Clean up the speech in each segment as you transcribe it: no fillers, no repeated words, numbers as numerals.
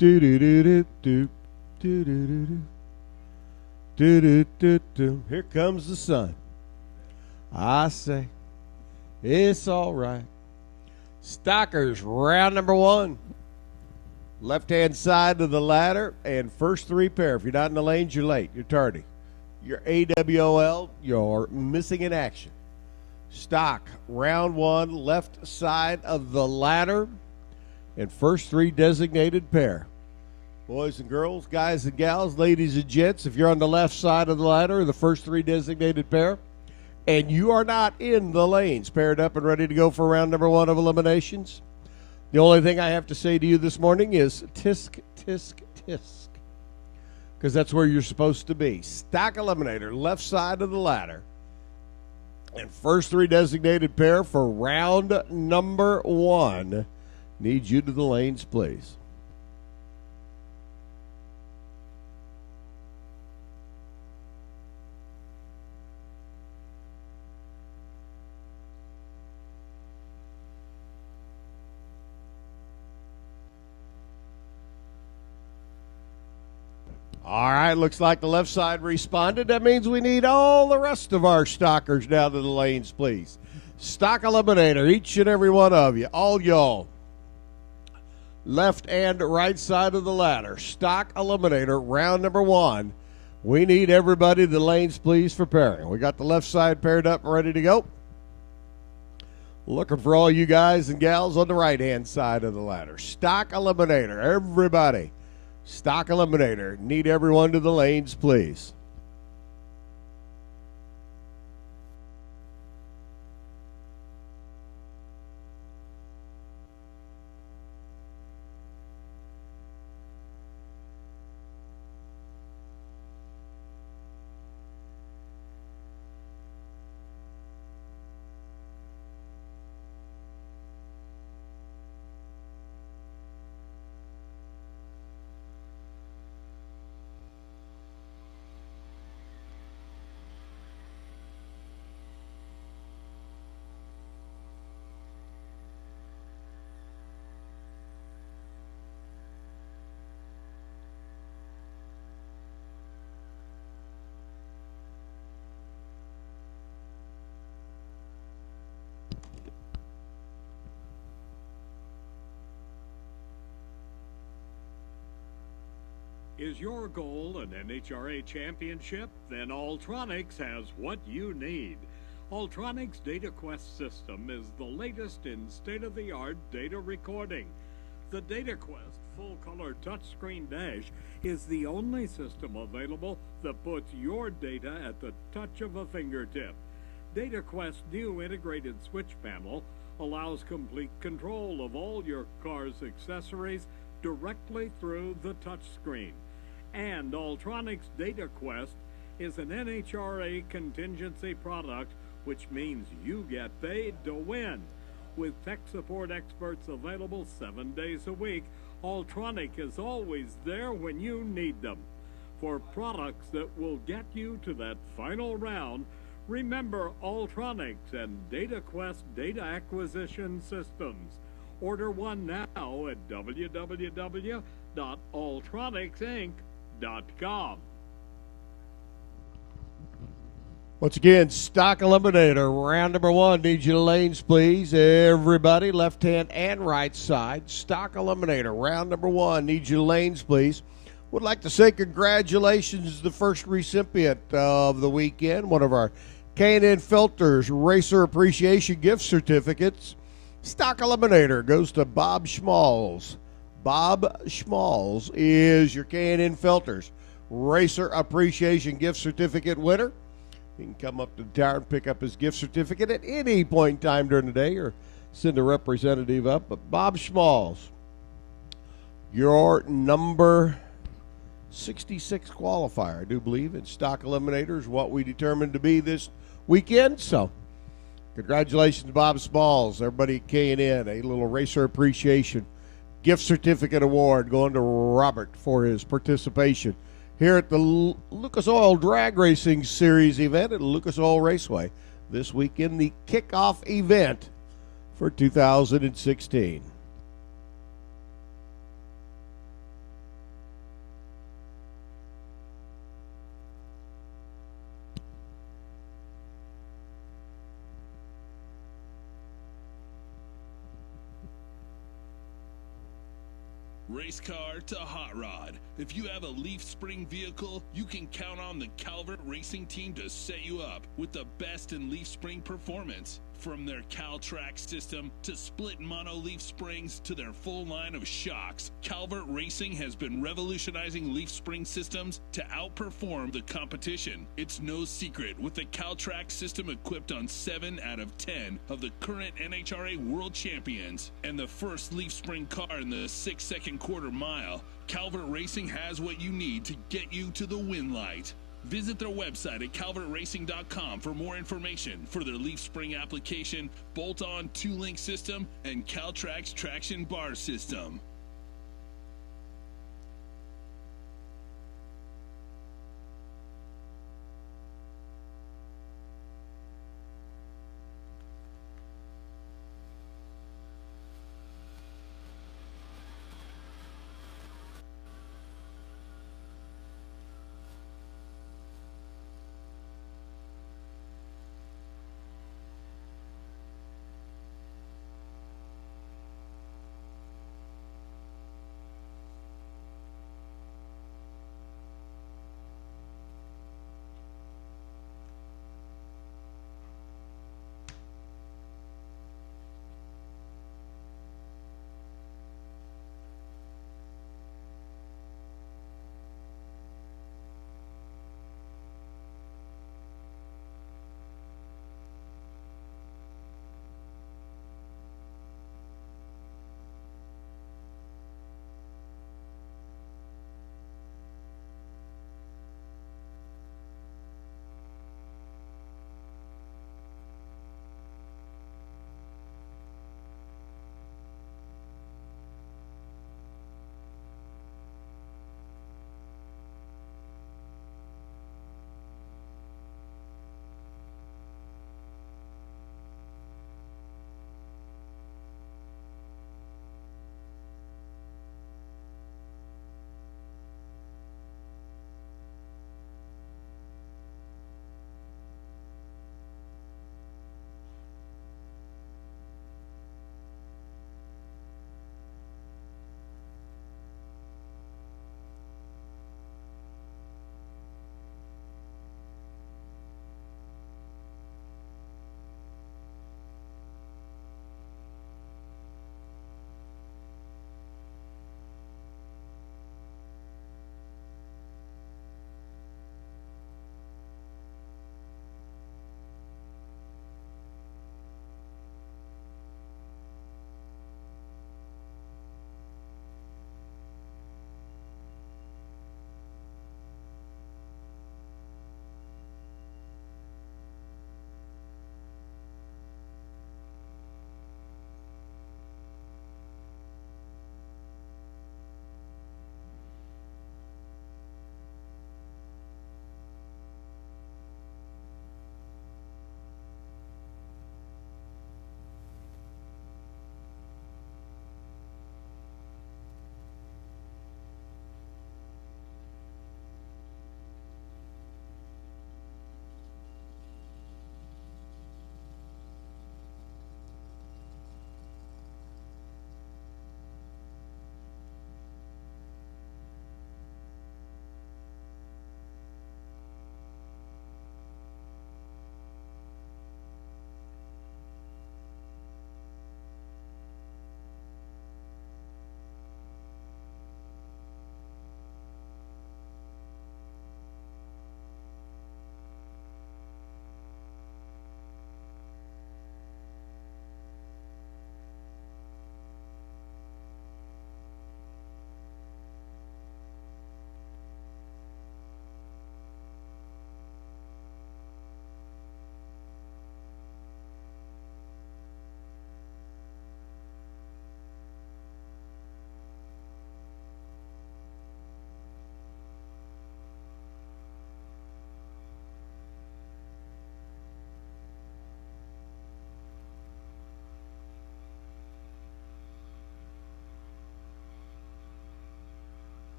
Here comes the sun. I say, it's all right. Stockers, round number one. Left-hand side of the ladder and first three pair. If you're not in the lanes, you're late. You're tardy. You're AWOL, you're missing in action. Stock, round one, left side of the ladder and first three designated pair. Boys and girls, guys and gals, ladies and gents, if you're on the left side of the ladder, the first three designated pair, and you are not in the lanes, paired up and ready to go for round number one of eliminations, the only thing I have to say to you this morning is tisk, tisk, tisk, because that's where you're supposed to be. Stock eliminator, left side of the ladder, and first three designated pair for round number one. Need you to the lanes, please. All right, looks like the left side responded. That means we need all the rest of our stockers down to the lanes, please. Stock eliminator, each and every one of you, all y'all. Left and right side of the ladder. Stock eliminator, round number one. We need everybody to the lanes, please, for pairing. We got the left side paired up and ready to go. Looking for all you guys and gals on the right-hand side of the ladder. Stock eliminator, everybody. Stock eliminator. Need everyone to the lanes, please. Is your goal an NHRA championship? Then Alltronics has what you need. Alltronics DataQuest system is the latest in state-of-the-art data recording. The DataQuest full-color touchscreen dash is the only system available that puts your data at the touch of a fingertip. DataQuest's new integrated switch panel allows complete control of all your car's accessories directly through the touchscreen. And Alltronics DataQuest is an NHRA contingency product, which means you get paid to win. With tech support experts available 7 days a week, Alltronics is always there when you need them. For products that will get you to that final round, remember Alltronics and DataQuest Data Acquisition Systems. Order one now at www.alltronicsinc.com. Once again, stock eliminator, round number one. Need you to lanes, please. Everybody, left hand and right side. Stock eliminator, round number one. Need you to lanes, please. Would like to say congratulations to the first recipient of the weekend, one of our K&N Filters Racer Appreciation gift certificates. Stock eliminator goes to Bob Schmalls. Bob Schmalls is your K&N Filters Racer Appreciation gift certificate winner. He can come up to the tower and pick up his gift certificate at any point in time during the day or send a representative up. But Bob Schmalls, your number 66 qualifier, I do believe, in stock eliminators, what we determined to be this weekend. So congratulations, Bob Schmalls, everybody at K&N, a little Racer Appreciation gift certificate award going to Robert for his participation here at the Lucas Oil Drag Racing Series event at Lucas Oil Raceway this weekend, the kickoff event for 2016. Race car to hot rod. If you have a leaf spring vehicle, you can count on the Calvert Racing team to set you up with the best in leaf spring performance. From their CalTrack system to split mono leaf springs to their full line of shocks, Calvert Racing has been revolutionizing leaf spring systems to outperform the competition. It's no secret, with the CalTrack system equipped on 7 out of 10 of the current NHRA World Champions and the first leaf spring car in the 6-second quarter mile, Calvert Racing has what you need to get you to the win light. Visit their website at calvertracing.com for more information for their leaf spring application, bolt-on 2-link system, and CalTrack's traction bar system.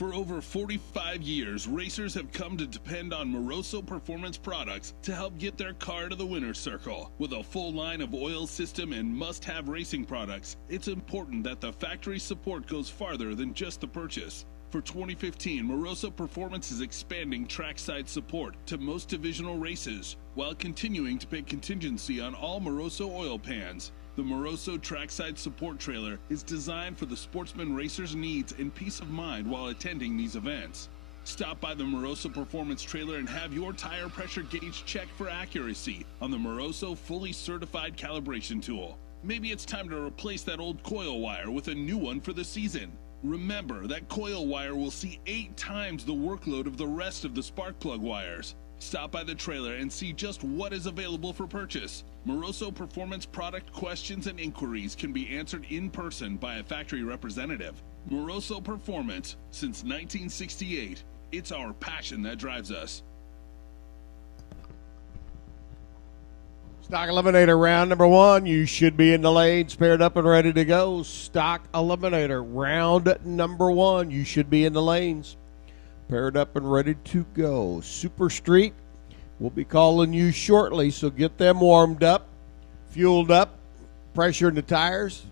For over 45 years, racers have come to depend on Moroso Performance products to help get their car to the winner's circle. With a full line of oil system and must-have racing products, it's important that the factory support goes farther than just the purchase. For 2015, Moroso Performance is expanding trackside support to most divisional races, while continuing to pay contingency on all Moroso oil pans. The Moroso Trackside Support Trailer is designed for the Sportsman racer's needs and peace of mind while attending these events. Stop by the Moroso Performance Trailer and have your tire pressure gauge checked for accuracy on the Moroso fully certified calibration tool. Maybe it's time to replace that old coil wire with a new one for the season. Remember, that coil wire will see 8 times the workload of the rest of the spark plug wires. Stop by the trailer and see just what is available for purchase. Moroso Performance product questions and inquiries can be answered in person by a factory representative. Moroso Performance, since 1968. It's our passion that drives us. Stock Eliminator round number 1. You should be in the lanes, paired up and ready to go. Stock Eliminator round number 1. You should be in the lanes, paired up and ready to go. Super Street, we'll be calling you shortly, so get them warmed up, fueled up, pressure in the tires,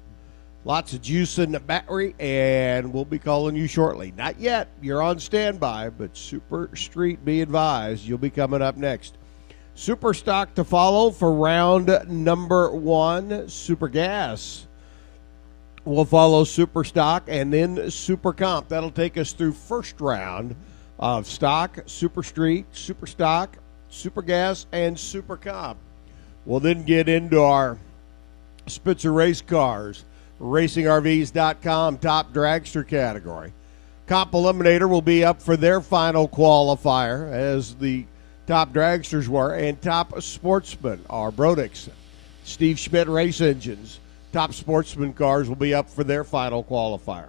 lots of juice in the battery, and we'll be calling you shortly. Not yet. You're on standby, but Super Street, be advised, you'll be coming up next. Super Stock to follow for round number 1. Super Gas will follow Super Stock and then Super Comp. That'll take us through first round of Stock, Super Street, Super Stock, Super Gas, and Super Comp. We'll then get into our Spitzer Race Cars, RacingRVs.com top dragster category. Comp Eliminator will be up for their final qualifier, as the top dragsters were, and top sportsmen are Brodix, Steve Schmidt Race Engines. Top sportsman cars will be up for their final qualifier.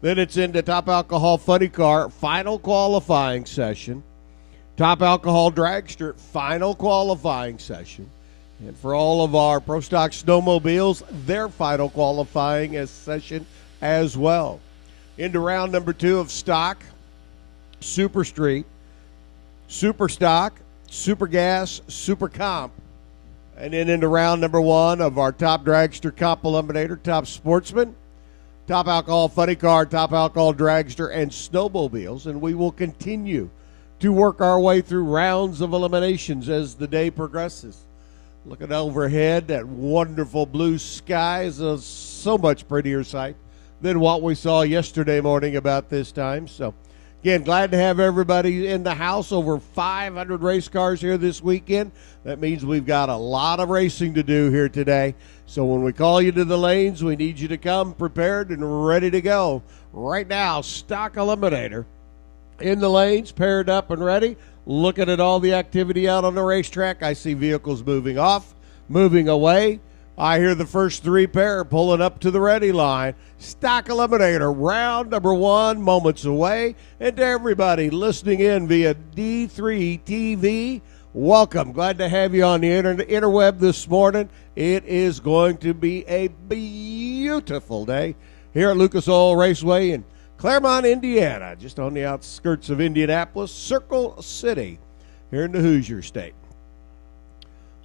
Then it's into Top Alcohol Funny Car final qualifying session. Top Alcohol Dragster final qualifying session. And for all of our Pro Stock snowmobiles, their final qualifying session as well. Into round number 2 of Stock, Super Street, Super Stock, Super Gas, Super Comp. And then into round number 1 of our top dragster comp eliminator, top sportsman, top alcohol funny car, top alcohol dragster, and snowmobiles. And we will continue to work our way through rounds of eliminations as the day progresses. Looking overhead, that wonderful blue sky is a so much prettier sight than what we saw yesterday morning about this time. So, again, glad to have everybody in the house. Over 500 race cars here this weekend. That means we've got a lot of racing to do here today. So when we call you to the lanes, we need you to come prepared and ready to go. Right now, Stock Eliminator in the lanes, paired up and ready. Looking at all the activity out on the racetrack, I see vehicles moving off, moving away. I hear the first 3 pair pulling up to the ready line. Stock Eliminator, round number 1, moments away. And to everybody listening in via D3 TV, welcome. Glad to have you on the interweb this morning. It is going to be a beautiful day here at Lucas Oil Raceway in Claremont, Indiana, just on the outskirts of Indianapolis, Circle City, here in the Hoosier State.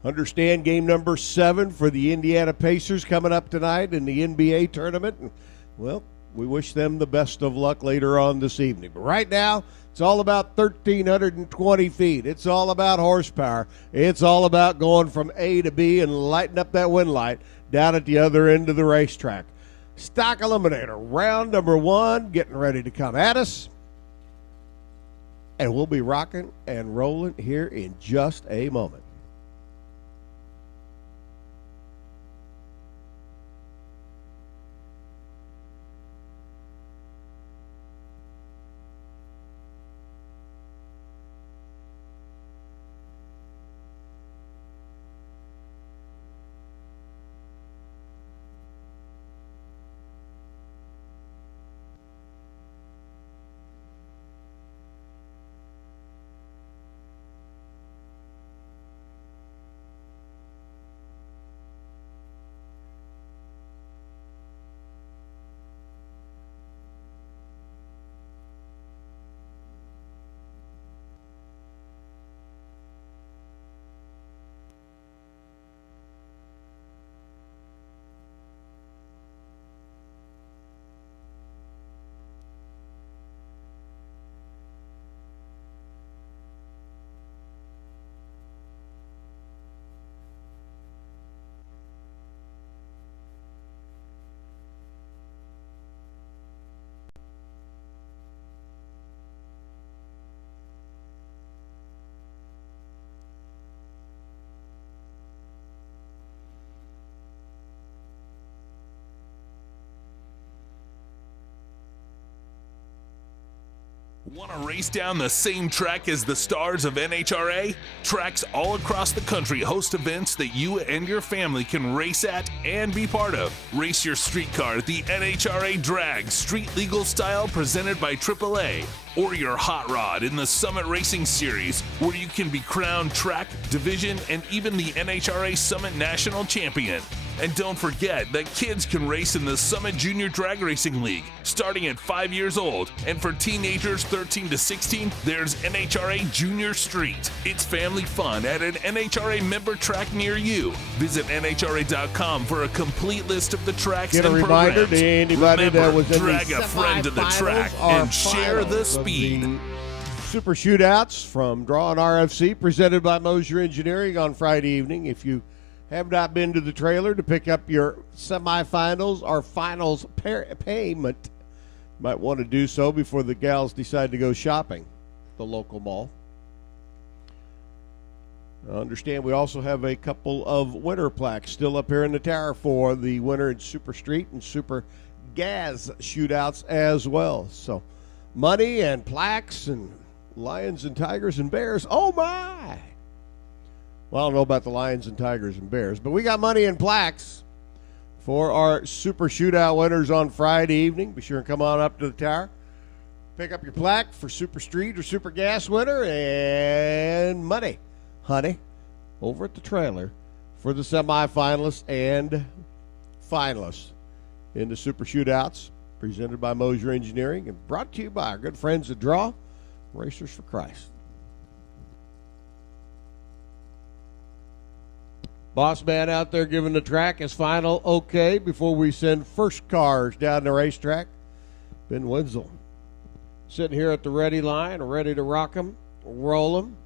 Understand game number 7 for the Indiana Pacers coming up tonight in the NBA tournament. Well, we wish them the best of luck later on this evening. But right now, it's all about 1,320 feet. It's all about horsepower. It's all about going from A to B and lighting up that wind light down at the other end of the racetrack. Stock Eliminator, round number 1, getting ready to come at us. And we'll be rocking and rolling here in just a moment. Want to race down the same track as the stars of NHRA? Tracks all across the country host events that you and your family can race at and be part of. Race your street car at the NHRA Drag Street Legal Style presented by AAA, or your hot rod in the Summit Racing Series, where you can be crowned track, division, and even the NHRA Summit National Champion. And don't forget that kids can race in the Summit Junior Drag Racing League, starting at 5 years old. And for teenagers 13 to 16, there's NHRA Junior Street. It's family fun at an NHRA member track near you. Visit NHRA.com for a complete list of the tracks and programs. Get a reminder to anybody Remember, that was in drag the a friend to the track and share the speed. Super Shootouts from Draw and RFC, presented by Maziere Engineering on Friday evening. If you have not been to the trailer to pick up your semifinals or finals payment, you might want to do so before the gals decide to go shopping at the local mall. I understand we also have a couple of winter plaques still up here in the tower for the winner in Super Street and Super Gas shootouts as well. So money and plaques and lions and tigers and bears. Oh, my. Well, I don't know about the lions and tigers and bears, but we got money and plaques for our Super Shootout winners on Friday evening. Be sure and come on up to the tower. Pick up your plaque for Super Street or Super Gas winner and money, honey, over at the trailer for the semifinalists and finalists in the Super Shootouts, presented by Maziere Engineering and brought to you by our good friends at Draw Racers for Christ. Boss man out there giving the track his final okay before we send first cars down the racetrack. Ben Wenzel sitting here at the ready line, ready to rock them, roll them.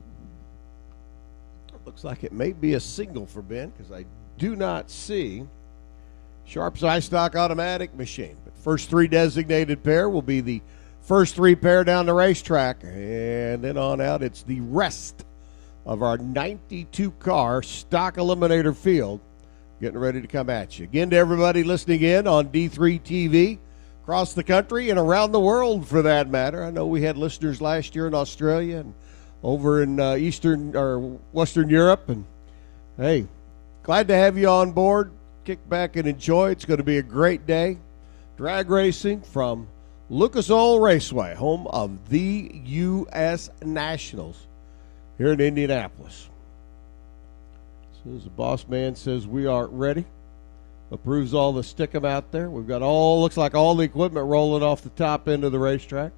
Looks like it may be a single for Ben because I do not see Sharp's iStock automatic machine. But first three designated pair will be the first three pair down the racetrack. And then on out, it's the rest of our 92-car stock eliminator field getting ready to come at you. Again, to everybody listening in on D3 TV across the country and around the world for that matter. I know we had listeners last year in Australia and over in Eastern or Western Europe. And, hey, glad to have you on board. Kick back and enjoy. It's going to be a great day. Drag racing from Lucas Oil Raceway, home of the U.S. Nationals here in Indianapolis. As soon as the boss man says we are ready, approves all the stickum out there. We've got looks like all the equipment rolling off the top end of the racetrack.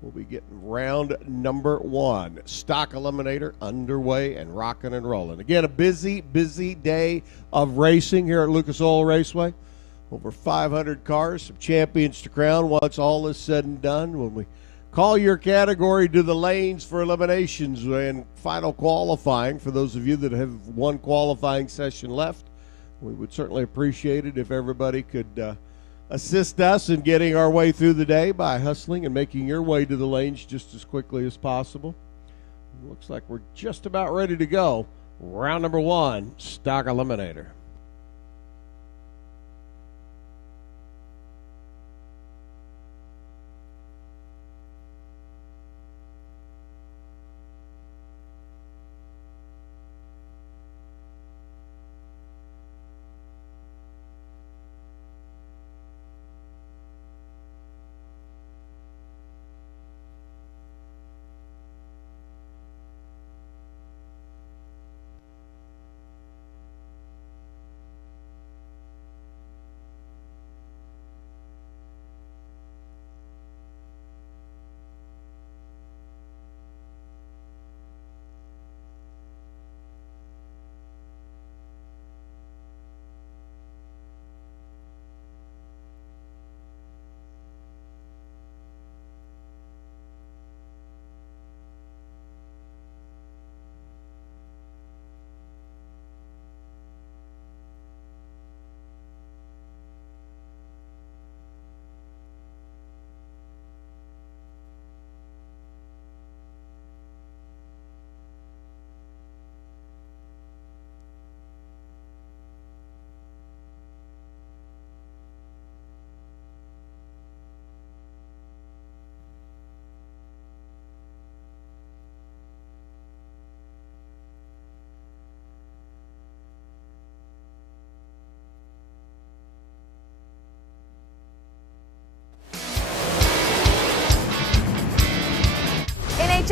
We'll be getting round number one. Stock eliminator underway and rocking and rolling. Again, a busy, busy day of racing here at Lucas Oil Raceway. Over 500 cars, some champions to crown once all is said and done. When we call your category to the lanes for eliminations and final qualifying, for those of you that have one qualifying session left, we would certainly appreciate it if everybody could assist us in getting our way through the day by hustling and making your way to the lanes just as quickly as possible. Looks like we're just about ready to go. Round number one, stock eliminator.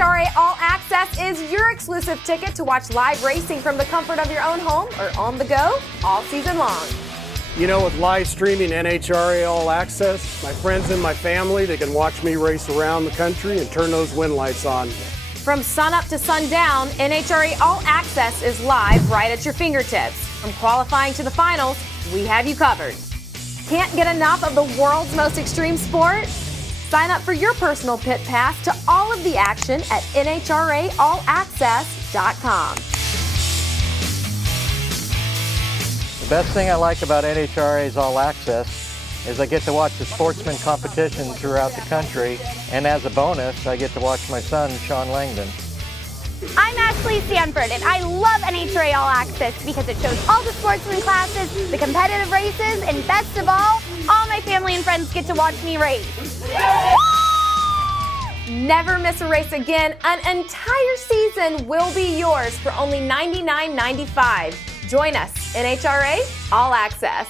NHRA All Access is your exclusive ticket to watch live racing from the comfort of your own home or on the go all season long. You know, with live streaming NHRA All Access, my friends and my family, they can watch me race around the country and turn those wind lights on. From sunup to sundown, NHRA All Access is live right at your fingertips. From qualifying to the finals, we have you covered. Can't get enough of the world's most extreme sport? Sign up for your personal pit pass to all of the action at NHRAAllAccess.com. The best thing I like about NHRA's All Access is I get to watch the Sportsman competition throughout the country, and as a bonus, I get to watch my son, Sean Langdon. I'm Ashley Sanford, and I love NHRA All Access because it shows all the Sportsman classes, the competitive races, and best of all my family and friends get to watch me race. Never miss a race again. An entire season will be yours for only $99.95. Join us, NHRA All Access.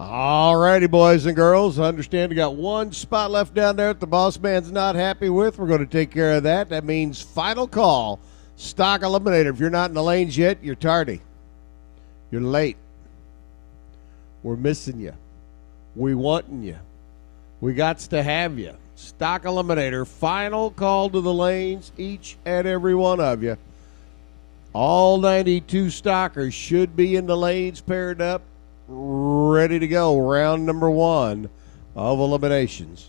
All righty, boys and girls. I understand you got one spot left down there that the boss man's not happy with. We're going to take care of that. That means final call, stock eliminator. If you're not in the lanes yet, you're tardy. You're late. We're missing you. We wanting you. We gots to have you. Stock eliminator, final call to the lanes, each and every one of you. All 92 stockers should be in the lanes paired up, ready to go. Round number one of eliminations.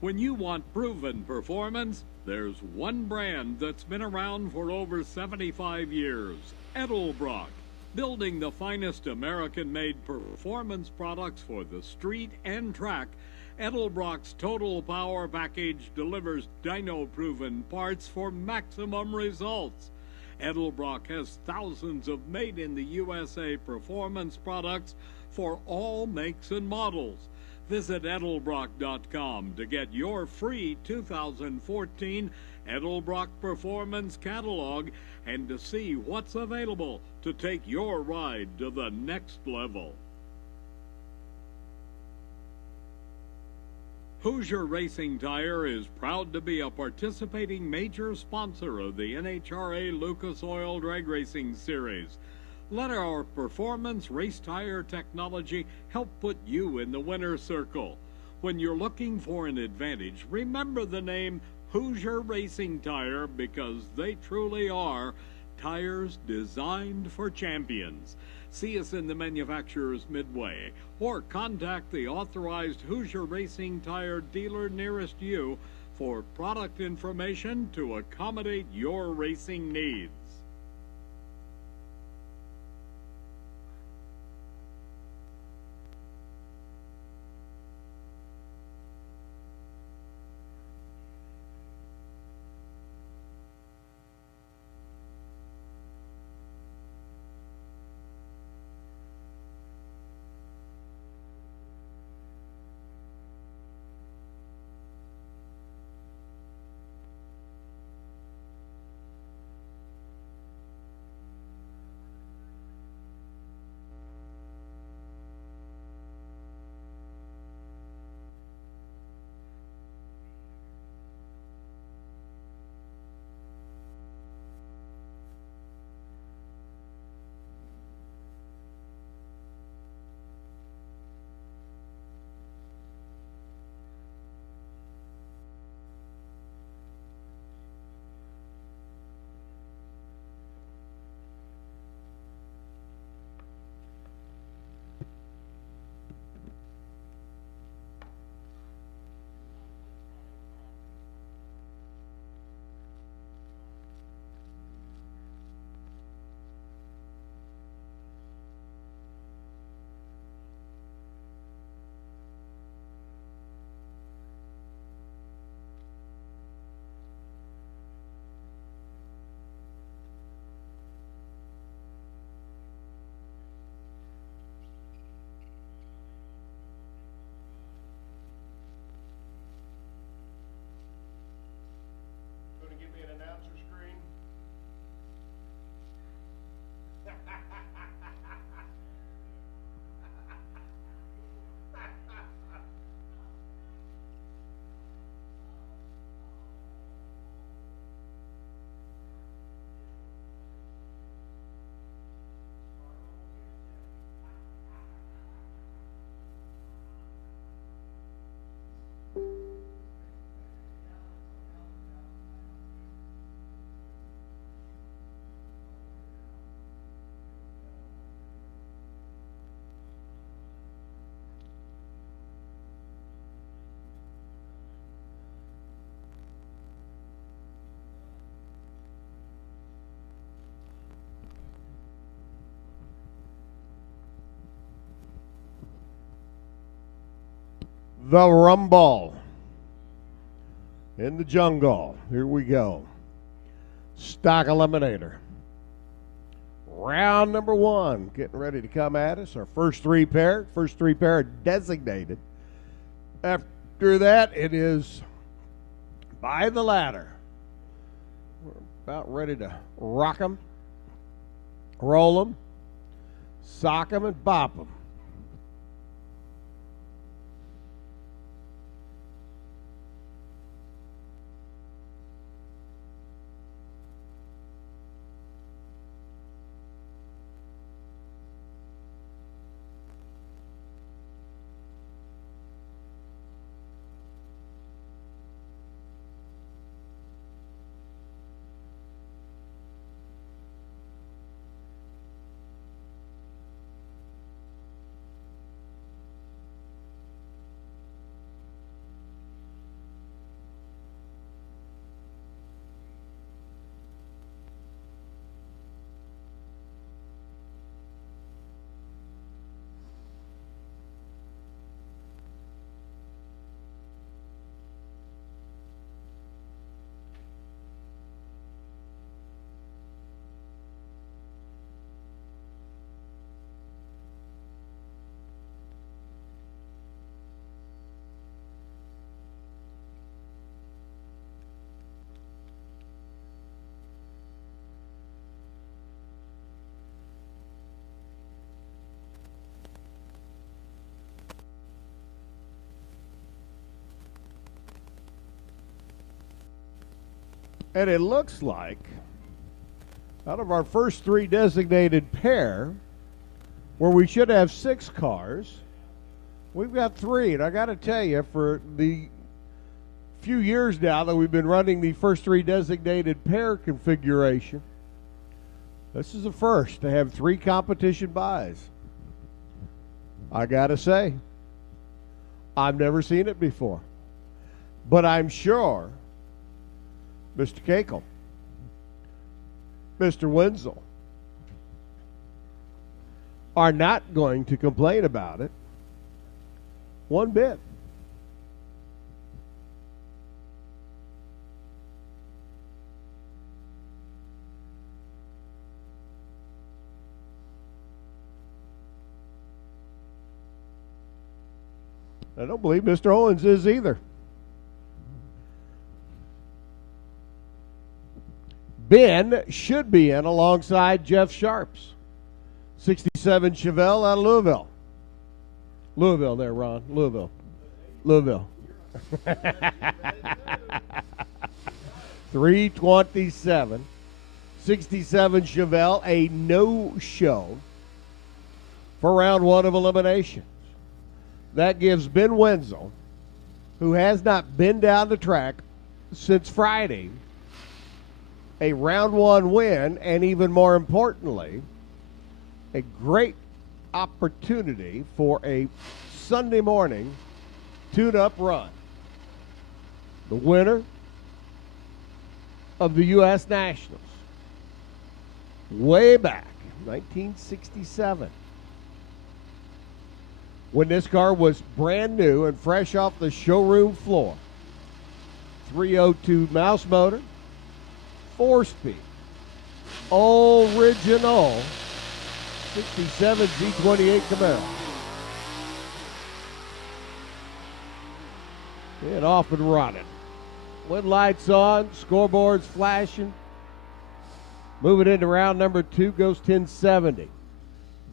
When you want proven performance, there's one brand that's been around for over 75 years, Edelbrock, building the finest American-made performance products for the street and track. Edelbrock's Total Power Package delivers dyno-proven parts for maximum results. Edelbrock has thousands of made-in-the-USA performance products for all makes and models. Visit Edelbrock.com to get your free 2014 Edelbrock Performance Catalog and to see what's available to take your ride to the next level. Hoosier Racing Tire is proud to be a participating major sponsor of the NHRA Lucas Oil Drag Racing Series. Let our performance race tire technology help put you in the winner's circle. When you're looking for an advantage, remember the name Hoosier Racing Tire because they truly are tires designed for champions. See us in the manufacturer's midway, or contact the authorized Hoosier Racing Tire dealer nearest you for product information to accommodate your racing needs. The Rumble in the jungle. Here we go. Stock Eliminator. Round number one, getting ready to come at us. Our first three pair are designated. After that, it is by the ladder. We're about ready to rock them, roll them, sock them, and bop them. And it looks like out of our first three designated pair, where we should have 6 cars, we've got 3. And I got to tell you, for the few years now that we've been running the first 3 designated pair configuration, This is the first to have 3 competition buys. I got to say, I've never seen it before. But I'm sure Mr. Cakel, Mr. Wenzel, are not going to complain about it one bit. I don't believe Mr. Owens is either. Ben should be in alongside Jeff Sharps. 67 Chevelle out of Louisville. Louisville there, Ron. Louisville. 327. 67 Chevelle, a no-show for round 1 of elimination. That gives Ben Wenzel, who has not been down the track since Friday, a round 1 win, and even more importantly, a great opportunity for a Sunday morning tune-up run. The winner of the U.S. Nationals, way back, 1967. When this car was brand new and fresh off the showroom floor. 302 mouse motor, 4-speed, original 67 Z28 Camaro. And off and running. With lights on, scoreboards flashing. Moving into round number 2 goes 1070.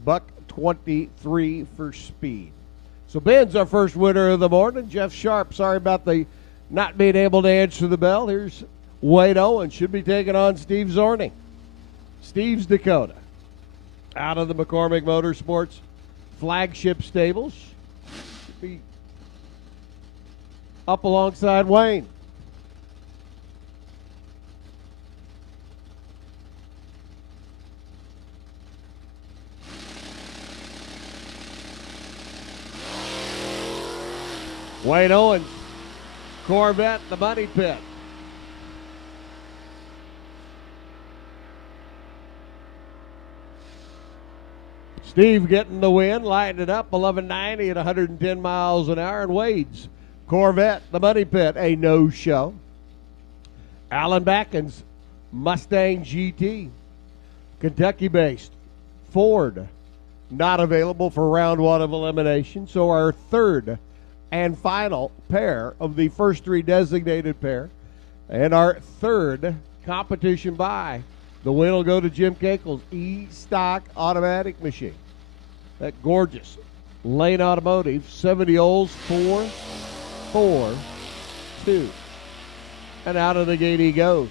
Buck 23 for speed. So Ben's our first winner of the morning. Jeff Sharp, sorry about the not being able to answer the bell. Here's Wade Owen, should be taking on Steve Zorning. Steve's Dakota, out of the McCormick Motorsports flagship stables. Should be up alongside Wayne. Wayne Owens, Corvette, the money pit. Steve getting the win, lighting it up, 1190 at 110 miles an hour. And Wade's Corvette, the money pit, a no-show. Alan Backens, Mustang GT, Kentucky-based. Ford, not available for round 1 of elimination. So our third and final pair of the first 3 designated pair. And our third competition buy. The win will go to Jim Cakel's E-Stock automatic machine. That gorgeous Lane Automotive 70 Olds 4, 4, 2. And out of the gate he goes.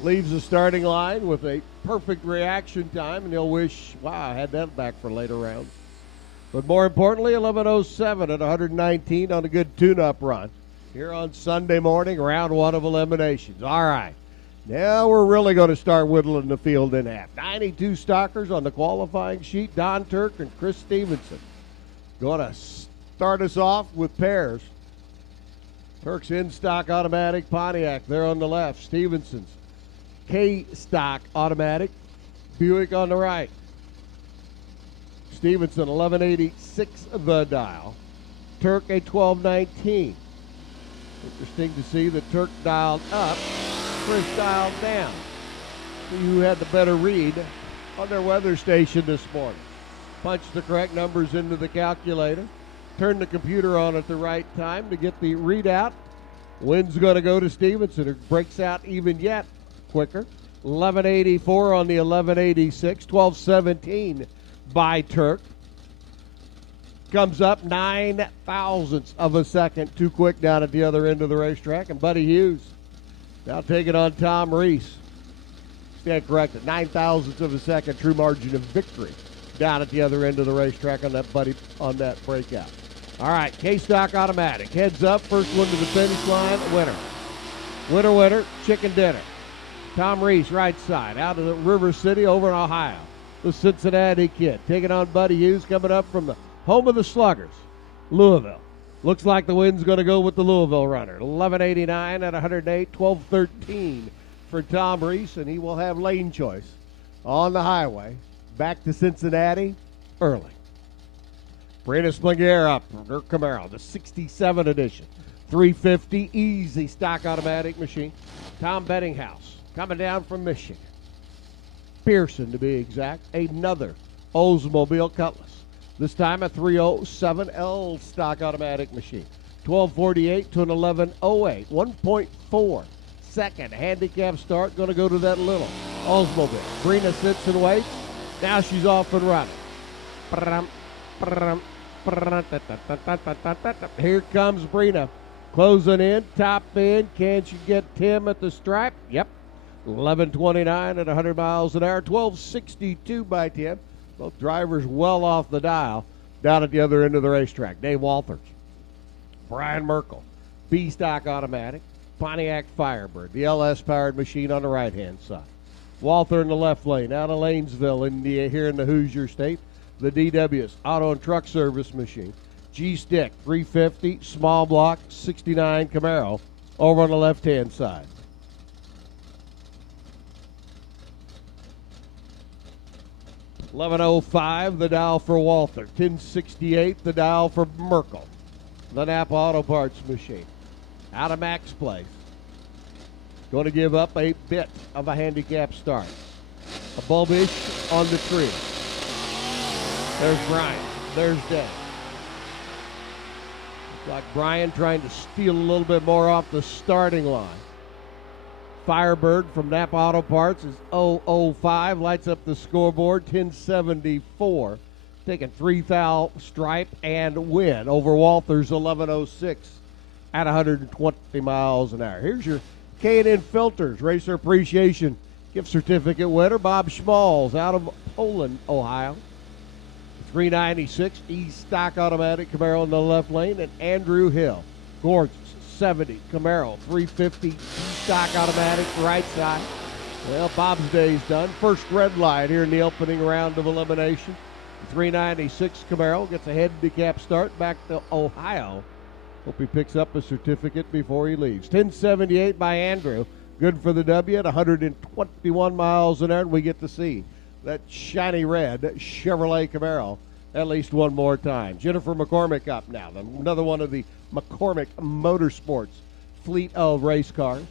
Leaves the starting line with a perfect reaction time, and he'll wish, wow, I had that back for later rounds. But more importantly, 11:07 at 119 on a good tune-up run here on Sunday morning, round 1 of eliminations. All right, now we're really going to start whittling the field in half. 92 stockers on the qualifying sheet. Don Turk and Chris Stevenson going to start us off with pairs. Turk's in-stock automatic Pontiac there on the left. Stevenson's K-stock automatic Buick on the right. Stevenson, 1186 the dial. Turk, a 1219. Interesting to see that Turk dialed up, Chris dialed down. See who had the better read on their weather station this morning. Punch the correct numbers into the calculator. Turn the computer on at the right time to get the readout. Win's going to go to Stevenson, who breaks out even yet quicker. 1184 on the 1186, 1217 by Turk. Comes up 9 thousandths of a second too quick down at the other end of the racetrack. And Buddy Hughes now taking on Tom Reese. Stand corrected, 9 thousandths of a second true margin of victory down at the other end of the racetrack on that breakout. All right, K-Stock automatic. Heads up, first one to the finish line, winner. Winner, winner, chicken dinner. Tom Reese, right side, out of the River City over in Ohio. The Cincinnati kid taking on Buddy Hughes, coming up from the home of the Sluggers, Louisville. Looks like the wind's going to go with the Louisville runner. 11:89 at 108, 12:13 for Tom Reese, and he will have lane choice on the highway back to Cincinnati early. Brandon Maziere up from her Camaro, the 67 edition. 350, easy stock automatic machine. Tom Bettinghouse coming down from Michigan. Pearson, to be exact, another Oldsmobile Cutlass. This time a 307L stock automatic machine. 1248 to an 1108, 1.4 second handicap start. Going to go to that little Oldsmobile. Brina sits and waits. Now she's off and running. Here comes Brina. Closing in, top in. Can she get Tim at the stripe? Yep. 11:29 at 100 miles an hour. 12:62 by Tim. Both drivers well off the dial down at the other end of the racetrack. Dave Walters, Brian Merkel, B-Stock Automatic, Pontiac Firebird, the LS-powered machine on the right-hand side. Walther in the left lane, out of Lanesville, here in the Hoosier State. The DW's Auto and Truck Service machine. G-Stick, 350, small block, 69 Camaro, over on the left-hand side. $11.05, the dial for Walther. 1068, the dial for Merkel. The Napa Auto Parts machine. Out of Max Place. Going to give up a bit of a handicap start. A bulbish on the tree. There's Brian. There's Dave. Looks like Brian trying to steal a little bit more off the starting line. Firebird from Napa Auto Parts is 005, lights up the scoreboard, 1074. Taking 3,000 stripe and win over Walters, 1106 at 120 miles an hour. Here's your K&N Filters Racer Appreciation Gift Certificate winner, Bob Schmalls out of Poland, Ohio. 396 E-Stock Automatic Camaro in the left lane, and Andrew Hill, gorgeous. 70 Camaro, 350 stock automatic right side. Well, Bob's day's done. First red light here in the opening round of elimination. 396 Camaro gets a handicap start back to Ohio. Hope he picks up a certificate before he leaves. 1078 by Andrew. Good for the W at 121 miles an hour. And we get to see that shiny red Chevrolet Camaro at least one more time. Jennifer McCormick up now. Another one of the McCormick Motorsports fleet of race cars.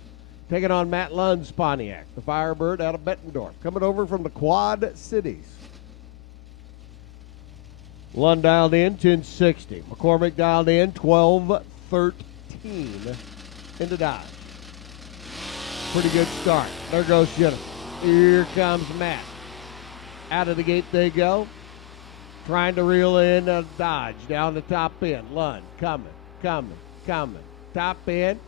Taking on Matt Lund's Pontiac, the Firebird out of Bettendorf. Coming over from the Quad Cities. Lund dialed in, 1060. McCormick dialed in, 1213 into Dodge. Pretty good start. There goes Jennifer. Here comes Matt. Out of the gate they go. Trying to reel in a Dodge down the top end. Lund coming. Top end.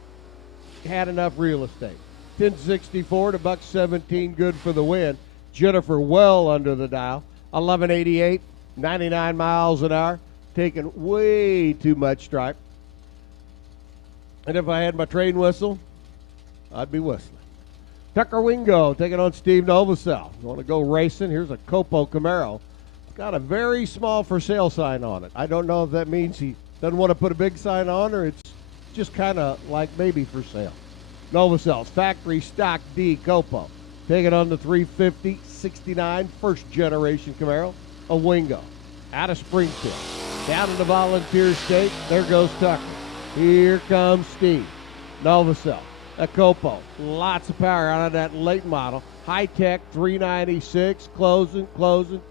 Had enough real estate. 1064 to $117, good for the win. Jennifer well under the dial. 1188, 99 miles an hour. Taking way too much stripe. And if I had my train whistle, I'd be whistling. Tucker Wingo taking on Steve Novosel. You want to go racing? Here's a Copo Camaro. It's got a very small for sale sign on it. I don't know if that means he doesn't want to put a big sign on or it's just kind of like maybe for sale. Novocel's factory stock D Copo. Taking on the 350 69 first generation Camaro, a Wingo. Out of Springfield. Down in the Volunteer State. There goes Tucker. Here comes Steve. Novosel. A Copo. Lots of power out of that late model. High-tech 396. Closing.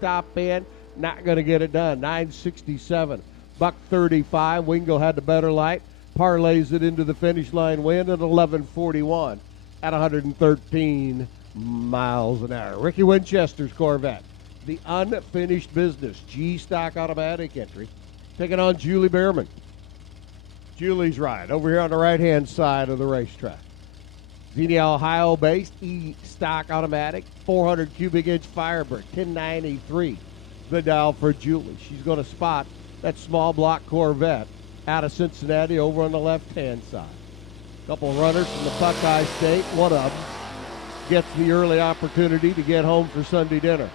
Top end. Not going to get it done. 967. $135. Wingo had the better light. Parlays it into the finish line win at 11:41 at 113 miles an hour. Ricky Winchester's Corvette. The unfinished business. G-Stock automatic entry. Taking on Julie Behrman. Julie's ride over here on the right-hand side of the racetrack. Xenia, Ohio-based E-Stock automatic, 400 cubic inch Firebird, 1093. The dial for Julie. She's going to spot that small block Corvette out of Cincinnati over on the left-hand side. A couple runners from the Buckeye State. One of them gets the early opportunity to get home for Sunday dinner.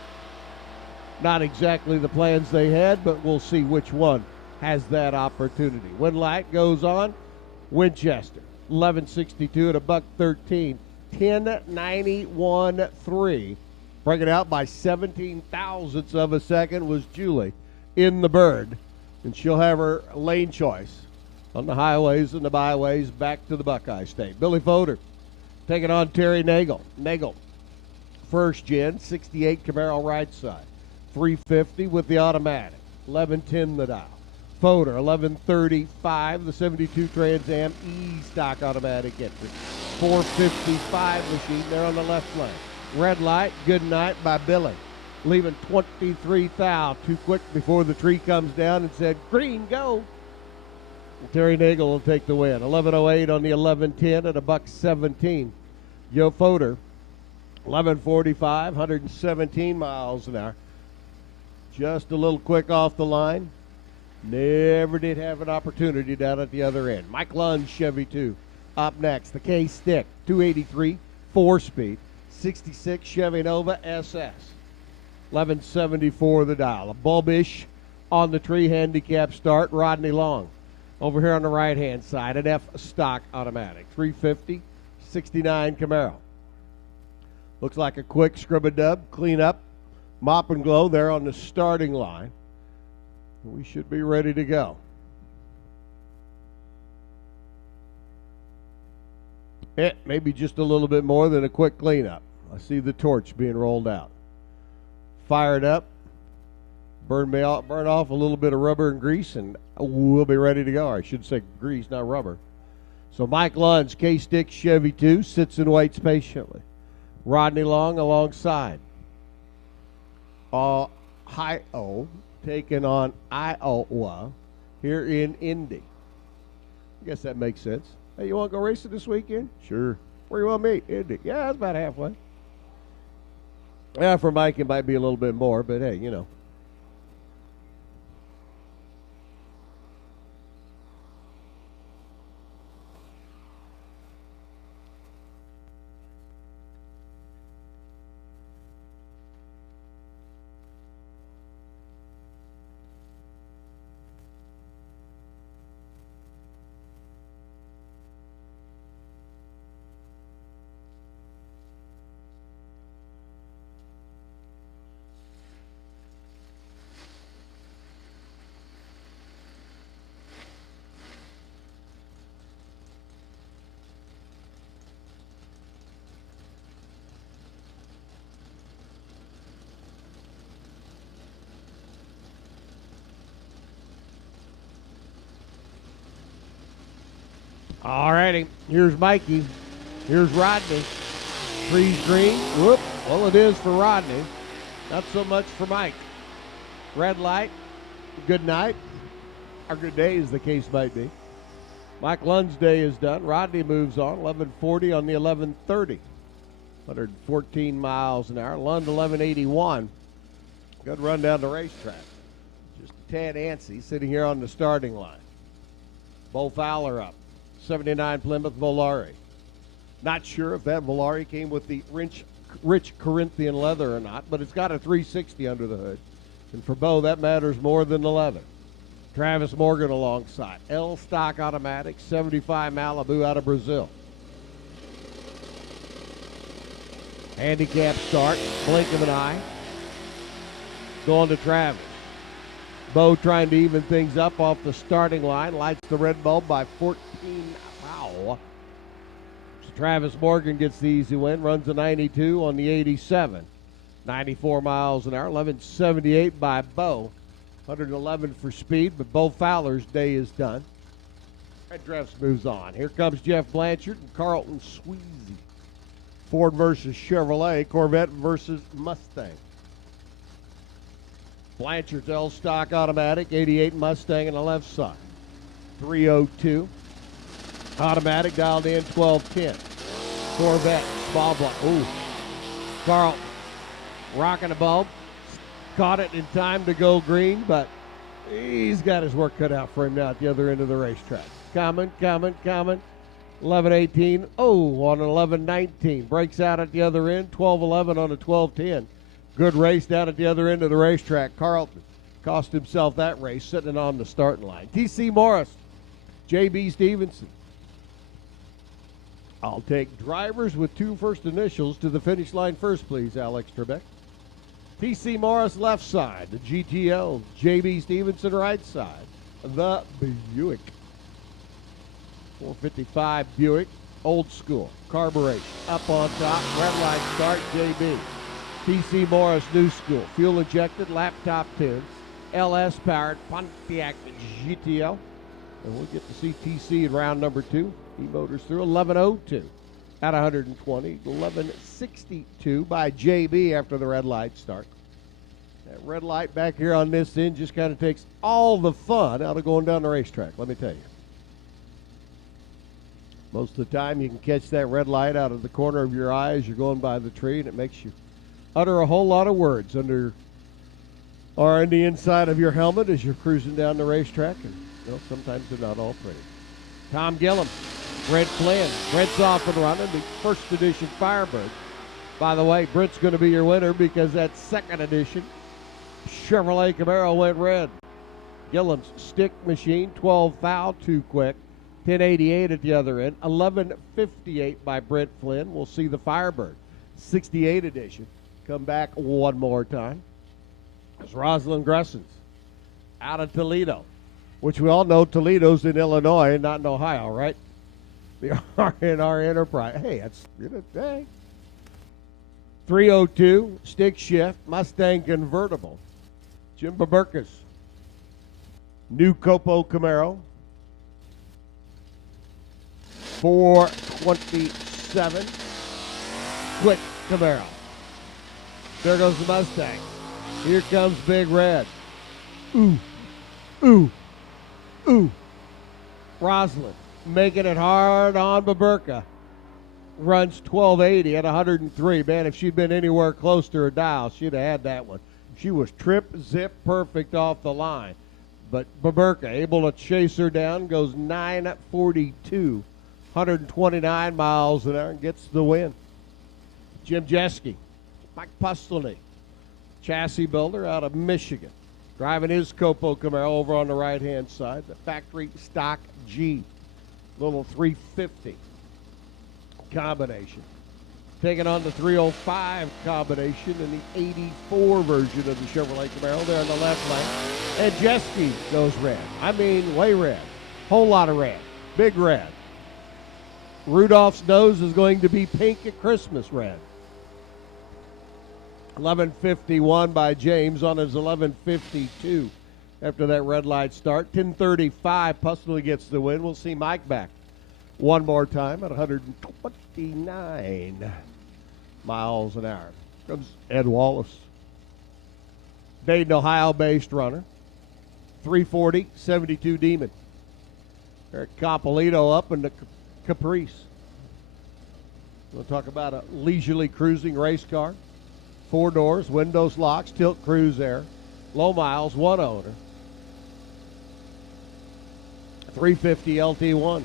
Not exactly the plans they had, but we'll see which one has that opportunity. When light goes on, Winchester, 1162 at $1.13, 1091.3. Breaking out by 17 thousandths of a second was Julie in the Bird, and she'll have her lane choice on the highways and the byways back to the Buckeye State. Billy Fodor taking on Terry Nagel. Nagel, first gen, 68 Camaro right side, 350 with the automatic, 1110 the dial. Fodor, 1135, the 72 Trans Am E-Stock automatic entry, 455 machine there on the left lane. Red light, good night by Billy, leaving 23 thou too quick before the tree comes down and said, green, go. And Terry Nagel will take the win. 1108 on the 1110 at $1.17. Joe Fodor, 1145, 117 miles an hour. Just a little quick off the line. Never did have an opportunity down at the other end. Mike Lund, Chevy 2. Up next, the K-Stick, 283, 4-speed, 66 Chevy Nova SS. 1174 the dial. A bulbish on the tree handicap start, Rodney Long. Over here on the right-hand side, an F-Stock automatic, 350, 69 Camaro. Looks like a quick scrub-a-dub, clean up, mop and glow there on the starting line. We should be ready to go. Maybe just a little bit more than a quick cleanup. I see the torch being rolled out. Fired up. Burn off a little bit of rubber and grease, and we'll be ready to go. I should say grease, not rubber. So Mike Lund's K-Stick Chevy 2 sits and waits patiently. Rodney Long alongside. Ohio taking on Iowa here in Indy. I guess that makes sense. Hey, you want to go racing this weekend? Sure. Where you want to meet? Indy. Yeah, that's about halfway. Yeah, for Mike it might be a little bit more, but hey, you know. All righty, here's Mikey. Here's Rodney. Trees green. Whoop. Well, it is for Rodney. Not so much for Mike. Red light. Good night. Or good day, as the case might be. Mike Lund's day is done. Rodney moves on. 1140 on the 1130. 114 miles an hour. Lund 1181. Good run down the racetrack. Just a tad antsy sitting here on the starting line. Bo Fowler up. 79 Plymouth Volare. Not sure if that Volare came with the rich Corinthian leather or not, but it's got a 360 under the hood. And for Bo, that matters more than the leather. Travis Morgan alongside. L-Stock automatic, 75 Malibu out of Brazil. Handicap start, blink of an eye. Going to Travis. Bo trying to even things up off the starting line. Lights the red bulb by 14. Wow. So Travis Morgan gets the easy win. Runs a 92 on the 87. 94 miles an hour. 1178 by Bo. 111 for speed, but Bo Fowler's day is done. Red dress moves on. Here comes Jeff Blanchard and Carlton Sweezy. Ford versus Chevrolet. Corvette versus Mustang. Blanchard's L-Stock automatic, 88 Mustang on the left side. 302. Automatic dialed in, 1210. Corvette, small block. Ooh. Carlton rocking the bulb. Caught it in time to go green, but he's got his work cut out for him now at the other end of the racetrack. Coming. 11-18. Oh, on an 11-19. Breaks out at the other end. 12-11 on a 12-10. Good race down at the other end of the racetrack. Carlton cost himself that race, sitting on the starting line. T.C. Morris, J.B. Stevenson. I'll take drivers with 2 first initials to the finish line first, please, Alex Trebek. T.C. Morris left side, the GTO. J.B. Stevenson right side, the Buick. 455 Buick, old school, carburation, up on top, red light start, J.B. T.C. Morris, new school, fuel injected, laptop pins, LS powered Pontiac GTO. And we'll get to see T.C. in round number 2. He motors through 11:02 at 120, 11:62 by J.B. after the red light start. That red light back here on this end just kind of takes all the fun out of going down the racetrack, let me tell you. Most of the time you can catch that red light out of the corner of your eye as you're going by the tree, and it makes you utter a whole lot of words under or on the inside of your helmet as you're cruising down the racetrack, and sometimes they're not all pretty. Tom Gillum, Brent Flynn. Brent's off and running, the first edition Firebird. By the way, Brent's going to be your winner because that second edition Chevrolet Camaro went red. Gillum's stick machine, 12 foul, 2 quick. 1088 at the other end. 1158 by Brent Flynn. We'll see the Firebird 68 edition come back one more time. It's Rosalind Gressens out of Toledo, which we all know Toledo's in Illinois and not in Ohio, right? The R&R Enterprise. Hey, that's good. Hey. 302 stick shift Mustang convertible. Jim Baburkas. New Copo Camaro. 427 quick Camaro. There goes the Mustang. Here comes Big Red. Ooh, ooh, ooh. Rosalind making it hard on Baburka. Runs 1280 at 103. Man, if she'd been anywhere close to her dial, she'd have had that one. She was trip, zip, perfect off the line. But Baburka able to chase her down, goes 942. 129 miles an hour and gets the win. Jim Jeske, Mike Pustelny, chassis builder out of Michigan, driving his Copo Camaro over on the right-hand side, the factory stock G, little 350 combination. Taking on the 305 combination in the 84 version of the Chevrolet Camaro there on the left lane. And Jeske goes red. I mean, way red. Whole lot of red. Big red. Rudolph's nose is going to be pink at Christmas red. 11:51 by James on his 11:52 after that red light start. 10:35, Pustley gets the win. We'll see Mike back one more time at 129 miles an hour. Comes Ed Wallace. Dayton, Ohio-based runner. 340, 72 Demon. Eric Capolito up in the Caprice. We'll talk about a leisurely cruising race car. 4 doors, windows, locks, tilt cruise air, low miles, 1 owner. 350 LT1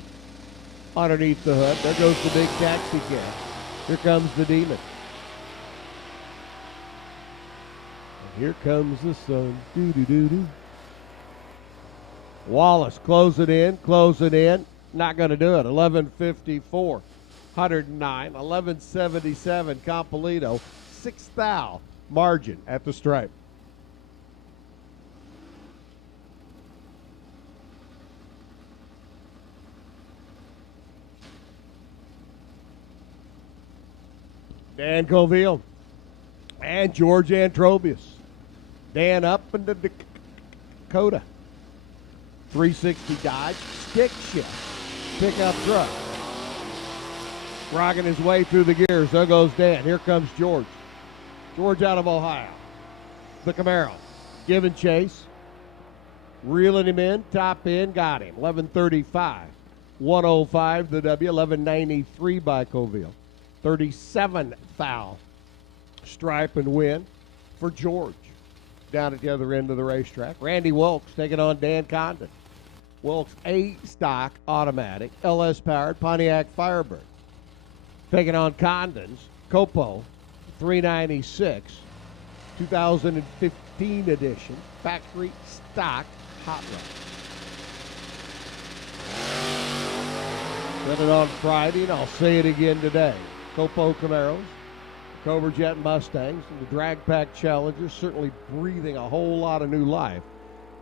underneath the hood. There goes the big taxi cab. Here comes the Demon. And here comes the sun. Doo-doo-doo-doo. Wallace, close it in. Not going to do it. 11:54, 109, 11:77. Compolito, 6 thou margin at the stripe. Dan Coville and George Antrobius. Dan up into Dakota. 360 Dodge, stick shift, pickup truck. Rocking his way through the gears. There goes Dan. Here comes George. George out of Ohio. The Camaro. Giving chase. Reeling him in. Top end. Got him. 11:35. 105 the W. 11:93 by Coville. 37 thou stripe and win for George. Down at the other end of the racetrack. Randy Wilkes taking on Dan Condon. Wilkes A-stock automatic, LS-powered Pontiac Firebird. Taking on Condon's Copo 396, 2015 edition, factory stock hot rod. Said it on Friday, and I'll say it again today. Copo Camaros, Cobra Jet Mustangs, and the Drag Pack Challengers certainly breathing a whole lot of new life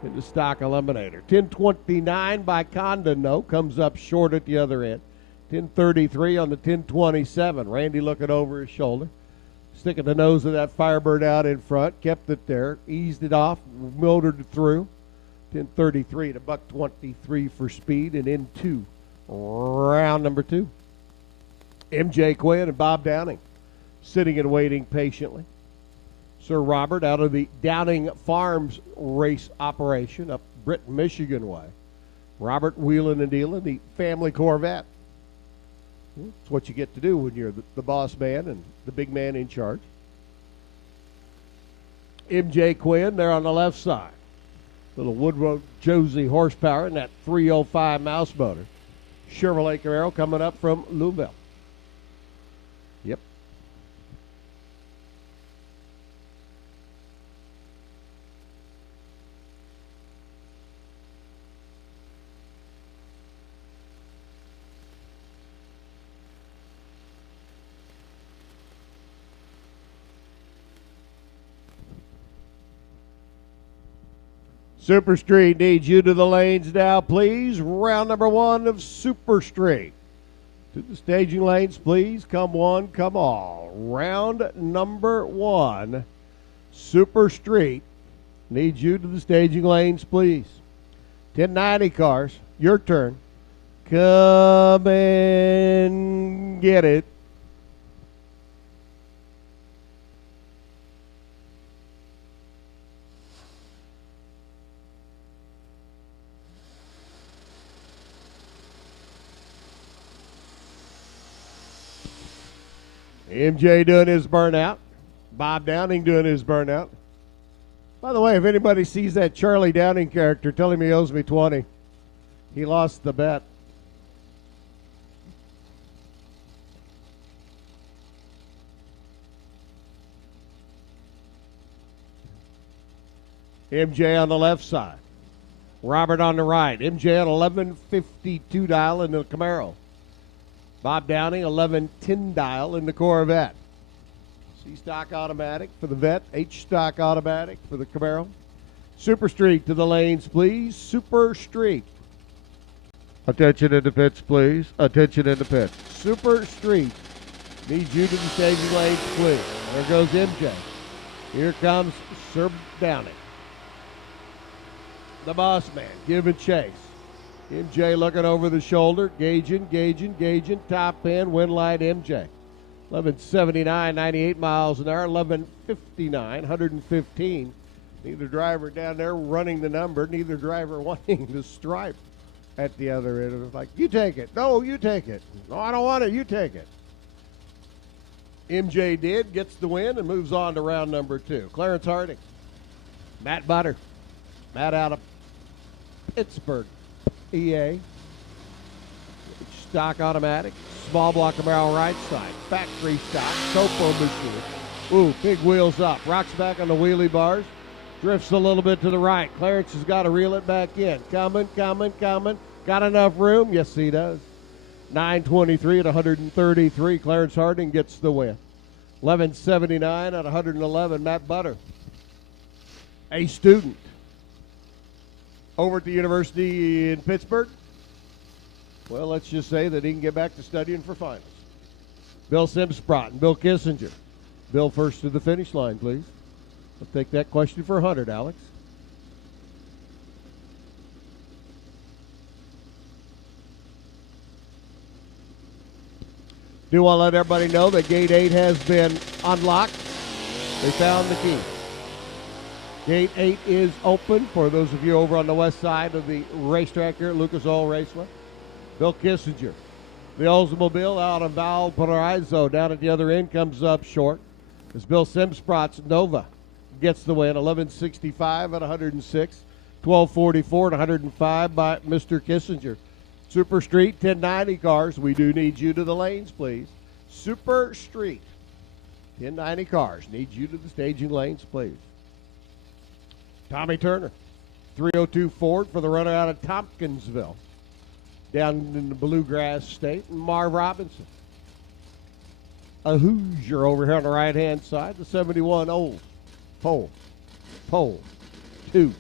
into stock Eliminator. 1029 by Condon, though, comes up short at the other end. 1033 on the 1027. Randy looking over his shoulder, sticking the nose of that Firebird out in front, kept it there, eased it off, motored it through. 1033 to $123 for speed, and into round number 2. MJ Quinn and Bob Downing sitting and waiting patiently. Sir Robert out of the Downing Farms race operation up Britain, Michigan way. Robert wheeling and dealing the family Corvette. It's what you get to do when you're the boss man and the big man in charge. MJ Quinn there on the left side. Little Woodrow Josie horsepower in that 305 mouse motor. Chevrolet Camaro coming up from Louisville. Yep. Super Street needs you to the lanes now, please. Round number 1 of Super Street. To the staging lanes, please. Come one, come all. Round number 1, Super Street needs you to the staging lanes, please. 1090 cars, your turn. Come and get it. MJ doing his burnout. Bob Downing doing his burnout. By the way, if anybody sees that Charlie Downing character, tell him he owes me 20. He lost the bet. MJ on the left side. Robert on the right. MJ on 1152 dial in the Camaro. Bob Downing, 1110 dial in the Corvette. C-stock automatic for the Vet. H-stock automatic for the Camaro. Super Street to the lanes, please. Super Street. Attention in the pits, please. Attention in the pits. Super Street needs you to the staging lanes, please. There goes MJ. Here comes Sir Downing. The boss man giving chase. MJ looking over the shoulder, gauging, top end, wind light MJ. 1179, 98 miles an hour, 1159, 115. Neither driver down there running the number, neither driver wanting the stripe at the other end. It was like, you take it. No, you take it. No, I don't want it. You take it. MJ did, gets the win, and moves on to round number 2. Clarence Harding. Matt Butter. Matt out of Pittsburgh. EA, stock automatic, small block Camaro right side, factory stock, Copo machine. Ooh, big wheels up, rocks back on the wheelie bars, drifts a little bit to the right. Clarence has got to reel it back in. Coming. Got enough room? Yes, he does. 923 at 133. Clarence Harding gets the win. 1179 at 111. Matt Butter, a student. Over at the University in Pittsburgh? Well, let's just say that he can get back to studying for finals. Bill Simsprott and Bill Kissinger. Bill first to the finish line, please. I'll take that question for 100, Alex. Do want to let everybody know that Gate 8 has been unlocked. They found the key. Gate 8 is open for those of you over on the west side of the racetrack here at Lucas Oil Raceway. Bill Kissinger, the Oldsmobile out of Valparaiso down at the other end, comes up short as Bill Simsprott's Nova gets the win, 1165 at 106. 1244 and 105 by Mr. Kissinger. Super Street 1090 cars. We do need you to the lanes, please. Super Street 1090 cars. Need you to the staging lanes, please. Tommy Turner. 302 Ford for the runner out of Tompkinsville. Down in the Bluegrass State. And Marv Robinson. A Hoosier over here on the right-hand side. The 71 old. Pole 2.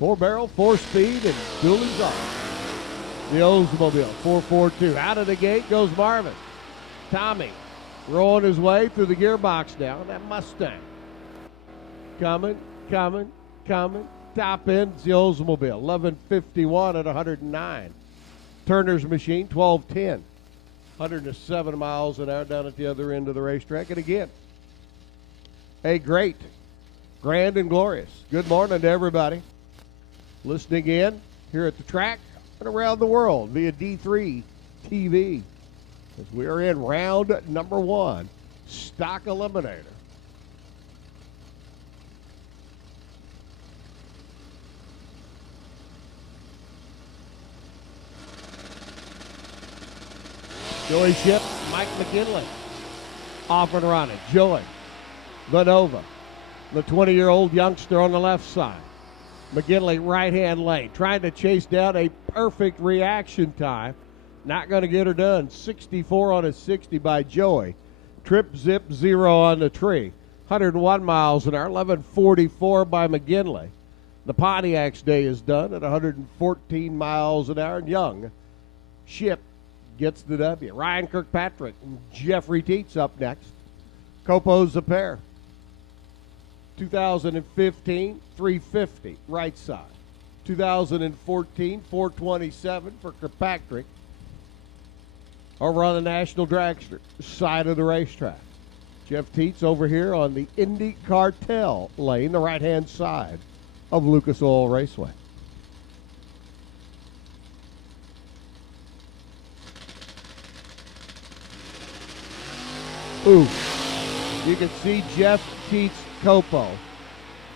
4-barrel, 4-speed, and dualies off. The Oldsmobile, 442. Out of the gate goes Marvin. Tommy rolling his way through the gearbox now. That Mustang. Coming. Top end's the Oldsmobile, 1151 at 109. Turner's Machine, 1210. 107 miles an hour down at the other end of the racetrack. And again, a great, grand and glorious good morning to everybody listening in here at the track and around the world via D3 TV as we are in round number 1, Stock Eliminator. Joey Ship, Mike McKinley, off and running. Joey, Lenova, the 20-year-old youngster on the left side. McKinley, right-hand lane, trying to chase down a perfect reaction time. Not going to get her done. 64 on a 60 by Joey. Trip zip 0 on the tree. 101 miles an hour, 1144 by McKinley. The Pontiac's day is done at 114 miles an hour. And Young Ship gets the W. Ryan Kirkpatrick and Jeffrey Teets up next. Copo's a pair. 2015, 350, right side. 2014, 427 for Kirkpatrick. Over on the National Dragster side of the racetrack. Jeff Teets over here on the Indy Cartel lane, the right-hand side of Lucas Oil Raceway. Ooh, you can see Jeff Teets' Copo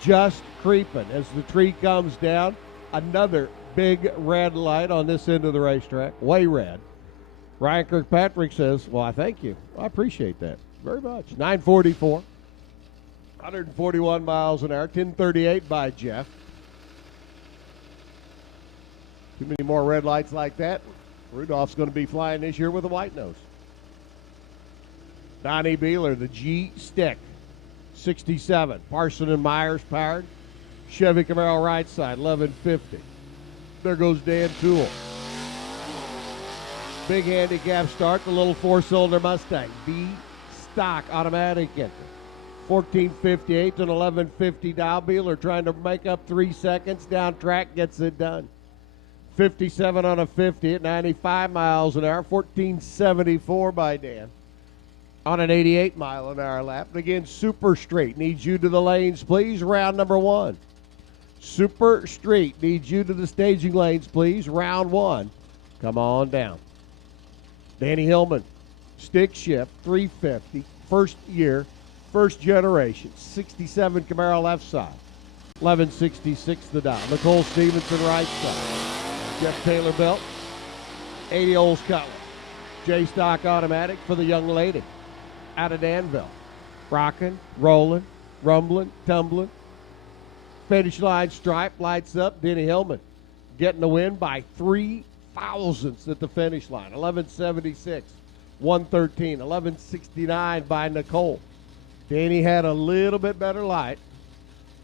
just creeping as the tree comes down. Another big red light on this end of the racetrack, way red. Ryan Kirkpatrick says, well, I thank you. I appreciate that very much. 944, 141 miles an hour, 1038 by Jeff. Too many more red lights like that. Rudolph's going to be flying this year with a white nose. Donnie Beeler, the G-Stick, 67. Parson and Myers powered. Chevy Camaro right side, 1150. There goes Dan Toole. Big handicap start, the little 4-cylinder Mustang. B-Stock automatic engine. 1458 to an 1150 dial. Beeler trying to make up 3 seconds. Down track, gets it done. 57 on a 50 at 95 miles an hour. 1474 by Dan. On an 88 mile an hour lap. And again, Super Street needs you to the lanes, please. Round number 1. Super Street needs you to the staging lanes, please. Round 1. Come on down. Danny Hillman, stick shift, 350. First year, first generation. 67 Camaro left side. 1166 the dial. Nicole Stevenson right side. Jeff Taylor belt. 80 Olds Cutler. J-Stock automatic for the young lady. Out of Danville. Rocking, rolling, rumbling, tumbling. Finish line stripe lights up. Denny Hillman getting the win by 3 thousandths at the finish line. 1176, 113, 1169 by Nicole. Danny had a little bit better light.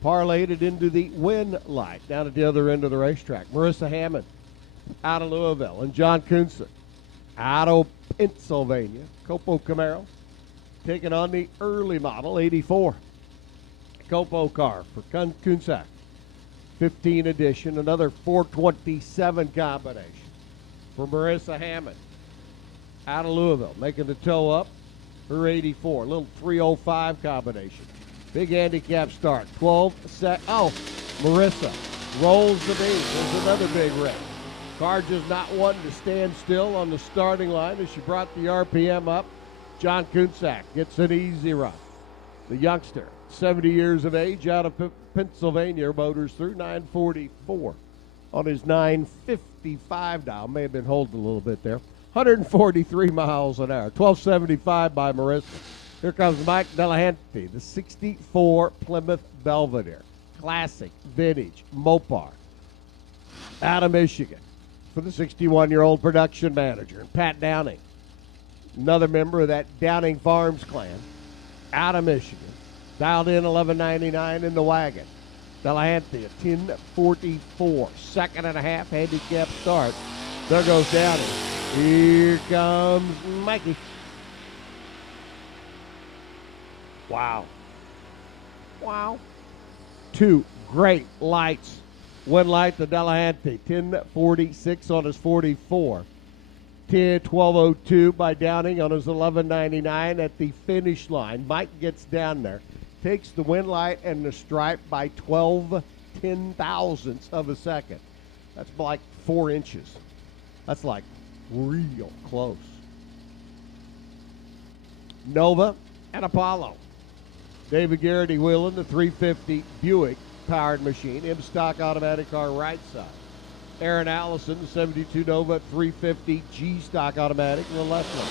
Parlayed it into the win light down at the other end of the racetrack. Marissa Hammond out of Louisville. And John Kunsick out of Pennsylvania. Copo Camaro taking on the early model 84 Copo car for Kunsack. 15 edition, another 427 combination for Marissa Hammond out of Louisville, making the toe up, her 84, little 305 combination. Big handicap start, 12 sec. Oh, Marissa rolls the beam. There's another big wreck. Car just not wanting to stand still on the starting line as she brought the RPM up. John Kunsack gets an easy run. The youngster 70 years of age, out of Pennsylvania, motors through 944 on his 955 dial. May have been holding a little bit there. 143 miles an hour. 1275 by Moroso. Here comes Mike Delahanty, the 64 Plymouth Belvedere. Classic, vintage, Mopar. Out of Michigan for the 61-year-old production manager. And Pat Downing, another member of that Downing Farms clan, out of Michigan. Dialed in 1199 in the wagon. Delahanty at 1044. Second and a half handicap start. There goes Downing. Here comes Mikey. Wow. Wow. Two great lights. One light to Delahanty. 1046 on his 44. 1202 by Downing on his 1199 at the finish line. Mike gets down there. Takes the wind light and the stripe by 12 ten-thousandths of a second. That's like 4 inches. That's like real close. Nova and Apollo. David Garrity wheeling the 350 Buick powered machine. M-stock automatic car right side. Aaron Allison, the 72 Nova 350 G-stock automatic in the left lane.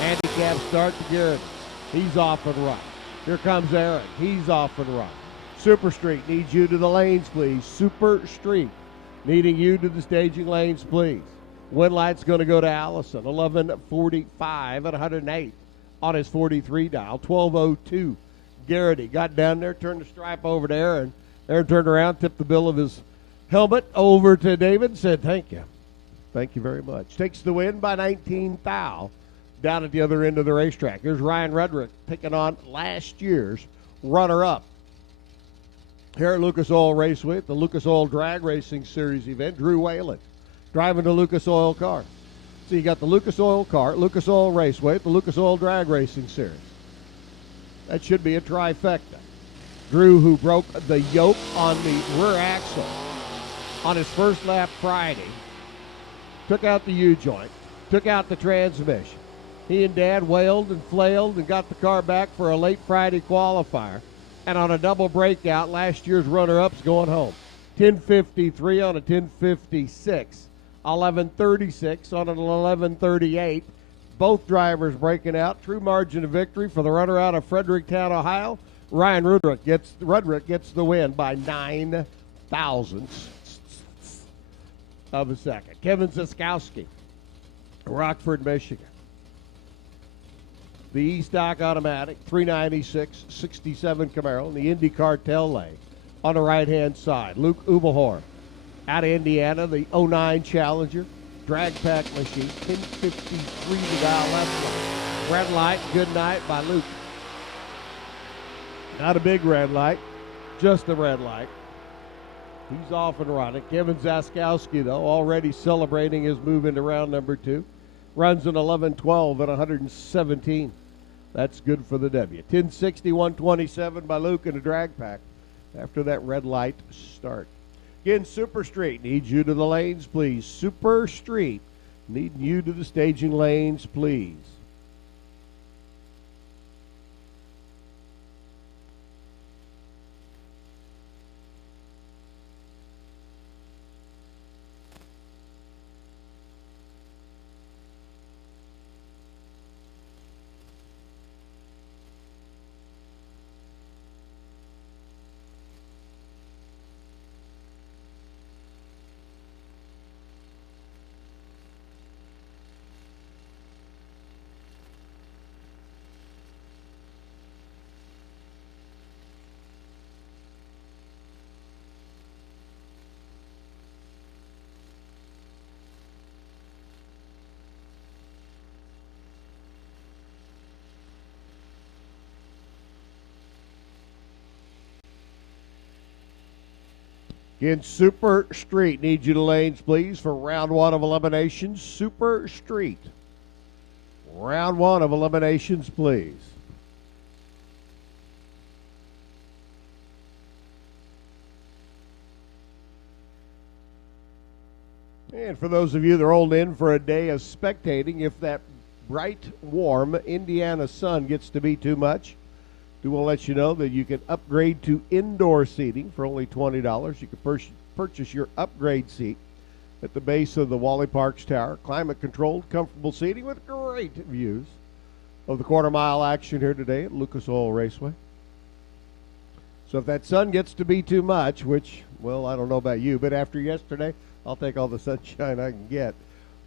Handicap start to Garrity. He's off and right. Here comes Aaron. He's off and right. Super Street needs you to the lanes, please. Super Street needing you to the staging lanes, please. Wind light's going to go to Allison. 1145 at 108 on his 43 dial. 1202. Garrity got down there, turned the stripe over to Aaron. Aaron turned around, tipped the bill of his helmet over to David, said, thank you. Thank you very much. Takes the win by 19 thou down at the other end of the racetrack. Here's Ryan Rudrick taking on last year's runner-up. Here at Lucas Oil Raceway at the Lucas Oil Drag Racing Series event, Drew Whalen driving the Lucas Oil car. So you got the Lucas Oil car, Lucas Oil Raceway at the Lucas Oil Drag Racing Series. That should be a trifecta. Drew, who broke the yoke on the rear axle on his first lap Friday, took out the U-joint, took out the transmission. He and Dad wailed and flailed and got the car back for a late Friday qualifier. And on a double breakout, last year's runner-up's going home. 10:53 on a 10:56. 11:36 on an 11:38. Both drivers breaking out. True margin of victory for the runner out of Fredericktown, Ohio. Ryan Rudrick gets the win by 9 thousandths of a second. Kevin Ziskowski, Rockford, Michigan. The E-Stock automatic, 396, 67 Camaro, in the Indy Cartel lane on the right-hand side. Luke Ubelhorn out of Indiana, the 09 Challenger, drag pack machine, 1053 to dial left line. Red light, good night by Luke. Not a big red light, just a red light. He's off and running. Kevin Zaskowski, though, already celebrating his move into round number 2. Runs an 11:12 at 117. That's good for the W. 10:60, 127 by Luke in a drag pack after that red light start. Again, Super Street needs you to the lanes, please. Super Street needing you to the staging lanes, please. Again, Super Street needs you to lanes, please, for round 1 of eliminations. Super Street. Round 1 of eliminations, please. And for those of you that are rolled in for a day of spectating, if that bright, warm Indiana sun gets to be too much, Do want to let you know that you can upgrade to indoor seating for only $20. You can purchase your upgrade seat at the base of the Wally Parks Tower. Climate-controlled, comfortable seating with great views of the quarter-mile action here today at Lucas Oil Raceway. So if that sun gets to be too much, which, well, I don't know about you, but after yesterday, I'll take all the sunshine I can get.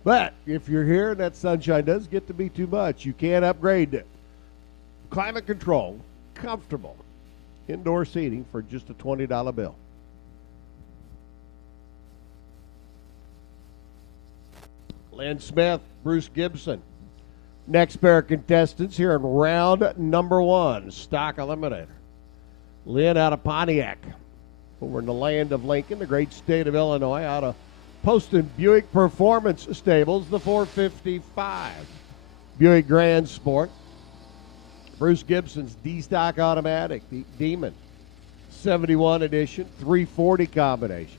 But if you're here and that sunshine does get to be too much, you can upgrade to climate-controlled, comfortable indoor seating for just a $20 bill. Lynn Smith, Bruce Gibson. Next pair of contestants here in round number 1, stock eliminator. Lynn out of Pontiac, over in the land of Lincoln, the great state of Illinois, out of Poston Buick Performance Stables, the 455 Buick Grand Sport. Bruce Gibson's D-Stock Automatic, the Demon, 71 edition, 340 combination.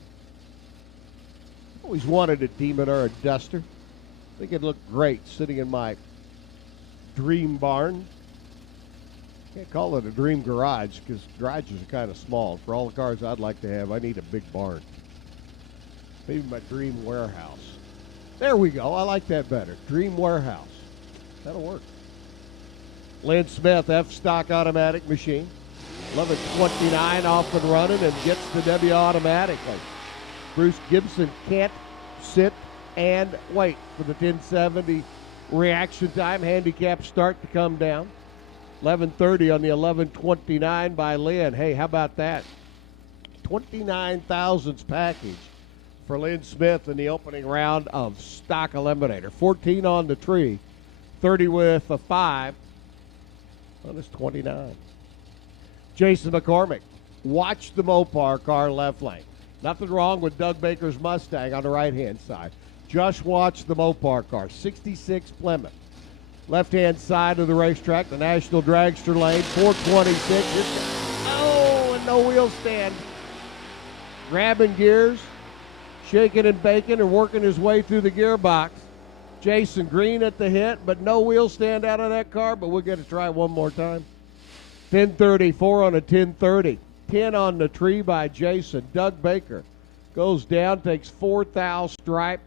Always wanted a Demon or a Duster. I think it'd look great sitting in my dream barn. Can't call it a dream garage because garages are kind of small. For all the cars I'd like to have, I need a big barn. Maybe my dream warehouse. There we go. I like that better. Dream warehouse. That'll work. Lynn Smith, F-Stock Automatic machine. 1129 off and running and gets the W automatically. Bruce Gibson can't sit and wait for the 1070 reaction time. Handicap start to come down. 1130 on the 1129 by Lynn. Hey, how about that? 29 thousandths package for Lynn Smith in the opening round of stock eliminator. 14 on the tree, 30 with a 5. Well, that's 29. Jason McCormick, watch the Mopar car left lane. Nothing wrong with Doug Baker's Mustang on the right-hand side. Just watch the Mopar car, 66 Plymouth. Left-hand side of the racetrack, the National Dragster lane, 426. Oh, and no wheel stand. Grabbing gears, shaking and baking and working his way through the gearbox. Jason Green at the hit, but no wheel stand out of that car, but we'll get to try one more time. 1034 on a 1030. 10 on the tree by Jason. Doug Baker goes down, takes 4th stripe,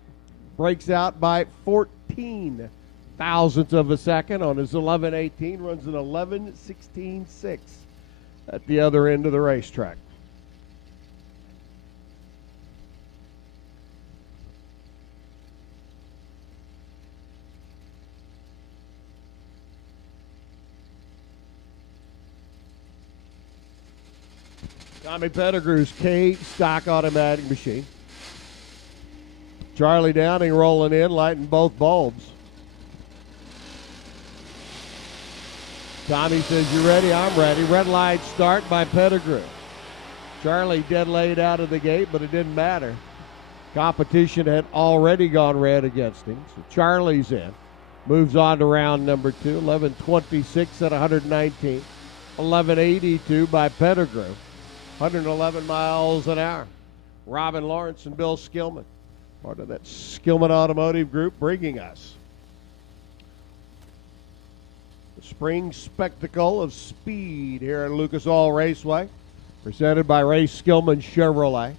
breaks out by 14 thousandths of a second on his 1118, runs an 11.16.6 at the other end of the racetrack. Tommy Pettigrew's K stock automatic machine. Charlie Downing rolling in, lighting both bulbs. Tommy says, you ready? I'm ready. Red light start by Pettigrew. Charlie dead laid out of the gate, but it didn't matter. Competition had already gone red against him. So Charlie's in. Moves on to round number 2. 11.26 at 119. 11.82 by Pettigrew. 111 miles an hour. Robin Lawrence and Bill Skillman, part of that Skillman Automotive Group, bringing us the spring spectacle of speed here at Lucas Oil Raceway, presented by Ray Skillman Chevrolet.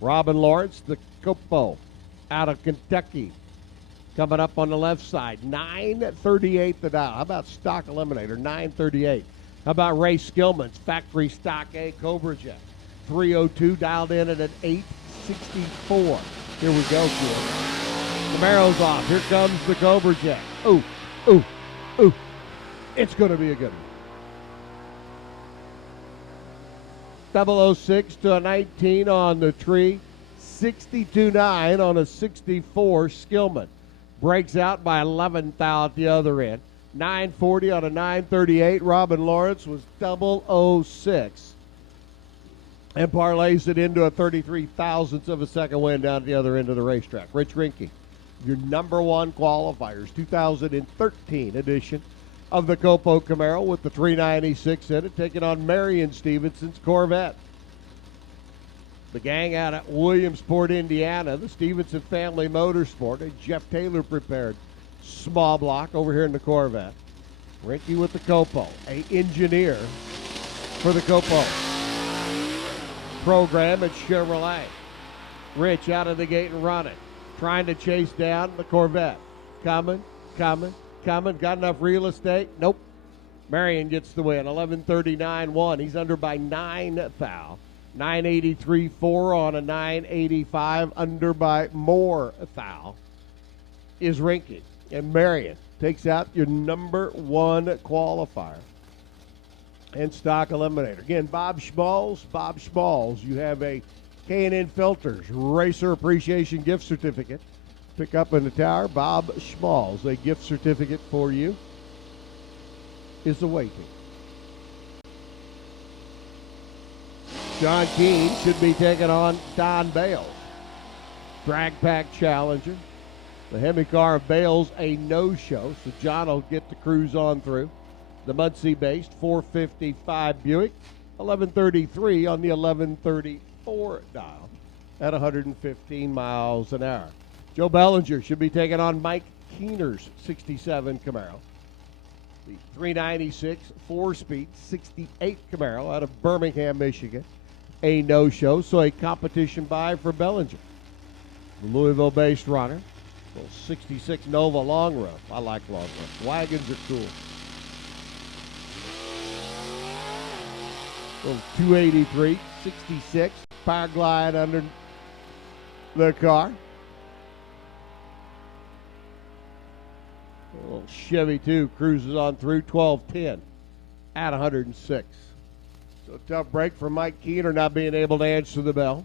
Robin Lawrence, the Copo, out of Kentucky, coming up on the left side. 938 the dial. How about stock eliminator? 938. How about Ray Skillman's factory stock A Cobra Jet? 302 dialed in at an 864. Here we go, kid. Camaro's off. Here comes the Cobra Jet. Ooh, ooh, ooh. It's going to be a good one. 006 to a 19 on the tree. 62.9 on a 64 Skillman. Breaks out by 11th at the other end. 940 on a 938. Robin Lawrence was 006 and parlays it into a 33 thousandths of a second win down at the other end of the racetrack. Rich Rinke, your number 1 qualifiers, 2013 edition of the Copo Camaro with the 396 in it, taking on Marion Stevenson's Corvette. The gang out at Williamsport, Indiana, the Stevenson Family Motorsport, a Jeff Taylor prepared small block over here in the Corvette. Rinke with the Copo, a engineer for the Copo program at Chevrolet. Rich out of the gate and running. Trying to chase down the Corvette. Coming. Got enough real estate? Nope. Marion gets the win. 11:39.1. He's under by 9 thou. 983.4 on a 985. Under by more thou is Rinky. And Marion takes out your number 1 qualifier and stock eliminator. Again, Bob Schmalz, you have a K&N Filters Racer Appreciation gift certificate. Pick up in the tower. Bob Schmalz, a gift certificate for you is awaiting. John Keane should be taking on Don Bales. Drag Pack Challenger. The Hemi car of Bales, a no-show, so John will get to cruise on through. The Muncie-based 455 Buick, 1133 on the 1134 dial at 115 miles an hour. Joe Bellinger should be taking on Mike Keener's 67 Camaro. The 396 4-speed 68 Camaro out of Birmingham, Michigan. A no-show, so a competition buy for Bellinger. The Louisville-based runner. Little 66 Nova long run. I like long runs. Wagons are cool. Little 283, 66. Power glide under the car. A little Chevy 2 cruises on through 12:10 at 106. So a tough break for Mike Keener not being able to answer the bell.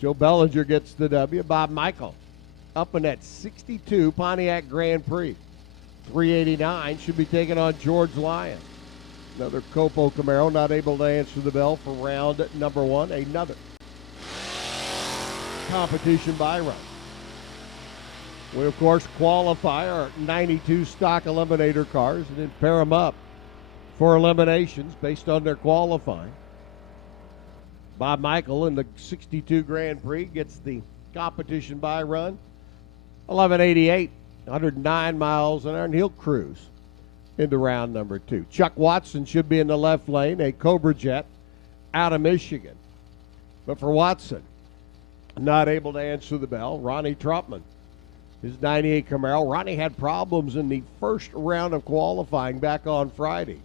Joe Bellinger gets the W. Bob Michael up in that 62 Pontiac Grand Prix. 389 should be taking on George Lyon. Another Copo Camaro not able to answer the bell for round number 1. Another competition buy run. We, of course, qualify our 92 stock eliminator cars and then pair them up for eliminations based on their qualifying. Bob Michael in the 62 Grand Prix gets the competition buy run. 1188, 109 miles an hour, and he'll cruise into round number 2. Chuck Watson should be in the left lane, a Cobra Jet out of Michigan. But for Watson, not able to answer the bell, Ronnie Trotman. His 98 Camaro. Ronnie had problems in the first round of qualifying back on Friday.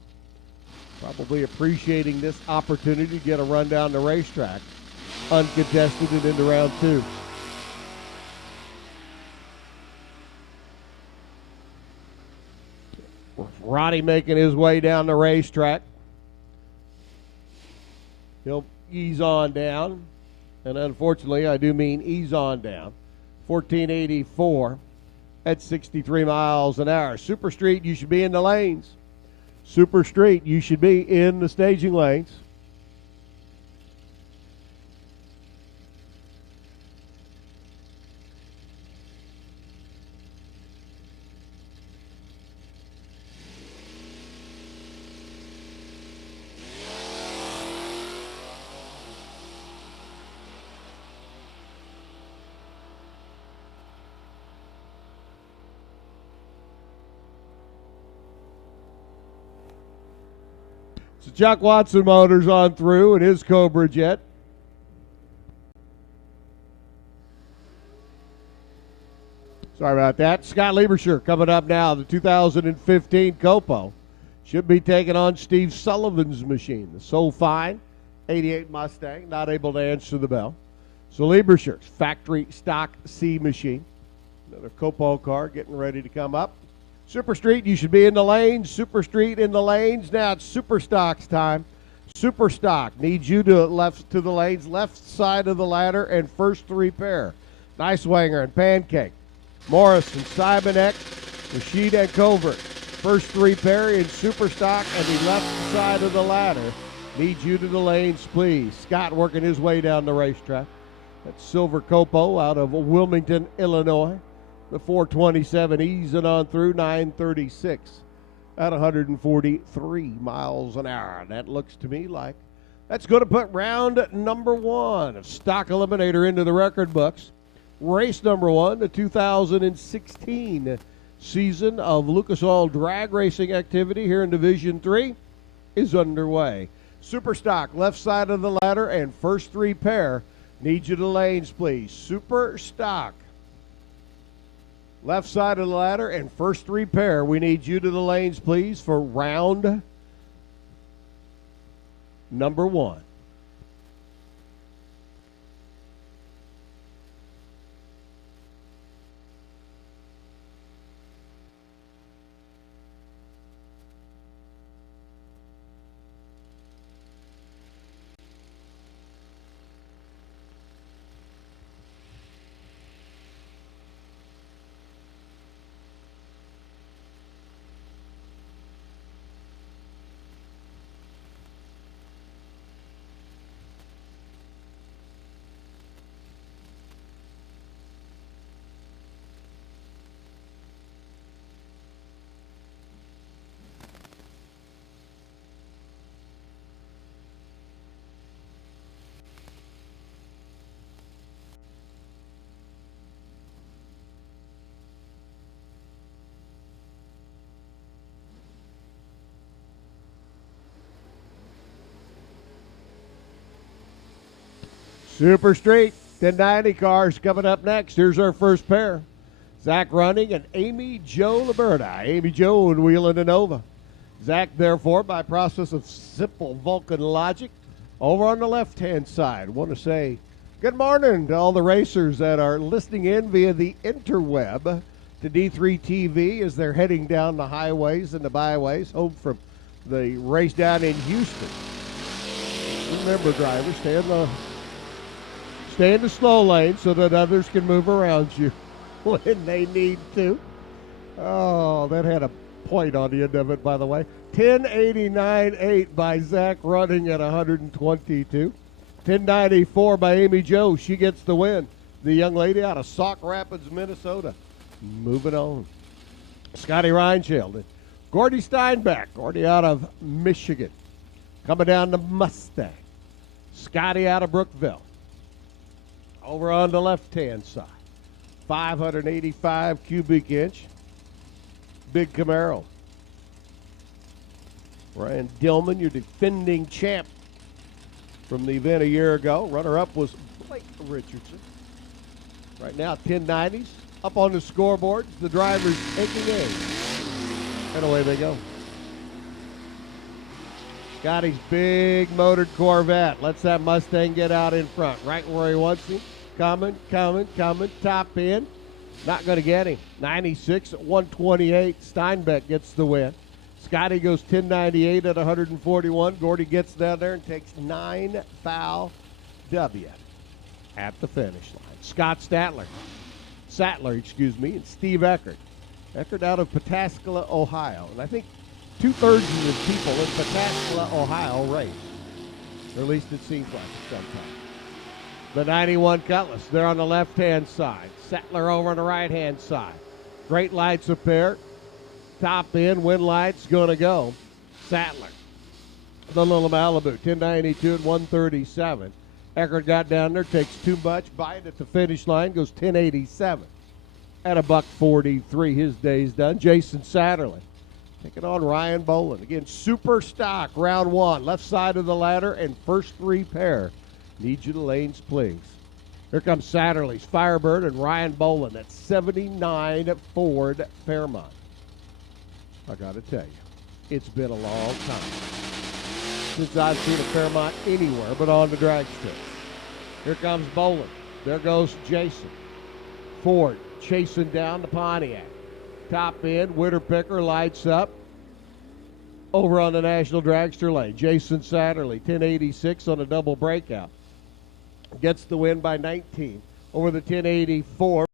Probably appreciating this opportunity to get a run down the racetrack, uncontested and into round 2. Ronnie making his way down the racetrack. He'll ease on down, and unfortunately, I do mean ease on down. 1484 at 63 miles an hour. Super Street, you should be in the lanes. Super Street, you should be in the staging lanes. So Chuck Watson Motors on through in his Cobra Jet. Sorry about that. Scott Liebershire coming up now. The 2015 Copo should be taking on Steve Sullivan's machine. The So Fine 88 Mustang, not able to answer the bell. So Liebershire's factory stock C machine. Another Copo car getting ready to come up. Super Street, you should be in the lanes. Super Street in the lanes. Now it's Super Stock's time. Super Stock needs you to the lanes, left side of the ladder, and first 3 pair. Nice Wanger and Pancake. Morrison, Simonek, Rashid, and Covert. First 3 pair in Super Stock and the left side of the ladder. Needs you to the lanes, please. Scott working his way down the racetrack. That's Silver Copo out of Wilmington, Illinois. The 427 easing on through 936 at 143 miles an hour. That looks to me like that's going to put round number 1 of Stock Eliminator into the record books. Race number 1, the 2016 season of Lucas Oil drag racing activity here in Division 3. is underway. Super stock, left side of the ladder, and first three pair. Need you to lanes, please. Super stock, left side of the ladder, and first three pair. We need you to the lanes, please, for round number one. Super Street, 1090 cars coming up next. Here's our first pair. Zach Running and Amy Jo Liberta. Amy Jo and wheeling an Nova. Zach, therefore, by process of simple Vulcan logic, over on the left-hand side. Want to say good morning to all the racers that are listening in via the interweb to D3 TV as they're heading down the highways and the byways home from the race down in Houston. Remember, drivers, stay in the slow lane so that others can move around you when they need to. Oh, that had a point on the end of it, by the way. 1089.8 by Zach Running at 122. 1094 by Amy Jo. She gets the win. The young lady out of Sauk Rapids, Minnesota. Moving on. Scotty Reinschild. Gordy Steinbeck. Gordy out of Michigan. Coming down to Mustang. Scotty out of Brookville. Over on the left-hand side, 585 cubic inch, big Camaro. Ryan Dillman, your defending champ from the event a year ago. Runner-up was Blake Richardson. Right now, 1090s. Up on the scoreboard, the drivers taking aim. And away they go. Scotty's big motored Corvette. Lets that Mustang get out in front, right where he wants him. Coming, top in. Not going to get him. 96 at 128. Steinbeck gets the win. Scotty goes 1098 at 141. Gordy gets down there and takes 9 foul W at the finish line. Scott Sattler, and Steve Eckert. Eckert out of Pataskala, Ohio. And I think 2/3 of the people in Pataskala, Ohio race. Or at least it seems like it sometimes. The 91 Cutlass, they're on the left-hand side. Sattler over on the right-hand side. Great lights up there. Top end, wind lights going to go. Sattler. The little Malibu, 1092 at 137. Eckert got down there, takes too much, bite at the finish line, goes 1087 at $143. His day's done. Jason Satterley taking on Ryan Boland. Again, super stock, round one, left side of the ladder, and first three pair. Need you to lanes, please. Here comes Satterley's Firebird and Ryan Boland. That's 79 Ford Fairmont. I got to tell you, it's been a long time since I've seen a Fairmont anywhere but on the Dragster. Here comes Boland. There goes Jason. Ford chasing down the Pontiac. Top end, Winter Picker lights up. Over on the National Dragster lane, Jason Satterley, 1086 on a double breakout. Gets the win by 19 over the 1084.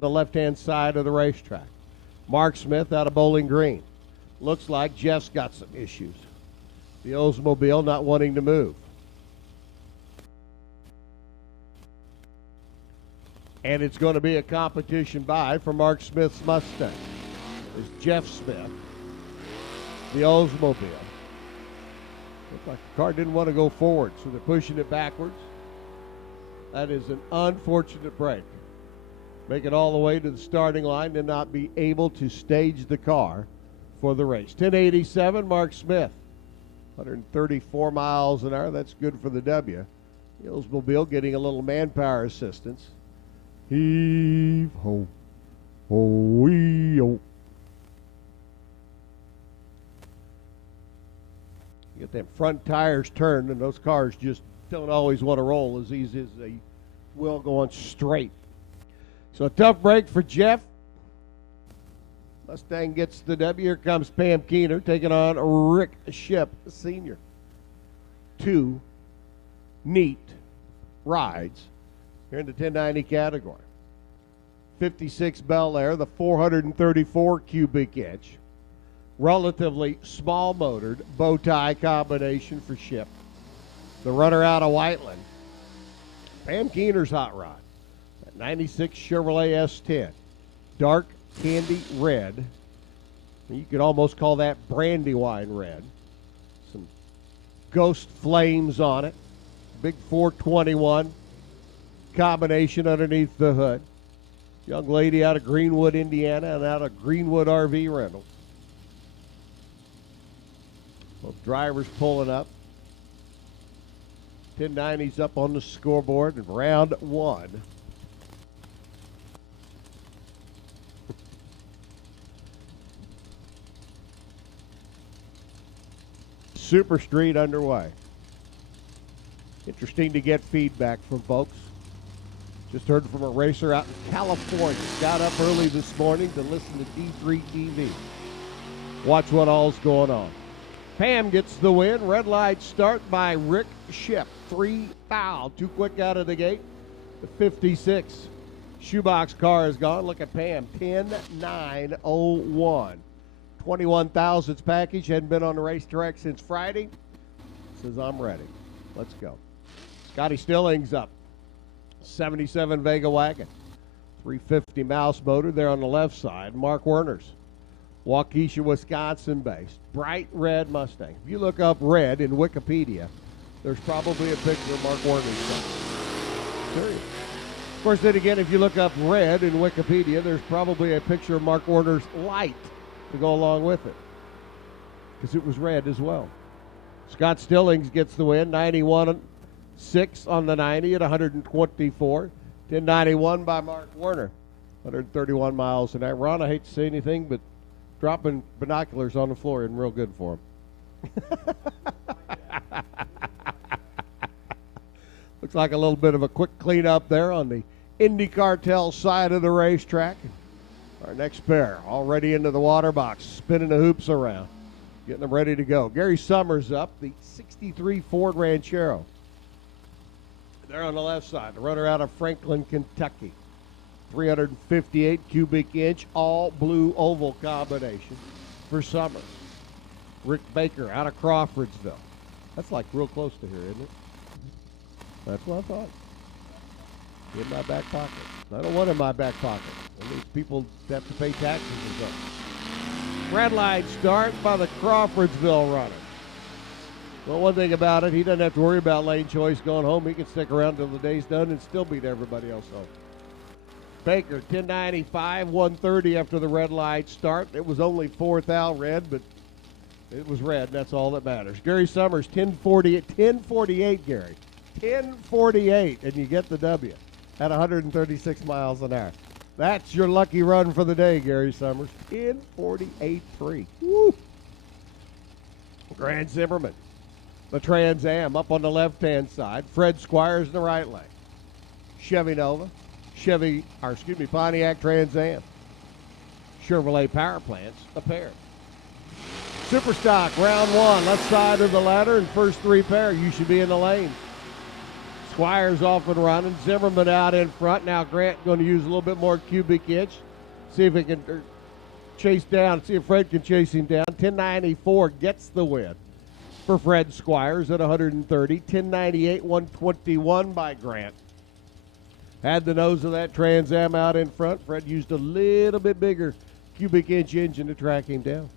The left-hand side of the racetrack. Mark Smith out of Bowling Green. Looks like Jeff's got some issues. The Oldsmobile not wanting to move. And it's going to be a competition buy for Mark Smith's Mustang. There's Jeff Smith, the Oldsmobile. Looks like the car didn't want to go forward, so they're pushing it backwards. That is an unfortunate break. Make it all the way to the starting line and not be able to stage the car for the race. 1087, Mark Smith. 134 miles an hour. That's good for the W. Hillsmobile getting a little manpower assistance. Heave ho, ho-wee ho. You get them front tires turned, and those cars just don't always want to roll as easy as they will going straight. So a tough break for Jeff. Mustang gets the W. Here comes Pam Keener taking on Rick Ship Sr. 2 neat rides here in the 1090 category. 56 Bel Air, the 434 cubic inch, relatively small motored bow tie combination for Ship. The runner out of Whiteland, Pam Keener's hot rod, that 96 Chevrolet S10, dark candy red. You could almost call that Brandywine red. Some ghost flames on it. Big 421 combination underneath the hood. Young lady out of Greenwood, Indiana, and out of Greenwood RV Rentals. Both drivers pulling up. 1090's up on the scoreboard in round 1. Super Street underway. Interesting to get feedback from folks. Just heard from a racer out in California. Got up early this morning to listen to D3 TV. Watch what all's going on. Pam gets the win. Red light start by Rick Ship. 3 foul. Too quick out of the gate. The 56 shoebox car is gone. Look at Pam. 10-9-0-1. 21 thousandths package. Hadn't been on the racetrack since Friday. Says, I'm ready. Let's go. Scotty Stillings up. 77 Vega wagon. 350 mouse motor there on the left side. Mark Werner's. Waukesha, Wisconsin based. Bright red Mustang. If you look up red in Wikipedia, there's probably a picture of Mark Werner's car. Serious. Of course, then again, if you look up red in Wikipedia, there's probably a picture of Mark Werner's light to go along with it, because it was red as well. Scott Stillings gets the win. 91-6 on the 90 at 124. 1091 by Mark Werner. 131 miles an hour. Ron, I hate to say anything, but dropping binoculars on the floor isn't real good for him. Looks like a little bit of a quick cleanup there on the Indy Cartel side of the racetrack. Our next pair already into the water box, spinning the hoops around, getting them ready to go. Gary Summers up, the 63 Ford Ranchero. There on the left side, the runner out of Franklin, Kentucky. 358 cubic inch, all blue oval combination for Summers. Rick Baker out of Crawfordsville. That's like real close to here, isn't it? That's what I thought. In my back pocket. I don't want it in my back pocket. At least people have to pay taxes and stuff. Red light start by the Crawfordsville runner. Well, one thing about it, he doesn't have to worry about lane choice going home. He can stick around till the day's done and still beat everybody else home. Baker, 1095, 130 after the red light start. It was only 4th out red, but it was red, and that's all that matters. Gary Summers, 1048, Gary. 1048, and you get the W at 136 miles an hour. That's your lucky run for the day, Gary Summers. 1048.3. Woo! Grant Zimmerman, the Trans Am up on the left-hand side. Fred Squires in the right lane. Chevy Nova, Pontiac Trans Am. Chevrolet Power Plants, a pair. Superstock, round 1, left side of the ladder, and first 3 pair. You should be in the lane. Squires off and running. Zimmerman out in front. Now Grant going to use a little bit more cubic inch. See if he can chase down. See if Fred can chase him down. 1094 gets the win for Fred Squires at 130. 1098, 121 by Grant. Had the nose of that Trans Am out in front. Fred used a little bit bigger cubic inch engine to track him down.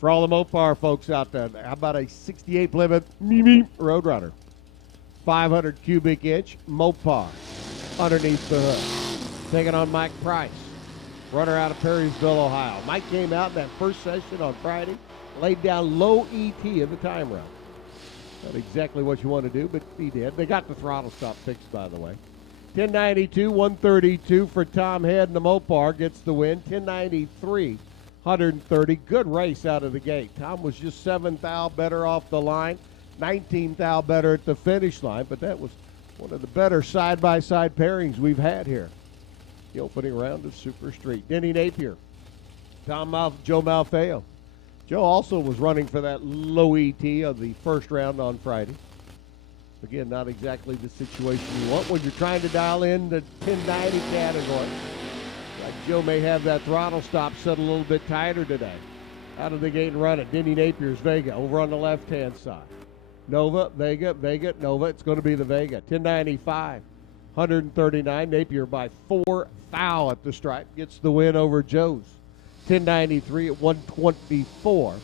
For all the Mopar folks out there, how about a 68 Plymouth Roadrunner? 500 cubic inch Mopar underneath the hood. Taking on Mike Price, runner out of Perrysville, Ohio. Mike came out in that first session on Friday, laid down low ET in the time run. Not exactly what you want to do, but he did. They got the throttle stop fixed, by the way. 1092, 132 for Tom Head in the Mopar, gets the win. 1093, 130. Good race out of the gate. Tom was just 7 thou better off the line, 19 thou better at the finish line, but that was one of the better side-by-side pairings we've had here. The opening round of Super Street. Denny Napier, Joe Malfeo. Joe also was running for that low ET of the first round on Friday. Again, not exactly the situation you want when you're trying to dial in the 1090 category. Like Joe may have that throttle stop set a little bit tighter today. Out of the gate and run it. Denny Napier's Vega over on the left-hand side. Nova, Vega, Vega, Nova. It's going to be the Vega. 1095, 139. Napier by 4 thou at the stripe. Gets the win over Joe's. 1093 at 124.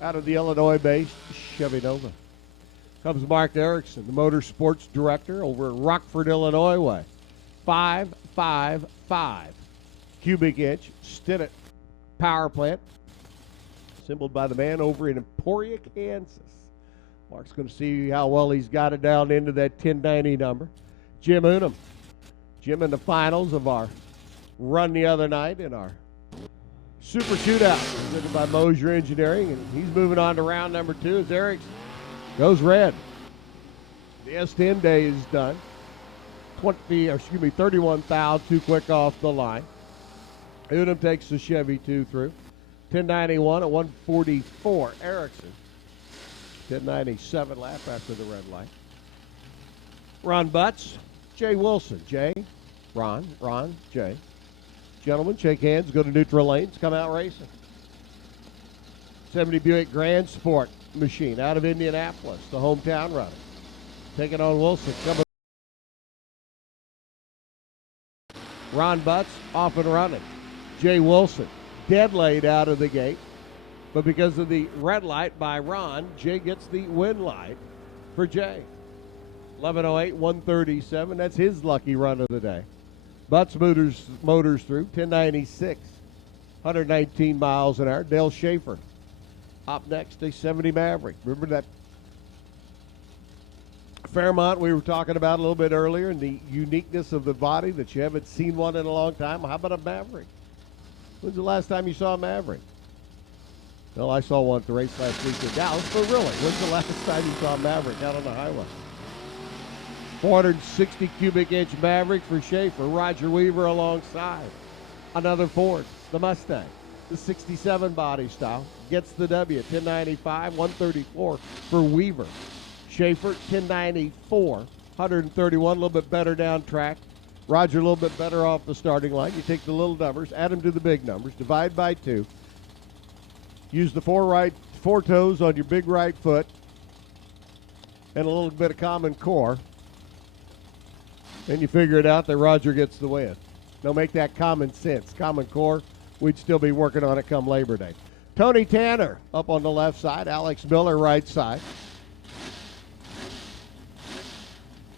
Out of the Illinois-based Chevy Nova. Comes Mark Erickson, the motorsports director over at Rockford, Illinois way. 555 cubic inch Stinnett power plant. Assembled by the man over in Emporia, Kansas. Mark's going to see how well he's got it down into that 1090 number. Jim Unum. Jim in the finals of our run the other night in our Super Shootout, presented by Mosier Engineering, and he's moving on to round number 2 as Eric goes red. The S10 day is done. 31 thou, too quick off the line. Unum takes the Chevy 2 through. 1091 at 144. Erickson. 1097 lap after the red light. Ron Butts, Jay Wilson. Jay, Ron, Jay. Gentlemen, shake hands, go to neutral lanes, come out racing. 70 Buick Grand Sport machine out of Indianapolis, the hometown runner. Taking on Wilson. Ron Butts off and running. Jay Wilson, dead laid out of the gate. But because of the red light by Ron, Jay gets the win light for Jay. 11:08, 137. That's his lucky run of the day. Butts motors through. 1096, 119 miles an hour. Dale Schaefer. Up next, a 70 Maverick. Remember that Fairmont we were talking about a little bit earlier and the uniqueness of the body that you haven't seen one in a long time? How about a Maverick? When's the last time you saw a Maverick? Well, I saw one at the race last week in Dallas, but really, when's the last time you saw a Maverick out on the highway? 460 cubic inch Maverick for Schaefer. Roger Weaver alongside. Another Ford, the Mustang, the 67 body style. Gets the W. 1095, 134 for Weaver. Schaefer, 1094, 131, a little bit better down track. Roger, a little bit better off the starting line. You take the little numbers, add them to the big numbers, divide by 2. Use the four toes on your big right foot and a little bit of common core. And you figure it out that Roger gets the win. Now make that common sense. Common core, we'd still be working on it come Labor Day. Tony Tanner up on the left side. Alex Miller right side.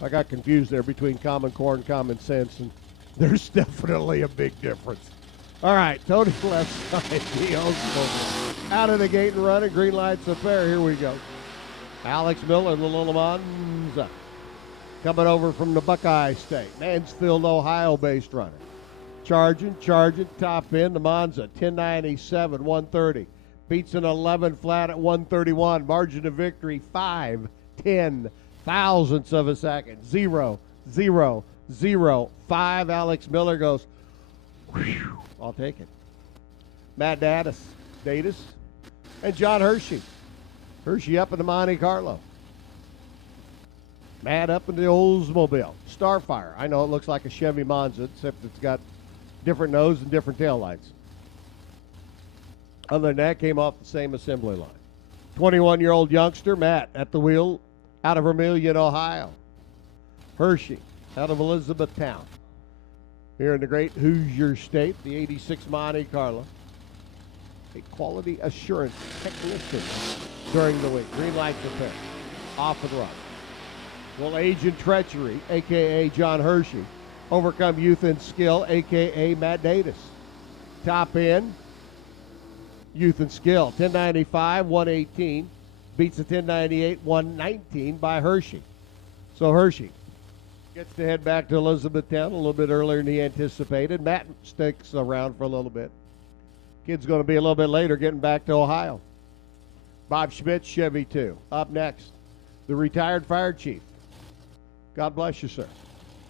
I got confused there between common core and common sense, and there's definitely a big difference. All right, Tony left side. He out of the gate and running. Green lights up there. Here we go. Alex Miller, the Little Monza. Coming over from the Buckeye State. Mansfield, Ohio-based runner. Charging, top end, the Monza, 1097, 130. Beats an 11 flat at 131. Margin of victory, 5/10 thousandths of a second. 0.005. Alex Miller goes, whew, I'll take it. Matt Datus, and John Hershey. Hershey up in the Monte Carlo. Matt up in the Oldsmobile. Starfire. I know it looks like a Chevy Monza, except it's got different nose and different taillights. Other than that, came off the same assembly line. 21-year-old youngster, Matt, at the wheel out of Vermilion, Ohio. Hershey out of Elizabethtown. Here in the great Hoosier State, the 86 Monte Carlo. a quality assurance technician during the week. Green light repair. Off and run. Will age and treachery, a.k.a. John Hershey, overcome youth and skill, a.k.a. Matt Davis. Top end, youth and skill. 1095, 118. Beats the 1098, 119 by Hershey. So Hershey gets to head back to Elizabethtown a little bit earlier than he anticipated. Matt sticks around for a little bit. Kid's going to be a little bit later getting back to Ohio. Bob Schmidt, Chevy 2. Up next, the retired fire chief. God bless you, sir.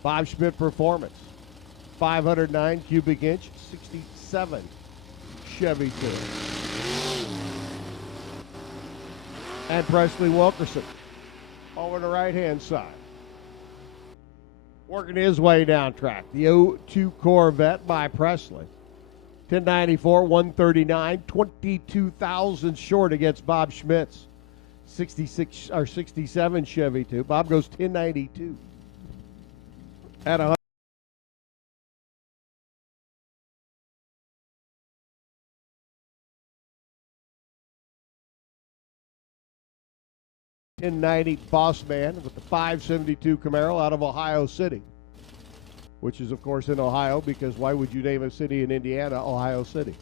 Bob Schmidt Performance. 509 cubic inch, 67 Chevy 2. And Presley Wilkerson over the right-hand side. Working his way down track. The 02 Corvette by Presley. 1094, 139, 22,000 short against Bob Schmidt's 66 or 67 Chevy 2. Bob goes 1092 at 100. $1090 Boss Man with the 572 Camaro out of Ohio City, which is, of course, in Ohio, because why would you name a city in Indiana Ohio City?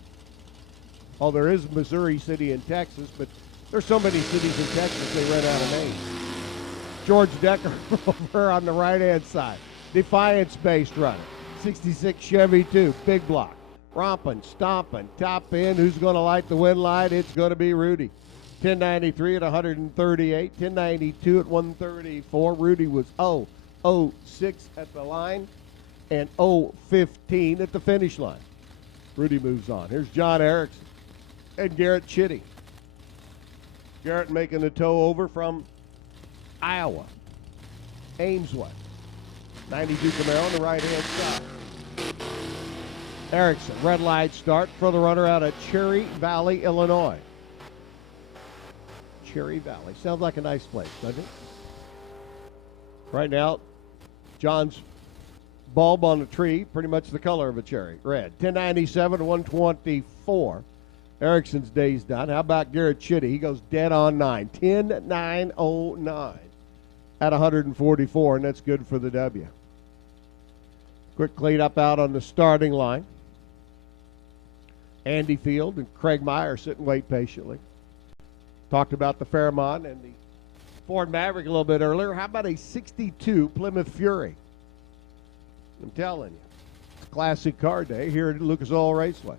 Oh, there is Missouri City in Texas, but there's so many cities in Texas they ran out of names. George Decker over on the right-hand side. Defiance-based runner. 66 Chevy 2, big block. Romping, stomping, top end. Who's going to light the wind light? It's going to be Rudy. 1093 at 138, 1092 at 134. Rudy was 006 at the line and 015 at the finish line. Rudy moves on. Here's John Erickson and Garrett Chitty. Garrett making the tow over from Iowa. Amesway. 92 Camaro on the right-hand side. Erickson, red light start for the runner out of Cherry Valley, Illinois. Cherry Valley. Sounds like a nice place, doesn't it? Right now, John's bulb on the tree, pretty much the color of a cherry, red. 1097 to 124. Erickson's day's done. How about Garrett Chitty? He goes dead on 9. 10,909 at 144, and that's good for the W. Quick clean up out on the starting line. Andy Field and Craig Meyer sit and wait patiently. Talked about the Fairmont and the Ford Maverick a little bit earlier. How about a 62 Plymouth Fury? I'm telling you, it's a classic car day here at Lucas Oil Raceway.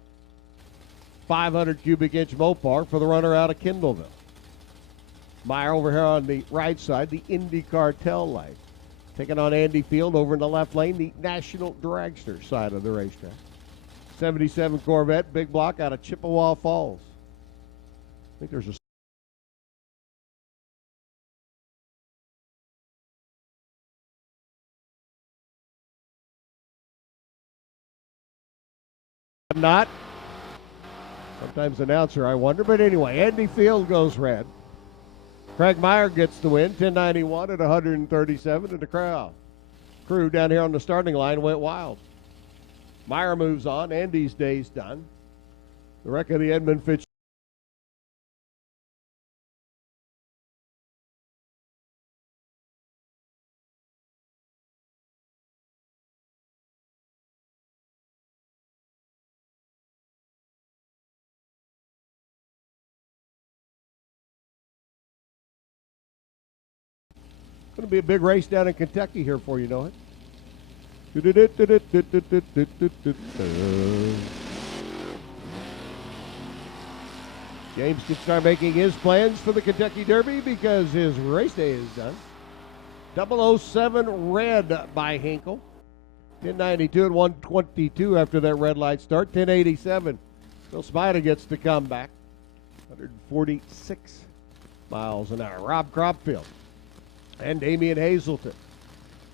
500 cubic inch Mopar for the runner out of Kindleville. Meyer over here on the right side, the IndyCar tail light. Taking on Andy Field over in the left lane, the National Dragster side of the racetrack. 77 Corvette, big block out of Chippewa Falls. I think there's a not. Sometimes announcer, I wonder. But anyway, Andy Field goes red. Craig Meyer gets the win, 1091 at 137 in the crowd. Crew down here on the starting line went wild. Meyer moves on. Andy's day's done. The wreck of the Edmund Fitch. Going to be a big race down in Kentucky here for you, know it. James can start making his plans for the Kentucky Derby because his race day is done. 007 red by Hinkle. 1092 and 122 after that red light start. 1087. Bill Spida gets to come back. 146 miles an hour. Rob Cropfield and Damian Hazelton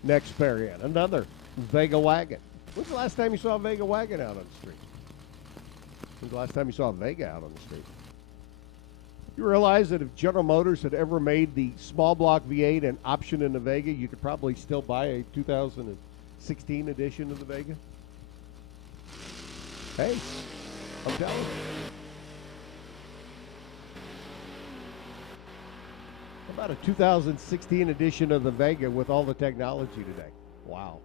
next pair in. Another Vega wagon. When's the last time you saw a Vega wagon out on the street? When's the last time you saw a Vega out on the street? You realize that if General Motors had ever made the small block V8 an option in the Vega, you could probably still buy a 2016 edition of the Vega? Hey, I'm telling you. about a 2016 edition of the Vega with all the technology today. Wow.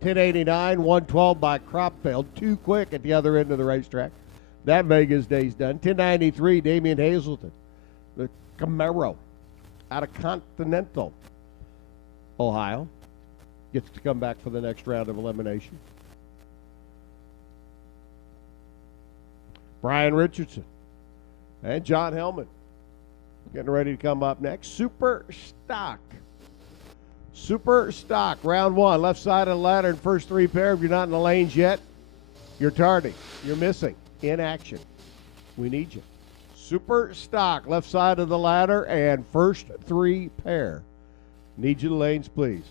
1089, 112 by Cropfield. Too quick at the other end of the racetrack. That Vegas day's done. 1093, Damian Hazelton. The Camaro out of Continental, Ohio. Gets to come back for the next round of elimination. Brian Richardson and John Hellman getting ready to come up next. Super Stock. Super Stock, round one, left side of the ladder in first three pair. If you're not in the lanes yet, you're tardy. You're missing. In action. We need you. Super Stock, left side of the ladder and first three pair. Need you in the lanes, please.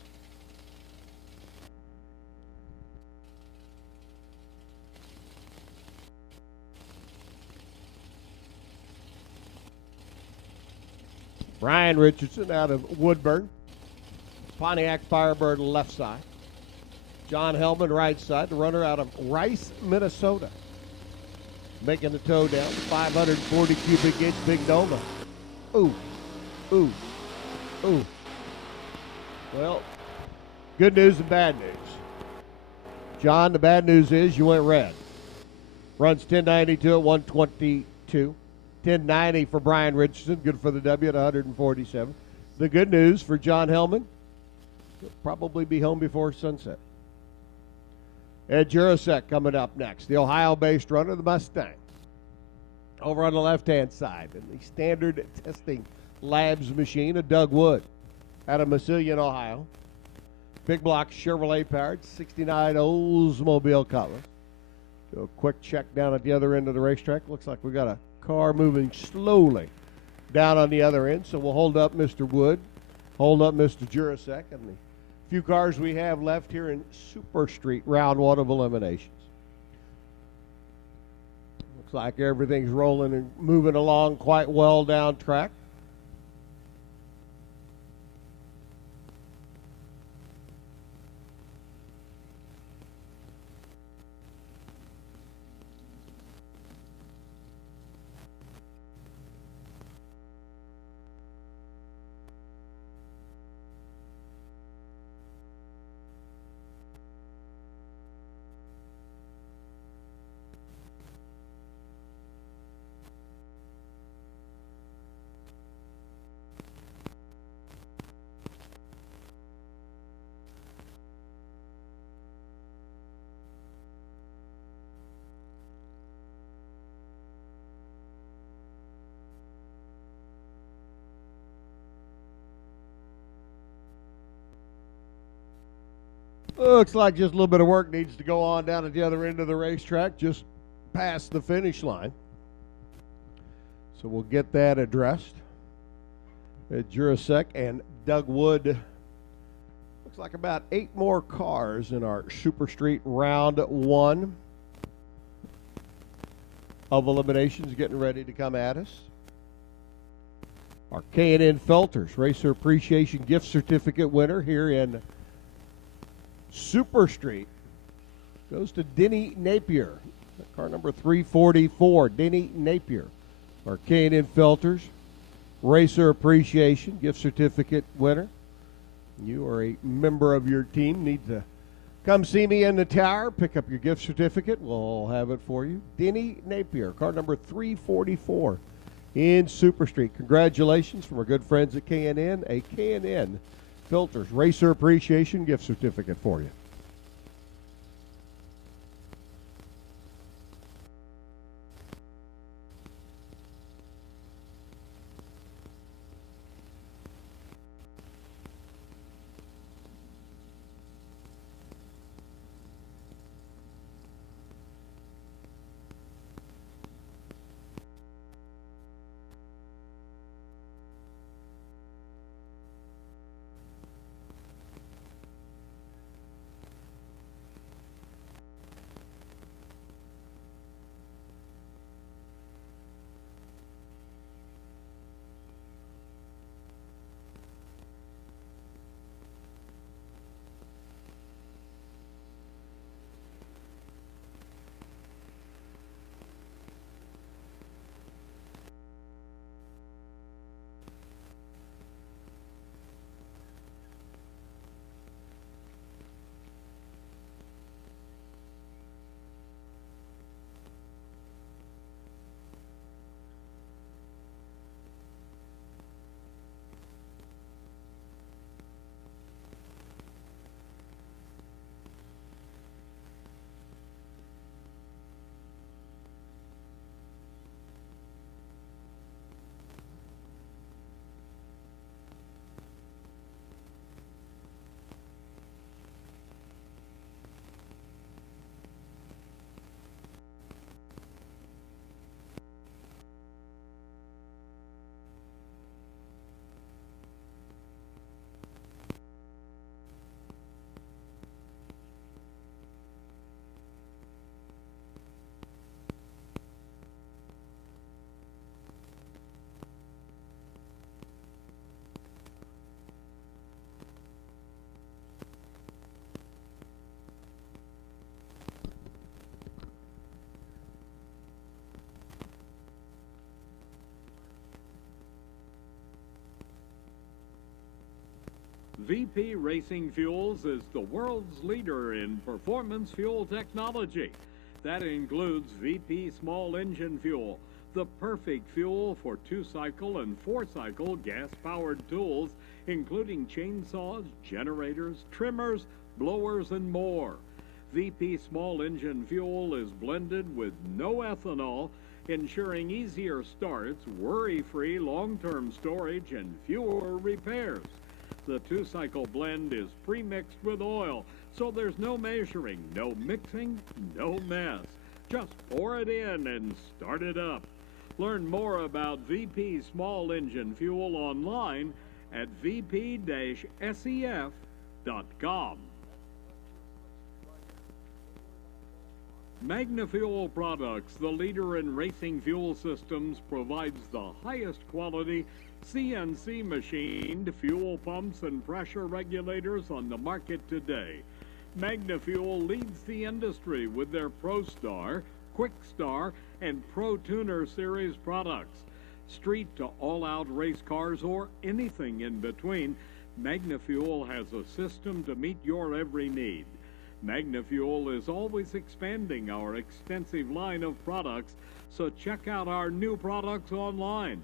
Brian Richardson out of Woodburn. Pontiac Firebird left side. John Hellman right side. The runner out of Rice, Minnesota. Making the toe down. 540 cubic inch Big Nova. Ooh. Ooh. Ooh. Well, good news and bad news. John, the bad news is you went red. Runs 1092 at 122. 1090 for Brian Richardson. Good for the W at 147. The good news for John Hellman, he'll probably be home before sunset. Ed Jurasek coming up next. The Ohio-based runner, the Mustang. Over on the left-hand side. And the standard testing labs machine of Doug Wood out of Maziere, Ohio. Big block Chevrolet powered, 69 Oldsmobile Cutlass. Do a quick check down at the other end of the racetrack. Looks like we got a car moving slowly down on the other end. So we'll hold up Mr. Wood, hold up Mr. Jurasek, and the few cars we have left here in Super Street, round one of eliminations. Looks like everything's rolling and moving along quite well down track. Looks like just a little bit of work needs to go on down at the other end of the racetrack, just past the finish line. So we'll get that addressed. Jurasek and Doug Wood. Looks like about 8 more cars in our Super Street round one of eliminations getting ready to come at us. Our K&N Filters Racer Appreciation Gift Certificate winner here in Super Street goes to Denny Napier. Car number 344, Denny Napier. Our K&N Filters Racer Appreciation Gift Certificate winner. You are a member of your team. Need to come see me in the tower. Pick up your gift certificate. We'll have it for you. Denny Napier, car number 344 in Super Street. Congratulations from our good friends at K&N. A K&N Filters Racer Appreciation Gift Certificate for you. VP Racing Fuels is the world's leader in performance fuel technology. That includes VP Small Engine Fuel, the perfect fuel for 2-cycle and 4-cycle gas-powered tools, including chainsaws, generators, trimmers, blowers, and more. VP Small Engine Fuel is blended with no ethanol, ensuring easier starts, worry-free long-term storage, and fewer repairs. The 2-cycle blend is pre-mixed with oil, so there's no measuring, no mixing, no mess. Just pour it in and start it up. Learn more about VP Small Engine Fuel online at vp-sef.com. MagnaFuel Products, the leader in racing fuel systems, provides the highest quality CNC machined fuel pumps and pressure regulators on the market today. MagnaFuel leads the industry with their ProStar, QuickStar, and Pro Tuner series products. Street to all-out race cars or anything in between, MagnaFuel has a system to meet your every need. MagnaFuel is always expanding our extensive line of products, so check out our new products online.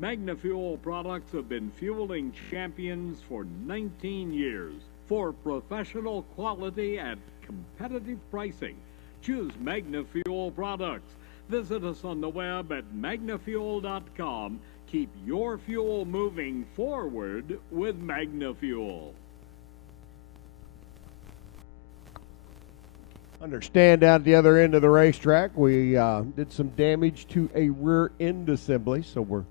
MagnaFuel products have been fueling champions for 19 years. For professional quality at competitive pricing, choose MagnaFuel products. Visit us on the web at magnafuel.com. Keep your fuel moving forward with MagnaFuel. Understand down at the other end of the racetrack, we did some damage to a rear end assembly, so we're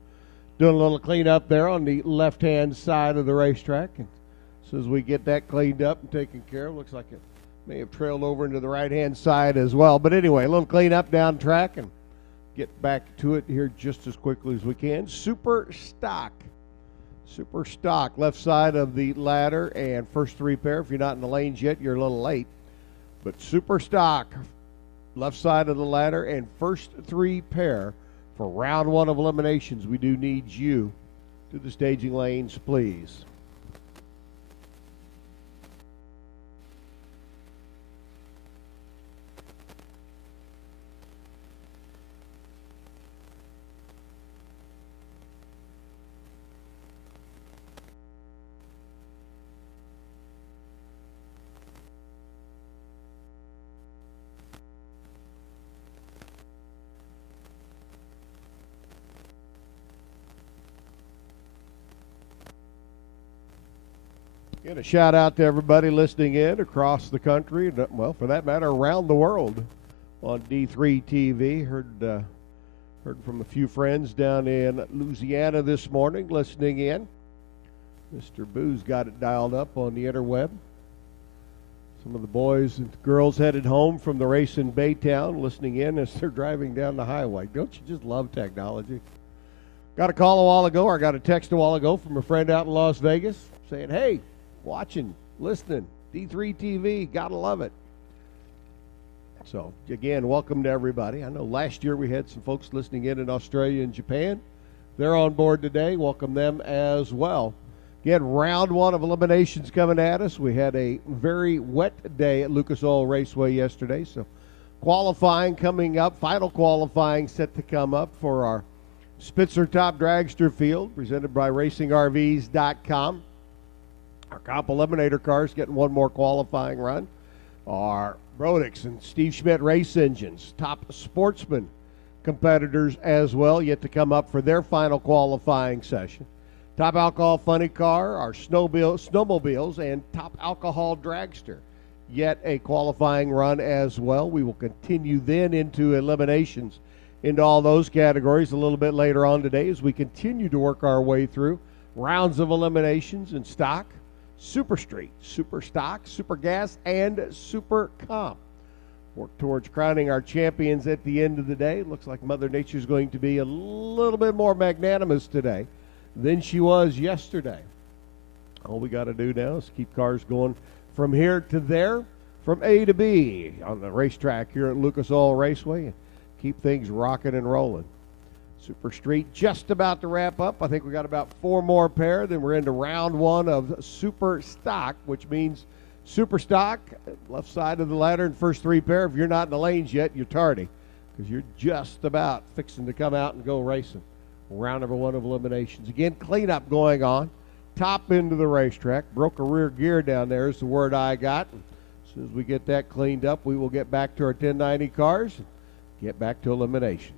doing a little cleanup there on the left-hand side of the racetrack. And as soon as we get that cleaned up and taken care of, looks like it may have trailed over into the right-hand side as well. But anyway, a little cleanup down track and get back to it here just as quickly as we can. Super stock, left side of the ladder and first 3 pair. If you're not in the lanes yet, you're a little late. But super stock, left side of the ladder and first 3 pair for round 1 of eliminations. We do need you to the staging lanes, please. Again, a shout out to everybody listening in across the country, well, for that matter, around the world on D3 TV. Heard from a few friends down in Louisiana this morning listening in. Mr. Boo's got it dialed up on the interweb. Some of the boys and girls headed home from the race in Baytown listening in as they're driving down the highway. Don't you just love technology? Got a call a while ago, or got a text a while ago from a friend out in Las Vegas saying, hey, watching, listening, D3 TV, gotta love it. So, again, welcome to everybody. I know last year we had some folks listening in Australia and Japan. They're on board today. Welcome them as well. Again, round 1 of eliminations coming at us. We had a very wet day at Lucas Oil Raceway yesterday, so qualifying coming up, final qualifying set to come up for our Spitzer Top Dragster field, presented by RacingRVs.com. Our comp eliminator cars getting one more qualifying run. Our Brodix and Steve Schmidt race engines, top Sportsman competitors as well, yet to come up for their final qualifying session. Top Alcohol Funny Car, our snowmobiles, and Top Alcohol Dragster, yet a qualifying run as well. We will continue then into eliminations into all those categories a little bit later on today as we continue to work our way through rounds of eliminations in stock, Super Street, Super Stock, Super Gas, and Super Comp. Work towards crowning our champions at the end of the day. Looks like Mother Nature is going to be a little bit more magnanimous today than she was yesterday. All we got to do now is keep cars going from here to there, from A to B on the racetrack here at Lucas Oil Raceway, and keep things rocking and rolling. Super Street just about to wrap up. I think we got about 4 more pair. Then we're into round 1 of Super Stock, which means Super Stock, left side of the ladder in first 3 pair. If you're not in the lanes yet, you're tardy because you're just about fixing to come out and go racing. Round number 1 of eliminations. Again, cleanup going on. Top end of the racetrack. Broke a rear gear down there is the word I got. And as soon as we get that cleaned up, we will get back to our 1090 cars and get back to eliminations.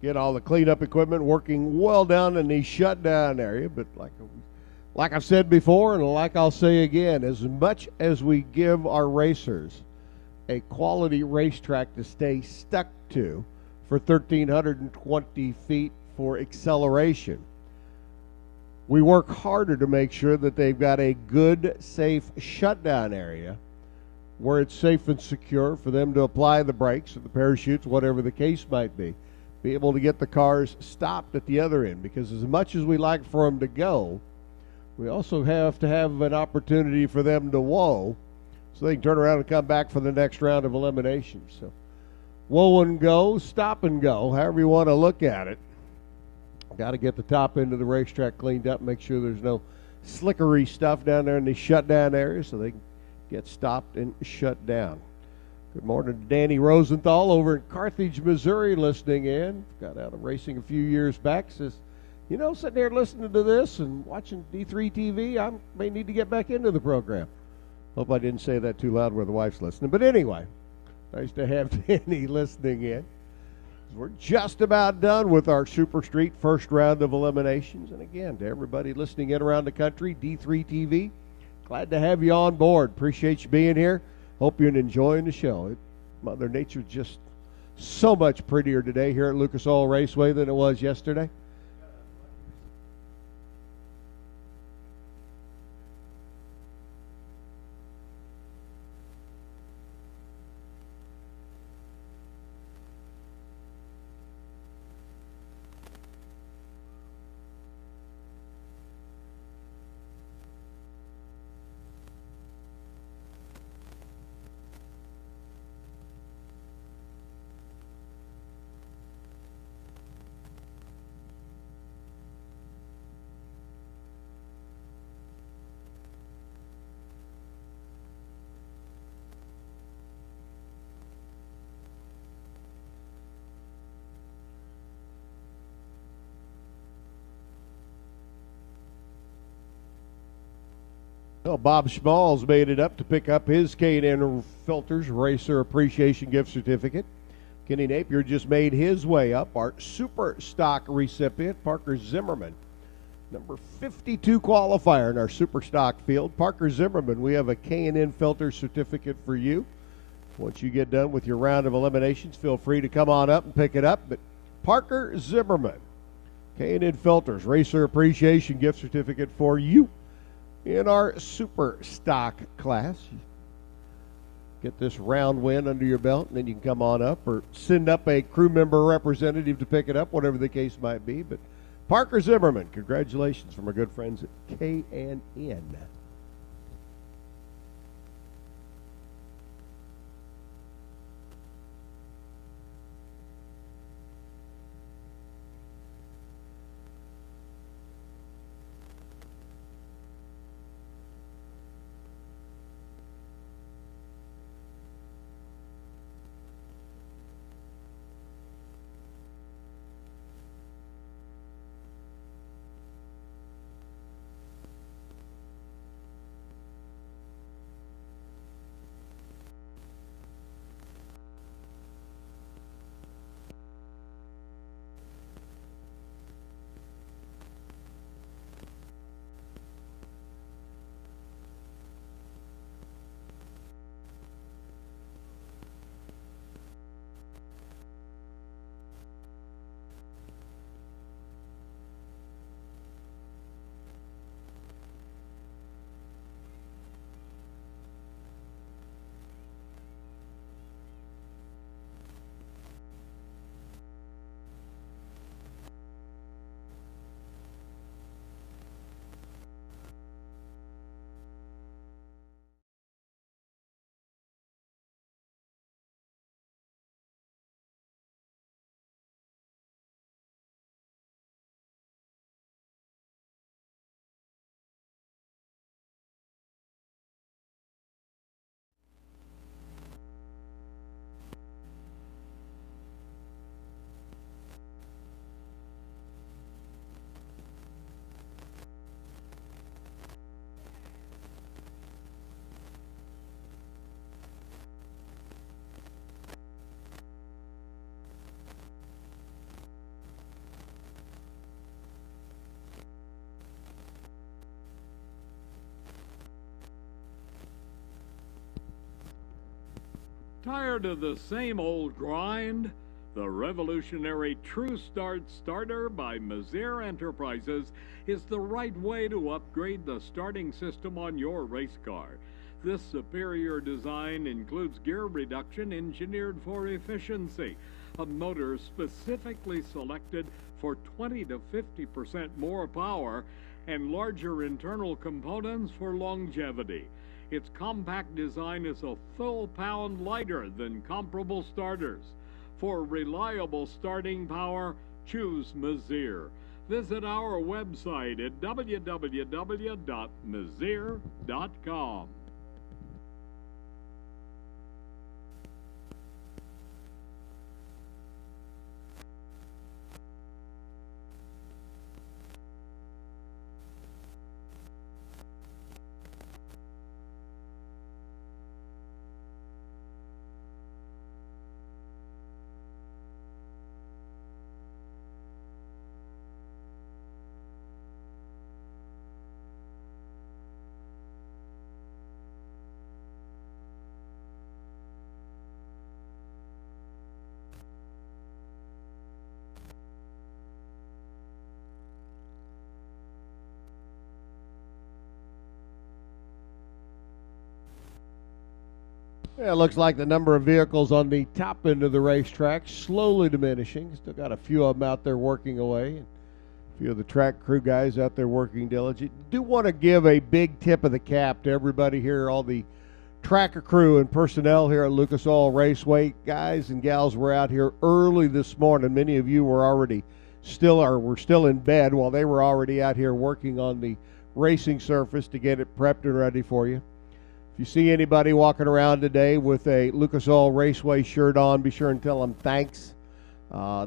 Get all the cleanup equipment working well down in the shutdown area. But like I've said before, and like I'll say again, as much as we give our racers a quality racetrack to stay stuck to for 1,320 feet for acceleration, we work harder to make sure that they've got a good, safe shutdown area where it's safe and secure for them to apply the brakes or the parachutes, whatever the case might be able to get the cars stopped at the other end, because as much as we like for them to go, we also have to have an opportunity for them to whoa so they can turn around and come back for the next round of eliminations. So whoa and go, stop and go, however you want to look at it. Got to get the top end of the racetrack cleaned up, make sure there's no slickery stuff down there in the shutdown area so they can get stopped and shut down. Good morning to Danny Rosenthal over in Carthage, Missouri, listening in. Got out of racing a few years back. Says, you know, sitting there listening to this and watching D3 TV, I may need to get back into the program. Hope I didn't say that too loud where the wife's listening. But anyway, nice to have Danny listening in. We're just about done with our Super Street first round of eliminations. And again, to everybody listening in around the country, D3 TV, glad to have you on board. Appreciate you being here. Hope you're enjoying the show. Mother Nature's just so much prettier today here at Lucas Oil Raceway than it was yesterday. Well, Bob Schmalls made it up to pick up his K&N Filters Racer Appreciation Gift Certificate. Kenny Napier just made his way up. Our Super Stock recipient, Parker Zimmerman, number 52 qualifier in our Super Stock field. Parker Zimmerman, we have a K&N Filter certificate for you. Once you get done with your round of eliminations, feel free to come on up and pick it up. But Parker Zimmerman, K&N Filters Racer Appreciation Gift Certificate for you in our Super Stock class. get this round win under your belt, and then you can come on up or send up a crew member representative to pick it up, whatever the case might be. But Parker Zimmerman, congratulations from our good friends at K&N. Tired of the same old grind? The revolutionary True Start starter by Maziere Enterprises is the right way to upgrade the starting system on your race car. This superior design includes gear reduction engineered for efficiency, a motor specifically selected for 20 to 50% more power, and larger internal components for longevity. Its compact design is a full pound lighter than comparable starters. For reliable starting power, choose Maziere. Visit our website at www.maziere.com. Yeah, it looks like the number of vehicles on the top end of the racetrack slowly diminishing. Still got a few of them out there working away. A few of the track crew guys out there working diligent. Do want to give a big tip of the cap to everybody here, all the tracker crew and personnel here at Lucas Oil Raceway. Guys and gals were out here early this morning. Many of you were already were still in bed while they were already out here working on the racing surface to get it prepped and ready for you. If you see anybody walking around today with a Lucas Oil Raceway shirt on, be sure and tell them thanks.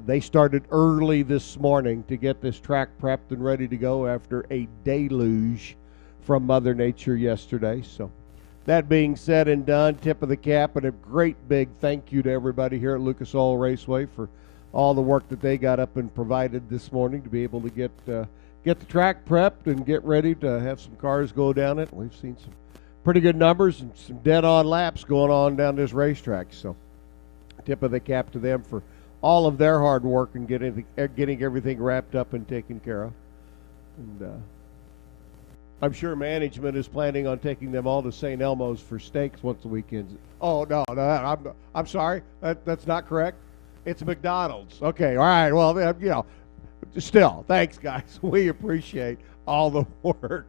They started early this morning to get this track prepped and ready to go after a deluge from Mother Nature yesterday. So that being said and done, tip of the cap and a great big thank you to everybody here at Lucas Oil Raceway for all the work that they got up and provided this morning to be able to get the track prepped and get ready to have some cars go down it. We've seen some pretty good numbers and some dead-on laps going on down this racetrack. So tip of the cap to them for all of their hard work and getting everything wrapped up and taken care of. And I'm sure management is planning on taking them all to St. Elmo's for steaks once a weekend. Oh, no, I'm sorry. That's not correct. It's McDonald's. Okay, all right. Well, you know, still, thanks, guys. We appreciate all the work.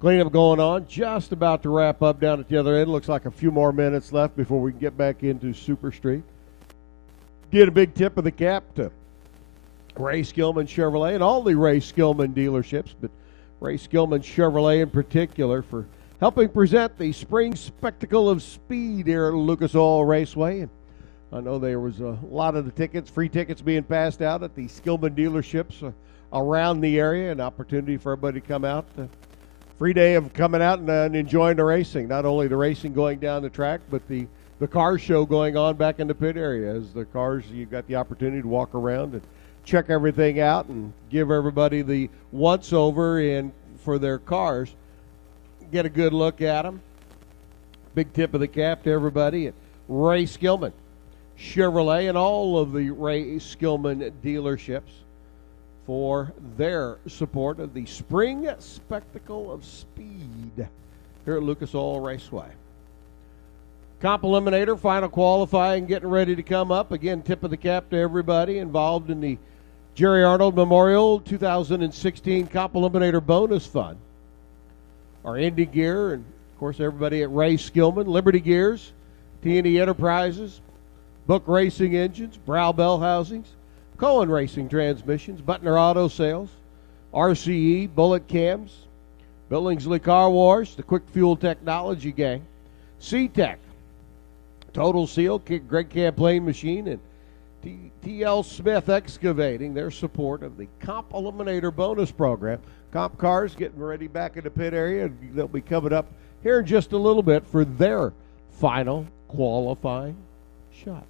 Cleanup going on, just about to wrap up down at the other end. Looks like a few more minutes left before we can get back into Super Street. Get a big tip of the cap to Ray Skillman Chevrolet and all the Ray Skillman dealerships, but Ray Skillman Chevrolet in particular for helping present the spring spectacle of speed here at Lucas Oil Raceway. And I know there was a lot of the tickets, free tickets being passed out at the Skillman dealerships around the area, an opportunity for everybody to come out. Free day of coming out and enjoying the racing. Not only the racing going down the track, but the car show going on back in the pit area. As the cars, you've got the opportunity to walk around and check everything out and give everybody the once-over in for their cars. Get a good look at them. Big tip of the cap to everybody at Ray Skillman Chevrolet and all of the Ray Skillman dealerships for their support of the spring spectacle of speed here at Lucas Oil Raceway. Comp Eliminator, final qualifying, getting ready to come up. Again, tip of the cap to everybody involved in the Jerry Arnold Memorial 2016 Comp Eliminator Bonus Fund. Our Indy Gear, and of course everybody at Ray Skillman, Liberty Gears, T&E Enterprises, Book Racing Engines, Brow Bell Housings, Cohen Racing Transmissions, Butner Auto Sales, RCE, Bullet Cams, Billingsley Car Wash, the Quick Fuel Technology Gang, C-Tech, Total Seal, Greg Camplain Machine, and TL Smith Excavating, their support of the Comp Eliminator Bonus Program. Comp Cars getting ready back in the pit area. They'll be coming up here in just a little bit for their final qualifying shot.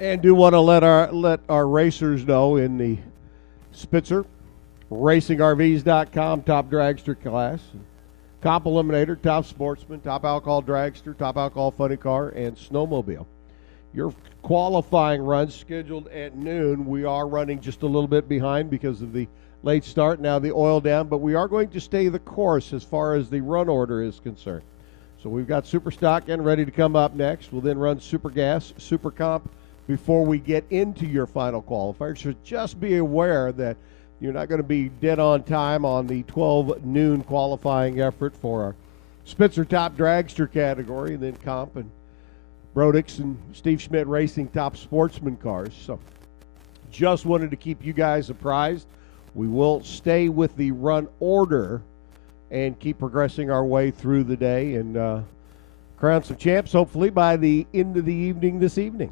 And do want to let our racers know in the Spitzer, RacingRVs.com, top dragster class, Comp Eliminator, top sportsman, top alcohol dragster, top alcohol funny car, and snowmobile. Your qualifying runs scheduled at noon. We are running just a little bit behind because of the late start, now the oil down, but we are going to stay the course as far as the run order is concerned. So we've got Super Stock getting ready to come up next. We'll then run Super Gas, Super Comp, before we get into your final qualifiers. So just be aware that you're not going to be dead on time on the 12 noon qualifying effort for our Spitzer top dragster category, and then Comp and Brodix and Steve Schmidt Racing top sportsman cars. So just wanted to keep you guys apprised. We will stay with the run order and keep progressing our way through the day and crown some champs hopefully by the end of the evening this evening.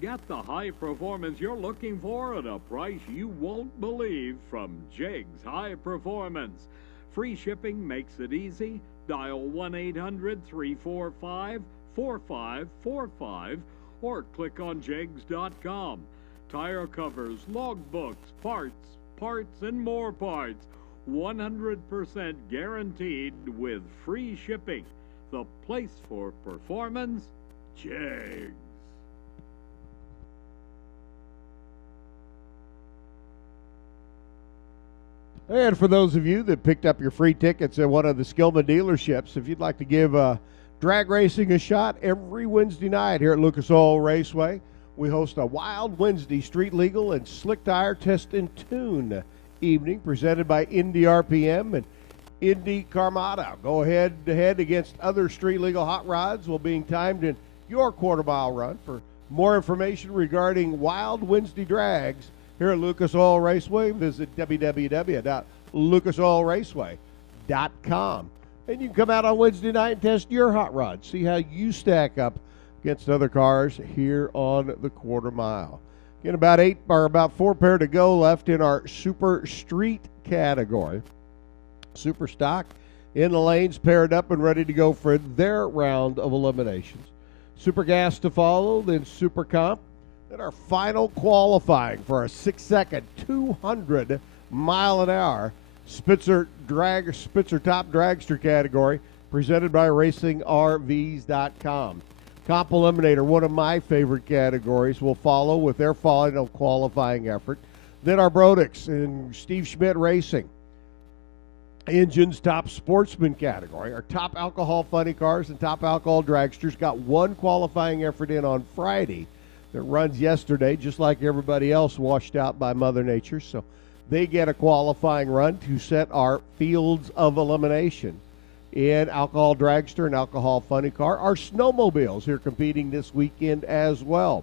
Get the high performance you're looking for at a price you won't believe from Jegs High Performance. Free shipping makes it easy. Dial 1-800-345-4545 or click on jegs.com. Tire covers, logbooks, parts, and more parts. 100% guaranteed with free shipping. The place for performance, Jegs. And for those of you that picked up your free tickets at one of the Skillman dealerships, if you'd like to give drag racing a shot, every Wednesday night here at Lucas Oil Raceway, we host a Wild Wednesday street legal and slick tire test and tune evening presented by Indy RPM and Indy Carmada. Go head to head against other street legal hot rods while being timed in your quarter-mile run. For more information regarding Wild Wednesday drags here at Lucas Oil Raceway, visit www.lucasoilraceway.com. And you can come out on Wednesday night and test your hot rod, see how you stack up against other cars here on the quarter mile. Again, about 4 pair to go left in our Super Street category. Super Stock in the lanes, paired up and ready to go for their round of eliminations. Super Gas to follow, then Super Comp. Then our final qualifying for our 6-second, 200-mile-an-hour Spitzer Top Dragster category, presented by RacingRVs.com. Comp Eliminator, one of my favorite categories, will follow with their final qualifying effort. Then our Brodix and Steve Schmidt Racing. Engines Top Sportsman category. Our top alcohol funny cars and top alcohol dragsters got one qualifying effort in on Friday that runs yesterday, just like everybody else washed out by Mother Nature. So they get a qualifying run to set our fields of elimination in alcohol dragster and alcohol funny car. Our snowmobiles here competing this weekend as well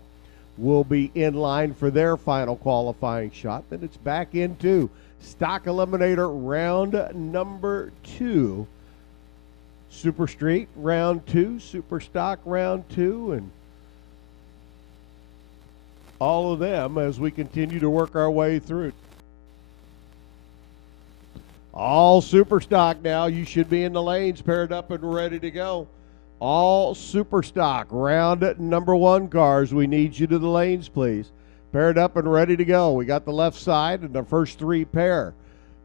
will be in line for their final qualifying shot. Then it's back into Stock Eliminator round number 2. Super Street round 2, Super Stock round 2, and all of them as we continue to work our way through. All Super Stock now. You should be in the lanes, paired up and ready to go. All Super Stock round number 1 cars. We need you to the lanes, please. Paired up and ready to go. We got the left side and the first 3 pair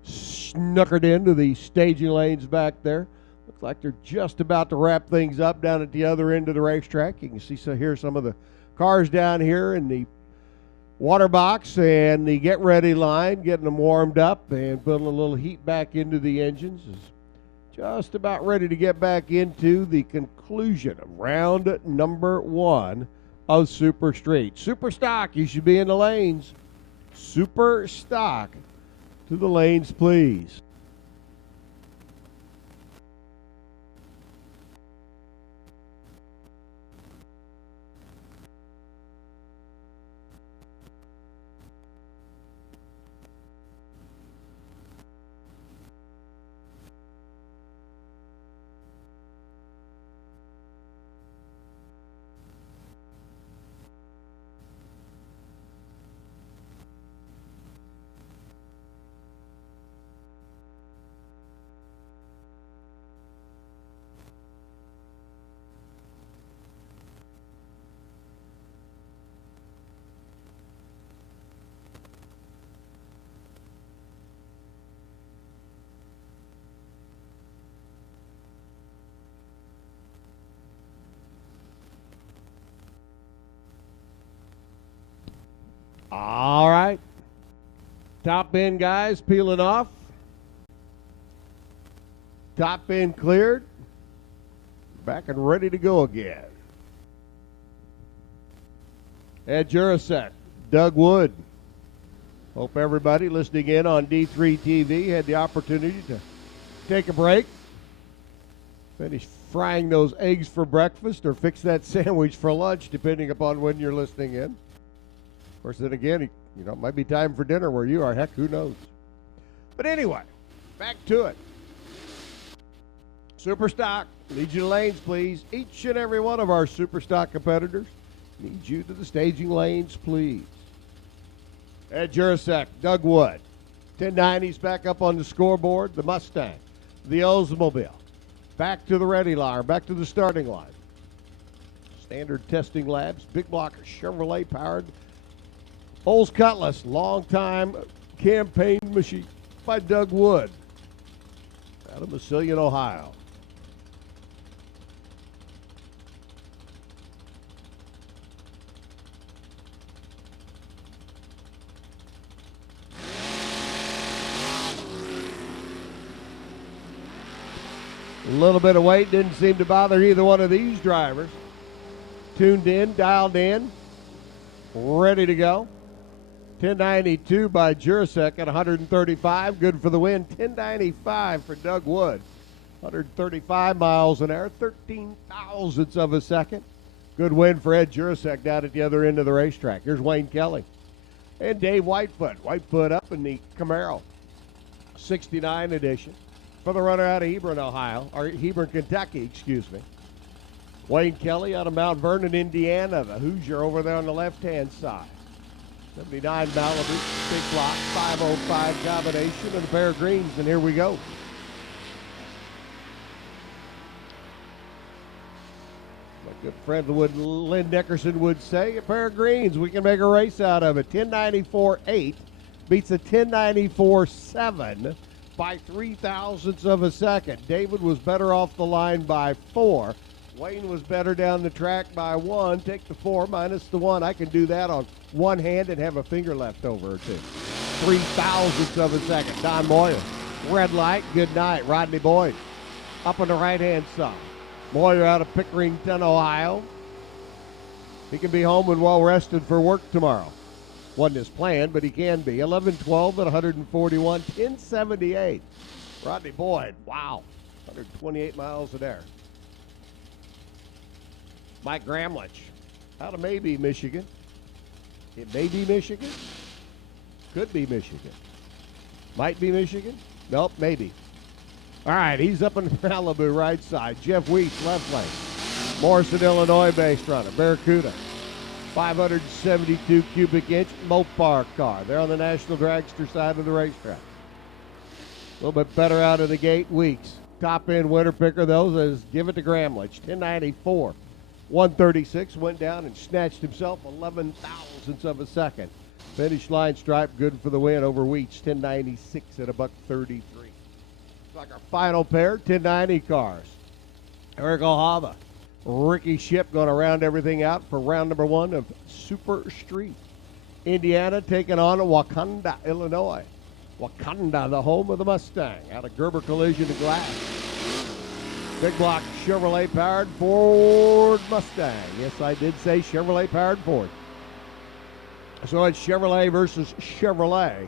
snookered into the staging lanes back there. Looks like they're just about to wrap things up down at the other end of the racetrack. You can see here some of the cars down here in the water box and the get ready line, getting them warmed up and putting a little heat back into the engines. Is just about ready to get back into the conclusion of round number 1 of Super Street. Super Stock, you should be in the lanes. Super Stock to the lanes, please. All right. Top end guys peeling off. Top end cleared. Back and ready to go again. Ed Jurasek, Doug Wood. Hope everybody listening in on D3 TV had the opportunity to take a break, finish frying those eggs for breakfast, or fix that sandwich for lunch, depending upon when you're listening in. Of course, then again, it might be time for dinner where you are. Heck, who knows? But anyway, back to it. Super Stock, lead you to lanes, please. Each and every one of our Super Stock competitors Need you to the staging lanes, please. Ed Jurasek, Doug Wood. 1090's back up on the scoreboard. The Mustang, the Oldsmobile. Back to the ready line, back to the starting line. Standard Testing Labs, Big Block Chevrolet powered. Olds Cutlass, long-time campaign machine by Doug Wood out of Maziere, Ohio. A little bit of weight didn't seem to bother either one of these drivers. Tuned in, dialed in, ready to go. 1092 by Jurasek at 135. Good for the win. 1095 for Doug Wood. 135 miles an hour, 13 thousandths of a second. Good win for Ed Jurasek down at the other end of the racetrack. Here's Wayne Kelly. And Dave Whitefoot. Whitefoot up in the Camaro. 69 edition. For the runner out of Hebron, Ohio, or Hebron, Kentucky, excuse me. Wayne Kelly out of Mount Vernon, Indiana, the Hoosier over there on the left-hand side. 79 Malibu, big block, 505 combination, and a pair of greens, and here we go. My good friend Lynn Dickerson would say, a pair of greens, we can make a race out of it. 1094.8 beats a 1094.7 by 3 thousandths of a second. David was better off the line by 4. Wayne was better down the track by 1. Take the 4 minus the 1. I can do that on one hand and have a finger left over or two. 3 thousandths of a second. Don Moyer. Red light. Good night. Rodney Boyd. Up on the right-hand side. Moyer out of Pickerington, Ohio. He can be home and well rested for work tomorrow. Wasn't his plan, but he can be. 11-12 at 141. 1078. Rodney Boyd. Wow. 128 miles an hour. Mike Gramlich, out of maybe Michigan. It may be Michigan. Could be Michigan. Might be Michigan. Nope, maybe. All right, he's up in Malibu right side. Jeff Weeks, left lane. Morrison, Illinois based runner. Barracuda. 572 cubic inch Mopar car. They're on the National Dragster side of the racetrack. A little bit better out of the gate. Weeks. Top end winner picker, those is give it to Gramlich. 1094. 136 went down and snatched himself 11 thousandths of a second. Finish line stripe, good for the win over Weech. 1096 at $133. Like our final pair, 1090 cars. Eric O'Hava, Ricky Ship going to round everything out for round number 1 of Super Street. Indiana taking on Wakanda, Illinois. Wakanda, the home of the Mustang, out of Gerber Collision and Glass. Big block Chevrolet powered Ford Mustang. Yes, I did say Chevrolet powered Ford. So it's Chevrolet versus Chevrolet.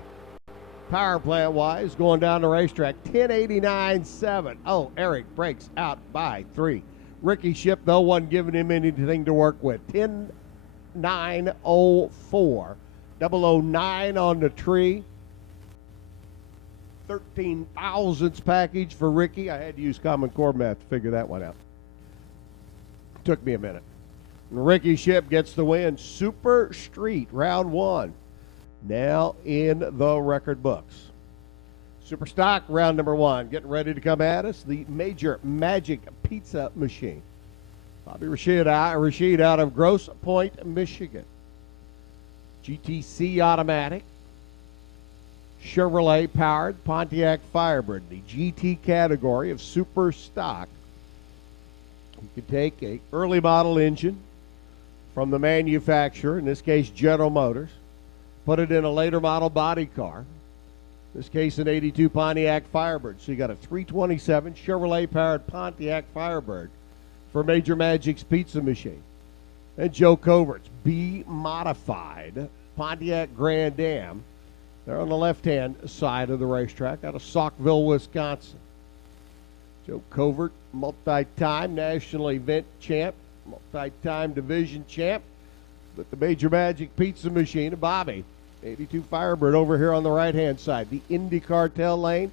Power plant wise, going down the racetrack, 1089.7. Oh, Eric breaks out by 3. Ricky Ship, though, wasn't giving him anything to work with. 10.904. 009 on the tree. 13 thousandths package for Ricky. I had to use Common Core math to figure that one out. Took me a minute. And Ricky Ship gets the win. Super Street, round 1. Now in the record books. Super Stock, round number 1. Getting ready to come at us. The Major Magic Pizza Machine. Bobby Rashid out of Grosse Pointe, Michigan. GTC Automatic. Chevrolet powered Pontiac Firebird, the GT category of super stock. You can take a early model engine from the manufacturer, in this case General Motors, put it in a later model body car, in this case an 82 Pontiac Firebird. So you got a 327 Chevrolet powered Pontiac Firebird for Major Magic's Pizza Machine. And Joe Covert's B modified Pontiac Grand Am. They're on the left-hand side of the racetrack out of Saukville, Wisconsin. Joe Covert, multi-time national event champ, multi-time division champ with the Major Magic Pizza Machine. And Bobby, 82 Firebird over here on the right-hand side. The Indy Cartel lane,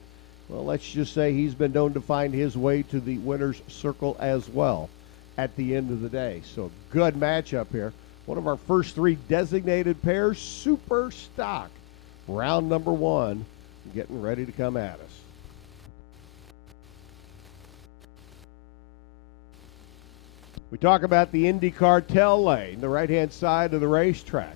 well, let's just say he's been known to find his way to the winner's circle as well at the end of the day. So good matchup here. One of our first 3 designated pairs, super stock. Round number 1, getting ready to come at us. We talk about the Indy Cartel lane, the right-hand side of the racetrack.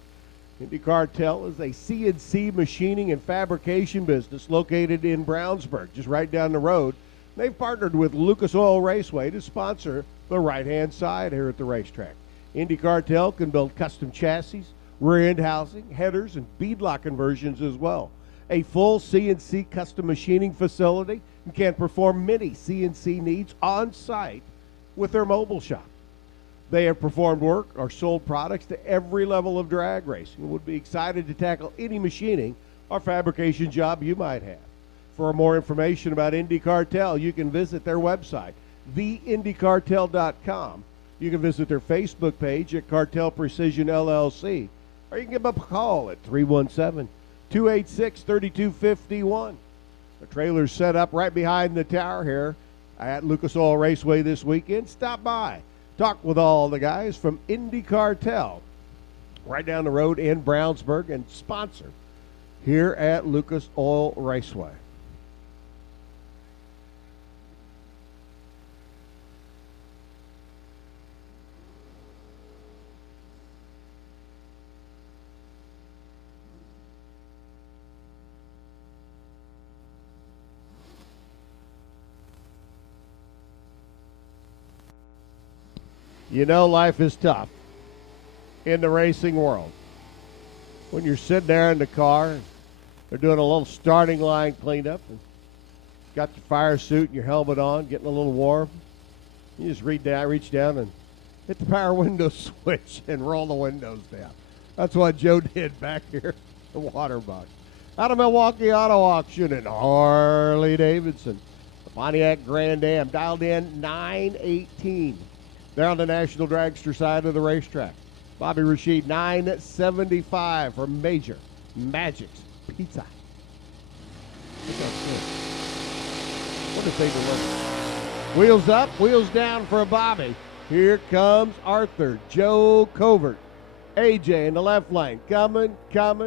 Indy Cartel is a CNC machining and fabrication business located in Brownsburg, just right down the road. They've partnered with Lucas Oil Raceway to sponsor the right-hand side here at the racetrack. Indy Cartel can build custom chassis, rear-end housing, headers, and beadlock conversions as well. A full CNC custom machining facility and can perform many CNC needs on site with their mobile shop. They have performed work or sold products to every level of drag racing and would be excited to tackle any machining or fabrication job you might have. For more information about Indy Cartel, you can visit their website, theindycartel.com. You can visit their Facebook page at Cartel Precision LLC, or you can give them a call at 317-286-3251. The trailer's set up right behind the tower here at Lucas Oil Raceway this weekend. Stop by. Talk with all the guys from Indy Cartel right down the road in Brownsburg and sponsor here at Lucas Oil Raceway. You know, life is tough in the racing world. When you're sitting there in the car, they're doing a little starting line cleanup, and got your fire suit and your helmet on, getting a little warm. You just reach down and hit the power window switch and roll the windows down. That's what Joe did back here at the water box. Out of Milwaukee Auto Auction and Harley Davidson. The Pontiac Grand Am dialed in 918. They're on the National Dragster side of the racetrack. Bobby Rashid, 975 for Major Magic's Pizza. Look how good. What if they deliver? Wheels up, wheels down for Bobby. Here comes Arthur, Joe Covert, AJ in the left lane. Coming. Got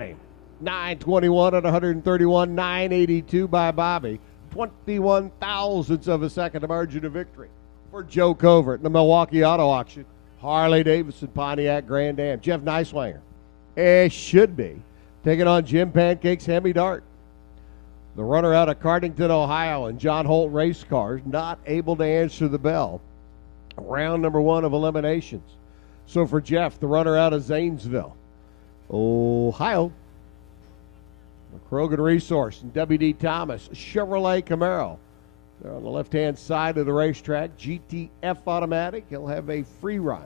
him. 921 at 131, 982 by Bobby. 21 thousandths of a second, a margin of victory for Joe Covert in the Milwaukee Auto Auction. Harley Davidson Pontiac Grand Am. Jeff Neiswanger, should be, taking on Jim Pancake's Hemi Dart. The runner out of Cardington, Ohio, and John Holt Race Cars not able to answer the bell. Round number 1 of eliminations. So for Jeff, the runner out of Zanesville, Ohio, Krogan Resource and W.D. Thomas, Chevrolet Camaro. They're on the left-hand side of the racetrack. GTF automatic. He'll have a free ride.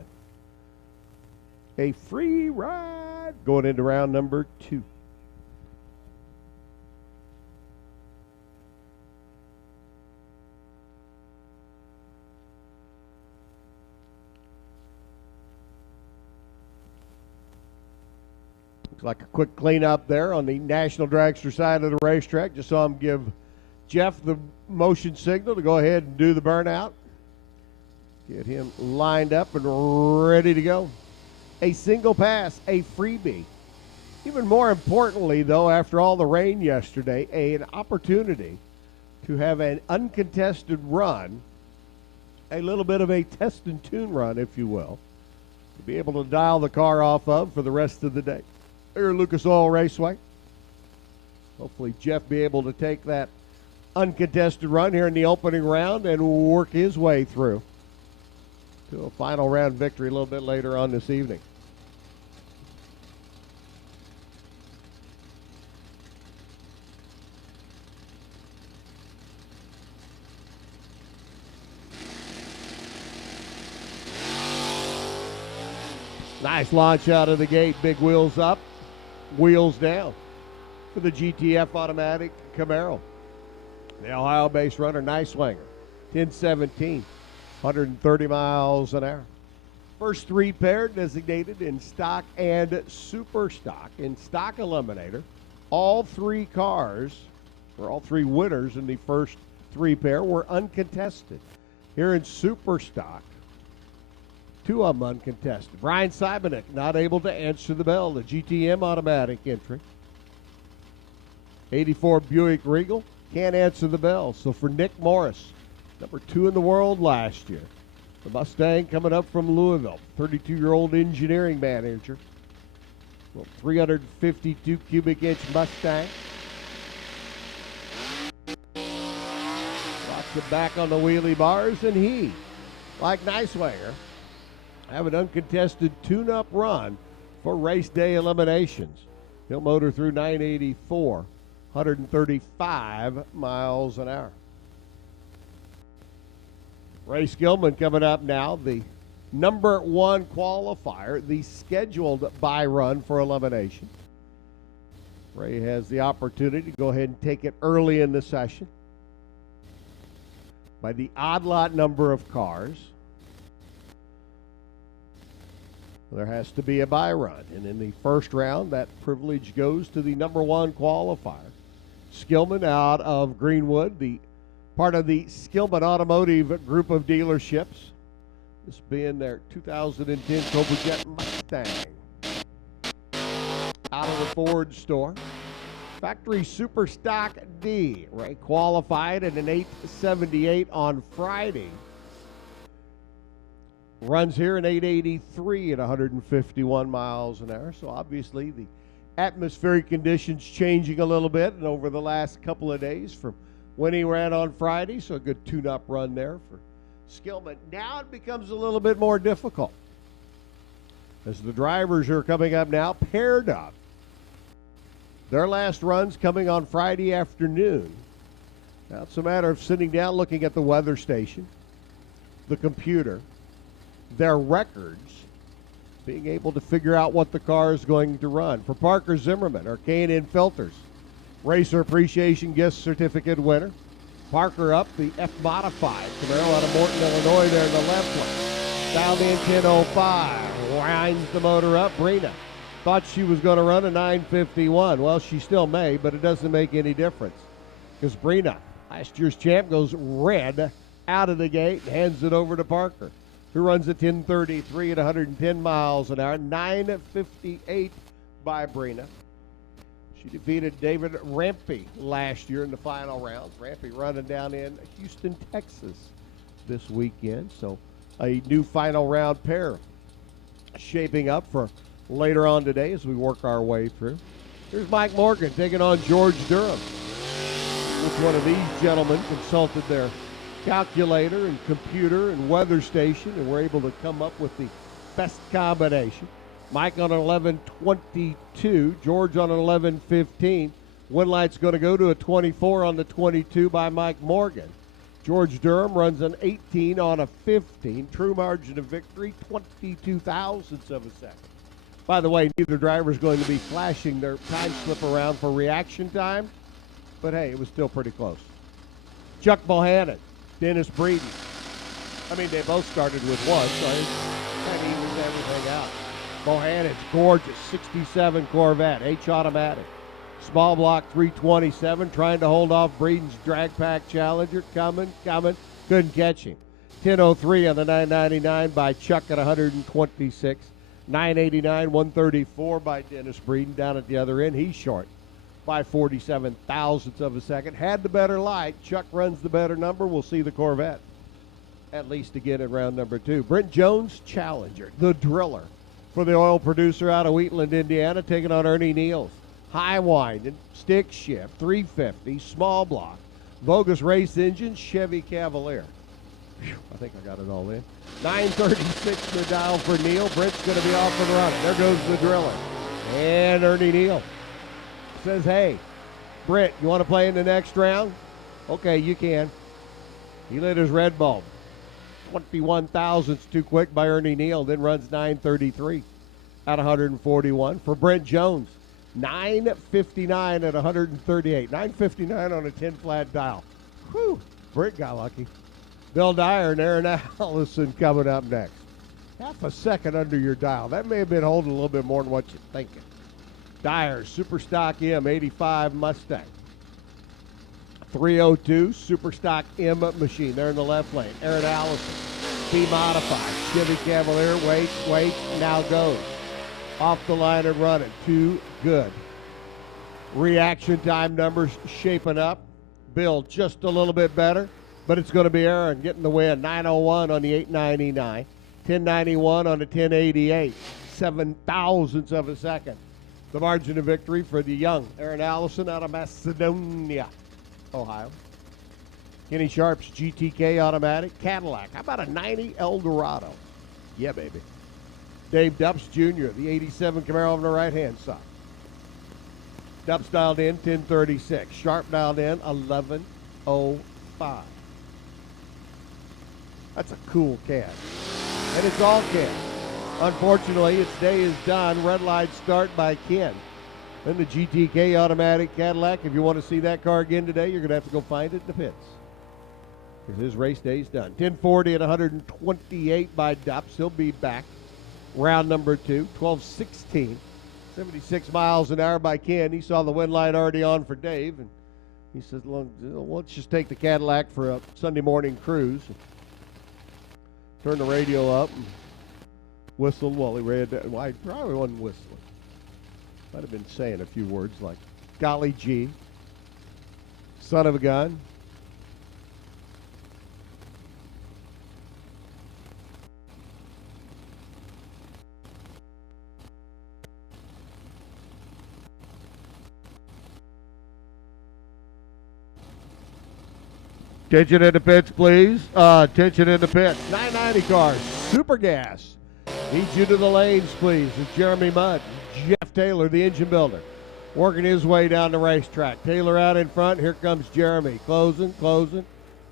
A free ride going into round number 2. Looks like a quick cleanup there on the National Dragster side of the racetrack. Just saw him give Jeff the motion signal to go ahead and do the burnout. Get him lined up and ready to go. A single pass, a freebie. Even more importantly, though, after all the rain yesterday, an opportunity to have an uncontested run, a little bit of a test and tune run, if you will, to be able to dial the car off of for the rest of the day. Here at Lucas Oil Raceway. Hopefully Jeff be able to take that uncontested run here in the opening round and work his way through to a final round victory a little bit later on this evening. Nice launch out of the gate. Big wheels up, wheels down for the GTF automatic Camaro. The Ohio-based runner, Neiswanger, 1017, 130 miles an hour. First 3 pair designated in stock and super stock. In stock eliminator, all 3 cars, or all 3 winners in the first 3 pair were uncontested. Here in super stock, Two of them uncontested. Brian Simonek not able to answer the bell. The GTM automatic entry. 84 Buick Regal can't answer the bell. So for Nick Morris, number 2 in the world last year. The Mustang coming up from Louisville. 32-year-old engineering manager. Well, 352 cubic inch Mustang. Rocks it back on the wheelie bars, and he, like Nicewire, have an uncontested tune-up run for race day eliminations. He'll motor through 984, 135 miles an hour. Ray Skillman coming up now, the number 1 qualifier, the scheduled bye run for elimination. Ray has the opportunity to go ahead and take it early in the session by the odd lot number of cars. There has to be a bye run, and in the first round, that privilege goes to the number 1 qualifier. Skillman out of Greenwood, the part of the Skillman Automotive group of dealerships. This being their 2010 Cobra Jet Mustang. Out of the Ford store. Factory Super Stock D. Ray qualified at an 878 on Friday. Runs here in 883 at 151 miles an hour. So obviously the atmospheric conditions changing a little bit and over the last couple of days from when he ran on Friday. So a good tune-up run there for Skillman. Now it becomes a little bit more difficult as the drivers are coming up now paired up. Their last run's coming on Friday afternoon. Now it's a matter of sitting down, looking at the weather station, the computer, their records, being able to figure out what the car is going to run. For Parker Zimmerman, our K&N Filters Racer Appreciation Gift Certificate winner. Parker up the F-Modified Camaro out of Morton, Illinois there in the left lane. Down in 10:05, winds the motor up. Brina thought she was going to run a 9:51. Well, she still may, but it doesn't make any difference because Brina, last year's champ, goes red out of the gate and hands it over to Parker, who runs at 10:33 at 110 miles an hour. 9:58 by Brina. She defeated David Rampy last year in the final rounds. Rampy running down in Houston, Texas this weekend. So a new final round pair shaping up for later on today as we work our way through. Here's Mike Morgan taking on George Durham. Which one of these gentlemen consulted their calculator and computer and weather station and were able to come up with the best combination. Mike on an 11:22, George on an 11:15. Wind light's going to go to a 24 on the 22 by Mike Morgan. George Durham runs an 18 on a 15. True margin of victory, 22 thousandths of a second. By the way, neither driver is going to be flashing their time slip around for reaction time, but hey, it was still pretty close. Chuck Bohannon, Dennis Breeden. I mean, they both started with one, so that evens everything out. Bohannon's gorgeous 67 Corvette, H-automatic. Small block 327, trying to hold off Breeden's drag pack Challenger. Coming, couldn't catch him. 10:03 on the 999 by Chuck at 126. 989, 134 by Dennis Breeden down at the other end. He's short by 47 thousandths of a second. Had the better light. Chuck runs the better number. We'll see the Corvette at least again in round number 2. Brent Jones, Challenger, the driller for the oil producer out of Wheatland, Indiana, taking on Ernie Neals. High winding, stick shift, 350, small block, Vogus race engine, Chevy Cavalier. Whew, I think I got it all in. 9:36 the dial for Neal. Brent's going to be off and running. There goes the driller. And Ernie Neal says, hey, Brent, you want to play in the next round? Okay, you can. He lit his red bulb. 21 thousandths too quick by Ernie Neal, then runs 9:33 at 141. For Brent Jones, 9:59 at 138. 9:59 on a 10-flat dial. Whew, Brent got lucky. Bill Dyer and Aaron Allison coming up next. Half a second under your dial. That may have been holding a little bit more than what you're thinking. Dyer, Super Stock M85 Mustang. 302 Super Stock M machine there in the left lane. Aaron Allison, be modified. Chevy Cavalier, wait, now goes. Off the line and running. Too good. Reaction time numbers shaping up. Bill just a little bit better, but it's going to be Aaron getting the win. 901 on the 899. 1091 on the 1088. 7 thousandths of a second. The margin of victory for the young Aaron Allison out of Macedonia, Ohio. Kenny Sharp's GTK automatic Cadillac. How about a 90 Eldorado? Yeah, baby. Dave Dupps Jr., the 87 Camaro on the right-hand side. Dupps dialed in 1036. Sharp dialed in 1105. That's a cool cast. And it's all cast. Unfortunately, its day is done. Red light start by Ken. Then the GTK automatic Cadillac. If you want to see that car again today, you're going to have to go find it in the pits, because his race day is done. 1040 at 128 by Dupps. He'll be back. Round number 2, 12:16. 76 miles an hour by Ken. He saw the wind light already on for Dave, and he says, let's just take the Cadillac for a Sunday morning cruise. Turn the radio up and whistled while he read that. Well, I probably wasn't whistling. Might have been saying a few words like, golly gee, son of a gun. Attention in the pits, please. Attention in the pits. 990 cars. Super gas. Need you to the lanes, please. It's Jeremy Mudd. Jeff Taylor, the engine builder, working his way down the racetrack. Taylor out in front. Here comes Jeremy. Closing.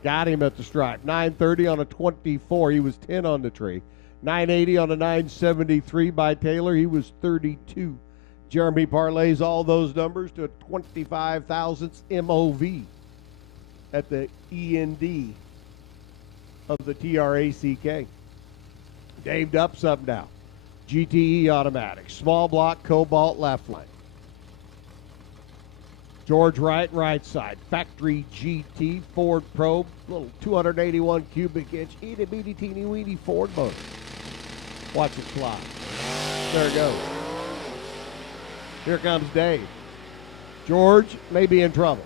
Got him at the stripe. 930 on a 24. He was 10 on the tree. 980 on a 973 by Taylor. He was 32. Jeremy parlays all those numbers to a 25 thousandths MOV at the END of the TRACK. Dave Dupps up now. GTE automatic. Small block, Cobalt left lane. George right side. Factory GT Ford Probe. Little 281 cubic inch. Itty bitty teeny weeny Ford motor. Watch it fly. There it goes. Here comes Dave. George may be in trouble.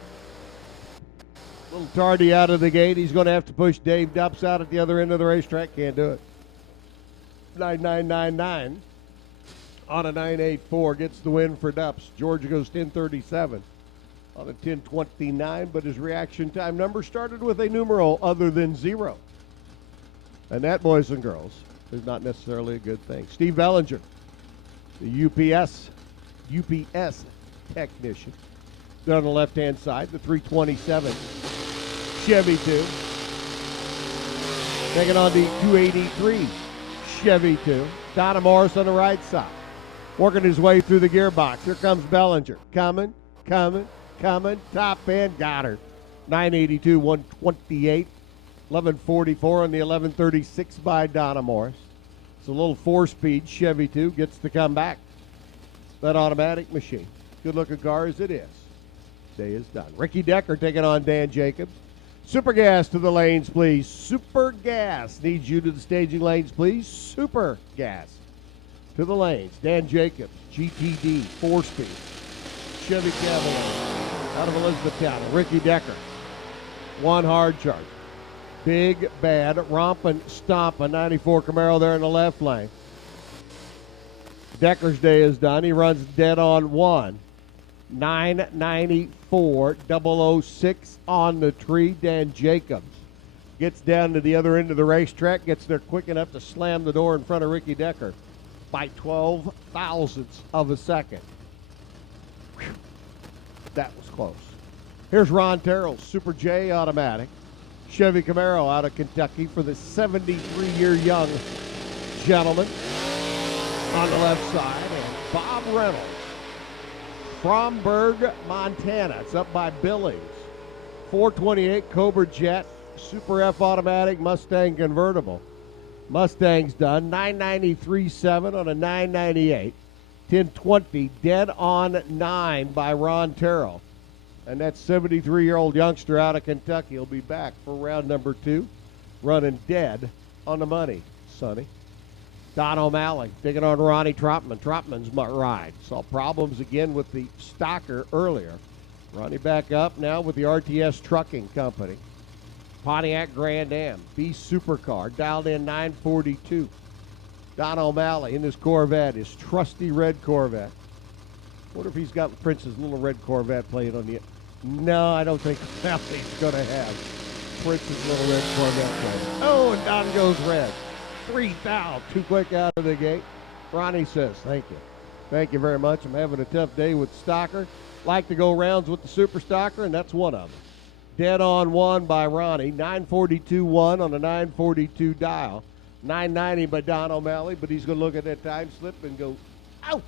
A little tardy out of the gate. He's going to have to push Dave Dupps out at the other end of the racetrack. Can't do it. 9999 on a 984 gets the win for Dupps. George goes 1037 on a 1029, but his reaction time number started with a numeral other than 0. And that, boys and girls, is not necessarily a good thing. Steve Bellinger, the UPS technician. There on the left-hand side, the 327 Chevy 2. Taking on the 283 Chevy 2. Donna Morris on the right side. Working his way through the gearbox. Here comes Bellinger. Coming. Top end. Got her. 982, 128. 1144 on the 1136 by Donna Morris. It's a little 4-speed Chevy 2. Gets to come back. That automatic machine. Good looking car as it is. Day is done. Ricky Decker taking on Dan Jacobs. Super gas to the lanes, please. Super gas needs you to the staging lanes, please. Super gas to the lanes. Dan Jacobs, GTD, 4-speed. Chevy Cavalier out of Elizabethtown. Ricky Decker, 1 hard charge. Big, bad, romping, stomping, 94 Camaro there in the left lane. Decker's day is done. He runs dead on 1. 994, 006 on the tree. Dan Jacobs gets down to the other end of the racetrack, gets there quick enough to slam the door in front of Ricky Decker by 12 thousandths of a second. Whew. That was close. Here's Ron Terrell's Super J automatic Chevy Camaro out of Kentucky for the 73-year young gentleman on the left side, and Bob Reynolds. Fromberg, Montana. It's up by Billings. 428 Cobra Jet, Super F automatic Mustang convertible. Mustang's done. 993.7 on a 998. 1020 dead on 9 by Ron Terrell. And that 73-year-old youngster out of Kentucky will be back for round number 2, running dead on the money, Sonny. Don O'Malley taking on Ronnie Trotman. Trotman's ride. Saw problems again with the stocker earlier. Ronnie back up now with the RTS Trucking Company. Pontiac Grand Am, B Supercar, dialed in 942. Don O'Malley in his Corvette, his trusty red Corvette. Wonder if he's got Prince's little red Corvette playing on the... No, I don't think O'Malley's going to have Prince's little red Corvette playing. Oh, and Don goes red. 3,000, too quick out of the gate. Ronnie says, thank you. Thank you very much. I'm having a tough day with Stocker. Like to go rounds with the Super Stocker, and that's one of them. Dead on one by Ronnie. 942-1 on a 942 dial. 990 by Don O'Malley, but he's going to look at that time slip and go, ow!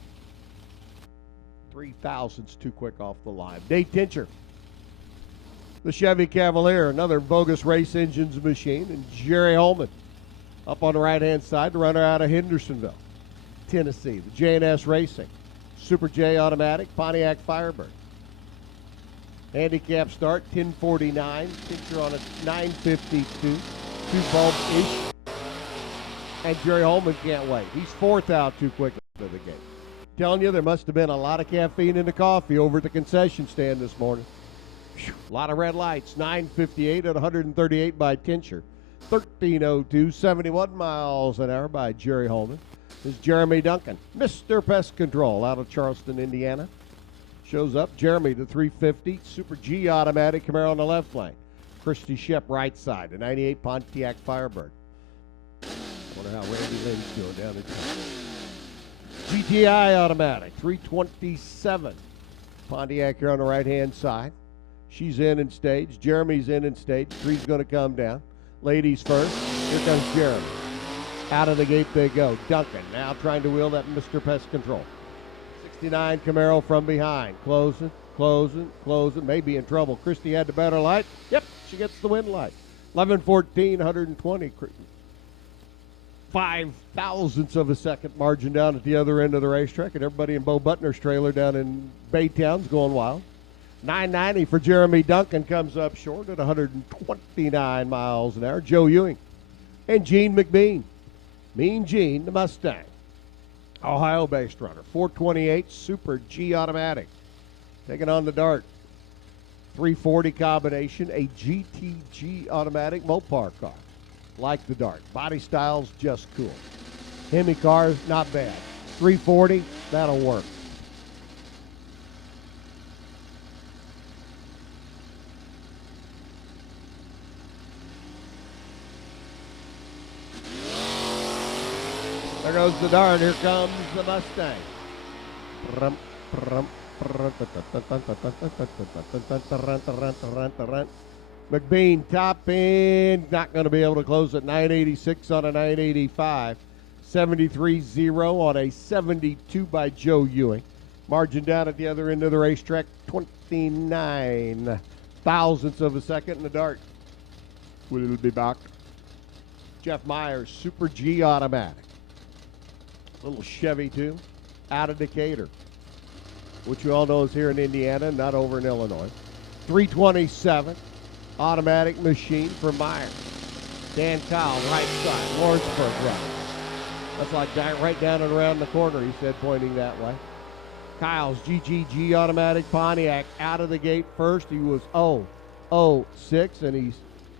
3,000's too quick off the line. Dave Tincher. The Chevy Cavalier, another bogus race engines machine, and Jerry Holman. Up on the right-hand side, the runner out of Hendersonville, Tennessee. The J&S Racing, Super J Automatic, Pontiac Firebird. Handicap start, 1049. Picture on a 952. 2 bulb-ish. And Jerry Holman can't wait. He's 4th out too quick out of the game. Telling you, there must have been a lot of caffeine in the coffee over at the concession stand this morning. Whew, a lot of red lights. 958 at 138 by Tincher. 1302, 71 miles an hour by Jerry Holman. This is Jeremy Duncan, Mr. Pest Control out of Charleston, Indiana. Shows up, Jeremy, the 350, Super G Automatic Camaro on the left lane. Christy Shep right side, the 98 Pontiac Firebird. I wonder how Randy Lynn's doing down there. GTI Automatic, 327. Pontiac here on the right-hand side. She's in and stage. Jeremy's in and stage. Three's going to come down. Ladies first. Here comes Jeremy. Out of the gate they go. Duncan now trying to wheel that Mr. Pest Control. 69 Camaro from behind. Closing, closing, closing. Maybe in trouble. Christy had the better light. Yep, she gets the win light. 11-14, 120. 5,000ths of a second margin down at the other end of the racetrack. And everybody in Bo Butner's trailer down in Baytown's going wild. 990 for Jeremy Duncan comes up short at 129 miles an hour. Joe Ewing and Gene McBean. Mean Gene, the Mustang. Ohio-based runner. 428 Super G Automatic. Taking on the Dart. 340 combination. A GTG Automatic Mopar car. Like the Dart. Body style's just cool. Hemi cars, not bad. 340, that'll work. There goes the Dart. Here comes the Mustang. McBean top end. Not going to be able to close at 986 on a 985. 73-0 on a 72 by Joe Ewing. Margin down at the other end of the racetrack. 29 thousandths of a second in the Dart. Will be back. Jeff Myers, Super G Automatic. Little Chevy, too, out of Decatur, which you all know is here in Indiana, not over in Illinois. 327, automatic machine for Myers. Dan Kyle, right side, Lawrenceburg right. That's like right down and around the corner, he said, pointing that way. Kyle's GGG automatic Pontiac out of the gate first. He was 0.06, and he's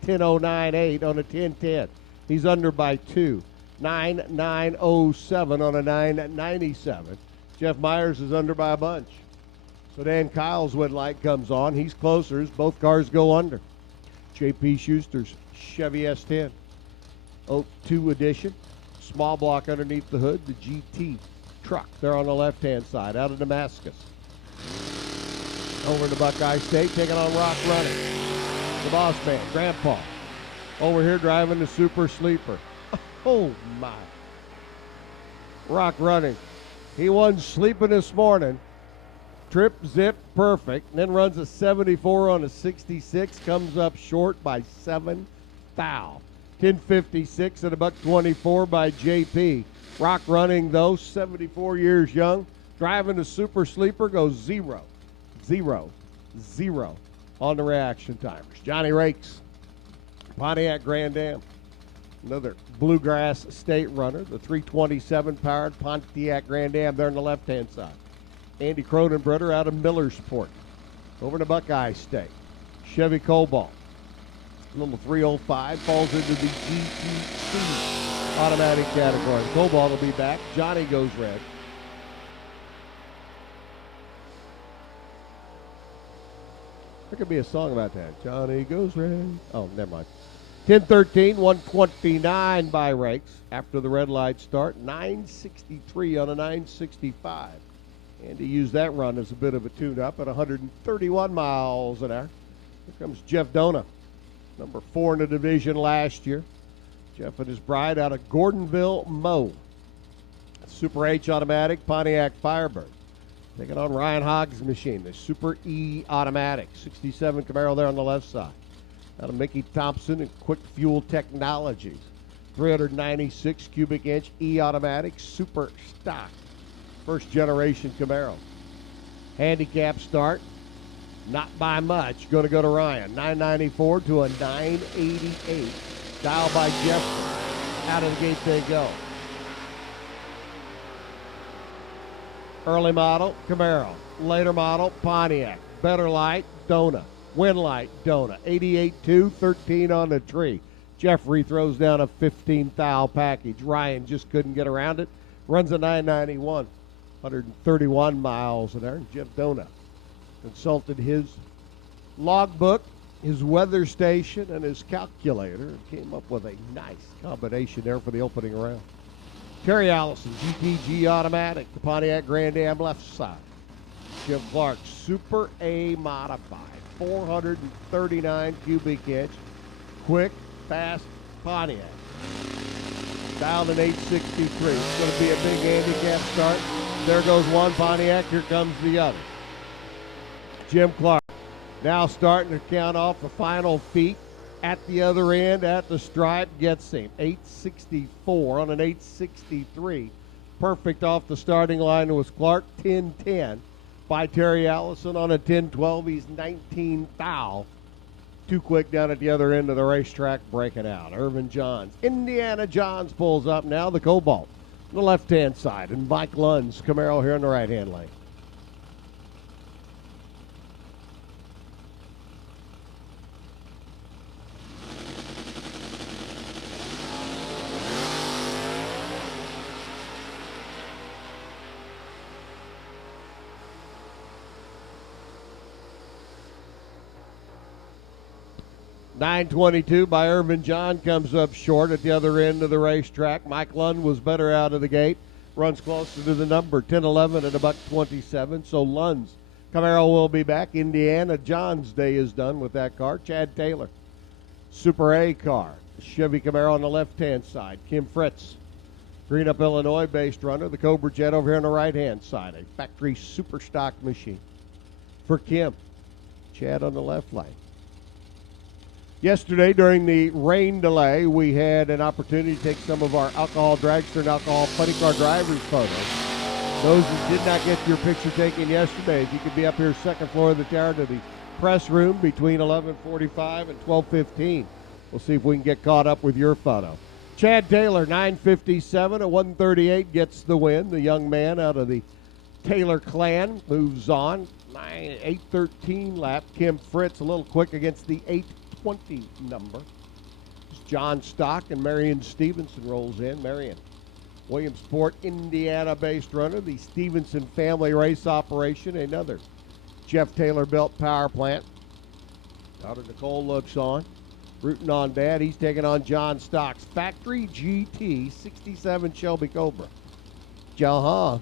10.098 on a 10.10. He's under by 2. 9.907 on a 9.97. Jeff Myers is under by a bunch. So Dan Kyle's win light comes on. He's closer as both cars go under. J.P. Schuster's Chevy S10. 02 edition. Small block underneath the hood. The GT truck there on the left-hand side out of Damascus. Over to Buckeye State, taking on Rock Running. The boss man, Grandpa. Over here driving the Super Sleeper. Oh, my. Rock Running. He won sleeping this morning. Trip, zip, perfect. And then runs a 74 on a 66. Comes up short by 7 thou. 10.56 at a $1.24 by JP. Rock Running, though, 74 years young. Driving the Super Sleeper goes 0, 0, 0 on the reaction timers. Johnny Rakes, Pontiac Grand Am. Another Bluegrass State runner, the 327 powered Pontiac Grand Am there on the left-hand side. Andy Cronenbrunner out of Millersport. Over to Buckeye State. Chevy Cobalt. Little 305 falls into the GTC automatic category. Cobalt will be back. Johnny goes red. There could be a song about that. Johnny goes red. Oh, never mind. 10-13, 129 by rakes after the red light start. 963 on a 965. And he used that run as a bit of a tune-up at 131 miles an hour. Here comes Jeff Dona, number 4 in the division last year. Jeff and his bride out of Gordonville, Mo. Super H automatic Pontiac Firebird. Taking on Ryan Hogg's machine, the Super E automatic. 67 Camaro there on the left side. Out of Mickey Thompson and Quick Fuel Technologies. 396 cubic inch E automatic Super Stock. First generation Camaro. Handicap start. Not by much. Going to go to Ryan. 994 to a 988. Dial by Jeffrey. Out of the gate they go. Early model, Camaro. Later model, Pontiac. Better light, Dona. Win light, Dona. 88-2, 13 on the tree. Jeffrey throws down a 15 thou package. Ryan just couldn't get around it. Runs a 991. 131 miles an hour. Jeff Dona consulted his logbook, his weather station, and his calculator, and came up with a nice combination there for the opening round. Terry Allison, GTG automatic, the Pontiac Grand Am left side. Jim Clark, Super A modified, 439 cubic inch, quick, fast Pontiac. Dialed in 863. It's going to be a big handicap start. There goes one Pontiac, here comes the other. Jim Clark now starting to count off the final feet. At the other end, at the stripe, gets him. 864 on an 863. Perfect off the starting line was Clark. 10-10 by Terry Allison on a 10-12. He's 19 thou. Too quick down at the other end of the racetrack, breaking out. Irvin Johns. Indiana Johns pulls up now. The Cobalt on the left-hand side. And Mike Lund's Camaro here on the right-hand lane. .922 by Irvin John comes up short at the other end of the racetrack. Mike Lund was better out of the gate. Runs closer to the number, 10-11 at $1.27. So Lund's Camaro will be back. Indiana John's day is done with that car. Chad Taylor, Super A car. Chevy Camaro on the left-hand side. Kim Fritz, Greenup, Illinois-based runner. The Cobra Jet over here on the right-hand side. A factory super stock machine for Kim. Chad on the left lane. Yesterday, during the rain delay, we had an opportunity to take some of our alcohol dragster and alcohol funny car drivers photos. Those who did not get your picture taken yesterday, if you could be up here second floor of the tower to the press room between 11:45 and 12:15. We'll see if we can get caught up with your photo. Chad Taylor, 957 at 138, gets the win. The young man out of the Taylor clan moves on. 813 lap. Kim Fritz a little quick against the 820 number. John Stock and Marion Stevenson rolls in. Marion, Williamsport, Indiana-based runner. The Stevenson family race operation, another Jeff Taylor built power plant. Daughter Nicole looks on. Rooting on Dad. He's taking on John Stock's factory GT 67 Shelby Cobra. Jahan,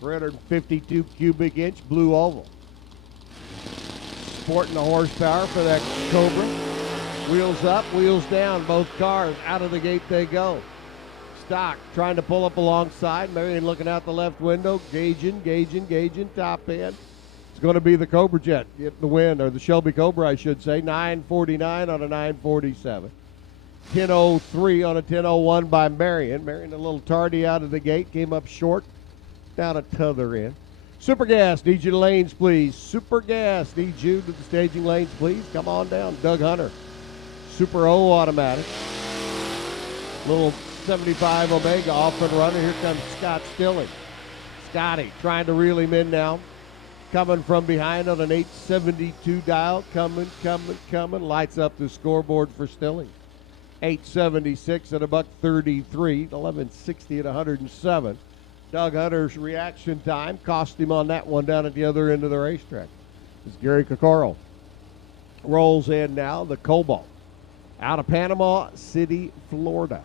352 cubic inch blue oval. Sporting the horsepower for that Cobra. Wheels up, wheels down, both cars. Out of the gate they go. Stock trying to pull up alongside. Marion looking out the left window. Gauging, top end. It's going to be the Cobra Jet get the win, or the Shelby Cobra, I should say. 949 on a 947. 1003 on a 1001 by Marion. Marion a little tardy out of the gate. Came up short. Down at t'other end. Super Gas, need you to lanes, please. Super Gas, need you to the staging lanes, please. Come on down. Doug Hunter, Super O automatic. Little 75 Omega off and running. Here comes Scott Stilling. Scotty trying to reel him in now. Coming from behind on an 872 dial. Coming. Lights up the scoreboard for Stilling. 876 at $1.33. 1160 at 107. Doug Hunter's reaction time cost him on that one down at the other end of the racetrack. It's Gary Kokoro. Rolls in now, the Cobalt. Out of Panama City, Florida.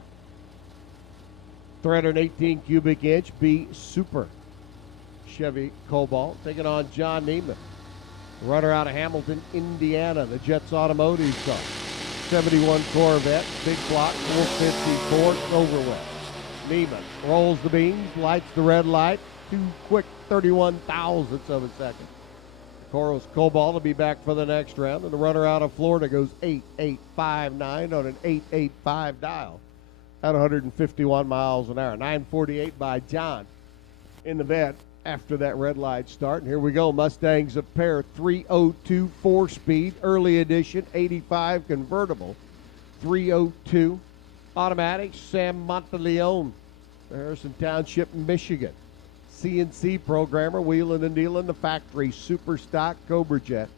318 cubic inch B Super Chevy Cobalt. Taking on John Neiman. Runner out of Hamilton, Indiana, the Jets Automotive car. 71 Corvette, big block, 454 overweight. Neiman rolls the beams, lights the red light, too quick, 31 thousandths of a second. Coro's Cobalt will be back for the next round, and the runner out of Florida goes 8859 on an 885 dial at 151 miles an hour. 948 by John in the vet after that red light start. And here we go. Mustangs a pair, 302 4-speed, early edition, 85 convertible, 302 automatic, Sam Monteleone, Harrison Township, Michigan. CNC programmer, wheeling and dealing the factory super stock Cobra Jet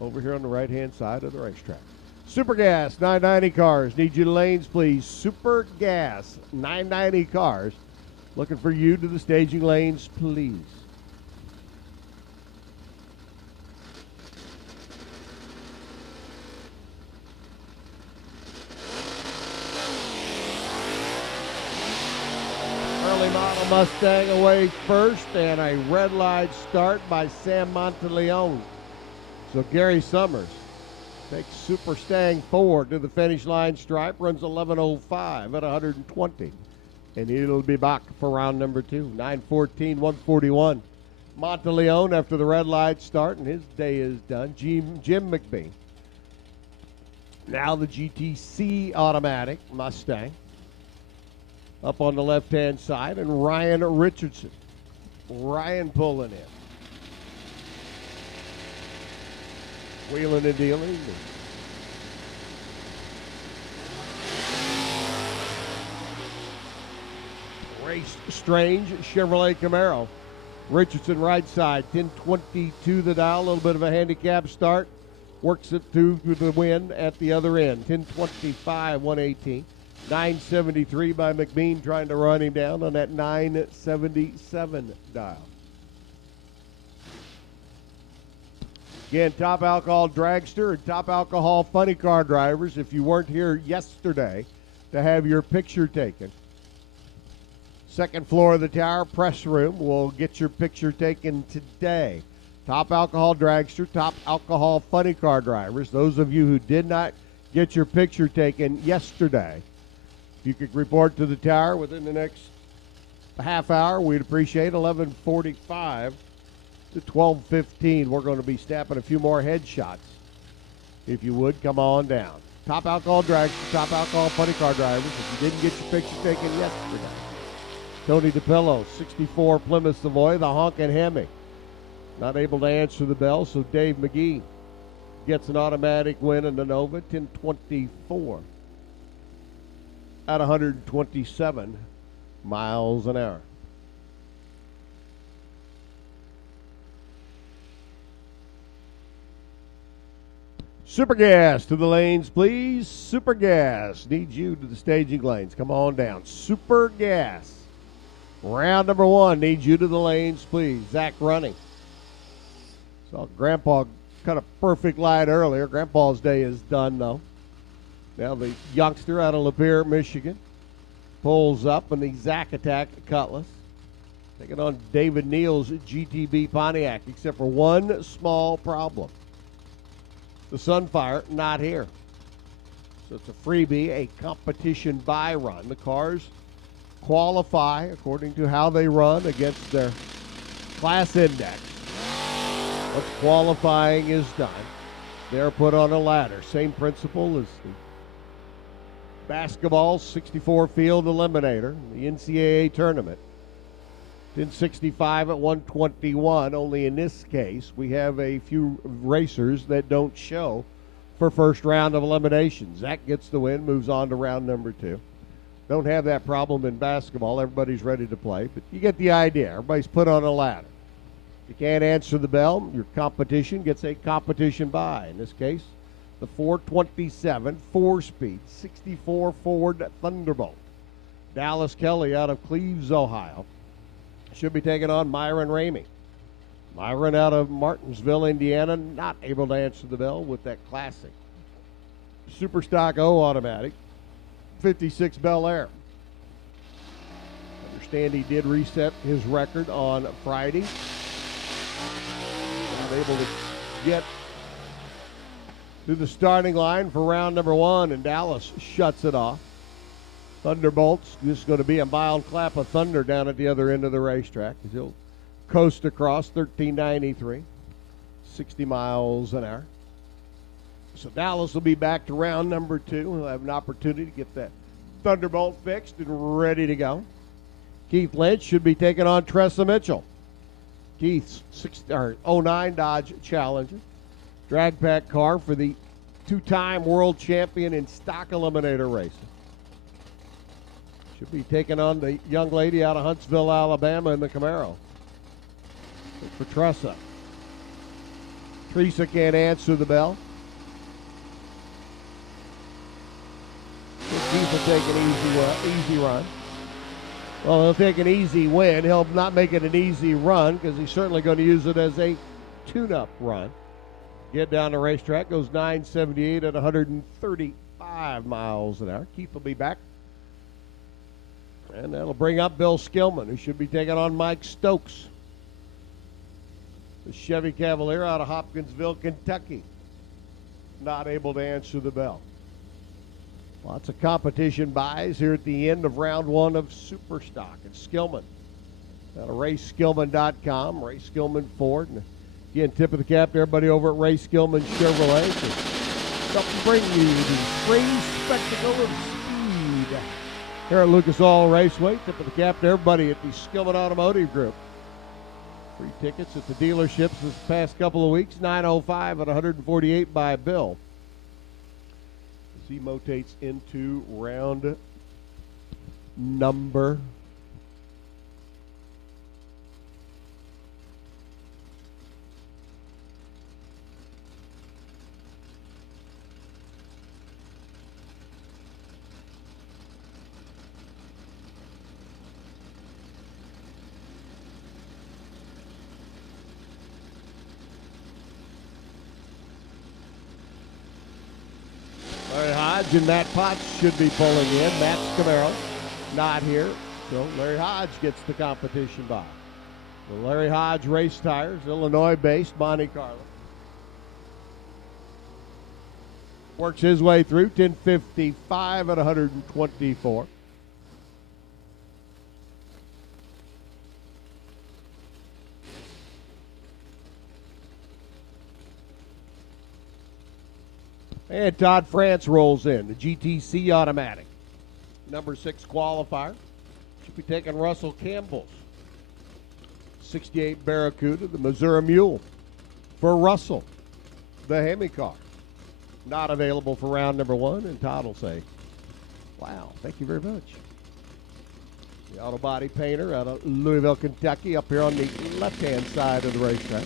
over here on the right-hand side of the racetrack. Super Gas, 990 cars. Need you to lanes, please. Super Gas, 990 cars. Looking for you to the staging lanes, please. Early model Mustang away first, and a red light start by Sam Monteleone. So Gary Summers takes Super Stang forward to the finish line stripe, runs 11:05 at 120. And he'll be back for round number 2. 9:14, 141. Monteleone after the red light start, and his day is done. Jim McBee. Now the GTC automatic Mustang. Up on the left-hand side, and Ryan Richardson. Ryan pulling in. Wheeling and dealing. Race Strange Chevrolet Camaro. Richardson right side, 1022 the dial, a little bit of a handicap start. Works it through the win at the other end, 1025, 118. 973 by McBean, trying to run him down on that 977 dial. Again, Top Alcohol Dragster and Top Alcohol Funny Car drivers, if you weren't here yesterday to have your picture taken, second floor of the tower press room will get your picture taken today. Top Alcohol Dragster, Top Alcohol Funny Car drivers, those of you who did not get your picture taken yesterday, if you could report to the tower within the next half hour, we'd appreciate 11:45 to 12:15. We're going to be snapping a few more headshots. If you would, come on down. Top Alcohol Dragster, Top Alcohol Funny Car drivers, if you didn't get your picture taken yesterday. Tony DePillo, 64 Plymouth Savoy, the honkin' Hemi. Not able to answer the bell, so Dave McGee gets an automatic win in the Nova, 1024 at 127 miles an hour. Super Gas to the lanes, please. Super Gas needs you to the staging lanes. Come on down. Super Gas. Round number 1 needs you to the lanes, please. Zach running. Saw Grandpa cut a perfect light earlier. Grandpa's day is done, though. Now the youngster out of Lapeer, Michigan, pulls up in the Zack Attack Cutlass. Taking on David Neal's GTB Pontiac, except for one small problem. The Sunfire not here. So it's a freebie, a competition buy run. The cars qualify according to how they run against their class index. Once qualifying is done, they're put on a ladder. Same principle as the basketball 64 field eliminator, the NCAA tournament. 1065 at 121. Only in this case, we have a few racers that don't show for first round of eliminations. Zach gets the win, moves on to round number 2. Don't have that problem in basketball. Everybody's ready to play, but you get the idea. Everybody's put on a ladder. If you can't answer the bell, your competition gets a competition bye. In this case, the 427 4-speed 64 Ford Thunderbolt. Dallas Kelly out of Cleves, Ohio, should be taking on Myron Ramey. Myron out of Martinsville, Indiana, not able to answer the bell with that classic Superstock O automatic 56 Bel Air. Understand he did reset his record on Friday. Not able to get to the starting line for round number 1, and Dallas shuts it off. Thunderbolts, this is going to be a mild clap of thunder down at the other end of the racetrack. He'll coast across 1393, 60 miles an hour. So Dallas will be back to round number 2. He'll have an opportunity to get that Thunderbolt fixed and ready to go. Keith Lynch should be taking on Tressa Mitchell. Keith's 09 Dodge Challenger. Drag pack car for the 2-time world champion in stock eliminator racing. Should be taking on the young lady out of Huntsville, Alabama in the Camaro. For Tressa. Teresa can't answer the bell. Keith will take an easy run. Well, he'll take an easy win. He'll not make it an easy run because he's certainly going to use it as a tune-up run. Get down the racetrack, goes 978 at 135 miles an hour. Keith will be back. And that'll bring up Bill Skillman, who should be taking on Mike Stokes. The Chevy Cavalier out of Hopkinsville, Kentucky. Not able to answer the bell. Lots of competition buys here at the end of round 1 of Superstock. It's Skillman. Out of RaySkillman.com, Ray Skillman Ford. And again, tip of the cap to everybody over at Ray Skillman Chevrolet. Help bring you the spring spectacle of speed. Here at Lucas Oil Raceway, tip of the cap to everybody at the Skillman Automotive Group. Free tickets at the dealerships this past couple of weeks, 905 at 148 by Bill. As he rotates into round number 'Hodge and Matt Potts should be pulling in. Matt Camaro not here, so Larry Hodge gets the competition by. The Larry Hodge Race Tires, Illinois-based, Monte Carlo. Works his way through, 10:55 at 124. And Todd France rolls in, the GTC automatic. Number 6 qualifier. Should be taking Russell Campbell's 68 Barracuda, the Maziere Mule. For Russell, the Hemi car. Not available for round number 1, and Todd will say, wow, thank you very much. The auto body painter out of Louisville, Kentucky, up here on the left-hand side of the racetrack.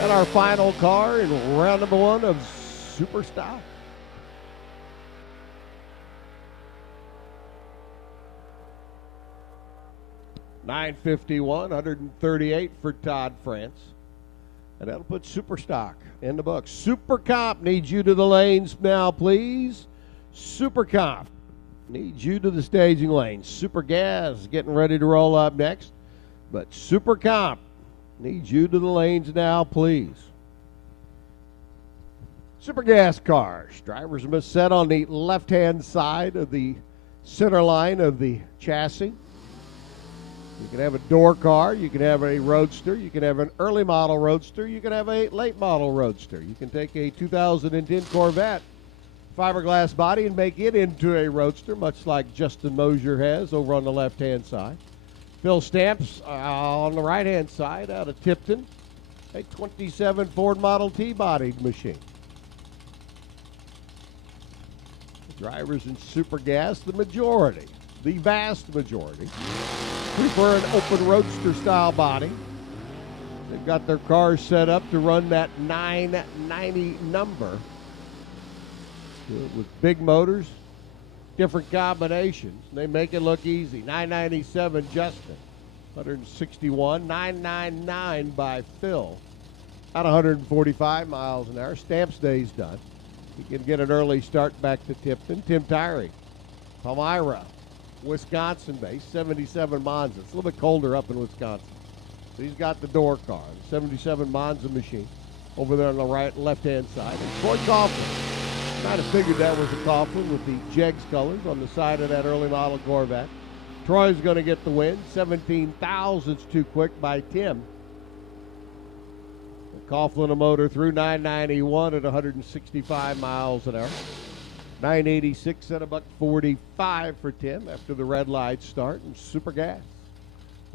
And our final car in round number 1 of Superstock. $951, 138 for Todd France. And that'll put Superstock in the books. Super Comp needs you to the lanes now, please. Super Comp needs you to the staging lanes. Super Gas getting ready to roll up next. But Super Comp needs you to the lanes now, please. Super Gas cars. Drivers must set on the left-hand side of the center line of the chassis. You can have a door car. You can have a roadster. You can have an early model roadster. You can have a late model roadster. You can take a 2010 Corvette fiberglass body and make it into a roadster, much like Justin Mosier has over on the left-hand side. Phil Stamps on the right-hand side out of Tipton, a 27 Ford Model T bodied machine. Drivers in super gas, the majority, the vast majority, prefer an open roadster style body. They've got their cars set up to run that 990 number with big motors, different combinations. They make it look easy. 997 Justin, 161, 999 by Phil, at 145 miles an hour. Stamps day's done. He can get an early start back to Tipton. Tim Tyree, Palmyra, Wisconsin-based, 77 Monza. It's a little bit colder up in Wisconsin. So he's got the door car, the 77 Monza machine over there on the right, left-hand side. And Troy Coughlin, kind of figured that was a Coughlin with the Jegs colors on the side of that early model Corvette. Troy's going to get the win. 17 thousandths too quick by Tim. Coughlin a motor through 991 at 165 miles an hour. 986 at $1.45 for Tim after the red light start and super gas.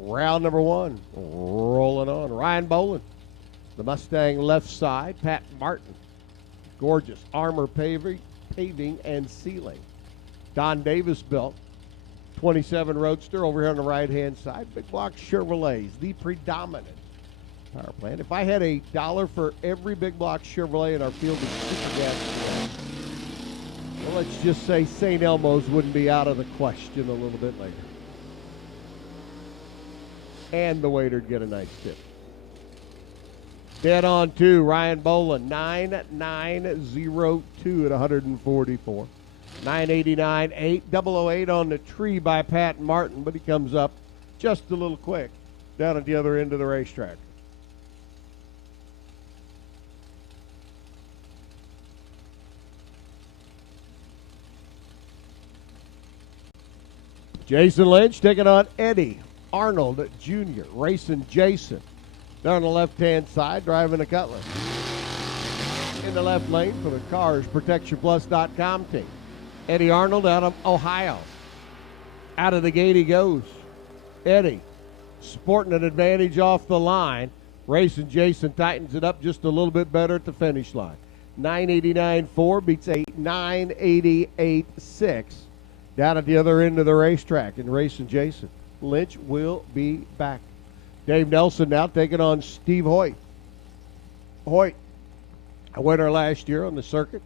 Round number one, rolling on. Ryan Bolin, the Mustang left side. Pat Martin, gorgeous armor paving and sealing. Don Davis built 27 Roadster over here on the right-hand side. Big block Chevrolets, the predominant power plant. If I had $1 for every big block Chevrolet in our field of super gas, well, let's just say St. Elmo's wouldn't be out of the question a little bit later. And the waiter'd get a nice tip. Dead on two, Ryan Bolin, 9902 at 144. 989, 008 on the tree by Pat Martin, but he comes up just a little quick down at the other end of the racetrack. Jason Lynch taking on Eddie Arnold Jr., racing Jason. Down on the left-hand side, driving a Cutlass. In the left lane for the CarsProtectionPlus.com team. Eddie Arnold out of Ohio. Out of the gate he goes. Eddie sporting an advantage off the line. Racing Jason tightens it up just a little bit better at the finish line. 989.4 beats a 988.6. Down at the other end of the racetrack and racing Jason. Lynch will be back. Dave Nelson now taking on Steve Hoyt. Hoyt, a winner last year on the circuit.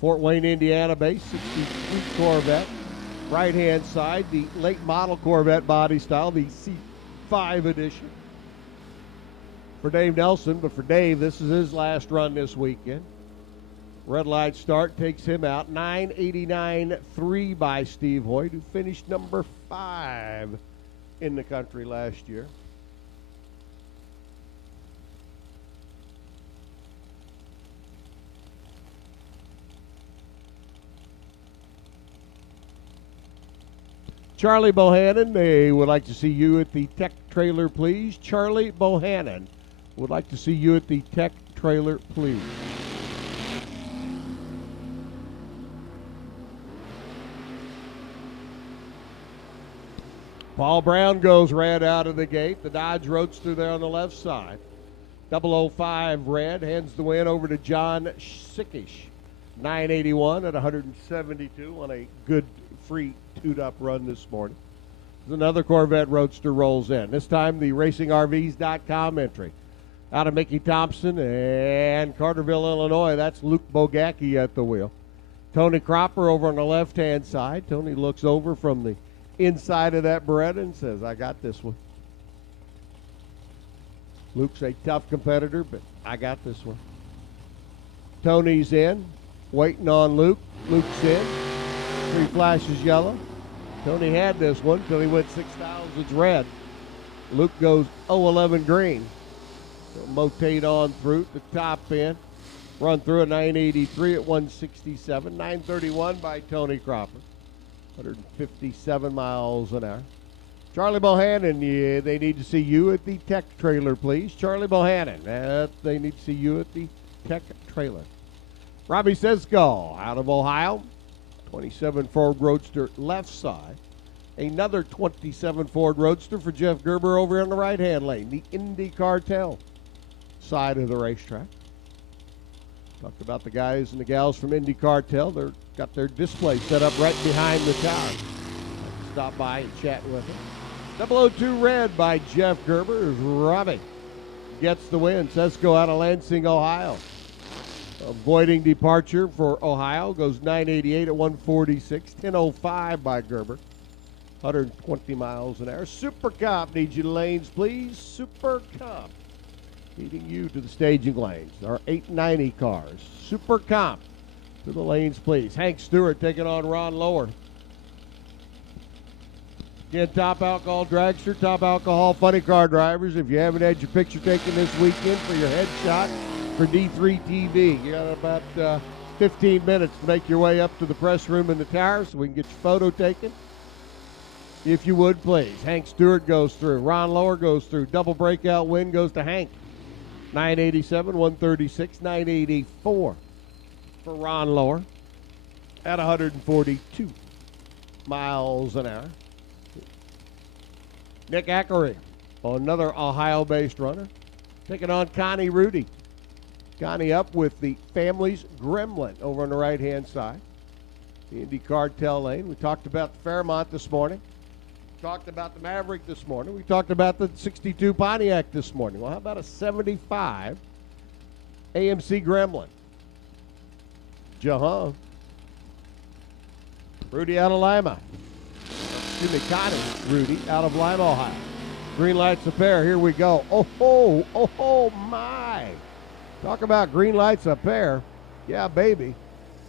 Fort Wayne, Indiana base, 63 Corvette. Right-hand side, the late model Corvette body style, the C5 edition. For Dave Nelson, but for Dave, this is his last run this weekend. Red light start takes him out. 989.3 by Steve Hoyt, who finished number 5 in the country last year. Charlie Bohannon, they would like to see you at the tech trailer, please. Charlie Bohannon would like to see you at the tech trailer, please. Paul Brown goes red out of the gate. The Dodge Roadster there on the left side. 005 red hands the win over to John Sickish. 981 at 172 on a good free tuned-up run this morning. Another Corvette Roadster rolls in. This time the RacingRVs.com entry. Out of Mickey Thompson and Carterville, Illinois. That's Luke Bogacki at the wheel. Tony Cropper over on the left-hand side. Tony looks over from the inside of that Beretta and says, I got this one. Luke's a tough competitor, but I got this one. Tony's in, waiting on Luke. Luke's in. 3 flashes yellow. Tony had this one until he went 6 thousandths red. Luke goes 011 green. So motate on through the top end. Run through a 983 at 167. 931 by Tony Cropper. 157 miles an hour. Charlie Bohannon, yeah, they need to see you at the tech trailer, please. Charlie Bohannon, they need to see you at the tech trailer. Robbie Sesko out of Ohio. 27 Ford Roadster left side. Another 27 Ford Roadster for Jeff Gerber over on the right-hand lane. The Indy Cartel side of the racetrack. Talked about the guys and the gals from Indy Cartel. They've got their display set up right behind the tower. Stop by and chat with them. 002 Red by Jeff Gerber. Robbie gets the win. Sesko out of Lansing, Ohio. Avoiding departure for Ohio. Goes 988 at 146. 10:05 by Gerber. 120 miles an hour. Super Cop needs you to lanes, please. Super Cop leading you to the staging lanes. Our 890 cars. Super Cop to the lanes, please. Hank Stewart taking on Ron Lower. Again, top alcohol dragster, top alcohol funny car drivers. If you haven't had your picture taken this weekend for your headshot for D3 TV, you got about 15 minutes to make your way up to the press room in the tower so we can get your photo taken. If you would, please. Hank Stewart goes through. Ron Lower goes through. Double breakout win goes to Hank. 987, 136, 984 for Ron Lower at 142 miles an hour. Nick Ackery, another Ohio-based runner, taking on Connie Rudy. Connie up with the family's Gremlin over on the right-hand side. The Indy Cartel lane. We talked about the Fairmont this morning. Talked about the Maverick this morning. We talked about the 62 Pontiac this morning. Well, how about a 75 AMC Gremlin? Jahan. Rudy out of Lima. Excuse me, Connie Rudy out of Lima, Ohio. Green lights a pair. Here we go. Oh, my. Talk about green lights a pair. Yeah, baby.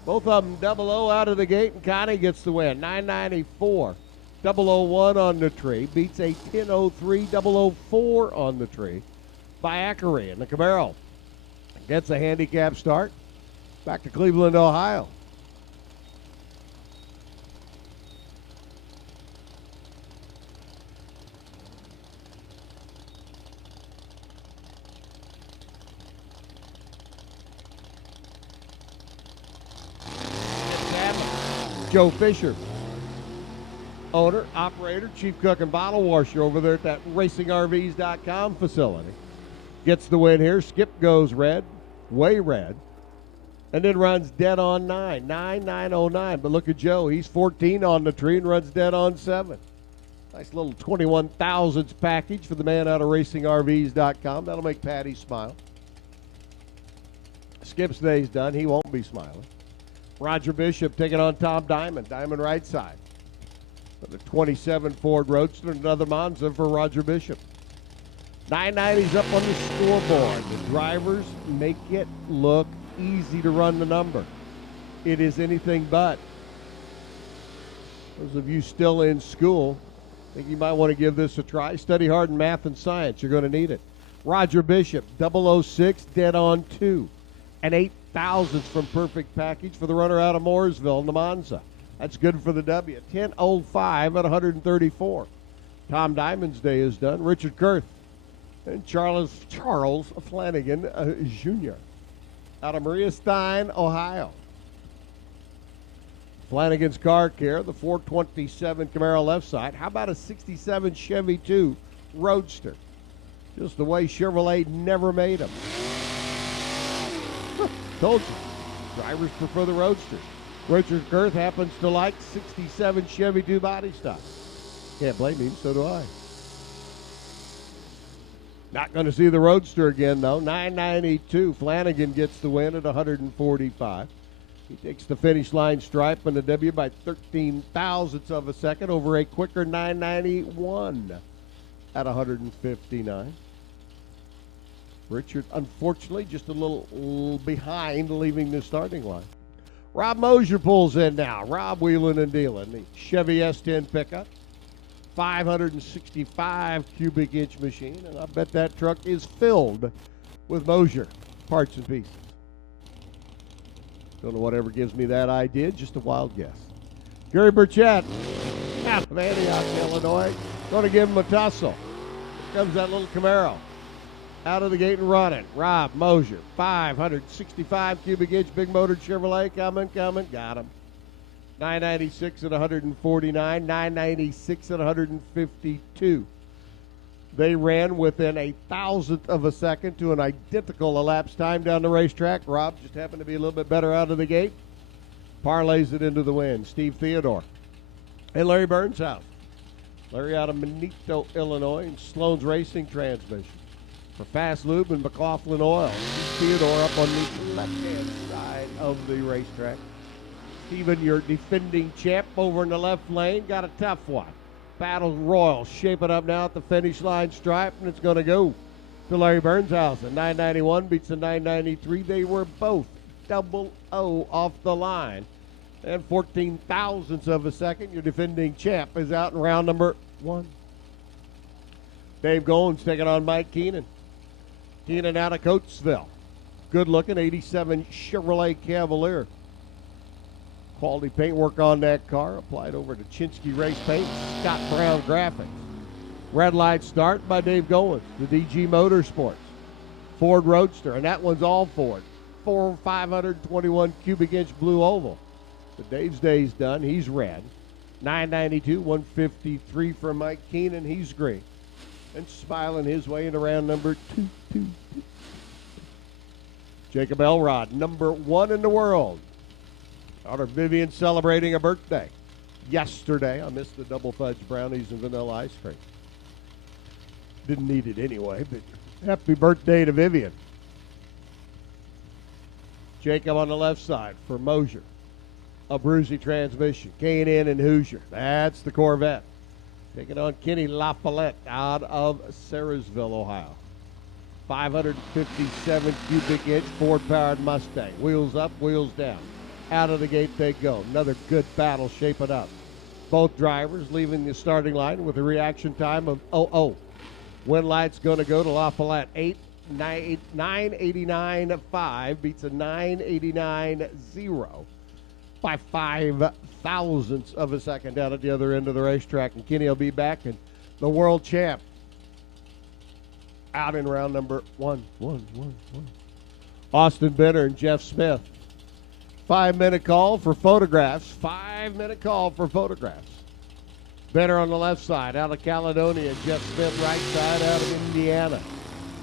Both of them 00 out of the gate, and Connie gets the win. 994. 001 on the tree. Beats a 1003, 004 on the tree by Ackery. And the Camaro gets a handicap start. Back to Cleveland, Ohio. Joe Fisher, owner, operator, chief cook, and bottle washer over there at that RacingRVs.com facility. Gets the win here. Skip goes red, way red, and then runs dead on 909. But look at Joe. He's 14 on the tree and runs dead on 7. Nice little 21 thousandths package for the man out of RacingRVs.com. That'll make Patty smile. Skip's day's done. He won't be smiling. Roger Bishop taking on Tom Diamond. Diamond right side. The 27 Ford Roadster, another Monza for Roger Bishop. 990's up on the scoreboard. The drivers make it look easy to run the number. It is anything but. Those of you still in school, I think you might want to give this a try. Study hard in math and science. You're going to need it. Roger Bishop, 006, dead on 2. And 8 thousandths from perfect package for the runner out of Mooresville in the Monza. That's good for the W. 10:05 at 134. Tom Diamond's day is done. Richard Kurth and Charles Flanagan Jr. out of Maria Stein, Ohio. Flanagan's Car Care, the 427 Camaro left side. How about a 67 Chevy 2 Roadster? Just the way Chevrolet never made them. Told you, drivers prefer the Roadster. Richard Kurth happens to like 67 Chevy 2 body stock. Can't blame him, so do I. Not going to see the Roadster again, though. 992. Flanagan gets the win at 145. He takes the finish line stripe in the W by 13 thousandths of a second over a quicker 991 at 159. Richard, unfortunately, just a little behind leaving the starting line. Rob Mosier pulls in now. Rob wheeling and dealing. The Chevy S10 pickup. 565 cubic inch machine, and I bet that truck is filled with Mosier parts and pieces. Don't know whatever gives me that idea, just a wild guess. Gary Burchett out of Antioch, Illinois. Going to give him a tussle. Here comes that little Camaro. Out of the gate and running. Rob Mosier, 565 cubic inch big motor Chevrolet. Coming. Got him. 996 at 149. 996 at 152. They ran within a thousandth of a second to an identical elapsed time down the racetrack. Rob just happened to be a little bit better out of the gate. Parlays it into the win. Steve Theodore and Larry Burnshouse. Larry out of Manito, Illinois, and Sloan's Racing Transmission. For Fast Lube and McLaughlin Oil, Steve Theodore up on the left-hand side of the racetrack. Steven, your defending champ over in the left lane, got a tough one. Battle Royal shaping up now at the finish line stripe, and it's going to go to Larry Burnshouse. 991 beats the 993. They were both 00 off the line. And 14 thousandths of a second, your defending champ is out in round number 1. Dave Goins taking on Mike Keenan. Keenan out of Coatesville. Good looking 87 Chevrolet Cavalier. Quality paintwork on that car, applied over to Chinsky Race Paint, Scott Brown Graphics. Red light start by Dave Goins, the DG Motorsports. Ford Roadster, and that one's all Ford. 521 cubic inch blue oval. But Dave's day's done, he's red. 992, 153 for Mike Keenan, he's green. And smiling his way into round number 2. Jacob Elrod, number 1 in the world. Daughter Vivian celebrating a birthday yesterday. I missed the double fudge brownies and vanilla ice cream. Didn't need it anyway, but happy birthday to Vivian. Jacob on the left side for Mosier. A Brucey transmission. K&N and Hoosier. That's the Corvette. Taking on Kenny LaFollette out of Sarasville, Ohio. 557 cubic inch Ford-powered Mustang. Wheels up, wheels down. Out of the gate they go. Another good battle shaping up. Both drivers leaving the starting line with a reaction time of 00. Win light's going to go to LaFollette. 989.5 beats a 989.0 by 5 thousandths of a second down at the other end of the racetrack. And Kenny will be back, and the world champ out in round number 1. Austin Benner and Jeff Smith. 5-minute call for photographs. 5-minute call for photographs. Benner on the left side out of Caledonia. Jeff Smith right side out of Indiana.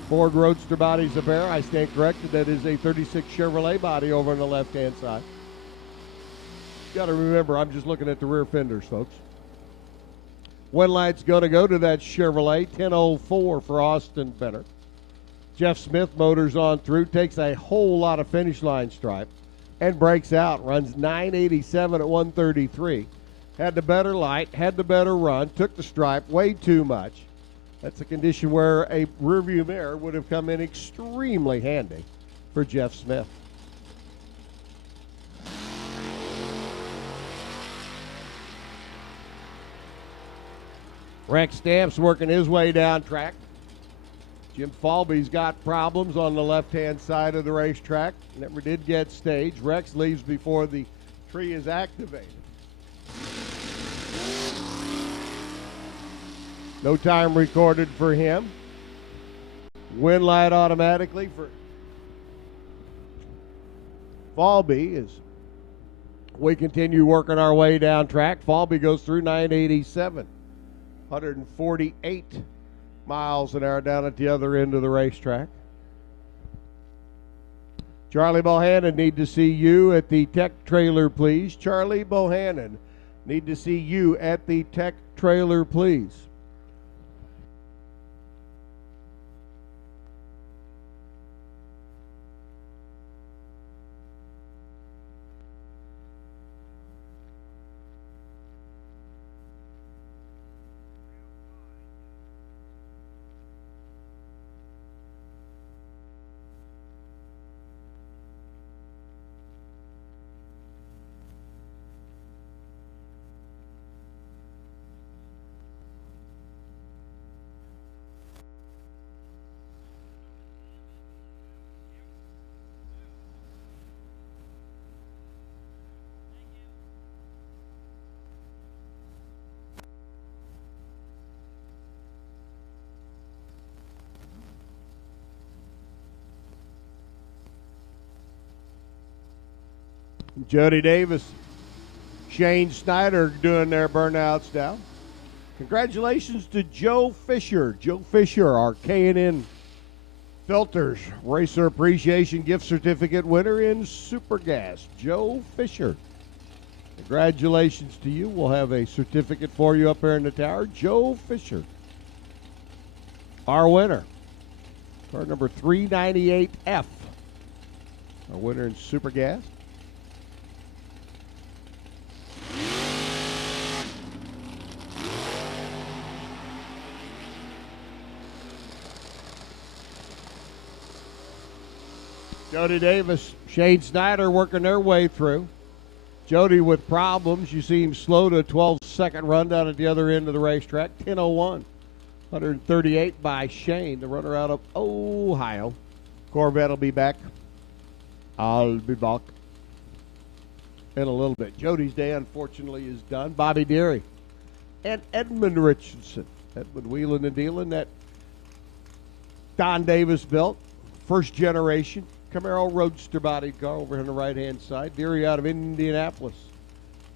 Ford Roadster bodies a pair. I stand corrected. That is a 36 Chevrolet body over on the left-hand side. Got to remember, I'm just looking at the rear fenders, folks. One light's going to go to that Chevrolet. 10:04 for Austin Benner. Jeff Smith motors on through. Takes a whole lot of finish line stripe. And breaks out, runs 987 at 133. Had the better light, had the better run, took the stripe way too much. That's a condition where a rearview mirror would have come in extremely handy for Jeff Smith. Rex Stamp's working his way down track. Jim Falby's got problems on the left-hand side of the racetrack. Never did get staged. Rex leaves before the tree is activated. No time recorded for him. Win light automatically for Falby as we continue working our way down track. Falby goes through 987, 148 miles an hour down at the other end of the racetrack. Charlie Bohannon, need to see you at the tech trailer, please. Charlie Bohannon, need to see you at the tech trailer, please. Jody Davis, Shane Snyder doing their burnouts now. Congratulations to Joe Fisher. Joe Fisher, our K&N Filters Racer Appreciation Gift Certificate winner in Super Gas. Joe Fisher. Congratulations to you. We'll have a certificate for you up there in the tower. Joe Fisher, our winner. Car number 398F. Our winner in Super Gas. Jody Davis, Shane Snyder working their way through. Jody with problems. You see him slow to a 12-second run down at the other end of the racetrack. 10:01. 138 by Shane, the runner out of Ohio. Corvette will be back. I'll be back in a little bit. Jody's day, unfortunately, is done. Bobby Deary and Edmund Richardson. Edmund wheeling and dealing. That Don Davis built. First generation Camaro Roadster body car over on the right-hand side. Deary out of Indianapolis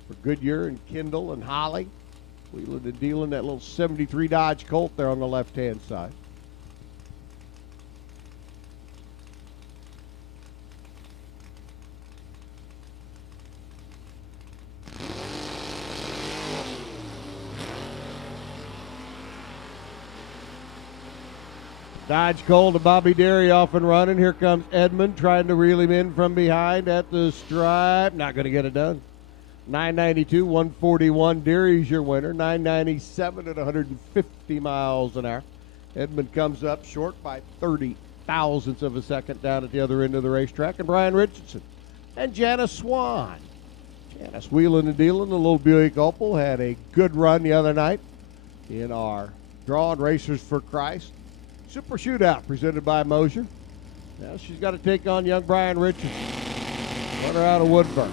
for Goodyear and Kendall and Holly. Wheeling and dealing that little 73 Dodge Colt there on the left-hand side. Dodge Colt to Bobby Deary off and running. Here comes Edmund trying to reel him in from behind at the stripe. Not going to get it done. 992, 141. Deary's your winner. 997 at 150 miles an hour. Edmund comes up short by 30 thousandths of a second down at the other end of the racetrack. And Brian Richardson and Janice Swan. Janice wheeling and dealing. The little Buick Opal had a good run the other night in our Draw and Racers for Christ Super Shootout presented by Mosier. Now she's got to take on young Brian Richardson. Runner out of Woodburn.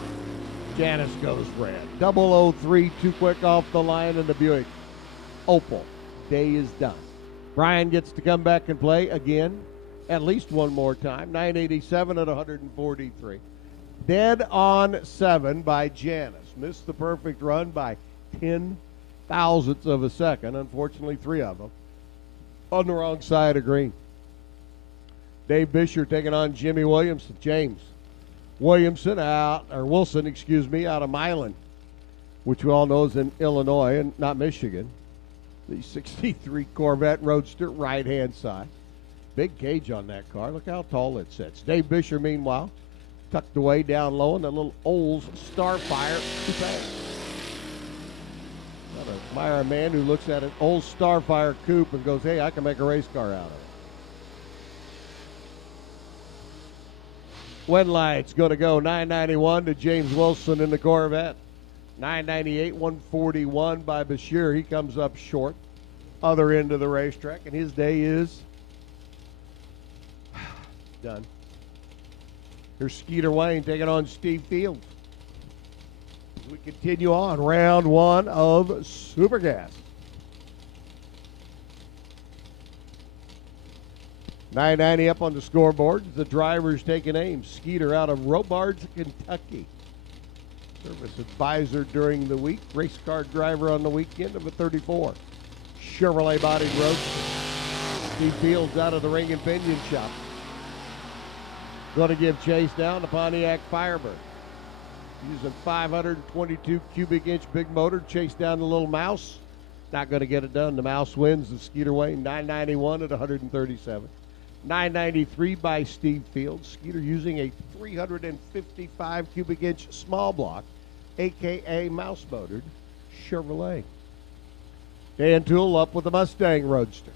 Janice goes red. 003, too quick off the line in the Buick Opal. Day is done. Brian gets to come back and play again, at least one more time. 987 at 143. Dead on 7 by Janice. Missed the perfect run by 10 thousandths of a second. Unfortunately, 3 of them on the wrong side of green. Dave Bisher taking on Jimmy Williamson. James Wilson, out of Milan, which we all know is in Illinois and not Michigan. The 63 Corvette Roadster, right-hand side. Big cage on that car. Look how tall it sits. Dave Bisher, meanwhile, tucked away down low in that little Olds Starfire coupe. I admire a man who looks at an old Starfire coupe and goes, hey, I can make a race car out of it. Wind lights going to go 991 to James Wilson in the Corvette. 998, 141 by Bashir. He comes up short. Other end of the racetrack, and his day is done. Here's Skeeter Wayne taking on Steve Field. We continue on round 1 of Super Gas. 990 up on the scoreboard. The driver's taking aim. Skeeter out of Robards, Kentucky. Service advisor during the week. Race car driver on the weekend of a 34. Chevrolet bodied Roadster. Steve Fields out of the Ring and Pinion shop. Going to give chase down to Pontiac Firebird. Using 522 cubic inch big motor. Chase down the little Mouse. Not going to get it done. The Mouse wins. The Skeeter Wayne 991 at 137. 993 by Steve Fields. Skeeter using a 355 cubic inch small block, a.k.a. mouse motored Chevrolet. Dan Toole up with the Mustang Roadster.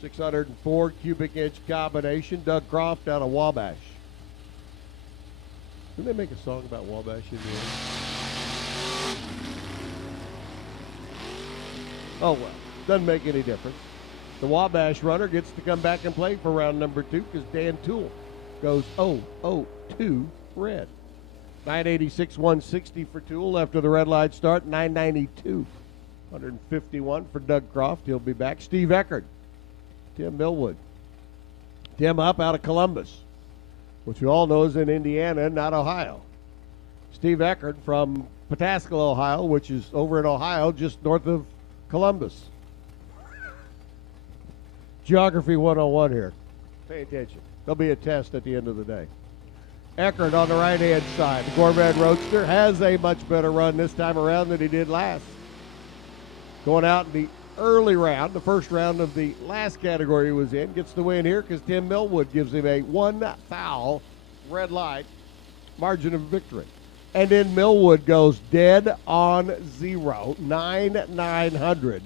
604 cubic inch combination. Doug Croft out of Wabash. Didn't they make a song about Wabash in the end? Oh, well, doesn't make any difference. The Wabash runner gets to come back and play for round number 2 because Dan Toole goes 0-0-2 red. 986, 160 for Toole after the red light start. 992, 151 for Doug Croft. He'll be back. Steve Eckert, Tim Millwood. Tim up out of Columbus, which we all know is in Indiana, not Ohio. Steve Eckert from Pataskala, Ohio, which is over in Ohio, just north of Columbus. Geography 101 here. Pay attention. There'll be a test at the end of the day. Eckert on the right-hand side. The Corvette Roadster has a much better run this time around than he did last. Going out in the early round, the first round of the last category he was in, gets the win here because Tim Millwood gives him a 1 foul red light margin of victory. And then Millwood goes dead on 0, 9,900.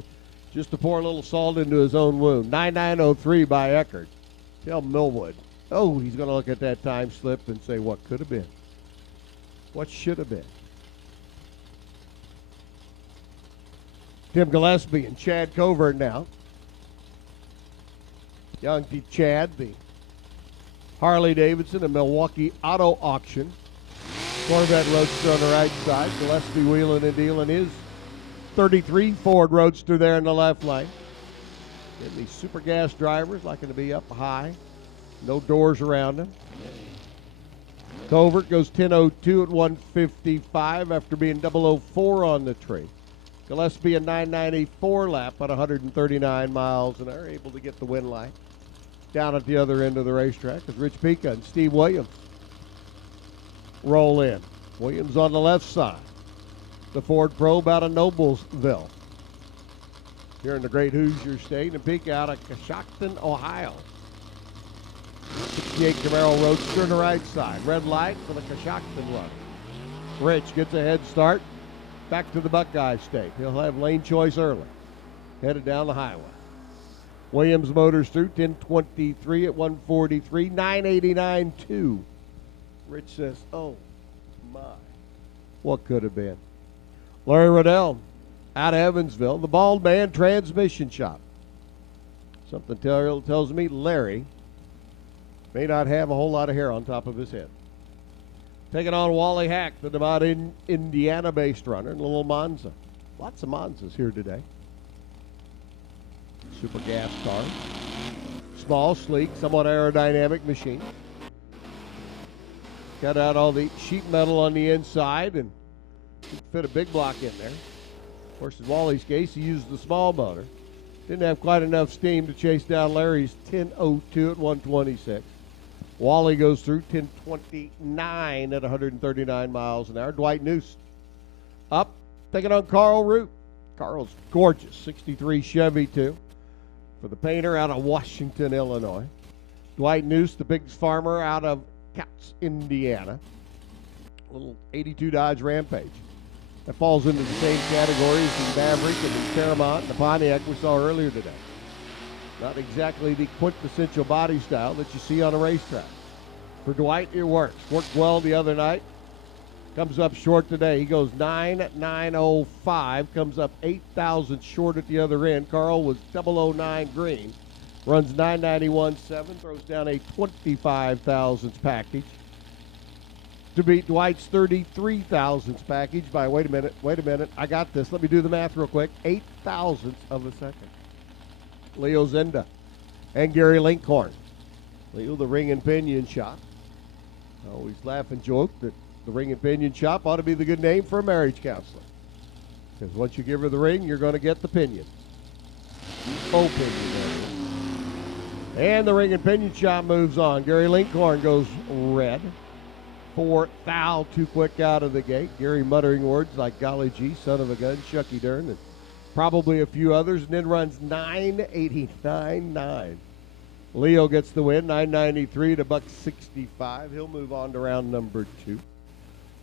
Just to pour a little salt into his own wound. 9,903 by Eckert. Tell Millwood. Oh, he's going to look at that time slip and say, what could have been? What should have been? Tim Gillespie and Chad Covert now. Young Chad, the Harley Davidson and Milwaukee Auto Auction. Corvette Roadster on the right side. Gillespie wheeling and dealing his 33 Ford Roadster there in the left lane. And these super gas drivers liking to be up high. No doors around them. Covert goes 10.02 at 155 after being 004 on the tree. Gillespie a 994 lap at 139 miles an hour, able to get the win light. Down at the other end of the racetrack is Rich Pica and Steve Williams. Roll in. Williams on the left side. The Ford Probe out of Noblesville. Here in the great Hoosier State, and Pica out of Coshocton, Ohio. 68 Camaro Roadster on the right side. Red light for the Coshocton run. Rich gets a head start. Back to the Buckeye State. He'll have lane choice early. Headed down the highway. Williams Motors through 10:23 at 143. 989.2. Rich says, oh, my. What could have been? Larry Riddell out of Evansville. The Bald Man Transmission Shop. Something tells me Larry may not have a whole lot of hair on top of his head. Taking on Wally Hack, the Nevada, Indiana-based runner, and a little Monza. Lots of Monzas here today. Super gas car. Small, sleek, somewhat aerodynamic machine. Cut out all the sheet metal on the inside and fit a big block in there. Of course, in Wally's case, he used the small motor. Didn't have quite enough steam to chase down Larry's 10.02 at 126. Wally goes through 10:29 at 139 miles an hour. Dwight Noose up, taking on Carl Root. Carl's gorgeous, 63 Chevy too. For the painter out of Washington, Illinois. Dwight Noose, the big farmer out of Katz, Indiana. Little 82 Dodge Rampage. That falls into the same category as the Maverick and the Paramount and the Pontiac we saw earlier today. Not exactly the quintessential body style that you see on a racetrack. For Dwight, it works. Worked well the other night. Comes up short today. He goes 9,905. Comes up 8,000 short at the other end. Carl was 009 green. Runs 991.7. Throws down a 25 thousandths package to beat Dwight's 33 thousandths package by, wait a minute, I got this. Let me do the math real quick. 8 thousandths of a second. Leo Zenda and Gary Linkhorn. Leo, the Ring and Pinion Shop. I always laugh and joke that the Ring and Pinion Shop ought to be the good name for a marriage counselor. Because once you give her the ring, you're going to get the pinion. Faux pinion. And the Ring and Pinion Shop moves on. Gary Linkhorn goes red. 4 thou, too quick out of the gate. Gary muttering words like golly gee, son of a gun, Shucky Dern, and probably a few others, and then runs 989.9. Leo gets the win, 993 to $165. He'll move on to round number 2.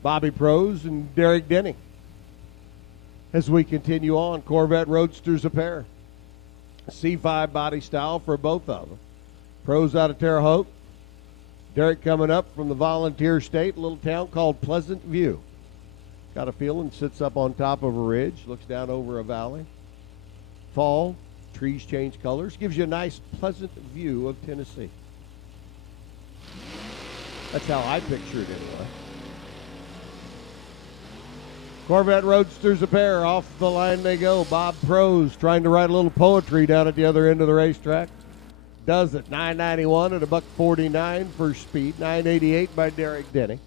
Bobby Prose and Derek Denny. As we continue on, Corvette Roadsters a pair. C5 body style for both of them. Prose out of Terre Haute. Derek coming up from the Volunteer State, a little town called Pleasant View. Got a feeling, sits up on top of a ridge, looks down over a valley. Fall, trees change colors, gives you a nice, pleasant view of Tennessee. That's how I picture it anyway. Corvette Roadsters a pair, off the line they go. Bob Prose trying to write a little poetry down at the other end of the racetrack. Does it, 991 at $149 for speed, 988 by Derek Denny.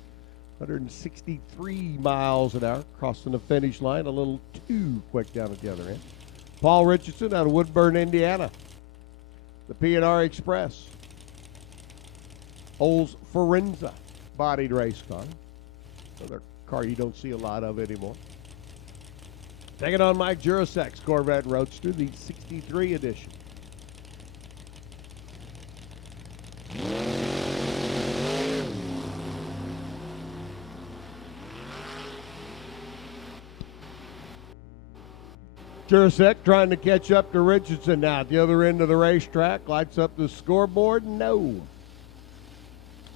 163 miles an hour, crossing the finish line a little too quick down at the other end. Paul Richardson out of Woodburn, Indiana. The P&R Express. Olds Forenza bodied race car. Another car you don't see a lot of anymore. Taking on Mike Jurasek's Corvette Roadster, the 63 edition. Jurasek trying to catch up to Richardson now at the other end of the racetrack. Lights up the scoreboard. No.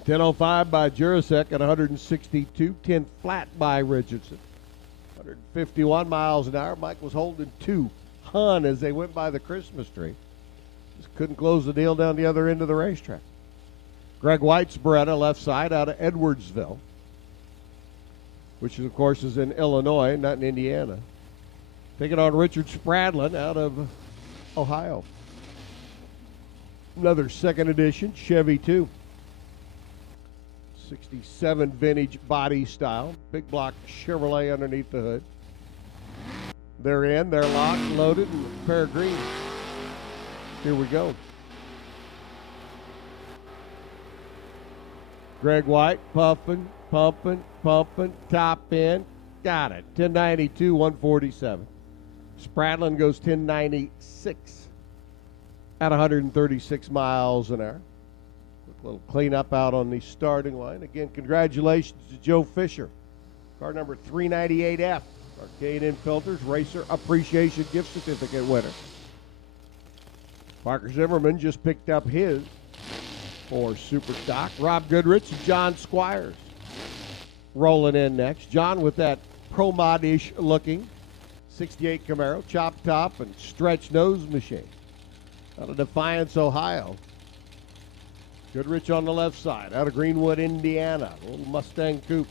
10.05 by Jurasek at 162. 10 flat by Richardson. 151 miles an hour. Mike was holding 2 Hun as they went by the Christmas tree. Just couldn't close the deal down the other end of the racetrack. Greg White's Beretta left side out of Edwardsville, which of course is in Illinois, not in Indiana. Taking on Richard Spradlin out of Ohio. Another second edition Chevy 2. 67 vintage body style. Big block Chevrolet underneath the hood. They're in, they're locked, loaded, and a pair of green. Here we go. Greg White pumping, top end. Got it. 1092, 147. Spradlin goes 1096 at 136 miles an hour. Quick little cleanup out on the starting line. Again, congratulations to Joe Fisher. Car number 398F. Arcade Infilters Racer Appreciation Gift Certificate winner. Parker Zimmerman just picked up his for Super Stock. Rob Goodrich and John Squires rolling in next. John with that Pro Mod-ish looking 68 Camaro, chop top and stretch nose machine out of Defiance, Ohio. Goodrich on the left side, out of Greenwood, Indiana. A little Mustang coupe.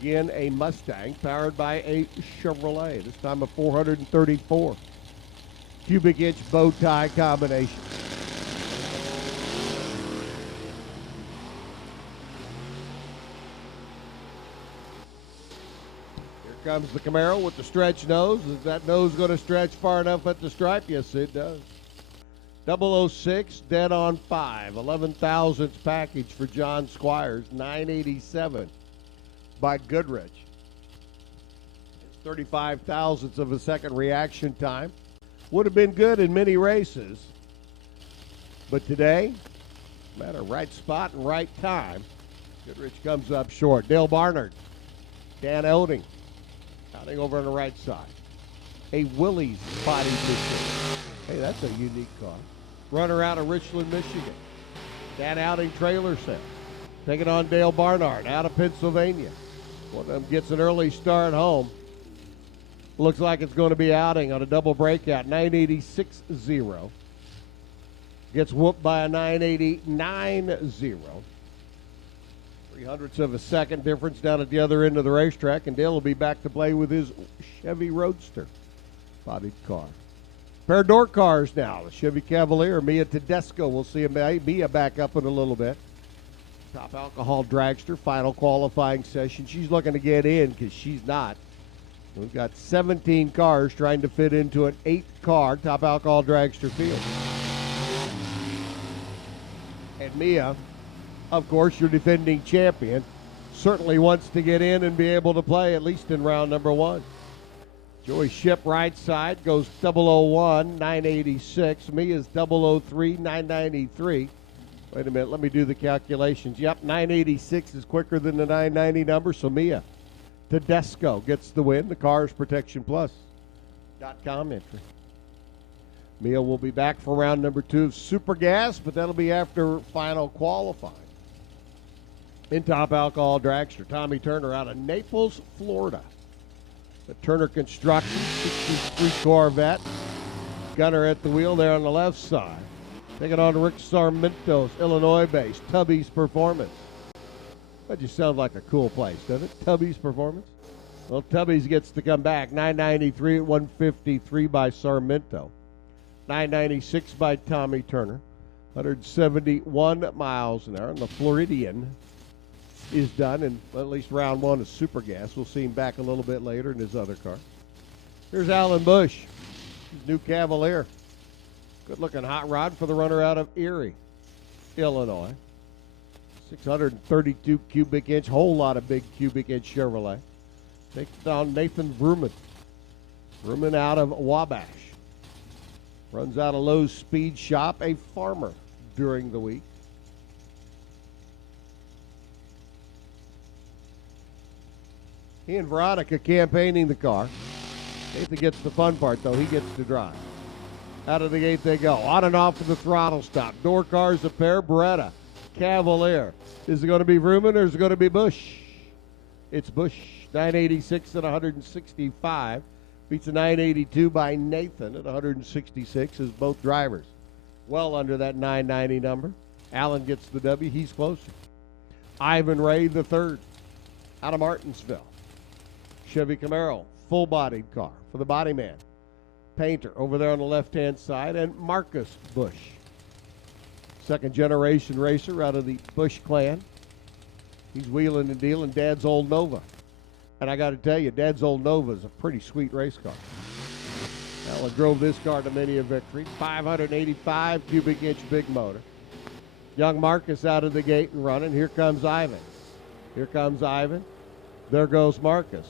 Again, a Mustang powered by a Chevrolet. This time a 434 cubic inch bow tie combination. Comes the Camaro with the stretch nose. Is that nose going to stretch far enough at the stripe? Yes, it does. 006, dead on 5. 11 thousandths package for John Squires. 987 by Goodrich. It's 35 thousandths of a second reaction time. Would have been good in many races. But today, matter of right spot and right time, Goodrich comes up short. Dale Barnard, Dan Olding. Outing over on the right side. A Willys body machine. Hey, that's a unique car. Runner out of Richland, Michigan. Dan Outing trailer sale. Taking on Dale Barnard out of Pennsylvania. One of them gets an early start home. Looks like it's going to be Outing on a double breakout. 986.0. Gets whooped by a 989.0. 300ths of a second difference down at the other end of the racetrack, and Dale will be back to play with his Chevy Roadster bodied car. Pair of door cars now. The Chevy Cavalier, Mia Tedesco. We'll see Mia back up in a little bit. Top Alcohol Dragster, final qualifying session. She's looking to get in because she's not. We've got 17 cars trying to fit into an 8-car Top Alcohol Dragster field. And Mia, of course, your defending champion, certainly wants to get in and be able to play at least in round number 1. Joey Ship right side goes 001, 986. Mia's 003, 993. Wait a minute, let me do the calculations. Yep, 986 is quicker than the 990 number, so Mia Tedesco gets the win. The Cars Protection Plus.com entry. Mia will be back for round number 2 of Super Gas, but that'll be after final qualifying. In Top Alcohol Dragster, Tommy Turner out of Naples, Florida. The Turner Construction 63 Corvette. Gunner at the wheel there on the left side. Taking on Rick Sarmiento's Illinois-based Tubby's Performance. That just sounds like a cool place, doesn't it? Tubby's Performance. Well, Tubby's gets to come back. 993 at 153 by Sarmiento. 996 by Tommy Turner. 171 miles an hour on the Floridian is done, and at least round one is super gas. We'll see him back a little bit later in his other car. Here's Alan Bush, new Cavalier. Good-looking hot rod for the runner out of Erie, Illinois. 632 cubic inch, whole lot of big cubic inch Chevrolet. Takes down Nathan Vrooman. Vrooman out of Wabash. Runs out of Lowe's Speed Shop, a farmer during the week. He and Veronica campaigning the car. Nathan gets the fun part, though. He gets to drive. Out of the gate they go. On and off to the throttle stop. Door cars a pair. Beretta. Cavalier. Is it going to be Vrooman or is it going to be Bush? It's Bush. 986 at 165. Beats a 982 by Nathan at 166 as both drivers. Well under that 990 number. Allen gets the W. He's closer. Ivan Ray the third out of Martinsville. Chevy Camaro, full-bodied car for the body man. Painter over there on the left-hand side, and Marcus Bush. Second-generation racer out of the Bush clan. He's wheeling and dealing Dad's old Nova. And I got to tell you, Dad's old Nova is a pretty sweet race car. Allen drove this car to many a victory. 585 cubic inch big motor. Young Marcus out of the gate and running. Here comes Ivan. Here comes Ivan. There goes Marcus.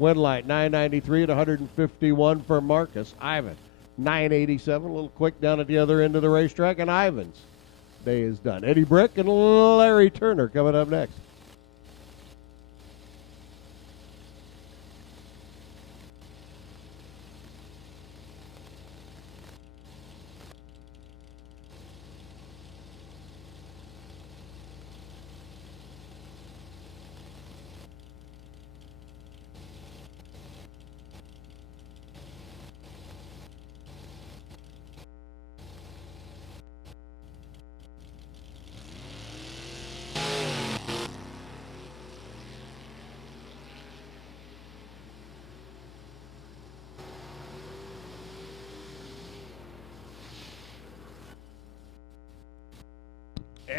Wind light, 993 at 151 for Marcus. Ivan, 987, a little quick down at the other end of the racetrack, and Ivan's day is done. Eddie Brick and Larry Turner coming up next.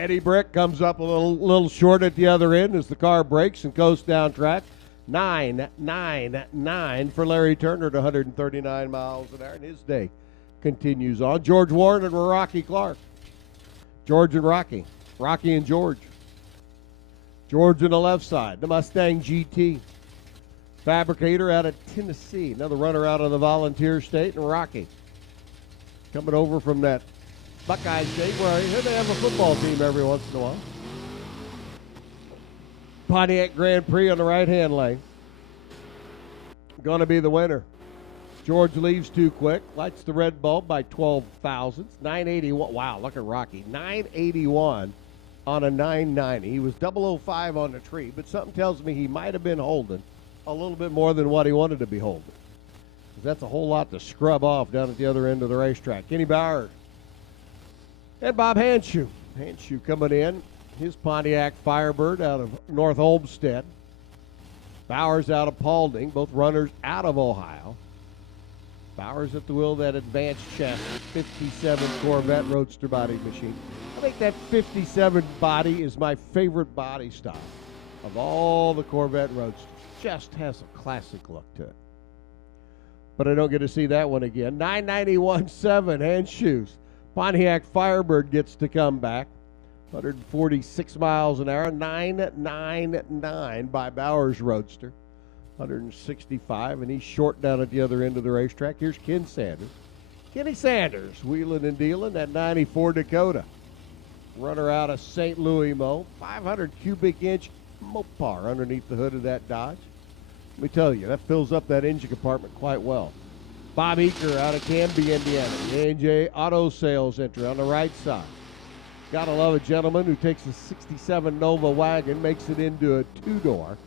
Eddie Brick comes up a little short at the other end as the car brakes and goes down track. 999 for Larry Turner at 139 miles an hour, and his day continues on. George Warren and Rocky Clark. George and Rocky. Rocky and George. George on the left side, the Mustang GT. Fabricator out of Tennessee, another runner out of the Volunteer State, and Rocky coming over from that Buckeye State, where here they have a football team every once in a while. Pontiac Grand Prix on the right-hand lane. Going to be the winner. George leaves too quick. Lights the red bulb by 12 thousandths. 981. Wow, look at Rocky. 981 on a 990. He was 005 on the tree, but something tells me he might have been holding a little bit more than what he wanted to be holding. That's a whole lot to scrub off down at the other end of the racetrack. Kenny Bauer and Bob Hanshoe. Hanshoe coming in. His Pontiac Firebird out of North Olmsted. Bowers out of Paulding, both runners out of Ohio. Bowers at the wheel of that advanced chassis, 57 Corvette roadster body machine. I think that 57 body is my favorite body style of all the Corvette roadsters. Just has a classic look to it. But I don't get to see that one again. 991.7 Hanshoes. Pontiac Firebird gets to come back. 146 miles an hour. 999 by Bowers Roadster. 165, and he's short down at the other end of the racetrack. Here's Ken Sanders. Kenny Sanders wheeling and dealing that 94 Dakota. Runner out of St. Louis, Mo. 500 cubic inch Mopar underneath the hood of that Dodge. Let me tell you, that fills up that engine compartment quite well. Bob Eaker out of Canby, Indiana. A&J Auto Sales entry on the right side. Gotta love a gentleman who takes a 67 Nova wagon, makes it into a two-door,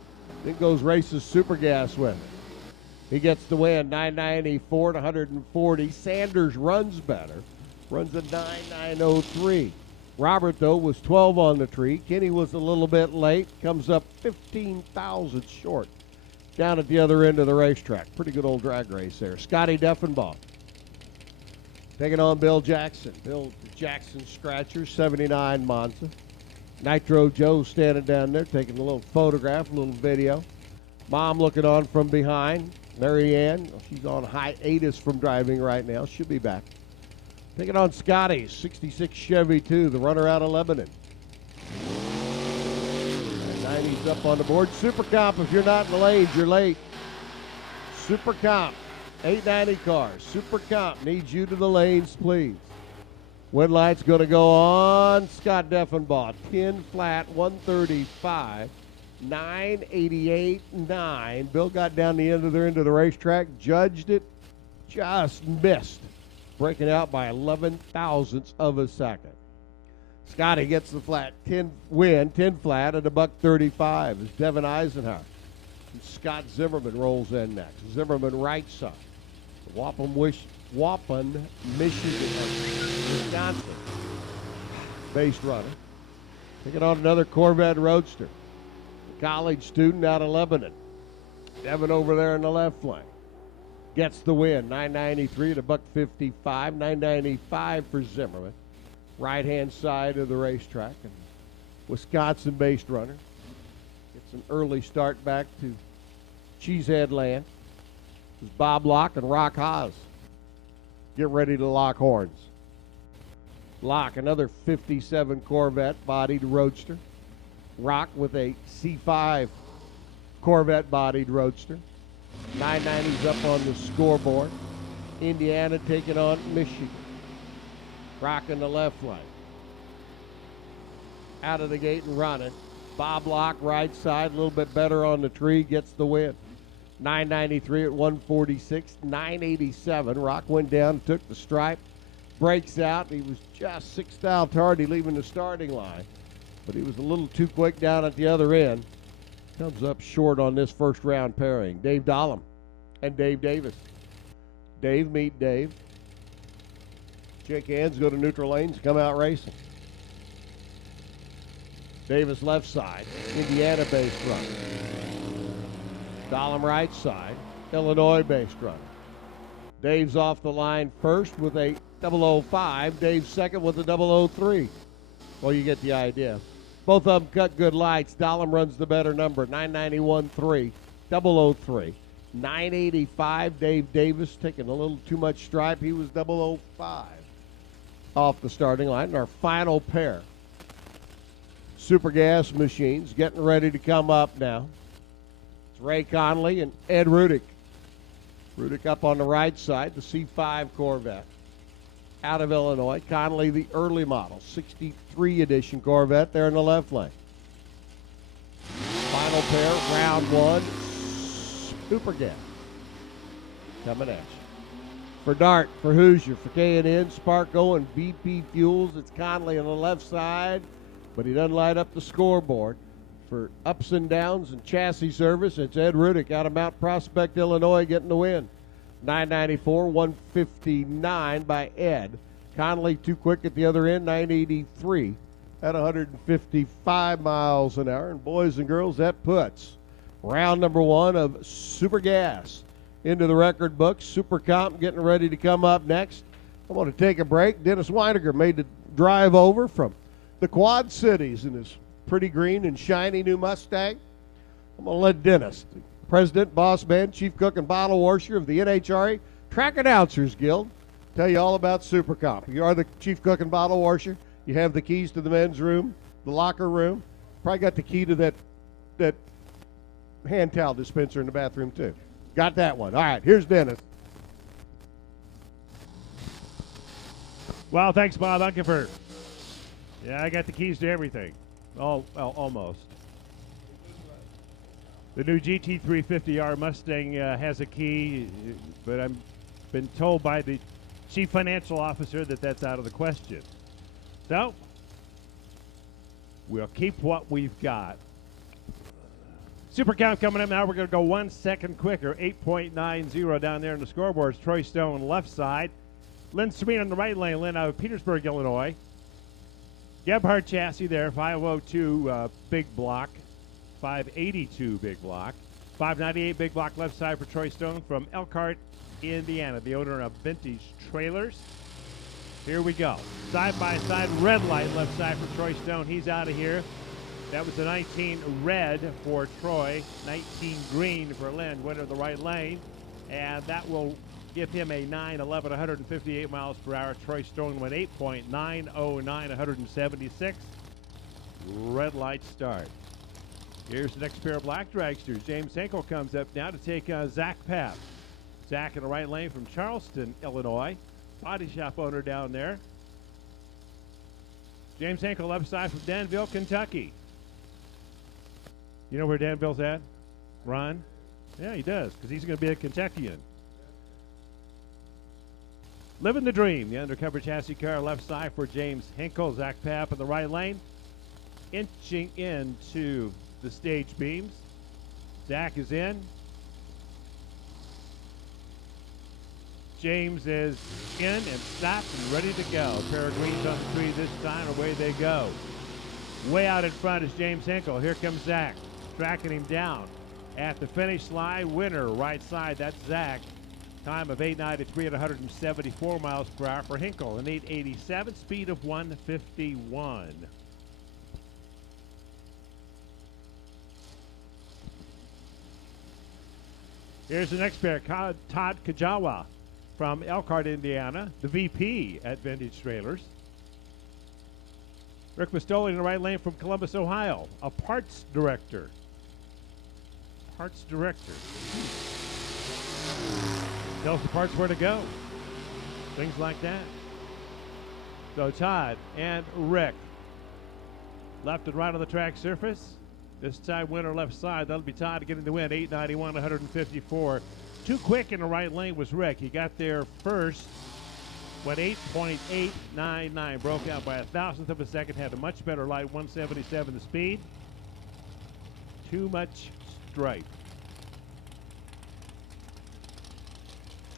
then goes races super gas with it. He gets the win, 994 to 140. Sanders runs better, runs a 9903. Robert, though, was 12 on the tree. Kenny was a little bit late, comes up 15,000 short down at the other end of the racetrack. Pretty good old drag race there. Scotty Deffenbaugh taking on Bill Jackson. Bill Jackson Scratcher, 79 Monza. Nitro Joe standing down there taking a little photograph, a little video. Mom looking on from behind. Mary Ann, she's on hiatus from driving right now. She'll be back. Taking on Scotty's 66 Chevy 2, the runner out of Lebanon. 90's up on the board. Super Comp, if you're not in the lanes, you're late. Super Comp, 890 cars. Super Comp needs you to the lanes, please. Wind light's going to go on. Scott Deffenbaugh, 10 flat, 135. 988.9. Bill got down the end of the racetrack, judged it, just missed, breaking out by 11 thousandths of a second. Scotty gets the flat 10 win, 10 flat at $135 as Devin Eisenhower. And Scott Zimmerman rolls in next. Zimmerman right side. Waupun, Michigan, Wisconsin. Base runner. Taking on another Corvette Roadster. College student out of Lebanon. Devin over there in the left flank. Gets the win. 993 at $155. 995 for Zimmerman. Right-hand side of the racetrack. And Wisconsin-based runner. Gets an early start back to Cheesehead Land. It's Bob Locke and Rock Haas. Get ready to lock horns. Locke, another 57 Corvette bodied Roadster. Rock with a C5 Corvette bodied Roadster. 990's up on the scoreboard. Indiana taking on Michigan. Rock in the left lane. Out of the gate and running. Bob Locke right side, a little bit better on the tree, gets the win. 993 at 146. 987. Rock went down, took the stripe, breaks out. He was just 6 thou tardy leaving the starting line. But he was a little too quick down at the other end. Comes up short on this first round pairing. Dave Dahlem and Dave Davis. Dave meet Dave. Shake hands, go to neutral lanes, come out racing. Davis left side, Indiana-based runner. Dahlem right side, Illinois-based runner. Dave's off the line first with a 005. Dave's second with a 003. Well, you get the idea. Both of them cut good lights. Dahlem runs the better number, 991.3, 003. 985, Dave Davis taking a little too much stripe. He was 005 off the starting line. And our final pair, Super Gas Machines, getting ready to come up now. It's Ray Conley and Ed Rudick. Rudick up on the right side, the C5 Corvette. Out of Illinois. Conley, the early model, 63 edition Corvette there in the left lane. Final pair, round one, Super Gas. Coming at you. For Dart, for Hoosier, for K&N, Sparco, and BP Fuels, it's Conley on the left side, but he doesn't light up the scoreboard. For ups and downs and chassis service, it's Ed Rudick out of Mount Prospect, Illinois, getting the win. 994, 159 by Ed. Conley too quick at the other end, 983 at 155 miles an hour. And boys and girls, that puts round number one of Super Gas into the record books. Super Comp getting ready to come up next. I'm going to take a break. Dennis Weiniger made the drive over from the Quad Cities in his pretty green and shiny new Mustang. I'm going to let Dennis, the president, boss man, chief cook, and bottle washer of the NHRA Track Announcers Guild, tell you all about Super Comp. You are the chief cook and bottle washer. You have the keys to the men's room, the locker room. Probably got the key to that hand towel dispenser in the bathroom, too. Got that one. All right, here's Dennis. Well, thanks, Bob Unkenfer. Yeah, I got the keys to everything. Oh, well, almost. The new GT350R Mustang has a key, but I've been told by the chief financial officer that that's out of the question. So, we'll keep what we've got. Super Count coming up now. We're going to go 1 second quicker. 8.90 down there in the scoreboards. Troy Stone left side. Lynn Serene on the right lane. Lynn out of Petersburg, Illinois. Gebhardt chassis there. 502 big block. 582 big block. 598 big block left side for Troy Stone from Elkhart, Indiana. The owner of Vintage Trailers. Here we go. Side by side, red light left side for Troy Stone. He's out of here. That was the 19 red for Troy, 19 green for Lynn. Winner of the right lane. And that will give him a 9:11, 158 miles per hour. Troy Stone went 8.909, 176. Red light start. Here's the next pair of black dragsters. James Henkel comes up now to take Zach Papp. Zach in the right lane from Charleston, Illinois. Body shop owner down there. James Henkel left side from Danville, Kentucky. You know where Danville's at, Ron? Yeah, he does, because he's going to be a Kentuckian. Living the dream, the undercover chassis car left side for James Henkel. Zach Papp in the right lane, inching into the stage beams. Zach is in. James is in and stopped and ready to go. Pair of greens on the tree this time, away they go. Way out in front is James Henkel. Here comes Zach, tracking him down. At the finish line, winner, right side, that's Zach. Time of 8:93 at 174 miles per hour for Henkel. An 8:87, speed of 151. Here's the next pair, Todd Kajawa from Elkhart, Indiana, the VP at Vintage Trailers. Rick Mastoli in the right lane from Columbus, Ohio, a parts director. Parts director. Tells the parts where to go. Things like that. So Todd and Rick, left and right on the track surface. This time winner left side. That'll be Todd getting the win, 891, 154. Too quick in the right lane was Rick. He got there first, went 8.899, broke out by 1,000th of a second, had a much better light, 177 the speed. Too much stripe.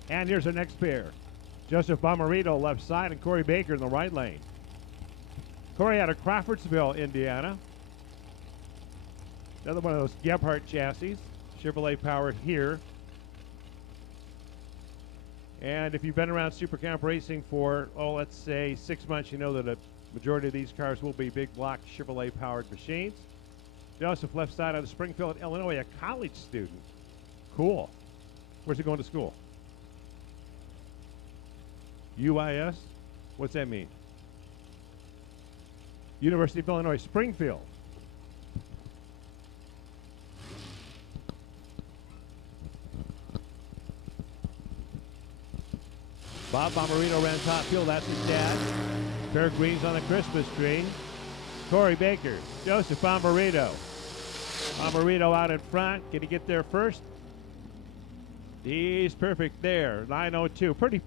And here's the next pair. Joseph Bomarito left side and Corey Baker in the right lane. Corey out of Crawfordsville, Indiana. Another one of those Gebhardt chassis, Chevrolet powered here. And if you've been around Supercamp racing for, let's say 6 months, you know that a majority of these cars will be big block Chevrolet powered machines. Joseph left side out of Springfield, Illinois, a college student. Cool. Where's he going to school? UIS? What's that mean? University of Illinois, Springfield. Bob Bomarito ran top fuel, that's his dad. Pair of greens on the Christmas tree. Corey Baker, Joseph Bomarito. Bomarito out in front, can he get there first? He's perfect there, 902, pretty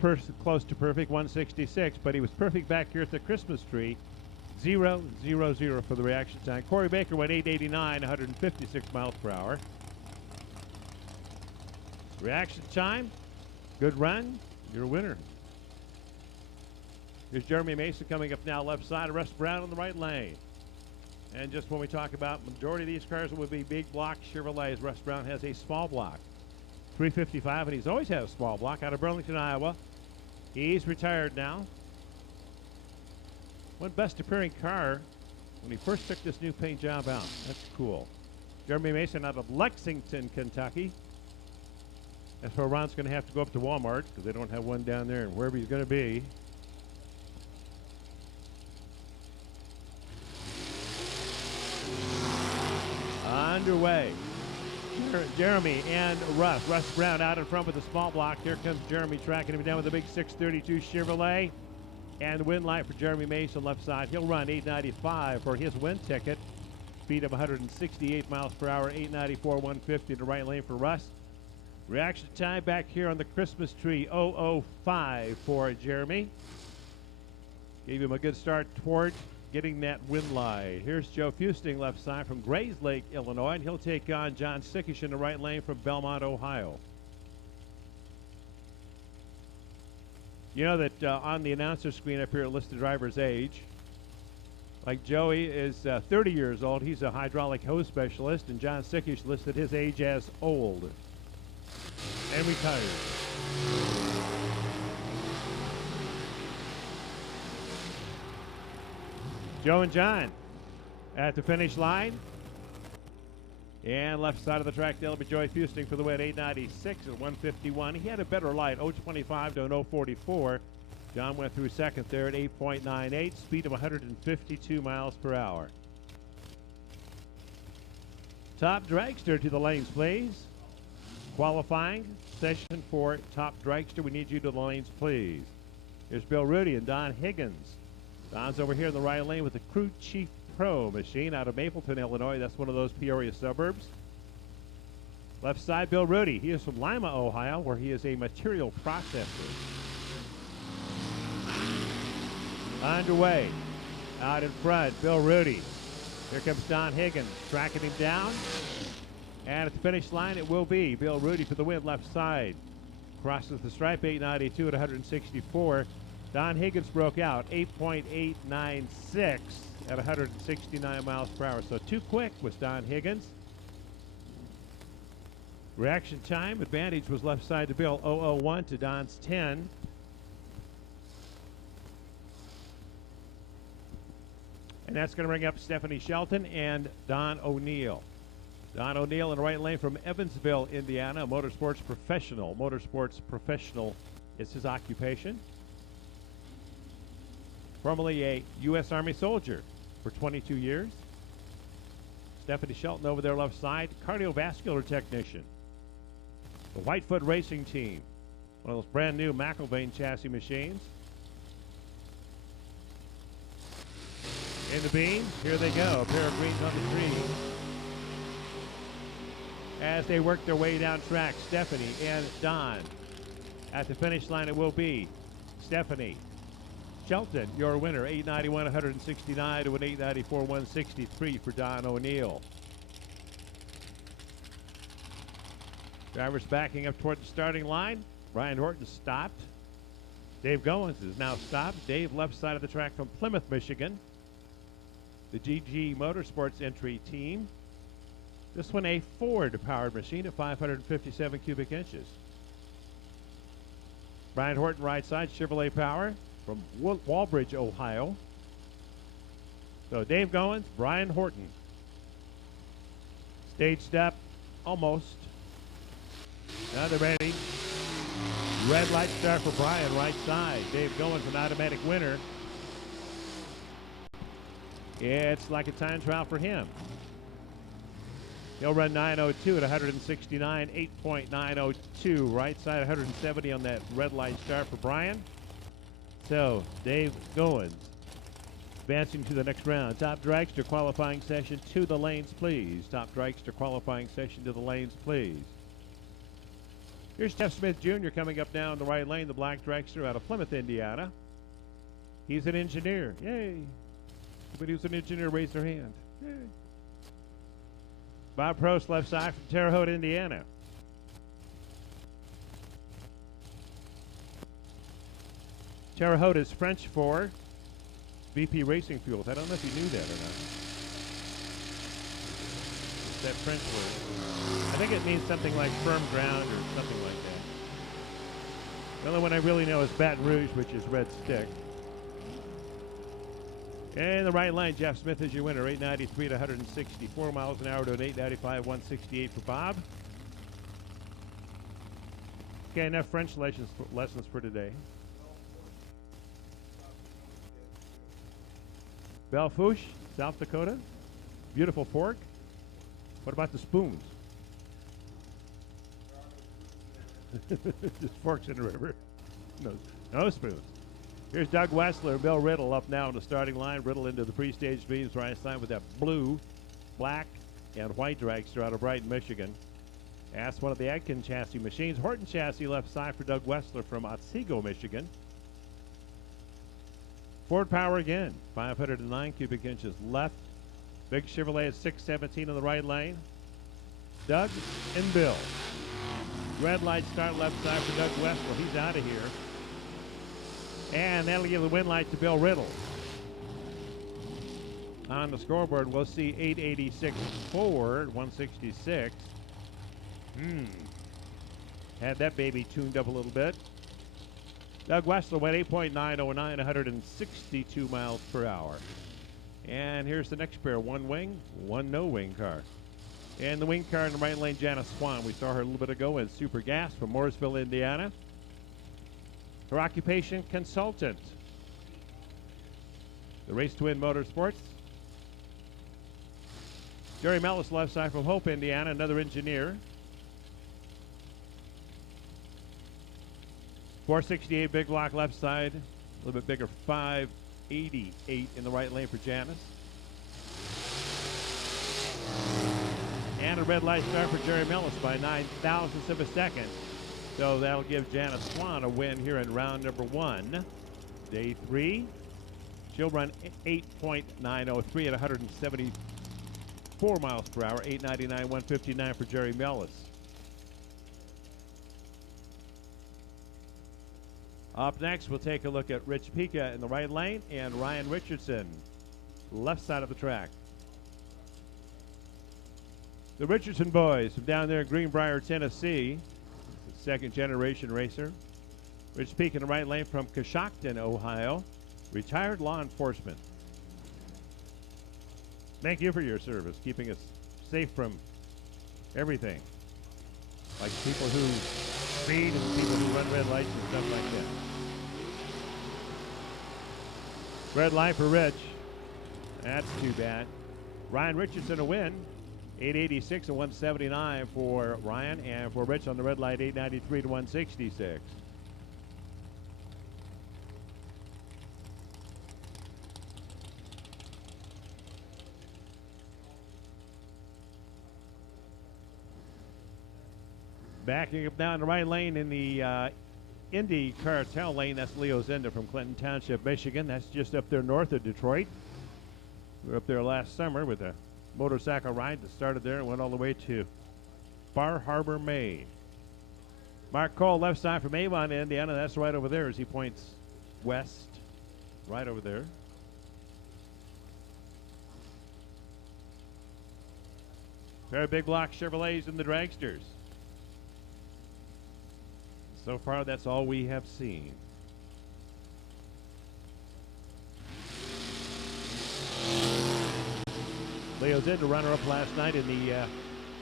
close to perfect, 166, but he was perfect back here at the Christmas tree. 0-0-0 for the reaction time. Corey Baker went 889, 156 miles per hour. Reaction time, good run, your winner. Here's Jeremy Mason coming up now left side, Russ Brown in the right lane. And just when we talk about majority of these cars would be big block Chevrolets, Russ Brown has a small block. 355, and he's always had a small block out of Burlington, Iowa. He's retired now. One best appearing car when he first took this new paint job out. That's cool. Jeremy Mason out of Lexington, Kentucky. That's where Ron's going to have to go up to Walmart because they don't have one down there, and wherever he's going to be. Underway. Jeremy and Russ. Russ Brown out in front with a small block. Here comes Jeremy tracking him down with a big 632 Chevrolet. And the win light for Jeremy Mason left side. He'll run 895 for his win ticket. Speed of 168 miles per hour, 894, 150 to right lane for Russ. Reaction time back here on the Christmas tree, 005 for Jeremy. Gave him a good start toward getting that win light. Here's Joe Fusting left side from Grayslake, Illinois, and he'll take on John Sickish in the right lane from Belmont, Ohio. You know that on the announcer screen up here it lists the driver's age. Like Joey is 30 years old. He's a hydraulic hose specialist, and John Sickish listed his age as old and retired. Joe and John at the finish line. And left side of the track, Delby Joy Fusting for the win, 896 at 151. He had a better light, 025 to an 044. John went through second there at 8.98, speed of 152 miles per hour. Top Dragster to the lanes, please. Qualifying session for Top Dragster. We need you to the lanes, please. Here's Bill Rudy and Don Higgins. Don's over here in the right lane with the Crew Chief Pro machine out of Mapleton, Illinois. That's one of those Peoria suburbs. Left side, Bill Rudy. He is from Lima, Ohio, where he is a material processor. Underway. Out in front, Bill Rudy. Here comes Don Higgins, tracking him down. And at the finish line, it will be Bill Rudy for the win, left side. Crosses the stripe, 892 at 164. Don Higgins broke out, 8.896 at 169 miles per hour. So too quick was Don Higgins. Reaction time advantage was left side to Bill, 001 to Don's 10. And that's going to bring up Stephanie Shelton and Don O'Neill. Don O'Neill in the right lane from Evansville, Indiana, a motorsports professional. Motorsports professional is his occupation. Formerly a U.S. Army soldier for 22 years. Stephanie Shelton over there left side, cardiovascular technician. The Whitefoot Racing Team, one of those brand new McElvain chassis machines. In the beam, here they go, a pair of greens on the tree. As they work their way down track, Stephanie and Don. At the finish line it will be Stephanie Shelton, your winner, 891, 169 to an 894, 163 for Don O'Neill. Drivers backing up toward the starting line. Brian Horton stopped. Dave Goins is now stopped. Dave left side of the track from Plymouth, Michigan. The GG Motorsports entry team. This one a Ford-powered machine at 557 cubic inches. Brian Horton right side, Chevrolet Power from Walbridge, Ohio. So Dave Goins, Brian Horton. Stage step, almost. Now they're ready. Red light start for Brian, right side. Dave Goins, an automatic winner. It's like a time trial for him. He'll run 9:02 at 169, 8.902. Right side, 170 on that red light start for Brian. So, Dave Goins advancing to the next round. Top Dragster qualifying session to the lanes, please. Top Dragster qualifying session to the lanes, please. Here's Jeff Smith Jr. coming up now in the right lane, the black Dragster out of Plymouth, Indiana. He's an engineer. Yay. Somebody who's an engineer, raise their hand. Yay. Bob Prost left side from Terre Haute, Indiana. Terre Haute is French for VP Racing Fuels. I don't know if you knew that or not. It's that French word. I think it means something like firm ground or something like that. The only one I really know is Baton Rouge, which is red stick. And the right line, Jeff Smith is your winner, 893 to 164 miles an hour to an 895, 168 for Bob. Okay, enough French lessons for today. Belle Fourche, South Dakota. Beautiful pork. What about the spoons? Just forks in the river. No spoons. Here's Doug Wessler, Bill Riddle up now in the starting line. Riddle into the pre-stage beams right side with that blue, black, and white dragster out of Brighton, Michigan. That's one of the Adkin chassis machines. Horton chassis left side for Doug Wessler from Otsego, Michigan. Ford Power again, 509 cubic inches left. Big Chevrolet at 617 in the right lane. Doug and Bill. Red light start left side for Doug Wessler. He's out of here. And that'll give the win light to Bill Riddle. On the scoreboard, we'll see 886 Ford, 166. Had that baby tuned up a little bit. Doug Wessler went 8.909, 162 miles per hour. And here's the next pair, one wing, one no wing car. And the wing car in the right lane, Janice Swan. We saw her a little bit ago in Super Gas from Mooresville, Indiana. Her occupation, consultant. The Race to Win Motorsports. Jerry Mellis, left side from Hope, Indiana, another engineer. 468 big block left side, a little bit bigger, 588 in the right lane for Janice. And a red light start for Jerry Mellis by 9,000ths of a second. So that'll give Janice Swan a win here in round number 1. Day 3. She'll run 8.903 at 174 miles per hour, 899, 159 for Jerry Mellis. Up next, we'll take a look at Rich Pica in the right lane and Ryan Richardson, left side of the track. The Richardson boys from down there in Greenbrier, Tennessee, second generation racer. Rich Pica in the right lane from Coshocton, Ohio, retired law enforcement. Thank you for your service, keeping us safe from everything, like people who speed and people who run red lights and stuff like that. Red light for Rich. That's too bad. Ryan Richardson a win. 886 and 179 for Ryan, and for Rich on the red light, 893 to 166. Backing up down the right lane in the Indy Cartel lane, that's Leo Zenda from Clinton Township, Michigan. That's just up there north of Detroit. We were up there last summer with a motorcycle ride that started there and went all the way to Bar Harbor, Maine. Mark Cole, left side from Avon, Indiana. That's right over there as he points west, right over there. Pair of big block Chevrolets and the Dragsters. So far, that's all we have seen. Leo did the runner-up last night in the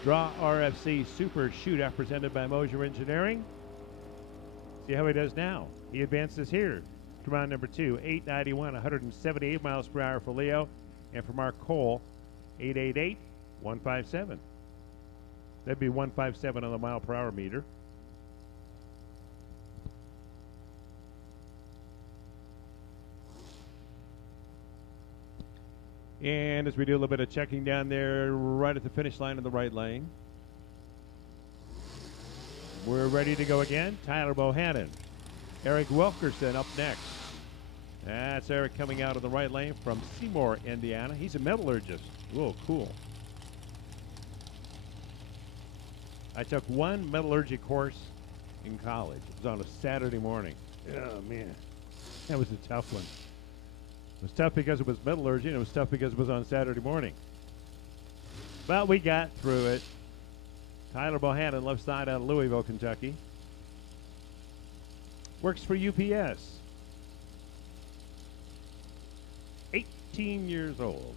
Draw RFC Super Shootout presented by Moser Engineering. See how he does now. He advances here to round number 2, 891, 178 miles per hour for Leo. And for Mark Cole, 888, 157. That'd be 157 on the mile per hour meter. And as we do a little bit of checking down there right at the finish line in the right lane, we're ready to go again. Tyler Bohannon. Eric Wilkerson up next. That's Eric coming out of the right lane from Seymour, Indiana. He's a metallurgist. Whoa, cool. I took one metallurgy course in college. It was on a Saturday morning. Oh, man. That was a tough one. It was tough because it was metallurgy, and it was tough because it was on Saturday morning. But we got through it. Tyler Bohannon, left side out of Louisville, Kentucky. Works for UPS. 18 years old.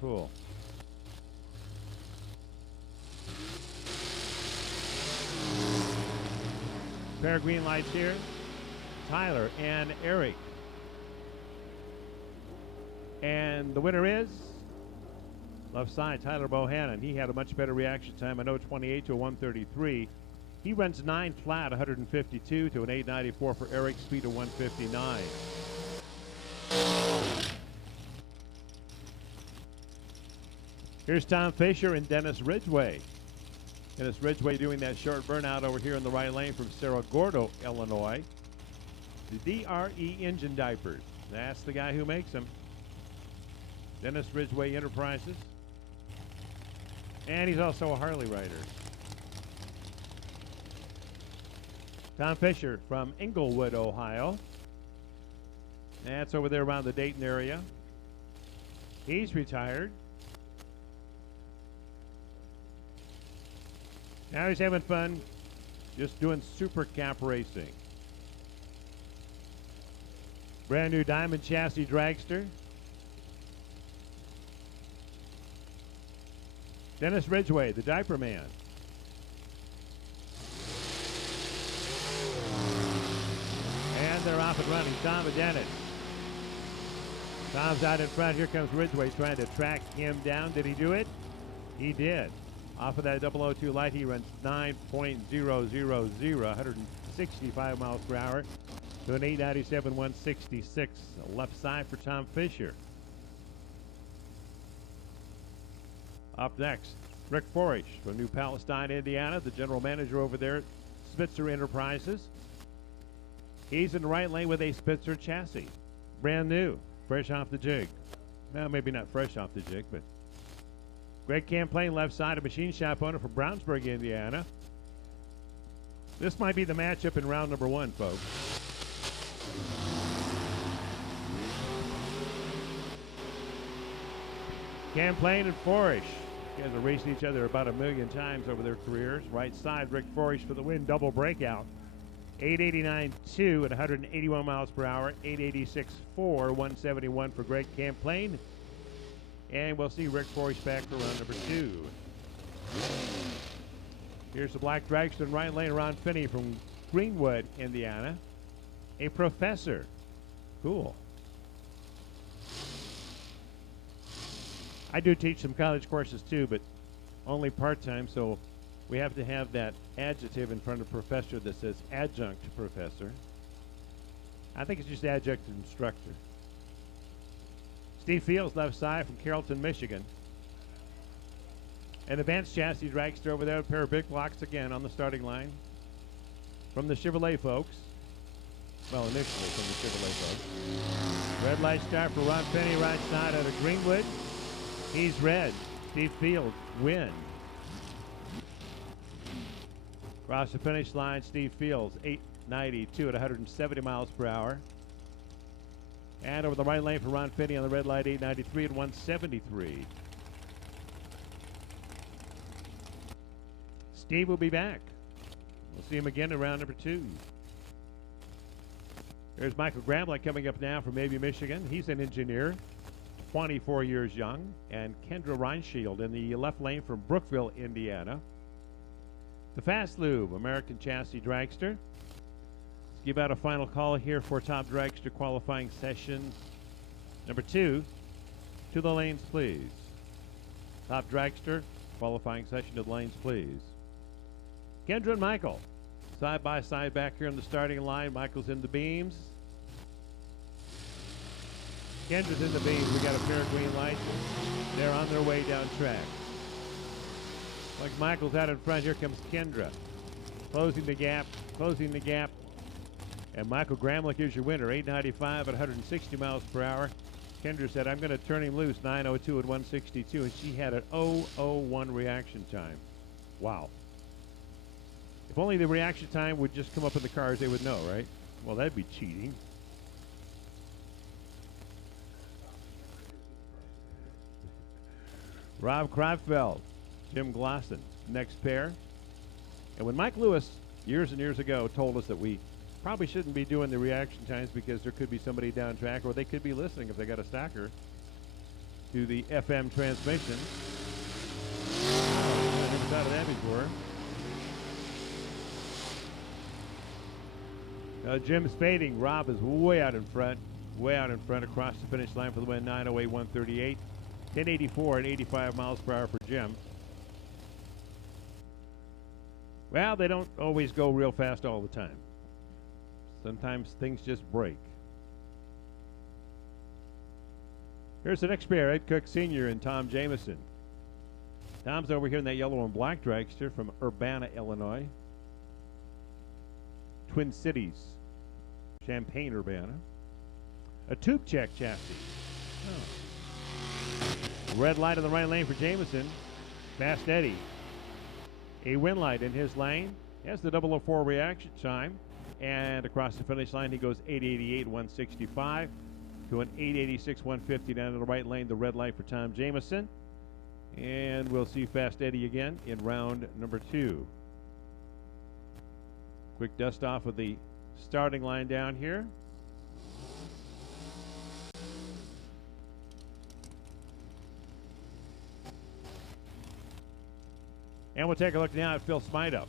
Cool. Pair of green lights here. Tyler and Eric. And the winner is left side, Tyler Bohannon. He had a much better reaction time, a 0.28 to a 133. He runs 9 flat, 152 to an 894 for Eric, speed of 159. Here's Tom Fisher and Dennis Ridgway. Dennis Ridgway doing that short burnout over here in the right lane from Cerro Gordo, Illinois. The DRE engine diapers. That's the guy who makes them. Dennis Ridgway Enterprises. And he's also a Harley rider. Tom Fisher from Englewood, Ohio. That's over there around the Dayton area. He's retired. Now he's having fun just doing super cap racing. Brand new diamond chassis dragster. Dennis Ridgway, the diaper man. And they're off and running. Tom and Dennis. Tom's out in front. Here comes Ridgway trying to track him down. Did he do it? He did. Off of that 002 light, he runs 9.000, 165 miles per hour to an 897, 166. Left side for Tom Fisher. Up next, Rick Forish from New Palestine, Indiana, the general manager over there at Spitzer Enterprises. He's in the right lane with a Spitzer chassis. Brand new, fresh off the jig. Well, maybe not fresh off the jig, but Greg Camplain, left side, a machine shop owner from Brownsburg, Indiana. This might be the matchup in round number 1, folks. Camplain and Forish. You guys have raced each other about 1,000,000 times over their careers. Right side, Rick Forish for the win, double breakout. 889.2 at 181 miles per hour. 886.4, 171 for Greg Camplain. And we'll see Rick Forish back for round number 2. Here's the black dragster in right lane, Ron Finney from Greenwood, Indiana. A professor. Cool. I do teach some college courses too, but only part-time, so we have to have that adjective in front of professor that says adjunct professor. I think it's just adjunct instructor. Steve Fields, left side from Carrollton, Michigan. An advanced chassis dragster over there, a pair of big blocks again on the starting line. From the Chevrolet folks. Well, initially from the Chevrolet folks. Red light start for Ron Penny, right side out of Greenwood. He's red. Steve Fields, win. Across the finish line, Steve Fields, 892 at 170 miles per hour. And over the right lane for Ron Finney on the red light, 893 at 173. Steve will be back. We'll see him again in round number 2. There's Michael Gramlich coming up now from Mabee, Michigan. He's an engineer, 24 years young. And Kendra Reinschild in the left lane from Brookville, Indiana. The Fast Lube, American Chassis Dragster. Let's give out a final call here for Top Dragster qualifying session number 2. To the lanes, please. Top Dragster qualifying session to the lanes, please. Kendra and Michael, side by side back here on the starting line. Michael's in the beams. Kendra's in the beams. We got a pair of green lights. They're on their way down track. Like Michael's out in front, here comes Kendra. Closing the gap, And Michael Gramlich is your winner, 895 at 160 miles per hour. Kendra said, I'm going to turn him loose, 902 at 162, and she had an 001 reaction time. Wow. If only the reaction time would just come up in the cars, they would know, right? Well, that'd be cheating. Rob Kreifeld, Jim Glosson, next pair. And when Mike Lewis, years and years ago, told us that we probably shouldn't be doing the reaction times because there could be somebody down track, or they could be listening if they got a stacker to the FM transmission. I never thought of that before. Jim's fading. Rob is way out in front across the finish line for the win, 908, 138. 1084 at 85 miles per hour for Jim. Well, they don't always go real fast all the time. Sometimes things just break. Here's the next pair, Ed Cook Sr. and Tom Jameson. Tom's over here in that yellow and black dragster from Urbana, Illinois. Twin Cities, Champaign, Urbana. A tube check chassis. Oh. Red light on the right lane for Jameson. Fast Eddie. A win light in his lane. He has the 004 reaction time. And across the finish line, he goes 888, 165 to an 886, 150 down to the right lane. The red light for Tom Jameson. And we'll see Fast Eddie again in round number 2. Quick dust off of the starting line down here. And we'll take a look now at Phil Smydo.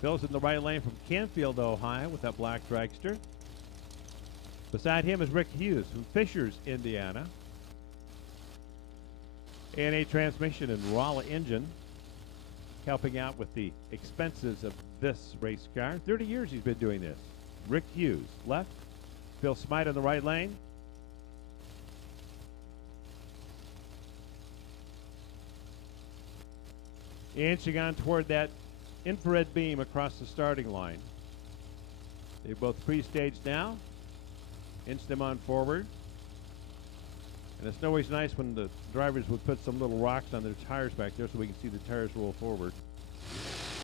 Phil's in the right lane from Canfield, Ohio, with that black dragster. Beside him is Rick Hughes from Fishers, Indiana. A&A transmission and Rolla engine, helping out with the expenses of this race car. 30 years he's been doing this. Rick Hughes, left. Phil Smydo in the right lane. Inching on toward that infrared beam across the starting line. They both pre-staged now. Inch them on forward. And it's always nice when the drivers would put some little rocks on their tires back there so we can see the tires roll forward.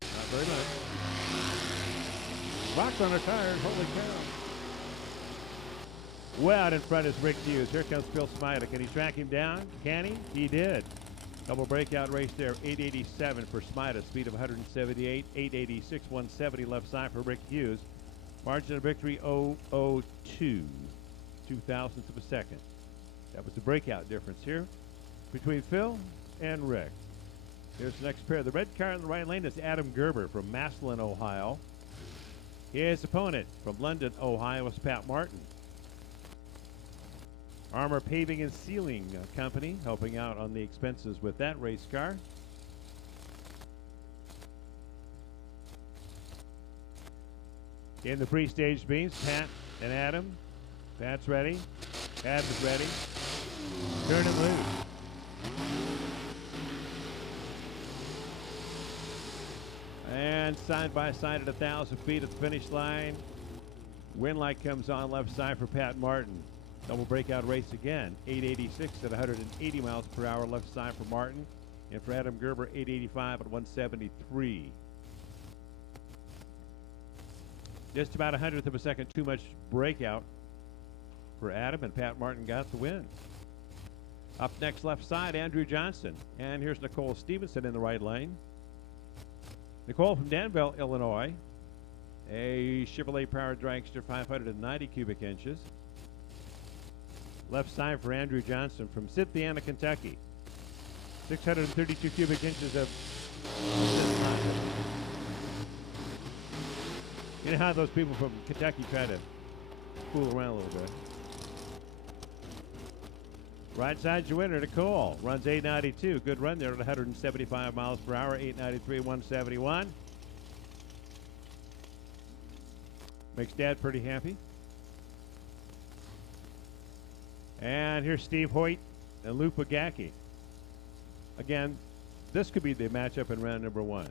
Not very much. Rocks on their tires, holy cow. Way out in front is Rick Hughes. Here comes Phil Smydo. Can he track him down? Can he? He did. Double breakout race there, 887 for Smydo, speed of 178, 886, 170 left side for Rick Hughes. Margin of victory 002, 0.02 of a second. That was the breakout difference here between Phil and Rick. Here's the next pair. The red car in the right lane is Adam Gerber from Massillon, Ohio. His opponent from London, Ohio is Pat Martin. Armor Paving and Sealing Company helping out on the expenses with that race car. In the pre-staged beams, Pat and Adam. Pat's ready. Adam's ready. Turn him loose. And side by side at 1,000 feet at the finish line. Wind light comes on left side for Pat Martin. Double breakout race again. 886 at 180 miles per hour left side for Martin. And for Adam Gerber, 885 at 173. Just about 100th of a second too much breakout for Adam, and Pat Martin got the win. Up next, left side, Andrew Johnson. And here's Nicole Stevenson in the right lane. Nicole from Danville, Illinois. A Chevrolet-powered dragster, 590 cubic inches. Left side for Andrew Johnson from Cynthiana, Kentucky. 632 cubic inches of... You know how those people from Kentucky try to fool around a little bit. Right side's your winner, Nicole. Runs 892. Good run there at 175 miles per hour. 893, 171. Makes Dad pretty happy. And here's Steve Hoyt and Lou Pagacki. Again, this could be the matchup in round number one.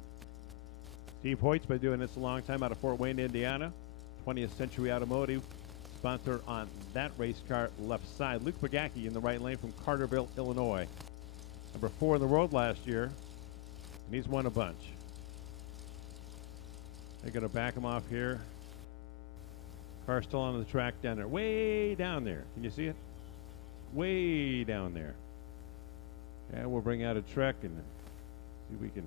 Steve Hoyt's been doing this a long time out of Fort Wayne, Indiana. 20th Century Automotive sponsor on that race car left side. Luke Pagacki in the right lane from Carterville, Illinois. Number 4 in the world last year, and he's won a bunch. They're going to back him off here. Car still on the track down there. Way down there. Can you see it? Way down there. And we'll bring out a truck and see if we can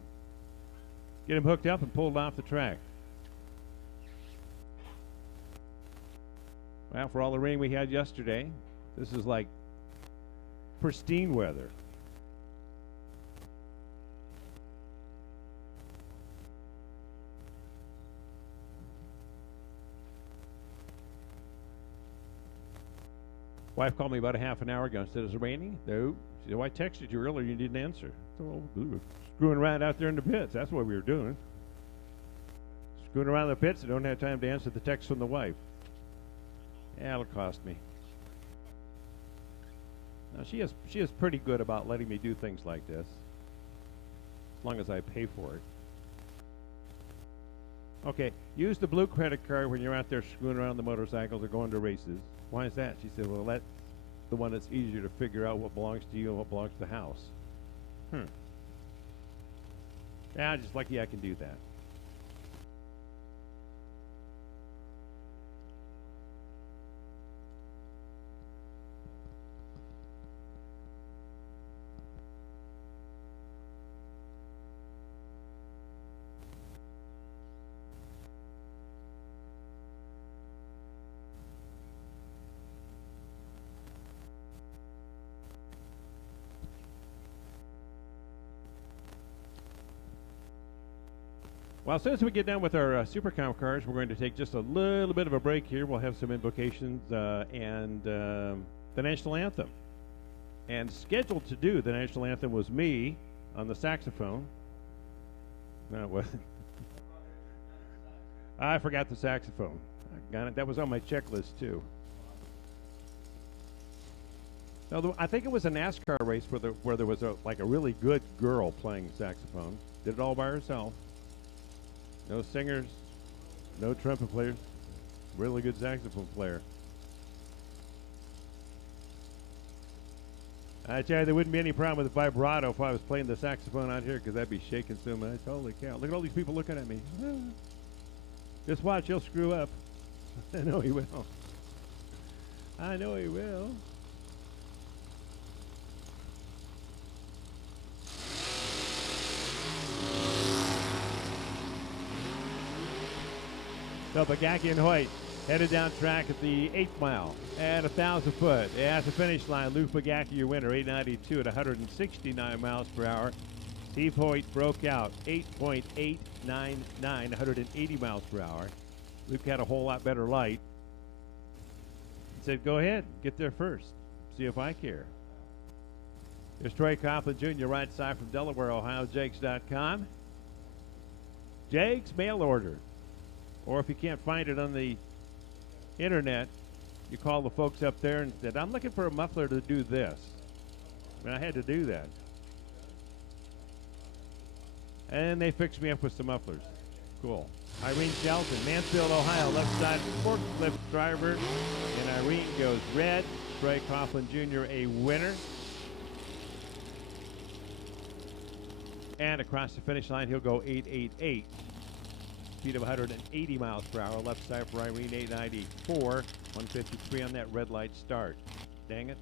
get him hooked up and pulled off the track. Well, for all the rain we had yesterday, this is like pristine weather. Wife called me about a half an hour ago and said, "Is it raining?" No. She said, "Well, I texted you earlier, you didn't answer." So we were screwing around out there in the pits. That's what we were doing. Screwing around the pits. I don't have time to answer the text from the wife. Yeah, it'll cost me. Now, she is pretty good about letting me do things like this, as long as I pay for it. Okay, use the blue credit card when you're out there screwing around the motorcycles or going to races. Why is that? She said, well, that's the one that's easier to figure out what belongs to you and what belongs to the house. Yeah, just lucky I can do that. Well, as soon as we get done with our Super Comp cars, we're going to take just a little bit of a break here. We'll have some invocations and the national anthem. And scheduled to do the national anthem was me on the saxophone. No, it wasn't. I forgot the saxophone. I got it. That was on my checklist, too. No, I think it was a NASCAR race where there was a really good girl playing saxophone. Did it all by herself. No singers, no trumpet players. Really good saxophone player. I tell you, there wouldn't be any problem with the vibrato if I was playing the saxophone out here, because I'd be shaking so much. Holy cow. Look at all these people looking at me. Just watch, he'll screw up. I know he will. I know he will. So Bagaki and Hoyt headed down track at the 8th mile at 1,000 foot. At the finish line, Luke Bagaki, your winner, 892 at 169 miles per hour. Steve Hoyt broke out 8.899, 180 miles per hour. Luke had a whole lot better light. He said, go ahead, get there first. See if I care. There's Troy Coughlin Jr., right side from Delaware, Ohio, Jakes.com. Jakes mail order. Or if you can't find it on the internet, you call the folks up there and said, I'm looking for a muffler to do this. And I had to do that. And they fixed me up with some mufflers. Cool. Irene Shelton, Mansfield, Ohio, left side forklift driver. And Irene goes red. Troy Coughlin Jr., a winner. And across the finish line, he'll go 888. Speed of 180 miles per hour. Left side for Irene, 894. 153 on that red light start. Dang it.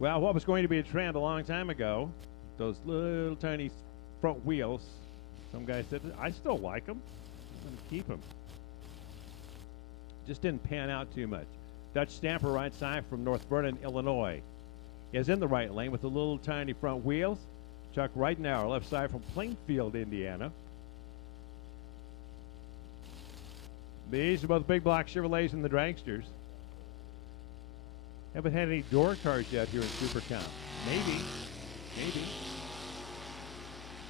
Well, what was going to be a trend a long time ago, those little tiny front wheels, some guy said, I still like them. I'm going to keep them. Just didn't pan out too much. Dutch Stamper, right side from North Vernon, Illinois, is in the right lane with the little tiny front wheels. Chuck Reitenauer, left side from Plainfield, Indiana. These are both big block Chevrolets and the Dragsters. Haven't had any door cars yet here in Super Comp. Maybe.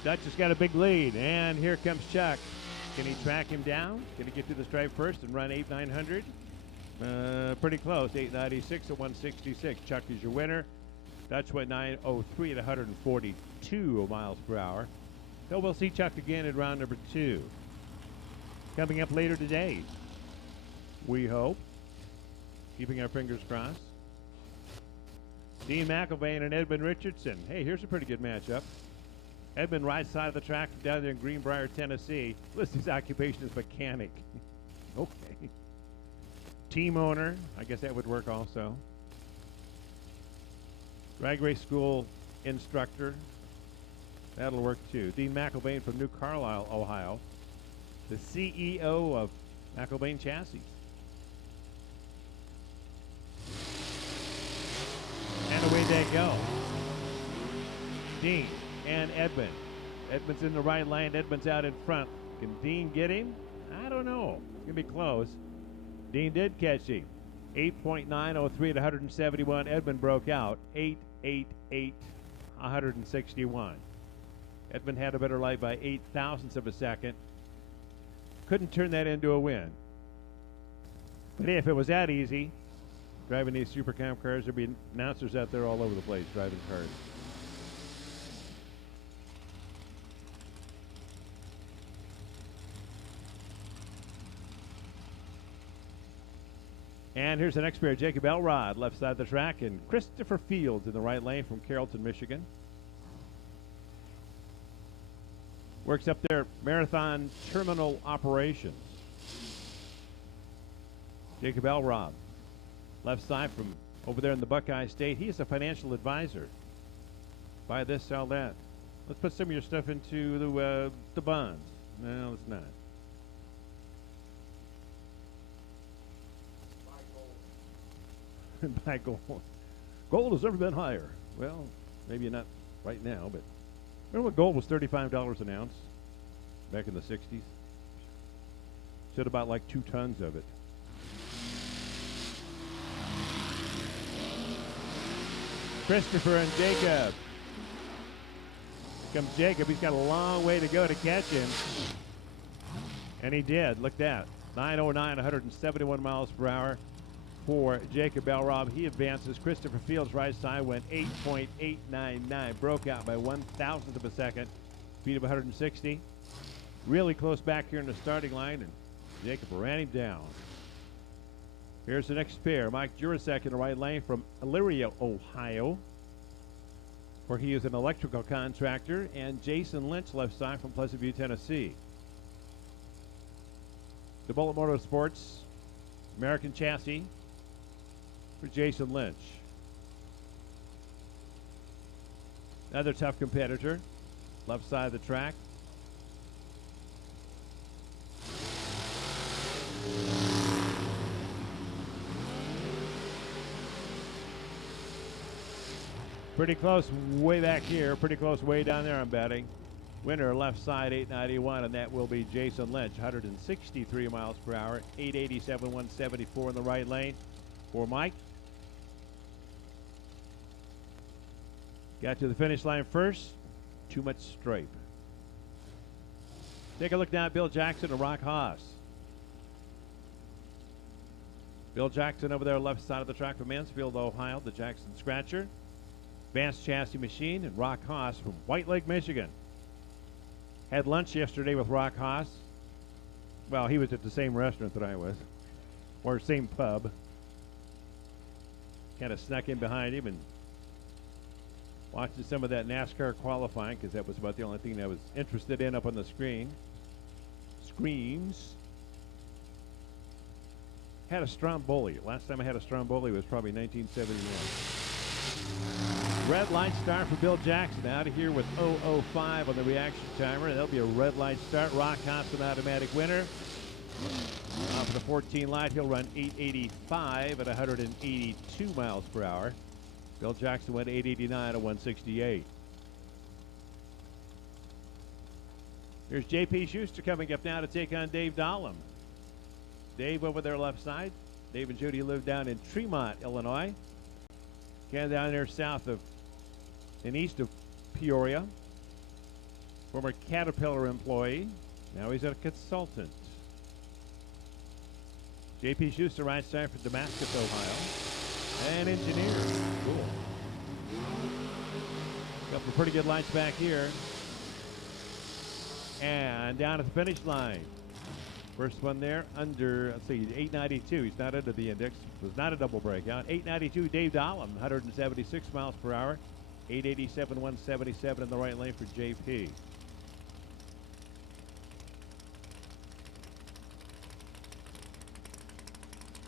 Dutch has got a big lead, and here comes Chuck. Can he track him down? Can he get to the stripe first and run 8,900? Pretty close, 896 at 166. Chuck is your winner. Dutch went 903 at 142 miles per hour. So we'll see Chuck again at round number 2. Coming up later today, we hope. Keeping our fingers crossed. Dean McElvain and Edmund Richardson. Hey, here's a pretty good matchup. Edmund, right side of the track down there in Greenbrier, Tennessee. Lists his occupation as mechanic. Okay. Team owner. I guess that would work also. Drag race school instructor. That'll work too. Dean McElvain from New Carlisle, Ohio. The CEO of McElvain Chassis. And away they go. Dean and Edmund. Edmund's in the right lane. Edmund's out in front. Can Dean get him? I don't know. It's going to be close. Dean did catch him. 8.903 at 171. Edmund broke out. 888, 161. Edmund had a better light by 8 thousandths of a second. Couldn't turn that into a win. But hey, if it was that easy, driving these Super Comp cars, there'd be announcers out there all over the place driving cars. And here's the next pair, Jacob Elrod, left side of the track, and Christopher Fields in the right lane from Carrollton, Michigan. Works up there, Marathon Terminal Operations. Jacob Elrod, left side from over there in the Buckeye State. He is a financial advisor. Buy this, sell that. Let's put some of your stuff into the bonds. No, let's not. Buy gold. Gold has never been higher. Well, maybe not right now, but remember when gold was $35 an ounce back in the 60s? Said about like 2 tons of it. Christopher and Jacob. Here comes Jacob. He's got a long way to go to catch him. And he did. Look at that. 909, 171 miles per hour for Jacob Elrob. He advances. Christopher Fields' right side went 8.899. Broke out by 1,000th of a second. Speed of 160. Really close back here in the starting line, and Jacob ran him down. Here's the next pair. Mike Jurasek in the right lane from Elyria, Ohio, where he is an electrical contractor, and Jason Lynch left side from Pleasant View, Tennessee. The Bullet Motorsports American chassis for Jason Lynch. Another tough competitor, left side of the track. Pretty close way back here, pretty close way down there, I'm betting. Winner left side 891, and that will be Jason Lynch, 163 miles per hour, 887, 174 in the right lane for Mike. Got to the finish line first, too much stripe. Take a look down at Bill Jackson and Rock Haas. Bill Jackson over there left side of the track from Mansfield, Ohio, the Jackson Scratcher. Advanced Chassis Machine and Rock Haas from White Lake, Michigan. Had lunch yesterday with Rock Haas. Well, he was at the same restaurant that I was, or same pub. Kind of snuck in behind him and watching some of that NASCAR qualifying, because that was about the only thing that I was interested in up on the screen. Screams. Had a Stromboli. Last time I had a Stromboli was probably 1971. Red light start for Bill Jackson out of here with 005 on the reaction timer. That'll be a red light start. Rock Haas, an automatic winner. Off of the 14 light, he'll run 885 at 182 miles per hour. Bill Jackson went 889 at 168. Here's J.P. Schuster coming up now to take on Dave Dahlem. Dave over there left side. Dave and Judy live down in Tremont, Illinois. Kind of down there south of and east of Peoria. Former Caterpillar employee. Now he's a consultant. J.P. Schuster right side for Damascus, Ohio. An engineer. Cool. Couple of pretty good lights back here. And down at the finish line. First one there under, let's see, 892. He's not under the index. It was not a double breakout. 892, Dave Dahlem, 176 miles per hour. 887, 177 in the right lane for JP.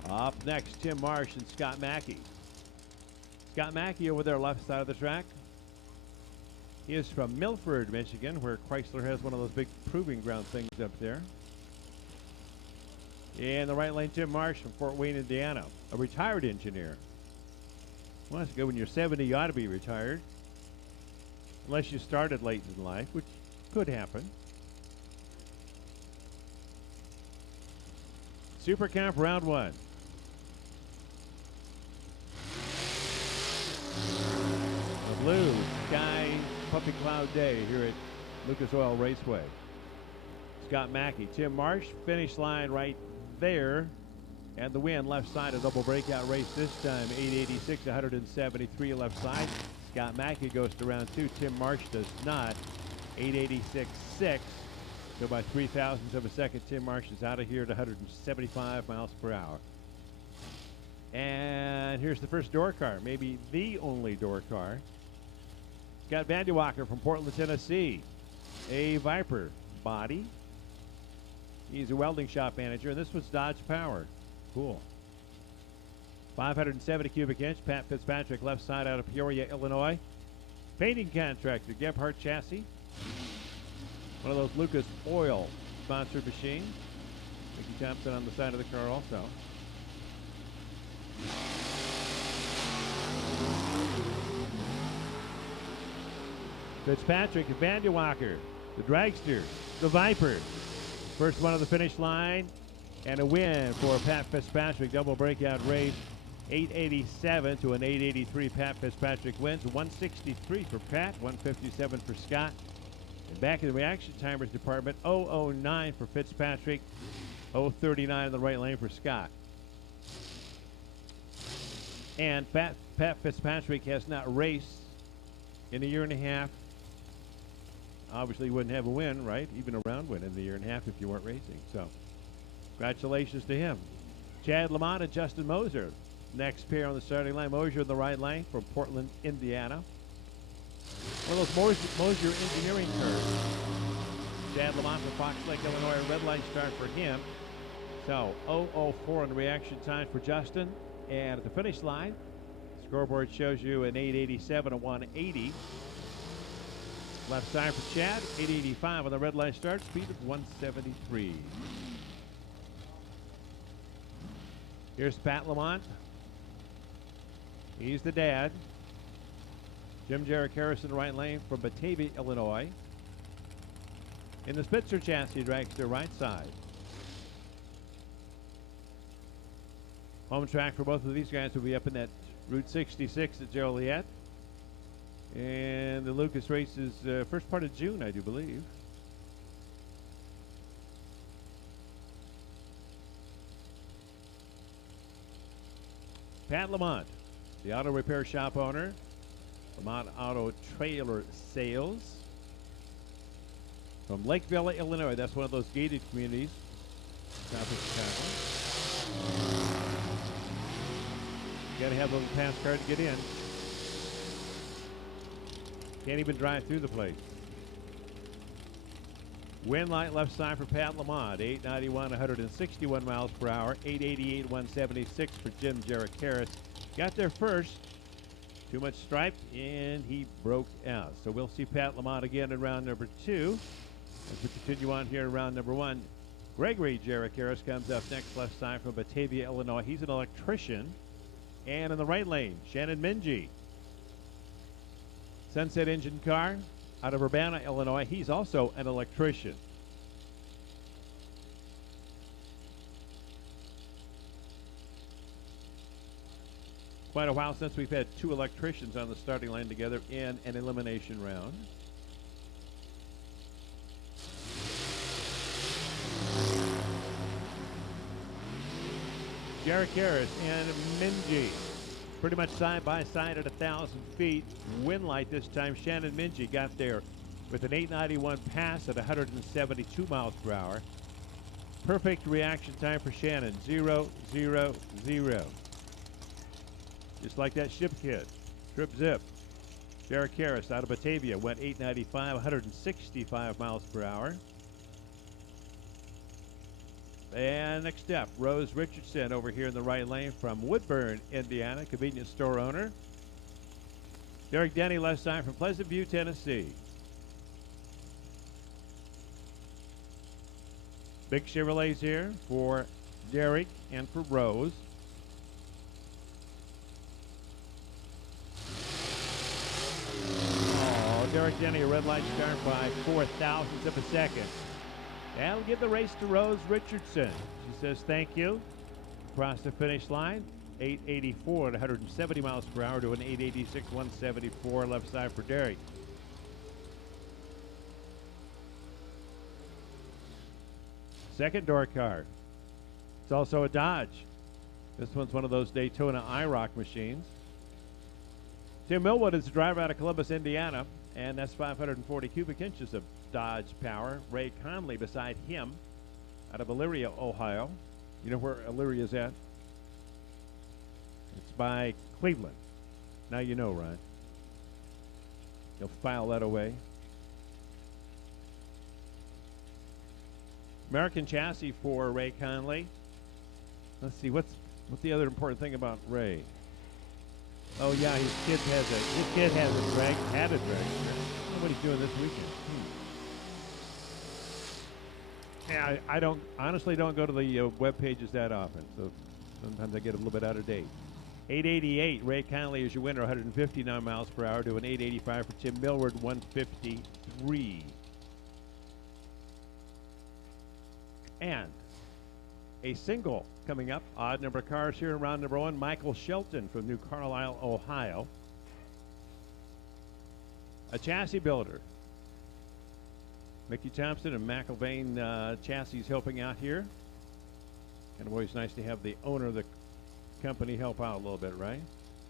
Up next, Tim Marsh and Scott Mackey. Scott Mackey over there left side of the track. He is from Milford, Michigan, where Chrysler has one of those big proving ground things up there. In the right lane, Tim Marsh from Fort Wayne, Indiana, a retired engineer. Well, that's good. When you're 70, you ought to be retired. Unless you started late in life, which could happen. Super Camp round 1. A blue sky puppy cloud day here at Lucas Oil Raceway. Scott Mackey, Tim Marsh, finish line right there. And the win, left side, a double breakout race this time, 886, 173 left side. Scott Mackey goes to round 2. Tim Marsh does not. 886.6. So by 0.003 of a second, Tim Marsh is out of here at 175 miles per hour. And here's the first door car, maybe the only door car. Scott Vanderwalker from Portland, Tennessee. A Viper body. He's a welding shop manager, and this was Dodge Power. Cool. 570 cubic inch. Pat Fitzpatrick left side out of Peoria, Illinois. Painting contractor, Gebhardt Chassis. One of those Lucas Oil sponsored machines. Mickey Thompson on the side of the car also. Fitzpatrick, Van de Walker, the Dragster, the Viper. First one to the finish line, and a win for Pat Fitzpatrick. Double breakout race, 887 to an 883. Pat Fitzpatrick wins. 163 for Pat, 157 for Scott. And back in the reaction timers department, 009 for Fitzpatrick, 039 in the right lane for Scott. And Pat Fitzpatrick has not raced in a year and a half. Obviously, wouldn't have a win, right? Even a round win in the year and a half if you weren't racing. So, congratulations to him. Chad Lamont and Justin Moser. Next pair on the starting line. Moser in the right lane from Portland, Indiana. One of those Moser engineering cars. Chad Lamont from Fox Lake, Illinois. A red light start for him. So, 004 on the reaction time for Justin. And at the finish line, the scoreboard shows you an 887, a 180. Left side for Chad, 885 on the red line start, speed of 173. Here's Pat Lamont. He's the dad. Jim Jarek Harrison, right lane from Batavia, Illinois. In the Spitzer chassis, Dragster right side. Home track for both of these guys will be up in that Route 66 at Joliet. And the Lucas race is first part of June, I do believe. Pat Lamont, the auto repair shop owner. Lamont Auto Trailer Sales. From Lake Valley, Illinois. That's one of those gated communities south of Chicago. You gotta have a little pass card to get in. Can't even drive through the place. Wind light left side for Pat Lamont, 891, 161 miles per hour, 888, 176 for Jim Jarek Harris. Got there first. Too much stripe, and he broke out. So we'll see Pat Lamont again in round number 2. As we continue on here in round number 1, Gregory Jarek Harris comes up next, left side from Batavia, Illinois. He's an electrician. And in the right lane, Shannon Minji. Sunset engine car out of Urbana, Illinois. He's also an electrician. Quite a while since we've had 2 electricians on the starting line together in an elimination round. Jarek Harris and Minji pretty much side by side at 1,000 feet. Wind light this time. Shannon Minji got there with an 891 pass at 172 miles per hour. Perfect reaction time for Shannon, 0, 0, 0. Just like that ship kid. Trip zip. Jarek Harris out of Batavia went 895, 165 miles per hour. And next up, Rose Richardson over here in the right lane from Woodburn, Indiana, convenience store owner. Derek Denny left side from Pleasant View, Tennessee. Big Chevrolets here for Derek and for Rose. Oh, Derek Denny, a red light start by 4,000ths of a second. That'll give the race to Rose Richardson. She says thank you. Across the finish line, 884 at 170 miles per hour to an 886, 174 left side for Derek. Second door car. It's also a Dodge. This one's one of those Daytona IROC machines. Tim Millwood is the driver out of Columbus, Indiana, and that's 540 cubic inches of Dodge power. Ray Conley beside him out of Elyria, Ohio. You know where Elyria is at? It's by Cleveland. Now you know, Ron. You'll file that away. American chassis for Ray Conley. Let's see, what's the other important thing about Ray? Oh yeah, his kid has a dragster. What he's doing this weekend. Yeah, I honestly don't go to the web pages that often, so sometimes I get a little bit out of date. 888, Ray Conley is your winner, 159 miles per hour, to an 885 for Tim Millward, 153. And a single coming up, odd number of cars here in round number 1, Michael Shelton from New Carlisle, Ohio. A chassis builder. Mickey Thompson and McIlvain Chassis helping out here. And always nice to have the owner of the company help out a little bit, right?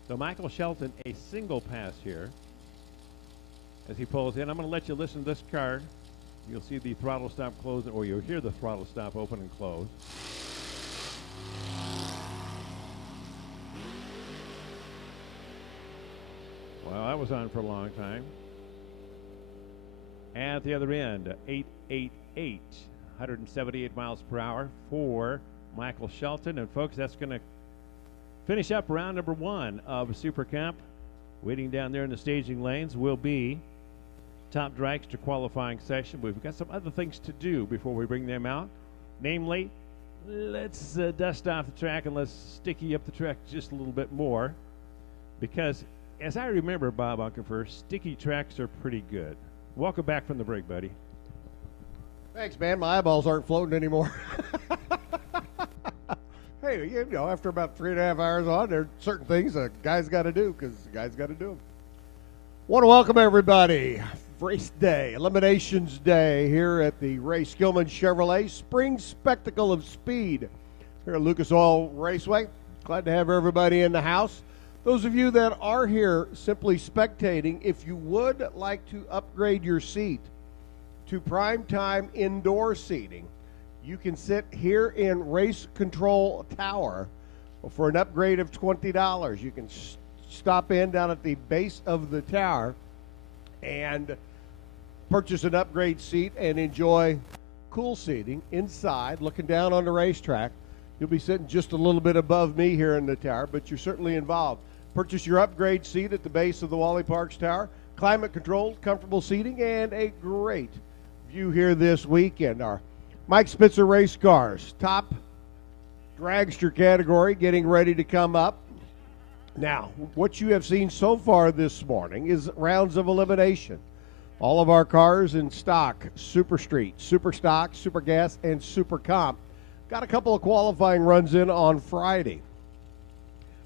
So Michael Shelton, a single pass here as he pulls in. I'm going to let you listen to this car. You'll see the throttle stop close, or you'll hear the throttle stop open and close. Well, that was on for a long time. At the other end, 888, 178 miles per hour for Michael Shelton. And folks, that's going to finish up round number 1 of Super Cup. Waiting down there in the staging lanes will be top dragster qualifying session. We've got some other things to do before we bring them out. Namely, let's dust off the track and let's sticky up the track just a little bit more. Because as I remember, Bob Unkenfer, sticky tracks are pretty good. Welcome back from the break, buddy. Thanks, man. My eyeballs aren't floating anymore. Hey, you know, after about 3.5 hours on, there are certain things a guy's got to do because the guy's got to do them. Want to welcome everybody. Race day, Eliminations Day here at the Ray Skillman Chevrolet Spring Spectacle of Speed here at Lucas Oil Raceway. Glad to have everybody in the house. Those of you that are here simply spectating, if you would like to upgrade your seat to primetime indoor seating, you can sit here in Race Control Tower for an upgrade of $20. You can stop in down at the base of the tower and purchase an upgrade seat and enjoy cool seating inside, looking down on the racetrack. You'll be sitting just a little bit above me here in the tower, but you're certainly involved. Purchase your upgrade seat at the base of the Wally Parks Tower. Climate-controlled, comfortable seating, and a great view here this weekend. Our Mike Spitzer race cars, top dragster category, getting ready to come up. Now, what you have seen so far this morning is rounds of elimination. All of our cars in stock, Super Street, Super Stock, Super Gas, and Super Comp. Got a couple of qualifying runs in on Friday,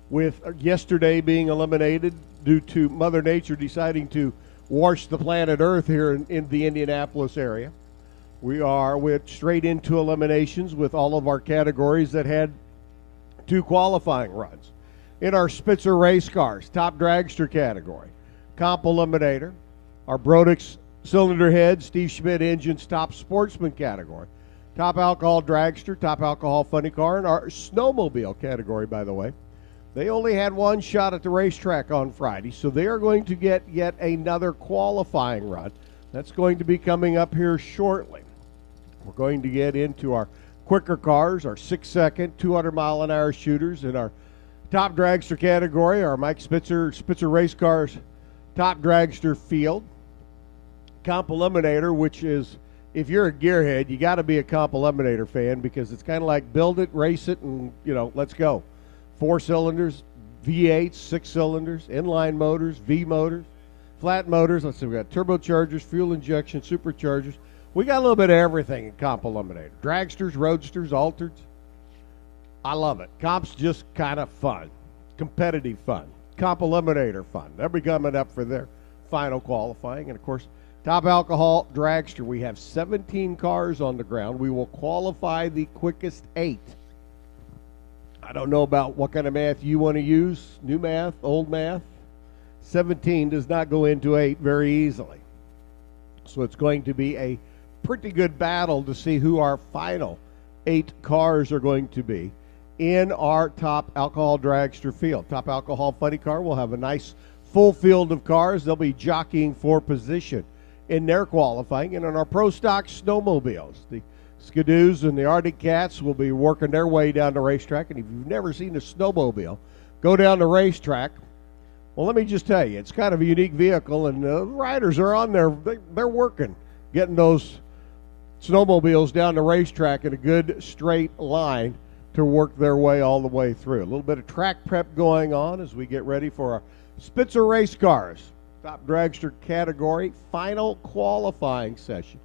with yesterday being eliminated due to Mother Nature deciding to wash the planet Earth here in the Indianapolis area. Went straight into eliminations with all of our categories that had 2 qualifying runs. In our Spitzer race cars, top dragster category, comp eliminator, our Brodix cylinder head, Steve Schmidt engines, top sportsman category, top alcohol dragster, top alcohol funny car, and our snowmobile category, by the way. They only had 1 shot at the racetrack on Friday, so they are going to get yet another qualifying run. That's going to be coming up here shortly. We're going to get into our quicker cars, our 6-second, 200-mile-an-hour shooters, and our top dragster category, our Mike Spitzer race cars, top dragster field. Comp eliminator, which is, if you're a gearhead, you got to be a comp eliminator fan because it's kind of like build it, race it, and, let's go. 4 cylinders, V8s, 6 cylinders, inline motors, V motors, flat motors. Let's see, we got turbochargers, fuel injection, superchargers. We got a little bit of everything in Comp Eliminator. Dragsters, roadsters, altereds. I love it. Comp's just kind of fun, competitive fun. Comp Eliminator fun. They'll be coming up for their final qualifying. And, of course, top alcohol dragster. We have 17 cars on the ground. We will qualify the quickest 8. I don't know about what kind of math you want to use, new math, old math. 17 does not go into 8 very easily. So it's going to be a pretty good battle to see who our final 8 cars are going to be in our top alcohol dragster field. Top alcohol funny car will have a nice full field of cars. They'll be jockeying for position in their qualifying. And in our pro stock snowmobiles, the Skidoos and the Arctic Cats will be working their way down the racetrack. And if you've never seen a snowmobile go down the racetrack, well, let me just tell you, it's kind of a unique vehicle, and the riders are on there. They're working, getting those snowmobiles down the racetrack in a good straight line to to work their way all the way through. A little bit of track prep going on as we get ready for our Spitzer race cars, top dragster category, final qualifying session.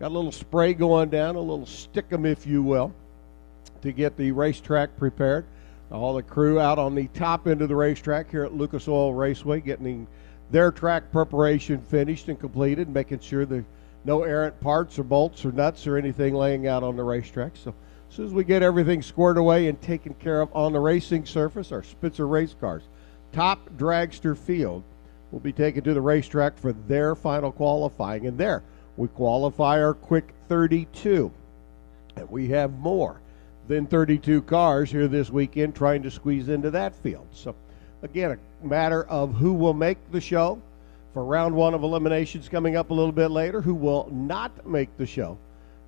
Got a little spray going down, a little stick-em, if you will, to get the racetrack prepared. All the crew out on the top end of the racetrack here at Lucas Oil Raceway getting their track preparation finished and completed, making sure there no errant parts or bolts or nuts or anything laying out on the racetrack. So as soon as we get everything squared away and taken care of on the racing surface, our Spitzer race cars, top dragster field, will be taken to the racetrack for their final qualifying. And there we qualify our quick 32. And we have more than 32 cars here this weekend trying to squeeze into that field. So again, a matter of who will make the show for round one of eliminations coming up a little bit later, who will not make the show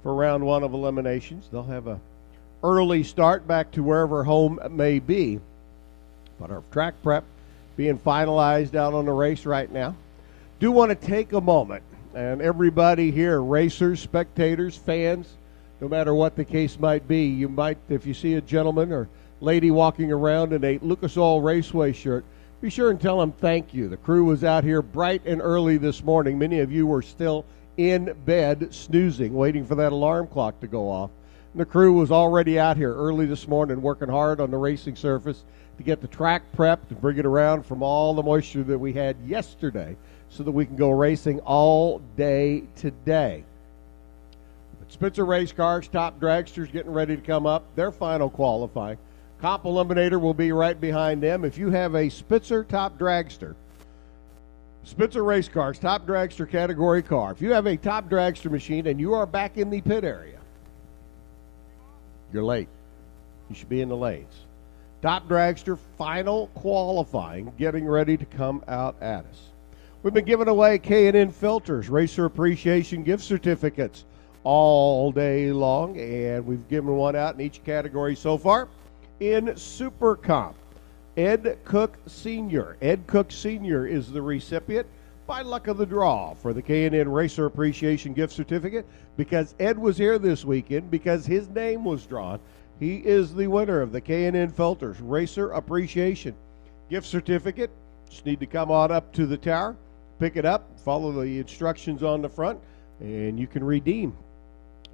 for round one of eliminations. They'll have a early start back to wherever home may be. But our track prep being finalized out on the race right now. Do want to take a moment, and everybody here, racers, spectators, fans, no matter what the case might be, you might, if you see a gentleman or lady walking around in a Lucas Oil Raceway shirt, be sure and tell them thank you. The crew was out here bright and early this morning. Many of you were still in bed snoozing, waiting for that alarm clock to go off. And the crew was already out here early this morning working hard on the racing surface to get the track prepped and bring it around from all the moisture that we had yesterday so that we can go racing all day today. But Spitzer race cars, top dragsters getting ready to come up, their final qualifying. Comp Eliminator will be right behind them. If you have a Spitzer top dragster, Spitzer race cars, top dragster category car, if you have a top dragster machine and you are back in the pit area, you're late. You should be in the lanes. Top dragster final qualifying, getting ready to come out at us. We've been giving away K&N filters, racer appreciation gift certificates all day long, and we've given one out in each category so far. In Super Comp, Ed Cook Sr. Ed Cook Sr. is the recipient by luck of the draw for the K&N Racer Appreciation Gift Certificate. Because Ed was here this weekend, because his name was drawn, he is the winner of the K&N Filters Racer Appreciation Gift Certificate. Just need to come on up to the tower, pick it up, follow the instructions on the front, and you can redeem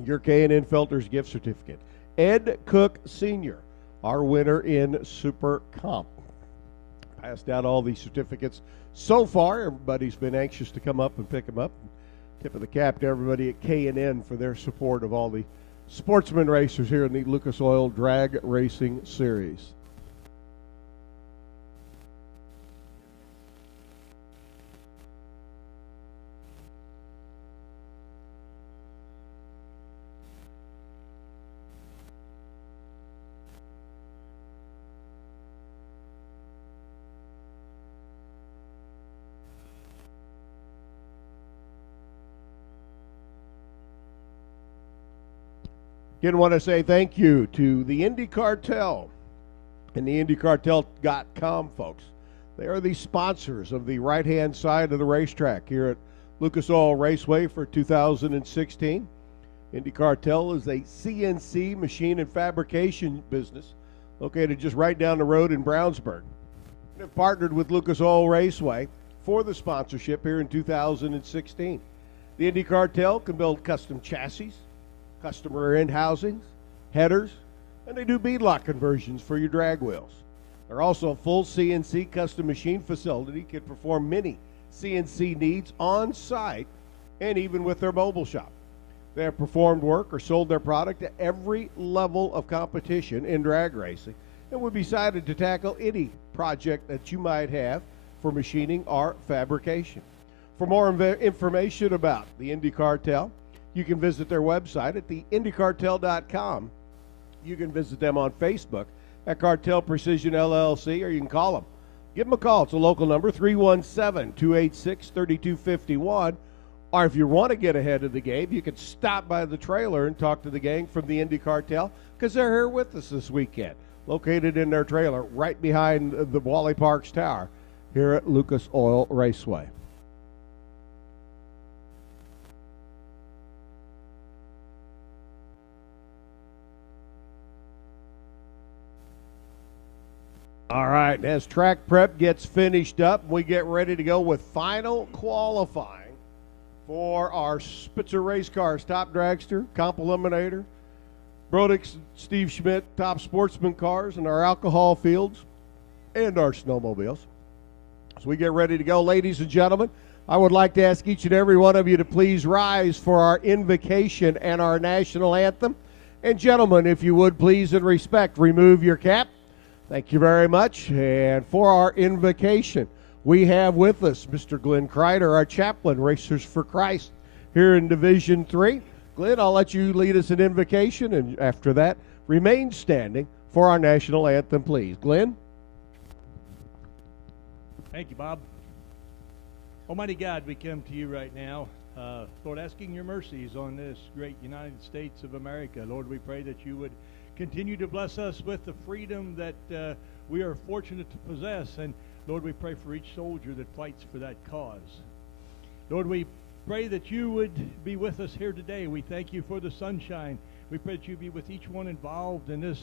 your K&N Filters gift certificate. Ed Cook Sr., our winner in Super Comp. Passed out all these certificates so far. Everybody's been anxious to come up and pick them up. Tip of the cap to everybody at K&N for their support of all the Sportsman racers here in the Lucas Oil Drag Racing Series. Again, want to say thank you to the Indy Cartel and the IndyCartel.com folks. They are the sponsors of the right-hand side of the racetrack here at Lucas Oil Raceway for 2016. Indy Cartel is a CNC machine and fabrication business located just right down the road in Brownsburg. They've partnered with Lucas Oil Raceway for the sponsorship here in 2016. The Indy Cartel can build custom chassis, custom rear end housings, headers, and they do beadlock conversions for your drag wheels. They're also a full CNC custom machine facility, can perform many CNC needs on site and even with their mobile shop. They have performed work or sold their product at every level of competition in drag racing and would be excited to tackle any project that you might have for machining or fabrication. For more information about the Indy Cartel, you can visit their website at theindycartel.com. You can visit them on Facebook at Cartel Precision LLC, or you can call them. Give them a call. It's a local number, 317-286-3251. Or if you want to get ahead of the game, you can stop by the trailer and talk to the gang from the Indy Cartel, because they're here with us this weekend, located in their trailer right behind the Wally Parks Tower here at Lucas Oil Raceway. All right, as track prep gets finished up, we get ready to go with final qualifying for our Spitzer race cars, top dragster, comp eliminator, Brodick, Steve Schmidt, top sportsman cars, and our alcohol fields and our snowmobiles. As we get ready to go, ladies and gentlemen, I would like to ask each and every one of you to please rise for our invocation and our national anthem. And gentlemen, if you would please, in respect, remove your cap. Thank you very much. And for our invocation, we have with us Mr. Glenn Kreider, our chaplain, Racers for Christ, here in Division 3. Glenn, I'll let you lead us in invocation, and after that, remain standing for our national anthem, please. Glenn? Thank you, Bob. Almighty God, we come to you right now, Lord, asking your mercies on this great United States of America. Lord, we pray that you would continue to bless us with the freedom that we are fortunate to possess. And Lord, we pray for each soldier that fights for that cause. Lord, we pray that you would be with us here today. We thank you for the sunshine. We pray that you be with each one involved in this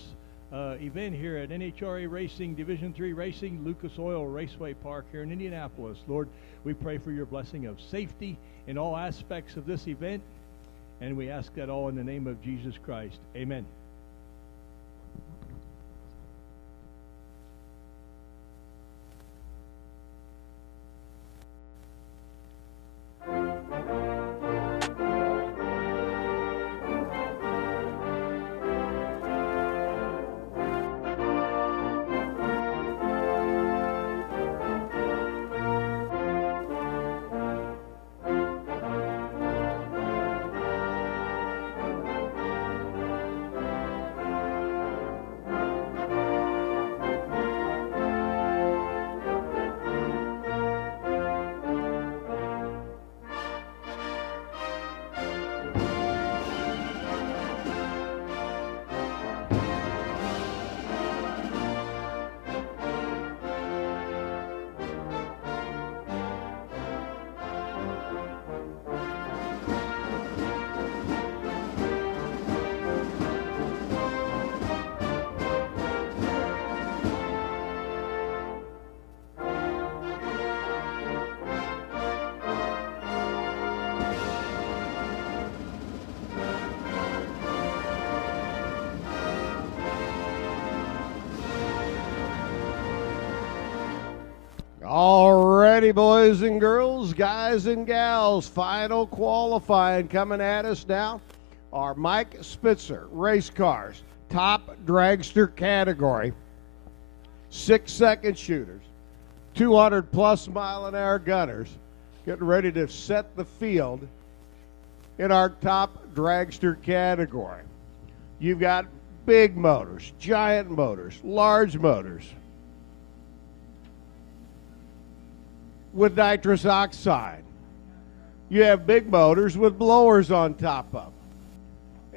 event here at NHRA Racing, Division 3 Racing, Lucas Oil Raceway Park here in Indianapolis. Lord, we pray for your blessing of safety in all aspects of this event, and we ask that all in the name of Jesus Christ. Amen. Alrighty, boys and girls, guys and gals, final qualifying coming at us now. Our Mike Spitzer race cars, top dragster category, 6-second shooters, 200-plus mile-an-hour gunners, getting ready to set the field in our top dragster category. You've got big motors, giant motors, large motors, with nitrous oxide. You have big motors with blowers on top of them.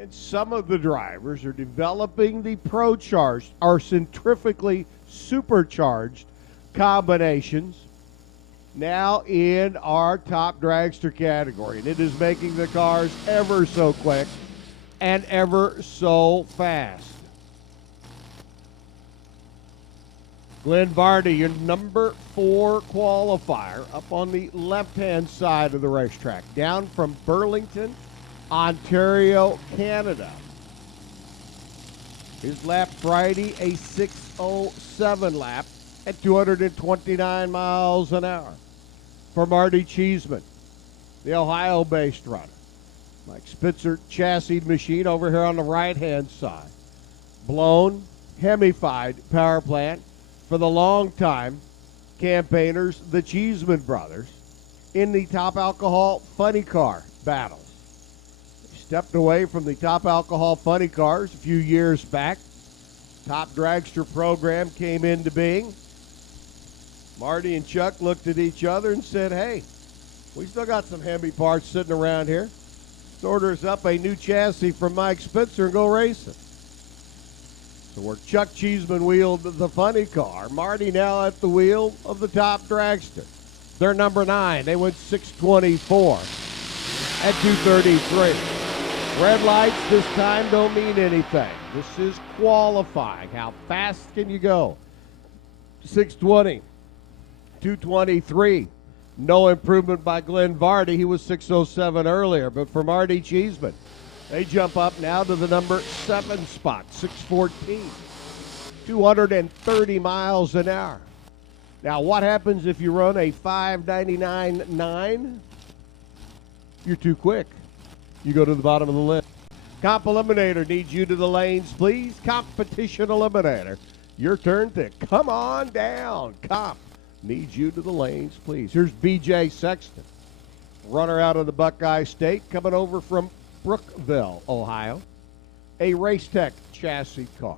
And some of the drivers are developing the pro-charged or centrifugally supercharged combinations now in our top dragster category. And it is making the cars ever so quick and ever so fast. Glenn Vardy, your number 4 qualifier, up on the left-hand side of the racetrack, down from Burlington, Ontario, Canada. His lap Friday, a 6:07 lap at 229 miles an hour. For Marty Cheeseman, the Ohio-based runner. Mike Spitzer chassis machine over here on the right-hand side. Blown, hemified power plant for the long-time campaigners, the Cheeseman brothers, in the top alcohol funny car battles. They stepped away from the top alcohol funny cars a few years back. Top dragster program came into being. Marty and Chuck looked at each other and said, hey, we still got some Hemi parts sitting around here. Let's order us up a new chassis from Mike Spitzer and go racing. So where Chuck Cheeseman wheeled the funny car, Marty now at the wheel of the top dragster. They're number 9. They went 6:24 at 2:33. Red lights this time don't mean anything. This is qualifying. How fast can you go? 620. 223. No improvement by Glenn Vardy. He was 607 earlier. But for Marty Cheeseman, they jump up now to the number 7 spot, 614. 230 miles an hour. Now, what happens if you run a 5:99.9? You're too quick. You go to the bottom of the list. Comp Eliminator needs you to the lanes, please. Competition Eliminator, your turn to come on down. Comp needs you to the lanes, please. Here's BJ Sexton, runner out of the Buckeye State, coming over from Brookville, Ohio. A Racetech chassis car.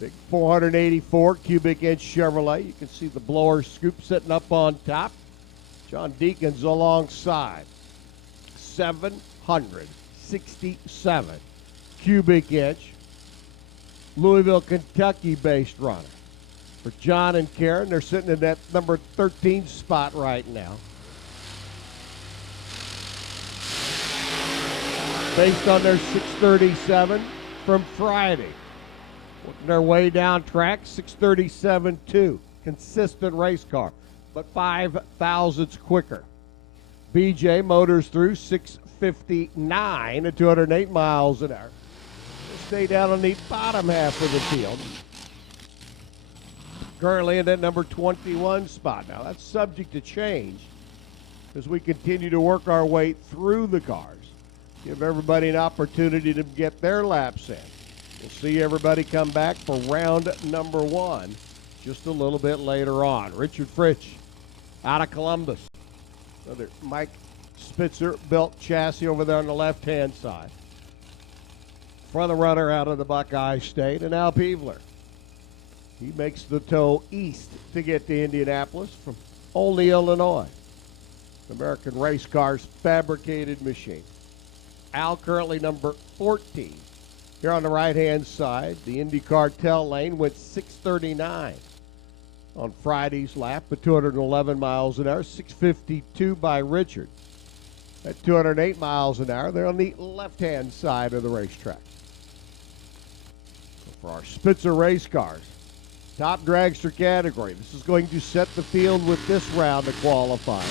Big 484 cubic inch Chevrolet. You can see the blower scoop sitting up on top. John Deacons alongside. 767 cubic inch Louisville, Kentucky based runner. For John and Karen, they're sitting in that number 13 spot right now. Based on their 637 from Friday. Working their way down track, 637.2. Consistent race car, but 5 thousandths quicker. BJ motors through 659 at 208 miles an hour. They'll stay down on the bottom half of the field. Currently in that number 21 spot. Now that's subject to change as we continue to work our way through the cars. Give everybody an opportunity to get their laps in. We'll see everybody come back for round number 1 just a little bit later on. Richard Fritsch out of Columbus. Another Mike Spitzer built chassis over there on the left-hand side. Front of the runner out of the Buckeye State, and Al Peevler. He makes the tow east to get to Indianapolis from Olney, Illinois. American Race Cars fabricated machine. Al currently number 14. Here on the right-hand side, the IndyCar tail lane went 639 on Friday's lap at 211 miles an hour, 652 by Richard. At 208 miles an hour, they're on the left-hand side of the racetrack. So for our Spitzer race cars, top dragster category, this is going to set the field with this round of qualifying.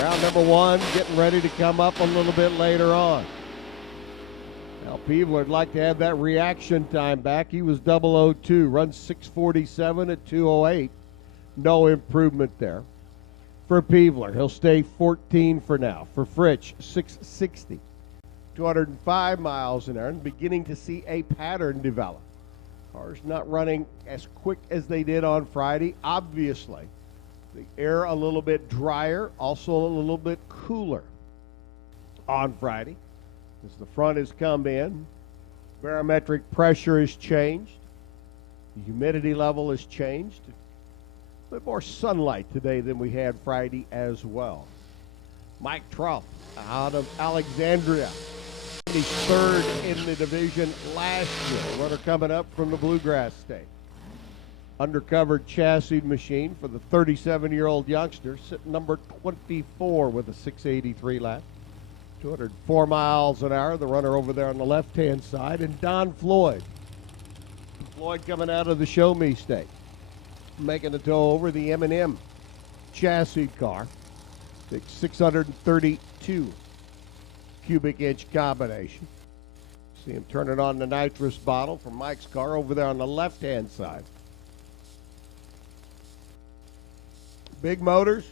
Round number 1 getting ready to come up a little bit later on. Now, Peevler would like to have that reaction time back. He was 002, runs 647 at 208. No improvement there. For Peevler, he'll stay 14 for now. For Fritsch, 660, 205 miles an hour, and beginning to see a pattern develop. Cars not running as quick as they did on Friday. Obviously, the air a little bit drier, also a little bit cooler on Friday. As the front has come in, barometric pressure has changed. The humidity level has changed. A bit more sunlight today than we had Friday as well. Mike Trump out of Alexandria. He's third in the division last year. Runner coming up from the Bluegrass State. Undercover chassis machine for the 37-year-old youngster, sitting number 24 with a 683 lap. 204 miles an hour, the runner over there on the left-hand side, and Don Floyd. Floyd coming out of the Show Me State, making the tow over the M&M chassis car. Big 632 cubic inch combination. See him turning on the nitrous bottle from Mike's car over there on the left-hand side. Big motors,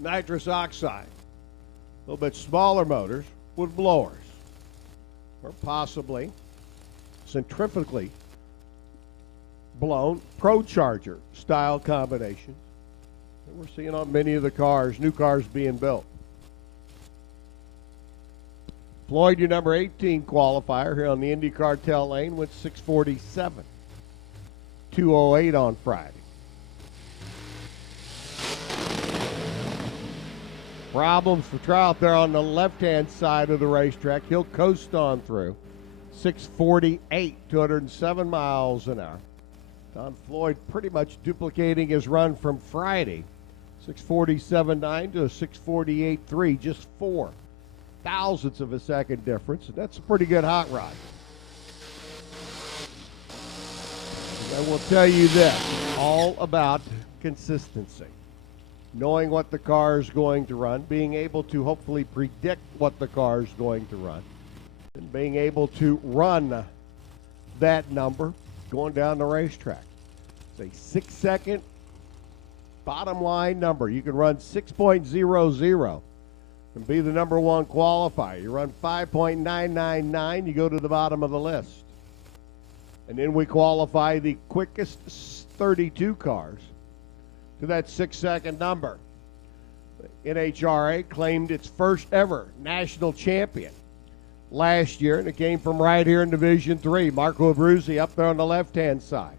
nitrous oxide. A little bit smaller motors with blowers, or possibly centrifugally blown ProCharger style combination that we're seeing on many of the cars, new cars being built. Floyd, your number 18 qualifier here on the IndyCar tail lane, went 647, 208 on Friday. Problems for Trout there on the left-hand side of the racetrack. He'll coast on through. 648, 207 miles an hour. Don Floyd pretty much duplicating his run from Friday. 647.9 to a 648.3, just 4 thousandths of a second difference. And that's a pretty good hot rod. And I will tell you this, all all about consistency. Knowing what the car is going to run, being able to hopefully predict what the car is going to run, and being able to run that number going down the racetrack. It's a 6-second bottom line number. You can run 6.00 and be the number one qualifier. You run 5.999, you go to the bottom of the list. And then we qualify the quickest 32 cars to that 6-second number. The NHRA claimed its first ever national champion last year, and it came from right here in Division 3. Marco Abruzzi up there on the left-hand side.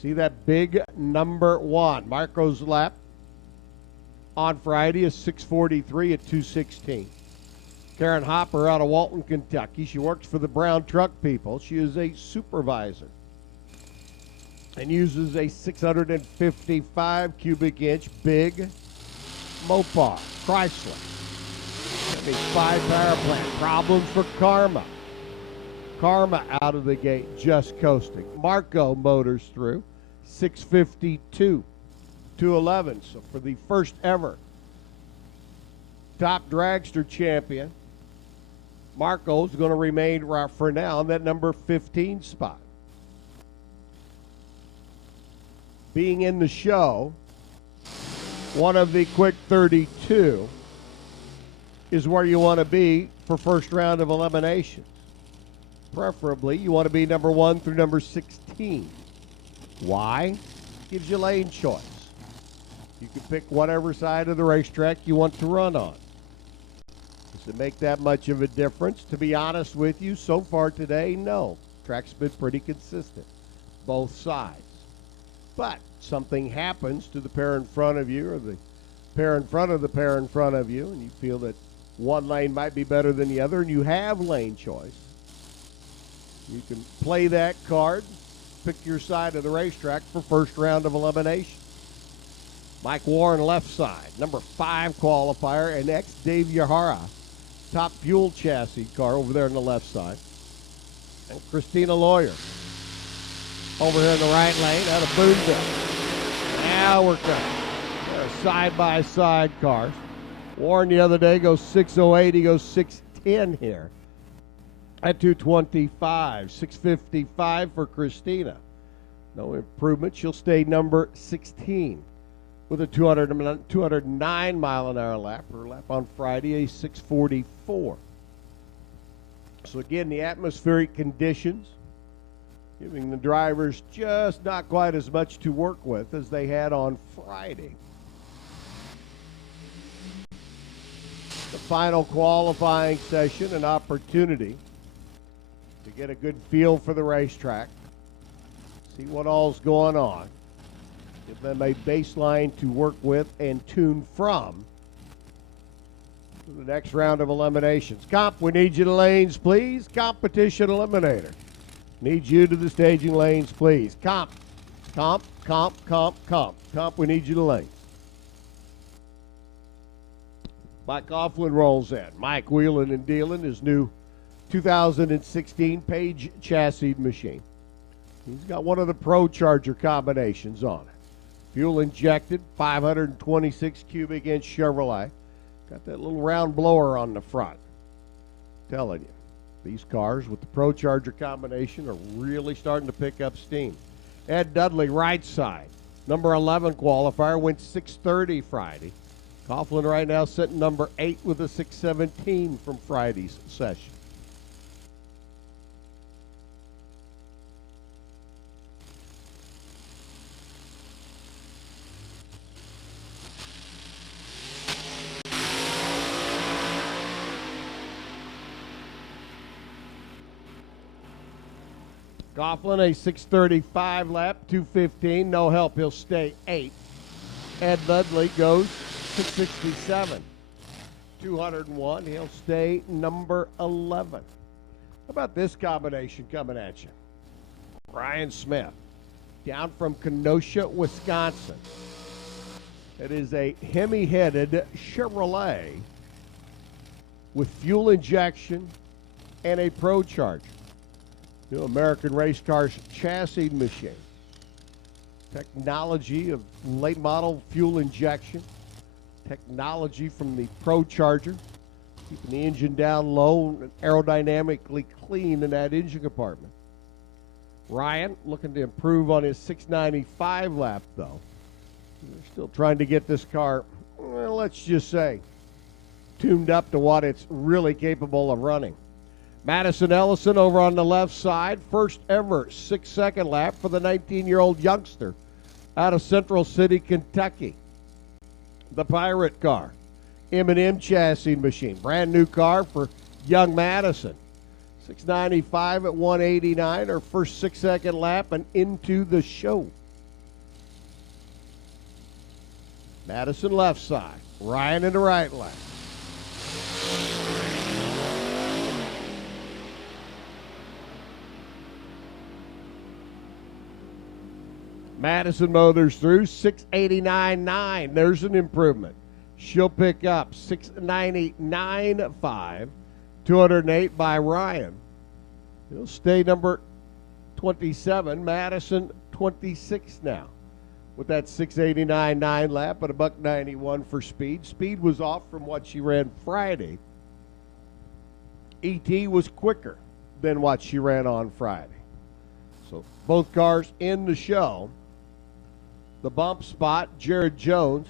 See that big number 1. Marco's lap on Friday is 6:43 at 2:16. Karen Hopper out of Walton, Kentucky. She works for the Brown Truck people. She is a supervisor and uses a 655 cubic inch big Mopar Chrysler. That means 5 power plant. Problems for Karma. Karma out of the gate, just coasting. Marco motors through 652 211. So for the first ever top dragster champion, Marco's going to remain right for now in that number 15 spot. Being in the show, one of the quick 32 is where you want to be for first round of eliminations. Preferably, you want to be number 1 through number 16. Why? Gives you lane choice. You can pick whatever side of the racetrack you want to run on. Does it make that much of a difference? To be honest with you, so far today, no. Track's been pretty consistent, both sides. But something happens to the pair in front of you or the pair in front of the pair in front of you, and you feel that one lane might be better than the other, and you have lane choice. You can play that card, pick your side of the racetrack for first round of elimination. Mike Warren left side, number 5 qualifier, and ex Dave Yahara, top fuel chassis car over there on the left side. And Christina Lawyer over here in the right lane out of Boonville. Now we're coming. They're side-by-side cars. Warren the other day goes 608, he goes 610 here at 225, 655 for Christina. No improvement. She'll stay number 16 with a 209 mile an hour lap. Her lap on Friday, a 644. So again, the atmospheric conditions giving the drivers just not quite as much to work with as they had on Friday. The final qualifying session, an opportunity to get a good feel for the racetrack, see what all's going on, give them a baseline to work with and tune from for the next round of eliminations. Comp, we need you to lanes, please. Competition eliminator. Need you to the staging lanes, please. Comp, comp, comp, comp, comp. Comp, we need you to lanes. Mike Coughlin rolls in. Mike wheeling and dealing his new 2016 Page chassis machine. He's got one of the Pro Charger combinations on it. Fuel injected, 526 cubic inch Chevrolet. Got that little round blower on the front. Telling you, these cars with the Pro Charger combination are really starting to pick up steam. Ed Dudley, right side. Number 11 qualifier, went 630 Friday. Coughlin right now sitting number 8 with a 617 from Friday's session. Coughlin, a 635 lap, 215, no help, he'll stay 8. Ed Dudley goes to 67, 201, he'll stay number 11. How about this combination coming at you? Ryan Smith, down from Kenosha, Wisconsin. It is a Hemi-headed Chevrolet with fuel injection and a Pro Charger. New American Race Cars chassis machine. Technology of late model fuel injection. Technology from the Pro Charger. Keeping the engine down low and aerodynamically clean in that engine compartment. Ryan looking to improve on his 695 lap, though. They're still trying to get this car, well, let's just say, tuned up to what it's really capable of running. Madison Ellison over on the left side, first ever 6-second lap for the 19-year-old youngster out of Central City, Kentucky. The Pirate car, M&M chassis machine, brand new car for young Madison. 695 at 189, her first 6-second lap and into the show. Madison left side, Ryan in the right lane. Madison mothers through 689.9. There's an improvement. She'll pick up 699.5. 208 by Ryan. He'll stay number 27. Madison 26 now. With that 689.9 lap at $191 for speed. Speed was off from what she ran Friday. ET was quicker than what she ran on Friday. So both cars in the show. The bump spot, Jared Jones,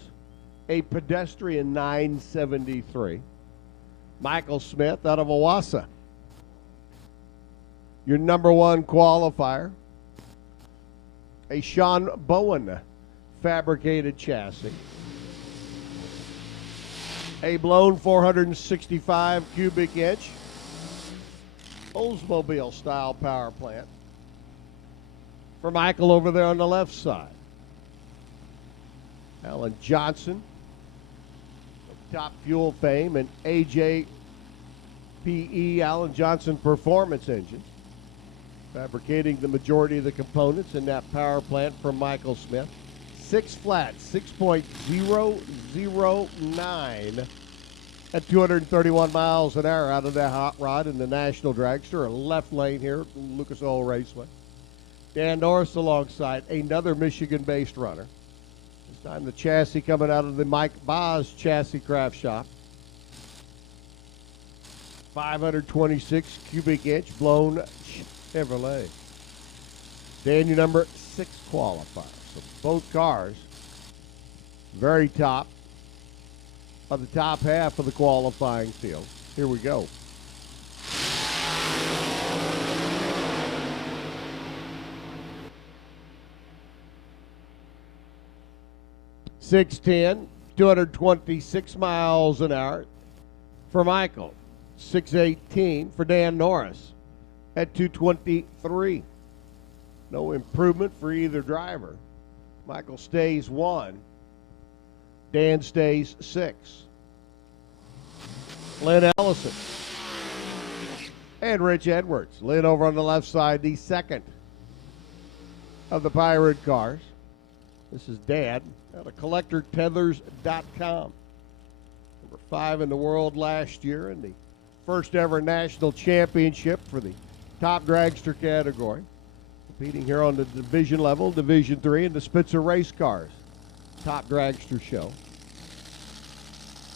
a pedestrian 973. Michael Smith out of Owasso. Your number one qualifier, a Sean Bowen fabricated chassis. A blown 465 cubic inch Oldsmobile style power plant for Michael over there on the left side. Alan Johnson, Top Fuel fame, and AJPE Alan Johnson Performance Engines, fabricating the majority of the components in that power plant from Michael Smith. 6 flat, 6.009 at 231 miles an hour out of that hot rod in the National Dragster, a left lane here at Lucas Oil Raceway. Dan Norris alongside another Michigan-based runner. This time the chassis coming out of the Mike Boz Chassis Craft Shop. 526 cubic inch blown Chevrolet. Dan, your number 6 qualifier. So both cars very top of the top half of the qualifying field. Here we go. .610, 226 miles an hour for Michael. 618 for Dan Norris at 223. No improvement for either driver. Michael stays 1. Dan stays 6. Lynn Ellison and Rich Edwards. Lynn over on the left side, the second of the Pirate cars. This is Dad at a collectortethers.com. Number 5 in the world last year in the first ever national championship for the top dragster category. Competing here on the division level, Division 3 in the Spitzer race cars. Top dragster show.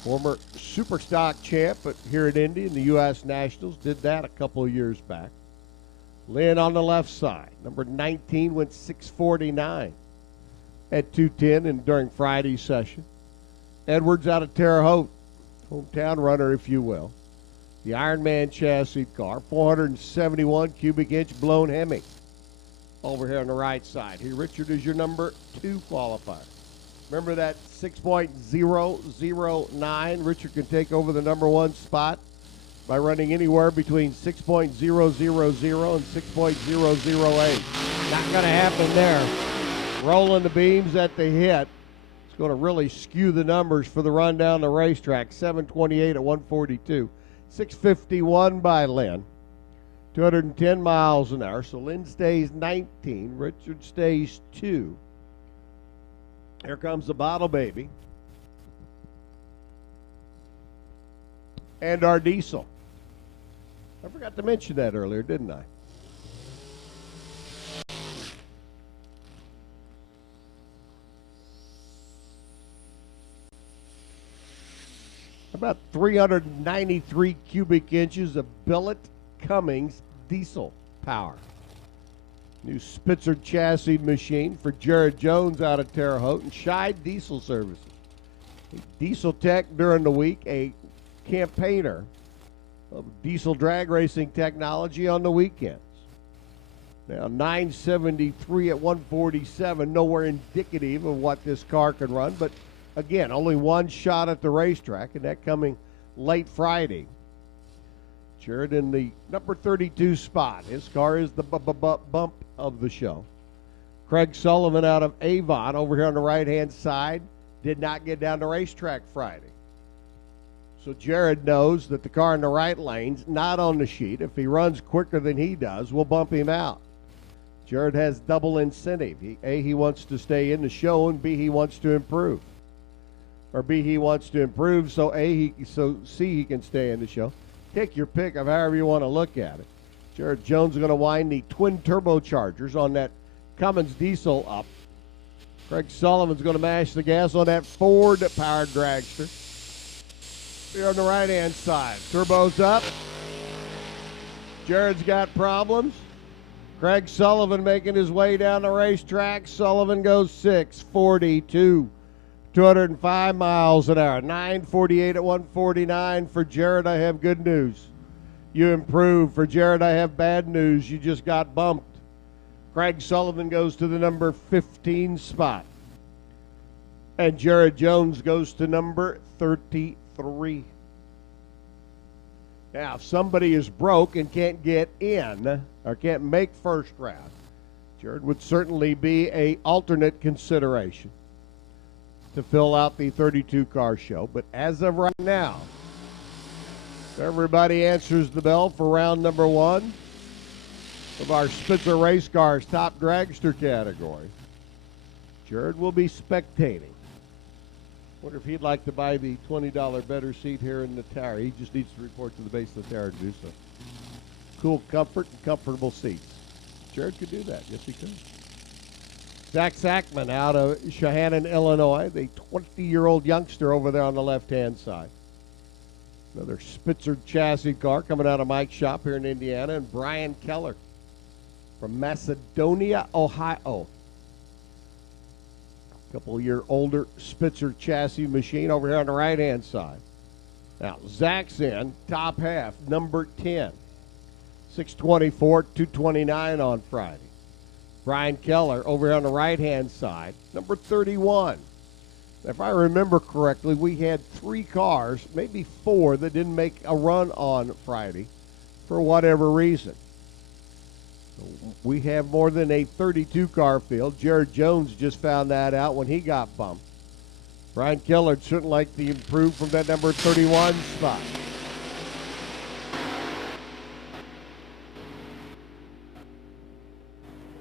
Former super stock champ here at Indy in the U.S. Nationals. Did that a couple of years back. Lynn on the left side. Number 19 went 649 at 210 and during Friday's session. Edwards out of Terre Haute. Hometown runner, if you will. The Ironman chassis car. 471 cubic inch blown Hemi. Over here on the right side. Here, Richard is your number 2 qualifier. Remember that 6.009? Richard can take over the number 1 spot by running anywhere between 6.000 and 6.008. Not going to happen there. Rolling the beams at the hit. It's going to really skew the numbers for the run down the racetrack. 728 at 142. 651 by Lynn. 210 miles an hour. So Lynn stays 19. Richard stays 2. Here comes the bottle baby. And our diesel. I forgot to mention that earlier, didn't I? about 393 cubic inches of billet Cummins diesel power. New Spitzer chassis machine for Jared Jones out of Terre Haute and Scheid Diesel Services. A diesel tech during the week, a campaigner of diesel drag racing technology on the weekends. Now 973 at 147, nowhere indicative of what this car can run, but again, only one shot at the racetrack, and that coming late Friday. Jared in the number 32 spot. His car is the bump of the show. Craig Sullivan out of Avon over here on the right-hand side did not get down the racetrack Friday. So Jared knows that the car in the right lane's not on the sheet. If he runs quicker than he does, we'll bump him out. Jared has double incentive. He wants to stay in the show, and B, he wants to improve. Or B, he wants to improve, so C, he can stay in the show. Take your pick of however you want to look at it. Jared Jones is going to wind the twin turbochargers on that Cummins diesel up. Craig Sullivan's going to mash the gas on that Ford-powered dragster. Here on the right-hand side. Turbo's up. Jared's got problems. Craig Sullivan making his way down the racetrack. Sullivan goes 6:42. 205 miles an hour. 9:48 at 149. For Jared, I have good news. You improved. For Jared, I have bad news. You just got bumped. Craig Sullivan goes to the number 15 spot. And Jared Jones goes to number 33. Now, if somebody is broke and can't get in or can't make first round, Jared would certainly be an alternate consideration to fill out the 32-car show. But as of right now, everybody answers the bell for round number one of our Spitzer Race Cars Top Dragster category. Jared will be spectating. Wonder if he'd like to buy the $20 better seat here in the tower. He just needs to report to the base of the tower to do so. Cool comfort and comfortable seats. Jared could do that. Yes, he could. Zach Sackman out of Chehanan, Illinois, the 20-year-old youngster over there on the left-hand side. Another Spitzer chassis car coming out of Mike's shop here in Indiana. And Brian Keller from Macedonia, Ohio. Couple-year older Spitzer chassis machine over here on the right-hand side. Now, Zach's in, top half, number 10. 624, 229 on Friday. Brian Keller over here on the right-hand side, number 31. If I remember correctly, we had 3 cars, maybe 4, that didn't make a run on Friday for whatever reason. We have more than a 32-car field. Jared Jones just found that out when he got bumped. Brian Keller shouldn't like to improve from that number 31 spot.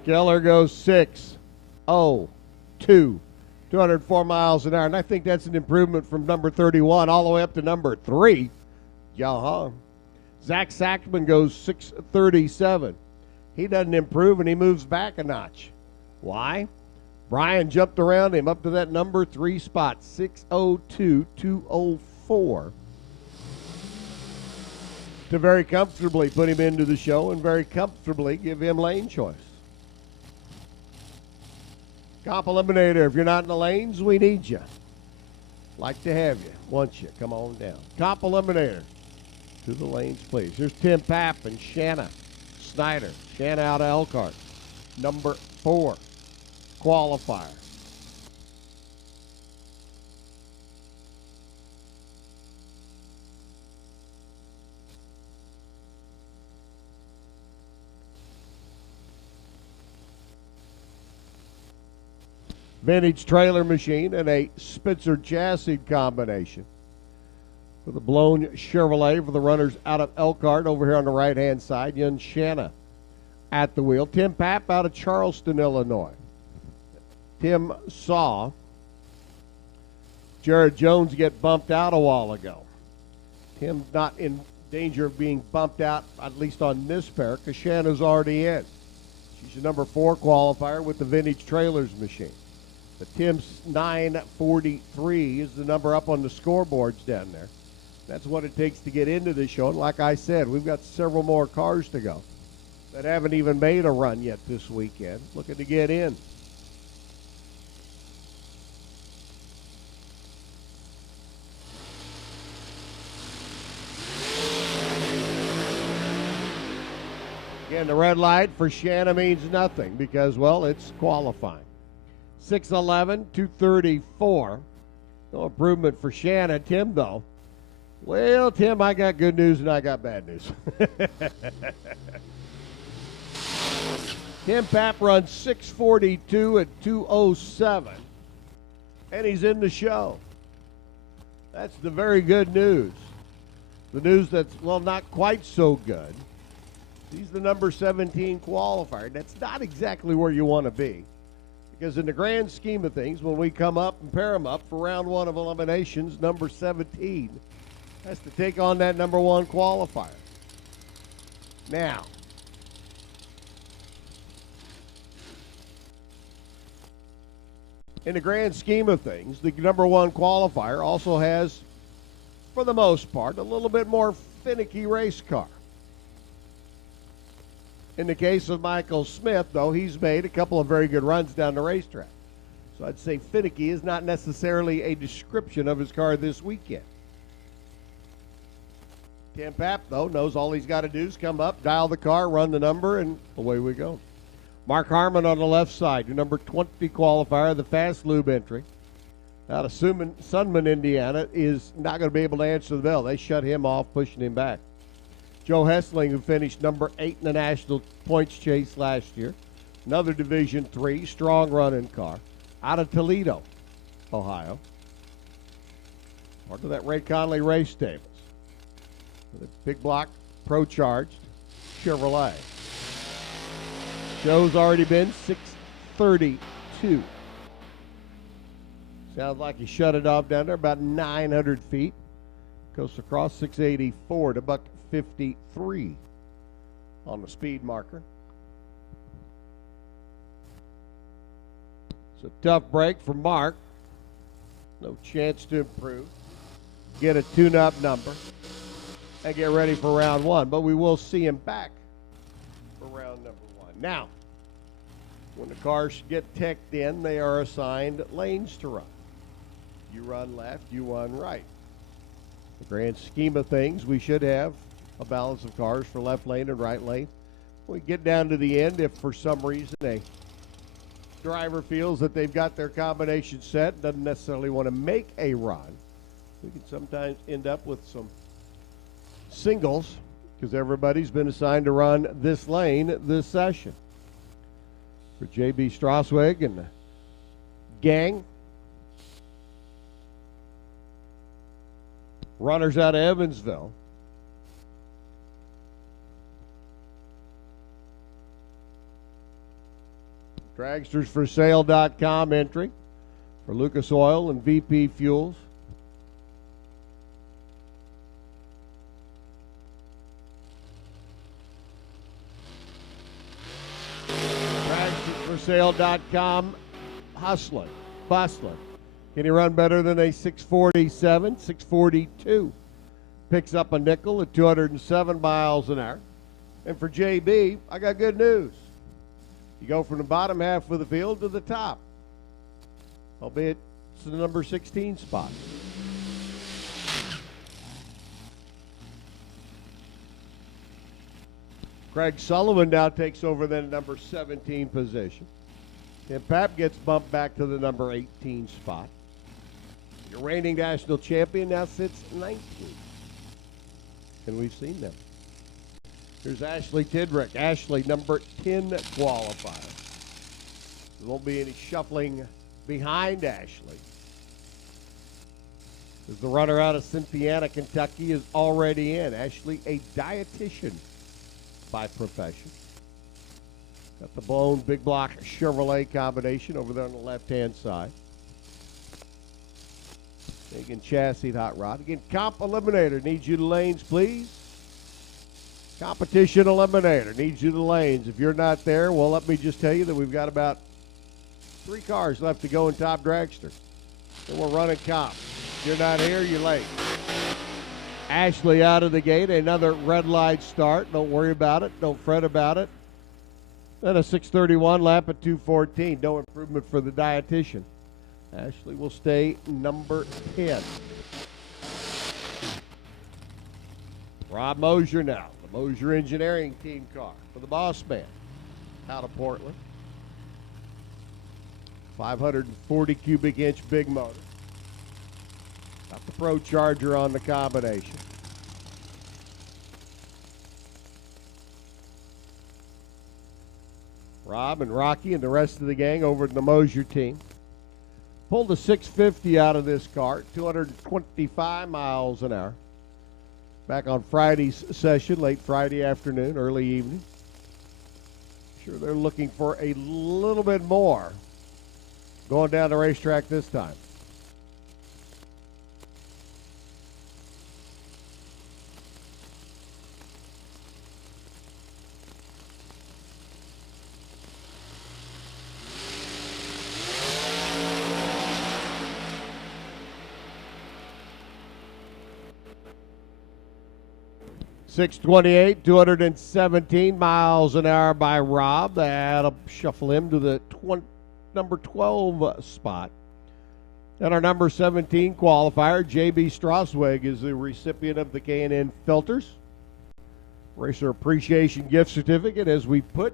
Keller goes 6:02, 204 miles an hour. And I think that's an improvement from number 31 all the way up to number 3. Yeah. Zach Sackman goes 6:37. He doesn't improve, and he moves back a notch. Why? Brian jumped around him up to that number 3 spot, 6:02, 204. To very comfortably put him into the show and very comfortably give him lane choice. Comp Eliminator, if you're not in the lanes, we need you. Like to have you. Want you. Come on down. Comp Eliminator. To the lanes, please. Here's Tim Papp and Shanna Snyder. Shanna out of Elkhart. Number 4. Qualifier. Vintage trailer machine and a Spitzer chassis combination. With a blown Chevrolet for the runners out of Elkhart over here on the right-hand side. Young Shanna at the wheel. Tim Papp out of Charleston, Illinois. Tim saw Jared Jones get bumped out a while ago. Tim's not in danger of being bumped out, at least on this pair, because Shanna's already in. She's a number 4 qualifier with the vintage trailers machine. The Tim's 943 is the number up on the scoreboards down there. That's what it takes to get into this show. And like I said, we've got several more cars to go that haven't even made a run yet this weekend, looking to get in. Again, the red light for Shanna means nothing because, well, it's qualifying. 6:11, 2:34. No improvement for Shanna. Tim, though. Well, Tim, I got good news and I got bad news. Tim Papp runs 6:42 at 2:07, and he's in the show. That's the very good news. The news that's, well, not quite so good. He's the number 17 qualifier. That's not exactly where you want to be. Because in the grand scheme of things, when we come up and pair them up for round one of eliminations, number 17 has to take on that number 1 qualifier. Now, in the grand scheme of things, the number 1 qualifier also has, for the most part, a little bit more finicky race car. In the case of Michael Smith, though, he's made a couple of very good runs down the racetrack. So I'd say finicky is not necessarily a description of his car this weekend. Tim Papp, though, knows all he's got to do is come up, dial the car, run the number, and away we go. Mark Harmon on the left side, your number 20 qualifier, the fast lube entry. Out of Sunman, Indiana, is not going to be able to answer the bell. They shut him off, pushing him back. Joe Hessling, who finished number 8 in the national points chase last year. Another Division III, strong running car. Out of Toledo, Ohio. Part of that Ray Conley race stables. The big block, pro-charged Chevrolet. Joe's already been 632. Sounds like he shut it off down there about 900 feet. Goes across 684 to buck 53 on the speed marker. It's a tough break for Mark. No chance to improve. Get a tune-up number and get ready for round one. But we will see him back for round number 1. Now, when the cars get teched in, they are assigned lanes to run. You run left, you run right. The grand scheme of things, we should have a balance of cars for left lane and right lane. When we get down to the end, if for some reason a driver feels that they've got their combination set, doesn't necessarily want to make a run, we can sometimes end up with some singles because everybody's been assigned to run this lane this session. For J.B. Straswig and the gang, runners out of Evansville. Dragsters for sale.com entry for Lucas Oil and VP Fuels. Dragsters for sale.com hustling, bustling. Can he run better than a 647, 642? Picks up a nickel at 207 miles an hour. And for JB, I got good news. You go from the bottom half of the field to the top, albeit it's the number 16 spot. Craig Sullivan now takes over then number 17 position. And Papp gets bumped back to the number 18 spot. Your reigning national champion now sits 19. And we've seen them. Here's Ashley Tidrick. Ashley, number 10 qualifier. There won't be any shuffling behind Ashley, as the runner out of Cynthiana, Kentucky is already in. Ashley, a dietitian by profession. Got the blown big block Chevrolet combination over there on the left-hand side. Again, chassis hot rod. Again, comp eliminator needs you to lanes, please. Competition eliminator needs you to lanes. If you're not there, well, let me just tell you that we've got about 3 cars left to go in Top Dragster. And we're running comp. If you're not here, you're late. Ashley out of the gate, another red light start. Don't worry about it. Don't fret about it. Then a 6:31 lap at 2:14. No improvement for the dietitian. Ashley will stay number 10. Rob Mosier now. The Mosier Engineering Team car for the boss man out of Portland. 540 cubic inch big motor. Got the Pro Charger on the combination. Rob and Rocky and the rest of the gang over at the Mosier team pulled a 650 out of this car, 225 miles an hour. Back on Friday's session, late Friday afternoon, early evening. Sure they're looking for a little bit more going down the racetrack this time. .628, 217 miles an hour by Rob. That'll shuffle him to the number 12 spot. And our number 17 qualifier, J.B. Strasweg, is the recipient of the K&N filters. Racer Appreciation Gift Certificate as we put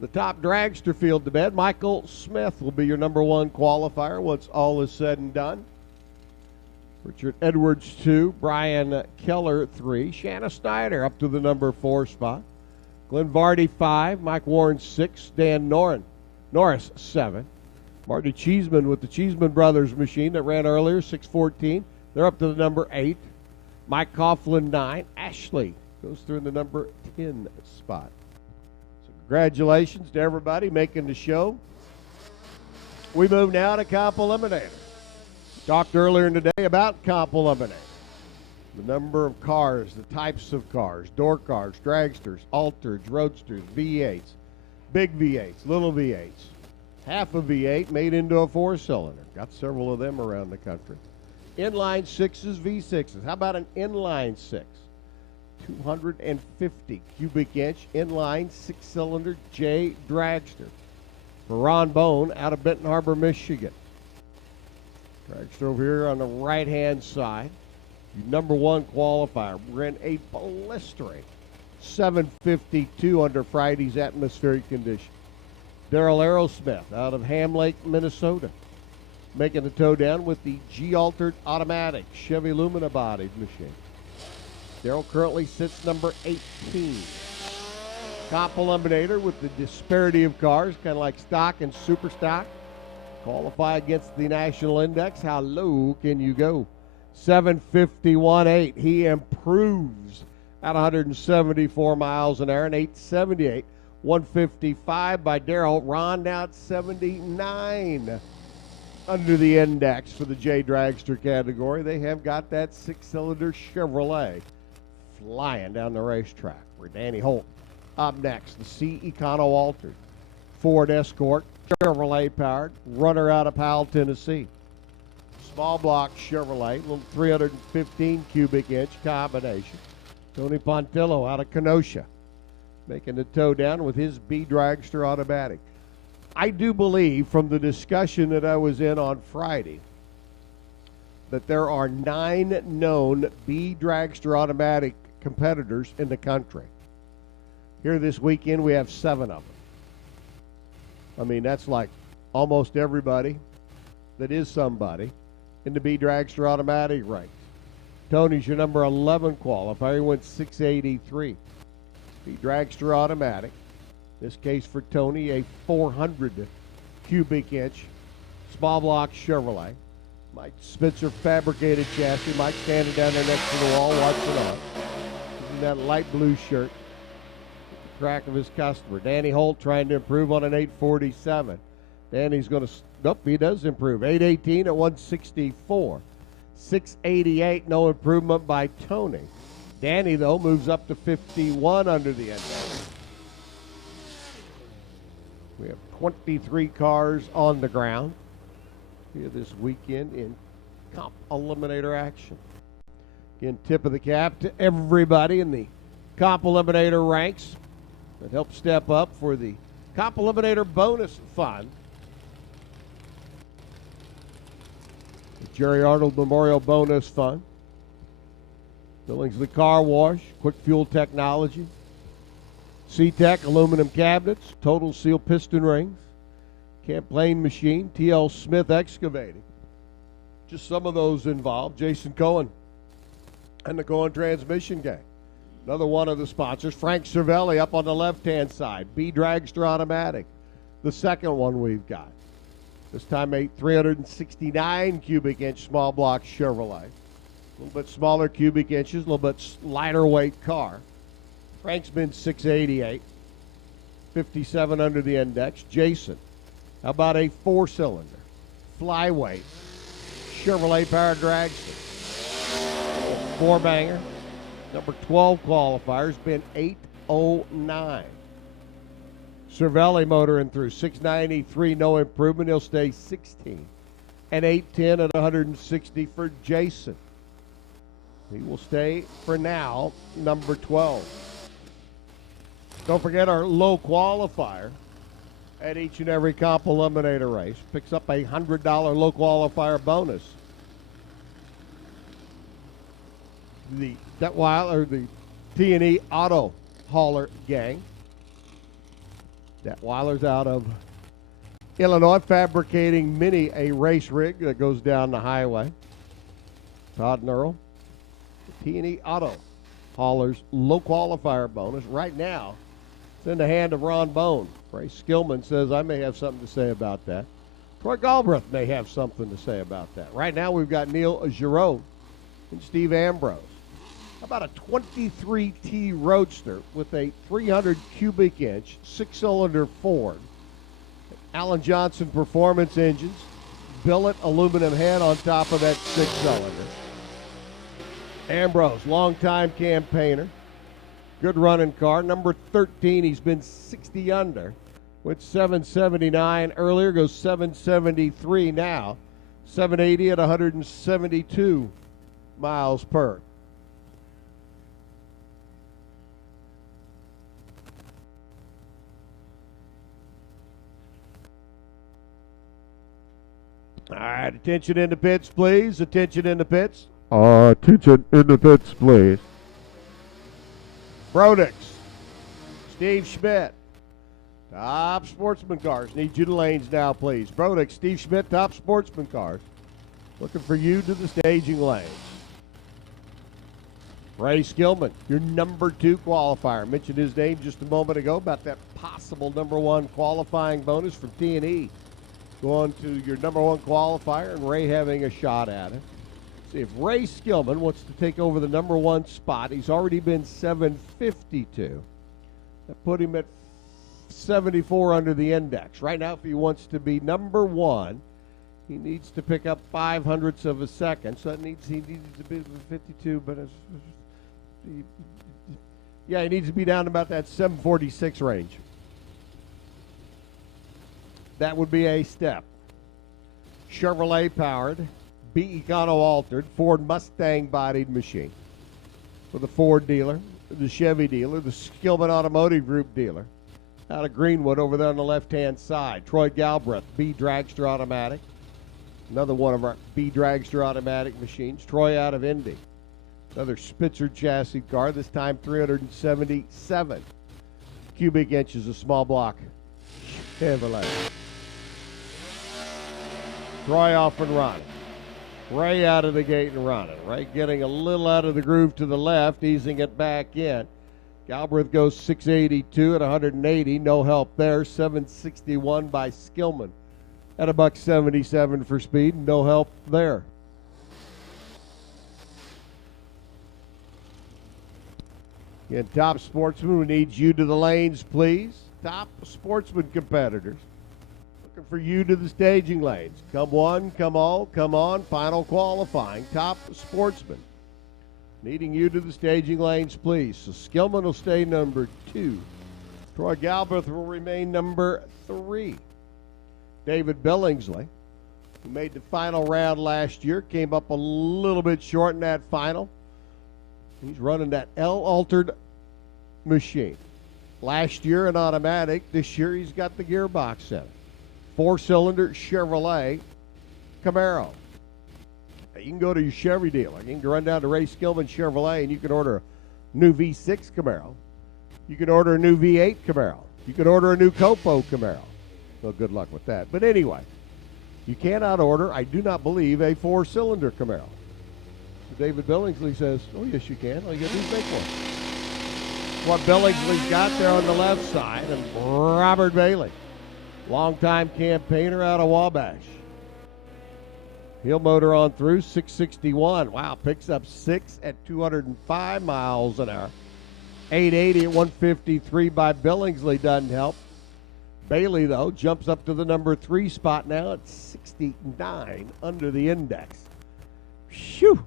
the top dragster field to bed. Michael Smith will be your number 1 qualifier once all is said and done. Richard Edwards 2, Brian Keller 3, Shanna Snyder up to the number 4 spot. Glenn Vardy 5, Mike Warren 6, Dan Norris 7. Marty Cheeseman with the Cheeseman Brothers machine that ran earlier, 614. They're up to the number 8. Mike Coughlin 9. Ashley goes through in the number 10 spot. So congratulations to everybody making the show. We move now to Comp Eliminator. Talked earlier in the day about Comp Eliminator. The number of cars, the types of cars, door cars, dragsters, altereds, roadsters, V8s, big V8s, little V8s. Half a V8 made into a 4-cylinder. Got several of them around the country. Inline 6s, V6s. How about an inline 6? 250 cubic inch inline 6-cylinder J Dragster. For Ron Bone out of Benton Harbor, Michigan. Dragster over here on the right-hand side. Your number 1 qualifier ran a blistering 752 under Friday's atmospheric condition. Daryl Aerosmith out of Ham Lake, Minnesota, making the toe down with the G-altered automatic Chevy Lumina bodied machine. Daryl currently sits number 18. Comp Eliminator with the disparity of cars, kind of like stock and super stock. Qualify against the national index. How low can you go? 751.8. He improves at 174 miles an hour and 878. 155 by Darrell. Ron now at 79 under the index for the J Dragster category. They have got that 6-cylinder Chevrolet flying down the racetrack. For Danny Holt up next, the C Econo Altered Ford Escort Chevrolet powered, runner out of Powell, Tennessee. Small block Chevrolet, little 315 cubic inch combination. Tony Pontillo out of Kenosha, making the toe down with his B Dragster automatic. I do believe from the discussion that I was in on Friday that there are 9 known B Dragster automatic competitors in the country. Here this weekend we have 7 of them. I mean, that's like almost everybody that is somebody in the B Dragster automatic ranks. Tony's your number 11 qualifier. He went 683. B Dragster automatic. This case for Tony, a 400 cubic inch small block Chevrolet. Mike Spitzer fabricated chassis. Mike standing down there next to the wall watching on. In that light blue shirt. Track of his customer. Danny Holt trying to improve on an 847. Danny's going to, nope, he does improve. 818 at 164. 688, no improvement by Tony. Danny, though, moves up to 51 under the index. We have 23 cars on the ground here this weekend in Comp Eliminator action. Again, tip of the cap to everybody in the Comp Eliminator ranks that helped step up for the Comp Eliminator bonus fund. The Jerry Arnold Memorial Bonus Fund. Billingsley Car Wash, Quick Fuel Technology, C-Tech Aluminum Cabinets, Total Seal Piston Rings, Champlain Machine, T.L. Smith Excavating. Just some of those involved. Jason Cohen and the Cohen Transmission Gang. Another one of the sponsors, Frank Cervelli up on the left-hand side. B Dragster Automatic, the second one we've got. This time a 369 cubic inch small block Chevrolet. A little bit smaller cubic inches, a little bit lighter weight car. Frank's been 688, 57 under the index. Jason, how about a 4-cylinder, flyweight Chevrolet powered dragster? 4-banger, number 12 qualifiers, been 809. Cervelli motoring through 693, no improvement. He'll stay 16. And 810 at 160 for Jason. He will stay for now, number 12. Don't forget our low qualifier at each and every Comp Eliminator race. Picks up a $100 low qualifier bonus. The T&E Auto Hauler Gang. Detweiler's out of Illinois, fabricating a race rig that goes down the highway. Todd and Earl. T&E Auto Haulers low qualifier bonus. Right now, it's in the hand of Ron Bone. Ray Skillman says, I may have something to say about that. Troy Galbraith may have something to say about that. Right now, we've got Neil Giroux and Steve Ambrose. How about a 23T Roadster with a 300 cubic inch 6-cylinder Ford? Alan Johnson Performance engines, billet aluminum head on top of that 6-cylinder. Ambrose, longtime campaigner, good running car. Number 13, he's been 60 under. Went 779 earlier, goes 773 now. 780 at 172 miles per. All right, attention in the pits, please. Attention in the pits. Attention in the pits, please. Brodix, Steve Schmidt, Top Sportsman Cars. Need you to lanes now, please. Brodix, Steve Schmidt, Top Sportsman Cars. Looking for you to the staging lanes. Ray Skillman, your number 2 qualifier. Mentioned his name just a moment ago about that possible number 1 qualifying bonus from T&E. Going to your number 1 qualifier and Ray having a shot at it. See if Ray Skillman wants to take over the number 1 spot. He's already been 752. That put him at 74 under the index. Right now, if he wants to be number 1, he needs to pick up 0.05 of a second. So he needs to be 52, but he needs to be down about that 746 range. That would be a step. Chevrolet powered, B Econo altered, Ford Mustang bodied machine. For the Ford dealer, the Chevy dealer, the Skillman Automotive Group dealer. Out of Greenwood over there on the left-hand side. Troy Galbraith, B Dragster Automatic. Another one of our B Dragster Automatic machines. Troy out of Indy. Another Spitzer chassis car, this time 377 cubic inches of small block Chevrolet. Troy off and running. Ray out of the gate and running. Ray getting a little out of the groove to the left, easing it back in. Galbraith goes 682 at 180. No help there. 761 by Skillman at $177 for speed. No help there. Again, Top Sportsman, we need you to the lanes, please. Top Sportsman competitors. Looking for you to the staging lanes. Come one, come all, come on. Final qualifying. Top Sportsman. Needing you to the staging lanes, please. So Skillman will stay number 2. Troy Galbraith will remain number 3. David Billingsley, who made the final round last year, came up a little bit short in that final. He's running that L-altered machine. Last year an automatic. This year he's got the gearbox in it. 4-cylinder Chevrolet Camaro. You can go to your Chevy dealer. You can run down to Ray Skillman Chevrolet and you can order a new V6 Camaro. You can order a new V8 Camaro. You can order a new Copo Camaro. Well, good luck with that. But anyway, you cannot order, I do not believe, a 4-cylinder Camaro. David Billingsley says, oh, yes, you can. All you got to do is make one. What Billingsley's got there on the left side, and Robert Bailey, longtime campaigner out of Wabash. He'll motor on through 661. Wow, picks up 6 at 205 miles an hour. 880 at 153 by Billingsley doesn't help. Bailey, though, jumps up to the number 3 spot now at 69 under the index. Phew.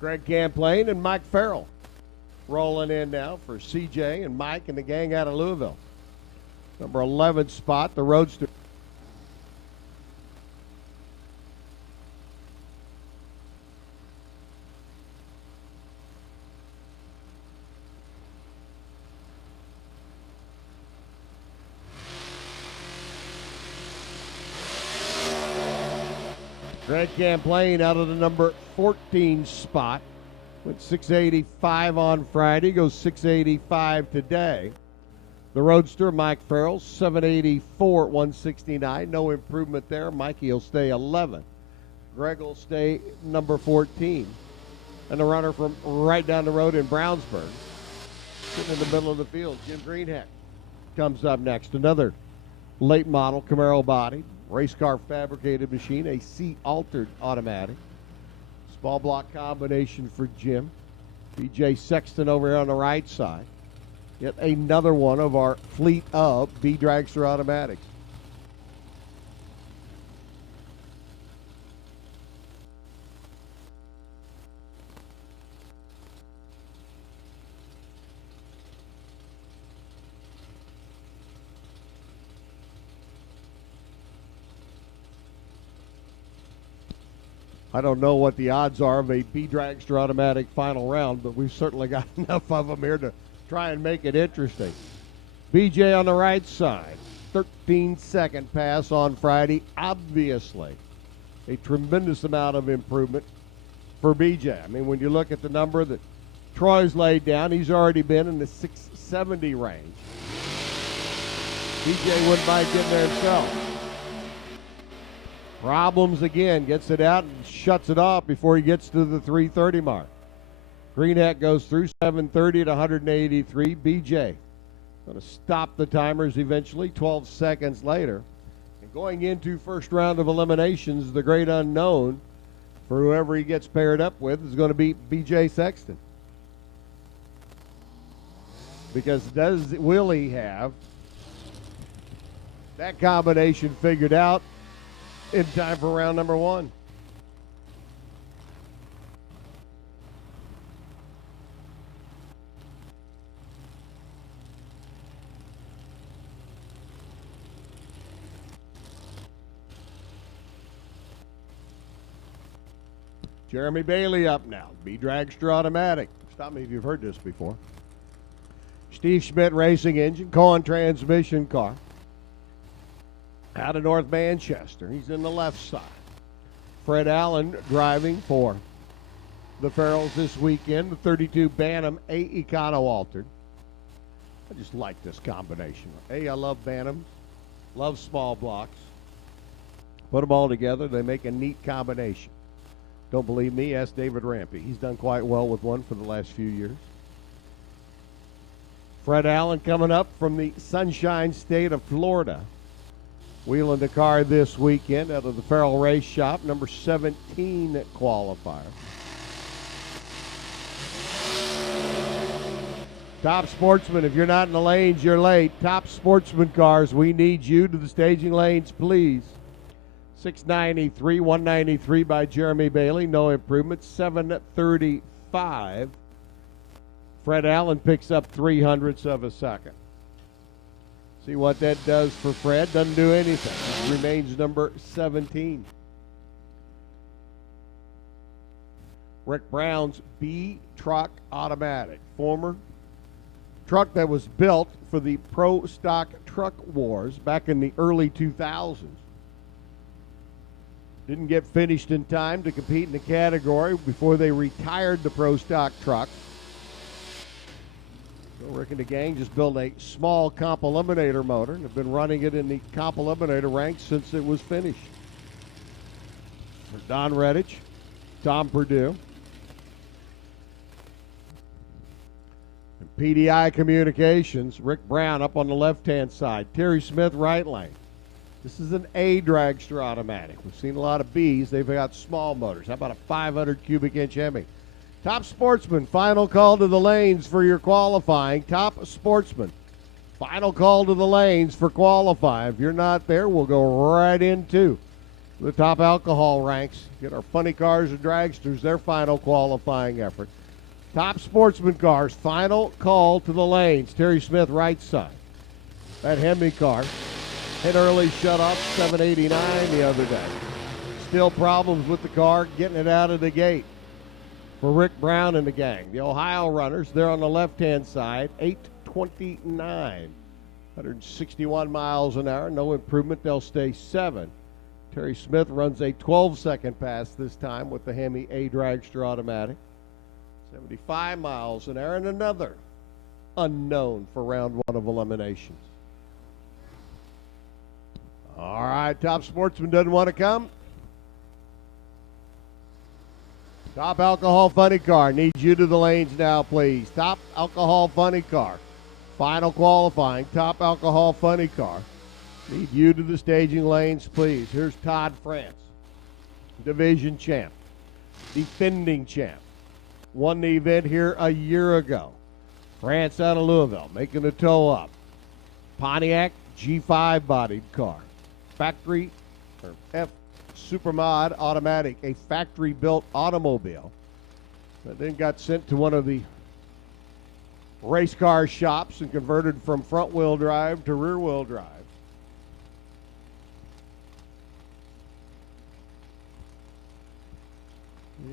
Greg Camplain and Mike Farrell rolling in now for CJ and Mike and the gang out of Louisville. Number 11 spot, the Roadster. Greg Camplain out of the number 14 spot. Went 685 on Friday, goes 685 today. The Roadster, Mike Farrell, 784 at 169. No improvement there. Mikey will stay 11. Greg will stay number 14. And the runner from right down the road in Brownsburg, sitting in the middle of the field, Jim Greenheck, comes up next. Another late model Camaro body. Race car fabricated machine, a C-altered automatic. Small block combination for Jim. BJ Sexton over here on the right side. Yet another one of our fleet of B Dragster automatics. I don't know what the odds are of a B Dragster automatic final round, but we've certainly got enough of them here to try and make it interesting. BJ on the right side, 13-second pass on Friday. Obviously, a tremendous amount of improvement for BJ. I mean, when you look at the number that Troy's laid down, he's already been in the 670 range. BJ wouldn't mind getting there himself. Problems again, gets it out and shuts it off before he gets to the 330 mark. Greenheck goes through 730 at 183. BJ going to stop the timers eventually 12 seconds later. And going into first round of eliminations, the great unknown for whoever he gets paired up with is going to be BJ Sexton. Because will he have that combination figured out in time for round number 1? Jeremy Bailey up now. B Dragster automatic. Stop me if you've heard this before. Steve Schmidt racing engine, Cohen transmission car. Out of North Manchester. He's in the left side. Fred Allen driving for the Farrells this weekend. The 32 Bantam A Econo altered. I just like this combination. I love Bantam. Love small blocks. Put them all together. They make a neat combination. Don't believe me? Ask David Rampy. He's done quite well with one for the last few years. Fred Allen coming up from the Sunshine State of Florida. Wheeling the car this weekend out of the Farrell Race Shop, number 17 qualifier. Top Sportsman, if you're not in the lanes, you're late. Top Sportsman cars, we need you to the staging lanes, please. 693, 193 by Jeremy Bailey. No improvement. 735. Fred Allen picks up 0.03 of a second. See what that does for Fred. Doesn't do anything. He remains number 17. Rick Brown's B Truck Automatic. Former truck that was built for the Pro Stock Truck Wars back in the early 2000s. Didn't get finished in time to compete in the category before they retired the Pro Stock truck. So Rick and the gang just built a small comp eliminator motor and have been running it in the comp eliminator ranks since it was finished. For Don Redditch, Tom Perdue, and PDI Communications, Rick Brown up on the left-hand side, Terry Smith right lane. This is an A dragster automatic. We've seen a lot of Bs. They've got small motors. How about a 500 cubic inch Hemi? Top Sportsman, final call to the lanes for your qualifying. Top Sportsman, final call to the lanes for qualifying. If you're not there, we'll go right into the top alcohol ranks. Get our funny cars and dragsters, their final qualifying effort. Top Sportsman cars, final call to the lanes. Terry Smith, right side. That Hemi car hit early shut off, 789 the other day. Still problems with the car getting it out of the gate for Rick Brown and the gang. The Ohio runners, they're on the left-hand side, 829, 161 miles an hour, no improvement, they'll stay 7. Terry Smith runs a 12-second pass this time with the Hemi A Dragster Automatic, 75 miles an hour, and another unknown for round 1 of eliminations. All right, Top Sportsman doesn't want to come. Top Alcohol Funny Car needs you to the lanes now, please. Top Alcohol Funny Car. Final qualifying. Top Alcohol Funny Car. Need you to the staging lanes, please. Here's Todd France, division champ, defending champ. Won the event here a year ago. France out of Louisville, making the toe up. Pontiac G5 bodied car. Factory, or F Supermod automatic, a factory-built automobile that then got sent to one of the race car shops and converted from front-wheel drive to rear-wheel drive.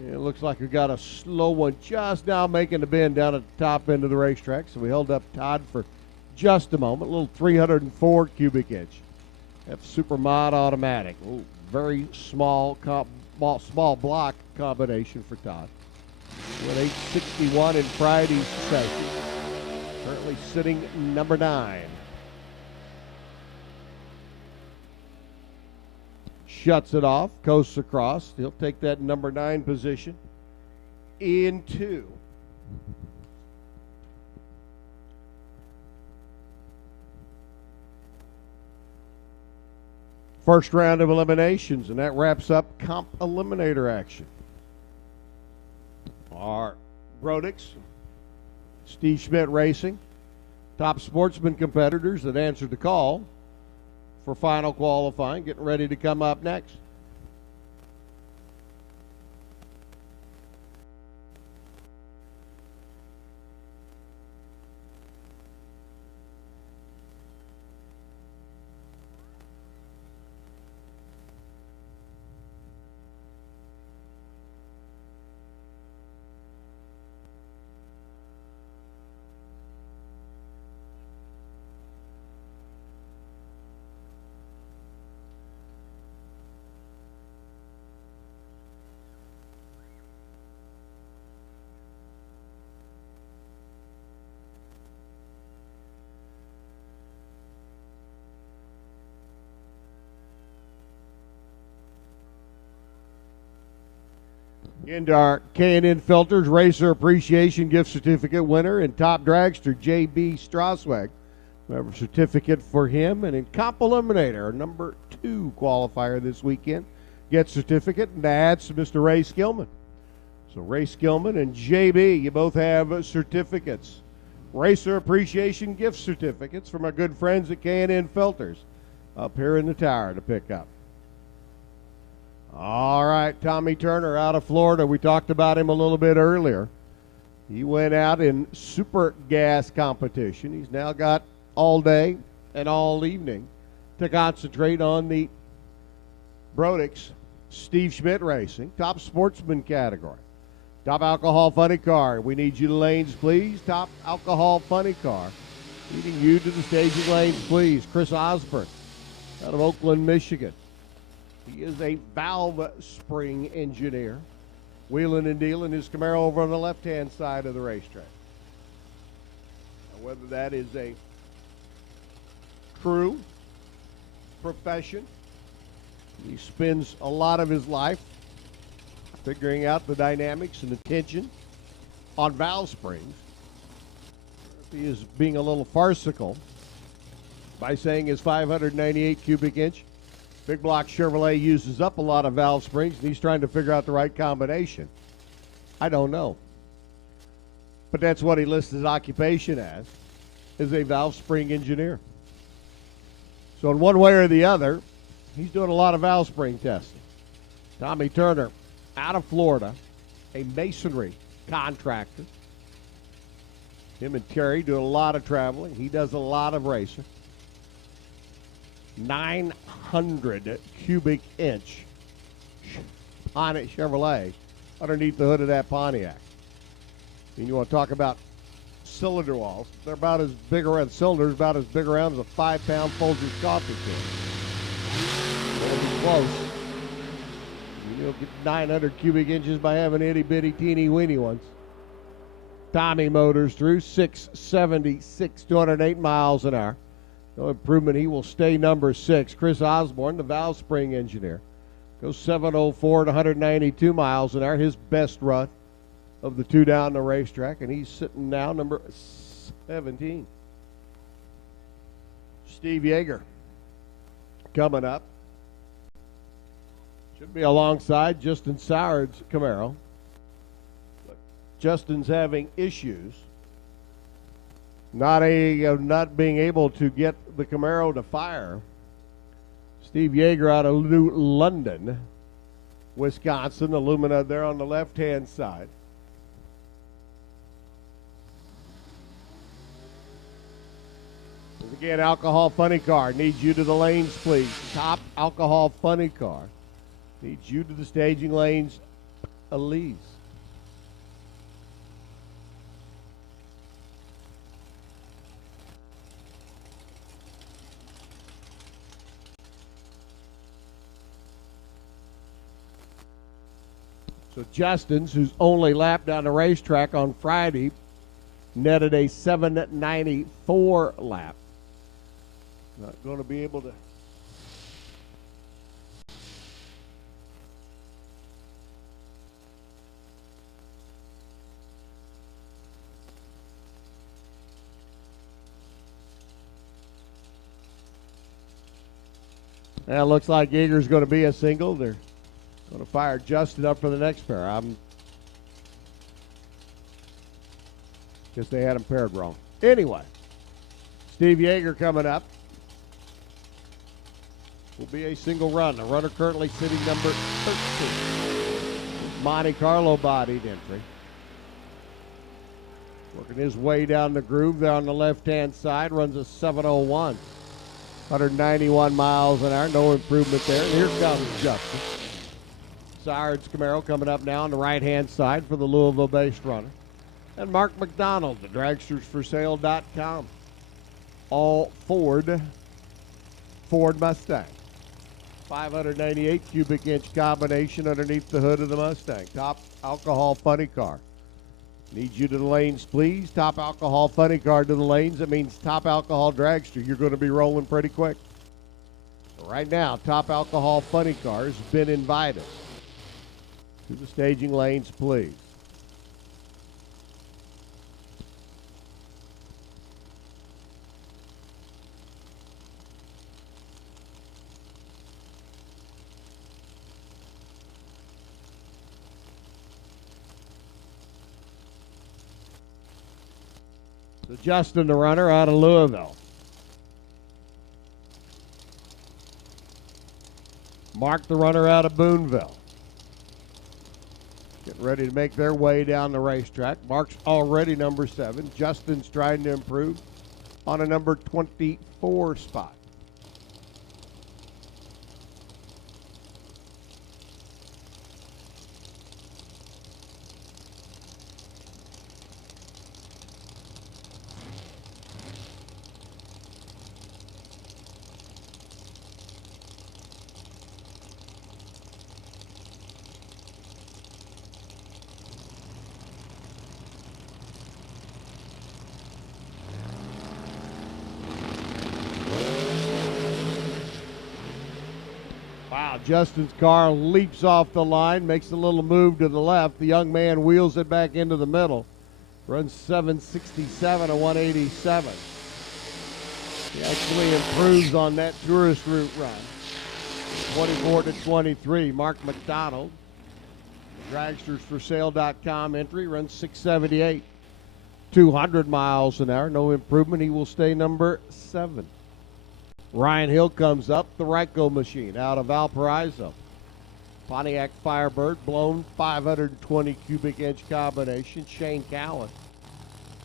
Yeah, it looks like we got a slow one just now making the bend down at the top end of the racetrack, so we held up Todd for just a moment. A little 304 cubic inch F Supermod automatic. Ooh, very small block combination for Todd. With 861 in Friday's session. Currently sitting number 9. Shuts it off, coasts across. He'll take that number 9 position in 2. First round of eliminations, and that wraps up comp eliminator action. Our Brodix, Steve Schmidt Racing, Top Sportsman competitors that answered the call for final qualifying, getting ready to come up next. Into our K&N Filters Racer Appreciation Gift Certificate winner and top dragster J.B. Strasweg. We have a certificate for him. And in Comp Eliminator, our number 2 qualifier this weekend, gets certificate, and that's Mr. Ray Skillman. So Ray Skillman and J.B., you both have certificates. Racer Appreciation gift certificates from our good friends at K&N Filters up here in the tower to pick up. All right, Tommy Turner out of Florida. We talked about him a little bit earlier. He went out in super gas competition. He's now got all day and all evening to concentrate on the Brodix Steve Schmidt Racing Top Sportsman category. Top Alcohol Funny Car. We need you to lanes, please. Top Alcohol Funny Car. Leading you to the staging lanes, please. Chris Osborne out of Oakland, Michigan. He is a valve spring engineer. Wheeling and dealing his Camaro over on the left-hand side of the racetrack. Now, whether that is a true profession, he spends a lot of his life figuring out the dynamics and the tension on valve springs. He is being a little farcical by saying his 598 cubic inch Big Block Chevrolet uses up a lot of valve springs, and he's trying to figure out the right combination. I don't know. But that's what he lists his occupation as, is a valve spring engineer. So in one way or the other, he's doing a lot of valve spring testing. Tommy Turner out of Florida, a masonry contractor. Him and Terry do a lot of traveling. He does a lot of racing. 900 cubic inch Pontiac Chevrolet underneath the hood of that Pontiac. And you want to talk about cylinder walls, they're about as big around, cylinders about as big around as a 5-pound Folgers coffee can. It'll be close. You'll get 900 cubic inches by having itty-bitty, teeny-weeny ones. Tommy Motors through 676, 208 miles an hour. No improvement. He will stay number 6. Chris Osborne, the valve spring engineer, goes 704 at 192 miles an hour. His best run of the two down the racetrack, and he's sitting now number 17. Steve Yeager coming up. Should be alongside Justin Sauerd's Camaro. But Justin's having issues. Not being able to get the Camaro to fire. Steve Yeager out of New London, Wisconsin. Illumina there on the left-hand side. And again, Alcohol Funny Car needs you to the lanes, please. Top Alcohol Funny Car needs you to the staging lanes, Elise. So Justin's, whose only lap down the racetrack on Friday, netted a 7:94 lap. Not going to be able to. Now it looks like Yeager's going to be a single. They're going to fire Justin up for the next pair. Guess they had him paired wrong. Anyway, Steve Yeager coming up. Will be a single run. The runner currently sitting number 13. Monte Carlo bodied entry. Working his way down the groove there on the left-hand side. Runs a 7:01. 191 miles an hour. No improvement there. And here comes Justin. Sauerd's Camaro coming up now on the right-hand side for the Louisville-based runner. And Mark McDonald, the dragstersforsale.com. All Ford Mustang. 598 cubic inch combination underneath the hood of the Mustang. Top Alcohol Funny Car. Need you to the lanes, please. Top Alcohol Funny Car to the lanes. That means Top Alcohol Dragster. You're going to be rolling pretty quick. Right now, Top Alcohol Funny Car has been invited to the staging lanes, please. So Justin, the runner out of Louisville. Mark, the runner out of Boonville. Getting ready to make their way down the racetrack. Mark's already number 7. Justin's trying to improve on a number 24 spot. Justin's car leaps off the line, makes a little move to the left. The young man wheels it back into the middle. Runs 767 to 187. He actually improves on that tourist route run. 24 to 23. Mark McDonald, dragstersforsale.com entry, runs 678. 200 miles an hour. No improvement. He will stay number 7. Ryan Hill comes up, the Ryko machine out of Valparaiso. Pontiac Firebird, blown 520 cubic inch combination. Shane Cowan.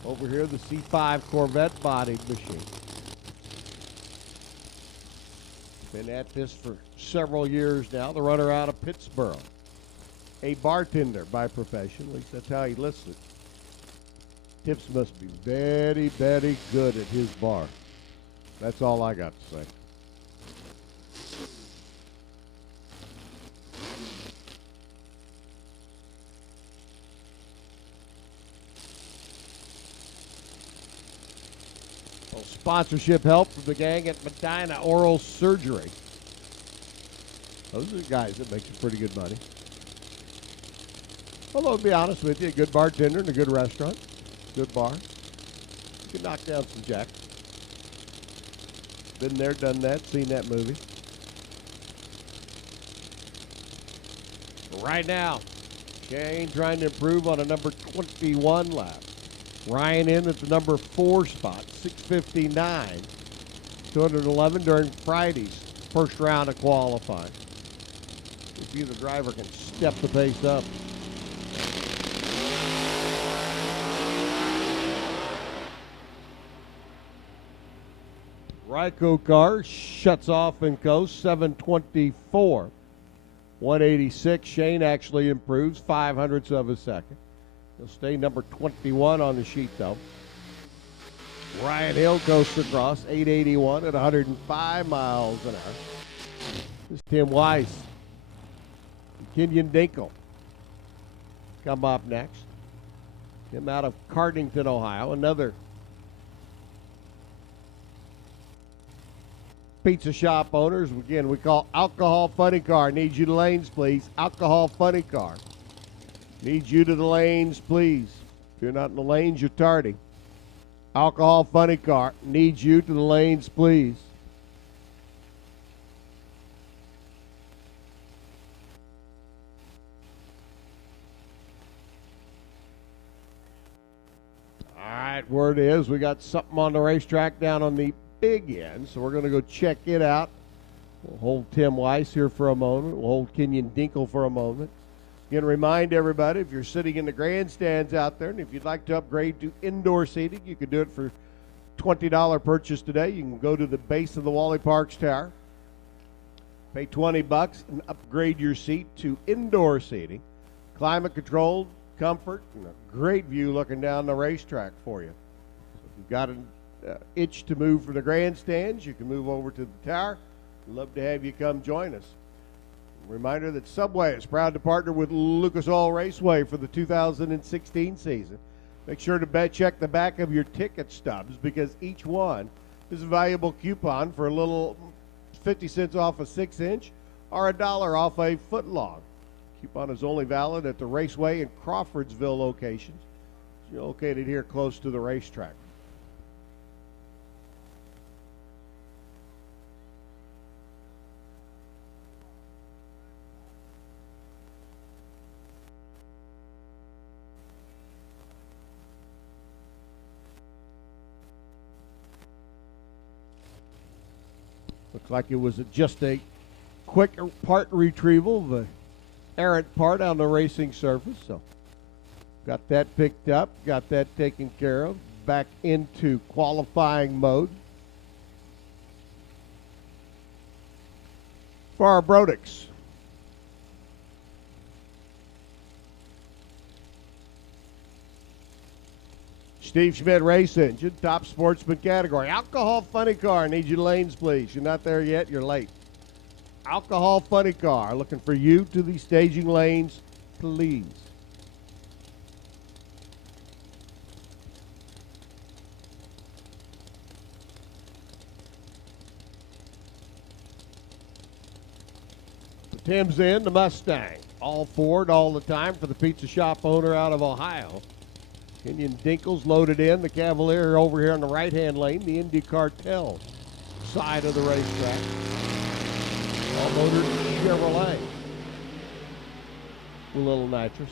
Over here, the C5 Corvette bodied machine. Been at this for several years now. The runner out of Pittsburgh. A bartender by profession, at least that's how he lists it. Tips must be very, very good at his bar. That's all I got to say. Well, sponsorship help from the gang at Medina Oral Surgery. Those are the guys that make some pretty good money. Although, to be honest with you, a good bartender and a good restaurant, good bar, you can knock down some jacks. Been there, done that, seen that movie. Right now, Shane trying to improve on a number 21 lap. Ryan in at the number 4 spot, 659. 211 during Friday's first round of qualifying. If either driver can step the pace up. Ryko car shuts off and goes 724. 186. Shane actually improves 0.05 of a second. He'll stay number 21 on the sheet though. Ryan Hill coasts across 881 at 105 miles an hour. This is Tim Weiss. Kenyon Dinkle come up next. Him out of Cardington, Ohio. Another pizza shop owners. Again, we call alcohol funny car. Need you to lanes, please. Alcohol funny car. Need you to the lanes, please. If you're not in the lanes, you're tardy. Alcohol funny car. Need you to the lanes, please. All right, word is we got something on the racetrack down on the big end, so we're going to go check it out. We'll hold Tim Weiss here for a moment. We'll hold Kenyon Dinkle for a moment. Again, remind everybody, if you're sitting in the grandstands out there, and if you'd like to upgrade to indoor seating, you can do it for $20 purchase today. You can go to the base of the Wally Parks Tower, pay $20 and upgrade your seat to indoor seating. Climate controlled, comfort, and a great view looking down the racetrack for you. So if you've got an itch to move from the grandstands, you can move over to the tower. We'd love to have you come join us. Reminder that Subway is proud to partner with Lucas Oil Raceway for the 2016 season. Make sure to check the back of your ticket stubs because each one is a valuable coupon for a little 50 cents off a 6-inch or $1 off a foot-long. Coupon is only valid at the Raceway and Crawfordsville locations. You're located here close to the racetrack. Looks like it was just a quick part retrieval, the errant part on the racing surface. So got that picked up, got that taken care of. Back into qualifying mode for our Brodix. Steve Schmidt Race Engine, top sportsman category. Alcohol funny car. Need your lanes, please. You're not there yet. You're late. Alcohol funny car. Looking for you to the staging lanes, please. Tim's in the Mustang. All Ford all the time for the pizza shop owner out of Ohio. Kenyon Dinkles loaded in. The Cavalier over here on the right-hand lane. The Indy Cartel side of the racetrack. All motored Chevrolet. A little nitrous.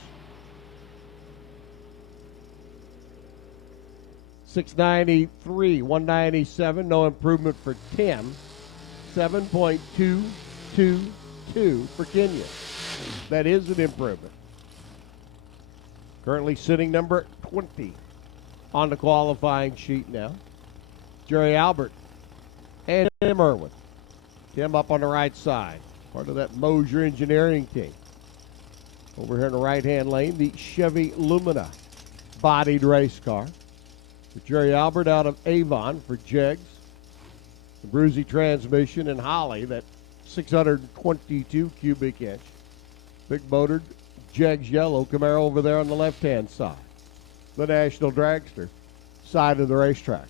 693, 197. No improvement for Tim. 7.222 for Kenya. That is an improvement. Currently sitting number 20 on the qualifying sheet now. Jerry Albert and Tim Irwin. Tim up on the right side. Part of that Mosier engineering team. Over here in the right-hand lane, the Chevy Lumina bodied race car. For Jerry Albert out of Avon for Jegs. The Bruzy transmission and Holly, that 622 cubic inch. Big motored Jegs yellow Camaro over there on the left-hand side. The National Dragster side of the racetrack.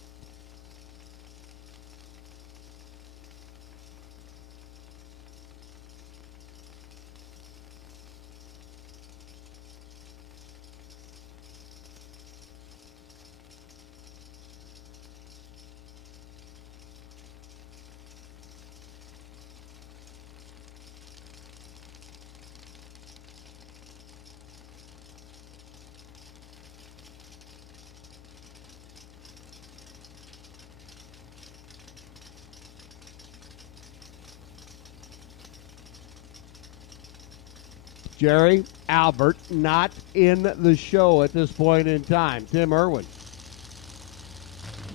Jerry Albert not in the show at this point in time. Tim Irwin.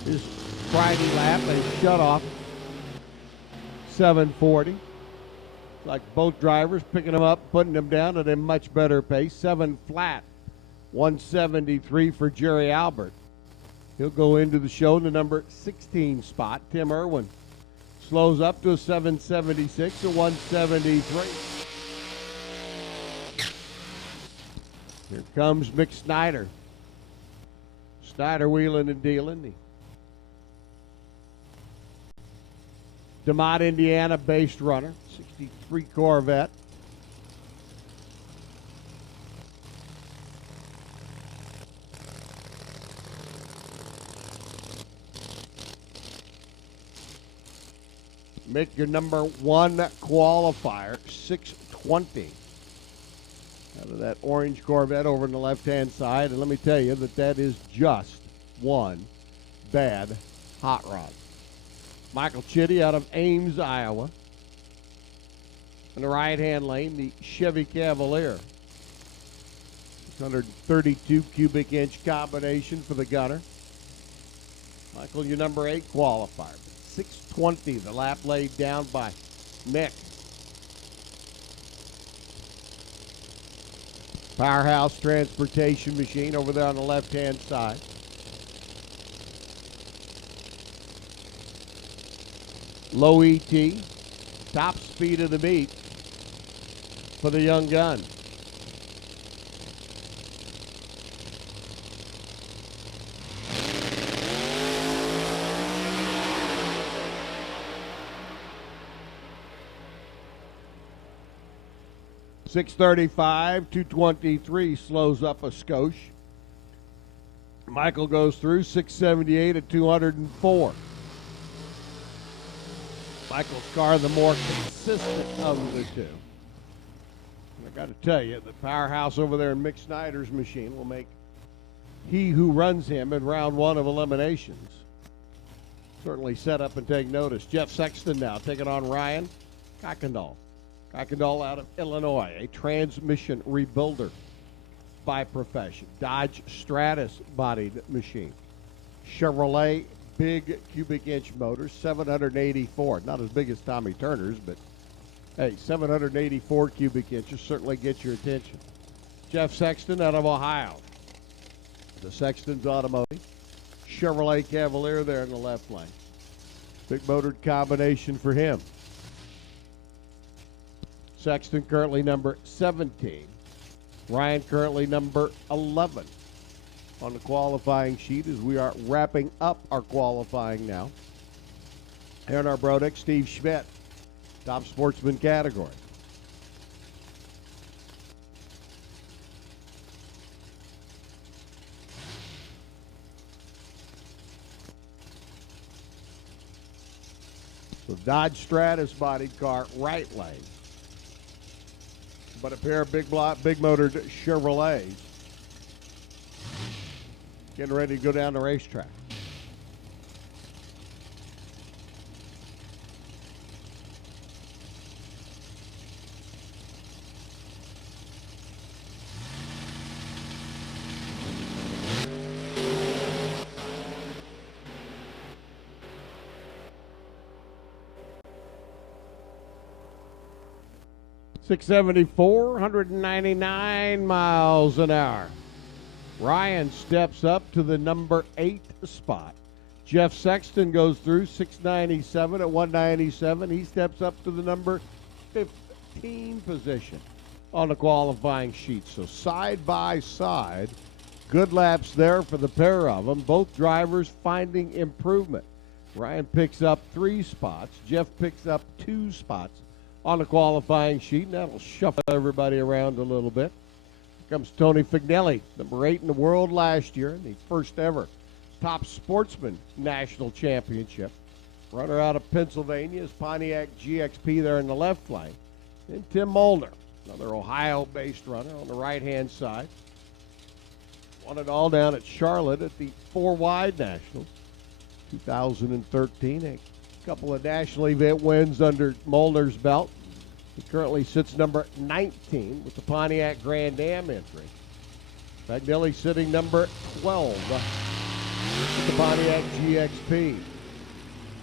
His Friday lap, a shutoff, 740. Like both drivers picking him up, putting him down at a much better pace. 7 flat, 173 for Jerry Albert. He'll go into the show in the number 16 spot. Tim Irwin slows up to a 776 to 173. Here comes Mick Snyder. Snyder wheeling and dealing. The DeMott, Indiana based runner. 63 Corvette. Mick, your number 1 qualifier, 620. Out of that orange Corvette over on the left-hand side. And let me tell you that is just one bad hot rod. Michael Chitty out of Ames, Iowa. In the right-hand lane, the Chevy Cavalier. 632 cubic inch combination for the gunner. Michael, your number 8 qualifier. 620, the lap laid down by Mick. Powerhouse transportation machine over there on the left-hand side. Low ET, top speed of the meet for the young gun. .635, 223 slows up a skosh. Michael goes through 678 at 204. Michael's car the more consistent of the two. And I got to tell you, the powerhouse over there in Mick Snyder's machine will make he who runs him in round 1 of eliminations certainly set up and take notice. Jeff Sexton now taking on Ryan Kuykendall. Kuykendall out of Illinois, a transmission rebuilder by profession. Dodge Stratus bodied machine. Chevrolet big cubic inch motor, 784. Not as big as Tommy Turner's, but hey, 784 cubic inches certainly gets your attention. Jeff Sexton out of Ohio. The Sexton's Automotive. Chevrolet Cavalier there in the left lane. Big motored combination for him. Sexton currently number 17. Ryan currently number 11 on the qualifying sheet as we are wrapping up our qualifying now. Aaron Arbrodeck, Steve Schmidt, top sportsman category. So Dodge Stratus bodied car, right lane. But a pair of big motored Chevrolets getting ready to go down the racetrack. .674, 199 miles an hour. Ryan steps up to the number 8 spot. Jeff Sexton goes through 697 at 197. He steps up to the number 15 position on the qualifying sheet. So side by side, good laps there for the pair of them. Both drivers finding improvement. Ryan picks up 3 spots. Jeff picks up 2 spots on the qualifying sheet, and that'll shuffle everybody around a little bit. Here comes Tony Fignelli, number 8 in the world last year, the first ever top sportsman national championship. Runner out of Pennsylvania is Pontiac GXP there in the left lane. And Tim Molnar, another Ohio-based runner on the right-hand side. Won it all down at Charlotte at the 4-wide Nationals 2013. A couple of national event wins under Molnar's belt. He currently sits number 19 with the Pontiac Grand Am entry. Fignelli sitting number 12 with the Pontiac GXP.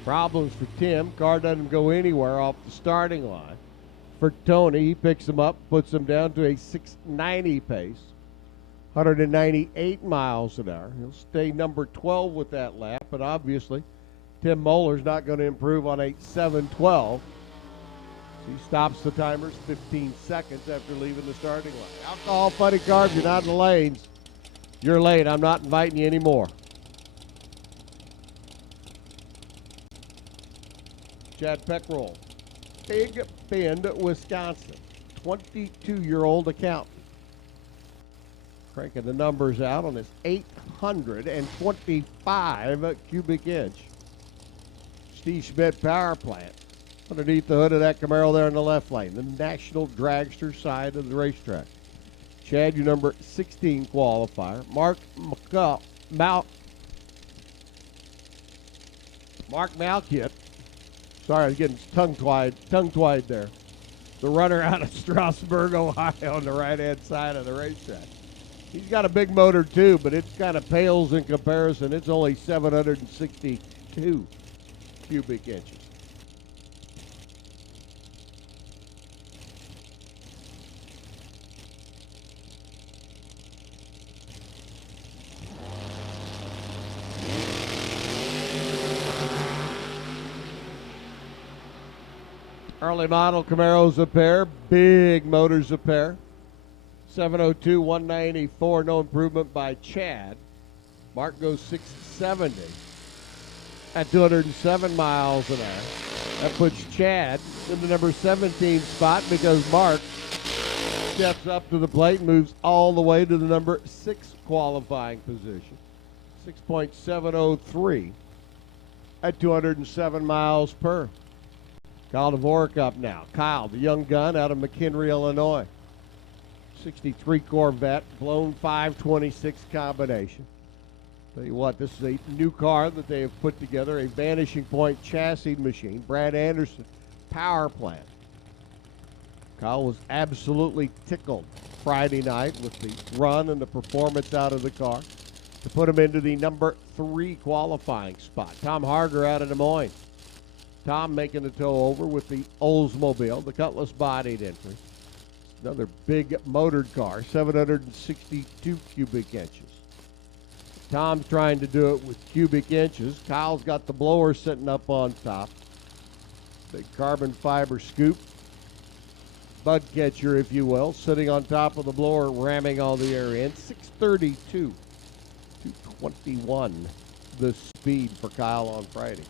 Problems for Tim. Car doesn't go anywhere off the starting line. For Tony, he picks him up, puts him down to a 690 pace, 198 miles an hour. He'll stay number 12 with that lap, but obviously Tim Moller's not going to improve on a 712. He stops the timers 15 seconds after leaving the starting line. Alcohol, funny car, if you're not in the lanes, you're late. I'm not inviting you anymore. Chad Peckrell, Big Bend, Wisconsin, 22-year-old accountant. Cranking the numbers out on this 825 cubic inch Steve Schmidt power plant underneath the hood of that Camaro there in the left lane, the National Dragster side of the racetrack. Chad, your number 16 qualifier. Mark Malkiet. Sorry, I was getting tongue-tied there. The runner out of Strasburg, Ohio on the right-hand side of the racetrack. He's got a big motor too, but it kind of pales in comparison. It's only 762 cubic inches. Early model Camaros a pair, big motors a pair. 702, 194, no improvement by Chad. Mark goes 670 at 207 miles an hour. That puts Chad in the number 17 spot because Mark steps up to the plate and moves all the way to the number 6 qualifying position. 6.703 at 207 miles per. Kyle Dvorak up now. Kyle, the young gun out of McHenry, Illinois. 63 Corvette, blown 526 combination. Tell you what, this is a new car that they have put together, a Vanishing Point chassis machine, Brad Anderson power plant. Kyle was absolutely tickled Friday night with the run and the performance out of the car to put him into the number 3 qualifying spot. Tom Harger out of Des Moines. Tom making the tow over with the Oldsmobile, the Cutlass-bodied entry. Another big motored car, 762 cubic inches. Tom's trying to do it with cubic inches. Kyle's got the blower sitting up on top. Big carbon fiber scoop. Bud catcher, if you will, sitting on top of the blower, ramming all the air in. 632, 221 the speed for Kyle on Friday.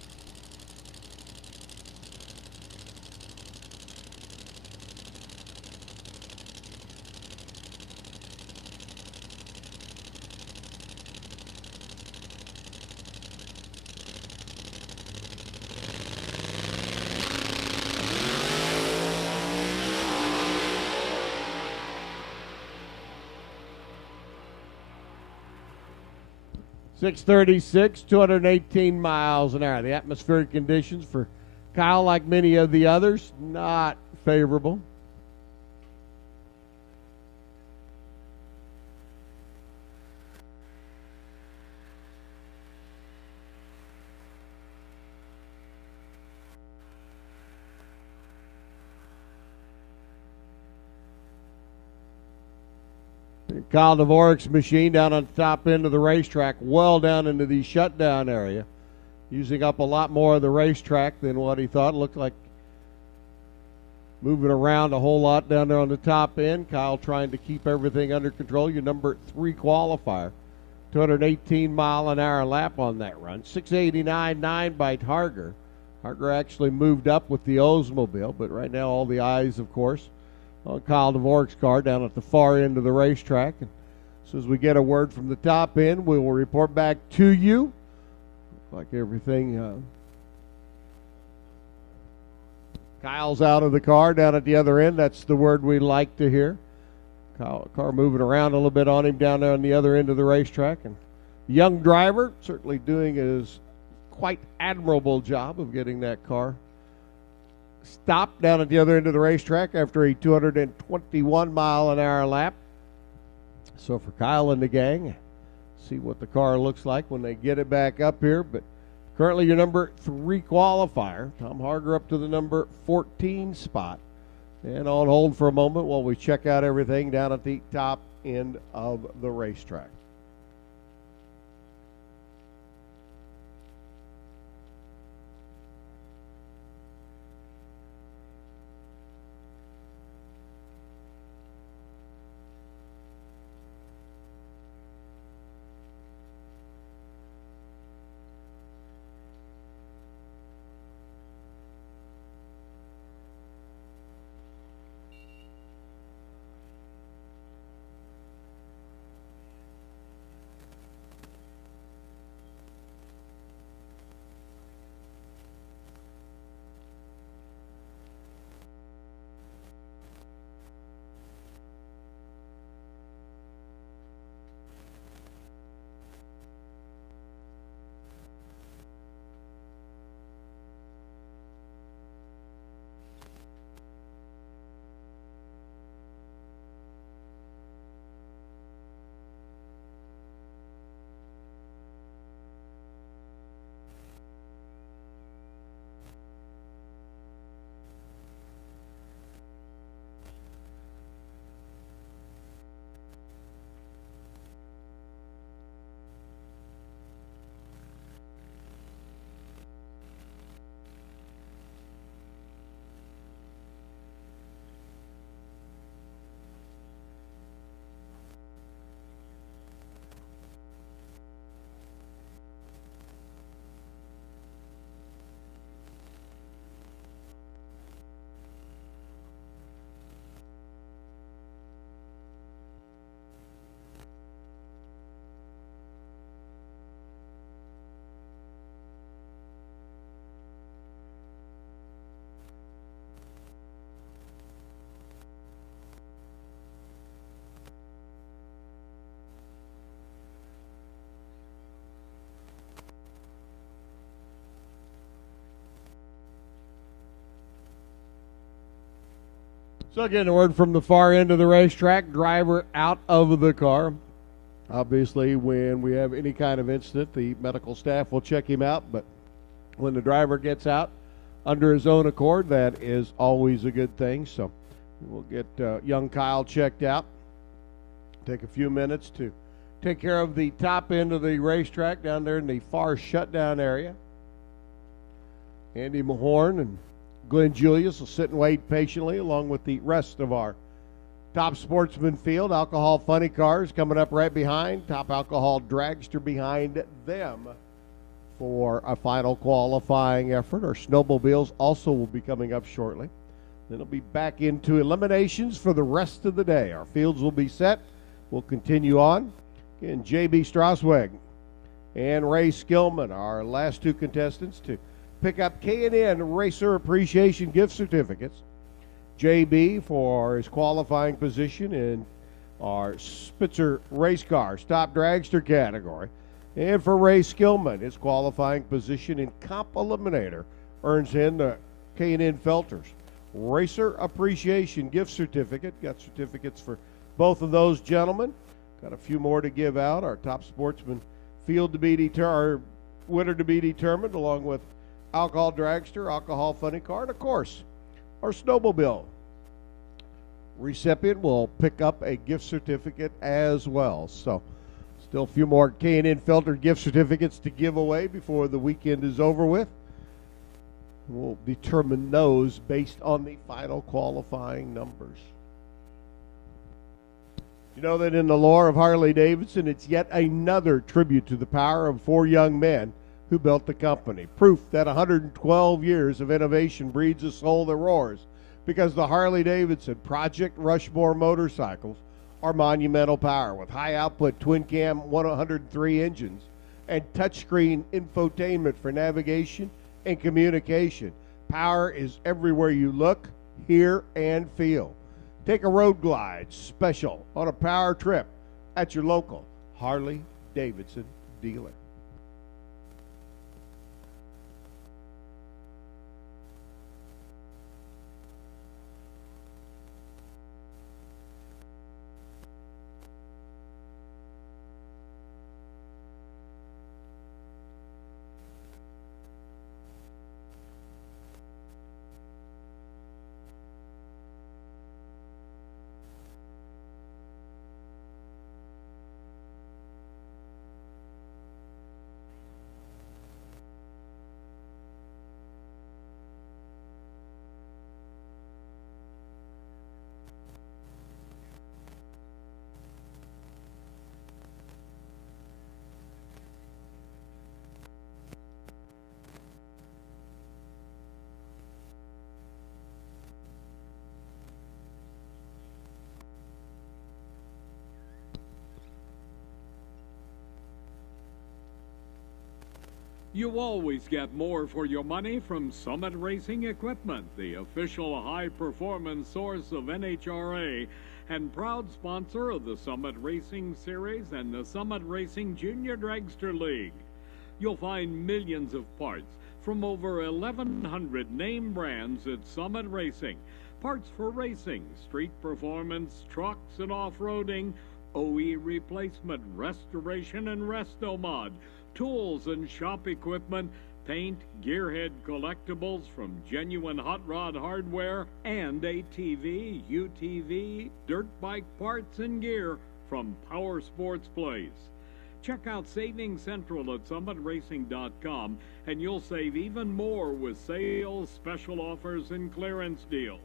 .636, 218 miles an hour. The atmospheric conditions for Kyle, like many of the others, not favorable. Kyle Dvorak's machine down on the top end of the racetrack, well down into the shutdown area, using up a lot more of the racetrack than what he thought. Looked like moving around a whole lot down there on the top end. Kyle trying to keep everything under control. Your number 3 qualifier, 218 mile an hour lap on that run. 689.9 by Harger. Harger actually moved up with the Oldsmobile, but right now all the eyes, of course, on Kyle Dvorak's car down at the far end of the racetrack. And as soon as we get a word from the top end, we will report back to you. Like everything, Kyle's out of the car down at the other end. That's the word we like to hear. Car moving around a little bit on him down there on the other end of the racetrack. And the young driver certainly doing his quite admirable job of getting that car stopped down at the other end of the racetrack after a 221 mile an hour lap. So for Kyle and the gang, see what the car looks like when they get it back up here. But currently your number 3 qualifier, Tom Harger, up to the number 14 spot. And on hold for a moment while we check out everything down at the top end of the racetrack. So again, a word from the far end of the racetrack, driver out of the car. Obviously, when we have any kind of incident, the medical staff will check him out, but when the driver gets out under his own accord, that is always a good thing. So we'll get young Kyle checked out. Take a few minutes to take care of the top end of the racetrack down there in the far shutdown area. Andy Mahorn and Glenn Julius will sit and wait patiently along with the rest of our top Sportsman field. Alcohol funny cars coming up right behind. Top Alcohol Dragster behind them for a final qualifying effort. Our snowmobiles also will be coming up shortly. Then it'll be back into eliminations for the rest of the day. Our fields will be set. We'll continue on. Again, J.B. Strasweg and Ray Skillman, our last two contestants, to pick up K&N Racer Appreciation gift certificates. JB for his qualifying position in our Spitzer race cars, top dragster category. And for Ray Skillman, his qualifying position in Comp Eliminator earns him the K&N Felters Racer Appreciation gift certificate. Got certificates for both of those gentlemen. Got a few more to give out. Our top Sportsman field to be our winner to be determined, along with Alcohol Dragster, Alcohol Funny Car, and of course, our snowmobile recipient will pick up a gift certificate as well. So still a few more K&N Felter gift certificates to give away before the weekend is over with. We'll determine those based on the final qualifying numbers. You know that in the lore of Harley-Davidson, it's yet another tribute to the power of four young men who built the company. Proof that 112 years of innovation breeds a soul that roars, because the Harley-Davidson Project Rushmore motorcycles are monumental power with high-output twin-cam 103 engines and touchscreen infotainment for navigation and communication. Power is everywhere you look, hear, and feel. Take a road glide special on a power trip at your local Harley-Davidson dealer. You always get more for your money from Summit Racing Equipment, the official high-performance source of NHRA and proud sponsor of the Summit Racing Series and the Summit Racing Junior Dragster League. You'll find millions of parts from over 1,100 name brands at Summit Racing. Parts for racing, street performance, trucks and off-roading, OE replacement, restoration and resto-mod, tools and shop equipment, paint, gearhead collectibles from genuine hot rod hardware, and ATV, UTV, dirt bike parts and gear from Power Sports Place. Check out Saving Central at SummitRacing.com and you'll save even more with sales, special offers, and clearance deals.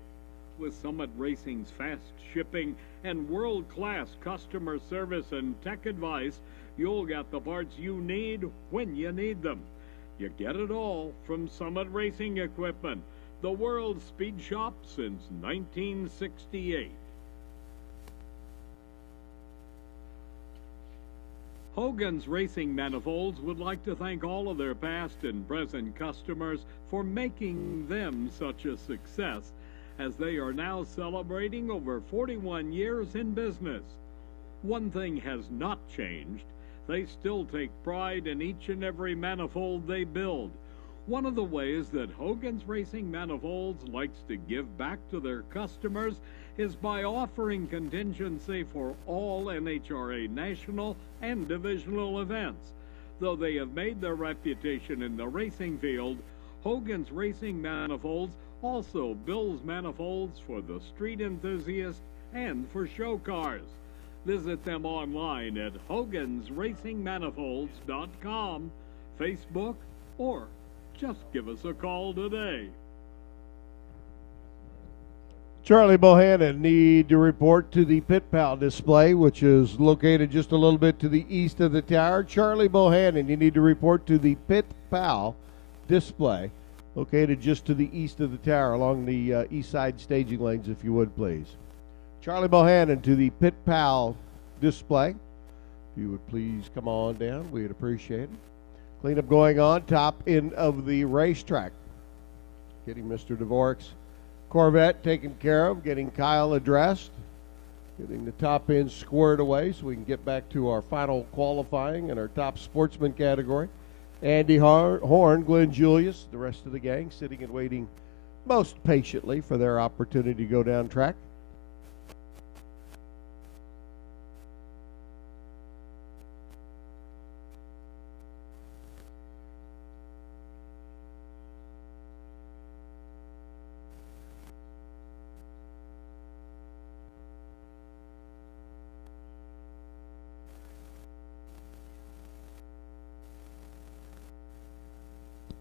With Summit Racing's fast shipping and world-class customer service and tech advice, you'll get the parts you need when you need them. You get it all from Summit Racing Equipment, the world's speed shop since 1968. Hogan's Racing Manifolds would like to thank all of their past and present customers for making them such a success, as they are now celebrating over 41 years in business. One thing has not changed. They still take pride in each and every manifold they build. One of the ways that Hogan's Racing Manifolds likes to give back to their customers is by offering contingency for all NHRA national and divisional events. Though they have made their reputation in the racing field, Hogan's Racing Manifolds also builds manifolds for the street enthusiast and for show cars. Visit them online at hogansracingmanifolds.com, Facebook, or just give us a call today. Charlie Bohannon need to report to the Pit Pal display, which is located just a little bit to the east of the tower. Charlie Bohannon, you need to report to the Pit Pal display, located just to the east of the tower along the east side staging lanes, if you would, please. Charlie Bohannon to the Pit Pal display. If you would please come on down, we'd appreciate it. Cleanup going on, top end of the racetrack. Getting Mr. Dvorak's Corvette taken care of, getting Kyle addressed, getting the top end squared away so we can get back to our final qualifying in our top sportsman category. Andy Horn, Glenn Julius, the rest of the gang sitting and waiting most patiently for their opportunity to go down track.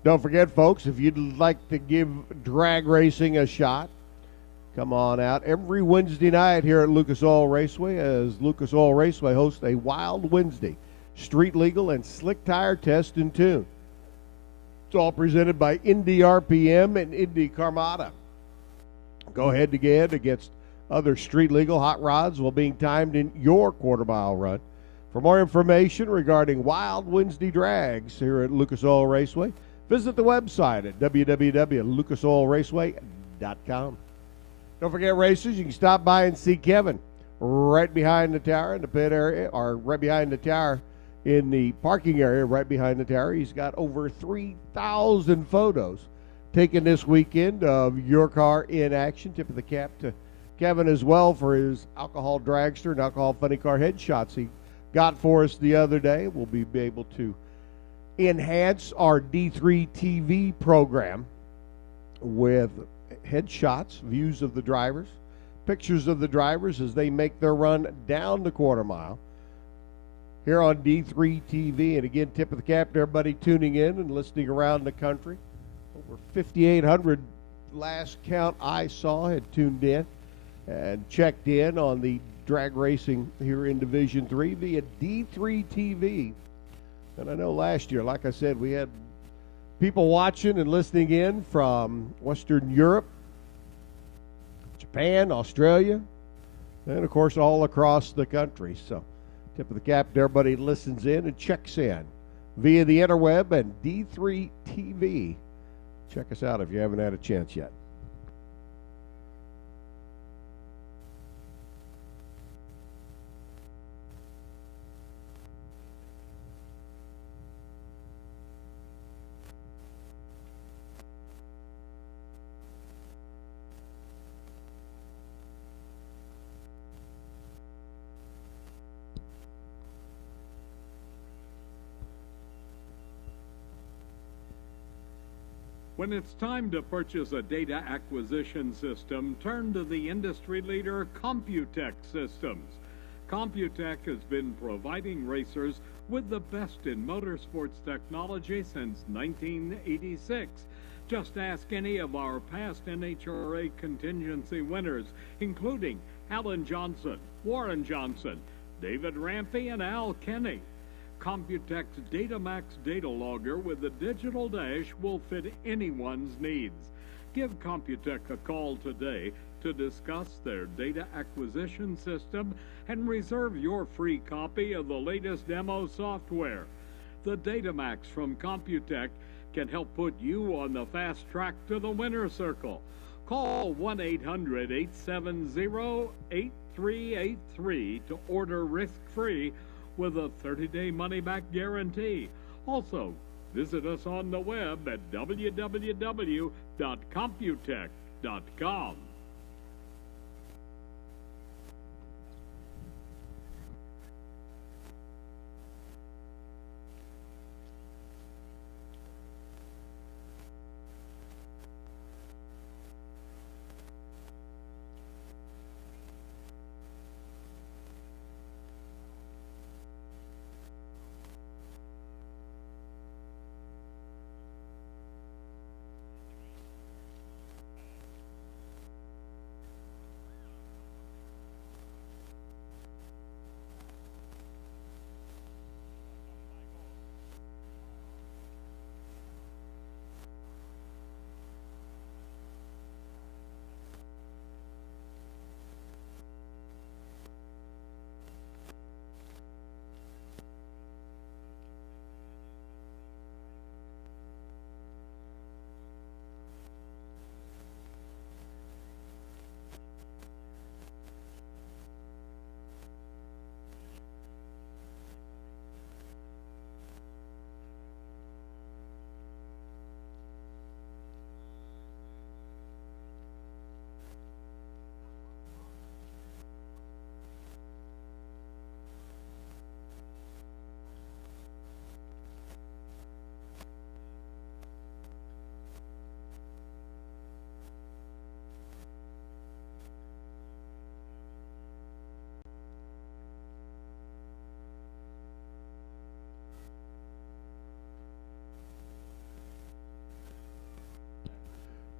Don't forget, folks, if you'd like to give drag racing a shot, come on out every Wednesday night here at Lucas Oil Raceway, as Lucas Oil Raceway hosts a Wild Wednesday street legal and slick tire test and tune. It's all presented by Indy RPM and Indy Carmada. Go head to head against other street legal hot rods while being timed in your quarter mile run. For more information regarding Wild Wednesday drags here at Lucas Oil Raceway, visit the website at www.lucasoilraceway.com. Don't forget, racers, you can stop by and see Kevin right behind the tower in the pit area, or right behind the tower in the parking area right behind the tower. He's got over 3,000 photos taken this weekend of your car in action. Tip of the cap to Kevin as well for his alcohol dragster and alcohol funny car headshots he got for us the other day. We'll be able to enhance our D3 TV program with headshots, views of the drivers, pictures of the drivers as they make their run down the quarter mile here on D3 TV. And again, tip of the cap to everybody tuning in and listening around the country. Over 5,800 last count I saw had tuned in and checked in on the drag racing here in Division 3 via D3 TV. And I know last year, like I said, we had people watching and listening in from Western Europe, Japan, Australia, and, of course, all across the country. So, tip of the cap to everybody listens in and checks in via the interweb and D3 TV. Check us out if you haven't had a chance yet. When it's time to purchase a data acquisition system, turn to the industry leader Computech Systems. Computech has been providing racers with the best in motorsports technology since 1986. Just ask any of our past NHRA contingency winners, including Alan Johnson, Warren Johnson, David Rampey, and Al Kenny. Computech's DataMax data logger with a digital dash will fit anyone's needs. Give Computech a call today to discuss their data acquisition system and reserve your free copy of the latest demo software. The DataMax from Computech can help put you on the fast track to the winner's circle. Call 1-800-870-8383 to order risk-free with a 30-day money-back guarantee. Also, Visit us on the web at www.computech.com.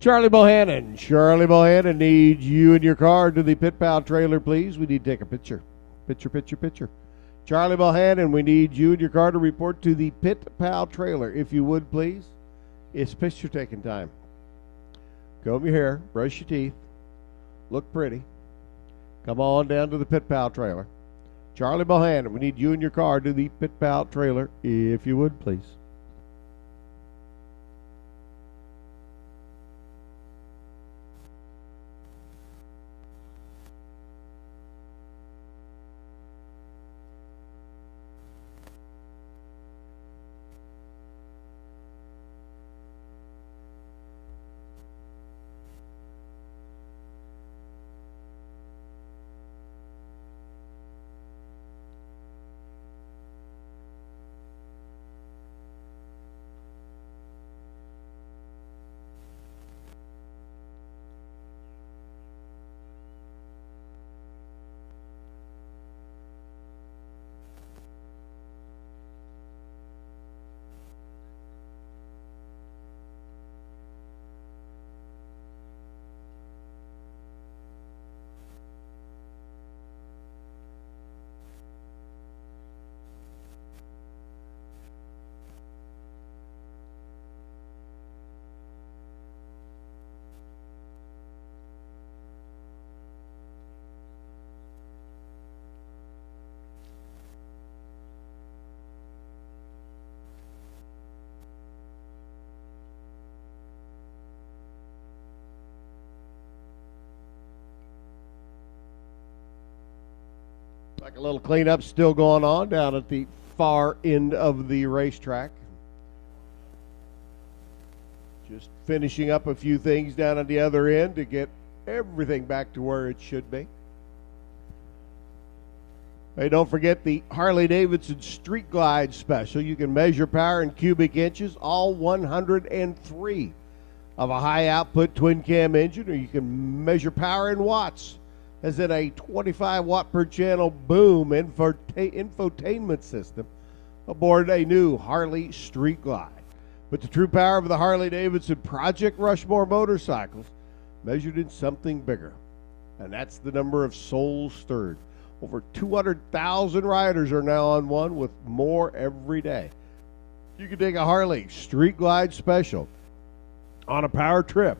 Charlie Bohannon needs you and your car to the Pit Pal trailer, please. We need to take a picture. Picture. Charlie Bohannon, we need you and your car to report to the Pit Pal trailer, if you would, please. It's picture taking time. Comb your hair, brush your teeth, look pretty. Come on down to the Pit Pal trailer. Charlie Bohannon, we need you and your car to the Pit Pal trailer, if you would, please. Like a little cleanup still going on down at the far end of the racetrack. Just finishing up a few things down at the other end to get everything back to where it should be. Hey, don't forget the Harley-Davidson Street Glide special. You can measure power in cubic inches, all 103 of a high output twin cam engine, or you can measure power in watts, as in a 25 watt per channel boom infotainment system aboard a new Harley Street Glide. But the true power of the Harley-Davidson Project Rushmore motorcycles measured in something bigger, and that's the number of souls stirred. Over 200,000 riders are now on one, with more every day. You can take a Harley Street Glide special on a power trip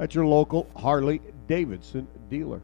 at your local Harley-Davidson dealer.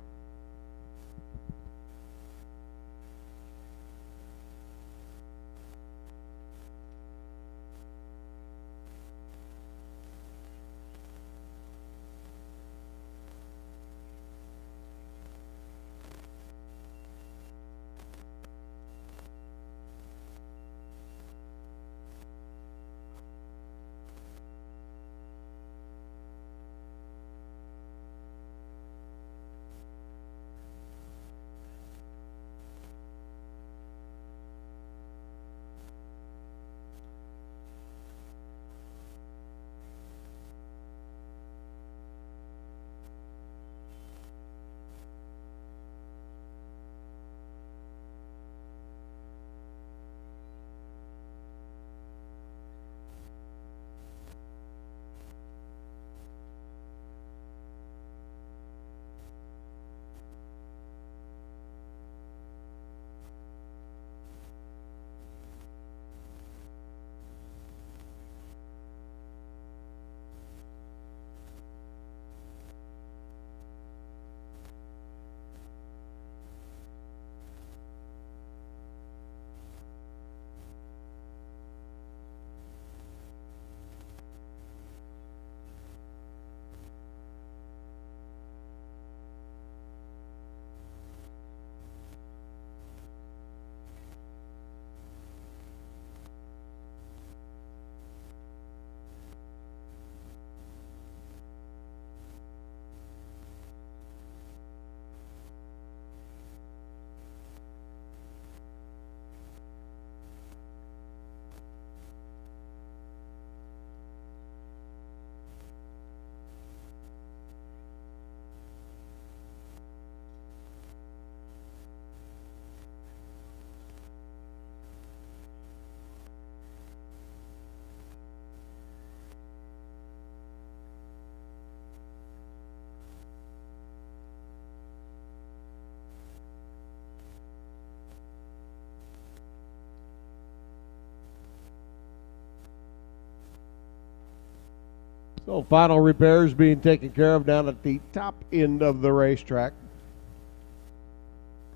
So final repairs being taken care of down at the top end of the racetrack.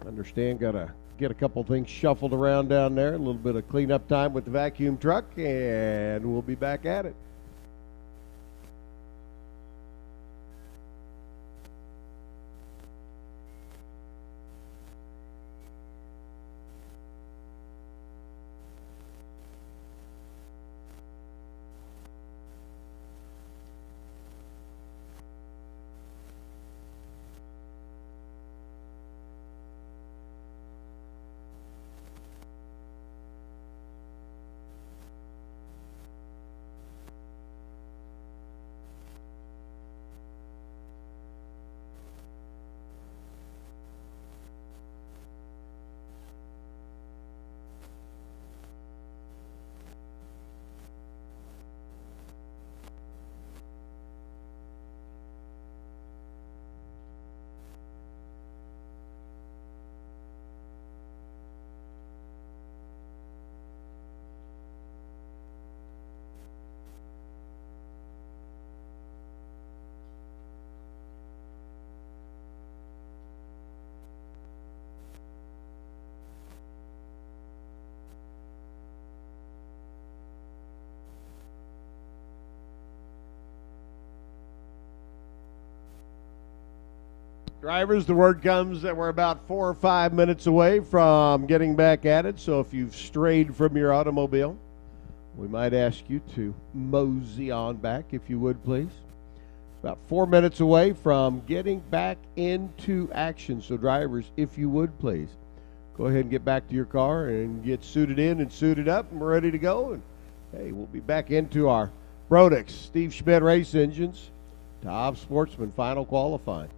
Understand, got to get a couple things shuffled around down there. A little bit of cleanup time with the vacuum truck, and we'll be back at it. Drivers, the word comes that we're about 4 or 5 minutes away from getting back at it. So if you've strayed from your automobile, we might ask you to mosey on back, if you would, please. About 4 minutes away from getting back into action. So drivers, if you would, please, go ahead and get back to your car and get suited in and suited up, and we're ready to go. And hey, we'll be back into our Brodix Steve Schmidt race engines. Top Sportsman final qualifying.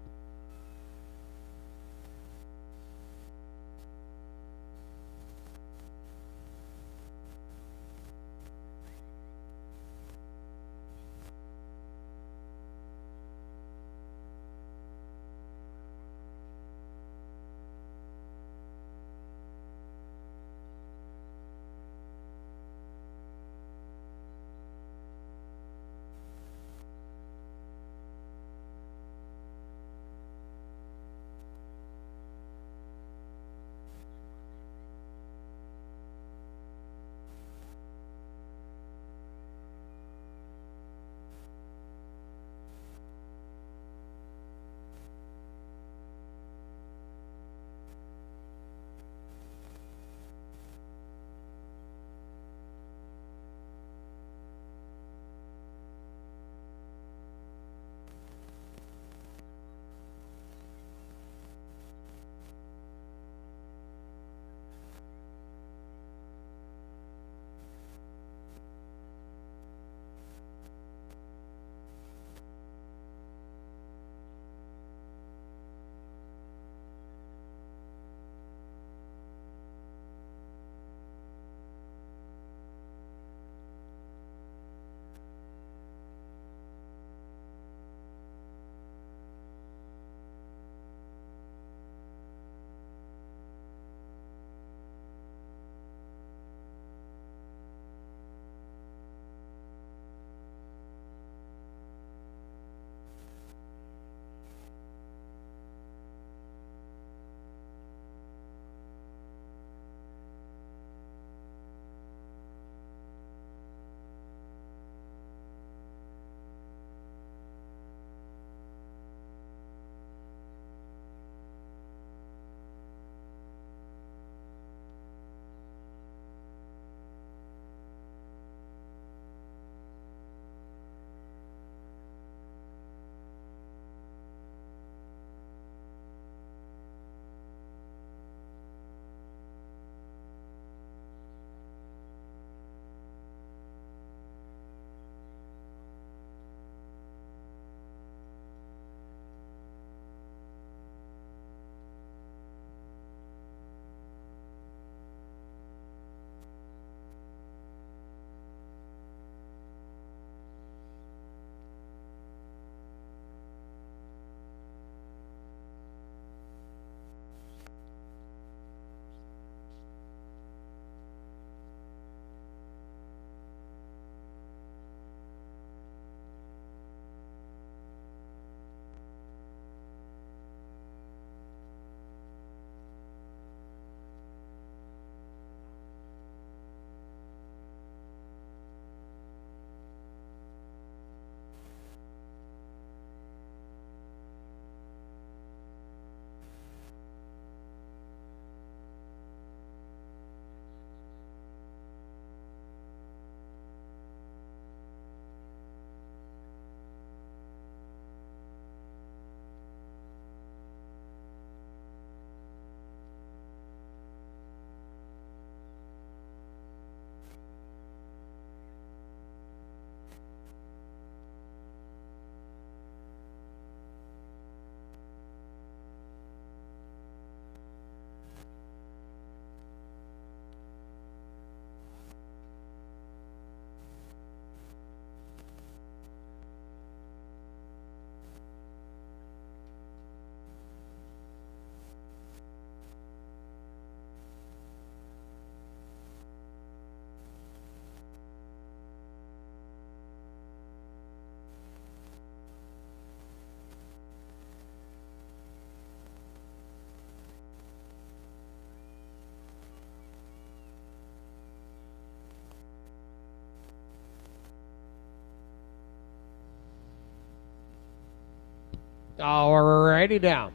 Alrighty down.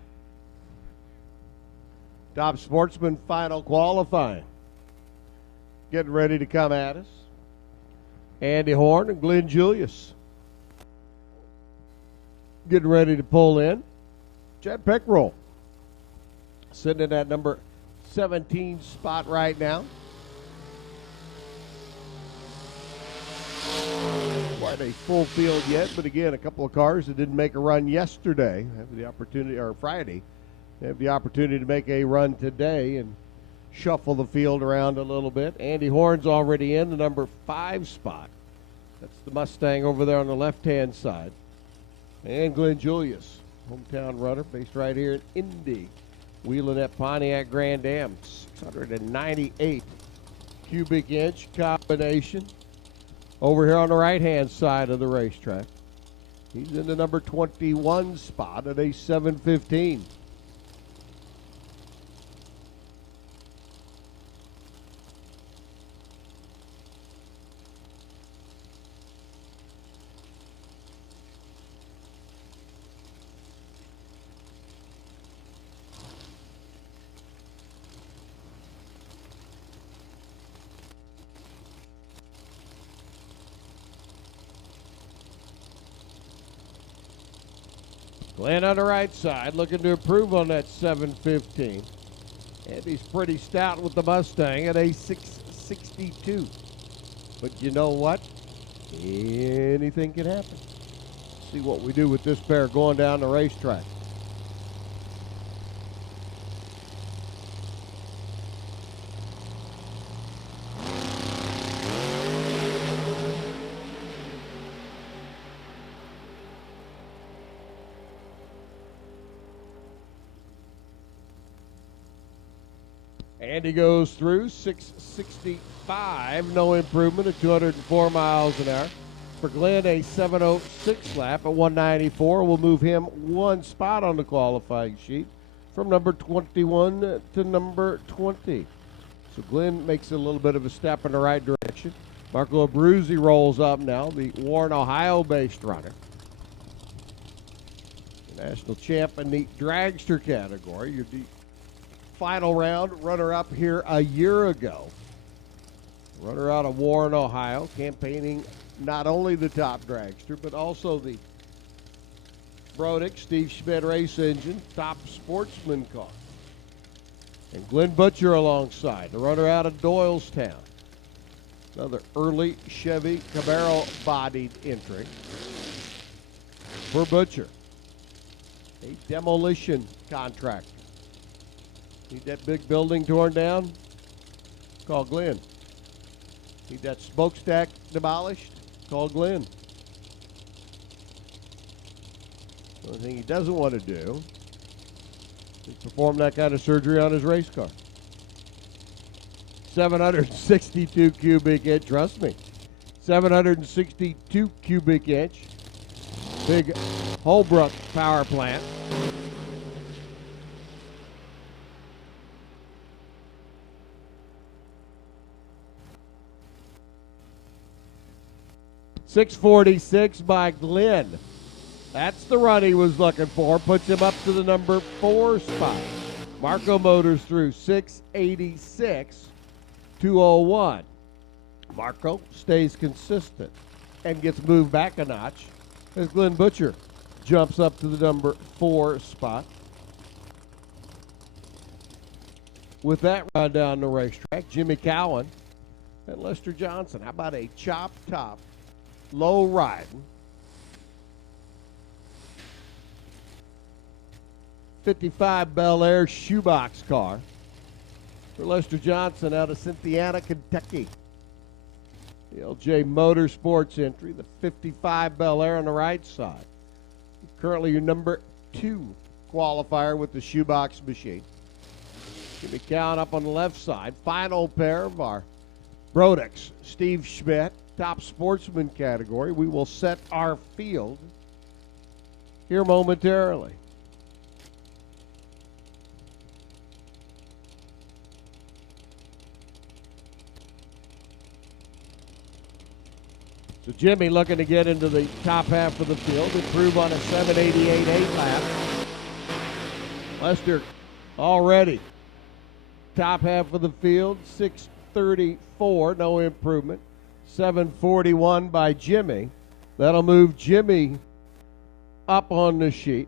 Top Sportsman final qualifying. Getting ready to come at us. Andy Horn and Glenn Julius. Getting ready to pull in. Chad Peckrell sitting in that number 17 spot right now. Quite a full field yet, but again, a couple of cars that didn't make a run yesterday have the opportunity, or Friday, have the opportunity to make a run today and shuffle the field around a little bit. Andy Horn's already in the number 5 spot. That's the Mustang over there on the left-hand side. And Glenn Julius, hometown runner, based right here in Indy, wheeling at Pontiac Grand Am, 698 cubic inch combination. Over here on the right-hand side of the racetrack, he's in the number 21 spot at a 7:15. Glenn on the right side, looking to improve on that 7:15. And he's pretty stout with the Mustang at a 6:62. But you know what? Anything can happen. See what we do with this pair going down the racetrack. Andy goes through 665, no improvement at 204 miles an hour. For Glenn, a 7:06 lap at 194 will move him one spot on the qualifying sheet from number 21 to number 20. So Glenn makes a little bit of a step in the right direction. Marco Abruzzi rolls up now, the Warren, Ohio-based runner. The national champ in the dragster category. You're final round runner-up here a year ago. Runner out of Warren, Ohio, campaigning not only the top dragster, but also the Brodick Steve Schmidt race engine top Sportsman car. And Glenn Butcher alongside, the runner out of Doylestown. Another early Chevy Camaro-bodied entry for Butcher. A demolition contractor. Need that big building torn down? Call Glenn. Need that smokestack demolished? Call Glenn. The only thing he doesn't want to do is perform that kind of surgery on his race car. 762 cubic inch, trust me. 762 cubic inch. Big Holbrook power plant. .646 by Glenn. That's the run he was looking for. Puts him up to the number 4 spot. Marco Motors through 686, 201. Marco stays consistent and gets moved back a notch as Glenn Butcher jumps up to the number 4 spot. With that run down the racetrack, Jimmy Cowan and Lester Johnson. How about a chop top, low riding, 55 Bel Air shoebox car for Lester Johnson out of Cynthiana, Kentucky. The LJ Motorsports entry, the 55 Bel Air on the right side. Currently your number 2 qualifier with the shoebox machine. Jimmy Cowan up on the left side. Final pair of our Brodicks, Steve Schmidt, top Sportsman category. We will set our field here momentarily. So Jimmy looking to get into the top half of the field, improve on a 7:88.8 lap. Lester already top half of the field, 6:34, no improvement. 7:41 by Jimmy. That'll move Jimmy up on the sheet.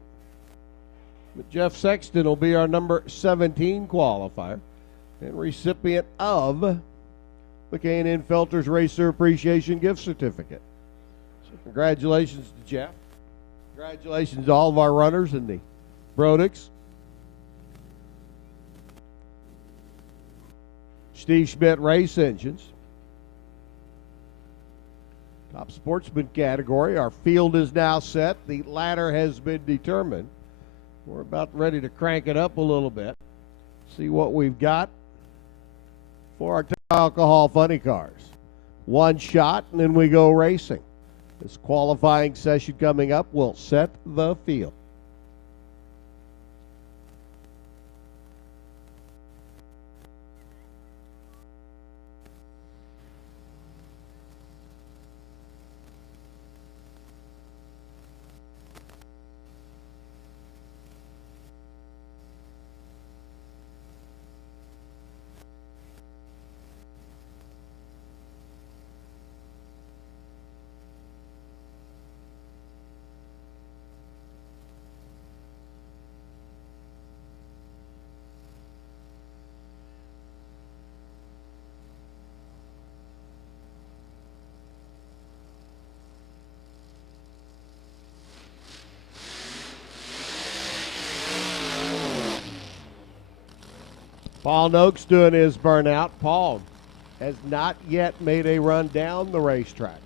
But Jeff Sexton will be our number 17 qualifier and recipient of the K&N Felters Racer Appreciation Gift Certificate. So congratulations to Jeff. Congratulations to all of our runners in the Brodix. Steve Schmidt Race Engines. Top Sportsman category. Our field is now set. The ladder has been determined. We're about ready to crank it up a little bit. See what we've got for our alcohol funny cars. One shot, and then we go racing. This qualifying session coming up will set the field. Paul Noakes doing his burnout. Paul has not yet made a run down the racetrack.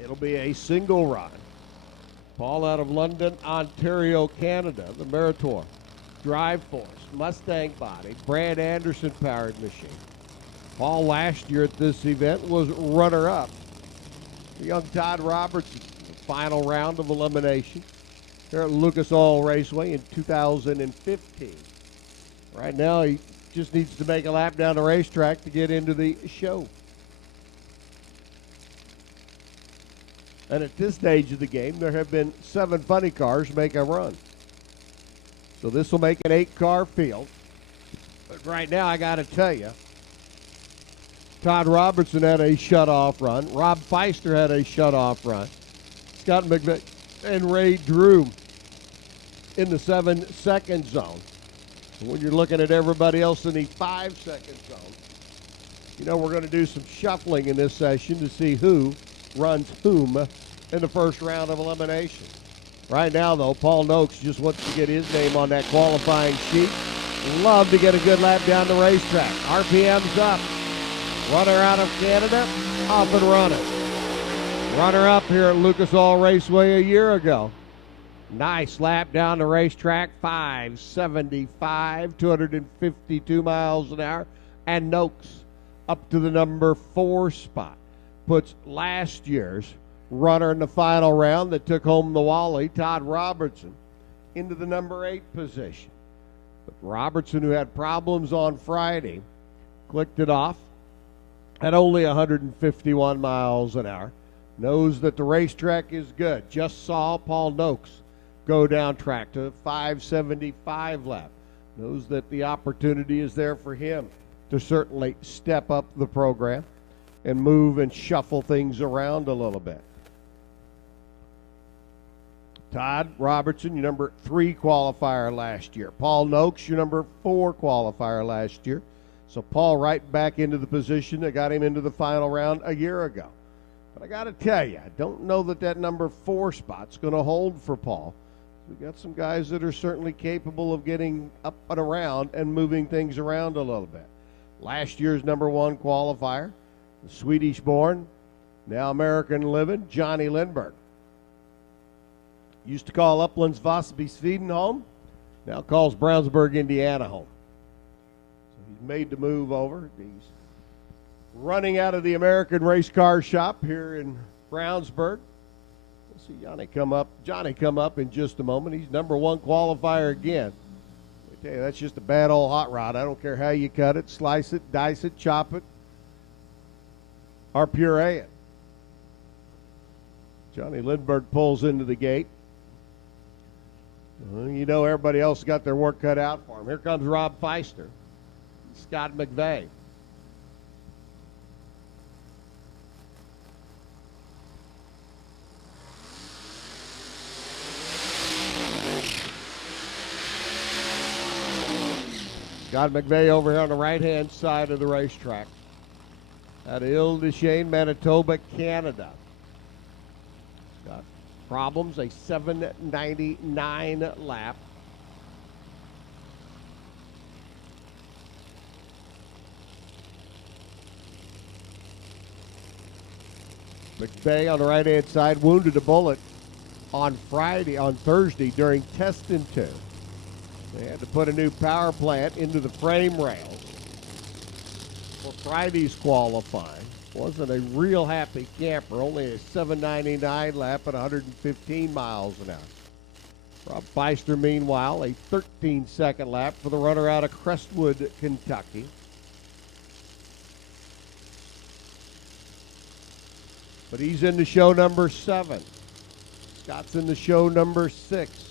It'll be a single run. Paul out of London, Ontario, Canada, the Meritor Drive Force, Mustang body, Brad Anderson powered machine. Paul last year at this event was runner-up. Young Todd Robertson, the final round of elimination here at Lucas Oil Raceway in 2015. Right now, he just needs to make a lap down the racetrack to get into the show. And at this stage of the game, there have been 7 funny cars make a run. So this will make an 8-car field. But right now, I got to tell you, Todd Robertson had a shutoff run. Rob Feister had a shutoff run. Scott McVeigh and Ray Drew in the 7-second zone. When you're looking at everybody else in the 5-second zone, you know we're going to do some shuffling in this session to see who runs whom in the first round of elimination. Right now, though, Paul Noakes just wants to get his name on that qualifying sheet. Love to get a good lap down the racetrack. RPM's up. Runner out of Canada, off and running. Runner up here at Lucas Oil Raceway a year ago. Nice lap down the racetrack, 575, 252 miles an hour. And Noakes up to the number 4 spot. Puts last year's runner in the final round that took home the Wally, Todd Robertson, into the number 8 position. But Robertson, who had problems on Friday, clicked it off at only 151 miles an hour. Knows that the racetrack is good. Just saw Paul Noakes go down track to 575 lap. Knows that the opportunity is there for him to certainly step up the program and move and shuffle things around a little bit. Todd Robertson, your number 3 qualifier last year. Paul Noakes, your number 4 qualifier last year. So Paul right back into the position that got him into the final round a year ago. But I got to tell you, I don't know that that number 4 spot's going to hold for Paul. We've got some guys that are certainly capable of getting up and around and moving things around a little bit. Last year's number 1 qualifier, the Swedish-born, now American-living, Johnny Lindbergh. Used to call Uplands Vasby, Sweden home, now calls Brownsburg, Indiana home. So he's made the move over. He's running out of the American Race Car Shop here in Brownsburg. We'll see Johnny come up in just a moment. He's number 1 qualifier again. I tell you, that's just a bad old hot rod. I don't care how you cut it, slice it, dice it, chop it, or puree it. Johnny Lindbergh pulls into the gate. You know everybody else got their work cut out for him. Here comes Rob Feister, Scott McVeigh. Scott McVeigh over here on the right-hand side of the racetrack. Out of Ile-des-Chênes, Manitoba, Canada. Got problems, a 799 lap. McVeigh on the right-hand side wounded a bullet on Thursday during test and two. They had to put a new power plant into the frame rails for Friday's qualifying. Wasn't a real happy camper, only a 799 lap at 115 miles an hour. Rob Feister, meanwhile, a 13-second lap for the runner out of Crestwood, Kentucky. But he's in the show number 7. Scott's in the show number 6.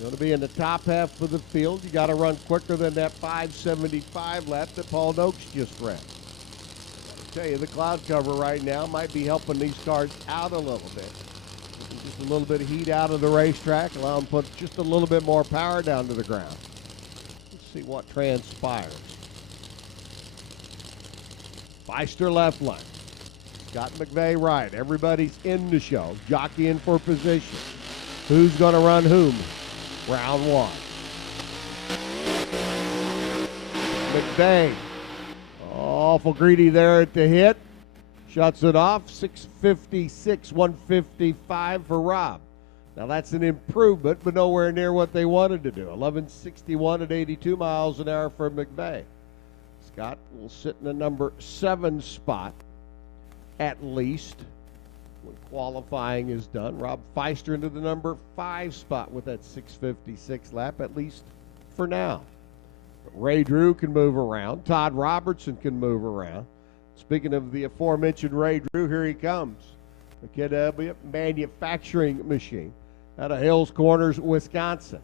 Going to be in the top half of the field. You got to run quicker than that 575 lap that Paul Noakes just ran. I tell you, the cloud cover right now might be helping these cars out a little bit. Just a little bit of heat out of the racetrack, allow them to put just a little bit more power down to the ground. Let's see what transpires. Feister left lane. Scott McVeigh right. Everybody's in the show, jockeying for position. Who's going to run whom? Round 1. McVeigh, awful greedy there at the hit. Shuts it off. 656, 155 for Rob. Now that's an improvement, but nowhere near what they wanted to do. 1161 at 82 miles an hour for McVeigh. Scott will sit in the number 7 spot at least when qualifying is done. Rob Feister into the number 5 spot with that 656 lap, at least for now. But Ray Drew can move around. Todd Robertson can move around. Speaking of the aforementioned Ray Drew, here he comes. The kid manufacturing machine out of Hills Corners, Wisconsin.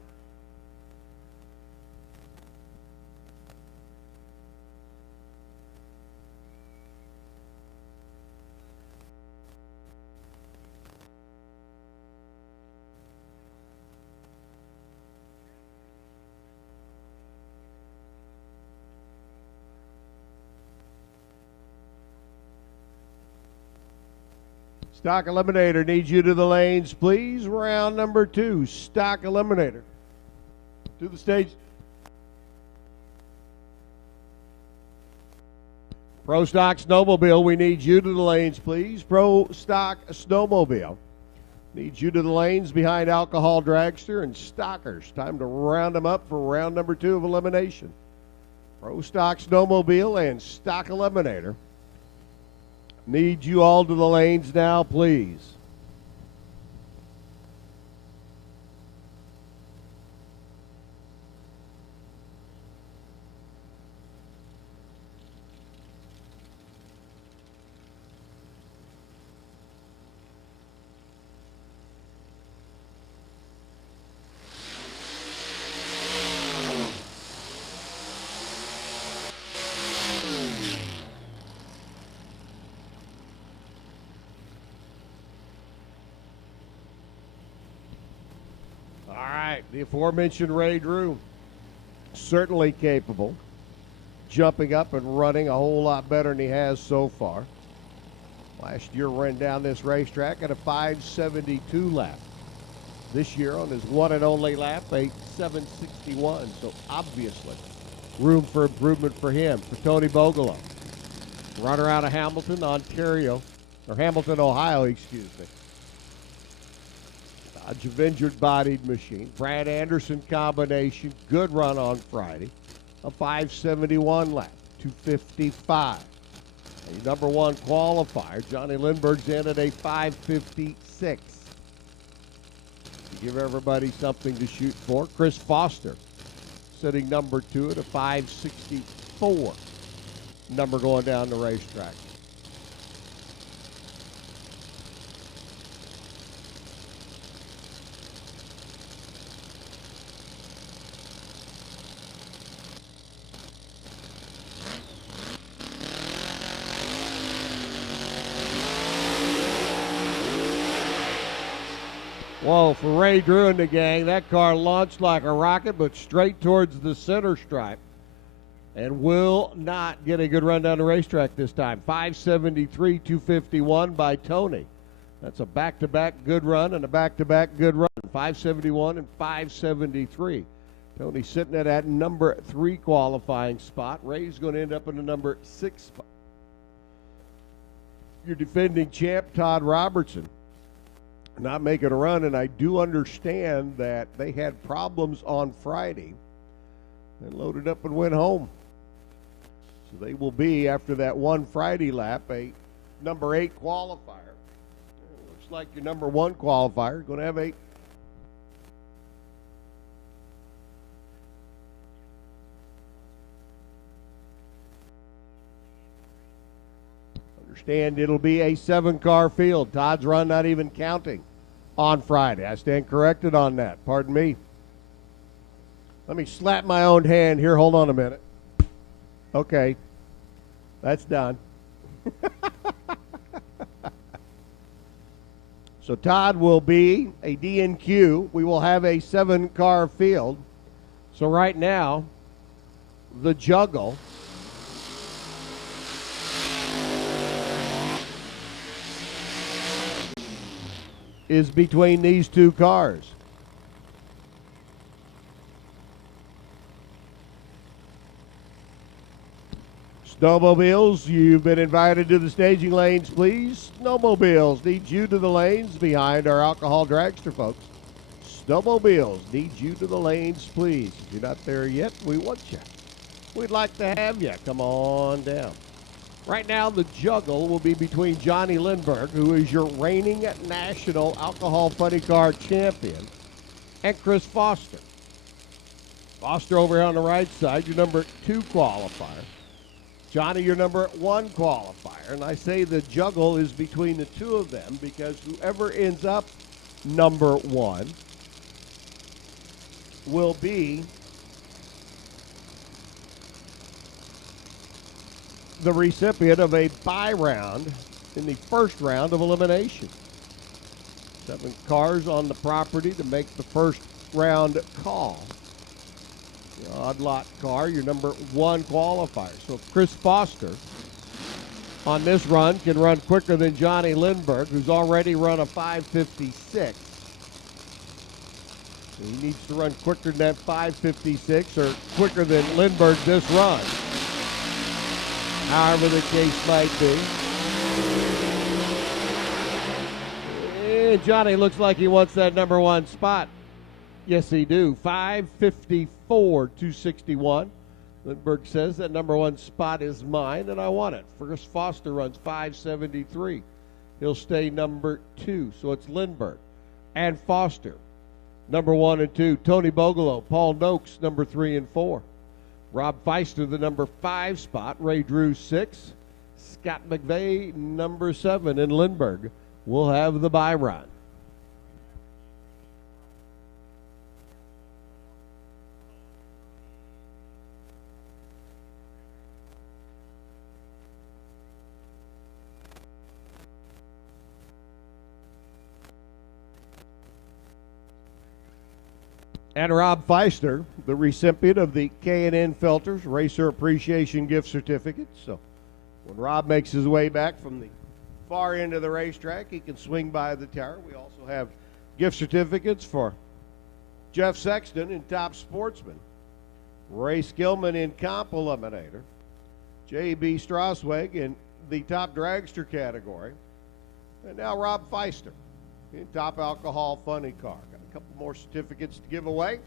Stock Eliminator needs you to the lanes, please. Round number 2, Stock Eliminator. To the stage. Pro Stock Snowmobile, we need you to the lanes, please. Pro Stock Snowmobile needs you to the lanes behind Alcohol Dragster and Stockers. Time to round them up for round number 2 of Elimination. Pro Stock Snowmobile and Stock Eliminator need you all to the lanes now, please. The aforementioned Ray Drew, certainly capable, jumping up and running a whole lot better than he has so far. Last year ran down this racetrack at a 572 lap. This year on his one and only lap, a 761. So obviously room for improvement for him. For Tony Bogolo, runner out of Hamilton, Ohio, excuse me. Dodge Avenger-bodied machine. Brad Anderson combination. Good run on Friday. A 571 lap. 255. A number 1 qualifier. Johnny Lindbergh's in at a 556. To give everybody something to shoot for. Chris Foster sitting number 2 at a 564. Number going down the racetrack. Whoa, for Ray Drew and the gang, that car launched like a rocket, but straight towards the center stripe. And will not get a good run down the racetrack this time. 573, 251 by Tony. That's a back-to-back good run and a back-to-back good run. 571 and 573. Tony sitting at that number 3 qualifying spot. Ray's going to end up in the number 6 spot. Your defending champ, Todd Robertson, not making a run, and I do understand that they had problems on Friday and loaded up and went home. So they will be, after that one Friday lap, a number 8 qualifier. Looks like your number 1 qualifier going to have a understand it'll be a 7-car field. Todd's run not even counting on Friday. I stand corrected on that. Pardon me. Let me slap my own hand here. Hold on a minute. Okay. That's done. So Todd will be a D&Q. We will have a 7-car field. So right now, the juggle is between these 2 cars. Snowmobiles, you've been invited to the staging lanes, please. Snowmobiles, need you to the lanes behind our alcohol dragster, folks. Snowmobiles, need you to the lanes, please. If you're not there yet, we want you. We'd like to have you. Come on down. Right now, the juggle will be between Johnny Lindbergh, who is your reigning national alcohol funny car champion, and Chris Foster. Foster over here on the right side, your number 2 qualifier. Johnny, your number 1 qualifier. And I say the juggle is between the 2 of them because whoever ends up number 1 will be the recipient of a bye round in the first round of elimination. 7 cars on the property to make the first round call. The odd lot car, your number 1 qualifier. So Chris Foster on this run can run quicker than Johnny Lindbergh, who's already run a 5:56. So he needs to run quicker than that 5:56 or quicker than Lindbergh this run. However the case might be. Johnny looks like he wants that number 1 spot. Yes, he do. 5:54, 261. Lindbergh says that number 1 spot is mine, and I want it. Chris Foster runs 5:73. He'll stay number 2. So it's Lindbergh and Foster, number 1 and 2. Tony Bogolo, Paul Noakes, number 3 and 4. Rob Feister, the number 5 spot. Ray Drew, 6. Scott McVeigh, number 7. And Lindbergh will have the bye run. And Rob Feister, the recipient of the K&N Filters Racer Appreciation Gift Certificate. So when Rob makes his way back from the far end of the racetrack, he can swing by the tower. We also have gift certificates for Jeff Sexton in Top Sportsman, Ray Skillman in Comp Eliminator, J.B. Strasweg in the Top Dragster category, and now Rob Feister in Top Alcohol Funny Car. Got a couple more certificates to give away.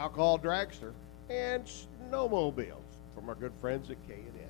Alcohol Dragster and Snowmobiles from our good friends at K&N.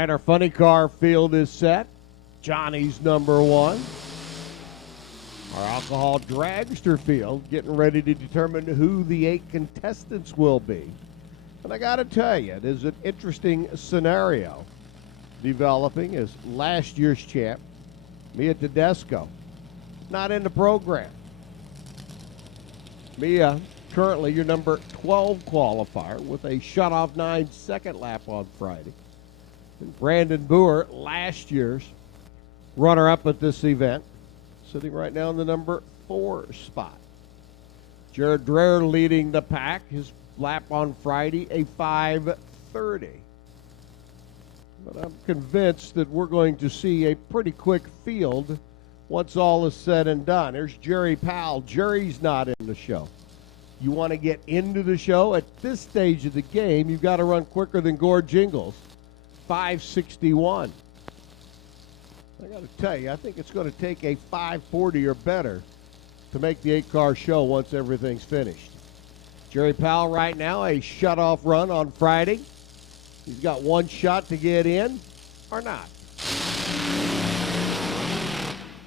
right, our funny car field is set. Johnny's number 1. Our alcohol dragster field getting ready to determine who the 8 contestants will be. And I got to tell you, it is an interesting scenario developing as last year's champ, Mia Tedesco, not in the program. Mia, currently your number 12 qualifier with a shut-off 9 second lap on Friday. And Brandon Boer, last year's runner-up at this event, sitting right now in the number 4 spot. Jared Dreher leading the pack. His lap on Friday, a 5:30. But I'm convinced that we're going to see a pretty quick field once all is said and done. There's Jerry Powell. Jerry's not in the show. You want to get into the show? At this stage of the game, you've got to run quicker than Gord Jingles, 5:61. I got to tell you, I think it's going to take a 5:40 or better to make the 8-car show once everything's finished. Jerry Powell right now, a shutoff run on Friday. He's got 1 shot to get in or not.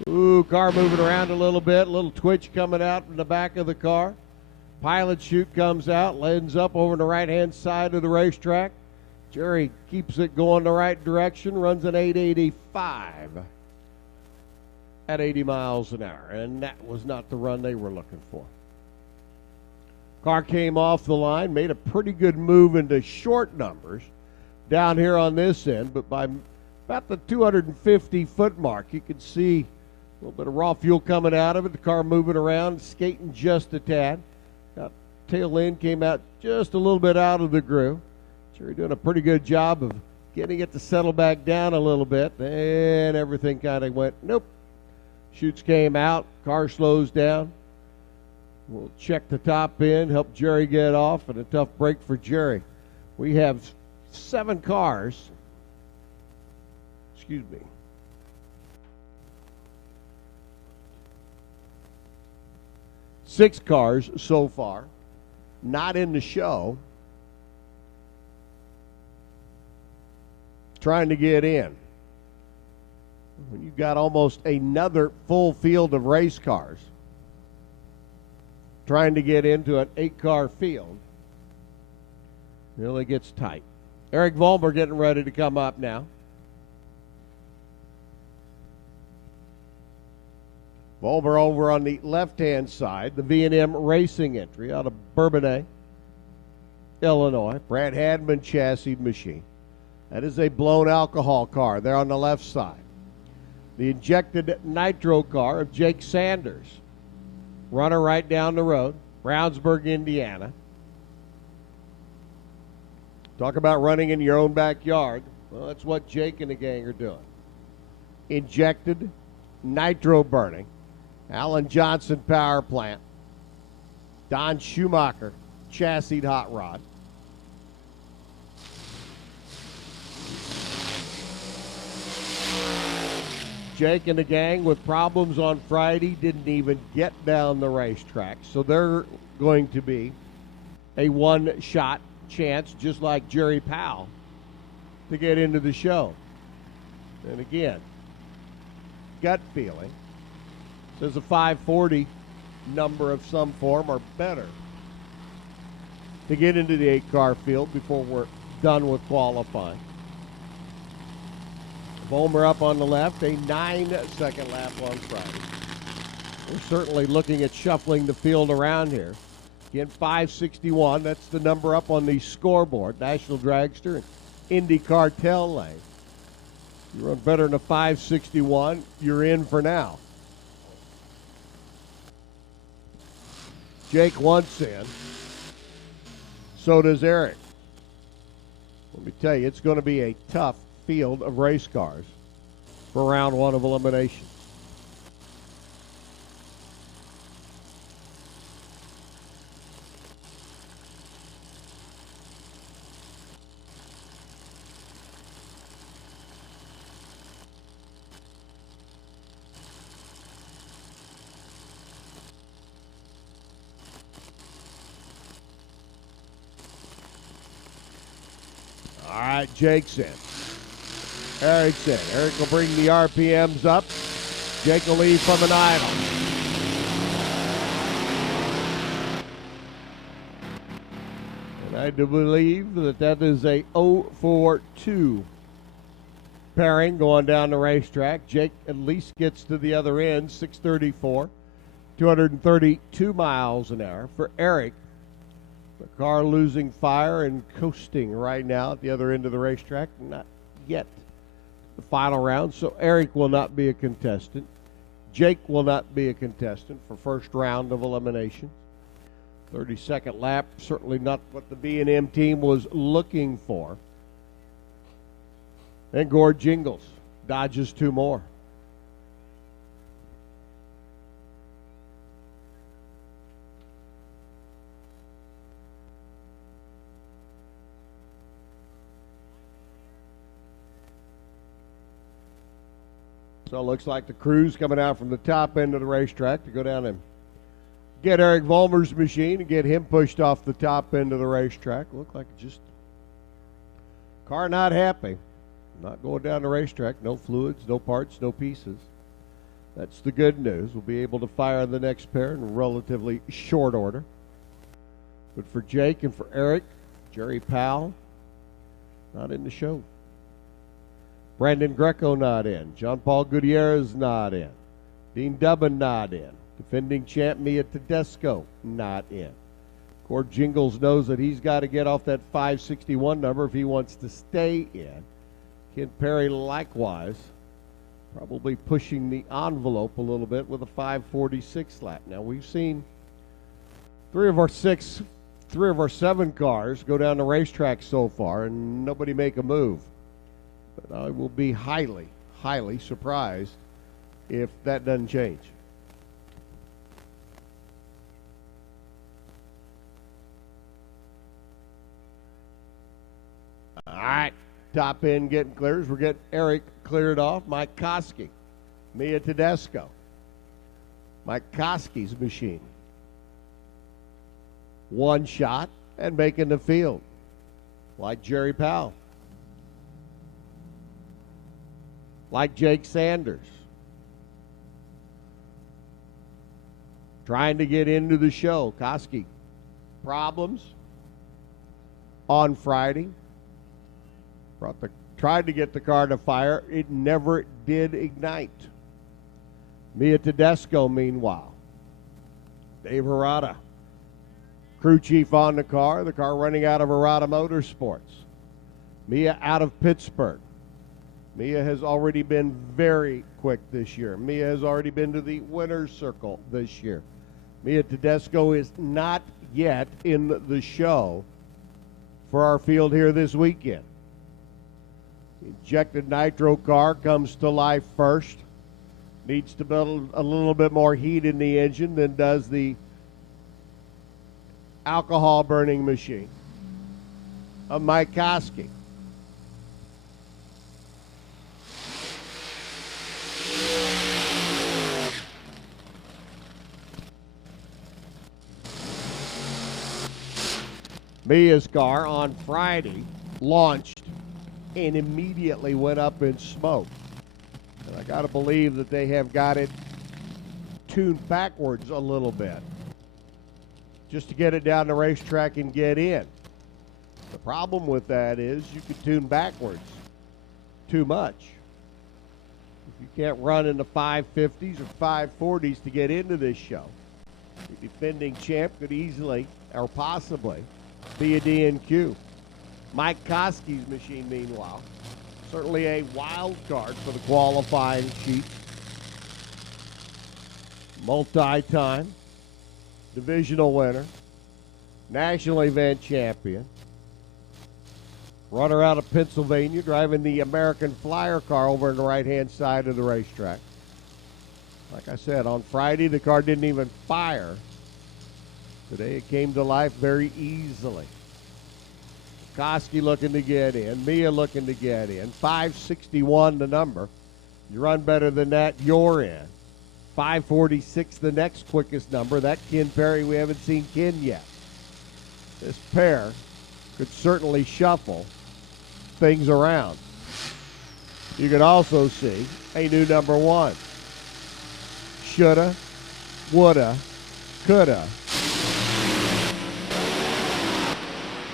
Ooh, car moving around a little bit, a little twitch coming out from the back of the car. Pilot chute comes out, lands up over the right-hand side of the racetrack. Jerry keeps it going the right direction, runs an 885 at 80 miles an hour, and that was not the run they were looking for. Car came off the line, made a pretty good move into short numbers down here on this end, but by about the 250-foot mark, you could see a little bit of raw fuel coming out of it, the car moving around, skating just a tad. Got tail end, came out just a little bit out of the groove. Jerry doing a pretty good job of getting it to settle back down a little bit. Then everything kind of went, nope. Chutes came out, car slows down. We'll check the top end, help Jerry get off, and a tough break for Jerry. We have 7 cars. Excuse me. Six cars so far, not in the show, trying to get in. When you've got almost another full field of race cars trying to get into an 8-car field, it really gets tight. Eric Vollmer getting ready to come up now. Vollmer over on the left-hand side, the V&M Racing entry out of Bourbonnais, Illinois. Brad Hadman chassis machine. That is a blown alcohol car there on the left side. The injected nitro car of Jake Sanders. Runner right down the road, Brownsburg, Indiana. Talk about running in your own backyard. Well, that's what Jake and the gang are doing. Injected, nitro burning, Alan Johnson power plant, Don Schumacher chassis hot rod. Jake and the gang with problems on Friday didn't even get down the racetrack, so they're going to be a one-shot chance, just like Jerry Powell, to get into the show. And again, gut feeling says a 540 number of some form or better to get into the 8-car field before we're done with qualifying. Vollmer up on the left, a 9-second lap on Friday. We're certainly looking at shuffling the field around here. Again, 561, that's the number up on the scoreboard. National Dragster and Indy Cartel Lane. You run better than a 561, you're in for now. Jake wants in. So does Eric. Let me tell you, it's going to be a tough field of race cars for round 1 of elimination. All right, Jake's in. Eric's in. Eric will bring the RPMs up. Jake will leave from an idle. And I do believe that is a 0-4-2 pairing going down the racetrack. Jake at least gets to the other end, 634, 232 miles an hour. For Eric, the car losing fire and coasting right now at the other end of the racetrack. Not yet the final round, so Eric will not be a contestant. Jake will not be a contestant for first round of elimination. 32nd lap, certainly not what the B&M team was looking for. And Gord Jingles dodges two more. So it looks like the crew's coming out from the top end of the racetrack to go down and get Eric Vollmer's machine and get him pushed off the top end of the racetrack. Looked like just car not happy. Not going down the racetrack. No fluids, no parts, no pieces. That's the good news. We'll be able to fire the next pair in relatively short order. But for Jake and for Eric, Jerry Powell, not in the show. Brandon Greco not in. John Paul Gutierrez not in. Dean Dubin not in. Defending champ Mia Tedesco not in. Gord Jingles knows that he's got to get off that 561 number if he wants to stay in. Ken Perry likewise probably pushing the envelope a little bit with a 546 lap. Now we've seen three of our seven cars go down the racetrack so far and nobody make a move. But I will be highly, highly surprised if that doesn't change. All right, top end getting clears. We're getting Eric cleared off. Mike Koski, Mia Tedesco. Mike Koski's machine. One shot and making the field, like Jerry Powell. Like Jake Sanders. Trying to get into the show. Koski, problems on Friday. Tried to get the car to fire. It never did ignite. Mia Tedesco, meanwhile. Dave Harada, crew chief on the car running out of Harada Motorsports. Mia out of Pittsburgh. Mia has already been very quick this year. Mia has already been to the winner's circle this year. Mia Tedesco is not yet in the show for our field here this weekend. Injected nitro car comes to life first. Needs to build a little bit more heat in the engine than does the alcohol burning machine of Mike Koski. Mia's car on Friday launched and immediately went up in smoke. And I got to believe that they have got it tuned backwards a little bit just to get it down the racetrack and get in. The problem with that is you can tune backwards too much. If you can't run in the 550s or 540s to get into this show, the defending champ could easily or possibly be a DNQ. Mike Koski's machine, meanwhile, certainly a wild card for the qualifying sheet. Multi-time divisional winner, national event champion, runner out of Pennsylvania, driving the American Flyer car over on the right-hand side of the racetrack. Like I said, on Friday, the car didn't even fire. Today, it came to life very easily. Koski looking to get in. Mia looking to get in. 561 the number. You run better than that, you're in. 546 the next quickest number. That Ken Perry, we haven't seen Ken yet. This pair could certainly shuffle things around. You can also see a new number 1. Shoulda, woulda, coulda.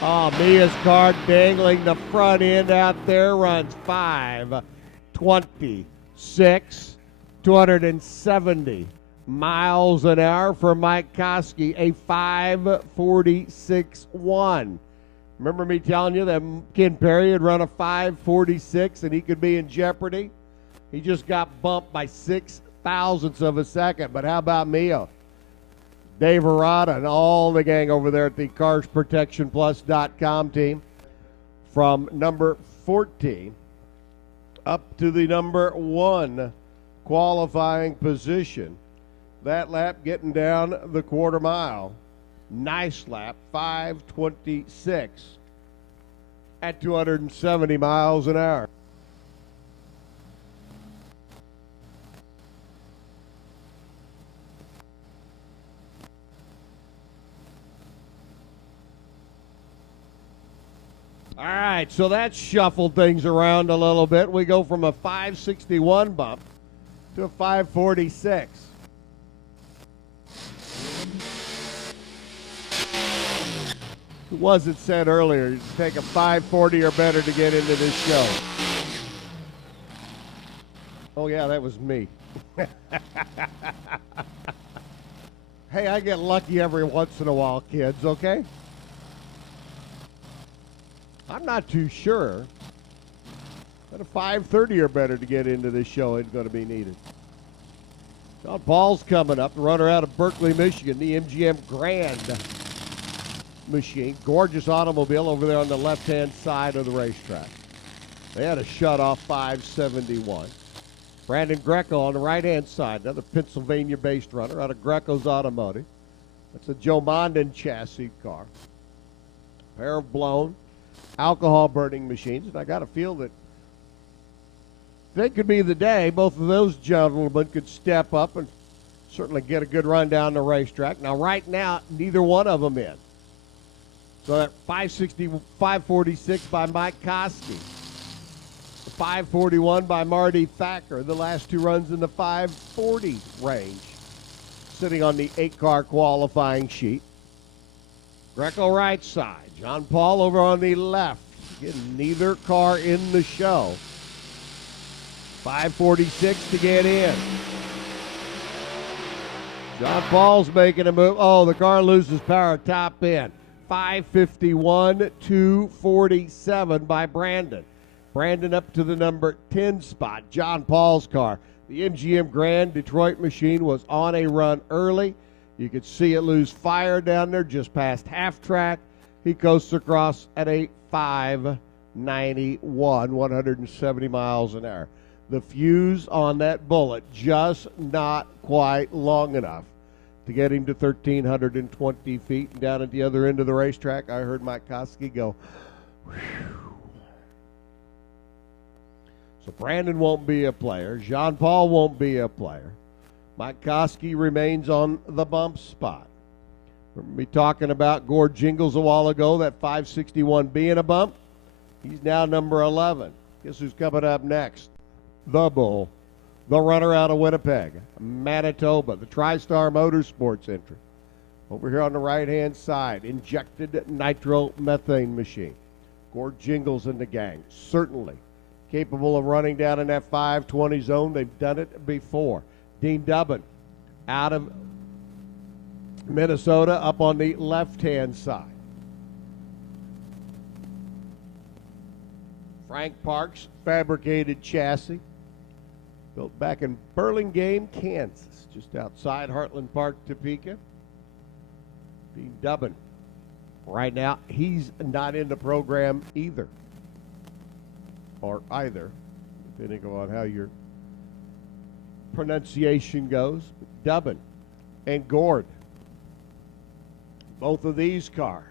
Oh, Mia's car dangling the front end out there, runs 5:26, 270 miles an hour for Mike Koski, a 5:46.1. Remember me telling you that Ken Perry had run a 5:46 and he could be in jeopardy? He just got bumped by 0.06 of a second. But how about Mia? Dave Arata and all the gang over there at the CarsProtectionPlus.com team, from number 14 up to the number 1 qualifying position. That lap getting down the quarter mile. Nice lap, 5:26 at 270 miles an hour. All right, so that shuffled things around a little bit. We go from a 561 bump to a 546. Who was it said earlier, you take a 540 or better to get into this show? Oh, yeah, that was me. Hey, I get lucky every once in a while, kids, okay? I'm not too sure that a 530 or better to get into this show is going to be needed. John Paul's coming up, the runner out of Berkeley, Michigan, the MGM Grand machine. Gorgeous automobile over there on the left-hand side of the racetrack. They had a shut-off 571. Brandon Greco on the right-hand side, another Pennsylvania-based runner out of Greco's Automotive. That's a Joe Mondin chassis car. A pair of blown alcohol-burning machines, and I got a feel that today could be the day both of those gentlemen could step up and certainly get a good run down the racetrack. Now, right now, neither one of them in. So that 546 by Mike Koski, 541 by Marty Thacker, the last two runs in the 540 range, sitting on the 8-car qualifying sheet. Greco right side, John Paul over on the left. Again, neither car in the show. 546 to get in. John Paul's making a move. Oh, the car loses power top end. 551, 247 by Brandon. Brandon up to the number 10 spot. John Paul's car. The MGM Grand Detroit machine was on a run early. You could see it lose fire down there just past half track. He coasts across at a 591, 170 miles an hour. The fuse on that bullet just not quite long enough to get him to 1,320 feet. And down at the other end of the racetrack, I heard Mike Koski go, whew. So Brandon won't be a player. Jean Paul won't be a player. Mike Koski remains on the bump spot. Remember me talking about Gord Jingles a while ago, that 561 being a bump? He's now number 11. Guess who's coming up next? The Bull, the runner out of Winnipeg, Manitoba, the TriStar Motorsports entry. Over here on the right-hand side, injected nitromethane machine. Gord Jingles and the gang, certainly capable of running down in that 520 zone. They've done it before. Dean Dubbin out of Minnesota up on the left-hand side. Frank Parks, fabricated chassis, built back in Burlingame, Kansas, just outside Heartland Park, Topeka. Dean Dubbin, right now, he's not in the program either, or either, depending on how your pronunciation goes. Dubbin and Gord, both of these cars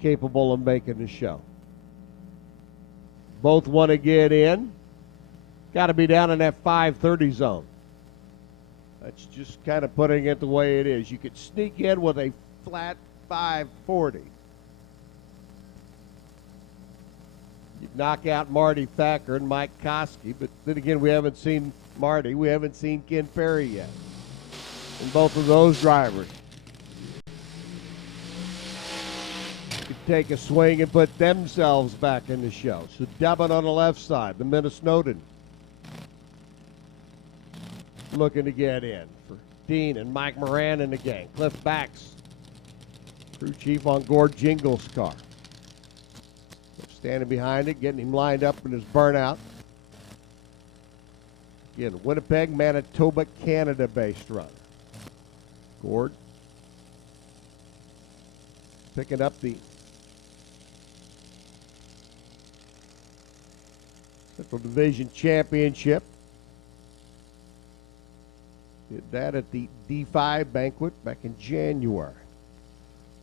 capable of making the show. Both want to get in. Got to be down in that 530 zone. That's just kind of putting it the way it is. You could sneak in with a flat 540. You'd knock out Marty Thacker and Mike Koski, but then again, we haven't seen Marty. We haven't seen Ken Perry yet. And both of those drivers could take a swing and put themselves back in the show. So Devin on the left side, the Minnesotan, looking to get in for Dean and Mike Moran and the gang. Cliff Bax, crew chief on Gord Jingles' car. Standing behind it, getting him lined up in his burnout. Again, Winnipeg, Manitoba, Canada-based runner. Gord picking up the Central Division Championship. Did that at the D5 banquet back in January.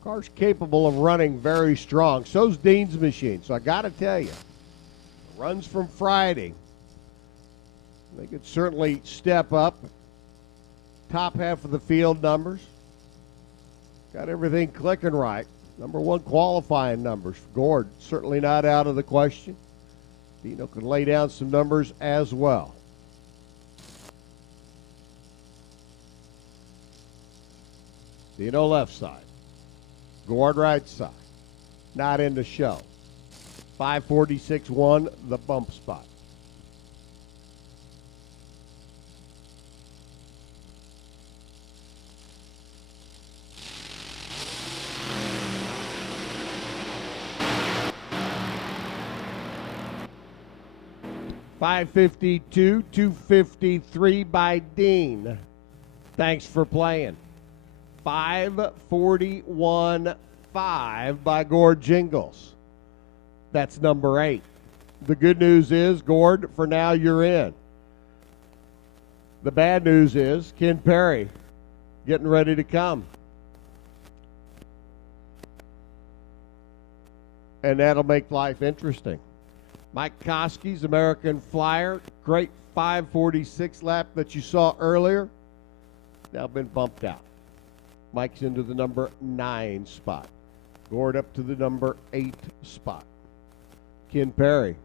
Car's capable of running very strong. So's Dean's machine. So I got to tell you, the runs from Friday, they could certainly step up. Top half of the field numbers. Got everything clicking right. Number one qualifying numbers. Gord, certainly not out of the question. Dino can lay down some numbers as well. Dino left side. Gord right side. Not in the show. 546-1, the bump spot. .552, 253 by Dean. Thanks for playing. 541.5 by Gord Jingles. That's number 8. The good news is, Gord, for now you're in. The bad news is Ken Perry getting ready to come. And that'll make life interesting. Mike Koski's American Flyer, great 546 lap that you saw earlier, now been bumped out. Mike's into the number 9 spot. Gord up to the number 8 spot. Ken Perry,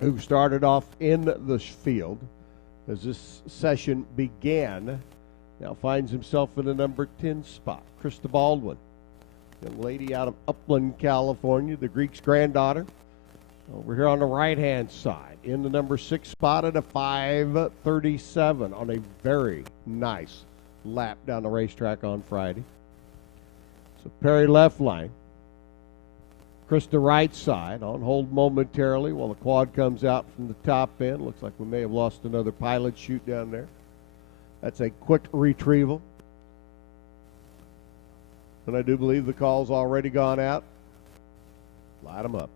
who started off in the field as this session began, now finds himself in the number 10 spot. Krista Baldwin, young lady out of Upland, California, the Greek's granddaughter. Over here on the right-hand side, in the number 6 spot at a 5:37 on a very nice lap down the racetrack on Friday. So Perry left line. Krista right side on hold momentarily while the quad comes out from the top end. Looks like we may have lost another pilot chute down there. That's a quick retrieval. And I do believe the call's already gone out. Light them up.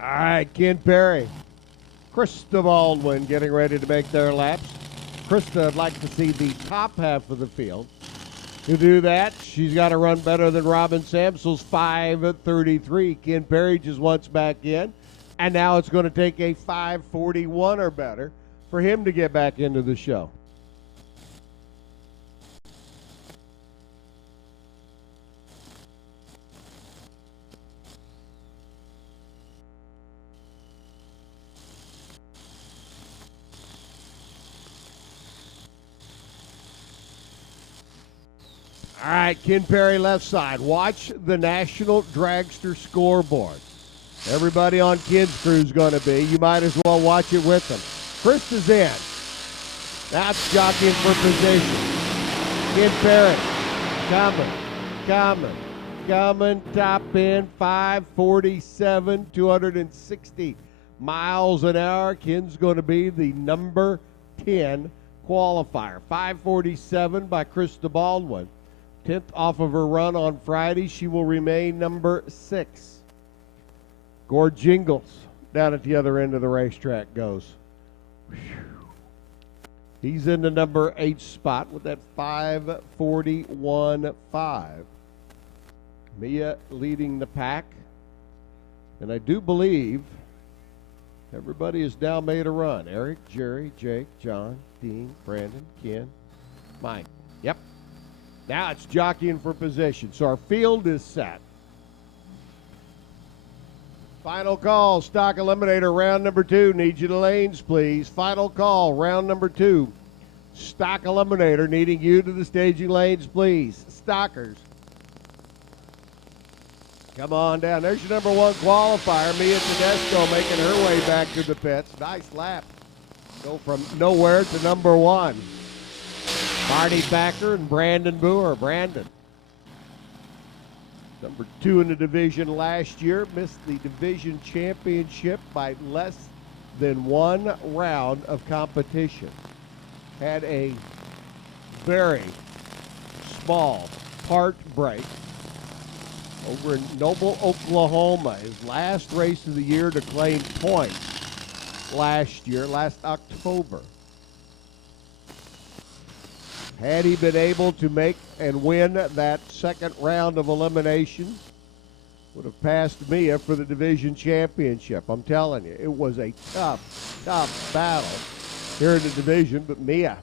All right, Ken Perry. Krista Baldwin getting ready to make their laps. Krista would like to see the top half of the field. To do that, she's got to run better than Robin Samsel's 5:33. Ken Perry just wants back in. And now it's going to take a 5:41 or better for him to get back into the show. All right, Ken Perry left side. Watch the National Dragster scoreboard. Everybody on Ken's crew is going to be. You might as well watch it with them. Chris is in. That's jockeying for position. Ken Perry coming, top end, 547, 260 miles an hour. Ken's going to be the number 10 qualifier. 547 by Krista Baldwin. 10th off of her run on Friday. She will remain number 6. Gord Jingles down at the other end of the racetrack goes. Whew. He's in the number 8 spot with that 541.5. Mia leading the pack. And I do believe everybody has now made a run. Eric, Jerry, Jake, John, Dean, Brandon, Ken, Mike. Yep. Now it's jockeying for position. So our field is set. Final call, stock eliminator, round number 2. Need you to lanes, please. Final call, round number 2. Stock eliminator, needing you to the staging lanes, please. Stockers. Come on down. There's your number 1 qualifier, Mia Tedesco, making her way back to the pits. Nice lap. Go from nowhere to number 1. Marty Thacker and Brandon Boer. Brandon. Number 2 in the division last year, missed the division championship by less than 1 round of competition. Had a very small part break over in Noble, Oklahoma. His last race of the year to claim points last October. Had he been able to make and win that second round of elimination, would have passed Mia for the division championship. I'm telling you, it was a tough battle here in the division. But Mia,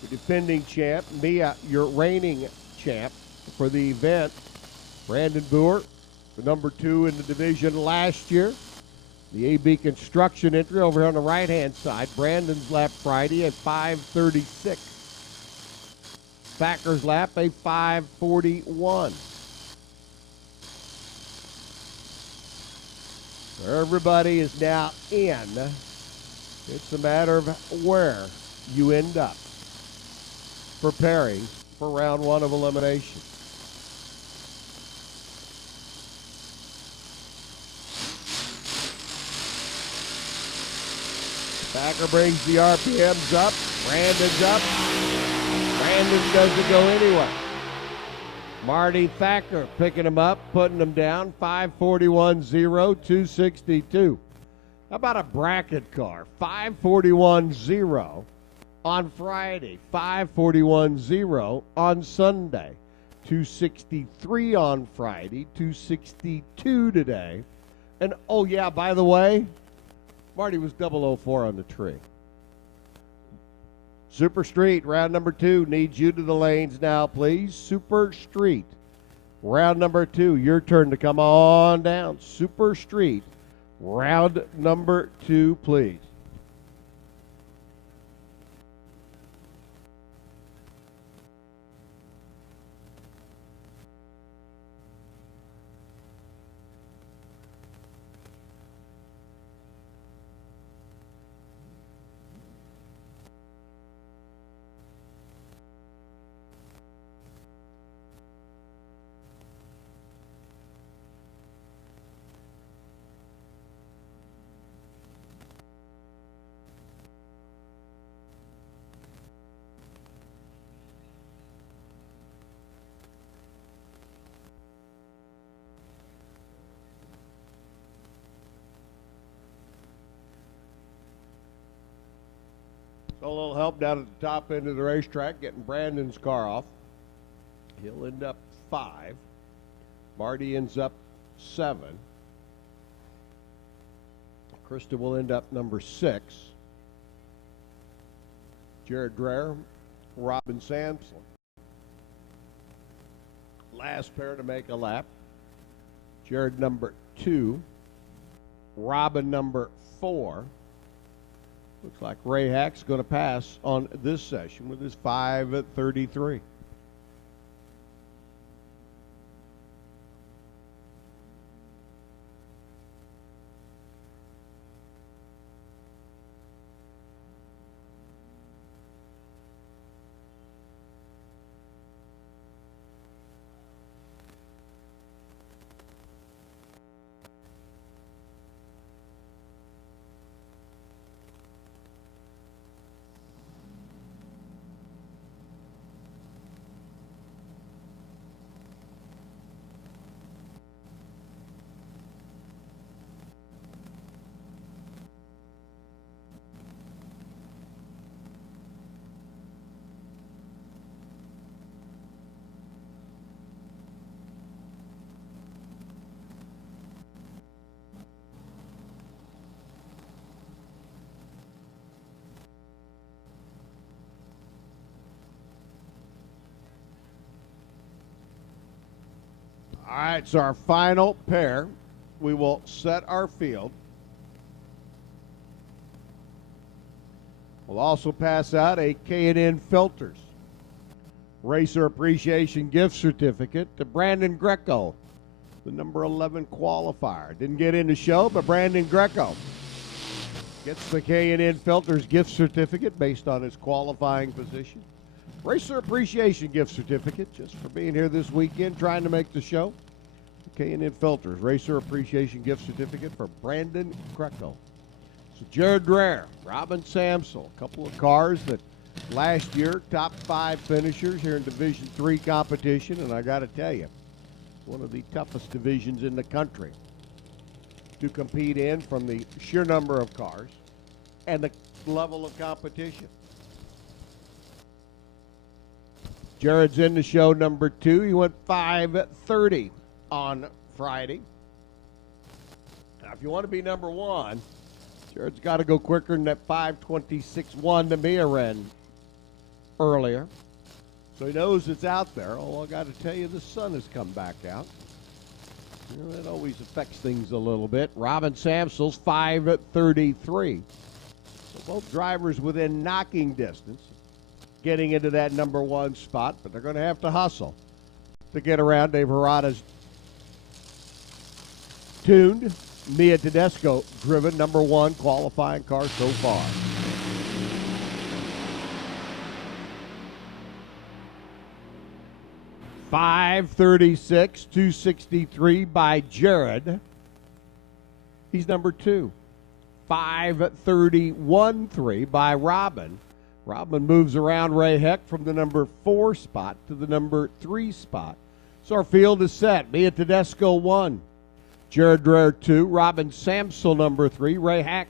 the defending champ, Mia, your reigning champ for the event. Brandon Boer, the number 2 in the division last year. The AB Construction entry over here on the right-hand side. Brandon's lap Friday at 5:36. Thacker's lap, a 5:41. Everybody is now in. It's a matter of where you end up preparing for round 1 of elimination. Thacker brings the RPMs up. Brandon's up. Brandon doesn't go anywhere. Marty Thacker picking him up, putting him down. 541.0, 262. How about a bracket car? 541.0 on Friday. 541.0 on Sunday. 263 on Friday. 262 today. And, oh, yeah, by the way, Marty was 004 on the tree. Super Street, round number 2. Needs you to the lanes now, please. Super Street, round number 2. Your turn to come on down. Super Street, round number 2, please. A little help down at the top end of the racetrack, getting Brandon's car off. He'll end up 5. Marty ends up 7. Krista will end up number 6. Jared Dreher, Robin Sampson. Last pair to make a lap. Jared number 2. Robin number 4. Looks like Ray Hack's going to pass on this session with his 5:33. All right, so our final pair, we will set our field. We'll also pass out a K&N Filters Racer Appreciation Gift Certificate to Brandon Greco, the number 11 qualifier. Didn't get in the show, but Brandon Greco gets the K&N Filters gift certificate based on his qualifying position. Racer Appreciation Gift Certificate just for being here this weekend, trying to make the show. K&N Filters Racer Appreciation Gift Certificate for Brandon Greco. So Jared Dreher, Robin Samsel, a couple of cars that last year top 5 finishers here in Division III competition, and I got to tell you, one of the toughest divisions in the country to compete in from the sheer number of cars and the level of competition. Jared's in the show number 2. He went 5:30 on Friday. Now, if you want to be number 1, Jared's got to go quicker than that 5:26.1 that Mia ran earlier. So he knows it's out there. Oh, I got to tell you, the sun has come back out. You know, that always affects things a little bit. Robin Samsel's 5:33. So both drivers within knocking distance, getting into that number 1 spot, but they're going to have to hustle to get around. Dave Harada's tuned. Mia Tedesco driven number 1 qualifying car so far. $536, $263 by Jared. He's number 2. $531.3 by Robin. Robin moves around Ray Heck from the number 4 spot to the number 3 spot. So our field is set. Mia Tedesco 1. Jared Dreher 2. Robin Samsel number 3. Ray Heck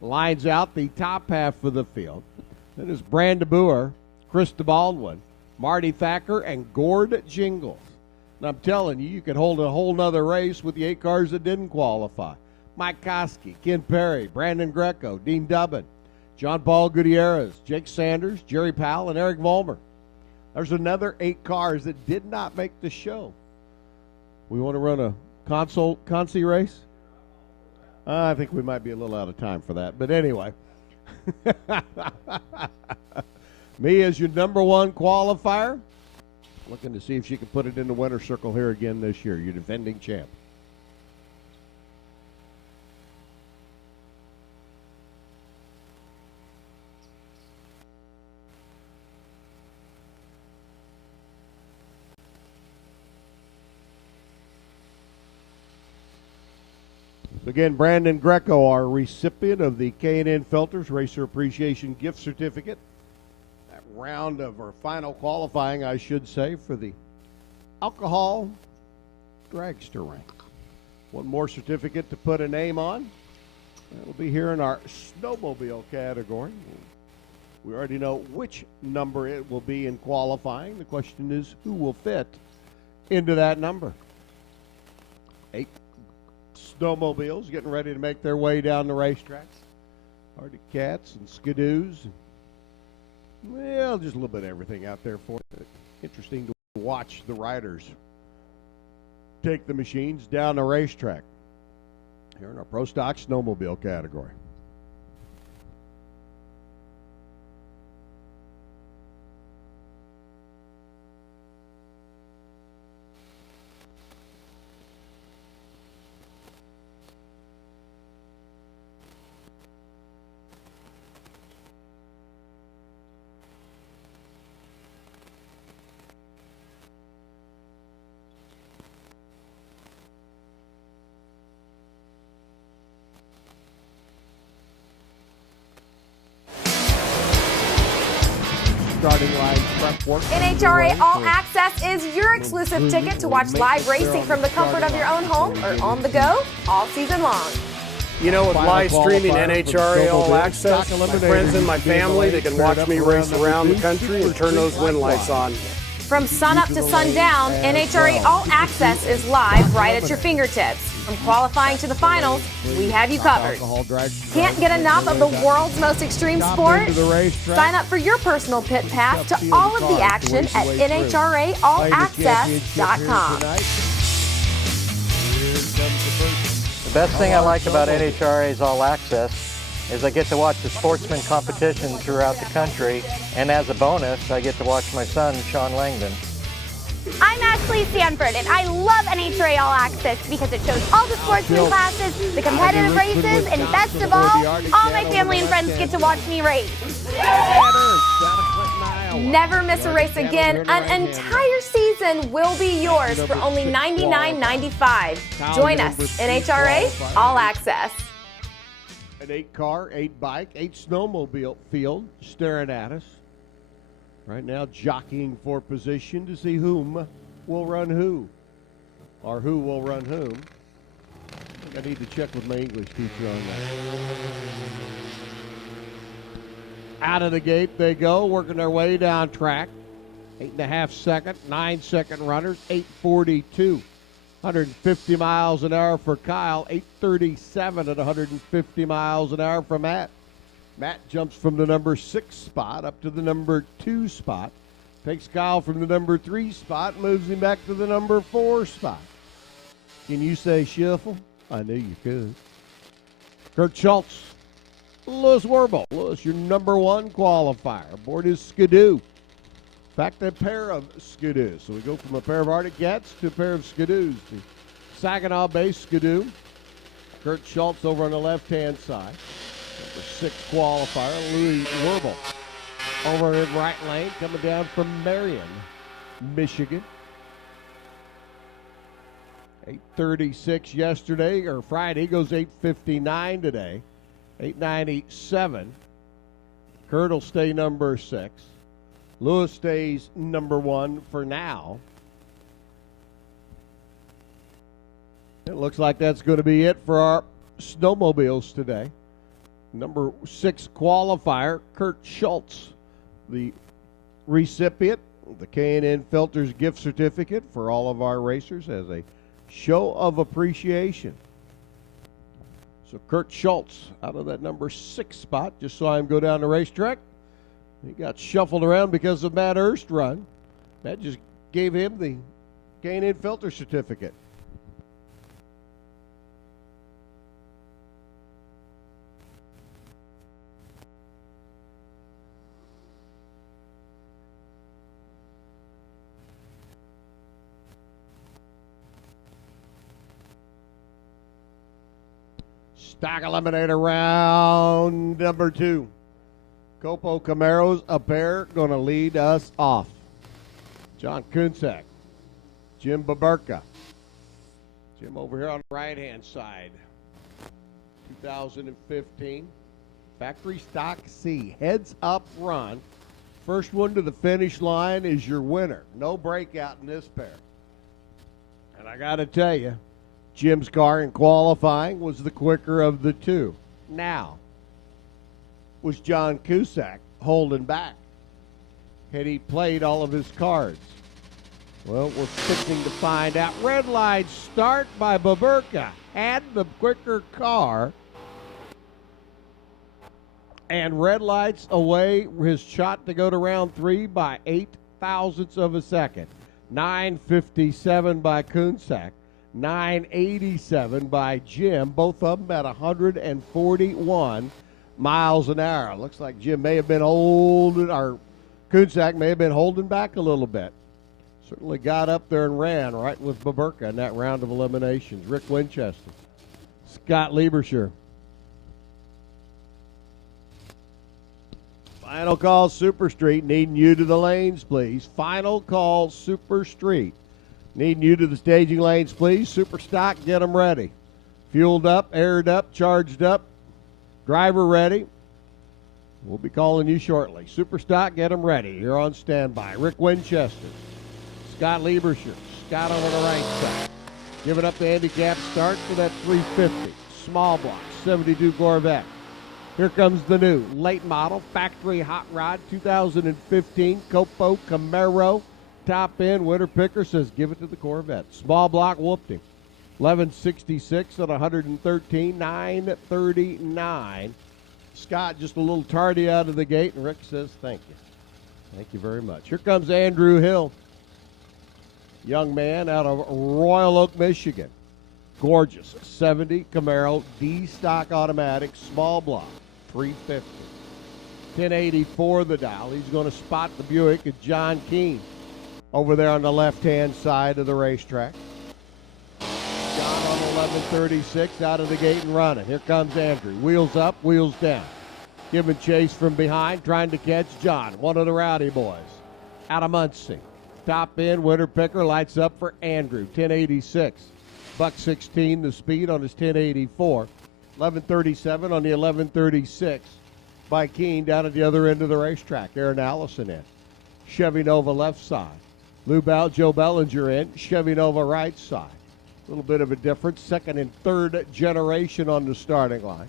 lines out the top half of the field. Then is Brandon Boer, Krista Baldwin, Marty Thacker, and Gord Jingles. And I'm telling you, you could hold a whole nother race with the 8 cars that didn't qualify. Mike Koski, Ken Perry, Brandon Greco, Dean Dubbin, John Paul Gutierrez, Jake Sanders, Jerry Powell, and Eric Vollmer. There's another 8 cars that did not make the show. We want to run a consi race? I think we might be a little out of time for that. But anyway. Me as your number 1 qualifier. Looking to see if she can put it in the winner's circle here again this year. Your defending champ. Again, Brandon Greco, our recipient of the K&N Filters Racer Appreciation Gift Certificate. That round of our final qualifying, I should say, for the alcohol dragster rank. One more certificate to put a name on. That'll be here in our snowmobile category. We already know which number it will be in qualifying. The question is, who will fit into that number? 8 snowmobiles getting ready to make their way down the racetrack. Arctic Cats and Skidoos. Well, just a little bit of everything out there for it. Interesting to watch the riders take the machines down the racetrack here in our Pro Stock snowmobile category. Starting line prep work. NHRA All Access is your exclusive ticket to watch live racing from the comfort of your own home or on the go all season long. You know, with live streaming NHRA All Access, my friends and my family, they can watch me race around the country and turn those win lights on. From sunup to sundown, NHRA All Access is live right at your fingertips. From qualifying to the finals, we have you covered. Can't get enough of the world's most extreme sport? Sign up for your personal pit pass to all of the action at NHRAAllAccess.com. best thing I like about NHRA's All Access is I get to watch the Sportsman competition throughout the country, and as a bonus, I get to watch my son, Sean Langdon. I'm Ashley Sanford, and I love NHRA All Access because it shows all the sportsman classes, the competitive races, and best of all my family and friends get to watch me race. Never miss a race again. An entire season will be yours for only $99.95. Join us, NHRA All Access. An 8-car, 8-bike, 8-snowmobile field staring at us. Right now, jockeying for position to see whom will run who, or who will run whom. I think I need to check with my English teacher on that. Out of the gate they go, working their way down track. 8.5 second, 9 second runners, 8:42. 150 miles an hour for Kyle, 8:37 at 150 miles an hour for Matt. Matt jumps from the number 6 spot up to the number 2 spot. Takes Kyle from the number 3 spot, moves him back to the number 4 spot. Can you say shuffle? I knew you could. Kurt Schultz, Louis Werble. Louis, your number 1 qualifier. Aboard is Skidoo. In fact, a pair of Skidoos. So we go from a pair of Arctic Cats to a pair of Skidoos. The Saginaw-based Skidoo. Kurt Schultz over on the left-hand side. Number 6 qualifier, Louis Werble. Over in right lane, coming down from Marion, Michigan. 8:36 yesterday, or Friday, goes 8:59 today. 8:97. Kurt will stay number 6. Louis stays number 1 for now. It looks like that's going to be it for our snowmobiles today. Number 6 qualifier, Kurt Schultz, the recipient of the K&N Filters gift certificate for all of our racers as a show of appreciation. So Kurt Schultz out of that number 6 spot. Just saw him go down the racetrack. He got shuffled around because of Matt Hurst's run. Matt just gave him the K&N Filter certificate. Stock Eliminator round number 2. Copo Camaros, a pair, going to lead us off. John Kunsak, Jim Baburka. Jim over here on the right-hand side. 2015. Factory Stock C. Heads up run. First one to the finish line is your winner. No breakout in this pair. And I got to tell you, Jim's car in qualifying was the quicker of the 2. Now, was John Cusack holding back? Had he played all of his cards? Well, we're fixing to find out. Red light start by Baburka. Had the quicker car. And red lights away his shot to go to round 3 by 8 thousandths of a second. 9:57 by Cusack. 9:87 by Jim. Both of them at 141 miles an hour. Looks like Jim may have been holding, or Kunsak may have been holding back a little bit. Certainly got up there and ran right with Baburka in that round of eliminations. Rick Winchester, Scott Lieberscher. Final call, Super Street. Needing you to the lanes, please. Final call, Super Street. Needing you to the staging lanes, please. Super Stock, get them ready. Fueled up, aired up, charged up. Driver ready. We'll be calling you shortly. Super Stock, get them ready. You're on standby. Rick Winchester, Scott Lieberscher. Scott over the right side. Giving up the handicap start for that 350. Small block, 72 Corvette. Here comes the new late model factory hot rod 2015 Copo Camaro. Top end winner picker says give it to the Corvette. Small block whooped him. 1166 at 113, 939. Scott just a little tardy out of the gate, and Rick says thank you. Thank you very much. Here comes Andrew Hill. Young man out of Royal Oak, Michigan. Gorgeous 70 Camaro D stock automatic small block, $350. 1084 the dial. He's going to spot the Buick at John Keane over there on the left-hand side of the racetrack. John on 1136 out of the gate and running. Here comes Andrew. Wheels up, wheels down. Giving chase from behind, trying to catch John, one of the rowdy boys. Out of Muncie. Top end, winter picker, lights up for Andrew. 1086. Buck 16 the speed on his 1084. 1137 on the 1136 by Keene down at the other end of the racetrack. Aaron Allison in. Chevy Nova left side. Lou Bell, Joe Bellinger in. Chevy Nova right side. A little bit of a difference. Second and third generation on the starting line.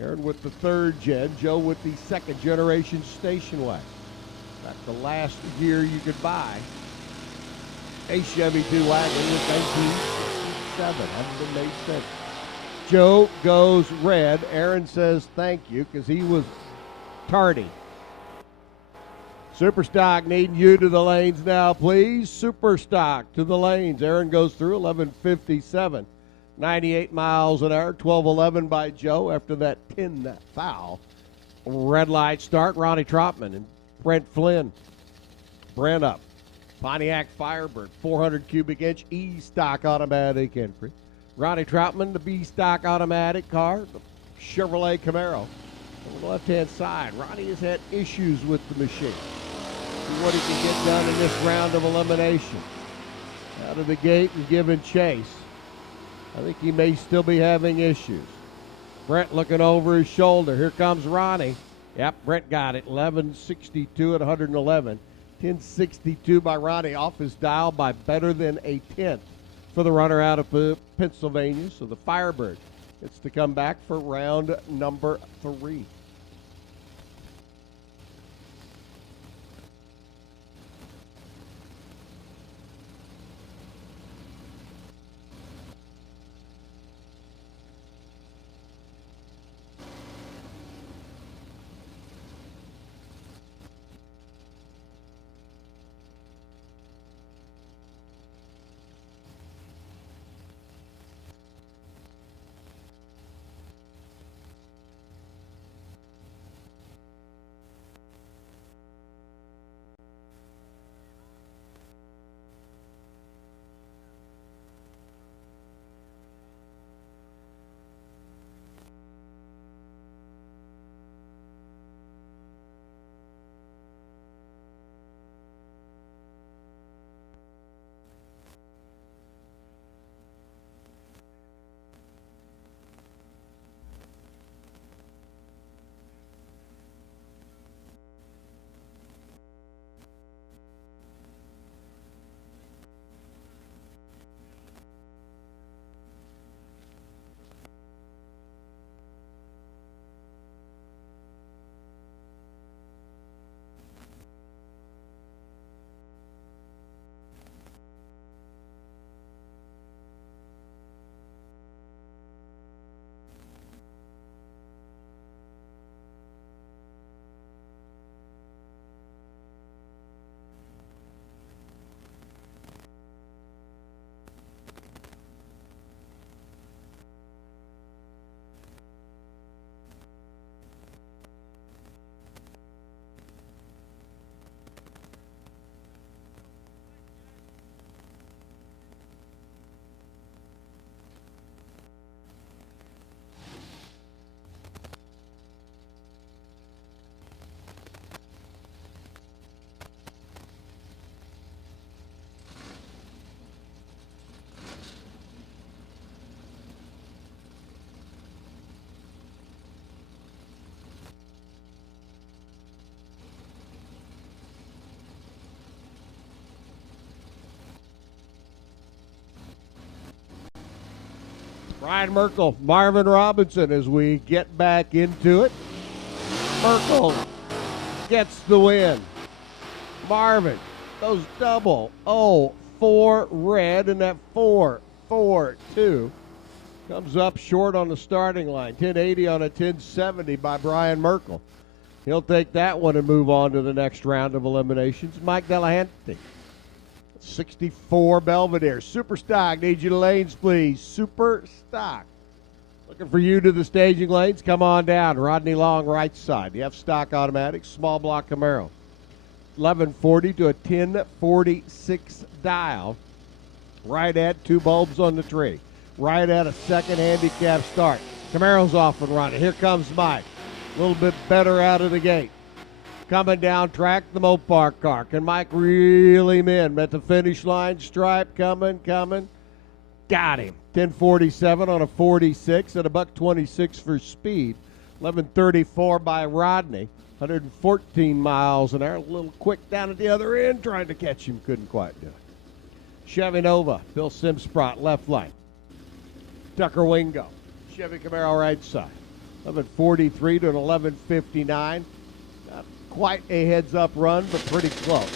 Aaron with the third gen. Joe with the second generation station wagon. That's the last year you could buy a Chevy 2 wagon with 1967. Hasn't been made since. Joe goes red. Aaron says thank you because he was tardy. Superstock needing you to the lanes now, please. Superstock to the lanes. Aaron goes through 11:57. 98 miles an hour. 12:11 by Joe after that pin foul. Red light start. Ronnie Trotman and Brent Flynn. Brent up. Pontiac Firebird, 400 cubic inch E-stock automatic entry. Ronnie Troutman, the B-stock automatic car, the Chevrolet Camaro. On the left-hand side, Ronnie has had issues with the machine. See what he can get done in this round of elimination. Out of the gate and giving chase. I think he may still be having issues. Brent looking over his shoulder. Here comes Ronnie. Yep, Brent got it. 11:62 at 111. 10:62 by Ronnie, off his dial by better than a tenth for the runner out of Pennsylvania. So the Firebird gets to come back for round number 3. Ryan Merkel, Marvin Robinson as we get back into it. Merkel gets the win. Marvin goes double. 4 red, and that 4-4-2 comes up short on the starting line. 1080 on a 1070 by Brian Merkel. He'll take that one and move on to the next round of eliminations. Mike Delahanty 64 Belvedere. Super Stock, need you to lanes, please. Super Stock. Looking for you to the staging lanes. Come on down. Rodney Long, right side. The F-Stock automatic, small block Camaro. 1140 to a 1046 dial. Right at 2 bulbs on the tree. Right at a second handicap start. Camaro's off and running. Here comes Mike. A little bit better out of the gate. Coming down track, the Mopar car. Can Mike reel him in? At the finish line, stripe coming. Got him. 1047 on a 46 at $126 for speed. 1134 by Rodney. 114 miles an hour. A little quick down at the other end. Trying to catch him. Couldn't quite do it. Chevy Nova. Bill Simsprott, left lane. Tucker Wingo. Chevy Camaro, right side. 1143 to an 1159. Not quite a heads-up run, but pretty close.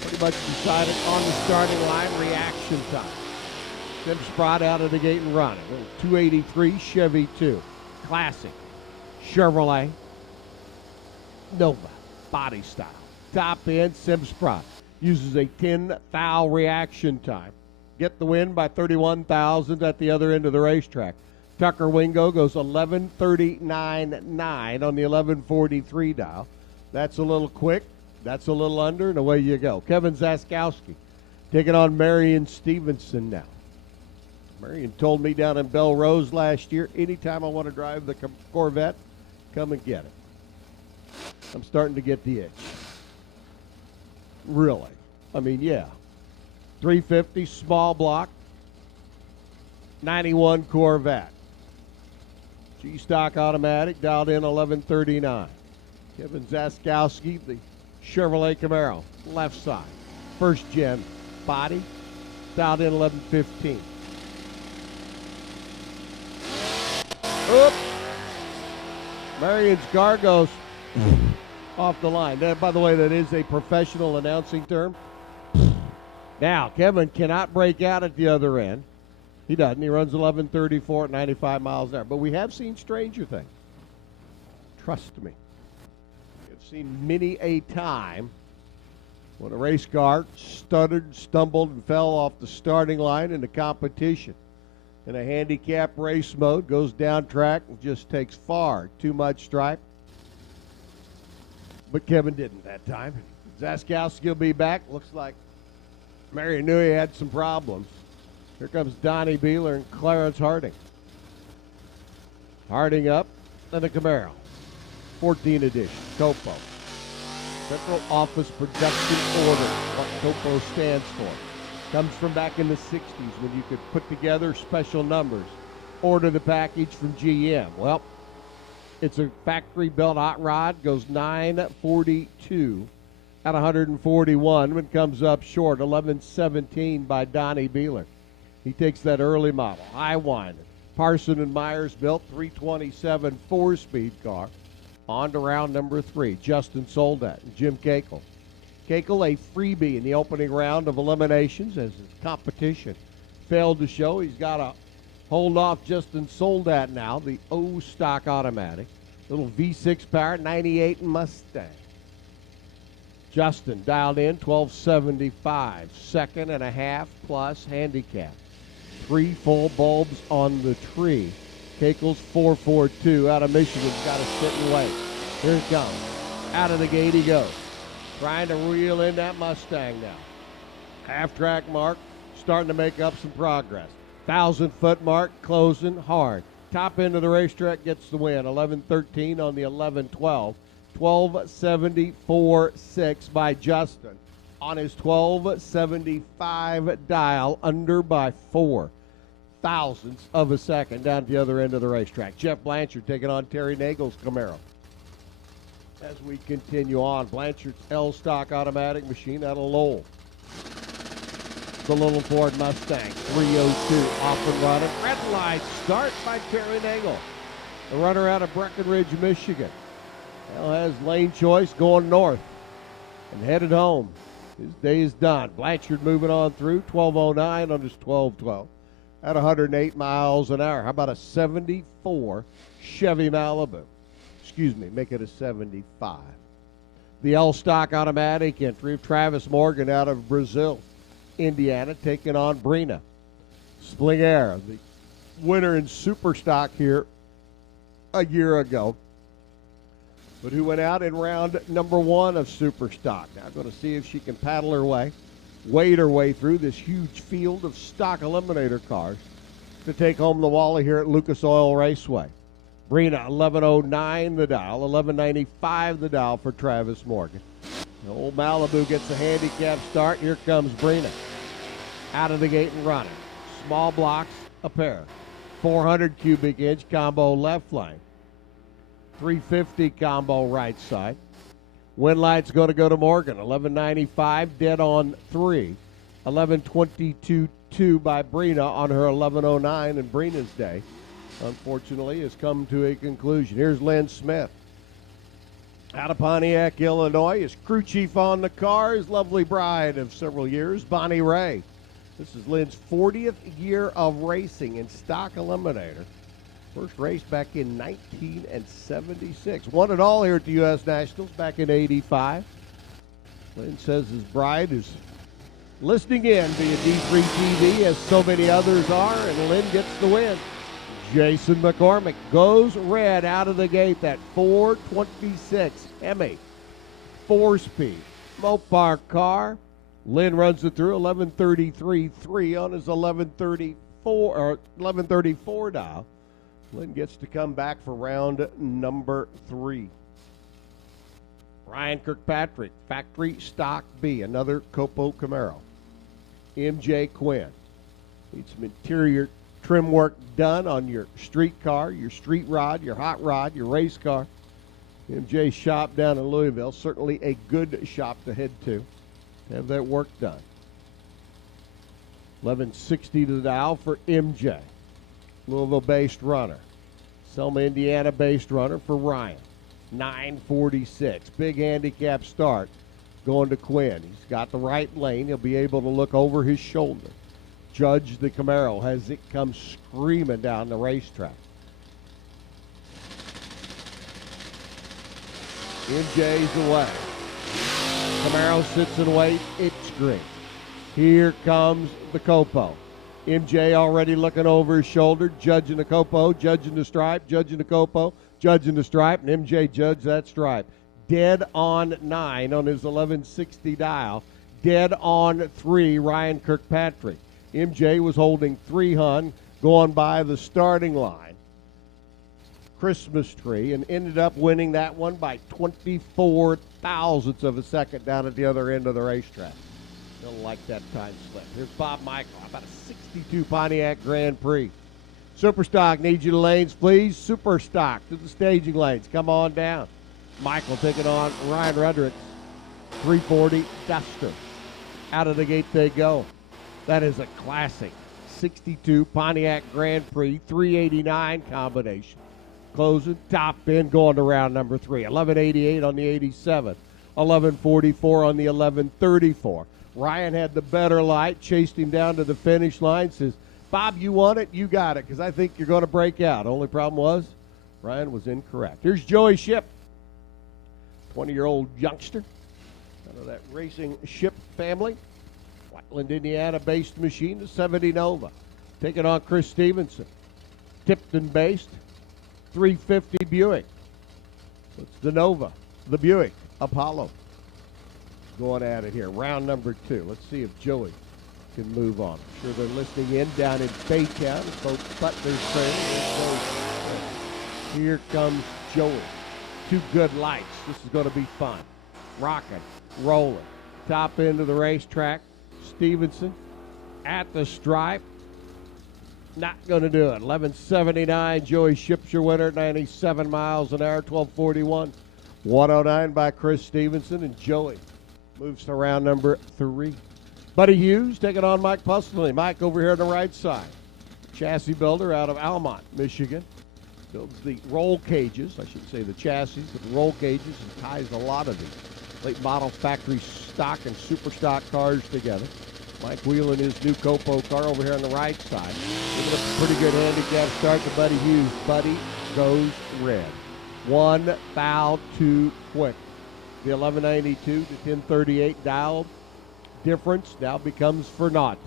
Pretty much decided on the starting line. Reaction time. Simsprott out of the gate and running. 283 Chevy 2. Classic. Chevrolet. Nova. Body style. Top end, Simsprott. Uses a 10 thou reaction time. Get the win by 31,000 at the other end of the racetrack. Tucker Wingo goes 11:39.9 on the 11:43 dial. That's a little quick. That's a little under, and away you go. Kevin Zaskowski taking on Marion Stevenson now. Marion told me down in Belle Rose last year, anytime I want to drive the Corvette, come and get it. I'm starting to get the itch. Really. I mean, yeah. 350 small block, 91 Corvette. G-Stock automatic, dialed in 1139. Kevin Zaskowski, the Chevrolet Camaro, left side. First gen body, dialed in 1115. Oop! Marion's car goes off the line. That, by the way, that is a professional announcing term. Now, Kevin cannot break out at the other end. He doesn't. He runs 1134 at 95 miles an hour. But we have seen stranger things. Trust me. We've seen many a time when a race car stuttered, stumbled, and fell off the starting line in the competition. In a handicap race mode, goes down track and just takes far too much stripe. But Kevin didn't that time. Zaskowski will be back. Looks like Marion knew he had some problems. Here comes Donnie Beeler and Clarence Harding. Harding up, and the Camaro. 14 edition, Topo. Central Office Production Order, what Topo stands for. Comes from back in the 60s when you could put together special numbers. Order the package from GM. Well, it's a factory-built hot rod, goes 942 at 141. When comes up short, 1117 by Donnie Beeler. He takes that early model, high winding. Parson and Myers built 327 4-speed car. On to round number 3. Justin Soldat and Jim Cakel. Cakel a freebie in the opening round of Eliminations as his competition failed to show. He's got to hold off Justin Soldat now, the O-Stock automatic. Little V6 power, 98 Mustang. Justin dialed in 1275, second and a half plus handicap. 3 full bulbs on the tree. Cakel's 442 out of Michigan's got to sit and wait. Here it comes. Out of the gate he goes. Trying to reel in that Mustang now. Half-track mark, starting to make up some progress. 1,000-foot mark, closing hard. Top end of the racetrack gets the win. 11:13 on the 11:12. 12:74.6 by Justin on his 12:75 dial, under by 4 thousandths of a second down to the other end of the racetrack. Jeff Blanchard taking on Terry Nagel's Camaro. As we continue on, Blanchard's L-Stock automatic machine out of Lowell. The little Ford Mustang, 302, off and running. Red light start by Terry Nagel. The runner out of Breckenridge, Michigan. Well, has lane choice going north and headed home. His day is done. Blanchard moving on through, 1209 on his 1212 at 108 miles an hour. How about a 74 Chevy Malibu? Excuse me, make it a 75. The L-Stock automatic entry of Travis Morgan out of Brazil. Indiana, taking on Brina. Spling Air, the winner in Super Stock here a year ago, but who went out in round number 1 of Super Stock. Now going to see if she can paddle her way, wade her way through this huge field of stock eliminator cars to take home the Wally here at Lucas Oil Raceway. Brina, 11.09 the dial, 11.95 the dial for Travis Morgan. The old Malibu gets a handicap start. Here comes Brina. Out of the gate and running. Small blocks, a pair. 400 cubic inch combo left lane. 350 combo right side. Wind light's going to go to Morgan. 11.95, dead on 3. 11.22.2 by Brina on her 11.09, and Brina's day, unfortunately, has come to a conclusion. Here's Lynn Smith. Out of Pontiac, Illinois, his crew chief on the car, his lovely bride of several years, Bonnie Ray. This is Lynn's 40th year of racing in stock eliminator. First race back in 1976. Won it all here at the U.S. Nationals back in 85. Lynn says his bride is listening in via D3 TV, as so many others are, and Lynn gets the win. Jason McCormick goes red out of the gate. That 426 Hemi 4-speed Mopar car. Lynn runs it through 11.33.3 on his 11.34 dial. Lynn gets to come back for round number 3. Ryan Kirkpatrick, factory stock B, another Copo Camaro. MJ Quinn. Need some interior trim work done on your street car, your street rod, your hot rod, your race car. MJ shop down in Louisville, certainly a good shop to head to have that work done. 11.60 to the dial for MJ. Louisville-based runner. Selma, Indiana-based runner for Ryan. 9.46. Big handicap start going to Quinn. He's got the right lane. He'll be able to look over his shoulder. Judge the Camaro as it comes screaming down the racetrack. MJ's away. Camaro sits and waits. It's green. Here comes the Copo. MJ already looking over his shoulder, judging the Copo, judging the stripe, judging the Copo, judging the stripe, and MJ judged that stripe. Dead on 9 on his 11.60 dial. Dead on 3, Ryan Kirkpatrick. MJ was holding 3 hun, going by the starting line. Christmas tree, and ended up winning that one by 24 thousandths of a second down at the other end of the racetrack. Don't like that time slip. Here's Bob Michael. How about a 62 Pontiac Grand Prix? Superstock, need you to lanes, please. Superstock to the staging lanes. Come on down. Michael taking on Ryan Rudrick's 340 Duster. Out of the gate they go. That is a classic 62 Pontiac Grand Prix 389 combination. Closing, top end, going to round number 3. 11.88 on the 87. 11.44 on the 11.34. Ryan had the better light, chased him down to the finish line, says, Bob, you want it? You got it, because I think you're going to break out. Only problem was, Ryan was incorrect. Here's Joey Ship, 20-year-old youngster out of that racing Ship family. Whiteland, Indiana-based machine, the 70 Nova. Taking on Chris Stevenson. Tipton-based 350 Buick. It's the Nova, the Buick, Apollo. Going at it here. Round number 2. Let's see if Joey can move on. I'm sure they're listening in down in Baytown. Both Butler's training. Here comes Joey. 2 good lights. This is going to be fun. Rocking, rolling. Top end of the racetrack. Stevenson at the stripe. Not going to do it. 11.79. Joey Ship's your winner. 97 miles an hour. 12.41. 109 by Chris Stevenson. And Joey moves to round number 3. Buddy Hughes taking on Mike Pustley. Mike over here on the right side. Chassis builder out of Almont, Michigan. Builds the roll cages. I should say the chassis, but the roll cages, and ties a lot of these late model factory stock and super stock cars together. Mike wheeling his new Copo car over here on the right side. Giving us a pretty good handicap start to Buddy Hughes. Buddy goes red. 1 foul too quick. The 11.92 to 10.38 dialed. difference now becomes for naught.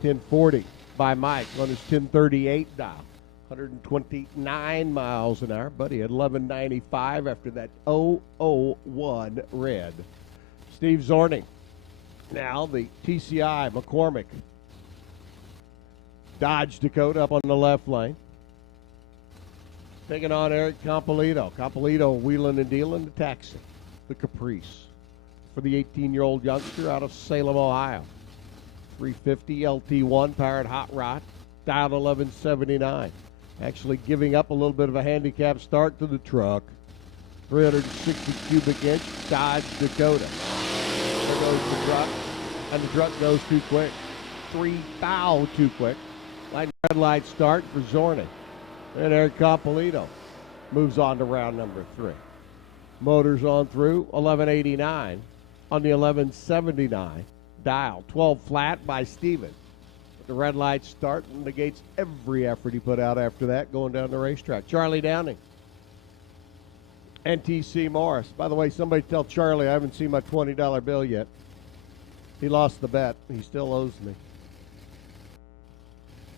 1040 by Mike on his 1038 dial. 129 miles an hour. Buddy had 1195 after that 001 red. Steve Zorning. Now the TCI McCormick Dodge Dakota up on the left lane. Taking on Eric Compolito. Compolito wheeling and dealing the taxi, the Caprice, for the 18-year-old youngster out of Salem, Ohio. 350 LT1 powered hot rod, dialed 1179. Actually giving up a little bit of a handicap start to the truck. 360 cubic inch Dodge Dakota. There goes the truck, and the truck goes too quick. 3 thou too quick. Red light start for Zornig. And Eric Compolito moves on to round number 3. Motors on through 1189 on the 1179 dial. 12 flat by Steven. The red light start and negates every effort he put out after that going down the racetrack. Charlie Downing and T.C. Morris. By the way, somebody tell Charlie I haven't seen my $20 bill yet. He lost the bet. He still owes me.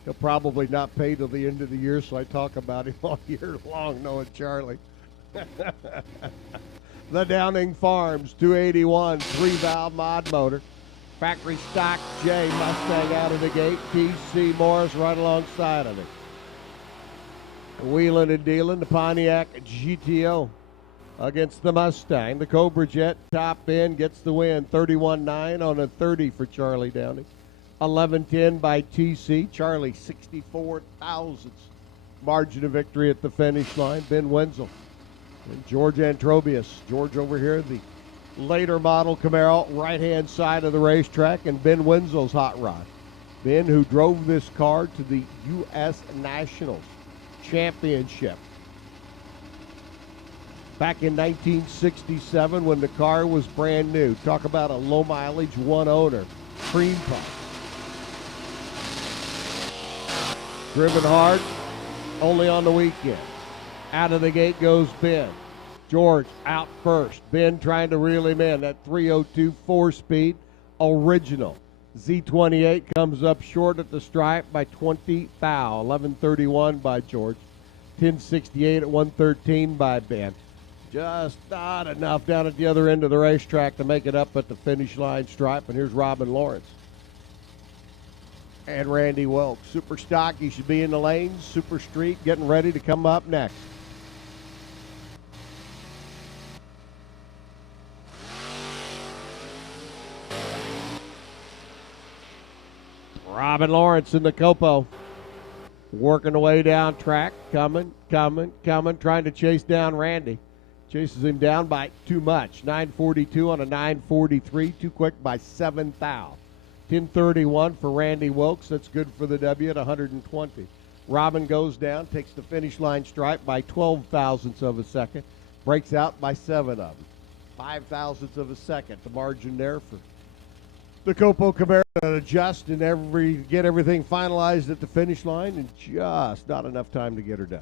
He'll probably not pay till the end of the year, so I talk about him all year long, knowing Charlie. The Downing Farms 281 3-valve mod motor. Factory stock J Mustang out of the gate. T.C. Morris right alongside of it. Wheeling and dealing the Pontiac GTO against the Mustang. The Cobra Jet top end gets the win. 31.9 on a 30 for Charlie Downing. 11.10 by TC. Charlie 64 thousandths margin of victory at the finish line. Ben Wenzel and George Antrobius. George over here, the later model Camaro, right-hand side of the racetrack, and Ben Wenzel's hot rod. Ben, who drove this car to the U.S. Nationals Championship back in 1967 when the car was brand new. Talk about a low-mileage, one-owner cream puff. Driven hard, only on the weekend. Out of the gate goes Ben. George out first. Ben trying to reel him in. That 302 4-speed original. Z28 comes up short at the stripe by 20 thou. 1131 by George. 1068 at 113 by Ben. Just not enough down at the other end of the racetrack to make it up at the finish line stripe. And here's Robin Lawrence and Randy Wilkes. Super stock, he should be in the lanes. Super street getting ready to come up next. Robin Lawrence in the Copo. Working away down track. Coming, trying to chase down Randy. Chases him down by too much. 942 on a 943. Too quick by 7 thou. 1031 for Randy Wilkes. That's good for the W at 120. Robin goes down, takes the finish line stripe by 12 thousandths of a second. Breaks out by 7 of them. 5 thousandths of a second. The margin there for the Copo Camaro to adjust and get everything finalized at the finish line, and just not enough time to get her done.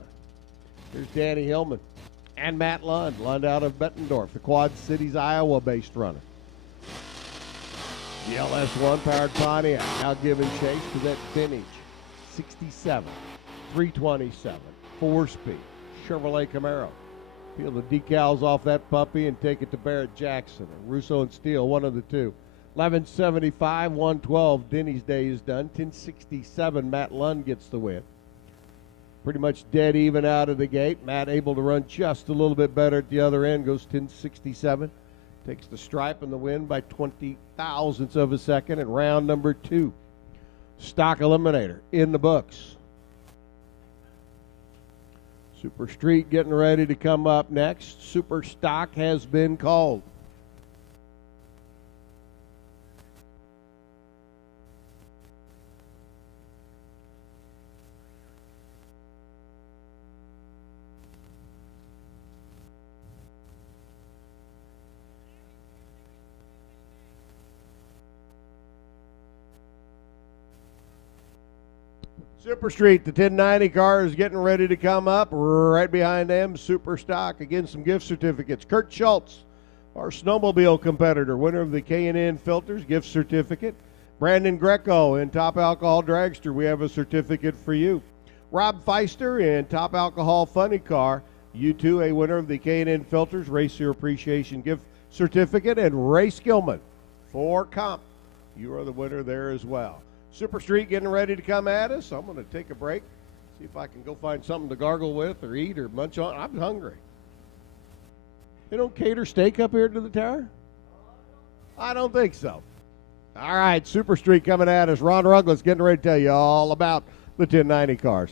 Here's Danny Hillman and Matt Lund. Lund out of Bettendorf, the Quad Cities, Iowa-based runner. The LS1 powered Pontiac now giving chase to that vintage 67, 327, 4-speed Chevrolet Camaro. Peel the decals off that puppy and take it to Barrett Jackson or Russo and Steele, one of the two. 1175, 112. Denny's day is done. 1067, Matt Lund gets the win. Pretty much dead even out of the gate. Matt able to run just a little bit better at the other end. Goes 1067. Takes the stripe and the win by 20 thousandths of a second in round number 2. Stock Eliminator in the books. Super Street getting ready to come up next. Super Stock has been called. Super Street, the 1090 car is getting ready to come up. Right behind them, Super Stock. Again, some gift certificates. Kurt Schultz, Our snowmobile competitor, winner of the K&N Filters gift certificate. Brandon Greco in Top Alcohol Dragster, we have a certificate for you. Rob Feister in Top Alcohol Funny Car, you too a winner of the K&N Filters Racer Appreciation gift certificate. And Ray Skillman for Comp, you are the winner there as well. Super Street getting ready to come at us. I'm going to take a break, see if I can go find something to gargle with or eat or munch on. I'm hungry. They don't cater steak up here to the tower? I don't think so. All right, Super Street coming at us. Ron Ruggles getting ready to tell you all about the 1090 cars.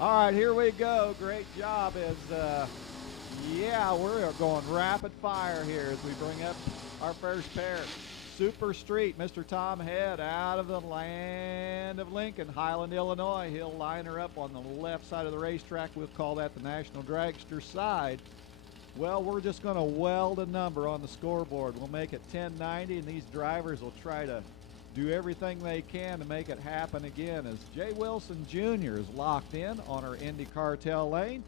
All right, here we go. Great job we're going rapid fire here as we bring up our first pair. Super Street, Mr. Tom Head out of the land of Lincoln, Highland, Illinois. He'll line her up on the left side of the racetrack. We'll call that the National Dragster side. Well, we're just going to weld a number on the scoreboard. We'll make it 1090, and these drivers will try to do everything they can to make it happen again as Jay Wilson Jr. is locked in on our Indy Cartel lane.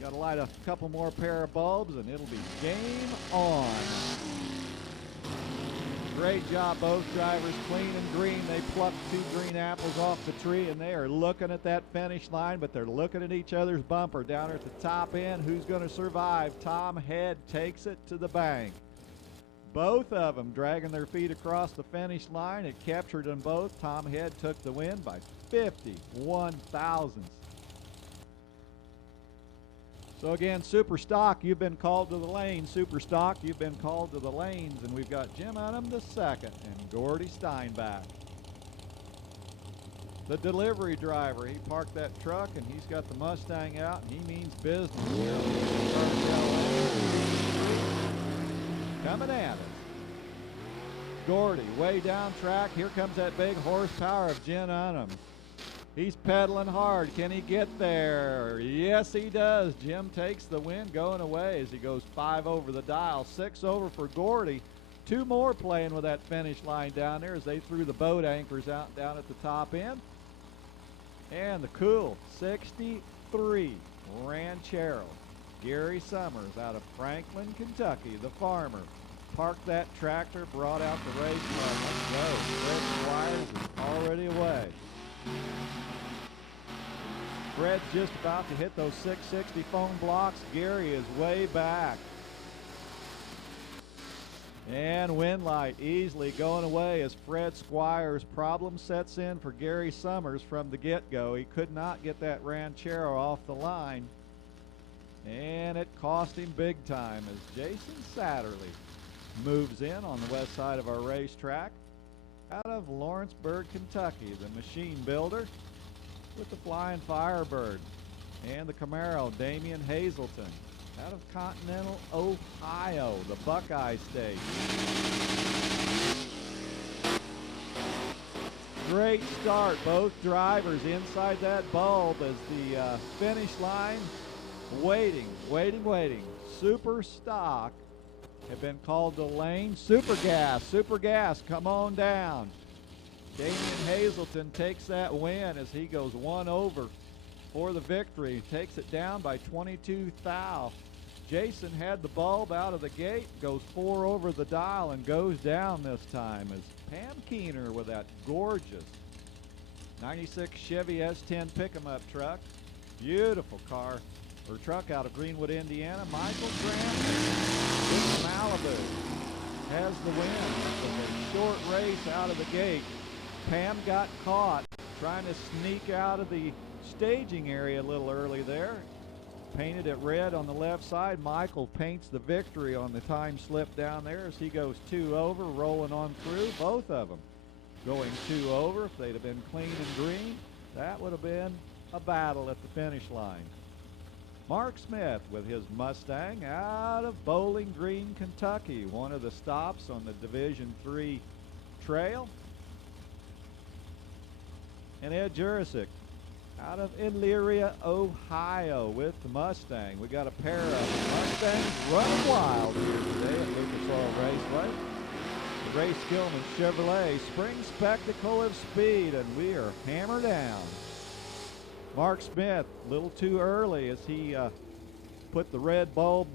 Got to light a couple more pair of bulbs, and it'll be game on. Great job, both drivers, clean and green. They plucked 2 green apples off the tree, and they are looking at that finish line, but they're looking at each other's bumper down at the top end. Who's going to survive? Tom Head takes it to the bank. Both of them dragging their feet across the finish line. It captured them both. Tom Head took the win by 51 thousandths. So again, Super Stock, you've been called to the lane. Super Stock, you've been called to the lanes. And we've got Jim Unum the second and Gordy Steinbach. The delivery driver, he parked that truck and he's got the Mustang out and he means business. Coming at us. Gordy, way down track. Here comes that big horsepower of Jim Unum. He's pedaling hard. Can he get there? Yes, he does. Jim takes the win going away as he goes 5 over the dial. 6 over for Gordy. 2 more playing with that finish line down there as they threw the boat anchors out down at the top end. And the cool 63 Ranchero. Gary Summers out of Franklin, Kentucky, the farmer. Parked that tractor, brought out the race car. Let's go. Fred Squires is already away. Fred's just about to hit those 660 foam blocks. Gary is way back. And Winlight easily going away as Fred Squires' problem sets in for Gary Summers from the get-go. He could not get that Ranchero off the line. And it cost him big time as Jason Satterley moves in on the west side of our racetrack. Out of Lawrenceburg, Kentucky, the machine builder with the Flying Firebird. And the Camaro, Damian Hazelton. Out of Continental, Ohio, the Buckeye State. Great start, both drivers inside that bulb as the finish line. Waiting. Super Stock have been called to lane. Super Gas, come on down. Damian Hazelton takes that win as he goes 1 over for the victory. Takes it down by 22 thou. Jason had the bulb out of the gate, goes 4 over the dial and goes down this time as Pam Keener with that gorgeous 96 Chevy S10 pick-em-up truck. Beautiful car. Or truck out of Greenwood, Indiana. Michael Graham in Malibu has the win. With a short race out of the gate. Pam got caught trying to sneak out of the staging area a little early there. Painted it red on the left side. Michael paints the victory on the time slip down there as he goes 2 over, rolling on through. Both of them going 2 over. If they'd have been clean and green, that would have been a battle at the finish line. Mark Smith with his Mustang out of Bowling Green, Kentucky. One of the stops on the Division III trail. And Ed Jurasic out of Elyria, Ohio with the Mustang. We got a pair of Mustangs running wild here today at Lucas Oil Raceway. Ray Skillman Chevrolet Spring Spectacle of Speed, and we are hammered down. Mark Smith, a little too early as he put the red bulb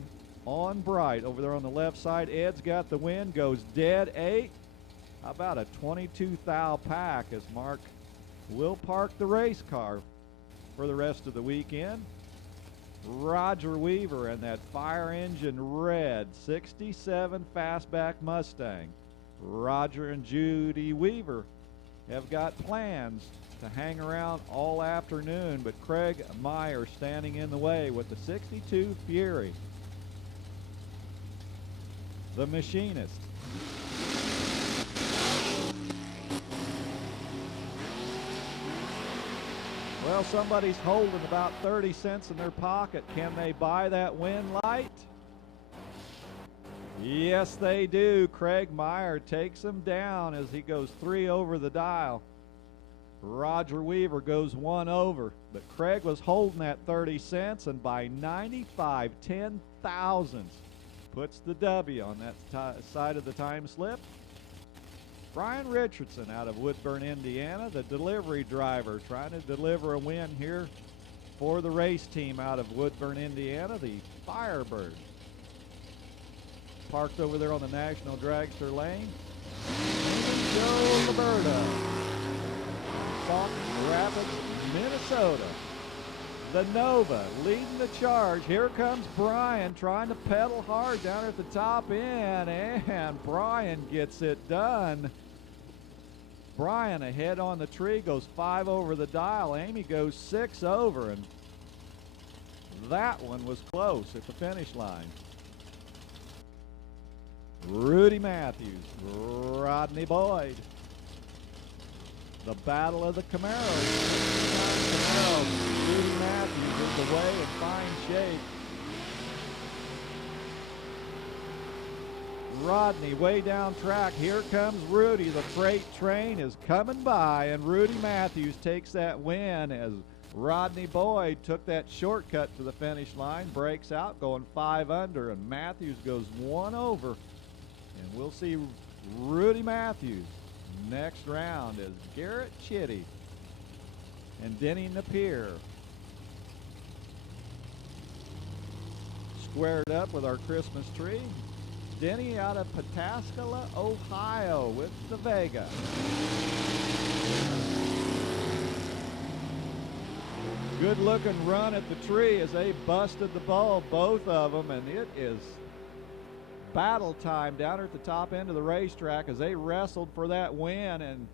on bright over there on the left side. Ed's got the win, goes dead 8. How about a 22 thou pack as Mark will park the race car for the rest of the weekend. Roger Weaver and that fire engine red 67 fastback Mustang. Roger and Judy Weaver have got plans to hang around all afternoon, but Craig Meyer standing in the way with the 62 Fury. The machinist. Well, somebody's holding about 30 cents in their pocket. Can they buy that win light? Yes, they do. Craig Meyer takes him down as he goes 3 over the dial. Roger Weaver goes 1 over, but Craig was holding that 30 cents, and by 95 10,000ths puts the W on that side of the time slip. Brian Richardson out of Woodburn, Indiana, the delivery driver, trying to deliver a win here for the race team out of Woodburn, Indiana, the Firebird. Parked over there on the National Dragster lane. Joe Liberta, Sauk Rapids, Minnesota. The Nova leading the charge. Here comes Brian trying to pedal hard down at the top end, and Brian gets it done. Brian ahead on the tree, goes 5 over the dial. Amy goes 6 over, and that one was close at the finish line. Rudy Matthews, Rodney Boyd. The battle of the Camaros. Rudy Matthews is away in fine shape. Rodney way down track. Here comes Rudy. The freight train is coming by, and Rudy Matthews takes that win as Rodney Boyd took that shortcut to the finish line, breaks out going 5 under, and Matthews goes 1 over. And we'll see Rudy Matthews next round as Garrett Chitty and Denny Napier squared up with our Christmas tree. Denny out of Pataskala, Ohio with the Vega. Good looking run at the tree as they busted the bulb, both of them, and it is battle time down at the top end of the racetrack as they wrestled for that win, and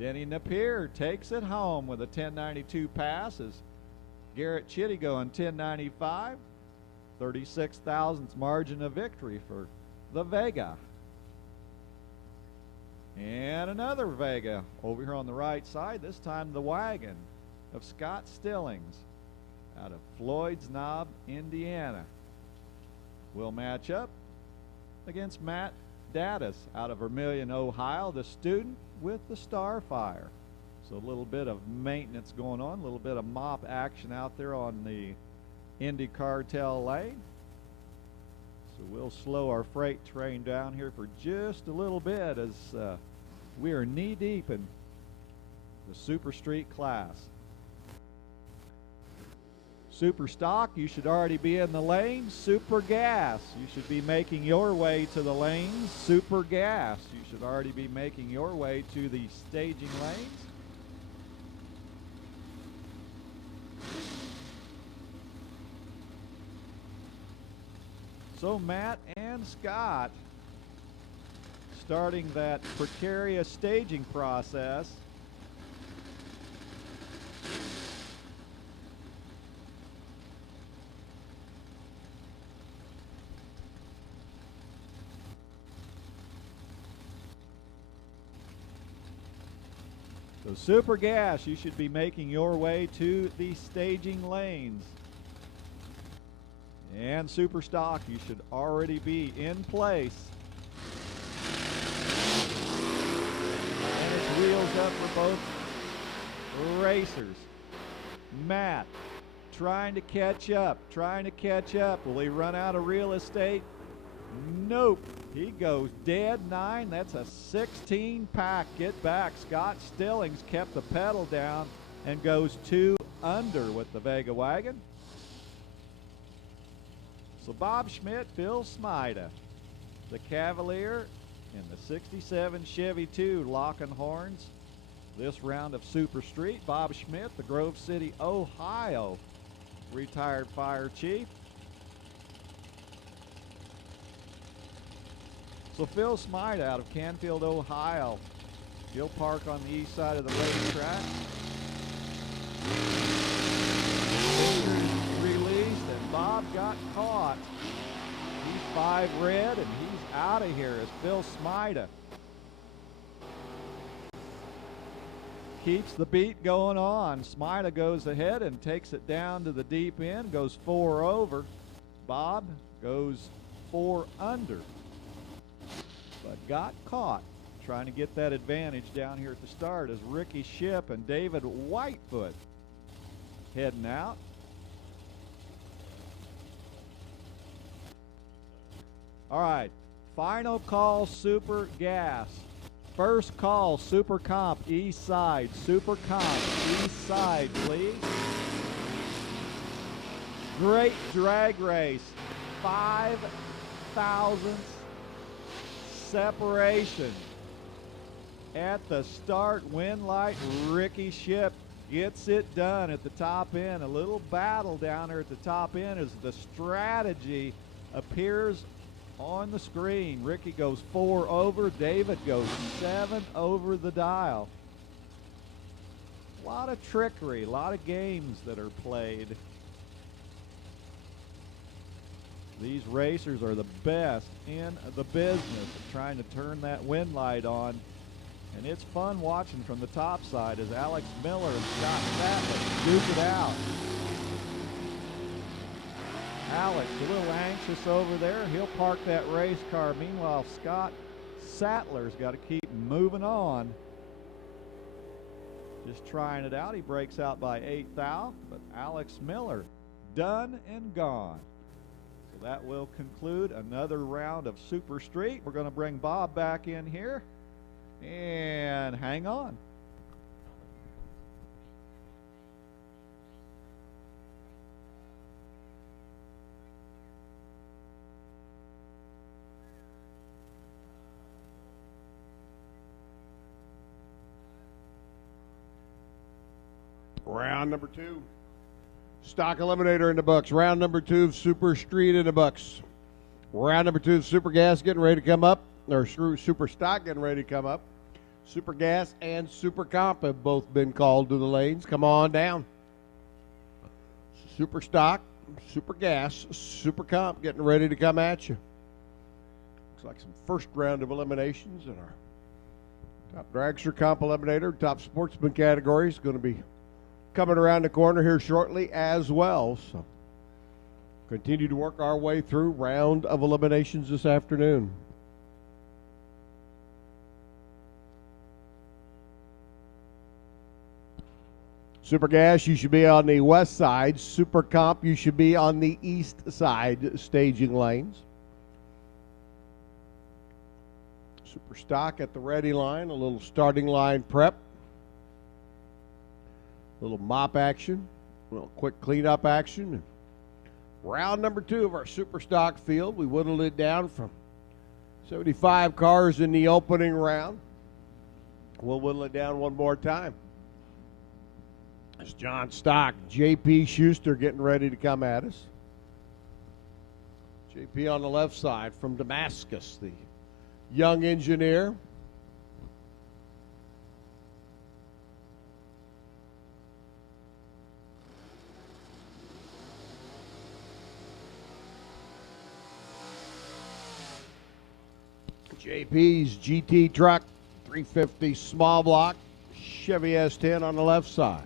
Denny Napier takes it home with a 1092 pass as Garrett Chitty going 1095, 36 thousandths margin of victory for the Vega. And another Vega over here on the right side, this time the wagon of Scott Stillings out of Floyd's Knob, Indiana. Will match up against Matt Daddis out of Vermilion, Ohio, the student with the Starfire. So a little bit of maintenance going on, a little bit of mop action out there on the Indy Cartel lane. So we'll slow our freight train down here for just a little bit as we are knee deep in the Super Street class. Super Stock, you should already be in the lane. Super Gas, you should be making your way to the lanes. Super Gas, you should already be making your way to the staging lanes. So Matt and Scott starting that precarious staging process. So Super Gas, you should be making your way to the staging lanes. And Super Stock, you should already be in place. And it's wheels up for both racers. Matt trying to catch up, Will he run out of real estate? Nope. He goes dead 9. That's a 16 pack. Get back. Scott Stillings kept the pedal down and goes 2 under with the Vega wagon. So Bob Schmidt, Phil Smida, the Cavalier, and the 67 Chevy 2 locking horns this round of Super Street. Bob Schmidt, the Grove City, Ohio retired fire chief. So Phil Smite out of Canfield, Ohio. He'll park on the east side of the racetrack. Released, and Bob got caught. He's 5 red, and he's out of here as Phil Smita keeps the beat going on. Smita goes ahead and takes it down to the deep end, goes 4 over. Bob goes 4 under, but got caught trying to get that advantage down here at the start as Ricky Shipp and David Whitefoot heading out. All right, final call, Super Gas. First call, Super Comp, east side. Super Comp, east side, please. Great drag race. 5 thousandths separation at the start. Win light, Ricky Shipp gets it done at the top end. A little battle down there at the top end as the strategy appears on the screen. Ricky goes 4 over. David goes 7 over the dial. A lot of trickery, a lot of games that are played. These racers are the best in the business of trying to turn that wind light on. And it's fun watching from the top side as Alex Miller and Scott Sattler duke it out. Alex a little anxious over there. He'll park that race car. Meanwhile, Scott Sattler's got to keep moving on. Just trying it out. He breaks out by 1/8 thou, but Alex Miller done and gone. So that will conclude another round of Super Street. We're going to bring Bob back in here and hang on. Round number 2. Stock Eliminator in the books. Round number 2 of Super Street in the books. Round number 2 of Super Gas getting ready to come up. Or Super Stock getting ready to come up. Super Gas and Super Comp have both been called to the lanes. Come on down. Super Stock, Super Gas, Super Comp getting ready to come at you. Looks like some first round of eliminations in our top Dragster Comp Eliminator, top Sportsman category is going to be coming around the corner here shortly as well. So continue to work our way through round of eliminations this afternoon. Super Gas, you should be on the west side. Super Comp, you should be on the east side staging lanes. Super Stock at the ready line, a little starting line prep. A little mop action, a little quick cleanup action. Round number 2 of our Super Stock field. We whittled it down from 75 cars in the opening round. We'll whittle it down one more time. It's John Stock, J.P. Schuster getting ready to come at us. J.P. on the left side from Damascus, the young engineer. JP's GT truck, 350 small block, Chevy S10 on the left side.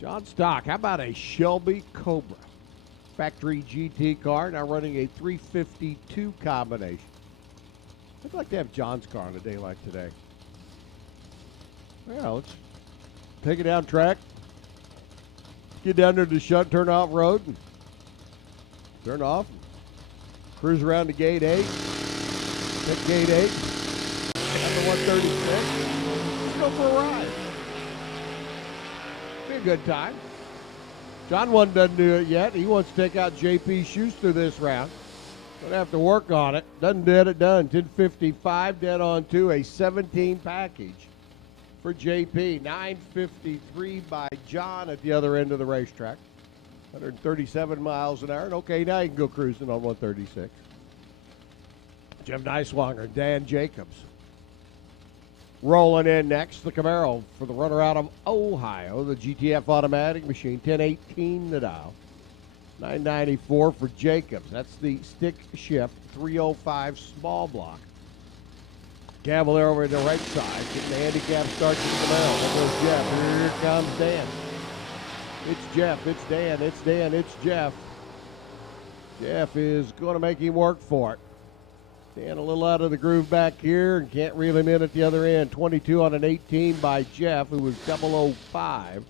John Stock, how about a Shelby Cobra? Factory GT car, now running a 352 combination. I'd like to have John's car on a day like today. Yeah, let's take it down track, get down there to the shut, turn off road, and turn off. Cruise around to gate 8. Hit gate 8. After 136. Let's go for a ride. Be a good time. John 1 doesn't do it yet. He wants to take out JP Schuster this round. Gonna have to work on it. Doesn't get it done. 10:55 dead on 2. A 17 package for JP. 9:53 by John at the other end of the racetrack. 137 miles an hour. And okay, now you can go cruising on 136. Jim Neiswanger, Dan Jacobs. Rolling in next, the Camaro for the runner out of Ohio, the GTF automatic machine, 1018 the dial. 994 for Jacobs. That's the stick shift, 305 small block. Cavalier over to the right side, getting the handicap start to the Camaro. There goes Jeff. Here comes Dan. It's Jeff. It's Dan. It's Dan. It's Jeff. Jeff is going to make him work for it. Dan a little out of the groove back here and can't reel him in at the other end. 22 on an 18 by Jeff, who was 005.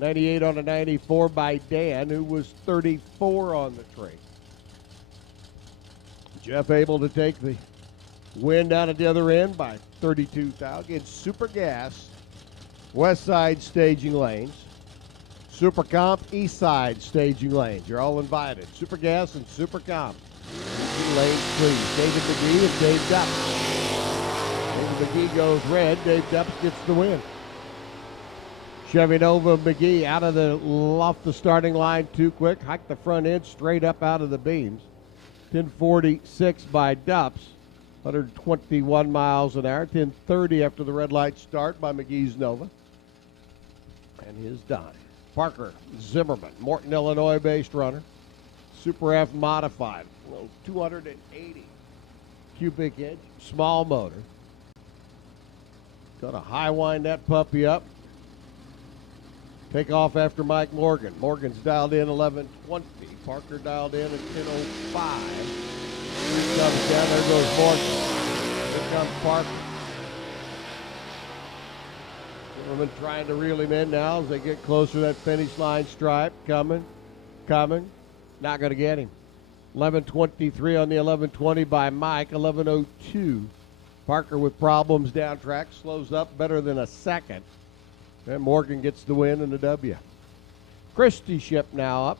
98 on a 94 by Dan, who was 34 on the tree. Jeff able to take the win down at the other end by 32 thousand. It's Super Gas, West Side staging lanes. Super Comp, East Side staging lanes. You're all invited. Super Gas and Super Comp. Lanes, please. David McGee and Dave Dupps. David McGee goes red. Dave Dupps gets the win. Chevy Nova McGee out of the off the starting line too quick. Hiked the front end straight up out of the beams. 10:46 by Dupps. 121 miles an hour. 10:30 after the red light start by McGee's Nova. And his Donnie. Parker Zimmerman, Morton, Illinois-based runner. Super F modified. 280 cubic inch, small motor. Gonna high wind that puppy up. Take off after Mike Morgan. Morgan's dialed in 11:20. Parker dialed in at 10:05. Here comes down. There goes Morgan. Here comes Parker. Zimmerman trying to reel him in now as they get closer to that finish line stripe. Coming. Not going to get him. 11:23 on the 11:20 by Mike. 11:02. Parker with problems down track. Slows up better than a second. And Morgan gets the win and the W. Christie ship now up.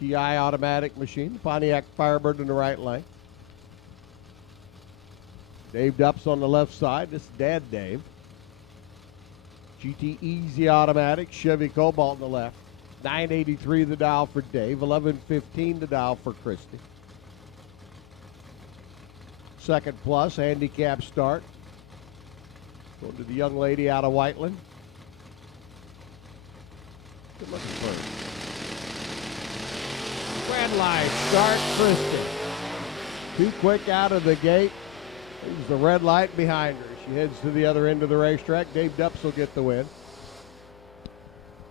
GTI automatic machine. Pontiac Firebird in the right lane. Dave Dupps on the left side. This is Dad Dave. GT Easy automatic. Chevy Cobalt on the left. 983 the dial for Dave. 1115 the dial for Christie. Second plus, handicap start. Going to the young lady out of Whiteland. Good looking first. Red light start, Christie. Too quick out of the gate. There's the red light behind her. She heads to the other end of the racetrack. Dave Dupps will get the win.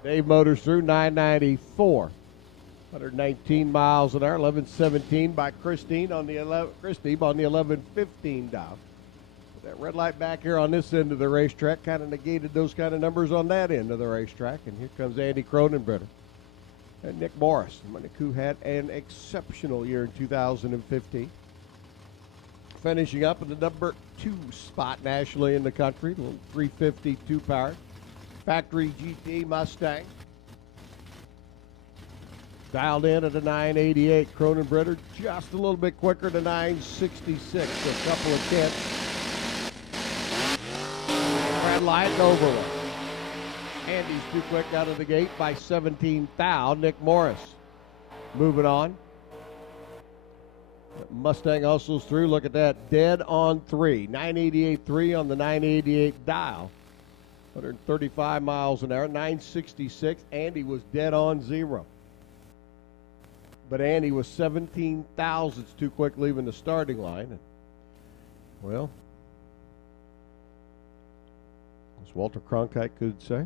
Dave motors through 994. 119 miles an hour. 11:17 by Christine on the 11:15 dial. That red light back here on this end of the racetrack kind of negated those kind of numbers on that end of the racetrack. And here comes Andy Cronenbritter and Nick Morris, who had an exceptional year in 2015. Finishing up in the number 2 spot nationally in the country, little 352 power. Factory GT Mustang. Dialed in at a 988. Cronenbritter just a little bit quicker to 966. A couple of tenths. Red light and overload. Andy's too quick out of the gate by 17 thou. Nick Morris moving on. Mustang hustles through. Look at that. Dead on 3. 988.3 on the 988 dial. 135 miles an hour. 966. Andy was dead on 0. But Andy was 17 thousandths too quick leaving the starting line. And, well, as Walter Cronkite could say,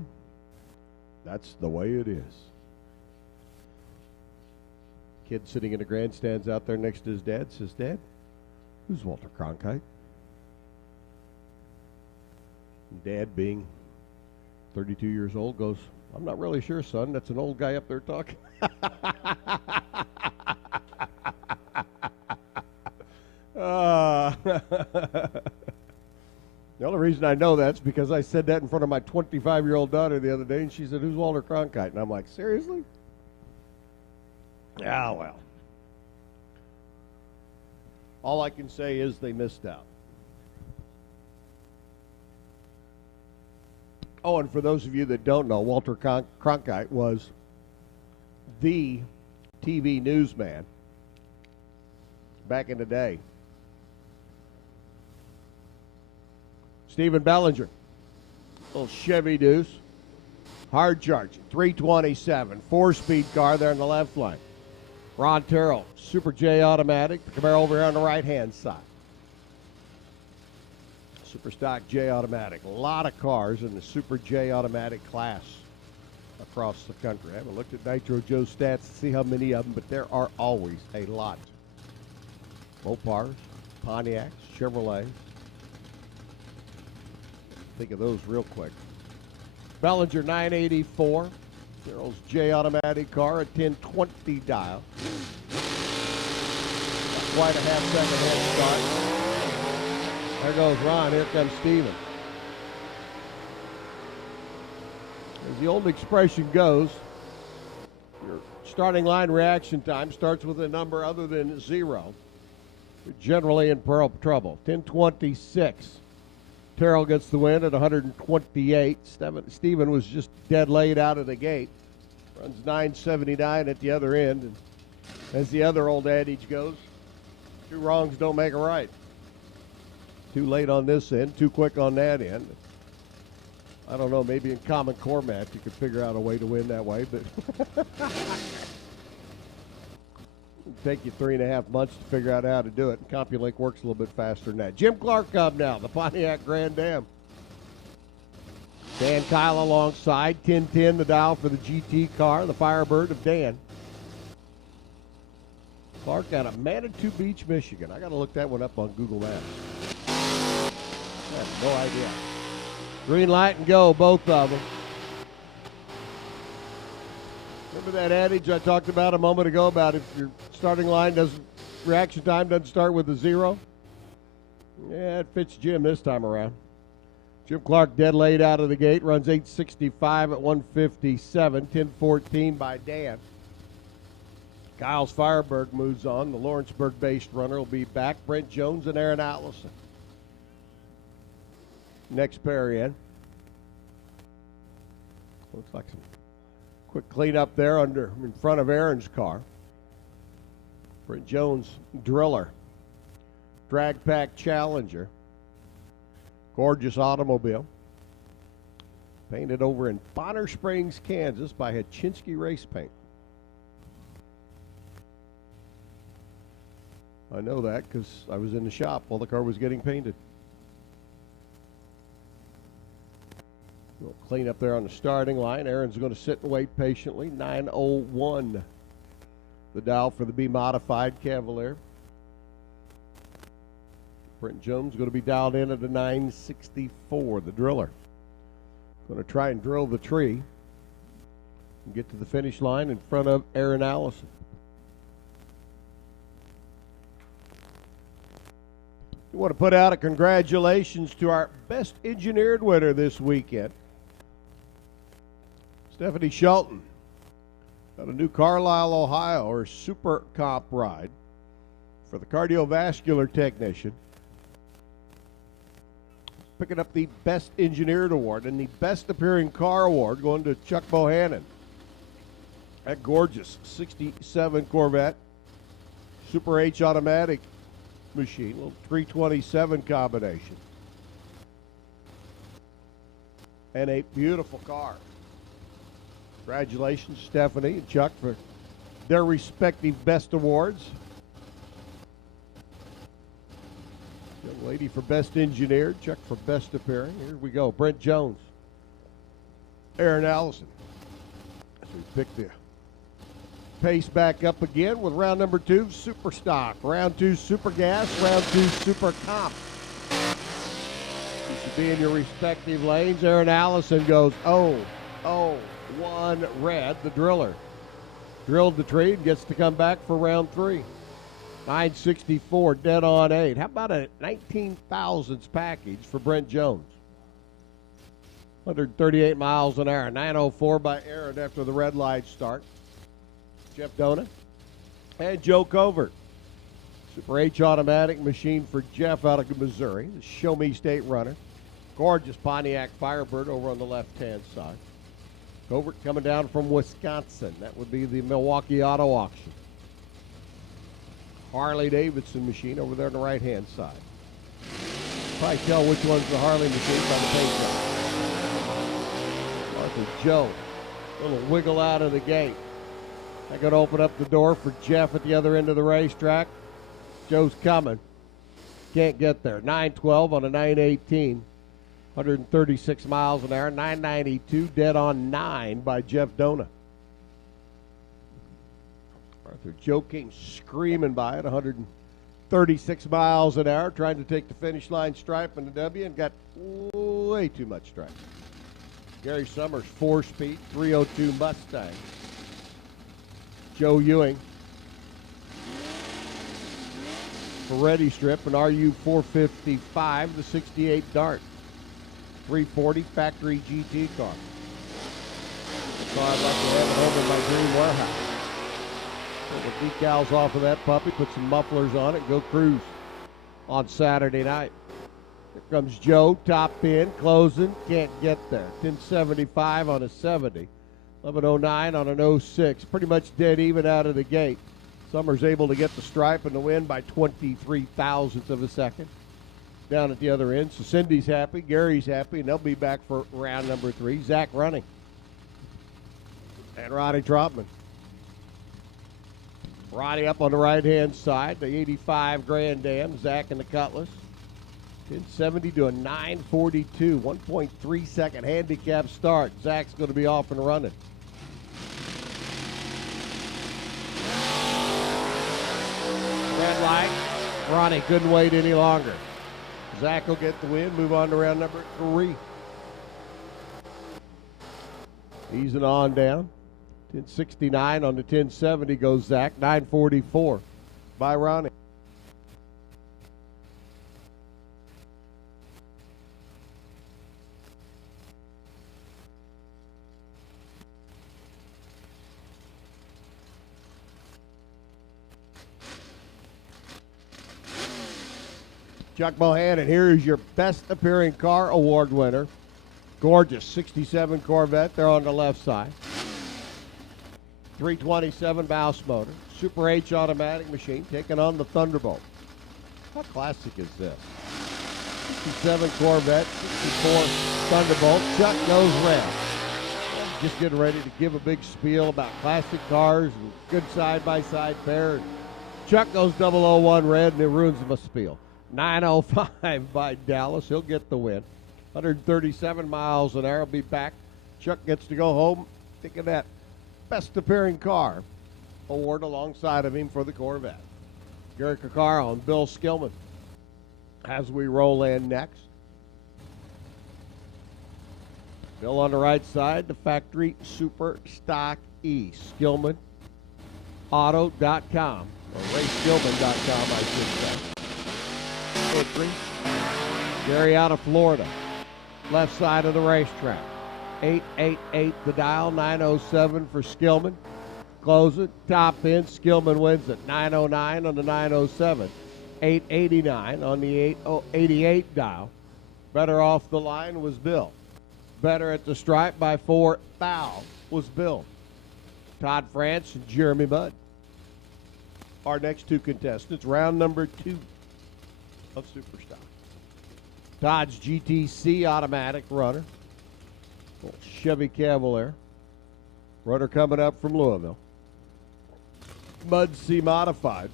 that's the way it is. Kid sitting in the grandstands out there next to his dad says, "Dad, who's Walter Cronkite?" And Dad, being 32 years old, goes, "I'm not really sure, son. That's an old guy up there talking." The only reason I know that's because I said that in front of my 25-year-old daughter the other day, and she said, "Who's Walter Cronkite?" And I'm like, seriously? Yeah, well. All I can say is they missed out. Oh, and for those of you that don't know, Walter Cronkite was the TV newsman back in the day. Stephen Bellinger, little Chevy Deuce, hard charging, 327, 4-speed car there on the left lane. Ron Terrell, Super J automatic, the Camaro over here on the right-hand side. Super stock J automatic. A lot of cars in the Super J automatic class across the country. I haven't looked at Nitro Joe's stats to see how many of them, but there are always a lot. Mopars, Pontiacs, Chevrolets. Think of those real quick. Bellinger 984. Daryl's J automatic car, a 1020 dial. Quite a half-second head start. There goes Ron. Here comes Steven. As the old expression goes, your starting line reaction time starts with a number other than 0. You're generally in trouble. 1026. Terrell gets the win at 128. Steven was just dead late out of the gate. Runs 979 at the other end. And as the other old adage goes, 2 wrongs don't make a right. Too late on this end, too quick on that end. I don't know, maybe in Common Core match you could figure out a way to win that way, but it'll take you 3.5 months to figure out how to do it. CompuLink works a little bit faster than that. Jim Clark up now, the Pontiac Grand Am. Dan Kyle alongside, 1010 the dial for the GT car, the Firebird of Dan. Clark out of Manitou Beach, Michigan. I got to look that one up on Google Maps. I have no idea. Green light and go, both of them. Remember that adage I talked about a moment ago about if your starting line reaction time doesn't start with a 0? Yeah, it fits Jim this time around. Jim Clark dead late out of the gate, runs 865 at 157, 1014 by Dan. Kyle's Firebird moves on. The Lawrenceburg-based runner will be back. Brent Jones and Aaron Allison. Next pair in. Looks like some quick cleanup there in front of Aaron's car. Brent Jones, Driller. Drag Pack Challenger. Gorgeous automobile. Painted over in Bonner Springs, Kansas by Hachinsky Race Paint. I know that because I was in the shop while the car was getting painted. We'll clean up there on the starting line. Aaron's going to sit and wait patiently. 901, the dial for the B-modified Cavalier. Brent Jones going to be dialed in at a 964, the Driller. Going to try and drill the tree and get to the finish line in front of Aaron Allison. We want to put out a congratulations to our best engineered winner this weekend. Stephanie Shelton got a new Carlisle, Ohio, or Super Comp ride for the cardiovascular technician. Picking up the Best Engineered Award and the Best Appearing Car Award going to Chuck Bohannon. That gorgeous 67 Corvette Super H automatic machine, little 327 combination. And a beautiful car. Congratulations, Stephanie and Chuck, for their respective best awards. Young lady for Best Engineered, Chuck for Best Appearing. Here we go. Brent Jones. Aaron Allison. So we pick the pace back up again with round number 2, Super Stock. Round 2, Super Gas. Round 2, Super Comp. You should be in your respective lanes. Aaron Allison goes 1 red, the Driller. Drilled the tree and gets to come back for round 3. 964, dead on 8. How about a 19 thousandths package for Brent Jones? 138 miles an hour. 904 by Aaron after the red light start. Jeff Dona and Joe Covert. Super H automatic machine for Jeff out of Missouri, the Show Me State runner. Gorgeous Pontiac Firebird over on the left-hand side. Covert coming down from Wisconsin. That would be the Milwaukee Auto Auction. Harley Davidson machine over there on the right-hand side. Probably tell which one's the Harley machine by the paint job. Arthur Joe, little wiggle out of the gate. I got to open up the door for Jeff at the other end of the racetrack. Joe's coming. Can't get there. 912 on a 918. 136 miles an hour. 992 dead on 9 by Jeff Dona. Arthur Joe came screaming by at 136 miles an hour, trying to take the finish line stripe in the W and got way too much stripe. Gary Summers, 4-speed, 302 Mustang. Joe Ewing, Ferretti strip, an RU 455, the 68 Dart. 340 factory GT car. So I'd like to have it over in my dream warehouse. Put the decals off of that puppy, put some mufflers on it, go cruise on Saturday night. Here comes Joe, top pin, closing, can't get there. 1075 on a 70. 1109 on an 06. Pretty much dead even out of the gate. Summers able to get the stripe and the win by 23 thousandths of a second. Down at the other end. So Cindy's happy, Gary's happy, and they'll be back for round number 3. Zach running. And Ronnie Trotman. Ronnie up on the right-hand side, the 85 Grand Am. Zach and the Cutlass. 1070 to a 942. 1.3 second handicap start. Zach's going to be off and running. Red light. Ronnie couldn't wait any longer. Zach will get the win, move on to round number 3. Easing on down. 1069 on the 1070 goes Zach. 944 by Ronnie. Chuck Bohannon, here is your best appearing car award winner. Gorgeous 67 Corvette there on the left side. 327 mouse motor. Super H automatic machine taking on the Thunderbolt. How classic is this? 67 Corvette, 64 Thunderbolt. Chuck goes red. Just getting ready to give a big spiel about classic cars and good side-by-side pair. Chuck goes 001 red and it ruins my spiel. 905 by Dallas. He'll get the win. 137 miles an hour. He'll be back. Chuck gets to go home. Think of that best appearing car award alongside of him for the Corvette. Gary Coccaro and Bill Skillman as we roll in next. Bill on the right side, the factory Super Stock E. Skillman Auto.com or RaySkillman.com, I should say. Gary out of Florida, left side of the racetrack. 888 the dial, 907 for Skillman. Close it, top in, Skillman wins it. 909 on the 907. 889 on the 888 dial. Better off the line was Bill. Better at the stripe by 4 thou was Bill. Todd France and Jeremy Mudd. Our next 2 contestants, round number 2 of Superstock. Todd's GTC automatic runner. Chevy Cavalier. Runner coming up from Louisville. Mud C modified.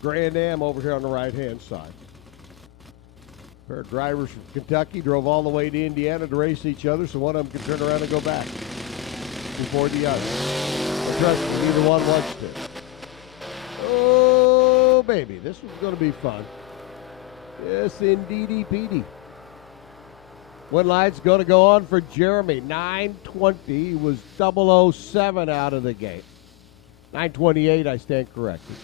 Grand Am over here on the right-hand side. A pair of drivers from Kentucky drove all the way to Indiana to race each other, so one of them can turn around and go back before the other. But trust me, neither one wants to. Oh, baby, this one's going to be fun. Yes, indeedy, Petey. Win light's going to go on for Jeremy. 920 he was 007 out of the gate. 928, I stand corrected.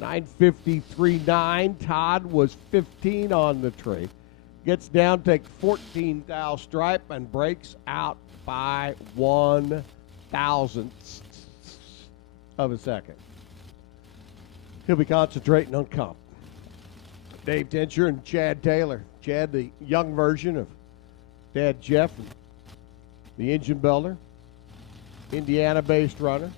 9:53.9. Todd was 15 on the tree. Gets down, takes 14 thou stripe, and breaks out by 1/1000th of a second. He'll be concentrating on comp. Dave Tincher and Chad Taylor. Chad, the young version of Dad Jeff, the engine builder, Indiana-based runner.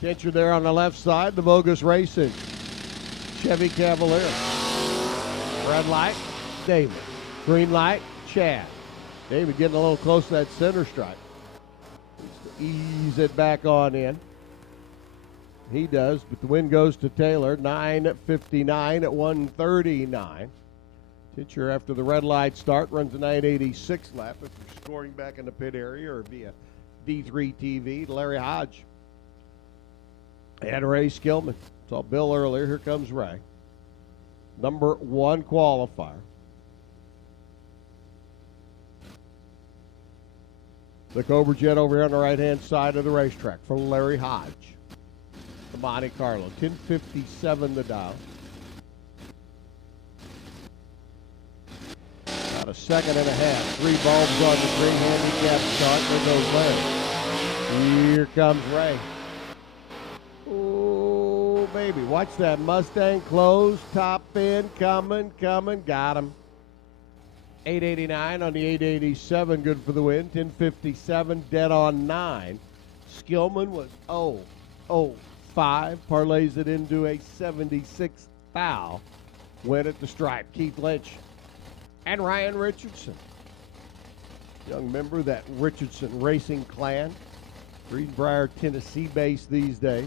Tincher there on the left side, the Bogus Racing Chevy Cavalier. Red light, David. Green light, Chad. David getting a little close to that center stripe. Ease it back on in. He does, but the win goes to Taylor. 9:59 at 1:39. Tincher, after the red light start, runs a 9:86 lap if you're scoring back in the pit area or via D3 TV. Larry Hodge and Ray Skillman. Saw Bill earlier. Here comes Ray. Number 1 qualifier. The Cobra Jet over here on the right-hand side of the racetrack from Larry Hodge. The Monte Carlo. 10:57 the dial. About a second and a half. 3 bulbs on the green handicap start. There goes Larry. Here comes Ray. Oh, baby. Watch that Mustang close. Top end. Coming. Got him. 889 on the 887. Good for the win. 10:57. Dead on 9. Skillman was 0-5. Parlays it into a 76 thou. Win at the stripe. Keith Lynch and Ryan Richardson. Young member of that Richardson Racing clan. Greenbrier, Tennessee based these days.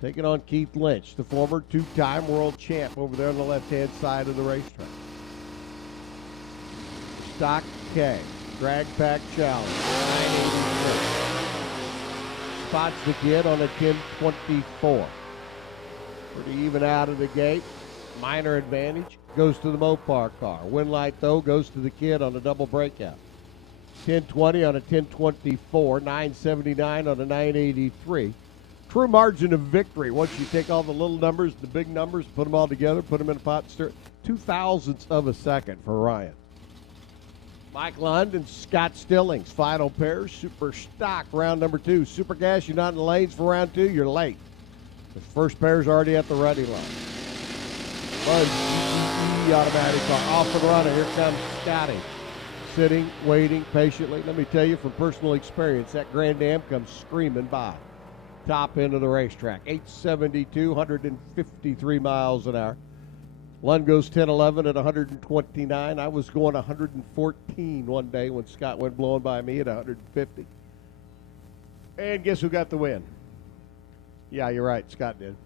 Taking on Keith Lynch, the former 2-time world champ over there on the left-hand side of the racetrack. Stock K, drag pack challenge, 986. Spots the kid on a 1024. Pretty even out of the gate. Minor advantage goes to the Mopar car. Win light, though, goes to the kid on a double breakout. 1020 on a 1024, 979 on a 983. True margin of victory once you take all the little numbers, the big numbers, put them all together, put them in a pot and stir. 0.02 of a second for Ryan. Mike Lund and Scott Stillings, final pairs. Super stock, round number 2. Super gas, you're not in the lanes for round 2, you're late. The first pair's already at the ready line. Buzz GTE automatic car, off and running. Here comes Scotty. Sitting, waiting patiently. Let me tell you from personal experience, that Grand Am comes screaming by. Top end of the racetrack, 872, 153 miles an hour. Lund goes 10-11 at 129. I was going 114 one day when Scott went blowing by me at 150. And guess who got the win? Yeah, you're right, Scott did.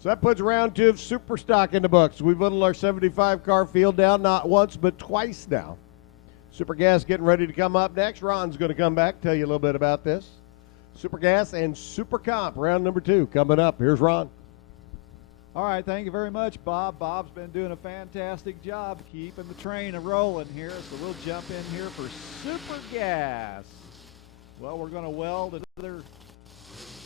So that puts round 2 of Super Stock in the books. We've whittled our 75-car field down not once but twice now. Super Gas getting ready to come up next. Ron's going to come back, tell you a little bit about this. Super Gas and Super Comp, round number 2 coming up. Here's Ron. All right, thank you very much, Bob. Bob's been doing a fantastic job keeping the train a-rolling here, so we'll jump in here for Super Gas. Well, we're going to weld another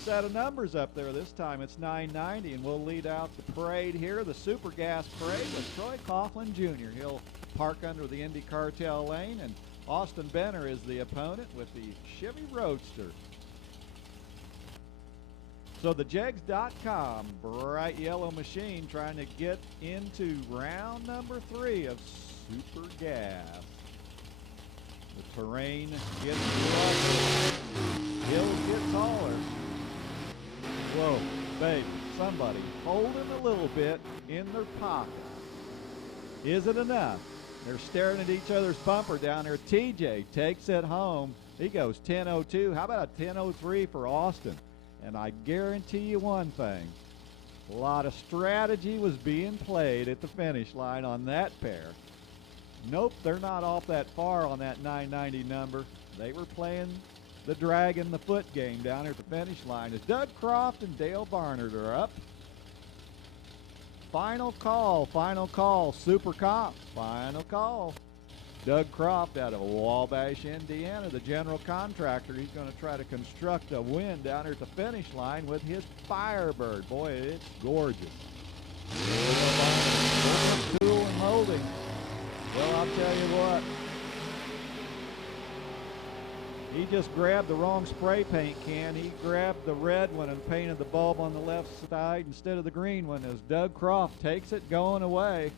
set of numbers up there. This time it's 990, and we'll lead out the parade here, the Super Gas parade with Troy Coughlin Jr. He'll park under the Indy Cartel lane, and Austin Benner is the opponent with the Chevy Roadster. So the Jegs.com bright yellow machine trying to get into round number 3 of Super Gas. The terrain gets rougher. Hills get taller. Whoa, baby, somebody holding a little bit in their pocket. Is it enough? They're staring at each other's bumper down there. TJ takes it home. He goes 10:02. How about a 10:03 for Austin? And I guarantee you one thing, a lot of strategy was being played at the finish line on that pair. Nope, they're not off that far on that 990 number. They were playing the dragging the foot game down there at the finish line as Doug Croft and Dale Barnard are up. Final call, Super Comp, final call. Doug Croft out of Wabash, Indiana, the general contractor. He's going to try to construct a win down here at the finish line with his Firebird. Boy, it's gorgeous. Tool and molding. Well, I'll tell you what. He just grabbed the wrong spray paint can. He grabbed the red one and painted the bulb on the left side instead of the green one. As Doug Croft takes it going away.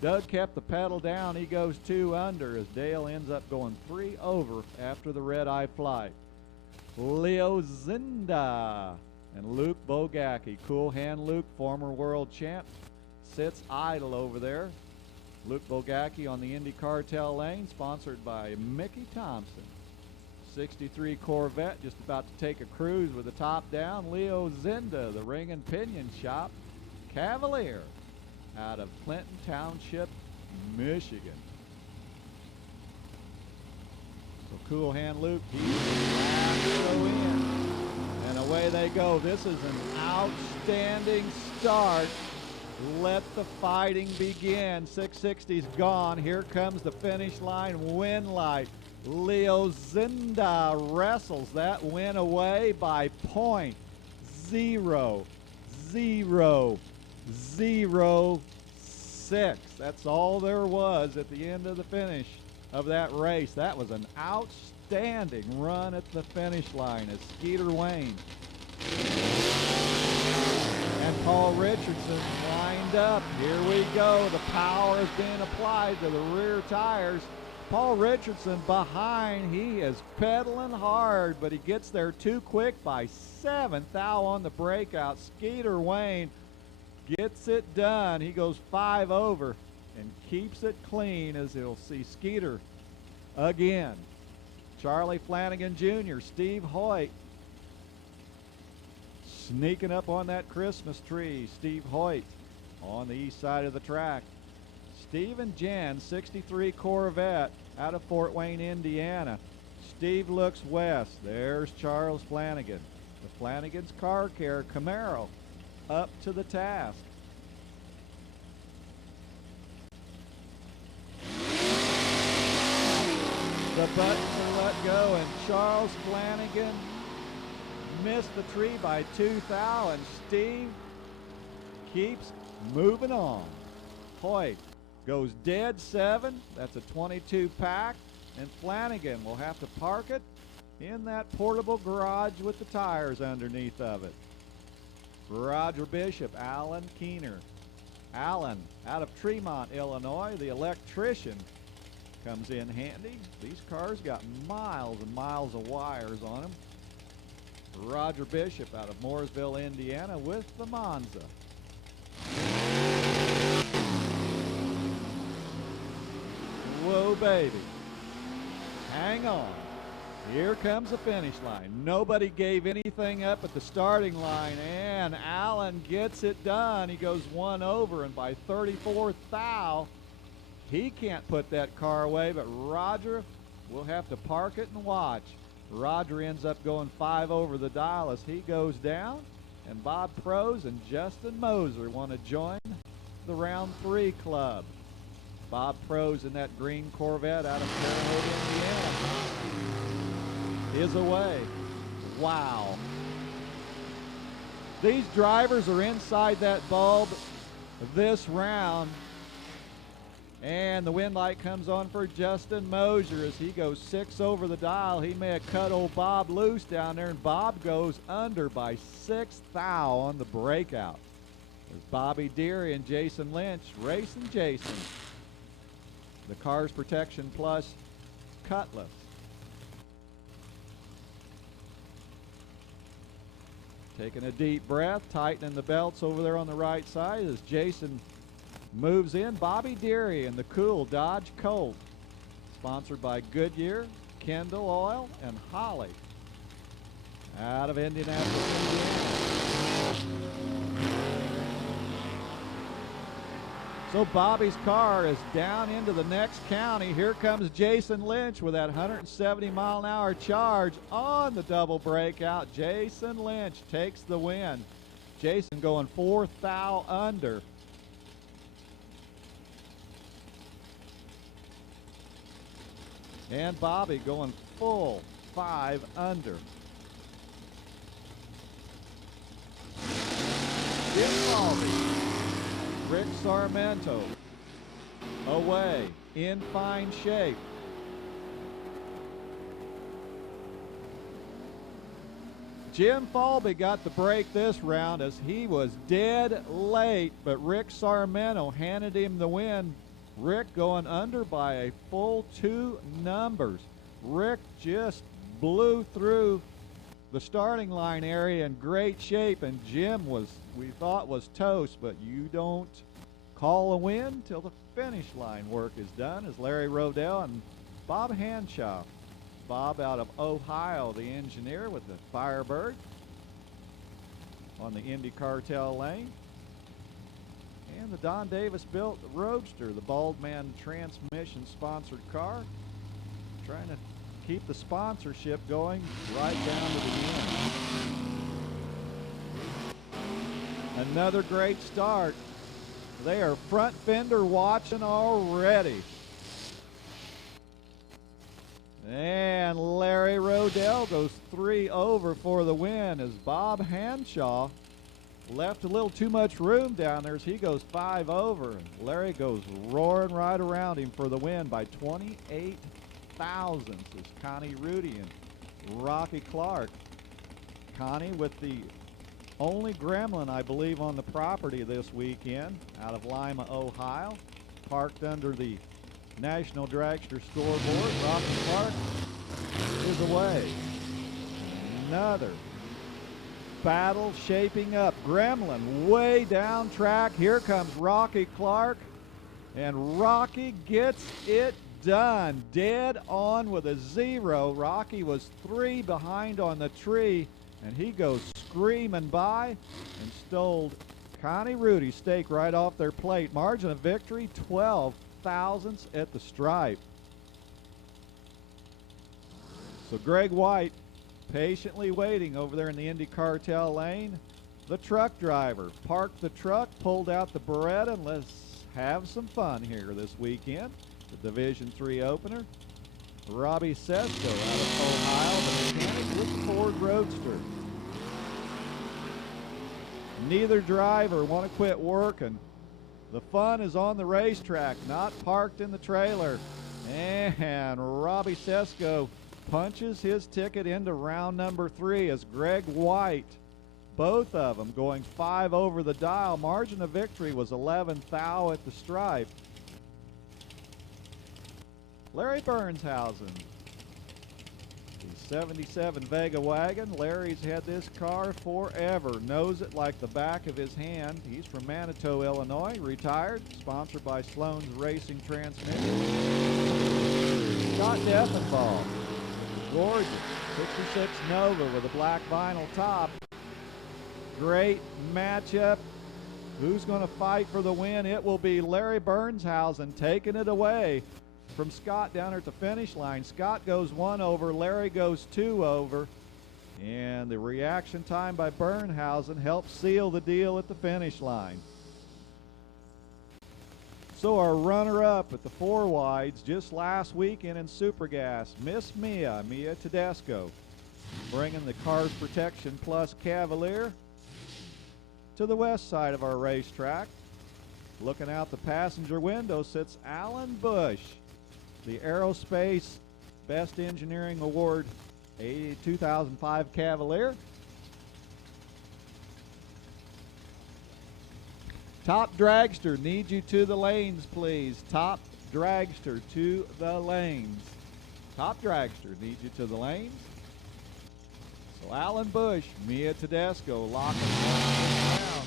Doug kept the pedal down. He goes 2 under as Dale ends up going 3 over after the red-eye flight. Leo Zinda and Luke Bogacki. Cool Hand Luke, former world champ, sits idle over there. Luke Bogacki on the Indy Cartel lane, sponsored by Mickey Thompson. 63 Corvette, just about to take a cruise with the top down. Leo Zinda, the Ring and Pinion Shop Cavalier, out of Clinton Township, Michigan. So Cool Hand Luke, he's last to go in. And away they go. This is an outstanding start. Let the fighting begin. 660's gone. Here comes the finish line win light. Leo Zinda wrestles that win away by .0006. That's all there was at the end of the finish of that race. That was an outstanding run at the finish line as Skeeter Wayne and Paul Richardson lined up. Here we go. The power is being applied to the rear tires. Paul Richardson behind. He is pedaling hard, but he gets there too quick by 7th. Thou on the breakout. Skeeter Wayne gets it done. He goes 5 over and keeps it clean as he'll see Skeeter again. Charlie Flanagan Jr., Steve Hoyt sneaking up on that Christmas tree. Steve Hoyt on the east side of the track. Steve and Jen, 63 Corvette out of Fort Wayne, Indiana. Steve looks west. There's Charles Flanagan. The Flanagan's Car Care Camaro up to the task. The buttons are let go, and Charles Flanagan missed the tree by 2 thou, and Steve keeps moving on. Hoyt goes dead 7. That's a 22 pack, and Flanagan will have to park it in that portable garage with the tires underneath of it. Roger Bishop, Alan Keener. Alan out of Tremont, Illinois, the electrician, comes in handy. These cars got miles and miles of wires on them. Roger Bishop out of Mooresville, Indiana with the Monza. Whoa, baby. Hang on. Here comes the finish line. Nobody gave anything up at the starting line, and Allen gets it done. He goes 1 over, and by 34th thou, he can't put that car away, but Roger will have to park it and watch. Roger ends up going 5 over the dial as he goes down, and Bob Prose and Justin Moser want to join the round 3 club. Bob Prose in that green Corvette out of Terre Haute, Indiana, is away. Wow. These drivers are inside that bulb this round. And the win light comes on for Justin Moser as he goes 6 over the dial. He may have cut old Bob loose down there, and Bob goes under by 6 thou on the breakout. There's Bobby Deary and Jason Lynch racing Jason. The Cars Protection Plus Cutlass. Taking a deep breath, tightening the belts over there on the right side as Jason moves in. Bobby Deary in the cool Dodge Colt, sponsored by Goodyear, Kendall Oil, and Holly, out of Indianapolis, Indiana. So Bobby's car is down into the next county. Here comes Jason Lynch with that 170-mile-an-hour charge on the double breakout. Jason Lynch takes the win. Jason going 4 thou under. And Bobby going full 5 under. Jim Bobby. Rick Sarmento away in fine shape. Jim Falby got the break this round as he was dead late, but Rick Sarmento handed him the win. Rick going under by a full 2 numbers. Rick just blew through the starting line area in great shape, and Jim we thought was toast, but you don't call a win till the finish line work is done, as Larry Rodell and Bob Hanshaw. Bob out of Ohio, the engineer with the Firebird on the Indy Cartel lane. And the Don Davis built Roadster, the Baldman transmission sponsored car. Trying to keep the sponsorship going right down to the end. Another great start. They are front fender watching already. And Larry Rodell goes 3 over for the win as Bob Hanshaw left a little too much room down there as he goes 5 over. And Larry goes roaring right around him for the win by 28 thousandths as Connie Rudy and Rocky Clark. Connie with the only gremlin, I believe, on the property this weekend out of Lima, Ohio, parked under the National Dragster scoreboard. Rocky Clark is away. Another battle shaping up. Gremlin way down track. Here comes Rocky Clark, and Rocky gets it done. Dead on with a 0. Rocky was 3 behind on the tree, and he goes screaming by and stole Connie Rudy's stake right off their plate. Margin of victory, 12 thousandths at the stripe. So Greg White patiently waiting over there in the Indy Cartel lane. The truck driver parked the truck, pulled out the Beretta, and let's have some fun here this weekend. The Division III opener. Robbie Sesko out of Ohio, the mechanic with the Ford Roadster. Neither driver want to quit working. The fun is on the racetrack, not parked in the trailer. And Robbie Sesko punches his ticket into round number 3 as Greg White, both of them going 5 over the dial. Margin of victory was 11 thou at the stripe. Larry Bernshausen, the 77 Vega wagon. Larry's had this car forever, knows it like the back of his hand. He's from Manitou, Illinois, retired, sponsored by Sloan's Racing Transmission. Scott Deffenbaugh, gorgeous 66 Nova with a black vinyl top. Great matchup. Who's going to fight for the win? It will be Larry Bernshausen taking it away from Scott down at the finish line. Scott goes 1 over, Larry goes 2 over, and the reaction time by Bernshausen helps seal the deal at the finish line. So our runner-up at the 4 wides just last weekend in Supergas, Miss Mia Tedesco, bringing the Cars Protection Plus Cavalier to the west side of our racetrack. Looking out the passenger window sits Alan Bush, the Aerospace Best Engineering Award 2005 Cavalier. Top Dragster, need you to the lanes, please. Top Dragster to the lanes. Top Dragster, need you to the lanes. So Alan Bush, Mia Tedesco locking down.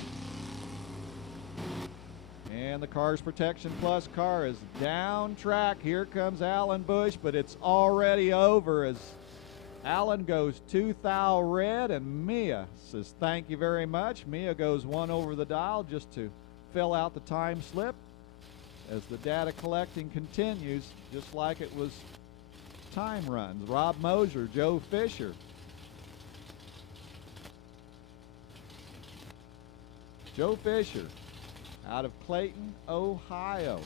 And the Cars Protection Plus car is down track. Here comes Alan Bush, but it's already over as Alan goes 2 thou red, and Mia says thank you very much. Mia goes 1 over the dial just to fill out the time slip as the data collecting continues, just like it was time runs. Rob Moser, Joe Fisher. Joe Fisher out of Clayton, Ohio.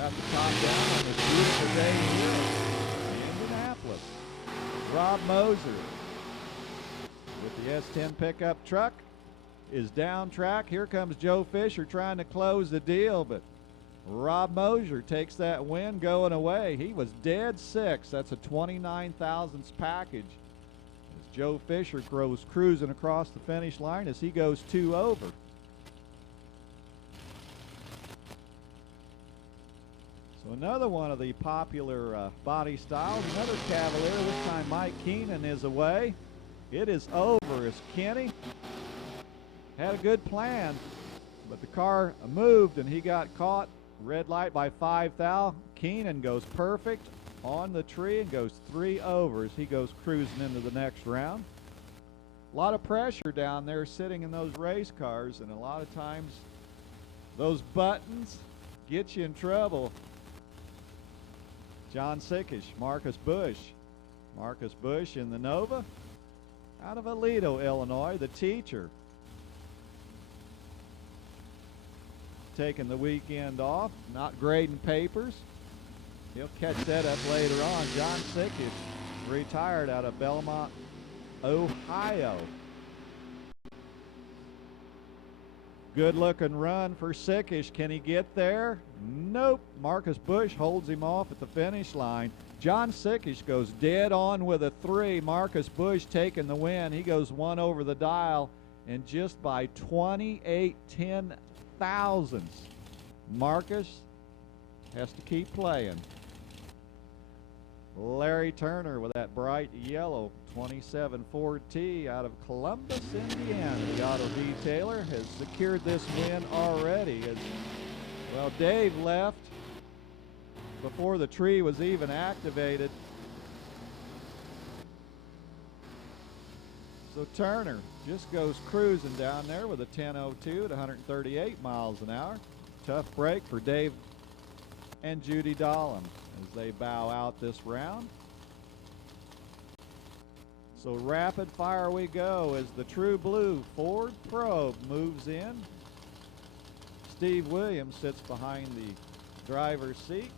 Got the top down on this beautiful day here in Indianapolis. Rob Moser with the S10 pickup truck is down track. Here comes Joe Fisher trying to close the deal, but Rob Moser takes that win going away. He was dead six. That's a 29 thousandths package. As Joe Fisher goes cruising across the finish line as he goes 2 over. So another one of the popular body styles, another Cavalier, this time Mike Keenan is away. It is over as Kenny had a good plan, but the car moved and he got caught. Red light by 5 thou. Keenan goes perfect on the tree and goes 3 over as he goes cruising into the next round. A lot of pressure down there sitting in those race cars, and a lot of times those buttons get you in trouble. John Sickish, Marcus Bush. Marcus Bush in the Nova out of Aledo, Illinois, the teacher. Taking the weekend off, not grading papers. He'll catch that up later on. John Sickish retired out of Belmont, Ohio. Good looking run for Sickish. Can he get there? Nope. Marcus Bush holds him off at the finish line. John Sickish goes dead on with a 3. Marcus Bush taking the win. He goes 1 over the dial, and just by 28 thousandths. Marcus has to keep playing. Larry Turner with that bright yellow 27 Ford T out of Columbus, Indiana. The auto detailer has secured this win already. Well, Dave left before the tree was even activated. So Turner just goes cruising down there with a 10.02 at 138 miles an hour. Tough break for Dave and Judy Dahlem as they bow out this round. So rapid fire we go as the True Blue Ford Probe moves in. Steve Williams sits behind the driver's seat,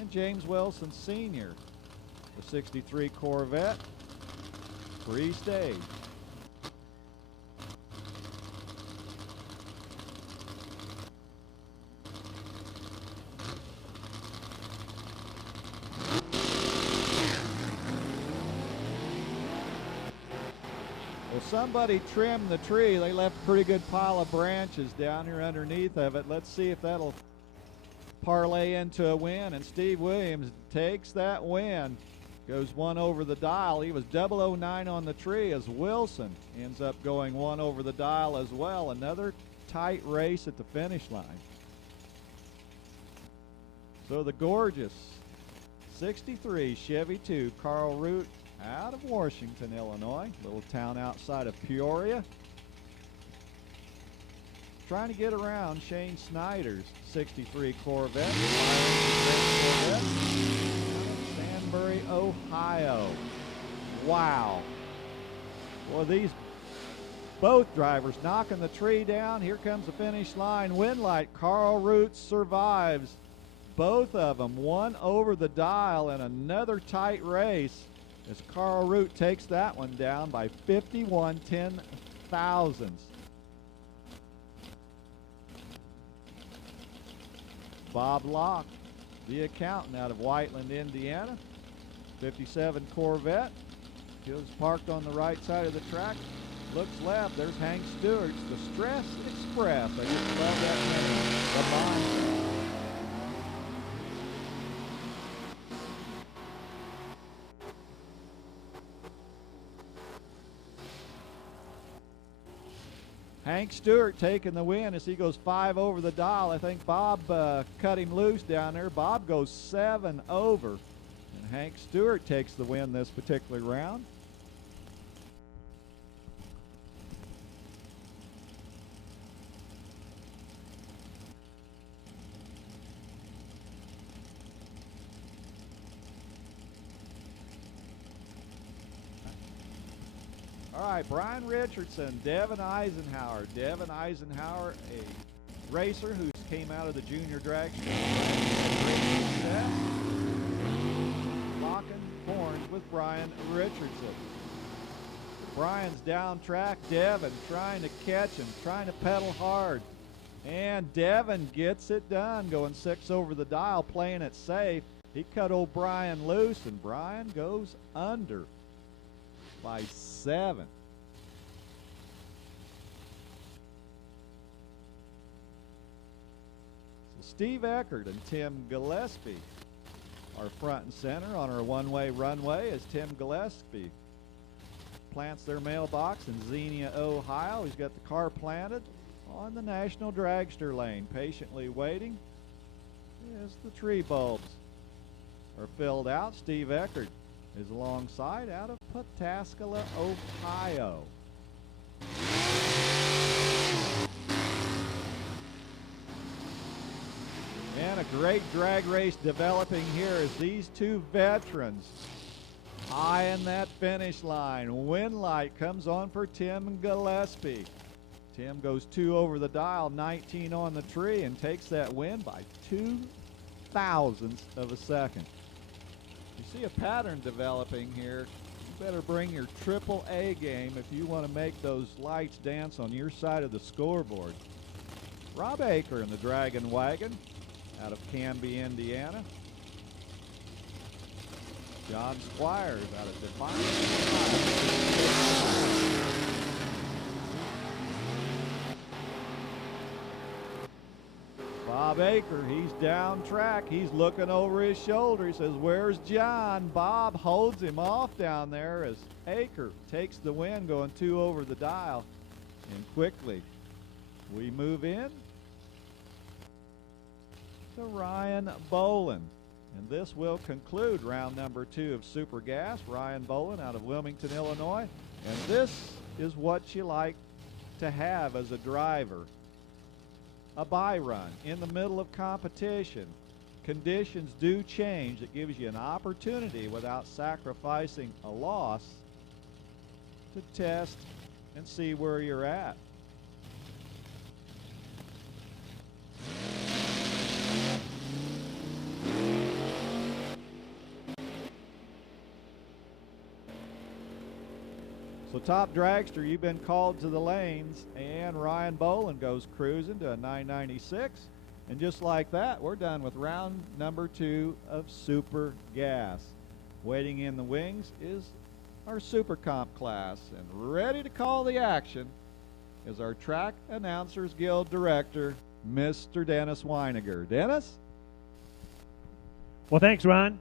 and James Wilson Sr., the 63 Corvette, free stage. Well, somebody trimmed the tree. They left a pretty good pile of branches down here underneath of it. Let's see if that'll parlay into a win. And Steve Williams takes that win. Goes 1 over the dial. He was 009 on the tree as Wilson ends up going 1 over the dial as well. Another tight race at the finish line. So the gorgeous 63 Chevy 2 Carl Root out of Washington, Illinois, little town outside of Peoria. Trying to get around Shane Snyder's 63 Corvette. Danbury, Ohio. Wow. Well, these both drivers knocking the tree down. Here comes the finish line. Win light. Carl Root survives. Both of them 1 over the dial in another tight race as Carl Root takes that one down by 51 thousandths. Bob Locke, the accountant out of Whiteland, Indiana. 57 Corvette. He was parked on the right side of the track. Looks left. There's Hank Stewart's the Stress Express. I just love that name. The Monster. Hank Stewart taking the win as he goes 5 over the dial. I think Bob cut him loose down there. Bob goes 7 over. And Hank Stewart takes the win this particular round. All right, Brian Richardson, Devin Eisenhower. Devin Eisenhower, a racer who's came out of the junior dragster. Locking horns with Brian Richardson. Brian's down track. Devin trying to catch him, trying to pedal hard. And Devin gets it done, going 6 over the dial, playing it safe. He cut old Brian loose, and Brian goes under by 7. So Steve Eckert and Tim Gillespie are front and center on our one-way runway as Tim Gillespie plants their mailbox in Xenia, Ohio. He's got the car planted on the National Dragster lane, patiently waiting as the tree bulbs are filled out. Steve Eckert is alongside out of Pataskala, Ohio. And a great drag race developing here as these two veterans eyeing that finish line. Win light comes on for Tim Gillespie. Tim goes 2 over the dial, 19 on the tree, and takes that win by 0.02 of a second. You see a pattern developing here. You better bring your triple-A game if you want to make those lights dance on your side of the scoreboard. Rob Aker in the Dragon Wagon out of Canby, Indiana. John Squires out of Defiance. Bob Aker, he's down track. He's looking over his shoulder. He says, "Where's John?" Bob holds him off down there as Aker takes the win, going 2 over the dial. And quickly, we move in to Ryan Bolin. And this will conclude round number 2 of Super Gas. Ryan Bolin out of Wilmington, Illinois. And this is what you like to have as a driver. A buy run in the middle of competition. Conditions do change. It gives you an opportunity without sacrificing a loss to test and see where you're at. So top dragster, you've been called to the lanes, and Ryan Bolin goes cruising to a 996. And just like that, we're done with round number 2 of Super Gas. Waiting in the wings is our Super Comp class, and ready to call the action is our Track Announcers Guild Director, Mr. Dennis Weiniger. Dennis? Well, thanks, Ron.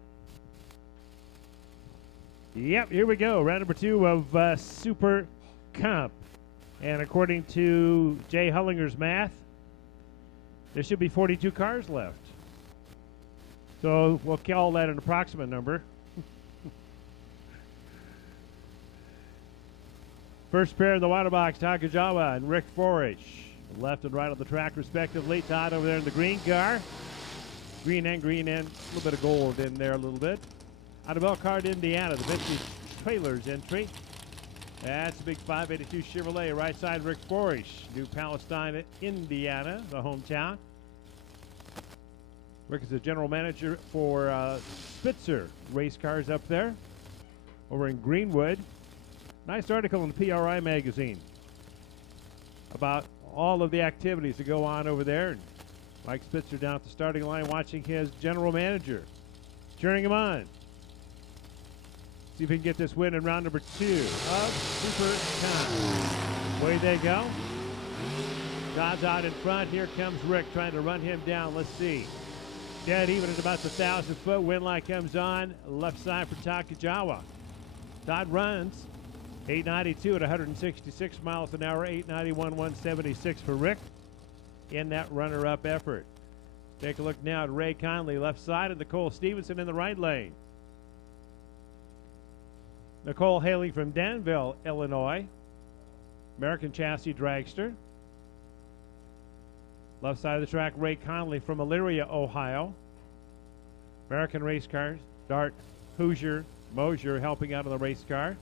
Yep, here we go. Round number 2 of Super Comp. And according to Jay Hullinger's math, there should be 42 cars left. So we'll call that an approximate number. First pair in the water box, Takajawa and Rick Forage. Left and right on the track, respectively. Todd over there in the green car. Green and green and a little bit of gold in there a little bit. Out of Elkhart, Indiana, the vintage trailers entry. That's a big 582 Chevrolet, right side Rick Forage. New Palestine, Indiana, the hometown. Rick is the general manager for Spitzer race cars up there, over in Greenwood. Nice article in the PRI magazine about all of the activities that go on over there. And Mike Spitzer down at the starting line watching his general manager, cheering him on. See if we can get this win in round number 2 of Super Comp. Away they go. Todd's out in front. Here comes Rick trying to run him down. Let's see. Dead even at about the 1,000-foot. Win light comes on. Left side for Takajawa. Todd runs 892 at 166 miles an hour. 891, 176 for Rick in that runner-up effort. Take a look now at Ray Conley left side and Nicole Stevenson in the right lane. Nicole hailing from Danville, Illinois. American chassis dragster. Left side of the track, Ray Conley from Elyria, Ohio. American race cars, Dart, Hoosier, Mosier helping out on the race car.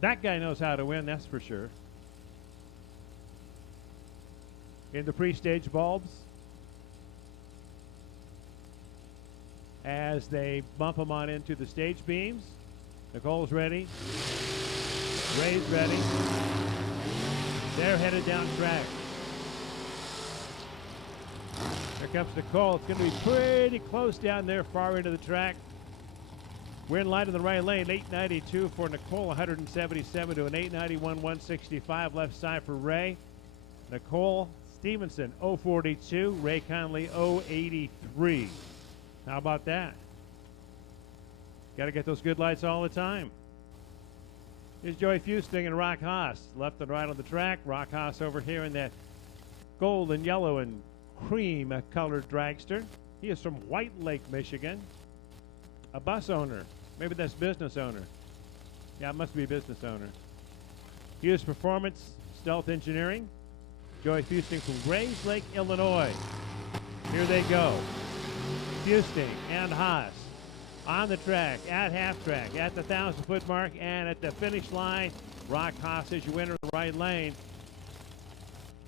That guy knows how to win, that's for sure. in the pre-stage bulbs as they bump them on into the stage beams. Nicole's ready. Ray's ready. They're headed down track. Here comes Nicole. It's going to be pretty close down there, far into the track. We're in line in the right lane. 892 for Nicole, 177 to an 891, 165 left side for Ray. Nicole Stevenson, 042. Ray Conley, 083. How about that? Got to get those good lights all the time. Here's Joey Fusting and Rock Haas, left and right on the track. Rock Haas over here in that gold and yellow and cream colored dragster. He is from White Lake, Michigan. A bus owner. Maybe that's business owner. Yeah, it must be business owner. Hughes Performance Stealth Engineering. Joey Fusting from Grays Lake, Illinois. Here they go. Fusting and Haas on the track, at half track, at the 1,000-foot mark, and at the finish line. Rock Haas is your winner in the right lane.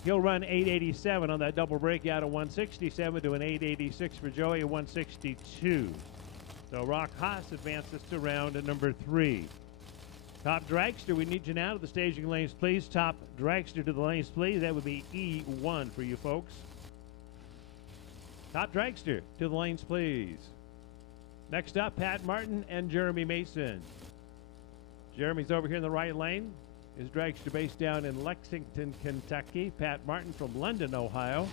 He'll run 887 on that double breakout of 167 to an 886 for Joey, a 162. So Rock Haas advances to round number 3. Top Dragster, we need you now to the staging lanes, please. Top Dragster to the lanes, please. That would be E1 for you folks. Top Dragster to the lanes, please. Next up, Pat Martin and Jeremy Mason. Jeremy's over here in the right lane. His dragster based down in Lexington, Kentucky. Pat Martin from London, Ohio.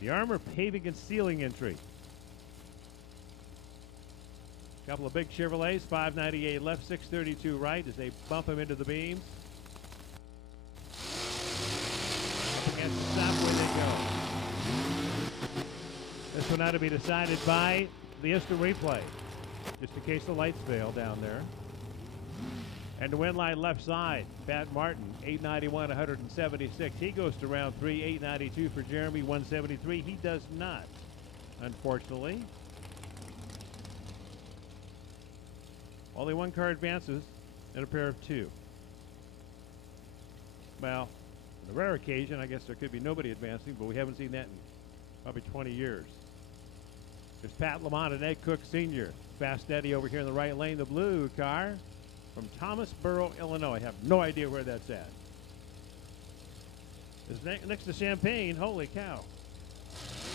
The Armor Paving and Sealing entry. Couple of big Chevrolets, 598 left, 632 right as they bump them into the beams. Up against the stop where they go. This one ought to be decided by the instant replay, just in case the lights fail down there. And the win line left side, Pat Martin, 891, 176. He goes to round 3, 892 for Jeremy, 173. He does not, unfortunately. Only one car advances and a pair of 2. Well, on a rare occasion, I guess there could be nobody advancing, but we haven't seen that in probably 20 years. There's Pat Lamont and Ed Cook Sr. Fast Eddie over here in the right lane, the blue car from Thomasboro, Illinois. I have no idea where that's at. It's next to Champaign. Holy cow.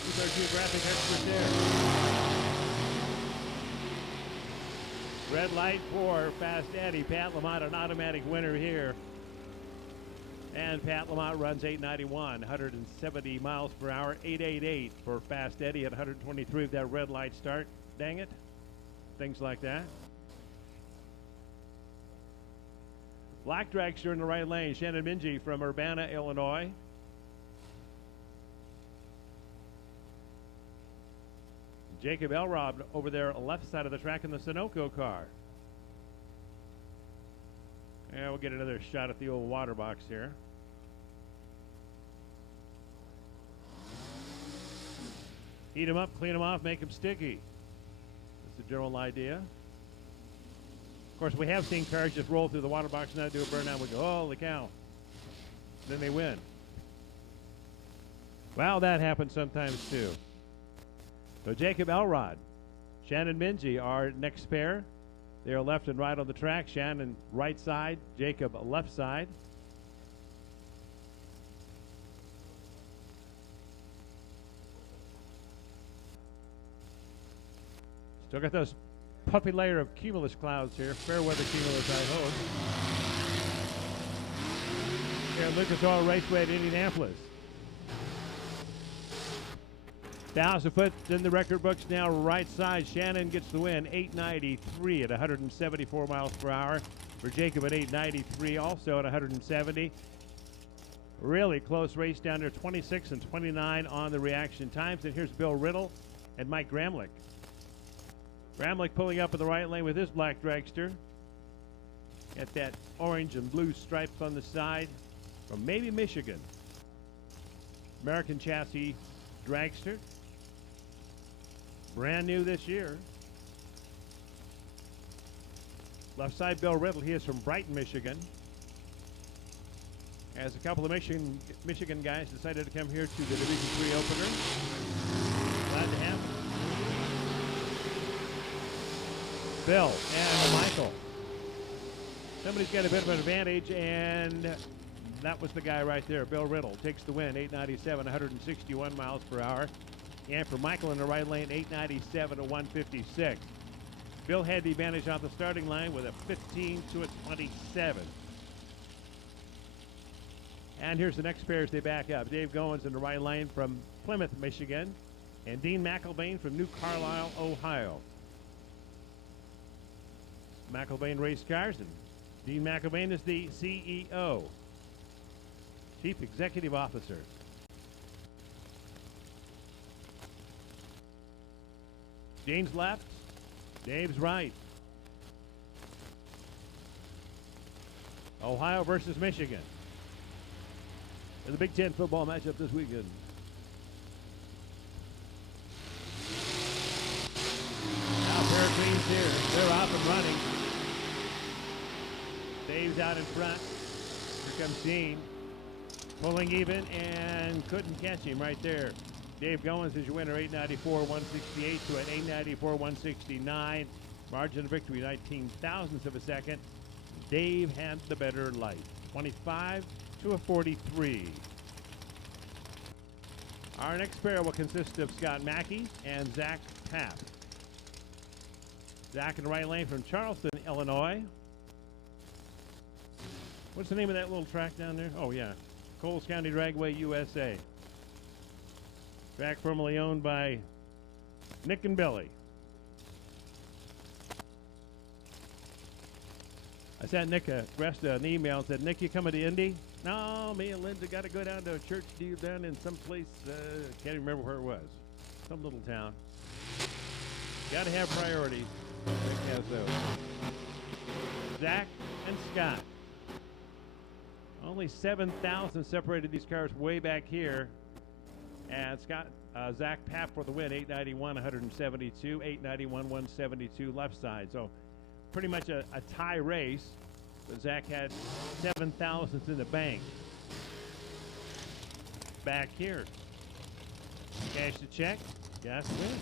Who's our geographic expert there? Red light for Fast Eddie. Pat Lamont, an automatic winner here. And Pat Lamont runs 891, 170 miles per hour, 888 for Fast Eddie at 123 of that red light start. Dang it. Things like that. Black Dragster in the right lane. Shannon Minji from Urbana, Illinois. Jacob Elrod over there left side of the track in the Sunoco car. And we'll get another shot at the old water box here. Heat them up, clean them off, make them sticky. That's the general idea. Of course, we have seen cars just roll through the water box and not do a burnout. We go, holy cow. Then they win. Well, that happens sometimes too. So Jacob Elrod, Shannon Minji, our next pair. They are left and right on the track. Shannon right side, Jacob left side. Still got those puffy layer of cumulus clouds here. Fair weather cumulus, I hope. Here at Lucas Oil Raceway at Indianapolis. 1,000 foot in the record books now, right side. Shannon gets the win, 893 at 174 miles per hour. For Jacob at 893, also at 170. Really close race down there, 26 and 29 on the reaction times. And here's Bill Riddle and Mike Gramlich. Gramlich pulling up in the right lane with his black dragster. Got that orange and blue stripe on the side from maybe Michigan. American chassis dragster. Brand new this year. Left side, Bill Riddle. He is from Brighton, Michigan. as a couple of Michigan guys decided to come here to the Division III opener. Glad to have them. Bill and Michael. Somebody's got a bit of an advantage, and that was the guy right there. Bill Riddle takes the win, 897, 161 miles per hour. And for Michael in the right lane, 897 to 156. Bill had the advantage off the starting line with a 15 to a 27. And here's the next pair as they back up. Dave Goins in the right lane from Plymouth, Michigan, and Dean McElvain from New Carlisle, Ohio. McElvain Race Cars, and Dean McElvain is the CEO, Chief Executive Officer. James left, Dave's right. Ohio versus Michigan. The Big Ten football matchup this weekend. Now Pericles here. They're off and running. Dave's out in front. Here comes Dean. Pulling even and couldn't catch him right there. Dave Goins is your winner, 894-168 to an 894-169. Margin of victory, 19 thousandths of a second. Dave had the better light, 25 to a 43. Our next pair will consist of Scott Mackey and Zach Tapp. Zach in the right lane from Charleston, Illinois. What's the name of that little track down there? Oh, yeah. Coles County Dragway, USA. Track formerly owned by Nick and Billy. I sent Nick an email and said, Nick, you coming to Indy? No, me and Linda got to go down to a church deal down in some place, can't even remember where it was. Some little town. Got to have priorities. Rick has those. Zach and Scott. Only 7,000 separated these cars way back here. And Zach Tapp for the win, 891, 172, 891, 172 left side. So pretty much a tie race, but Zach had 7 thousandths in the bank. Back here. Cash the check. Gas win.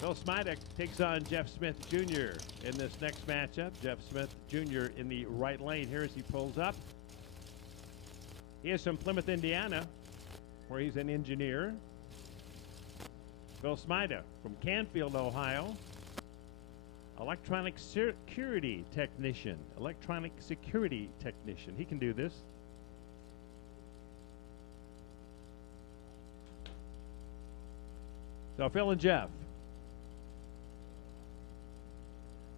Phil Smidek takes on Jeff Smith Jr. in this next matchup. Jeff Smith Jr. in the right lane here as he pulls up. He is from Plymouth, Indiana, where he's an engineer. Phil Smidek from Canfield, Ohio. Electronic security technician. Electronic security technician. He can do this. So Phil and Jeff.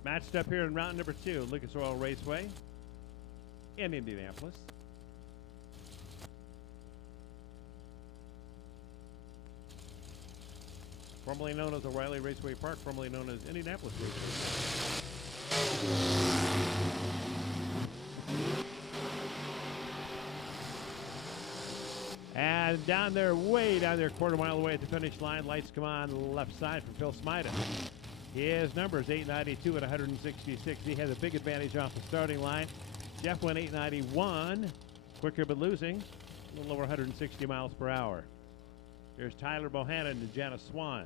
Matched up here in round number 2, Lucas Oil Raceway in Indianapolis. Formerly known as O'Reilly Raceway Park, formerly known as Indianapolis Raceway. And down there, way down there, quarter mile away at the finish line, lights come on left side from Phil Smidek. His number is 892 and 166. He has a big advantage off the starting line. Jeff went 891, quicker but losing, a little over 160 miles per hour. Here's Tyler Bohannon and Janice Swan.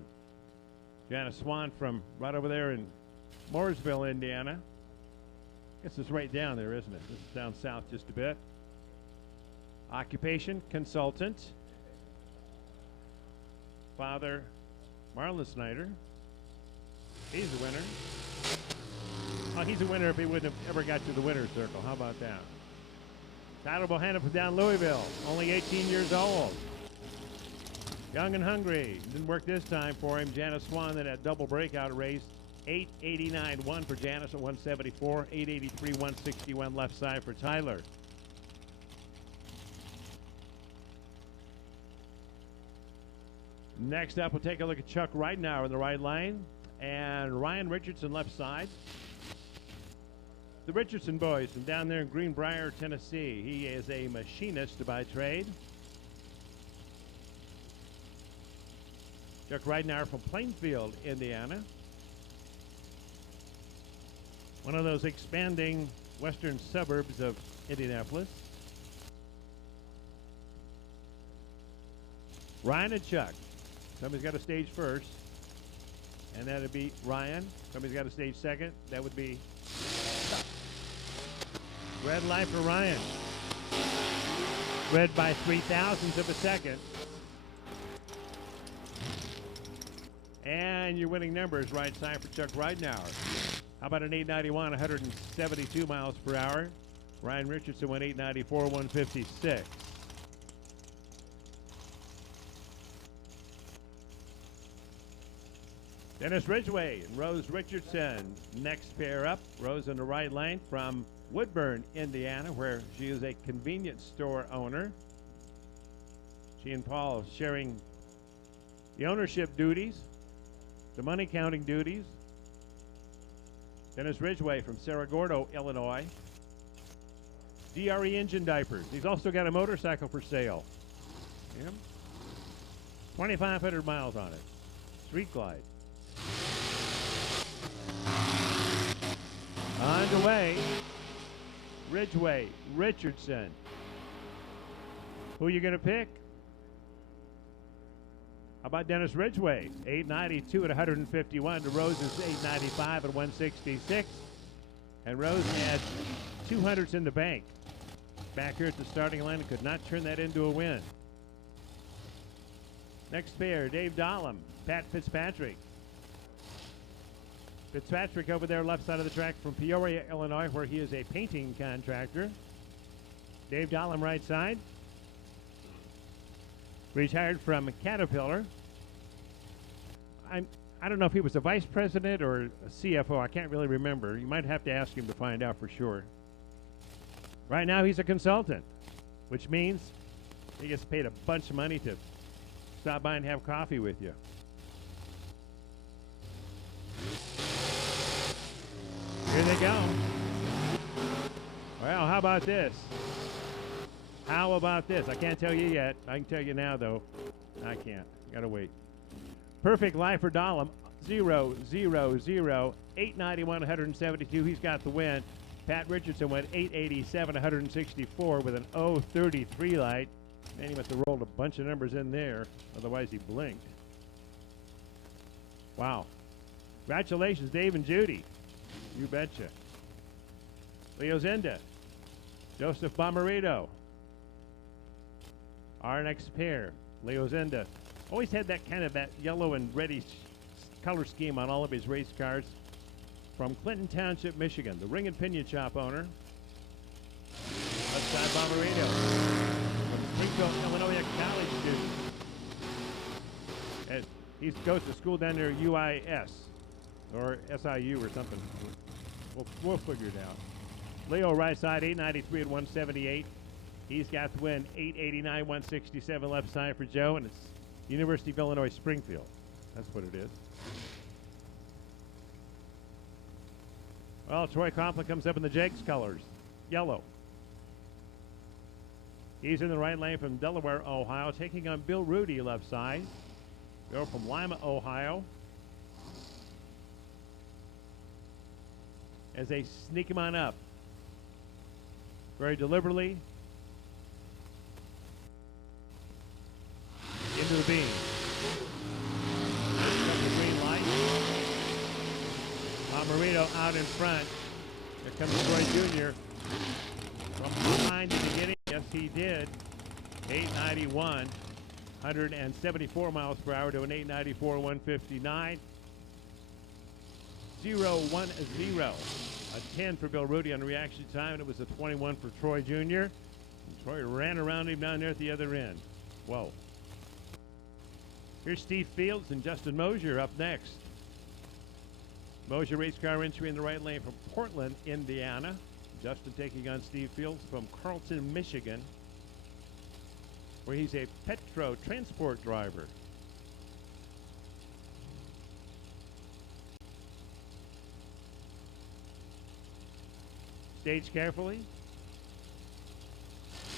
Janice Swan from right over there in Mooresville, Indiana. I guess it's right down there, isn't it? This is down south just a bit. Occupation, consultant. Father, Marlon Snyder. He's a winner. Oh, he's a winner if he wouldn't have ever got to the winner's circle. How about that? Tyler Bohannon from down Louisville, only 18 years old. Young and hungry. Didn't work this time for him. Janice Swan in that double breakout race. 889-1 for Janice at 174. 883-161 left side for Tyler. Next up, we'll take a look at Chuck Ridenauer in the right lane. And Ryan Richardson left side. The Richardson boys from down there in Greenbrier, Tennessee. He is a machinist by trade. Chuck Ridenauer from Plainfield, Indiana. One of those expanding western suburbs of Indianapolis. Ryan and Chuck. Somebody's got to stage first. And that would be Ryan. Somebody's got to stage second. That would be Chuck. Red light for Ryan. Red by 0.003 of a second. And your winning number is right side for Chuck Ridenauer. How about an 891, 172 miles per hour? Ryan Richardson went 894, 156. Dennis Ridgway and Rose Richardson. Next pair up. Rose in the right lane from Woodburn, Indiana, where she is a convenience store owner. She and Paul sharing the ownership duties, the money counting duties. Dennis Ridgway from Cerro Gordo, Illinois. DRE engine diapers. He's also got a motorcycle for sale. Yeah. 2,500 miles on it. Street glide. Underway. Ridgway, Richardson. Who are you going to pick? How about Dennis Ridgway? 892 at 151 to Rose's 895 at 166. And Rose had 200s in the bank. Back here at the starting line and could not turn that into a win. Next pair, Dave Dahlem, Pat Fitzpatrick. Fitzpatrick over there left side of the track from Peoria, Illinois, where he is a painting contractor. Dave Dahlem right side. Retired from Caterpillar. I don't know if he was a vice president or a CFO. I can't really remember. You might have to ask him to find out for sure. Right now he's a consultant, which means he gets paid a bunch of money to stop by and have coffee with you. Here they go. Well, how about this? How about this? I can't tell you yet. I can tell you now, though. I can't. Gotta wait. Perfect life for Dahlem. 0, 0, 0. 891, 172. He's got the win. Pat Richardson went 887, 164 with an 033 light. Man, he must have rolled a bunch of numbers in there. Otherwise, he blinked. Wow. Congratulations, Dave and Judy. You betcha. Leo Zenda. Joseph Bomarito. Our next pair, Leo Zenda. Always had that kind of that yellow and reddish color scheme on all of his race cars. From Clinton Township, Michigan, the Ring and Pinion Shop owner. Left side Bomarito. From Springfield, Illinois, a college student. And he goes to school down there, UIS. Or SIU or something. We'll figure it out. Leo right side, 893 at 178. He's got the win, 889, 167 left side for Joe, and it's University of Illinois Springfield. That's what it is. Well, Troy Compton comes up in the Jakes colors, yellow. He's in the right lane from Delaware, Ohio, taking on Bill Rudy left side. Bill from Lima, Ohio. As they sneak him on up. Very deliberately. Into the beam. The green light. Marino out in front. Here comes Troy Jr. From behind in the beginning. Yes, he did. 891. 174 miles per hour to an 894, 159. 0-1-0. A 10 for Bill Rudy on reaction time, and it was a 21 for Troy Jr. And Troy ran around him down there at the other end. Whoa. Here's Steve Fields and Justin Mosier up next. Mosier race car entry in the right lane from Portland, Indiana. Justin taking on Steve Fields from Carlton, Michigan, where he's a Petro transport driver. Stage carefully.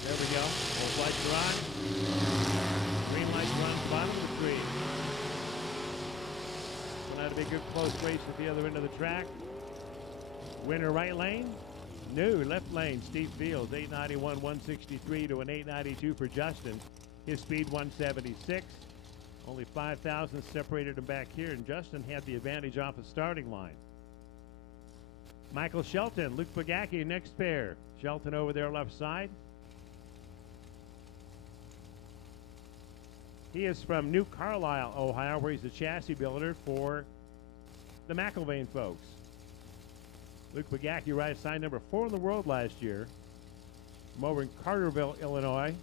There we go. Both lights are on. Green lights are on, bottom of the screen. Well, that'll be a good close race at the other end of the track. Winner right lane, New left lane, steep fields, 891, 163 to an 892 for Justin. His speed 176. Only 5,000 separated him back here, and Justin had the advantage off the starting line. Michael Shelton, Luke Pagacki, next pair. Shelton over there left side. He is from New Carlisle, Ohio, where he's a chassis builder for the McIlvain folks. Luke Pagacki rides sign number 4 in the world last year from over in Carterville, Illinois.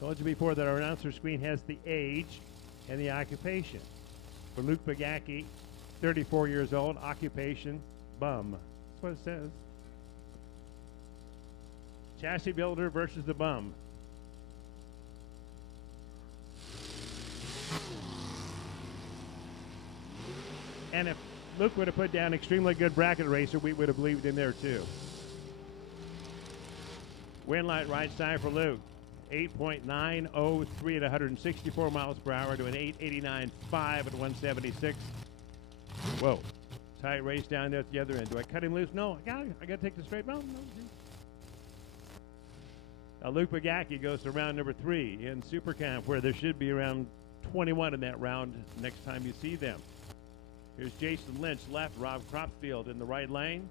Told you before that our announcer screen has the age and the occupation. For Luke Pagacki, 34 years old, occupation, bum. That's what it says. Chassis builder versus the bum. And if Luke would have put down extremely good bracket racer, we would have believed in there too. Winlight right side for Luke. 8.903 at 164 miles per hour to an 889.5 at 176. Whoa. Tight race down there at the other end. Do I cut him loose? No, I got to take the straight. No. Now Luke Pagacki goes to round number 3 in Super Camp, where there should be around 21 in that round next time you see them. Here's Jason Lynch left, Rob Cropfield in the right lane.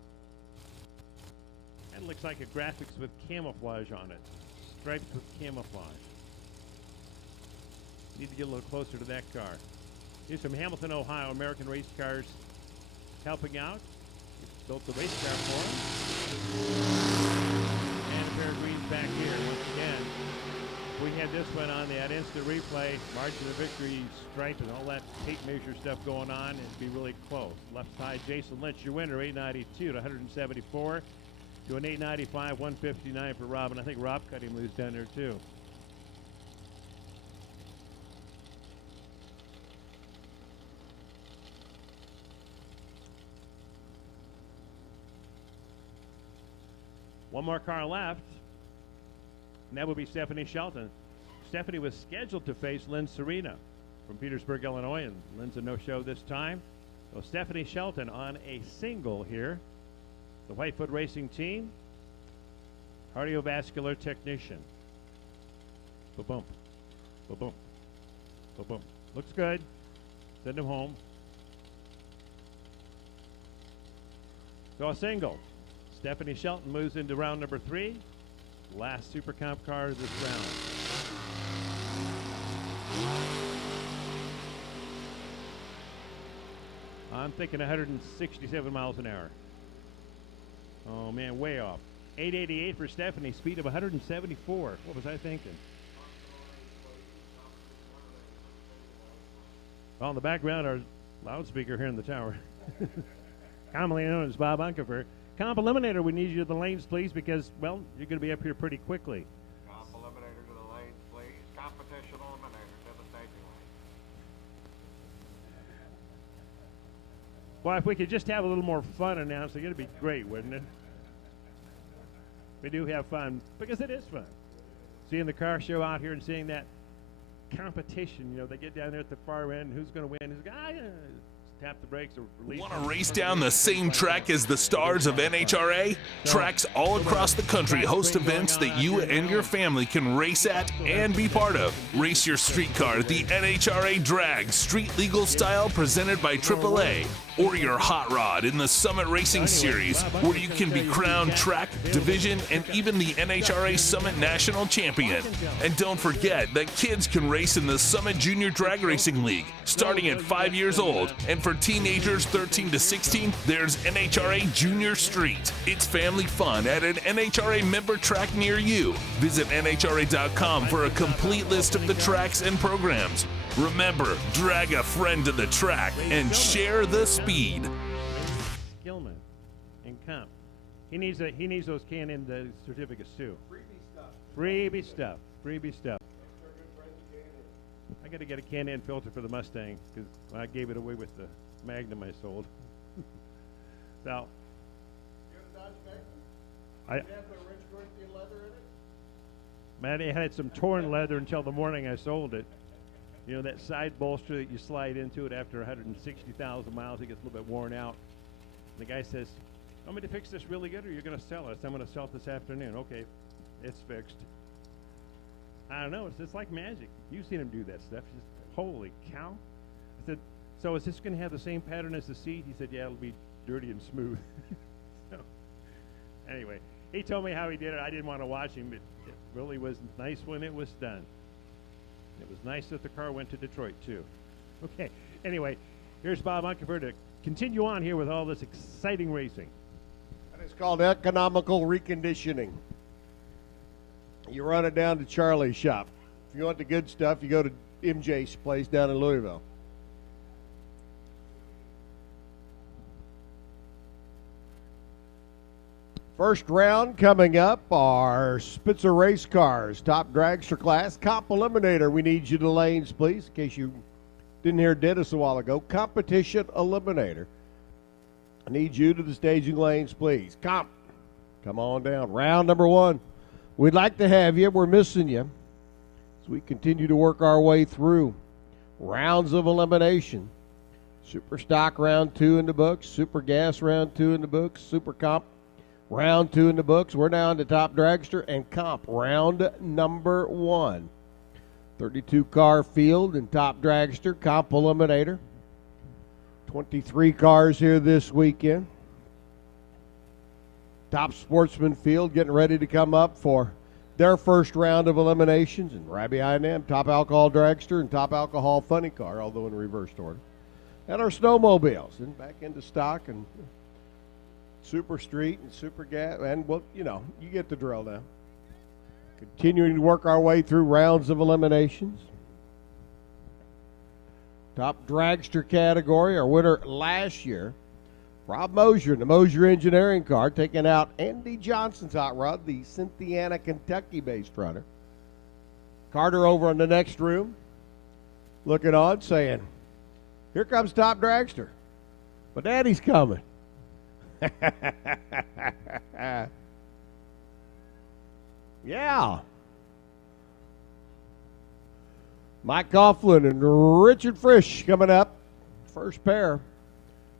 That looks like a graphics with camouflage on it. Stripes with camouflage. Need to get a little closer to that car. Here's from Hamilton, Ohio, American Race Cars helping out. Built the race car for him. And a pair of greens back here once again. We had this one on that instant replay, margin of victory, stripe, and all that tape measure stuff going on. It'd be really close. Left side, Jason Lynch, your winner, 892 to 174 to an 895, 159 for Rob. And I think Rob cut him loose down there too. One more car left. And that would be Stephanie Shelton. Stephanie was scheduled to face Lynn Serena from Petersburg, Illinois, and Lynn's a no-show this time. So Stephanie Shelton on a single here. The Whitefoot Racing Team, cardiovascular technician. Ba-bump, ba-bump, ba-bump. Looks good. Send him home. So a single. Stephanie Shelton moves into round number 3. Last Super Comp car of this round. I'm thinking 167 miles an hour. Oh man, way off. 888 for Stephanie, speed of 174. What was I thinking? Well, in the background, our loudspeaker here in the tower. Commonly known as Bob Unkefer. Comp Eliminator, we need you to the lanes, please, because, well, you're going to be up here pretty quickly. Comp Eliminator to the lanes, please. Competition Eliminator to the staging lane. Well, if we could just have a little more fun announcing, it'd be great, wouldn't it? We do have fun, because it is fun. Seeing the car show out here and seeing that competition, you know, they get down there at the far end, who's going to win, who's going to tap the brakes or release. Want to race down the same track as the stars of NHRA? Tracks all across the country host events that you and your family can race at and be part of. Race your street car at the NHRA Drag Street Legal Style presented by AAA, or your hot rod in the Summit Racing Series, where you can be crowned track, division, and even the NHRA Summit National Champion. And don't forget that kids can race in the Summit Junior Drag Racing League, starting at 5 years old. And for teenagers 13 to 16, there's NHRA Junior Street. It's family fun at an NHRA member track near you. Visit NHRA.com for a complete list of the tracks and programs. Remember, drag a friend to the track and share the speed. Gilman and Comp. He needs those K&N certificates too. Freebie stuff. Freebie stuff. I got to get a K&N filter for the Mustang because I gave it away with the Magnum I sold. So. Man, it had some torn leather until the morning I sold it. You know, that side bolster that you slide into it after 160,000 miles, it gets a little bit worn out. And the guy says, Want me to fix this really good, or you're going to sell it? I'm going to sell it this afternoon. Okay, it's fixed. I don't know. It's like magic. You've seen him do that stuff. Just, holy cow. I said, so is this going to have the same pattern as the seat? He said, yeah, it'll be dirty and smooth. So, anyway, he told me how he did it. I didn't want to watch him, but it really was nice when it was done. It was nice that the car went to Detroit, too. Okay, anyway, here's Bob Unkefer to continue on here with all this exciting racing. That is called economical reconditioning. You run it down to Charlie's shop. If you want the good stuff, you go to MJ's place down in Louisville. First round coming up are Spitzer race cars, top dragster class, comp eliminator. We need you to lanes, please, in case you didn't hear Dennis a while ago. Competition eliminator. I need you to the staging lanes, please. Comp, come on down. Round number one. We'd like to have you. We're missing you as we continue to work our way through rounds of elimination. Super stock round 2 in the books. Super gas round 2 in the books. Super comp round 2 in the books. We're now on to top dragster and comp round number 1. 32 car field and top dragster, comp eliminator. 23 cars here this weekend. Top Sportsman field getting ready to come up for their first round of eliminations. And right behind them, top alcohol dragster and top alcohol funny car, although in reversed order. And our snowmobiles, and back into stock and super street and super gas. And, well, you know, you get the drill now. Continuing to work our way through rounds of eliminations. Top dragster category, our winner last year, Rob Mosier in the Mosier Engineering car, taking out Andy Johnson's hot rod, the Cynthiana, Kentucky-based runner. Carter over in the next room, looking on, saying, here comes top dragster. But Daddy's coming. Yeah. Mike Coughlin and Richard Frisch coming up. First pair.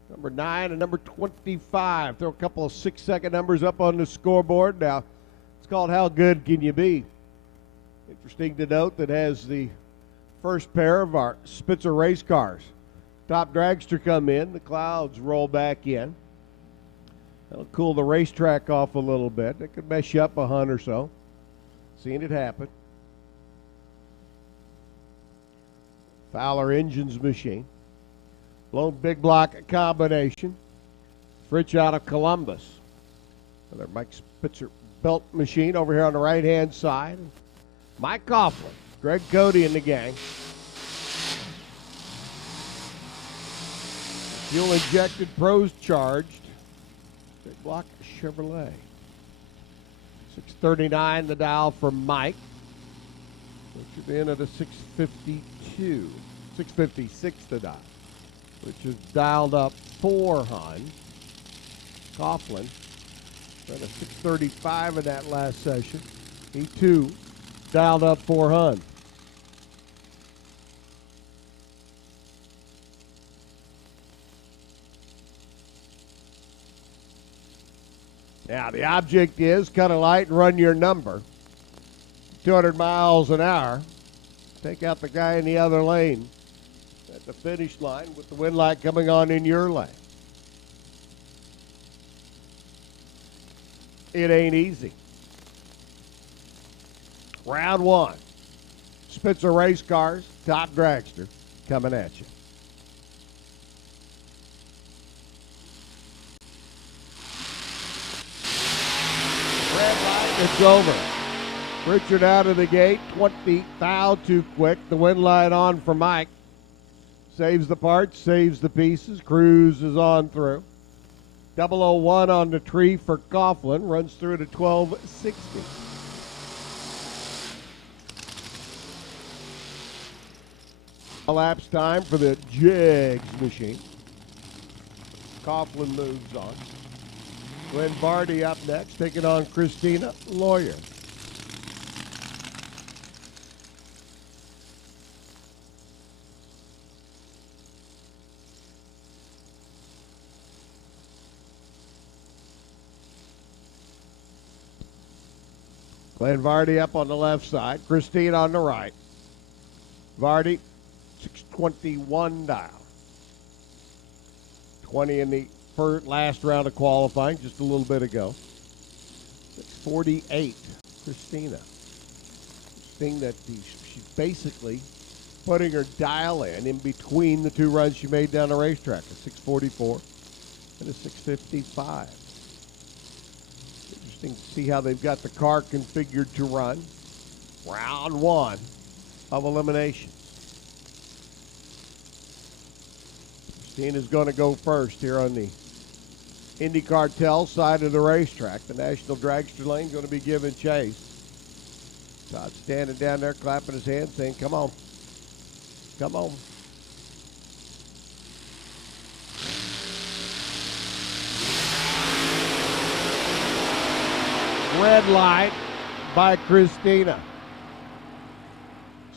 Number 9 and number 25. Throw a couple of 6-second numbers up on the scoreboard. Now, it's called How Good Can You Be? Interesting to note that has the first pair of our Spitzer race cars. Top dragster come in. The clouds roll back in. That'll cool the racetrack off a little bit. It could mess you up a hunt or so. Seen it happen. Fowler Engines machine. Lone big block combination. Fritch out of Columbus. Another Mike Spitzer belt machine over here on the right-hand side. Mike Coughlin, Greg Cody and the gang. Fuel-injected, pros charged. Big block Chevrolet. 639 the dial from Mike. Which is in at a 652. 656 the dial. Which is dialed up 4 Hun. Coughlin. Got a 635 in that last session. He too dialed up 4 Hun. Now, the object is cut a light and run your number. 200 miles an hour. Take out the guy in the other lane at the finish line with the wind light coming on in your lane. It ain't easy. Round 1. Spitzer race cars, top dragster, coming at you. Red light, it's over. Richard out of the gate, 20 thou too quick. The wind light on for Mike. Saves the parts, saves the pieces, cruises on through. 001 on the tree for Coughlin, runs through to 1260. Elapse time for the Jigs machine. Coughlin moves on. Glenn Barty up next, taking on Christina Lawyer. Glenn Vardy up on the left side. Christine on the right. Vardy, 6:21 down. 20 in the last round of qualifying, just a little bit ago. 6:48, Christina. Thing that she's basically putting her dial in between the two runs she made down the racetrack, a 6:44 and a 6:55. Interesting to see how they've got the car configured to run. Round one of elimination. Christina's going to go first here on the Indy Cartel side of the racetrack. The National Dragster lane going to be giving chase. Todd standing down there clapping his hands saying, come on. Come on. Red light by Christina.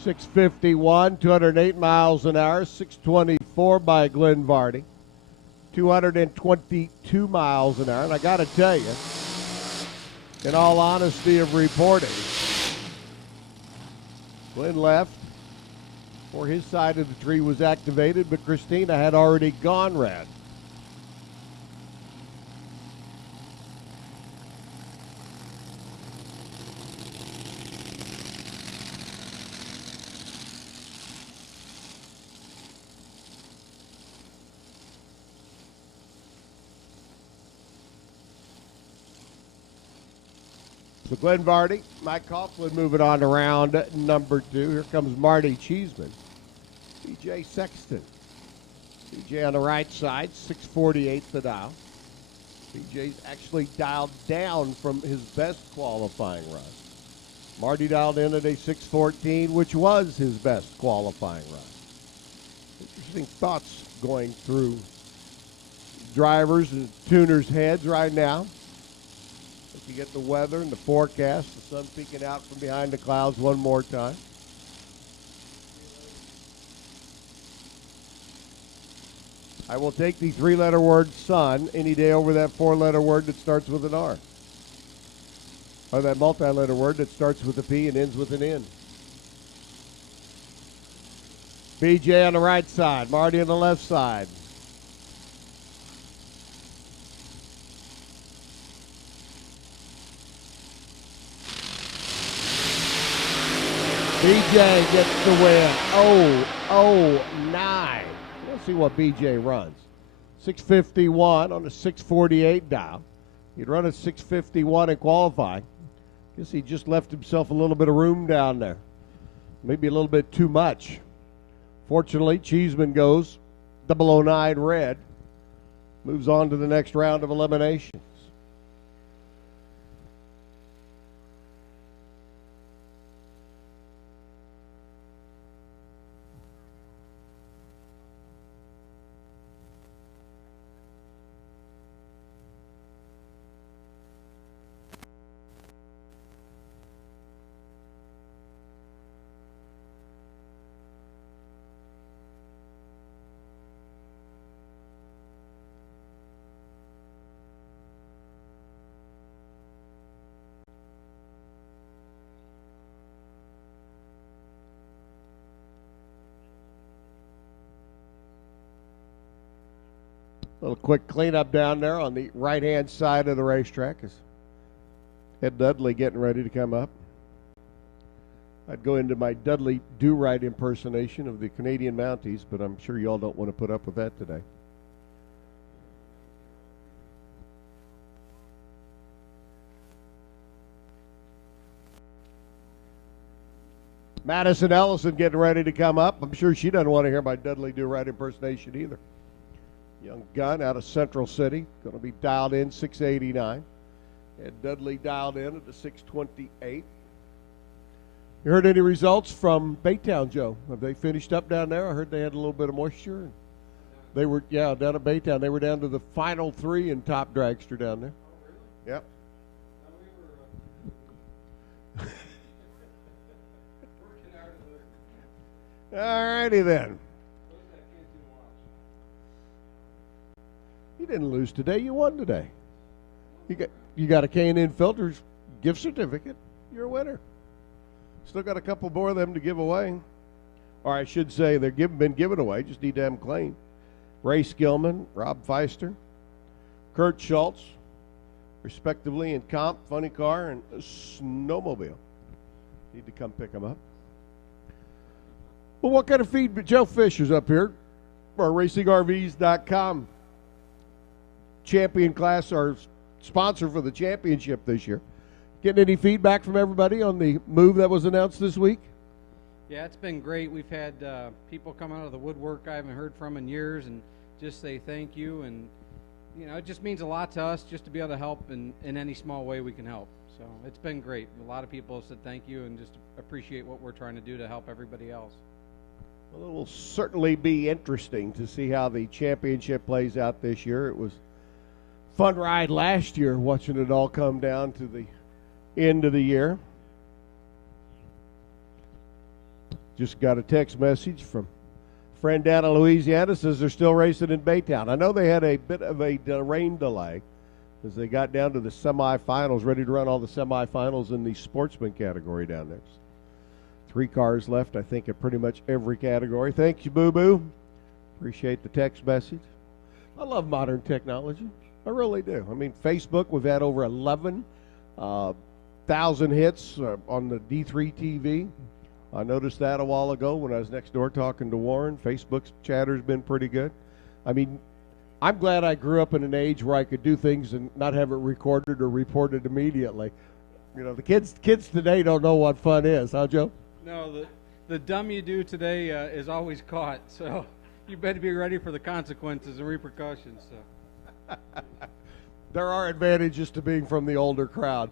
6:51, 208 miles an hour. 6:24 by Glenn Vardy. 222 miles an hour. And I got to tell you, in all honesty of reporting, Glenn left before his side of the tree was activated, but Christina had already gone red. So Glenn Vardy, Mike Coughlin moving on to round number 2. Here comes Marty Cheeseman. BJ Sexton. BJ on the right side, 6:48 the dial. BJ's actually dialed down from his best qualifying run. Marty dialed in at a 6:14, which was his best qualifying run. Interesting thoughts going through drivers and tuners' heads right now. You get the weather and the forecast, the sun peeking out from behind the clouds one more time. I will take the 3-letter word sun any day over that 4-letter word that starts with an R. Or that multi-letter word that starts with a P and ends with an N. BJ on the right side, Marty on the left side. BJ gets the win. 0-0-9. Let's see what BJ runs. 6:51 on a 6:48 dial. He'd run a 6:51 in qualifying. Guess he just left himself a little bit of room down there. Maybe a little bit too much. Fortunately, Cheeseman goes 009 red. Moves on to the next round of elimination. Little quick cleanup down there on the right-hand side of the racetrack is Ed Dudley getting ready to come up. I'd go into my Dudley do-right impersonation of the Canadian Mounties, but I'm sure you all don't want to put up with that today. Madison Ellison getting ready to come up. I'm sure she doesn't want to hear my Dudley do-right impersonation either. Young gun out of Central City, going to be dialed in 689. Ed Dudley dialed in at the 628. You heard any results from Baytown, Joe? Have they finished up down there? I heard they had a little bit of moisture. They were, down at Baytown. They were down to the final 3 in top dragster down there. Oh, really? Yep. All righty then. You didn't lose today. You won today. You got a K&N Filters gift certificate. you're a winner. Still got a couple more of them to give away. Or I should say they've been given away. Just need to have them claimed. Ray Skillman, Rob Feister, Kurt Schultz, respectively in comp, funny car, and a snowmobile. Need to come pick them up. Well, what kind of feedback? Joe Fisher's up here. Our RacingRVs.com champion class, our sponsor for the championship this year. Getting any feedback from everybody on the move that was announced this week? Yeah, it's been great. We've had people come out of the woodwork I haven't heard from in years and just say thank you. And, you know, it just means a lot to us just to be able to help in any small way we can help. So it's been great. A lot of people have said thank you and just appreciate what we're trying to do to help everybody else. Well, it will certainly be interesting to see how the championship plays out this year. It was a fun ride last year watching it all come down to the end of the year. Just got a text message from a friend down in Louisiana, says they're still racing in Baytown. I know they had a bit of a rain delay as they got down to the semifinals, ready to run all the semifinals in the Sportsman category down there. 3 cars left, I think, at pretty much every category. Thank you, Boo-Boo. Appreciate the text message. I love modern technology. I really do. I mean, Facebook, we've had over 11,000 hits on the D3 TV. I noticed that a while ago when I was next door talking to Warren. Facebook's chatter's been pretty good. I mean, I'm glad I grew up in an age where I could do things and not have it recorded or reported immediately. You know, the kids today don't know what fun is, huh, Joe? No, the dumb you do today is always caught, so you better be ready for the consequences and repercussions. So. There are advantages to being from the older crowd.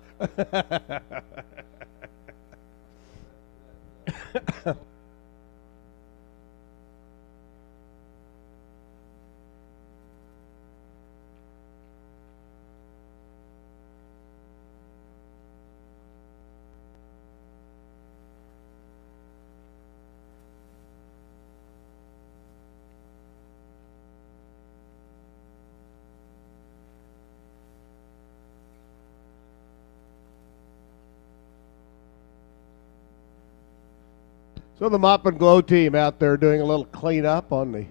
So the Mop and Glow team out there doing a little cleanup on the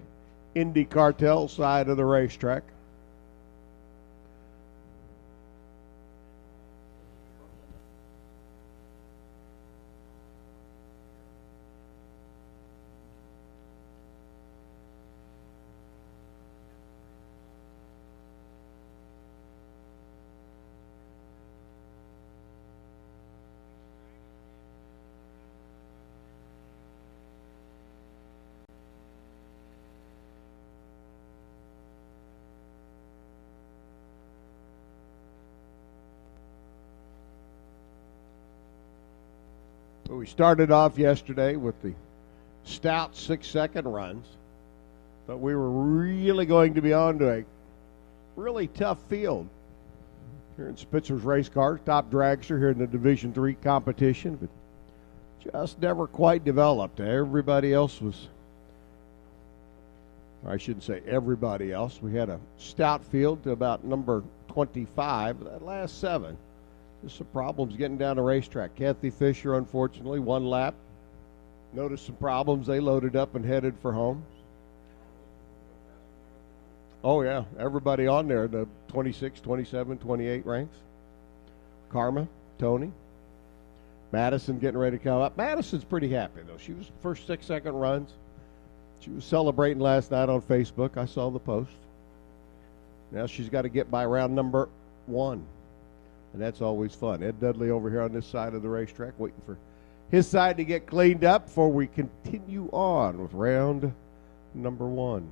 Indy Cartel side of the racetrack. We started off yesterday with the stout 6-second runs, but we were really going to be on to a really tough field here in Spitzer's race cars, top dragster here in the Division III competition, but just never quite developed. Everybody else was, or I shouldn't say everybody else. We had a stout field to about number 25, that last 7. Just some problems getting down the racetrack. Kathy Fisher, unfortunately, 1 lap. Noticed some problems. They loaded up and headed for home. Oh, yeah. Everybody on there, the 26, 27, 28 ranks. Karma, Tony. Madison getting ready to come up. Madison's pretty happy, though. She was first 6-second runs. She was celebrating last night on Facebook. I saw the post. Now she's got to get by round number 1. And that's always fun. Ed Dudley over here on this side of the racetrack waiting for his side to get cleaned up before we continue on with round number 1.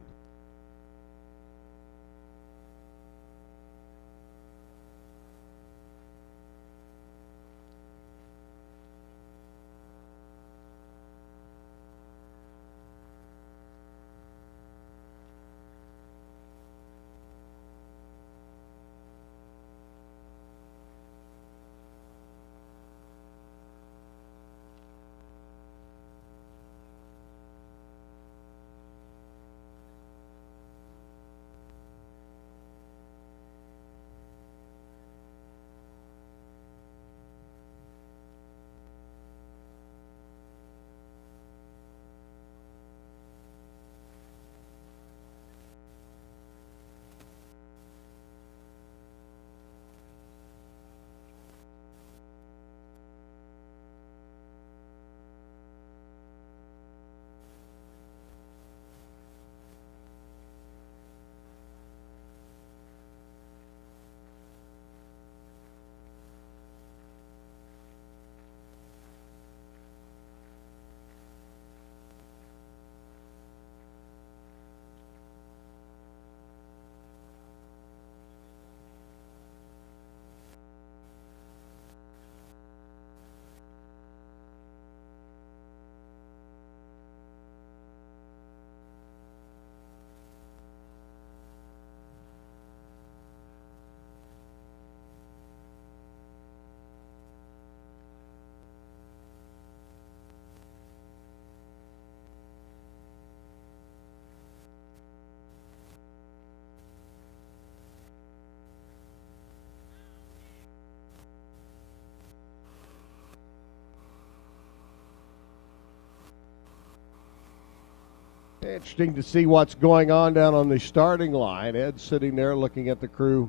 Interesting to see what's going on down on the starting line. Ed's sitting there looking at the crew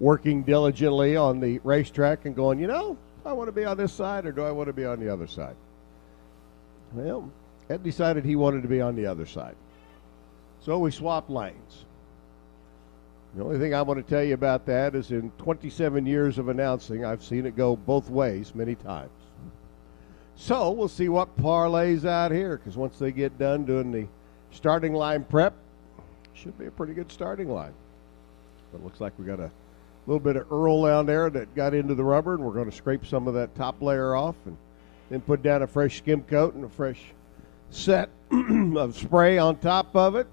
working diligently on the racetrack and going, I want to be on this side or do I want to be on the other side? Well, Ed decided he wanted to be on the other side. So we swapped lanes. The only thing I want to tell you about that is in 27 years of announcing, I've seen it go both ways many times. So we'll see what parlays out here, because once they get done doing the starting line prep, should be a pretty good starting line. But it looks like we got a little bit of Earl down there that got into the rubber, and we're going to scrape some of that top layer off and then put down a fresh skim coat and a fresh set of spray on top of it.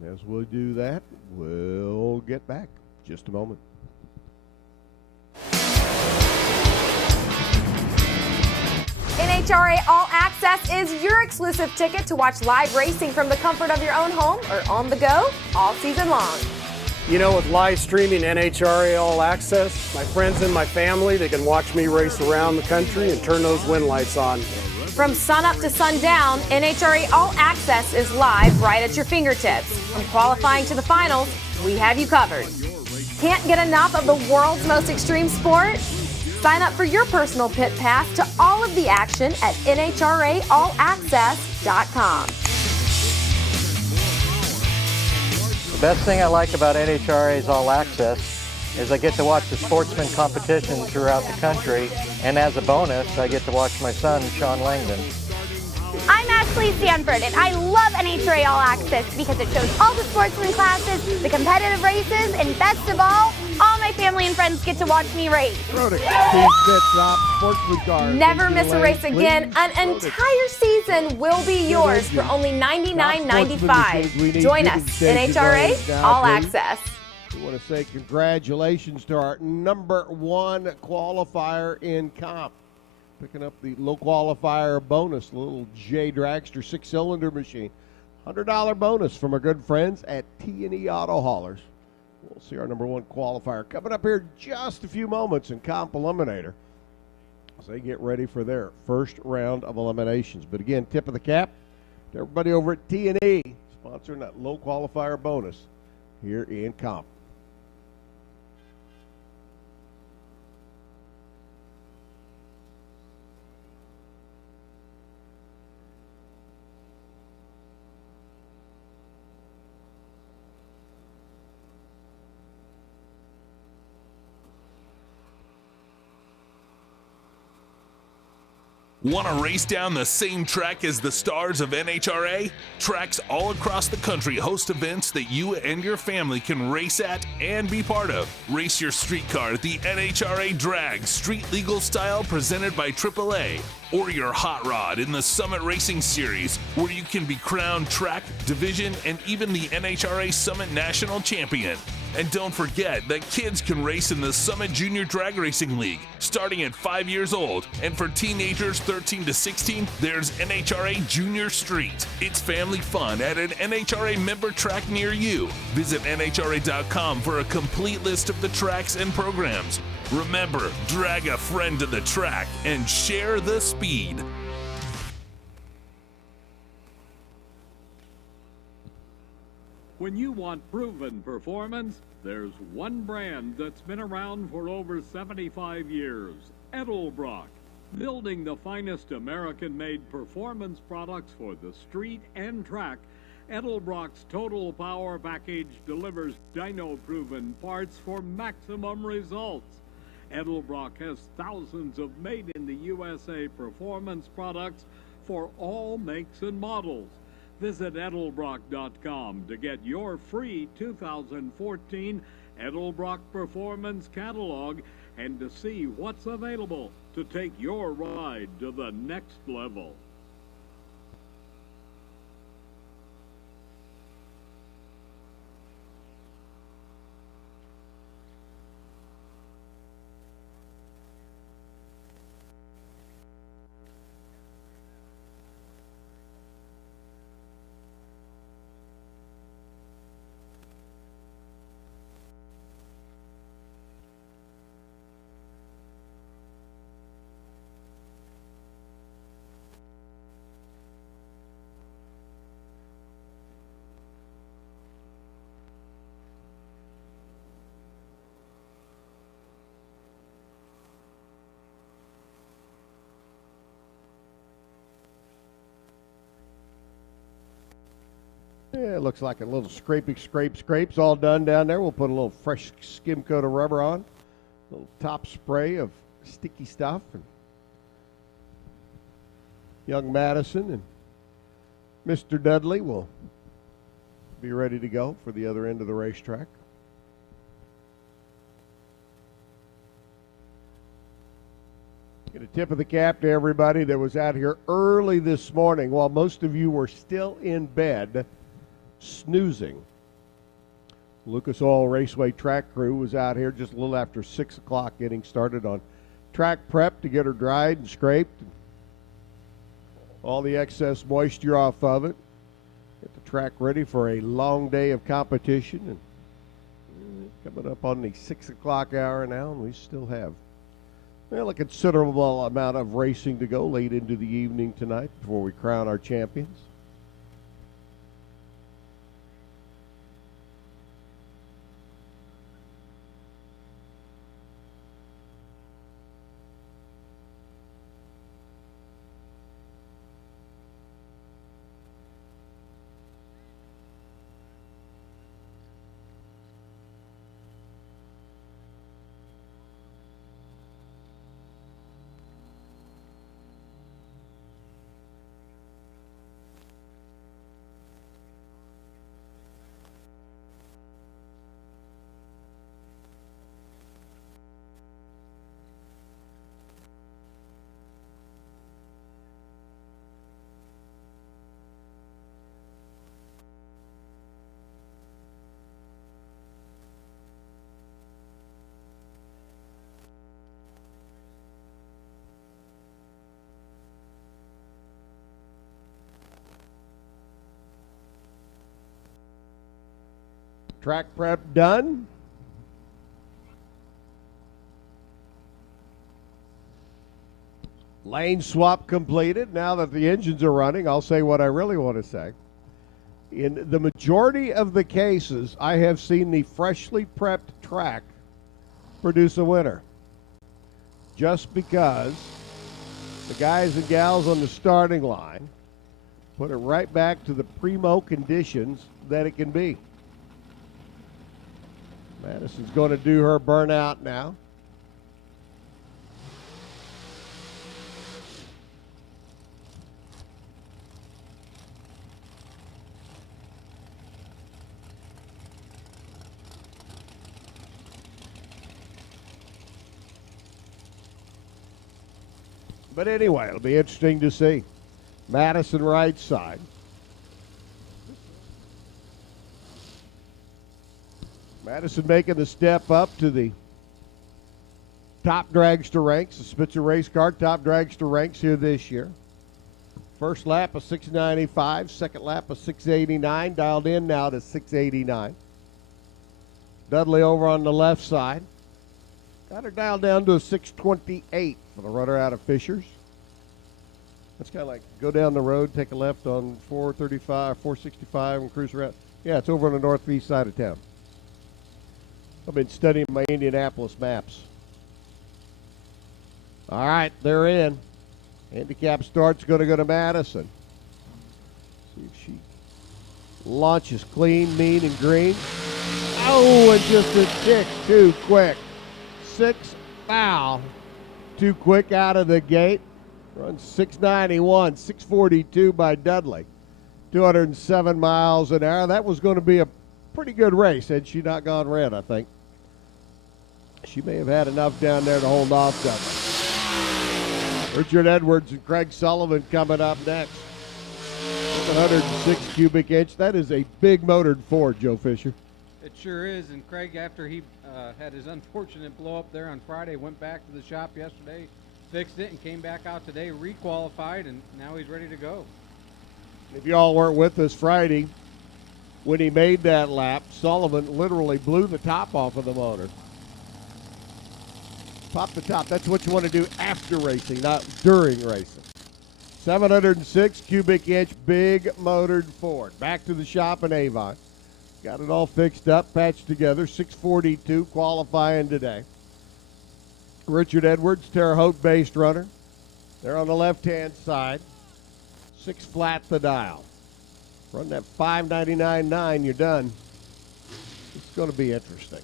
And as we do that, we'll get back in just a moment. NHRA All Access is your exclusive ticket to watch live racing from the comfort of your own home or on the go all season long. With live streaming NHRA All Access, my friends and my family, they can watch me race around the country and turn those wind lights on. From sunup to sundown, NHRA All Access is live right at your fingertips. From qualifying to the finals, we have you covered. Can't get enough of the world's most extreme sport? Sign up for your personal pit pass to all of the action at NHRAAllAccess.com. The best thing I like about NHRA's All Access is I get to watch the Sportsman competition throughout the country, and as a bonus, I get to watch my son, Sean Langdon. I'm Ashley Stanford, and I love NHRA All Access because it shows all the Sportsman classes, the competitive races, and best of all my family and friends get to watch me race. Never miss a race again. An entire season will be yours for only $99.95. Join us, NHRA All Access. We want to say congratulations to our number one qualifier in comp. Picking up the low qualifier bonus, little J Dragster 6-cylinder machine. $100 bonus from our good friends at T&E Auto Haulers. We'll see our number one qualifier coming up here in just a few moments in Comp Eliminator as they get ready for their first round of eliminations. But again, tip of the cap to everybody over at T&E, sponsoring that low qualifier bonus here in Comp. Want to race down the same track as the stars of NHRA? Tracks all across the country host events that you and your family can race at and be part of. Race your street car at the NHRA Drag Street Legal Style presented by AAA. Or your hot rod in the Summit Racing Series, where you can be crowned track, division, and even the NHRA Summit National Champion. And don't forget that kids can race in the Summit Junior Drag Racing League, starting at 5 years old. And for teenagers 13 to 16, there's NHRA Junior Street. It's family fun at an NHRA member track near you. Visit NHRA.com for a complete list of the tracks and programs. Remember, drag a friend to the track and share the speed. When you want proven performance, there's one brand that's been around for over 75 years, Edelbrock. Building the finest American-made performance products for the street and track, Edelbrock's Total Power Package delivers dyno-proven parts for maximum results. Edelbrock has thousands of made-in-the-USA performance products for all makes and models. Visit Edelbrock.com to get your free 2014 Edelbrock Performance Catalog and to see what's available to take your ride to the next level. It looks like a little scrapes all done down there. We'll put a little fresh skim coat of rubber on. A little top spray of sticky stuff. And young Madison and Mr. Dudley will be ready to go for the other end of the racetrack. Get a tip of the cap to everybody that was out here early this morning while most of you were still in bed snoozing. Lucas Oil Raceway track crew was out here just a little after 6 o'clock getting started on track prep to get her dried and scraped. And all the excess moisture off of it. Get the track ready for a long day of competition. And coming up on the 6 o'clock hour now, and we still have a considerable amount of racing to go late into the evening tonight before we crown our champions. Track prep done. Lane swap completed. Now that the engines are running, I'll say what I really want to say. In the majority of the cases, I have seen the freshly prepped track produce a winner. Just because the guys and gals on the starting line put it right back to the primo conditions that it can be. Madison's going to do her burnout now. But anyway, it'll be interesting to see. Madison right side. Madison making the step up to the top dragster ranks, the Spitzer race car top dragster ranks here this year. First lap of 695, second lap of 689, dialed in now to 689. Dudley over on the left side. Got her dialed down to a 628 for the runner out of Fishers. That's kind of like go down the road, take a left on 435, 465 and cruise around. Yeah, it's over on the northeast side of town. I've been studying my Indianapolis maps. All right, they're in. Handicap start's going to go to Madison. See if she launches clean, mean, and green. Oh, and just a tick too quick. 6 foul. Too quick out of the gate. Runs 691, 642 by Dudley. 207 miles an hour. That was going to be a pretty good race had she not gone red, I think. She may have had enough down there to hold off Dudley. Richard Edwards and Craig Sullivan coming up next. 106 cubic inch. That is a big motored Ford, Joe Fisher. It sure is. And Craig, after he had his unfortunate blow up there on Friday, went back to the shop yesterday, fixed it, and came back out today, requalified, and now he's ready to go. If y'all weren't with us Friday, when he made that lap, Sullivan literally blew the top off of the motor. Pop the top. That's what you want to do after racing, not during racing. 706 cubic inch, big motored Ford. Back to the shop in Avon. Got it all fixed up, patched together. 642 qualifying today. Richard Edwards, Terre Haute-based runner. They're on the left-hand side. 6 flat the dial. Run that 5.99.9, you're done. It's going to be interesting.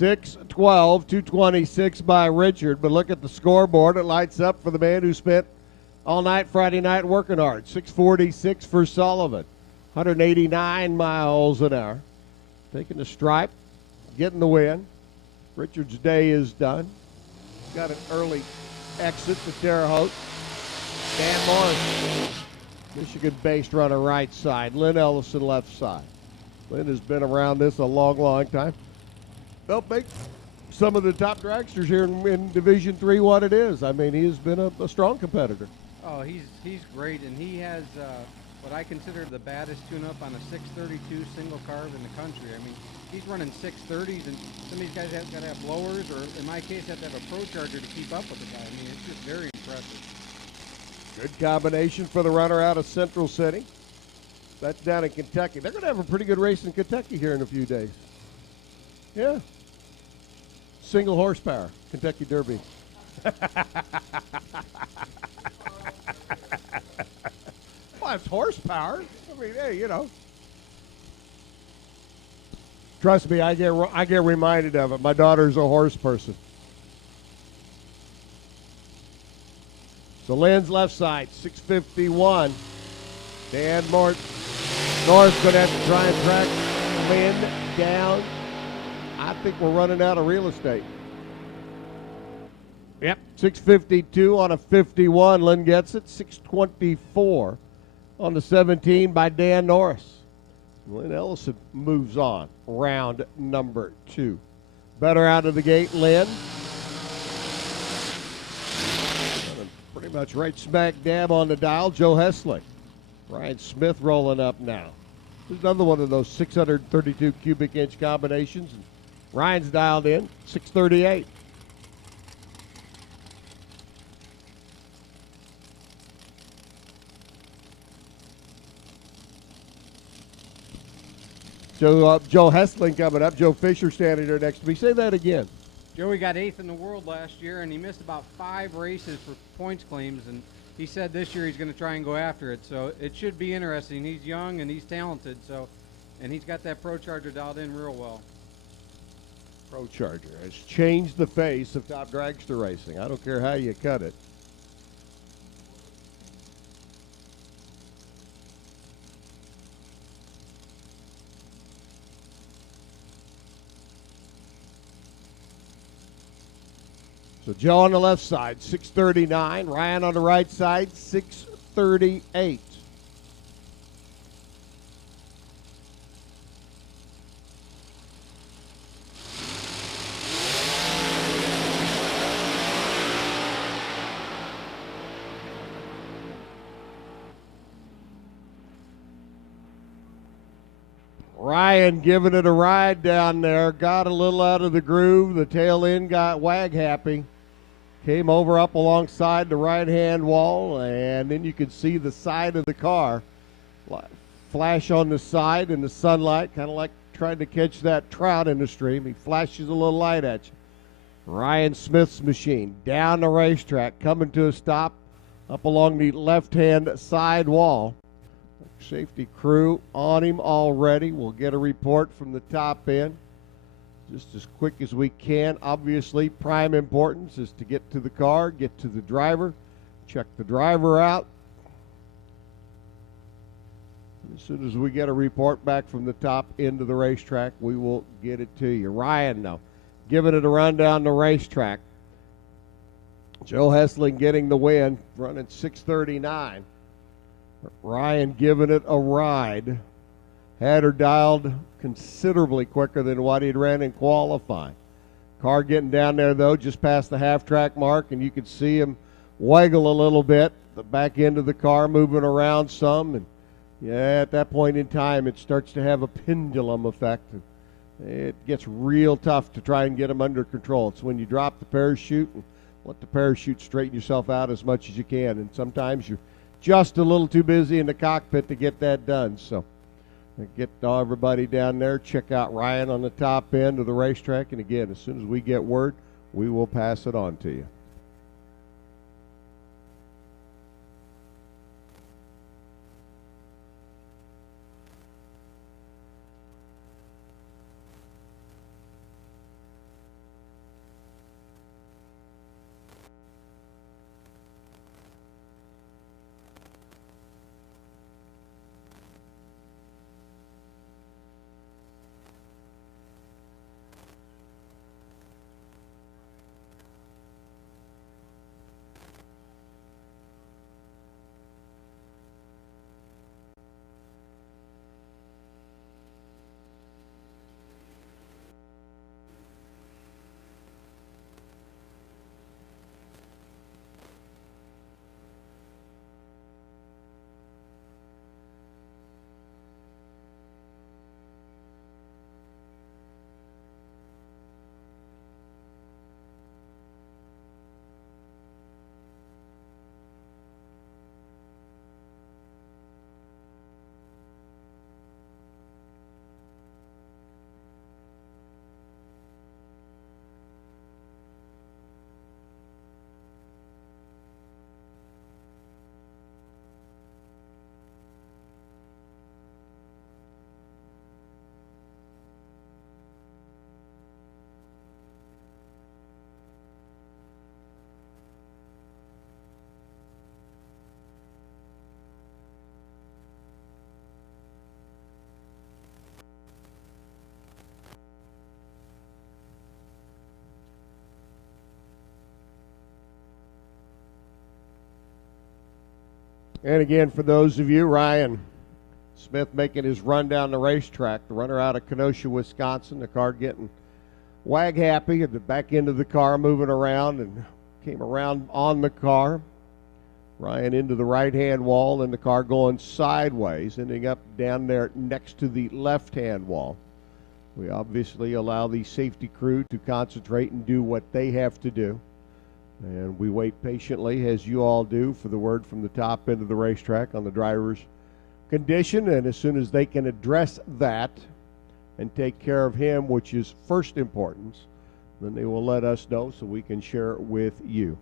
.6:12, 2:26 by Richard. But look at the scoreboard. It lights up for the man who spent all night Friday night working hard. 6:46 for Sullivan. 189 miles an hour. Taking the stripe, getting the win. Richard's day is done. Got an early exit to Terre Haute. Dan Morris, Michigan-based runner, right side. Lynn Ellison, left side. Lynn has been around this a long, long time. Helped make some of the top dragsters here in Division III what it is. I mean, he has been a strong competitor. Oh, he's great, and he has what I consider the baddest tune-up on a 632 single carb in the country. I mean, he's running 630s, and some of these guys have got to have blowers, or in my case, have to have a Pro Charger to keep up with the guy. I mean, it's just very impressive. Good combination for the runner out of Central City. That's down in Kentucky. They're going to have a pretty good race in Kentucky here in a few days. Yeah. Single horsepower, Kentucky Derby. Well, it's horsepower. I mean, hey, you know. Trust me, I get reminded of it. My daughter's a horse person. So Lynn's left side, 6:51. Dan North's going to have to try and track Lynn down. I think we're running out of real estate. Yep. 6:52 on a 51. Lynn gets it. 6:24 on the 17 by Dan Norris. Lynn Ellison moves on. Round number 2. Better out of the gate, Lynn. Pretty much right smack dab on the dial, Joe Hessling. Ryan Smith rolling up now. There's another one of those 632 cubic inch combinations. Ryan's dialed in, 638. Joe Hessling coming up. Joe Fisher standing there next to me. Say that again. Joey got 8th in the world last year, and he missed about 5 races for points claims, and he said this year he's going to try and go after it. So it should be interesting. He's young and he's talented, and he's got that Pro Charger dialed in real well. Pro Charger has changed the face of top dragster racing. I don't care how you cut it. So Joe on the left side, 6:39. Ryan on the right side, 6:38. Ryan giving it a ride down there. Got a little out of the groove. The tail end got wag happy. Came over up alongside the right-hand wall, and then you could see the side of the car flash on the side in the sunlight, kind of like trying to catch that trout in the stream. He flashes a little light at you. Ryan Smith's machine down the racetrack, coming to a stop up along the left-hand side wall. Safety crew on him already. We'll get a report from the top end just as quick as we can. Obviously, prime importance is to get to the car, get to the driver, check the driver out. And as soon as we get a report back from the top end of the racetrack, we will get it to you. Ryan now giving it a run down the racetrack. Joe Hessling getting the win, running 6:39. Ryan giving it a ride. Had her dialed considerably quicker than what he'd ran in qualifying. Car getting down there, though, just past the half-track mark, and you could see him waggle a little bit. The back end of the car moving around some. And, yeah, at that point in time, it starts to have a pendulum effect. it gets real tough to try and get them under control. It's when you drop the parachute and let the parachute straighten yourself out as much as you can. And sometimes you're just a little too busy in the cockpit to get that done. So get everybody down there. Check out Ryan on the top end of the racetrack. And again, as soon as we get word, we will pass it on to you. And again, for those of you, Ryan Smith making his run down the racetrack, the runner out of Kenosha, Wisconsin, the car getting wag happy at the back end of the car, moving around, and came around on the car. Ryan into the right-hand wall, and the car going sideways, ending up down there next to the left-hand wall. We obviously allow the safety crew to concentrate and do what they have to do. And we wait patiently, as you all do, for the word from the top end of the racetrack on the driver's condition. And as soon as they can address that and take care of him, which is first importance, then they will let us know so we can share it with you.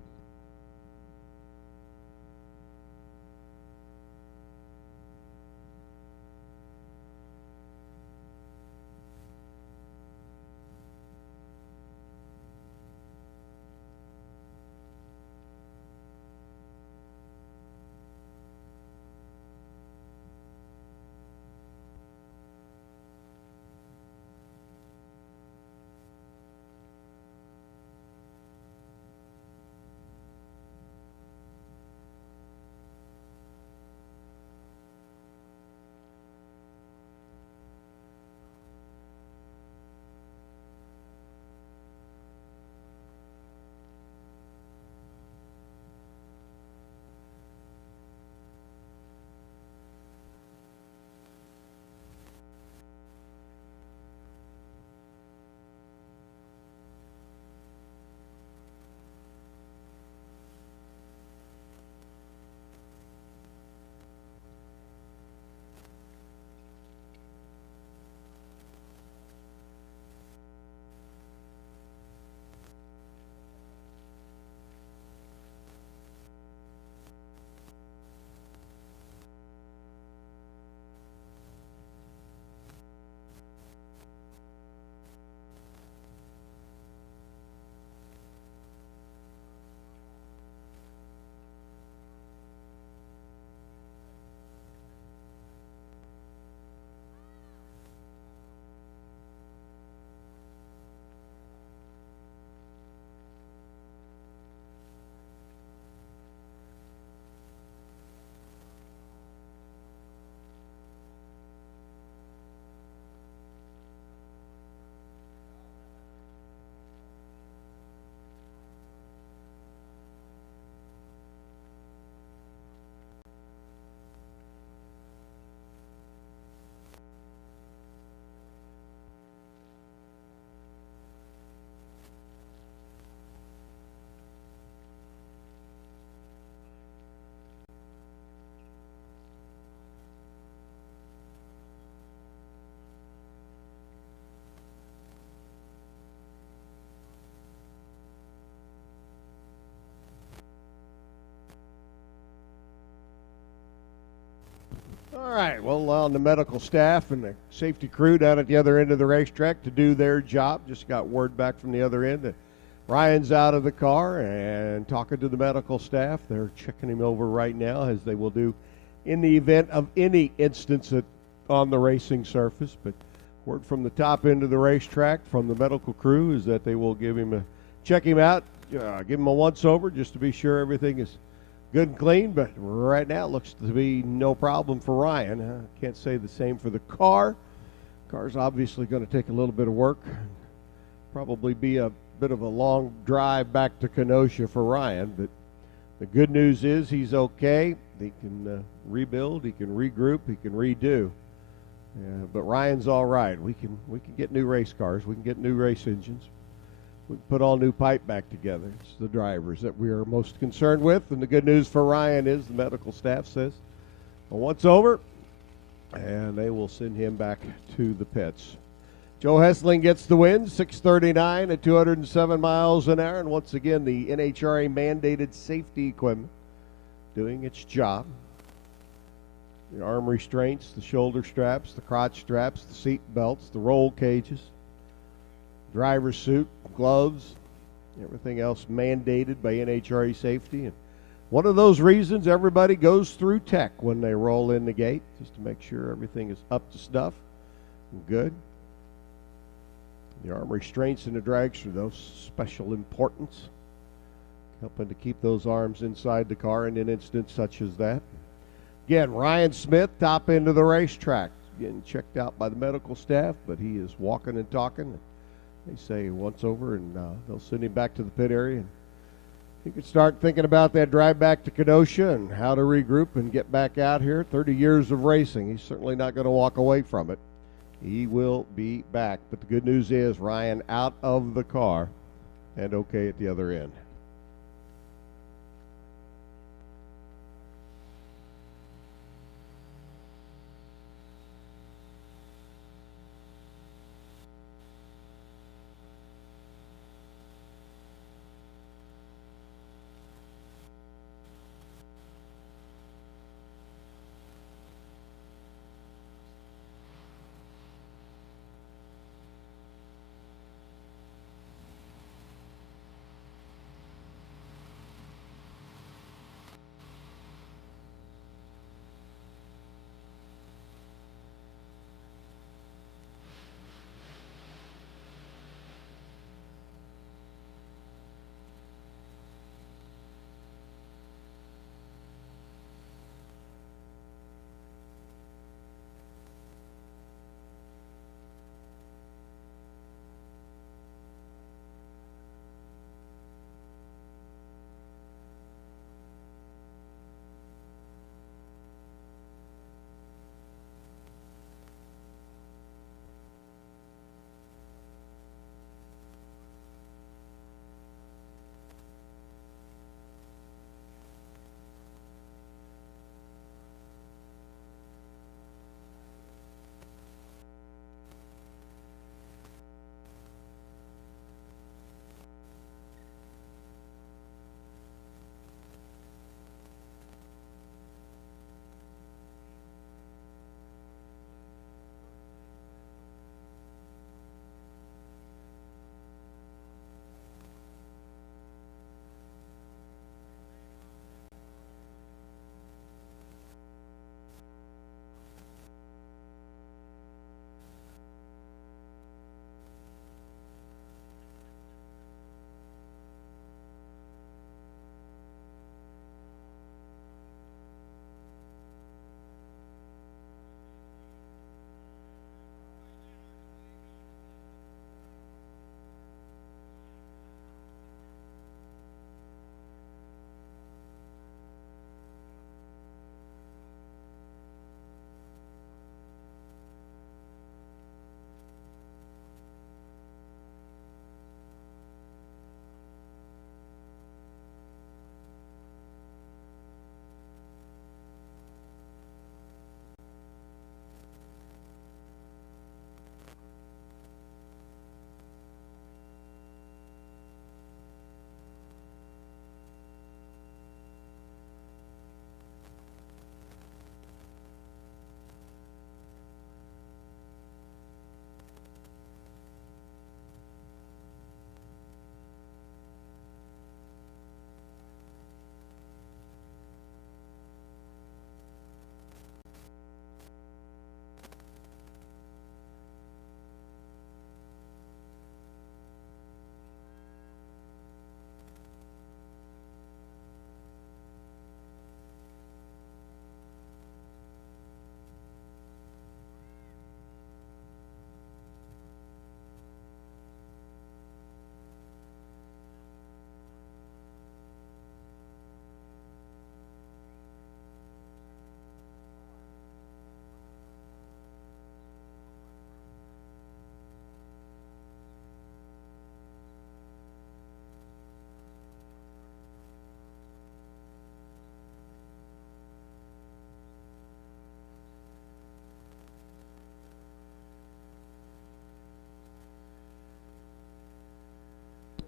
right, we'll allow the medical staff and the safety crew down at the other end of the racetrack to do their job. Just got word back from the other end that Ryan's out of the car and talking to the medical staff. They're checking him over right now, as they will do in the event of any instance on the racing surface. But word from the top end of the racetrack from the medical crew is that they will check him out, give him a once-over just to be sure everything is good and clean. But right now it looks to be no problem for Ryan. Can't say the same for the car. Car's obviously going to take a little bit of work. Probably be a bit of a long drive back to Kenosha for Ryan. But the good news is he's okay. He can rebuild, he can regroup, he can redo. But Ryan's all right. We can get new race cars. We can get new race engines. We can put all new pipe back together. It's the drivers that we are most concerned with. And the good news for Ryan is the medical staff says, well, once over, and they will send him back to the pits. Joe Hessling gets the win, 6:39 at 207 miles an hour. And once again, the NHRA mandated safety equipment doing its job. The arm restraints, the shoulder straps, the crotch straps, the seat belts, the roll cages, driver's suit, gloves, everything else mandated by NHRA safety. And one of those reasons everybody goes through tech when they roll in the gate, just to make sure everything is up to snuff and good. The arm restraints in the dragster, those special importance, helping to keep those arms inside the car in an instance such as that. Again, Ryan Smith, top end of the racetrack, getting checked out by the medical staff, but he is walking and talking. They say once over, and they'll send him back to the pit area. And he could start thinking about that drive back to Kenosha and how to regroup and get back out here. 30 years of racing. He's certainly not going to walk away from it. He will be back. But the good news is Ryan out of the car and okay at the other end.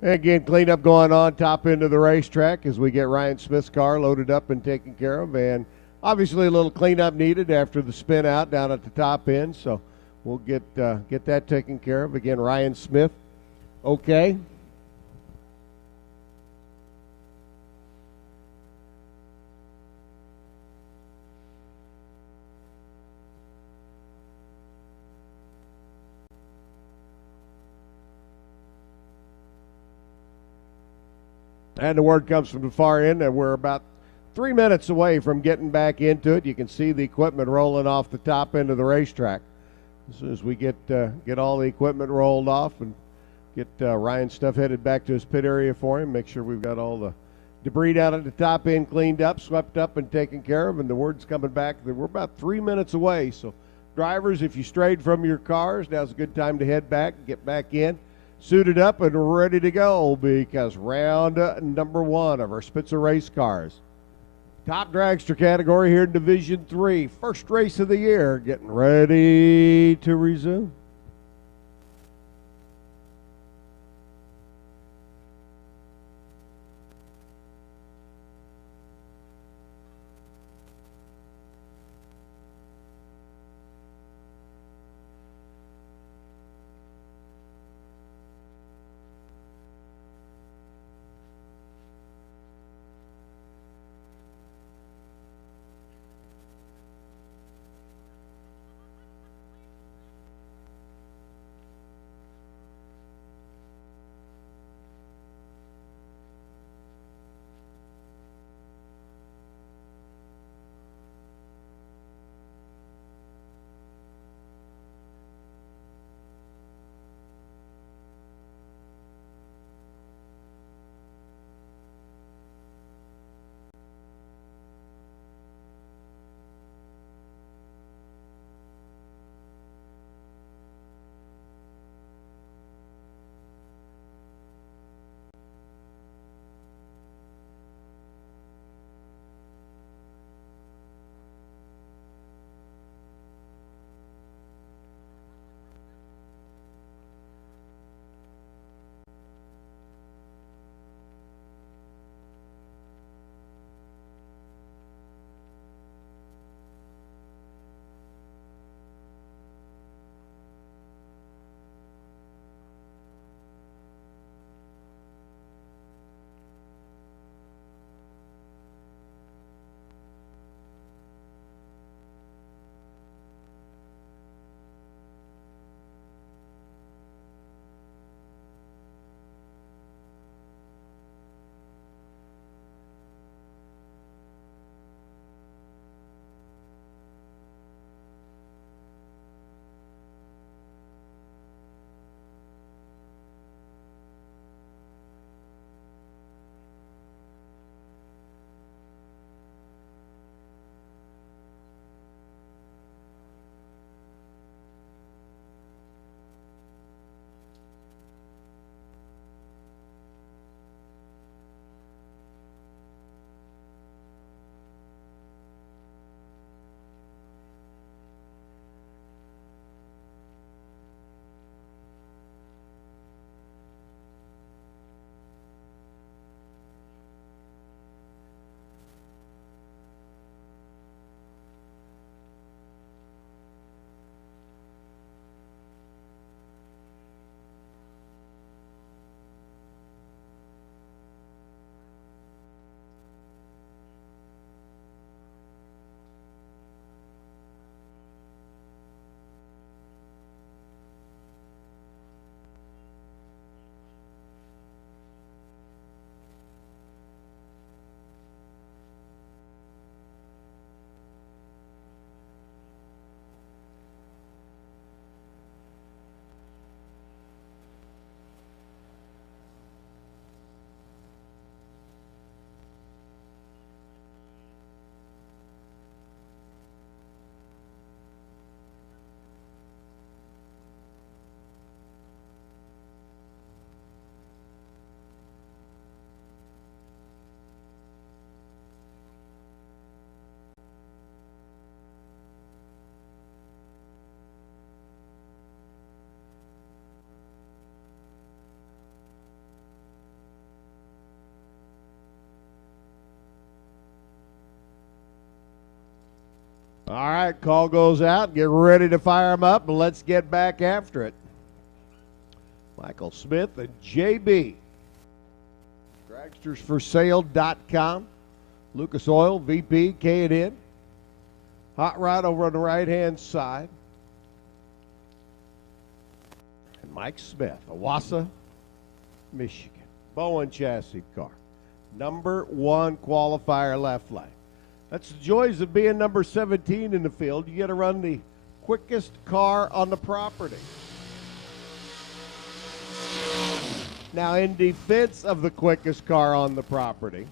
Again, cleanup going on top end of the racetrack as we get Ryan Smith's car loaded up and taken care of. And obviously a little cleanup needed after the spin out down at the top end. So we'll get that taken care of. Again, Ryan Smith, okay. And the word comes from the far end that we're about 3 minutes away from getting back into it. You can see the equipment rolling off the top end of the racetrack. As soon as we get all the equipment rolled off and get Ryan's stuff headed back to his pit area for him, make sure we've got all the debris down at the top end cleaned up, swept up, and taken care of. And the word's coming back that we're about 3 minutes away. So drivers, if you strayed from your cars, now's a good time to head back, get back in, suited up and ready to go, because round number 1 of our Spitzer race cars. Top dragster category here in Division 3. First race of the year, getting ready to resume. All right, call goes out. Get ready to fire them up, and let's get back after it. Michael Smith and JB. DragstersForSale.com. Lucas Oil, VP, K&N. Hot Rod over on the right-hand side. And Mike Smith, Owasso, Michigan. Bowen chassis car. Number 1 qualifier left lane. That's the joys of being number 17 in the field. You get to run the quickest car on the property. Now, in defense of the quickest car on the property,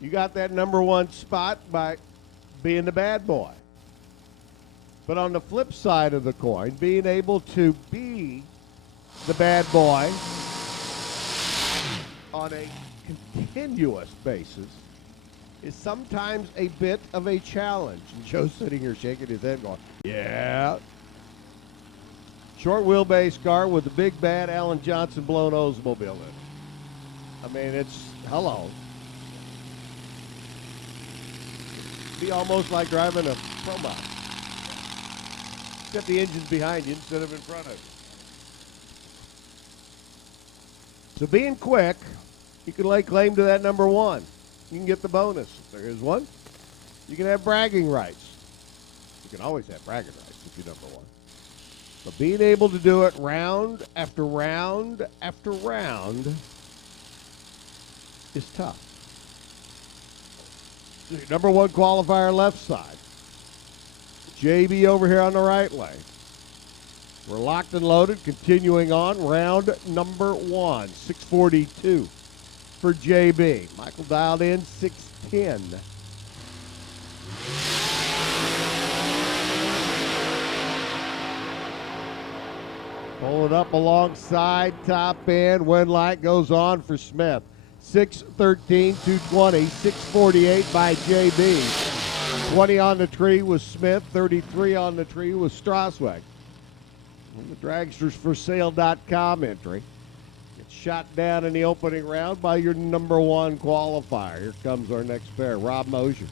you got that number 1 spot by being the bad boy. But on the flip side of the coin, being able to be the bad boy on a continuous basis is sometimes a bit of a challenge. And Joe's sitting here shaking his head going, yeah. Short wheelbase car with the big bad Alan Johnson blown Oldsmobile in it. I mean, it's, hello. Be almost like driving a Pro Mod. Except the engine's behind you instead of in front of you. So being quick, you can lay claim to that number 1. You can get the bonus if there is one. You can have bragging rights. You can always have bragging rights if you're number 1. But being able to do it round after round after round is tough. So your number 1 qualifier left side. JB over here on the right lane. We're locked and loaded, continuing on. Round number 1, 642 for JB. Michael dialed in, 610. Pull it up alongside, top end. Wind light goes on for Smith. 613, 220, 648 by JB. 20 on the tree was Smith, 33 on the tree was Strasweg. The DragstersForSale.com entry. Gets shot down in the opening round by your number 1 qualifier. Here comes our next pair, Rob Mosier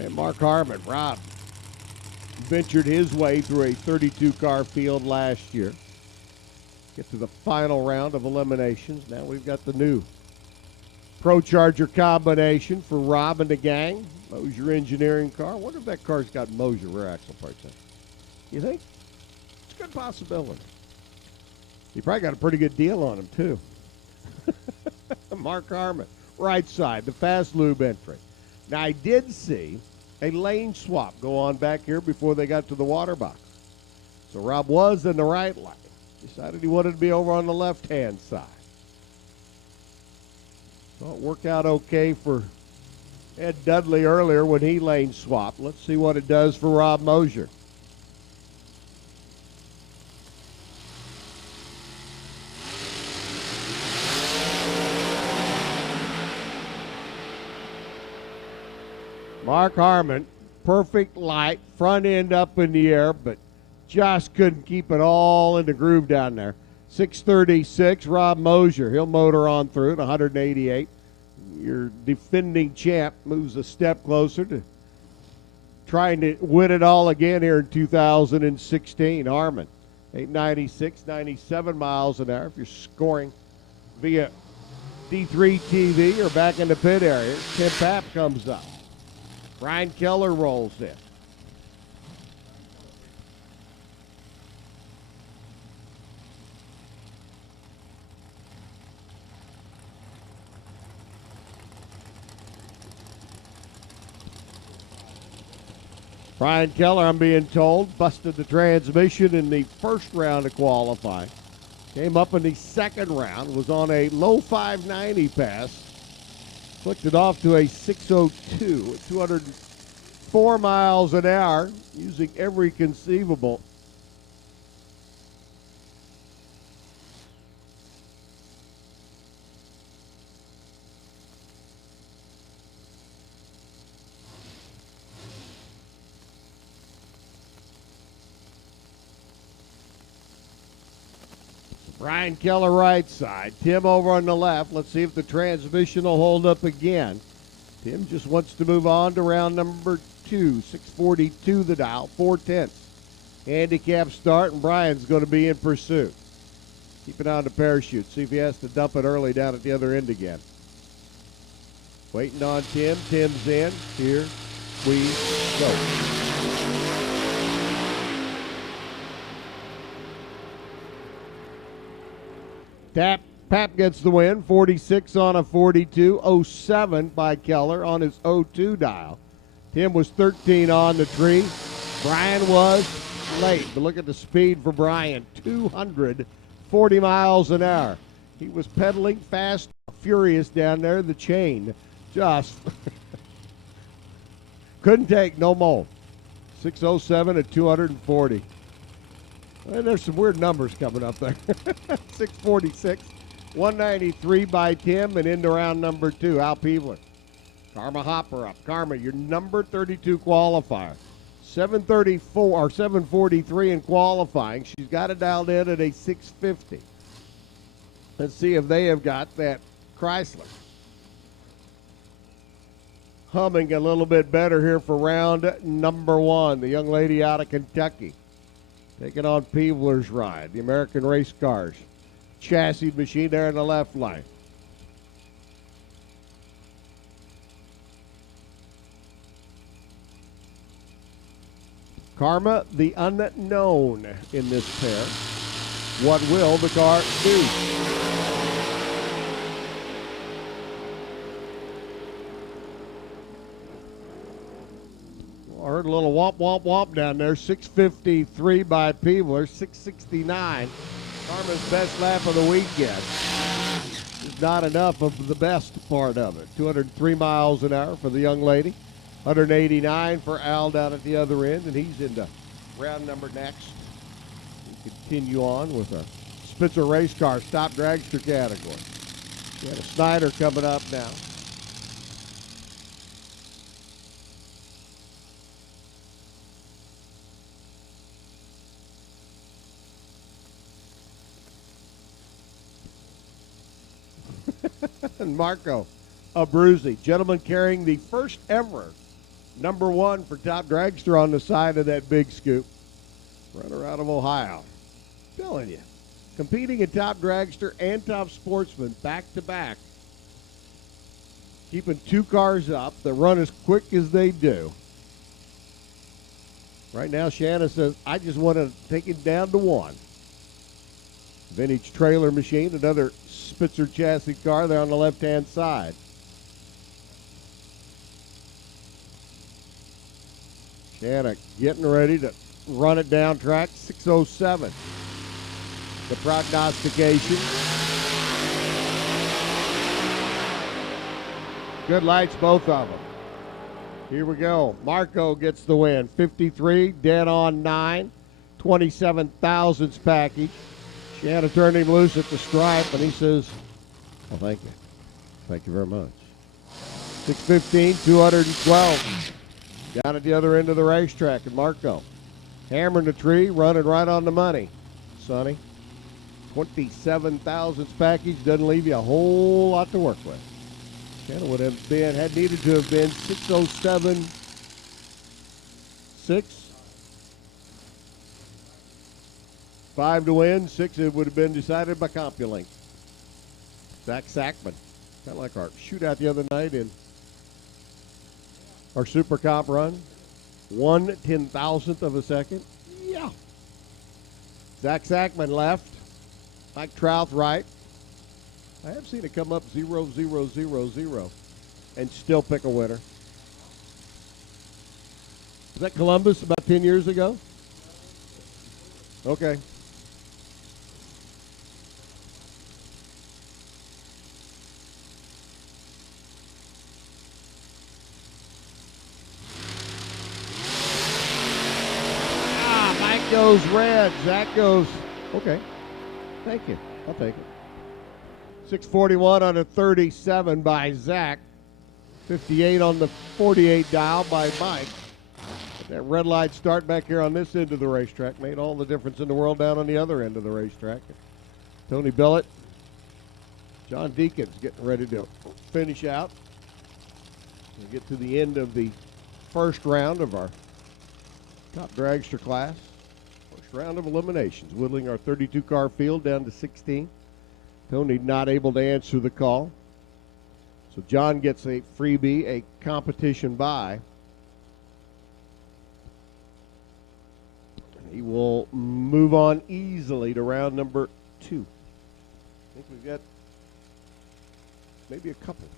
and Mark Harmon. Rob ventured his way through a 32-car field last year. Get to the final round of eliminations. Now we've got the new Pro Charger combination for Rob and the gang. Mosier engineering car. I wonder if that car's got Mosier rear axle parts in it. You think? It's a good possibility. You probably got a pretty good deal on him, too. Mark Harmon, right side, the fast lube entry. Now, I did see a lane swap go on back here before they got to the water box. So Rob was in the right lane. Decided he wanted to be over on the left-hand side. So it worked out okay for Ed Dudley earlier when he lane swapped. Let's see what it does for Rob Mosier. Mark Harmon, perfect light, front end up in the air, but just couldn't keep it all in the groove down there. 636, Rob Mosier. He'll motor on through at 188. Your defending champ moves a step closer to trying to win it all again here in 2016. Harmon, 896, 97 miles an hour. If you're scoring via D3 TV or back in the pit area, Tim Papp comes up. Brian Keller rolls in. Brian Keller, I'm being told, busted the transmission in the first round of qualifying. Came up in the second round, was on a low 590 pass. Flicked it off to a 602 at 204 miles an hour, using every conceivable Brian Keller right side. Tim over on the left. Let's see if the transmission will hold up again. Tim just wants to move on to round number 2. 6:42 the dial, 4/10. Handicap start, and Brian's going to be in pursuit. Keep an eye on the parachute. See if he has to dump it early down at the other end again. Waiting on Tim. Tim's in. Here we go. Pap gets the win. 46 on a 42. 07 by Keller on his 02 dial. Tim was 13 on the tree. Brian was late, but look at the speed for Brian. 240 miles an hour. He was pedaling fast, furious down there. The chain just couldn't take no more. 6:07 at 240. And there's some weird numbers coming up there. 6:46, 193 by Tim, and into round number 2. Al Peebler. Karma Hopper up. Karma, your number 32 qualifier. 734 or 743 in qualifying. She's got it dialed in at a 650. Let's see if they have got that Chrysler humming a little bit better here for round number 1. The young lady out of Kentucky taking on Peebler's ride. The American Race Cars chassis machine there in the left line. Karma, the unknown in this pair. What will the car do? I heard a little womp, womp, womp down there. 6:53 by Peebler, 6:69. Karma's best lap of the weekend. It's not enough of the best part of it. 203 miles an hour for the young lady. 189 for Al down at the other end, and he's into round number next. We continue on with a Spitzer race car stop dragster category. We got a Snyder coming up now. And Marco Abruzzi, gentleman carrying the first ever number 1 for Top Dragster on the side of that big scoop. Runner out of Ohio. Telling you, competing in Top Dragster and Top Sportsman back to back. Keeping 2 cars up that run as quick as they do. Right now, Shanna says, I just want to take it down to 1. Vintage trailer machine, another Spitzer chassis car there on the left-hand side. Shanna getting ready to run it down track. 6:07. The prognostication. Good lights, both of them. Here we go. Marco gets the win. 53, dead on 9. 27 thousandths package. Shanna turned him loose at the stripe, and he says, well, thank you. Thank you very much. 6:15, 212. Down at the other end of the racetrack, and Marco hammering the tree, running right on the money. Sonny, 27 thousandths package doesn't leave you a whole lot to work with. Shanna would have been, had needed to have been 6:07.6. 5 to win, 6 it would have been decided by CompuLink. Zach Sackman, kind of like our shootout the other night in our Super Comp run. 1/10,000th of a second. Yeah. Zach Sackman left. Mike Trouth right. I have seen it come up 0, 0, 0, 0 and still pick a winner. Was that Columbus about 10 years ago? Okay. Mike goes red. Zach goes, okay. Thank you. I'll take it. 6:41 on a 37 by Zach. 58 on the 48 dial by Mike. That red light start back here on this end of the racetrack made all the difference in the world down on the other end of the racetrack. Tony Billett, John Deacons getting ready to finish out. We get to the end of the first round of our top dragster class. First round of eliminations, whittling our 32-car field down to 16. Tony not able to answer the call. So John gets a freebie, a competition buy. He will move on easily to round number 2. I think we've got maybe a couple.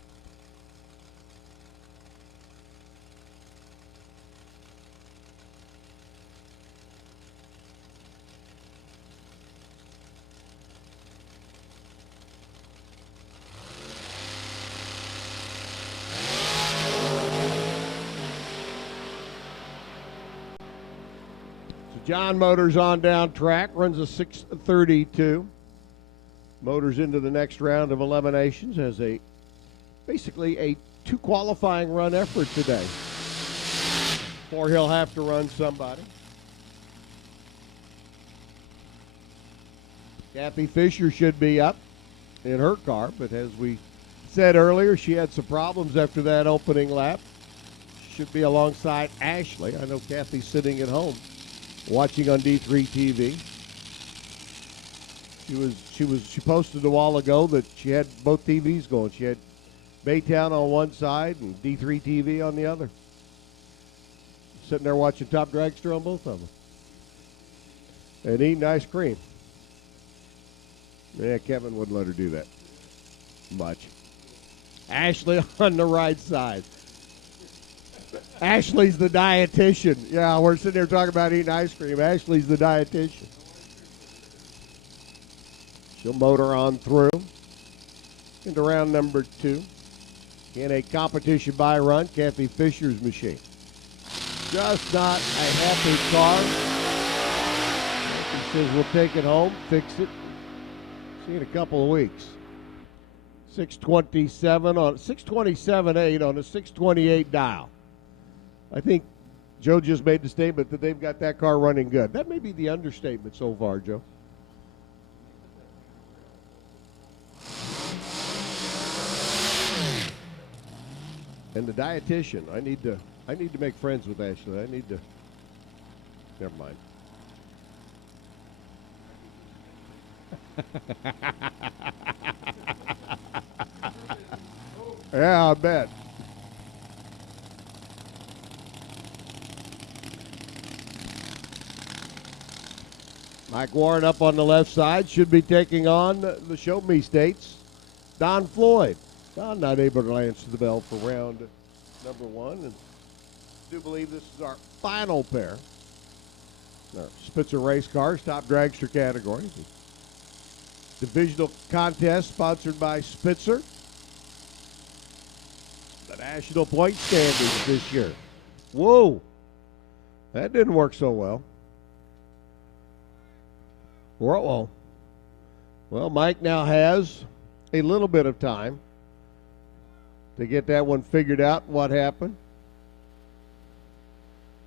John Motors on down track, runs a 6:32. Motors into the next round of eliminations, has basically a 2 qualifying run effort today. Or he'll have to run somebody. Kathy Fisher should be up in her car, but as we said earlier, she had some problems after that opening lap. Should be alongside Ashley. I know Kathy's sitting at home watching on D3 TV. She posted a while ago that she had both TVs going. She had Baytown on one side and D3 TV on the other. Sitting there watching Top Dragster on both of them. And eating ice cream. Yeah, Kevin wouldn't let her do that much. Ashley on the right side. Ashley's the dietitian. Yeah, we're sitting there talking about eating ice cream. Ashley's the dietitian. She'll motor on through into round number 2. In a competition by run, Kathy Fisher's machine. Just not a happy car. She says we'll take it home, fix it. See you in a couple of weeks. 627 on 627.8 on a 628 dial. I think Joe just made the statement that they've got that car running good. That may be the understatement so far, Joe. And the dietitian, I need to make friends with Ashley. Never mind. Yeah, I bet. Mike Warren up on the left side should be taking on the Show Me States. Don Floyd. Don not able to answer the bell for round number 1. And I do believe this is our final pair. Our Spitzer race cars, top dragster category. Divisional contest sponsored by Spitzer. The national point standings this year. Whoa. That didn't work so well. Well, Mike now has a little bit of time to get that one figured out, what happened.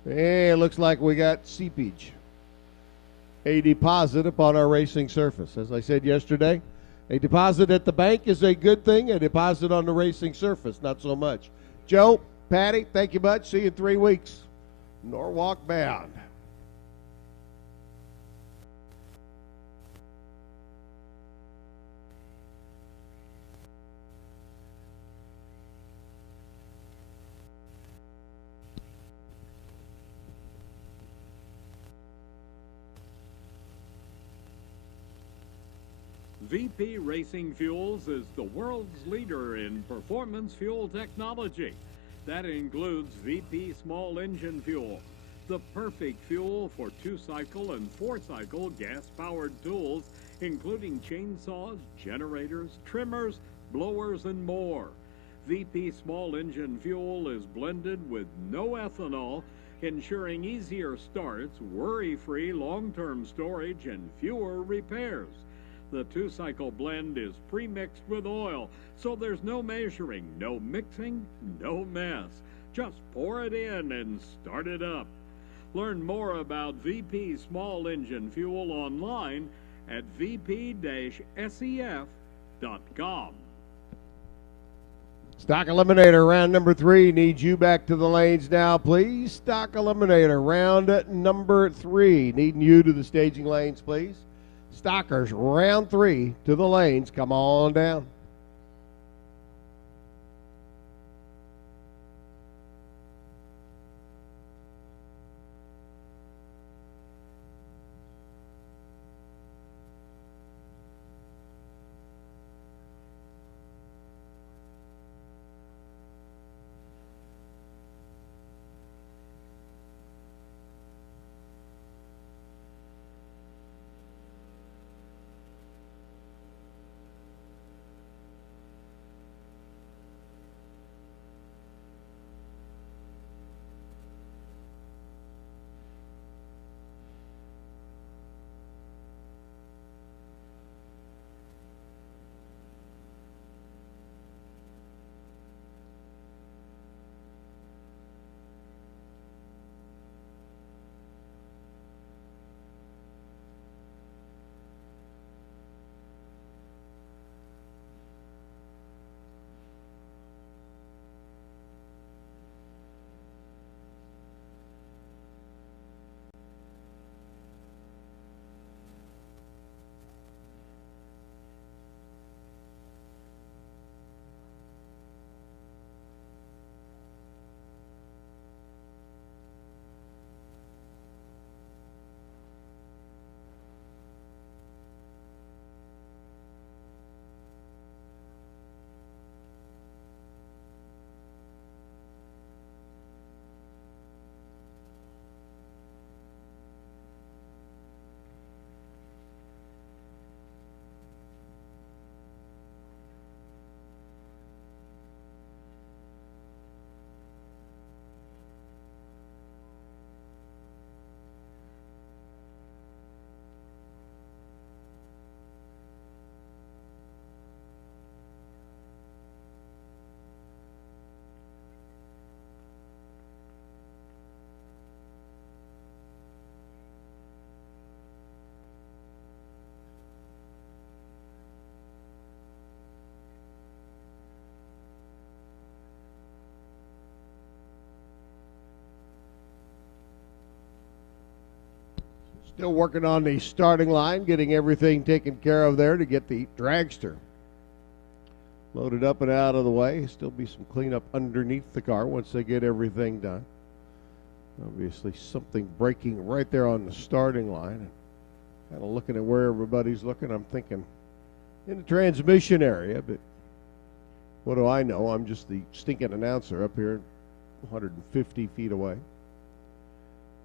Hey, it looks like we got seepage. A deposit upon our racing surface. As I said yesterday, a deposit at the bank is a good thing. A deposit on the racing surface, not so much. Joe, Patty, thank you much. See you in 3 weeks. Norwalk bound. VP Racing Fuels is the world's leader in performance fuel technology. That includes VP Small Engine Fuel, the perfect fuel for 2-cycle and 4-cycle gas-powered tools, including chainsaws, generators, trimmers, blowers, and more. VP Small Engine Fuel is blended with no ethanol, ensuring easier starts, worry-free long-term storage, and fewer repairs. The 2-cycle blend is pre-mixed with oil, so there's no measuring, no mixing, no mess. Just pour it in and start it up. Learn more about VP Small Engine Fuel online at vp-sef.com. Stock Eliminator round number 3 needs you back to the lanes now, please. Stock Eliminator round number 3 needing you to the staging lanes, please. Stockers round 3 to the lanes. Come on down. Still working on the starting line, getting everything taken care of there to get the dragster loaded up and out of the way. Still be some cleanup underneath the car once they get everything done. Obviously something breaking right there on the starting line. Kind of looking at where everybody's looking, I'm thinking in the transmission area, but what do I know? I'm just the stinking announcer up here 150 feet away.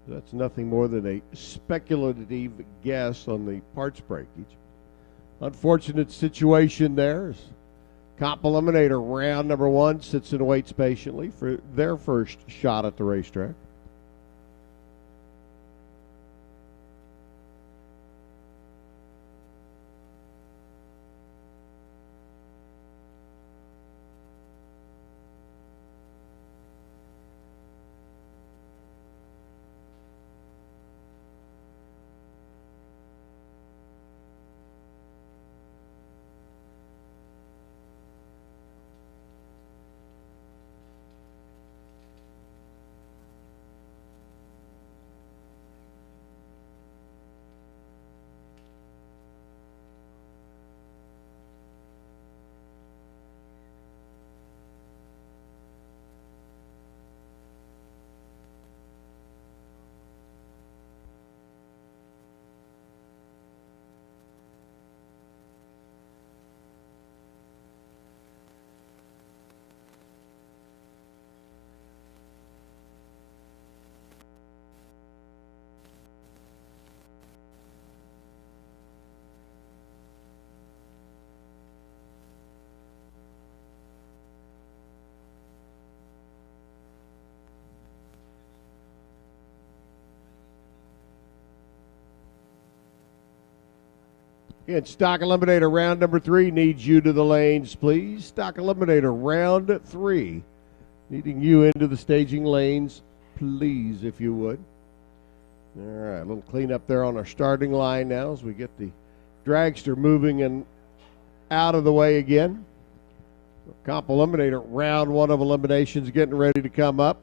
That's nothing more than a speculative guess on the parts breakage. Unfortunate situation there. Comp Eliminator round number 1 sits and waits patiently for their first shot at the racetrack. Again, Stock Eliminator round number 3 needs you to the lanes, please. Stock Eliminator round 3 needing you into the staging lanes, please, if you would. All right, a little cleanup there on our starting line now as we get the dragster moving and out of the way again. Comp Eliminator, round one of eliminations getting ready to come up.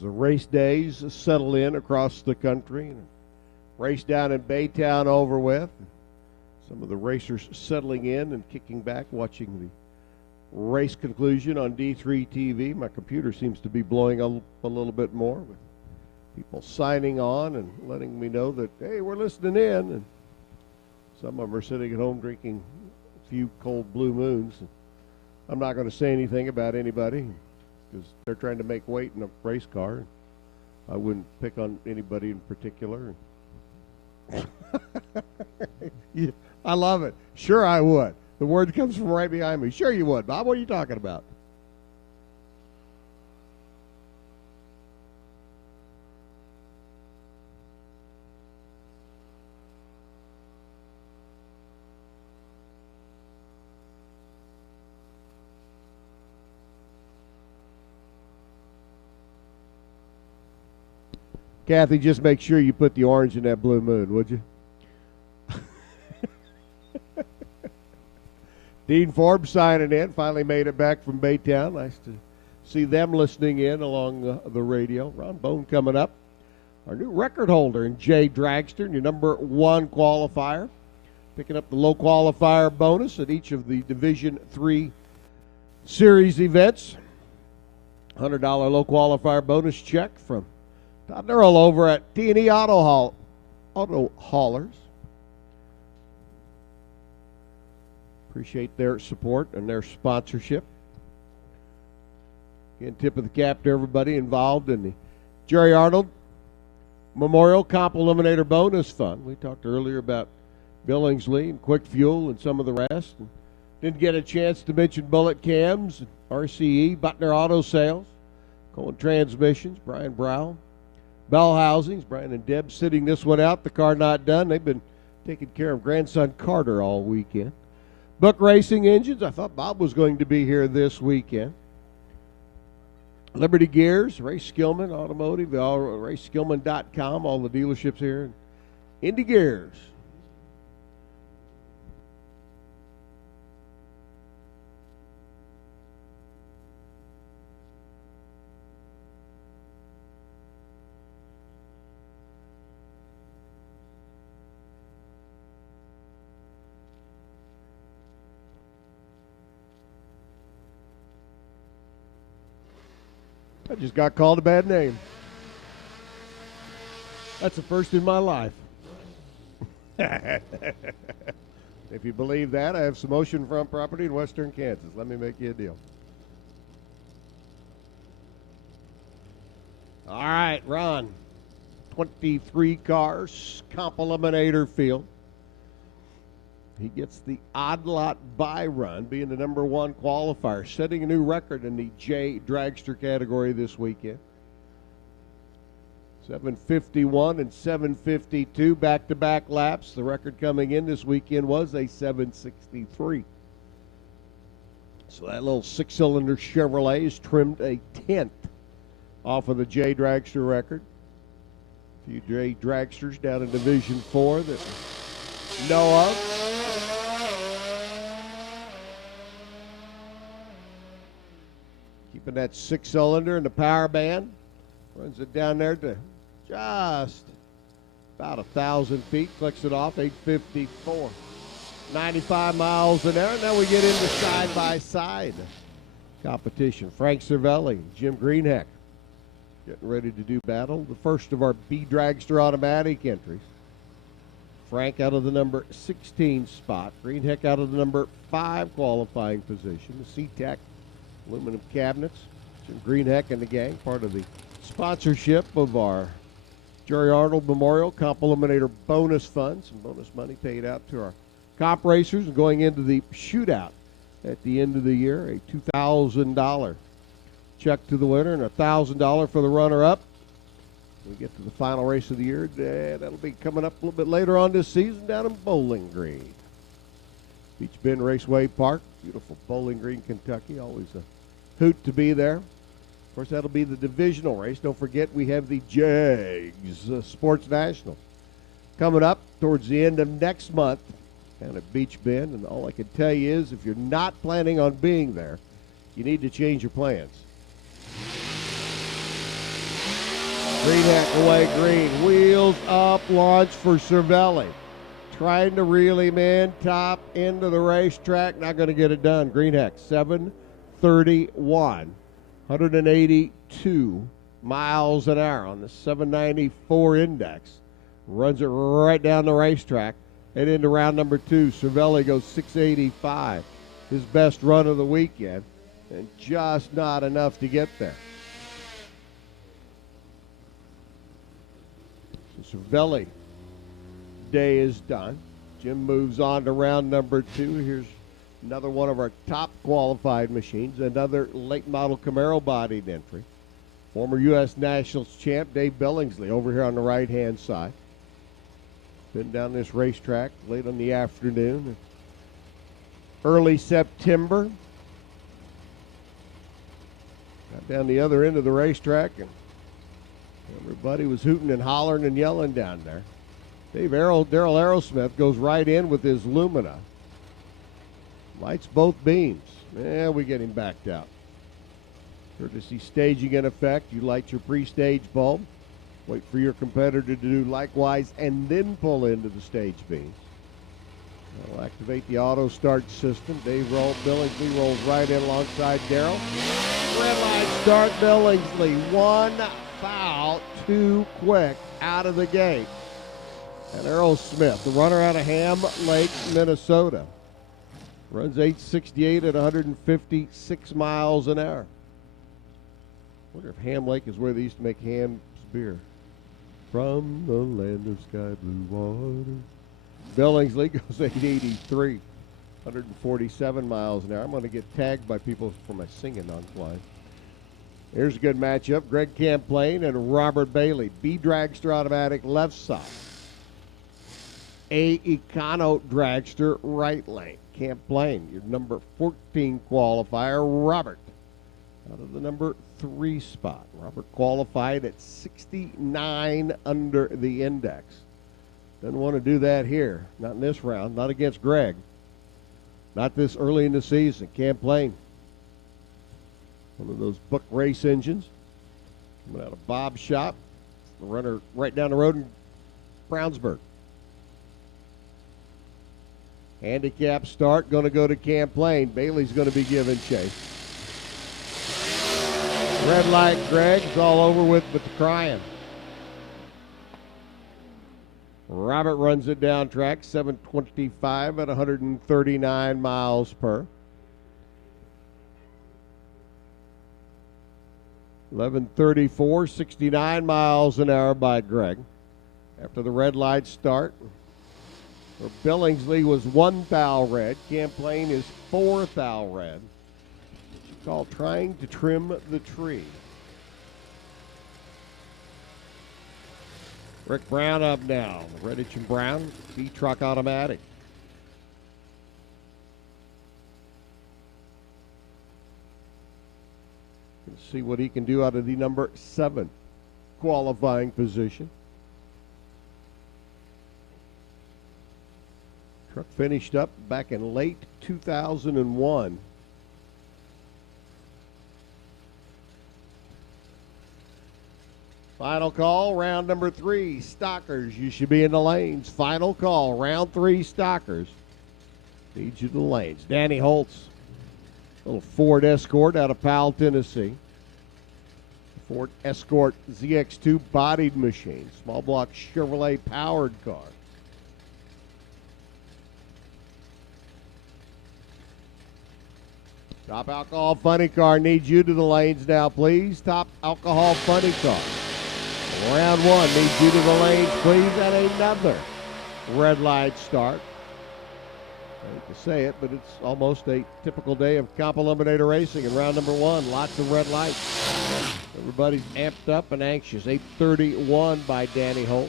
The race days settle in across the country. Race down in Baytown over with. Some of the racers settling in and kicking back, watching the race conclusion on D3 TV. My computer seems to be blowing up a little bit more with people signing on and letting me know that, hey, we're listening in. And some of them are sitting at home drinking a few cold blue moons. I'm not going to say anything about anybody, because they're trying to make weight in a race car. I wouldn't pick on anybody in particular. Yeah, I love it. Sure I would. The word comes from right behind me. Sure you would. Bob, what are you talking about? Kathy, just make sure you put the orange in that blue moon, would you? Dean Forbes signing in. Finally made it back from Baytown. Nice to see them listening in along the radio. Ron Bone coming up. Our new record holder in Jay Dragster, your number one qualifier. Picking up the low qualifier bonus at each of the Division III series events. $100 low qualifier bonus check from Todd Earl over at T&E Auto Haulers. Appreciate their support and their sponsorship. Again, tip of the cap to everybody involved in the Jerry Arnold Memorial Comp Eliminator Bonus Fund. We talked earlier about Billingsley and Quick Fuel and some of the rest. And didn't get a chance to mention Bullet Cams, RCE, Butner Auto Sales, Cohen Transmissions, Brian Brown, Bell Housings, Brian and Deb sitting this one out. The car not done. They've been taking care of grandson Carter all weekend. Buck Racing Engines. I thought Bob was going to be here this weekend. Liberty Gears, Ray Skillman Automotive, RaySkillman.com, all the dealerships here. Indy Gears. I just got called a bad name. That's the first in my life. If you believe that, I have some oceanfront property in western Kansas. Let me make you a deal. All right, Ron. 23 cars, Comp Eliminator field. He gets the odd lot buy run, being the number one qualifier, setting a new record in the J Dragster category this weekend. 751 and 752 back-to-back laps. The record coming in this weekend was a 763. So that little six-cylinder Chevrolet has trimmed a 10th off of the J Dragster record. A few J Dragsters down in Division 4 that we know of. Keeping that six-cylinder in the power band. Runs it down there to just about 1,000 feet. Clicks it off, 854. 95 miles an hour. And now we get into side-by-side competition. Frank Cervelli, Jim Greenheck getting ready to do battle. The first of our B Dragster automatic entries. Frank out of the number 16 spot. Greenheck out of the number 5 qualifying position. The SeaTac aluminum cabinets. Jim Greenheck and the gang, part of the sponsorship of our Jerry Arnold Memorial Comp Eliminator bonus funds. Some bonus money paid out to our comp racers and going into the shootout at the end of the year. A $2,000 check to the winner and a $1,000 for the runner-up. We get to the final race of the year. That'll be coming up a little bit later on this season down in Bowling Green. Beach Bend Raceway Park, beautiful Bowling Green, Kentucky. Always a hoot to be there. Of course, that'll be the divisional race. Don't forget we have the JAGS Sports National coming up towards the end of next month down at Beach Bend. And all I can tell you is if you're not planning on being there, you need to change your plans. Green hack away, green. Wheels up, launch for Cervelli. Trying to reel him in, top into the racetrack. Not going to get it done. Green hack, 731. 182 miles an hour on the 794 index. Runs it right down the racetrack and into round number 2. Cervelli goes 685. His best run of the weekend, and just not enough to get there. Cervelli day is done. Jim moves on to round number 2. Here's another one of our top qualified machines, another late model Camaro bodied entry. Former U.S. Nationals champ Dave Billingsley over here on the right-hand side. Been down this racetrack late on the afternoon. Early September. Got down the other end of the racetrack, and everybody was hooting and hollering and yelling down there. Daryl Aerosmith goes right in with his Lumina. Lights both beams. We get him backed out. Courtesy staging in effect. You light your pre-stage bulb. Wait for your competitor to do likewise and then pull into the stage beams. I'll activate the auto start system. Billingsley rolls right in alongside Daryl. Red light start. Billingsley. One foul too quick out of the gate. And Errol Smith, the runner out of Ham Lake, Minnesota, runs 868 at 156 miles an hour. Wonder if Ham Lake is where they used to make Ham's beer. From the land of sky blue water. Billingsley goes 883, 147 miles an hour. I'm going to get tagged by people for my singing on fly. Here's a good matchup. Greg Camplain and Robert Bailey. B Dragster automatic left side. A Econo Dragster right lane. Camplain, your number 14 qualifier, Robert, out of the number 3 spot. Robert qualified at 69 under the index. Doesn't want to do that here. Not in this round. Not against Greg. Not this early in the season. Camplain, one of those book race engines. Coming out of Bob's shop. The runner right down the road in Brownsburg. Handicap start, going to go to Camplain. Bailey's going to be giving chase. Red light Greg's all over with the crying. Robert runs it down track, 725 at 139 miles per. 11:34, 69 miles an hour by Greg. After the red light start, for Billingsley was 1 thou red. Camplain is 4 thou red. It's called trying to trim the tree. Rick Brown up now. Redditch and Brown, B-Truck automatic. Let's see what he can do out of the number 7 qualifying position. Truck finished up back in late 2001. Final call, round number 3. Stockers, you should be in the lanes. Final call, round 3, Stockers. Need you to the lanes. Danny Holtz, little Ford Escort out of Powell, Tennessee. Ford Escort ZX2 bodied machine. Small block Chevrolet powered car. Top Alcohol Funny Car needs you to the lanes now, please. Top Alcohol Funny Car. Round 1 needs you to the lanes, please, and another red light start. I hate to say it, but it's almost a typical day of comp eliminator racing in round number 1. Lots of red lights. Everybody's amped up and anxious. 8:31 by Danny Holt.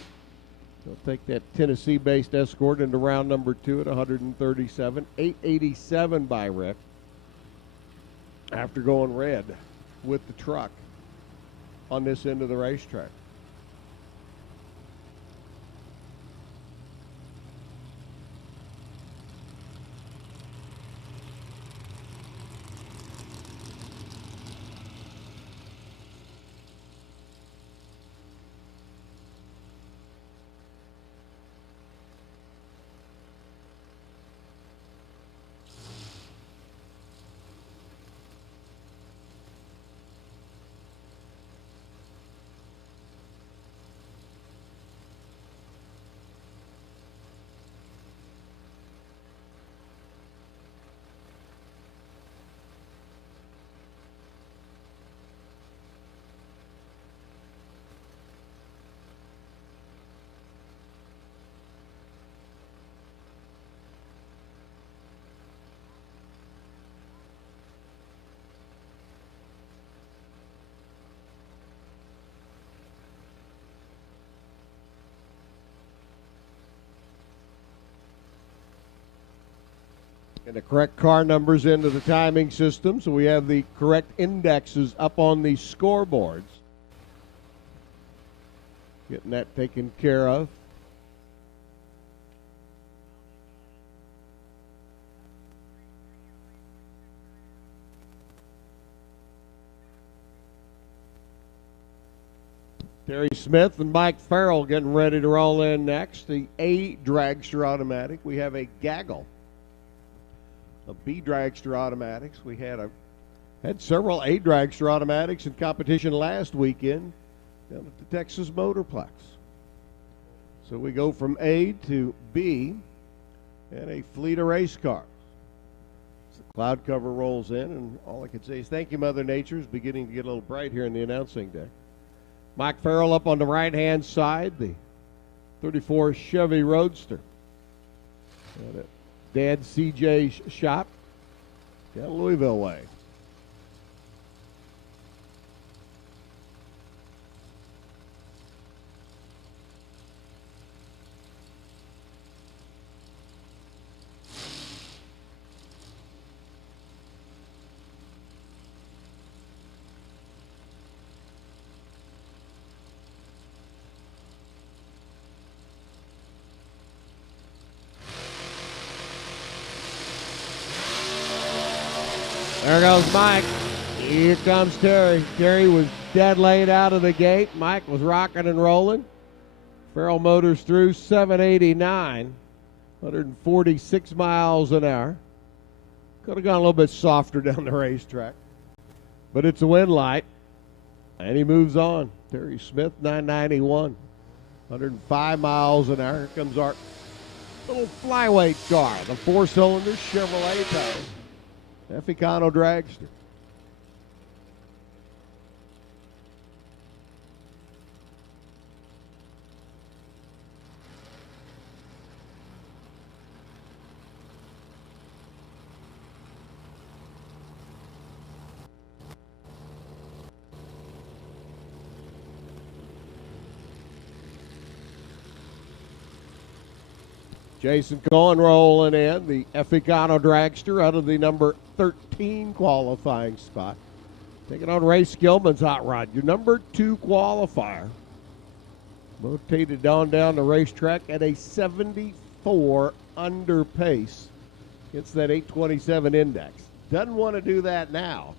He'll take that Tennessee-based Escort into round number 2 at 137. 8:87 by Rick. After going red with the truck on this end of the racetrack. And the correct car numbers into the timing system, so we have the correct indexes up on the scoreboards. Getting that taken care of. Terry Smith and Mike Farrell getting ready to roll in next. The A Dragster automatic. We have a gaggle of B Dragster automatics. We had several A Dragster automatics in competition last weekend down at the Texas Motorplex. So we go from A to B and a fleet of race cars. So the cloud cover rolls in, and all I can say is thank you, Mother Nature. It's beginning to get a little bright here in the announcing deck. Mike Farrell up on the right-hand side, the 34 Chevy Roadster. At Dad CJ's shop down Louisville way. There goes Mike. Here comes Terry. Terry was dead late out of the gate. Mike was rocking and rolling. Farrell Motors through 789, 146 miles an hour. Could have gone a little bit softer down the racetrack. But it's a win light. And he moves on. Terry Smith, 991, 105 miles an hour. Here comes our little flyweight car, the 4-cylinder Chevrolet power. Eficano Dragster. Jason Cohen rolling in, the Eficano Dragster out of the number 13 qualifying spot. Taking on Ray Skillman's hot rod, your number 2 qualifier. Rotated down the racetrack at a 74 under pace against that 827 index. Doesn't want to do that now.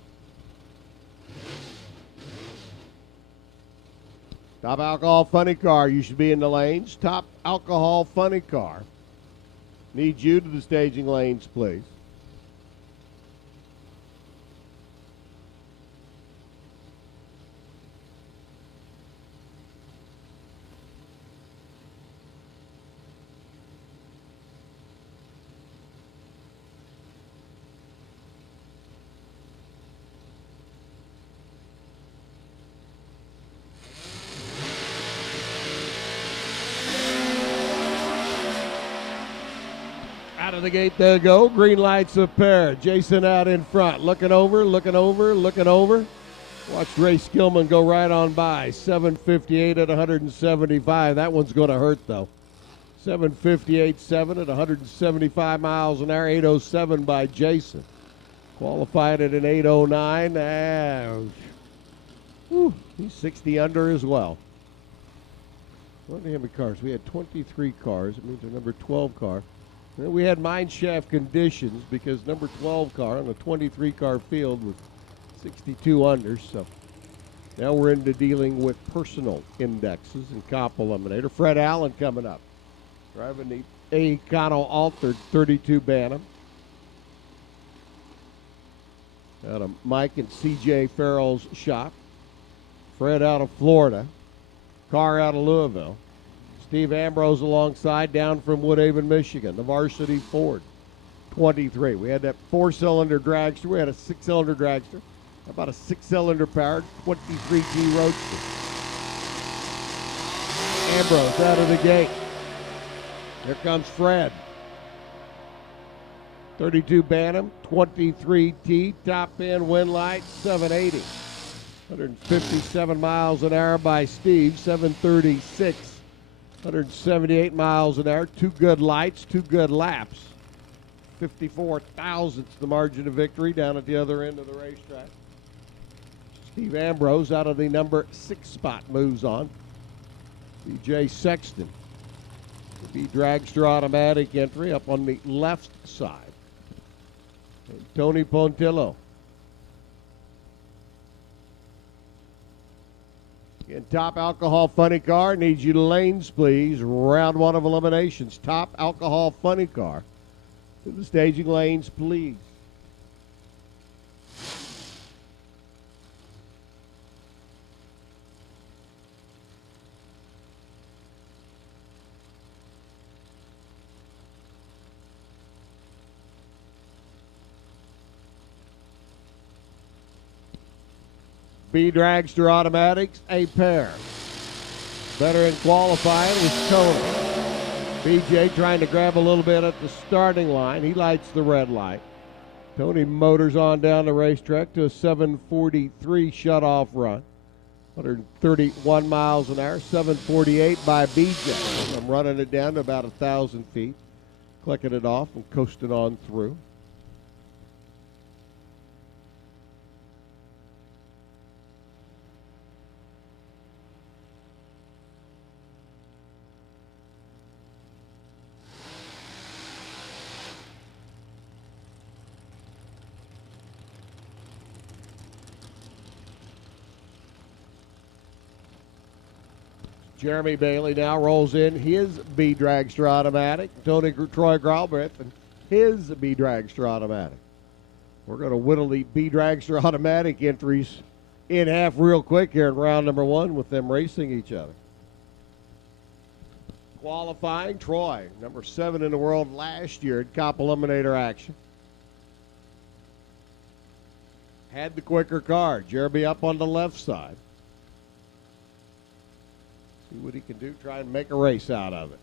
Top Alcohol Funny Car, you should be in the lanes. Top Alcohol Funny Car. Need you to the staging lanes, please. Out of the gate they go. Green lights a pair. Jason out in front. Looking over, looking over, looking over. Watch Ray Skillman go right on by. 7:58 at 175. That one's going to hurt, though. 7:58.7 at 175 miles an hour. 8:07 by Jason. Qualified at an 8:09. He's 60 under as well. What do we have in cars? We had 23 cars. It means our number 12 car. And then we had mine shaft conditions because number 12 car on the 23 car field was 62 under. So now we're into dealing with personal indexes and cop eliminator. Fred Allen coming up. Driving the Econo Altered 32 Bantam. Out of Mike and CJ Farrell's shop. Fred out of Florida. Carr out of Louisville. Steve Ambrose alongside, down from Woodhaven, Michigan. The Varsity Ford, 23. We had that 4-cylinder dragster. We had a 6-cylinder dragster. How about a 6-cylinder powered 23G Roadster? Ambrose out of the gate. Here comes Fred. 32 Bantam, 23T, top end, wind light, 780. 157 miles an hour by Steve, 736. 178 miles an hour, 2 good lights, 2 good laps. 54 thousandths the margin of victory down at the other end of the racetrack. Steve Ambrose out of the number 6 spot moves on. BJ Sexton. The B Dragster automatic entry up on the left side. And Tony Pontillo. Again, top alcohol funny car. Needs you to lanes, please. Round 1 of eliminations. Top alcohol funny car. To the staging lanes, please. B Dragster automatics, a pair. Better in qualifying was Tony. BJ trying to grab a little bit at the starting line. He lights the red light. Tony motors on down the racetrack to a 7:43 shutoff run. 131 miles an hour, 7:48 by BJ. I'm running it down to about 1,000 feet. Clicking it off and coasting on through. Jeremy Bailey now rolls in his B Dragster automatic. Troy Gralbreth and his B Dragster automatic. We're going to whittle the B Dragster automatic entries in half real quick here in round number 1 with them racing each other. Qualifying, Troy, number 7 in the world last year at Cop Eliminator action. Had the quicker car. Jeremy up on the left side. See what he can do, try and make a race out of it.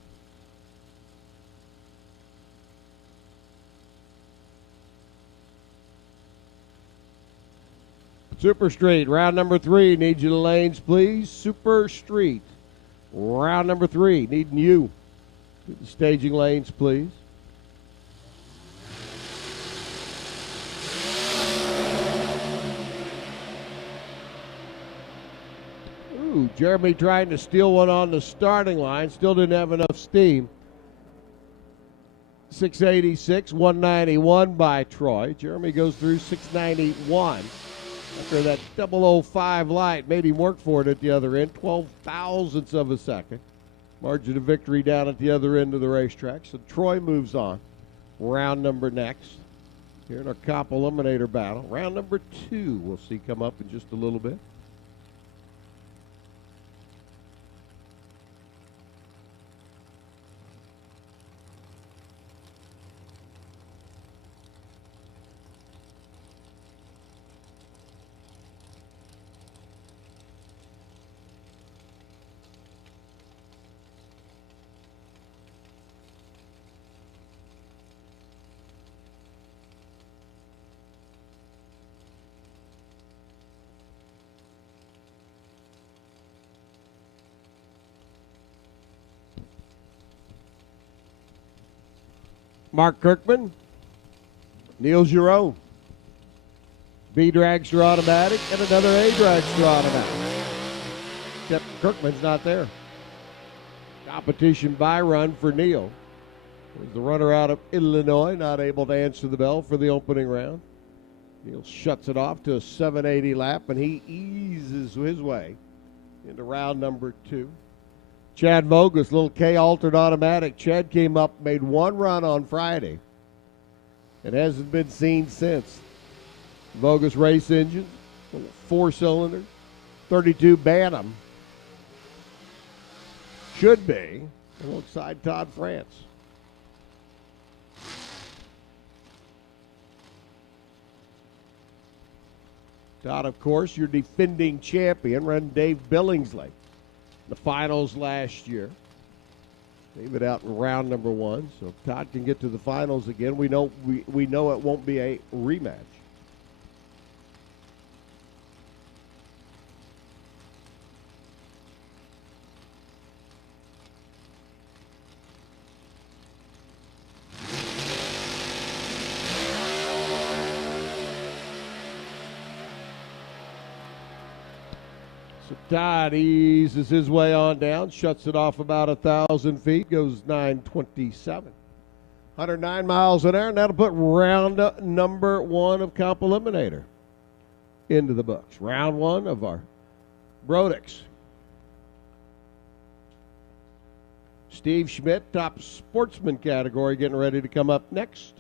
Super Street, round number 3. Need you to lanes, please. Super Street, round number 3. Needing you to the staging lanes, please. Ooh, Jeremy trying to steal one on the starting line. Still didn't have enough steam. 686, 191 by Troy. Jeremy goes through 691. After that 005 light made him work for it at the other end. 12 thousandths of a second. Margin of victory down at the other end of the racetrack. So Troy moves on. Round number next. Here in our Cop Eliminator battle. Round number 2 we'll see come up in just a little bit. Mark Kirkman, Neil Giroux, B Dragster automatic, and another A Dragster automatic. Except Kirkman's not there. Competition by run for Neil. There's the runner out of Illinois, not able to answer the bell for the opening round. Neil shuts it off to a 780 lap, and he eases his way into round number 2. Chad Vogus, little K altered automatic. Chad came up, made one run on Friday. It hasn't been seen since. Vogus race engine, 4-cylinder, 32 Bantam. Should be alongside Todd France. Todd, of course, your defending champion, ran Dave Billingsley. The finals last year. David out in round number 1, so if Todd can get to the finals again, we know it won't be a rematch. Todd eases his way on down, shuts it off about 1,000 feet, goes 927. 109 miles an hour, and that'll put round number 1 of Comp Eliminator into the books. Round 1 of our Brodix. Steve Schmidt, top sportsman category, getting ready to come up next.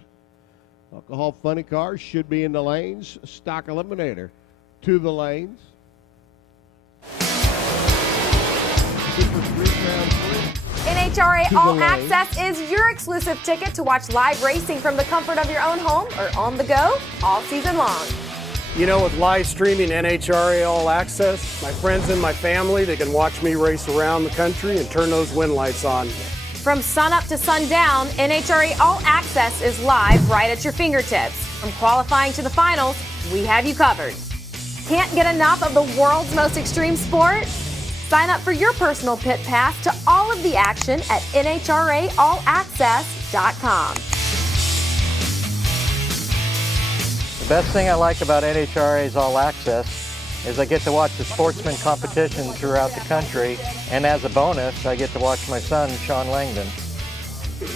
Alcohol funny cars should be in the lanes. Stock Eliminator to the lanes. NHRA All Access is your exclusive ticket to watch live racing from the comfort of your own home or on the go all season long. You know, with live streaming NHRA All Access, my friends and my family, they can watch me race around the country and turn those win lights on. From sunup to sundown, NHRA All Access is live right at your fingertips. From qualifying to the finals, we have you covered. Can't get enough of the world's most extreme sport? Sign up for your personal pit pass to all of the action at NHRAAllAccess.com. The best thing I like about NHRA's All Access is I get to watch the Sportsman competition throughout the country, and as a bonus, I get to watch my son, Sean Langdon.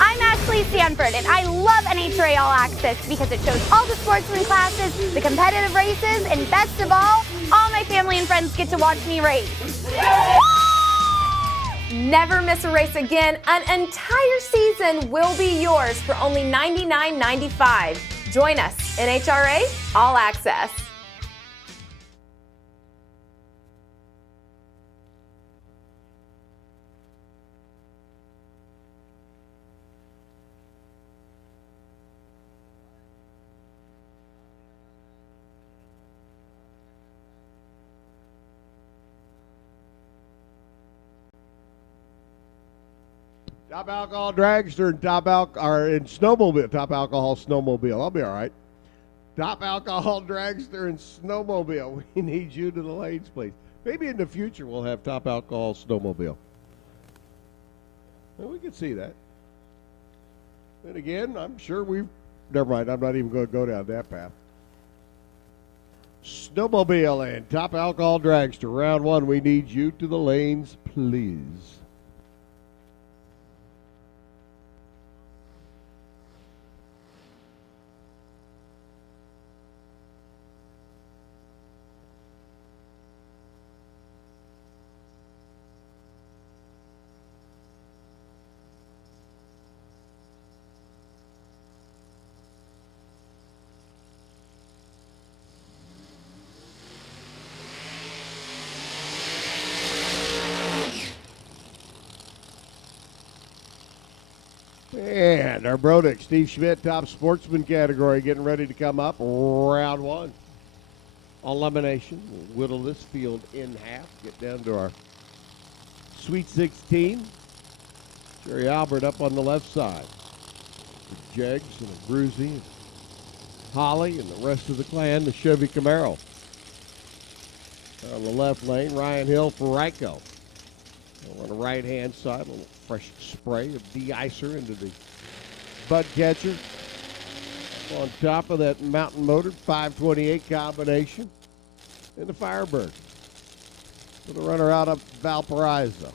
I'm Ashley Sanford, and I love NHRA All Access because it shows all the Sportsman classes, the competitive races, and best of all my family and friends get to watch me race. Never miss a race again. An entire season will be yours for only $99.95. Join us, NHRA All Access. Top Alcohol Dragster and Top Snowmobile. Top Alcohol Snowmobile. I'll be all right. Top Alcohol Dragster and Snowmobile. We need you to the lanes, please. Maybe in the future we'll have Top Alcohol Snowmobile. Well, we can see that. And again, I'm sure never mind, I'm not even going to go down that path. Snowmobile and Top Alcohol Dragster. Round 1, we need you to the lanes, please. And our Brodix, Steve Schmidt, top sportsman category, getting ready to come up. Round 1. Elimination. We'll whittle this field in half. Get down to our Sweet 16. Jerry Albert up on the left side. The Jegs and a Bruzy, and Holly, and the rest of the clan, the Chevy Camaro. On the left lane, Ryan Hill for Ryko. On the right-hand side, a little fresh spray of de-icer into the bud catcher on top of that mountain motor 528 combination and the Firebird. For the runner out of Valparaiso.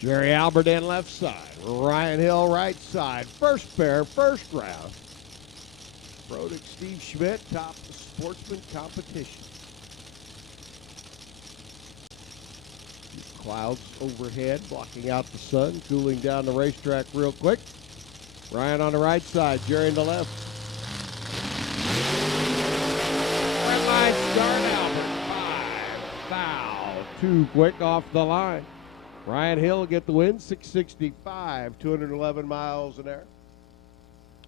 Jerry Albert in left side. Ryan Hill right side. First pair, first round. Brodick Steve Schmidt top the Sportsman competition. Clouds overhead blocking out the sun, cooling down the racetrack real quick. Ryan on the right side, Jerry on the left. Red line start, Albert. 5 foul. 2 quick off the line. Ryan Hill get the win, 665, 211 miles an hour.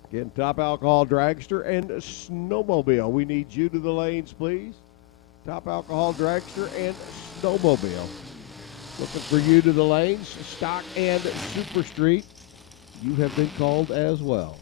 Again, Top Alcohol Dragster and Snowmobile. We need you to the lanes, please. Top Alcohol Dragster and Snowmobile. Looking for you to the lanes, Stock and Super Street. You have been called as well.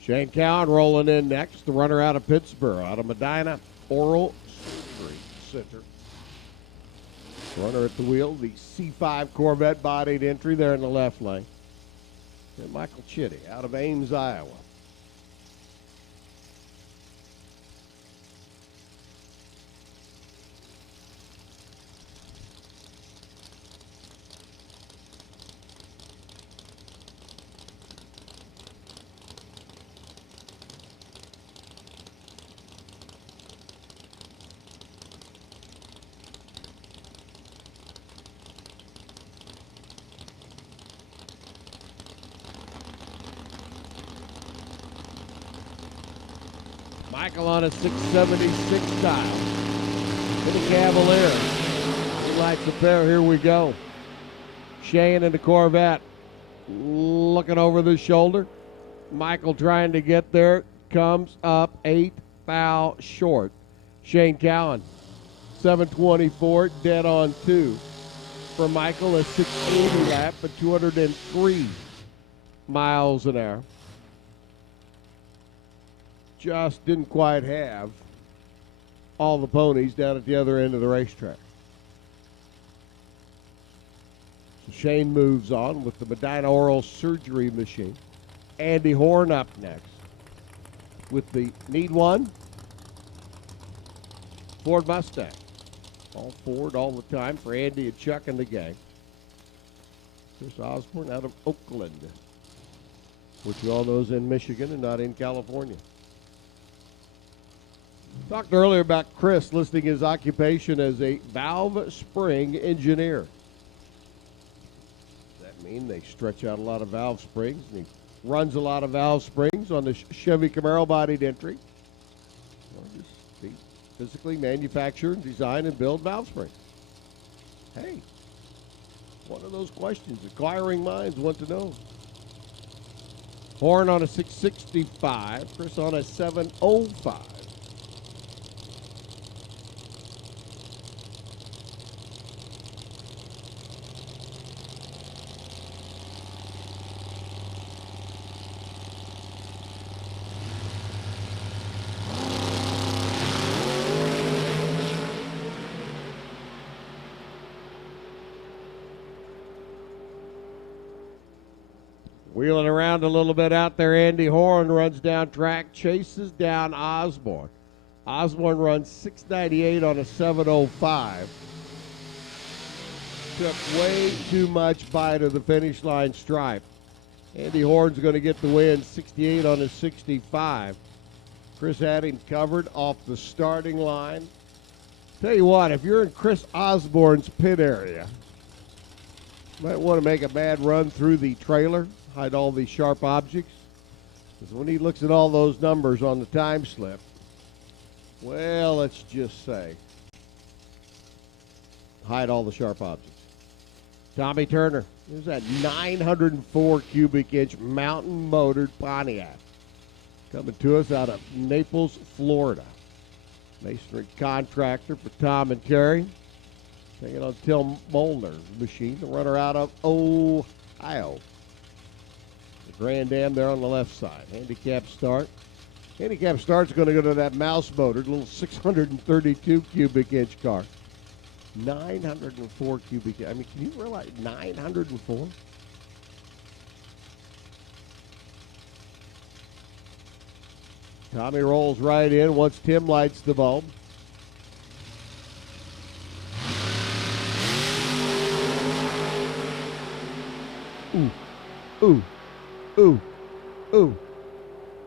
Shane Cowan rolling in next, the runner out of Pittsburgh, out of Medina Oral Surgery Center. Runner at the wheel, the C5 Corvette bodied entry there in the left lane. And Michael Chitty out of Ames, Iowa. Michael on a 676 style. To the Cavalier. He lights the pair. Here we go. Shane in the Corvette. Looking over the shoulder. Michael trying to get there. Comes up 8 foul short. Shane Cowan. 724 dead on 2. For Michael, a 680 lap at 203 miles an hour. Just didn't quite have all the ponies down at the other end of the racetrack. So Shane moves on with the Medina Oral Surgery machine. Andy Horn up next with the Need One Ford Mustang. All Ford all the time for Andy and Chuck and the gang. Chris Osborne out of Oakland, which you all know is in Michigan and not in California. Talked earlier about Chris listing his occupation as a valve spring engineer. Does that mean they stretch out a lot of valve springs and he runs a lot of valve springs on the Chevy Camaro bodied entry? Or just he physically manufacture, design, and build valve springs? Hey, one of those questions inquiring minds want to know. Horn on a 665, Chris on a 705. Wheeling around a little bit out there, Andy Horn runs down track, chases down Osborne. Osborne runs 698 on a 705. Took way too much bite of the finish line stripe. Andy Horn's going to get the win, 68 on a 65. Chris had him covered off the starting line. Tell you what, if you're in Chris Osborne's pit area, you might want to make a bad run through the trailer, hide all these sharp objects. Because when he looks at all those numbers on the time slip, well, let's just say, hide all the sharp objects. Tommy Turner. There's that 904 cubic inch mountain motored Pontiac coming to us out of Naples, Florida. Masonry contractor for Tom and Terry. Taking on Tim Molner's machine, the runner out of Ohio. The Grand Am there on the left side. Handicap start. Handicap start's going to go to that mouse motor, little 632 cubic inch car. 904 cubic. I mean, can you realize 904? Tommy rolls right in once Tim lights the bulb. Ooh, ooh, ooh, ooh,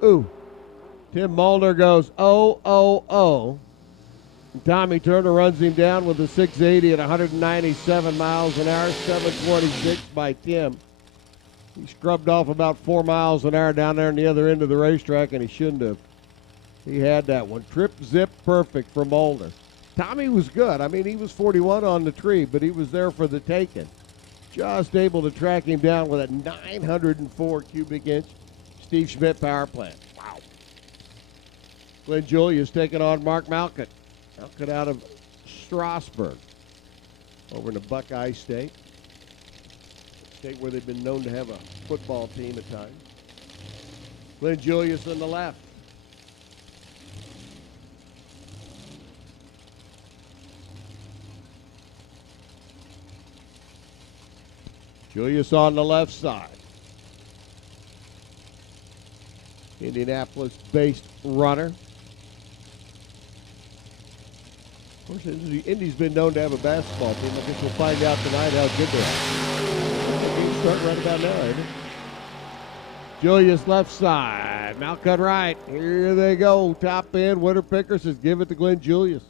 ooh. Tim Molnar goes, oh. And Tommy Turner runs him down with a 680 at 197 miles an hour, 726 by Tim. He scrubbed off about 4 miles an hour down there on the other end of the racetrack, and he shouldn't have. He had that one. Trip, zip, perfect for Molnar. Tommy was good. I mean, he was 41 on the tree, but he was there for the taking. Just able to track him down with a 904 cubic inch Steve Schmidt power plant. Wow. Glenn Julius taking on Mark Malkut. Malkut out of Strasburg over in the Buckeye State. State where they've been known to have a football team at times. Glenn Julius on the left. Julius on the left side. Indianapolis-based runner. Of course, the Indy's been known to have a basketball team. I guess we'll find out tonight how good they are. The game's starting right about now, ain't it? Julius left side. Malkut right. Here they go. Top end. Winner picker says give it to Glenn Julius.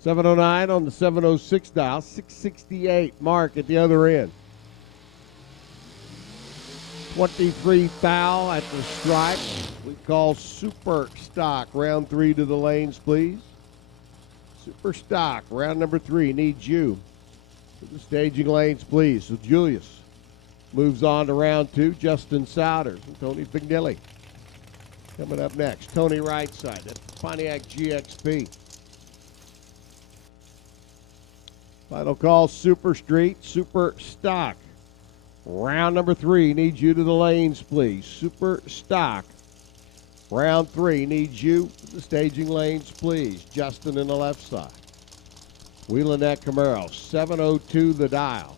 709 on the 706 dial. 668 Mark at the other end. 23 foul at the stripe. We call super stock. Round 3 to the lanes, please. Super stock. Round number 3 needs you. To the staging lanes, please. So Julius moves on to round 2. Justin Souders and Tony Fignelli. Coming up next. Tony right side. That's Pontiac GXP. Final call, Super Street, Super Stock. Round number 3 needs you to the lanes, please. Super Stock. Round 3 needs you to the staging lanes, please. Justin in the left side. Wheeling that Camaro. 702 the dial.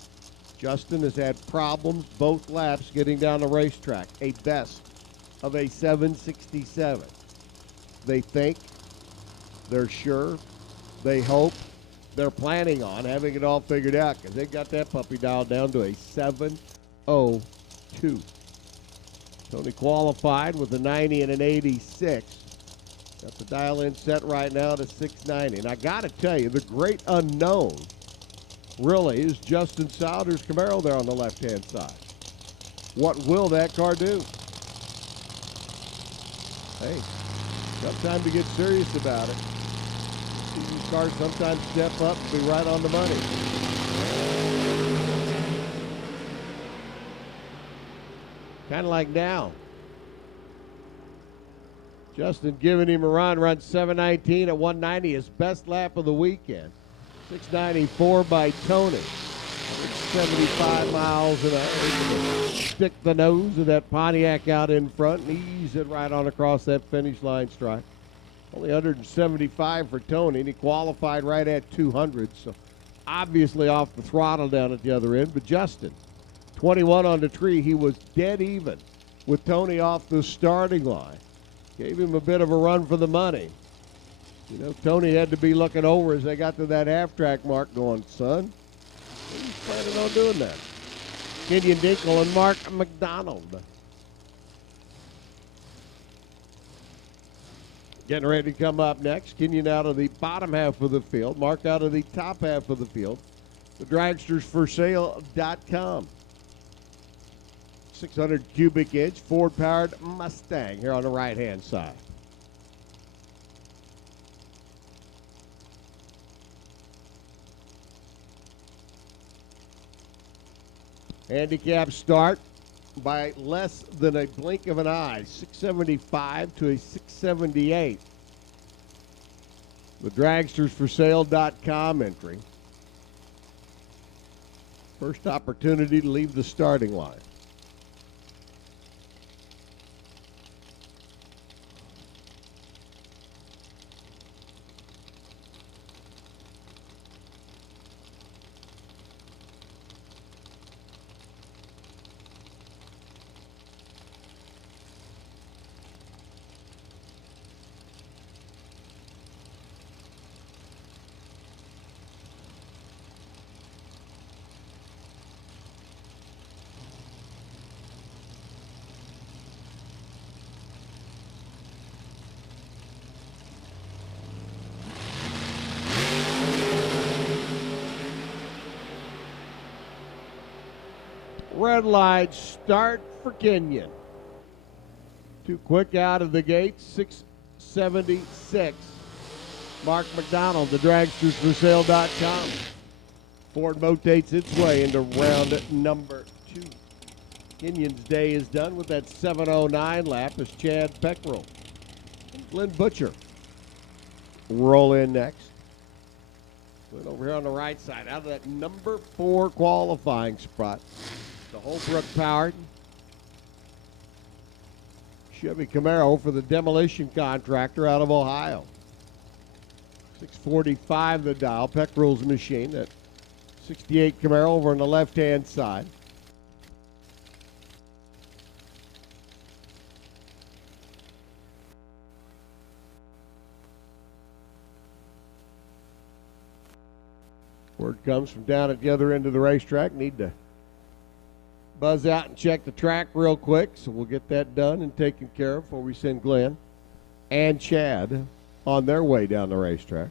Justin has had problems both laps getting down the racetrack. A best of a 767. They think, they're sure, they hope, they're planning on having it all figured out because they got that puppy dialed down to a 702. Tony qualified with a 90 and an 86. Got the dial in set right now to 690. And I got to tell you, the great unknown really is Justin Souders' Camaro there on the left-hand side. What will that car do? Hey, sometimes to get serious about it. These cars sometimes step up and be right on the money. Kind of like now. Justin giving him a run, runs 719 at 190, his best lap of the weekend. 694 by Tony. 75 miles an hour. Stick the nose of that Pontiac out in front and ease it right on across that finish line stripe. Only 175 for Tony, and he qualified right at 200, so obviously off the throttle down at the other end. But Justin, 21 on the tree, he was dead even with Tony off the starting line. Gave him a bit of a run for the money. You know, Tony had to be looking over as they got to that half-track mark going, son, he's planning on doing that. Kenyon Dinkle and Mark McDonald. Getting ready to come up next. Kenyon out of the bottom half of the field. Mark out of the top half of the field. The dragstersforsale.com. 600 cubic inch Ford-powered Mustang here on the right-hand side. Handicap start by less than a blink of an eye, 675 to a 678. The dragstersforsale.com entry. First opportunity to leave the starting line. Red light start for Kenyon. Too quick out of the gate, 676. Mark McDonald, the dragstersforsale.com. Ford rotates its way into round number 2. Kenyon's day is done with that 7:09 lap as Chad Peckrell and Glenn Butcher roll in next. Glenn over here on the right side, out of that number 4 qualifying spot. The Holbrook powered Chevy Camaro for the demolition contractor out of Ohio. 645 the dial, Peckrell's machine. That 68 Camaro over on the left-hand side. Word comes from down at the other end of the racetrack. Need to buzz out and check the track real quick, so we'll get that done and taken care of before we send Glenn and Chad on their way down the racetrack.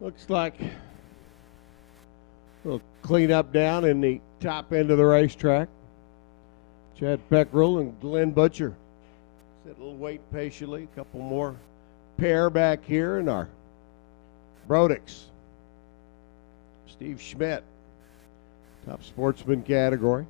Looks like we'll clean up down in the top end of the racetrack. Chad Peckrell and Glenn Butcher. Sit a little wait patiently. A couple more pair back here in our Brodix. Steve Schmidt, top sportsman category.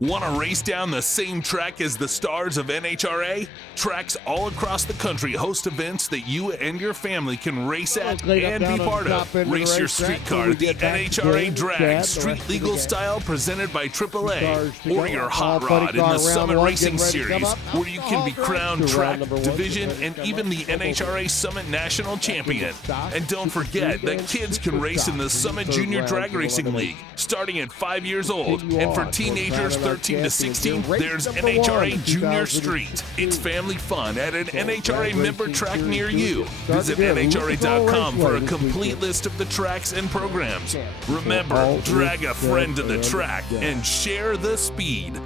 Want to race down the same track as the stars of NHRA? Tracks all across the country host events that you and your family can race at and be part of. Race your street car at the NHRA Drag Street Legal Style presented by AAA, or your hot rod in the Summit Racing Series, where you can be crowned track, division, and even the NHRA Summit National Champion. And don't forget that kids can race in the Summit Junior Drag Racing League, starting at 5 years old, and for teenagers 13 to 16, there's NHRA Junior Street. It's family fun at an NHRA member track near you. Visit NHRA.com for a complete list of the tracks and programs. Remember, drag a friend to the track and share the speed.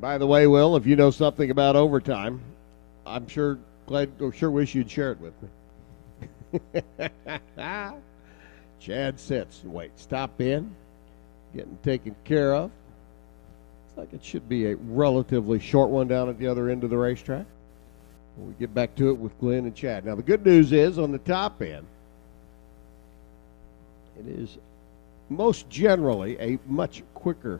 By the way, Will, if you know something about overtime, I'm sure wish you'd share it with me. Chad sits and waits. Top in, getting taken care of. Looks like it should be a relatively short one down at the other end of the racetrack. When we get back to it with Glenn and Chad. Now, the good news is on the top end, it is most generally a much quicker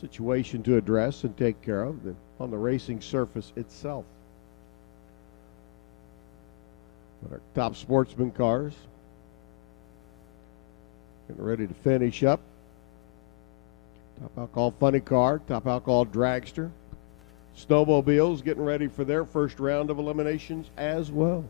situation to address and take care of than on the racing surface itself. But our top Sportsman cars getting ready to finish up. Top Alcohol Funny Car, Top Alcohol Dragster. Snowmobiles getting ready for their first round of eliminations as well.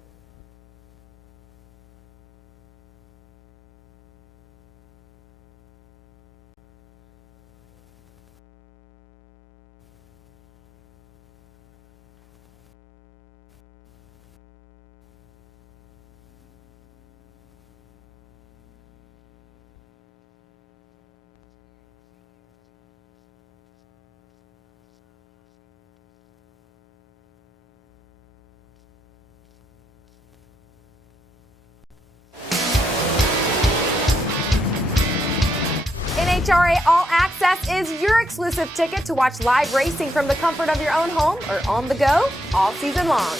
NHRA All Access is your exclusive ticket to watch live racing from the comfort of your own home or on the go all season long.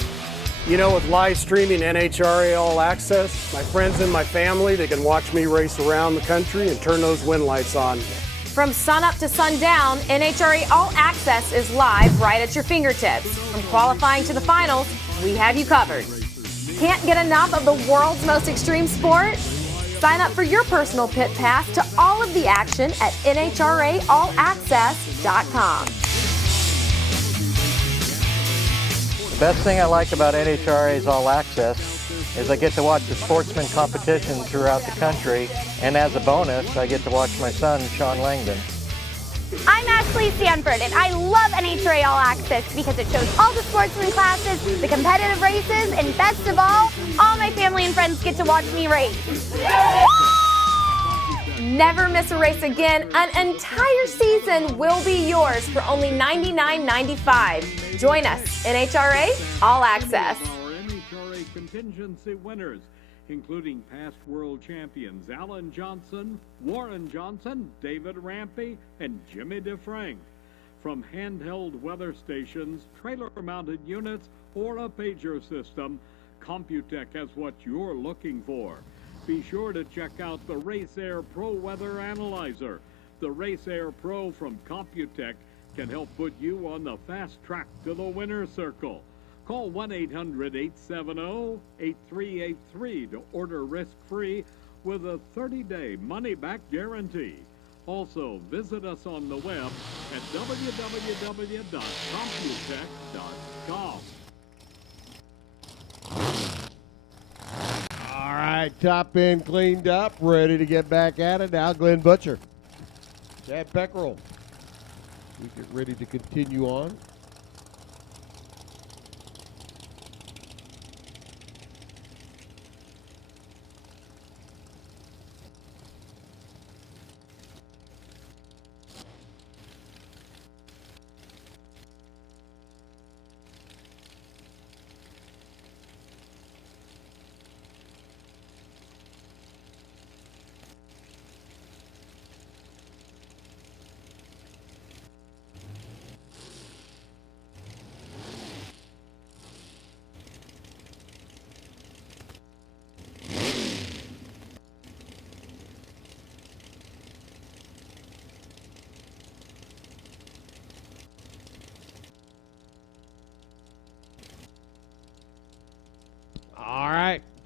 You know, with live streaming NHRA All Access, my friends and my family, they can watch me race around the country and turn those win lights on. From sunup to sundown, NHRA All Access is live right at your fingertips. From qualifying to the finals, we have you covered. Can't get enough of the world's most extreme sport? Sign up for your personal pit pass to all of the action at NHRAAllAccess.com. The best thing I like about NHRA's All Access is I get to watch the Sportsman competition throughout the country, and as a bonus, I get to watch my son, Sean Langdon. I'm Ashley Sanford, and I love NHRA All Access because it shows all the Sportsman classes, the competitive races, and best of all my family and friends get to watch me race. Never miss a race again. An entire season will be yours for only $99.95. Join us, NHRA All Access. Our NHRA contingency winners, including past world champions Alan Johnson, Warren Johnson, David Rampey, and Jimmy DeFrank. From handheld weather stations, trailer-mounted units, or a pager system, Computech has what you're looking for. Be sure to check out the Race Air Pro Weather Analyzer. The Race Air Pro from Computech can help put you on the fast track to the winner's circle. Call 1-800-870-8383 to order risk-free with a 30-day money-back guarantee. Also, visit us on the web at www.computech.com. All right, top end cleaned up, ready to get back at it. Now Glenn Butcher, Chad Peckrell. We get ready to continue on.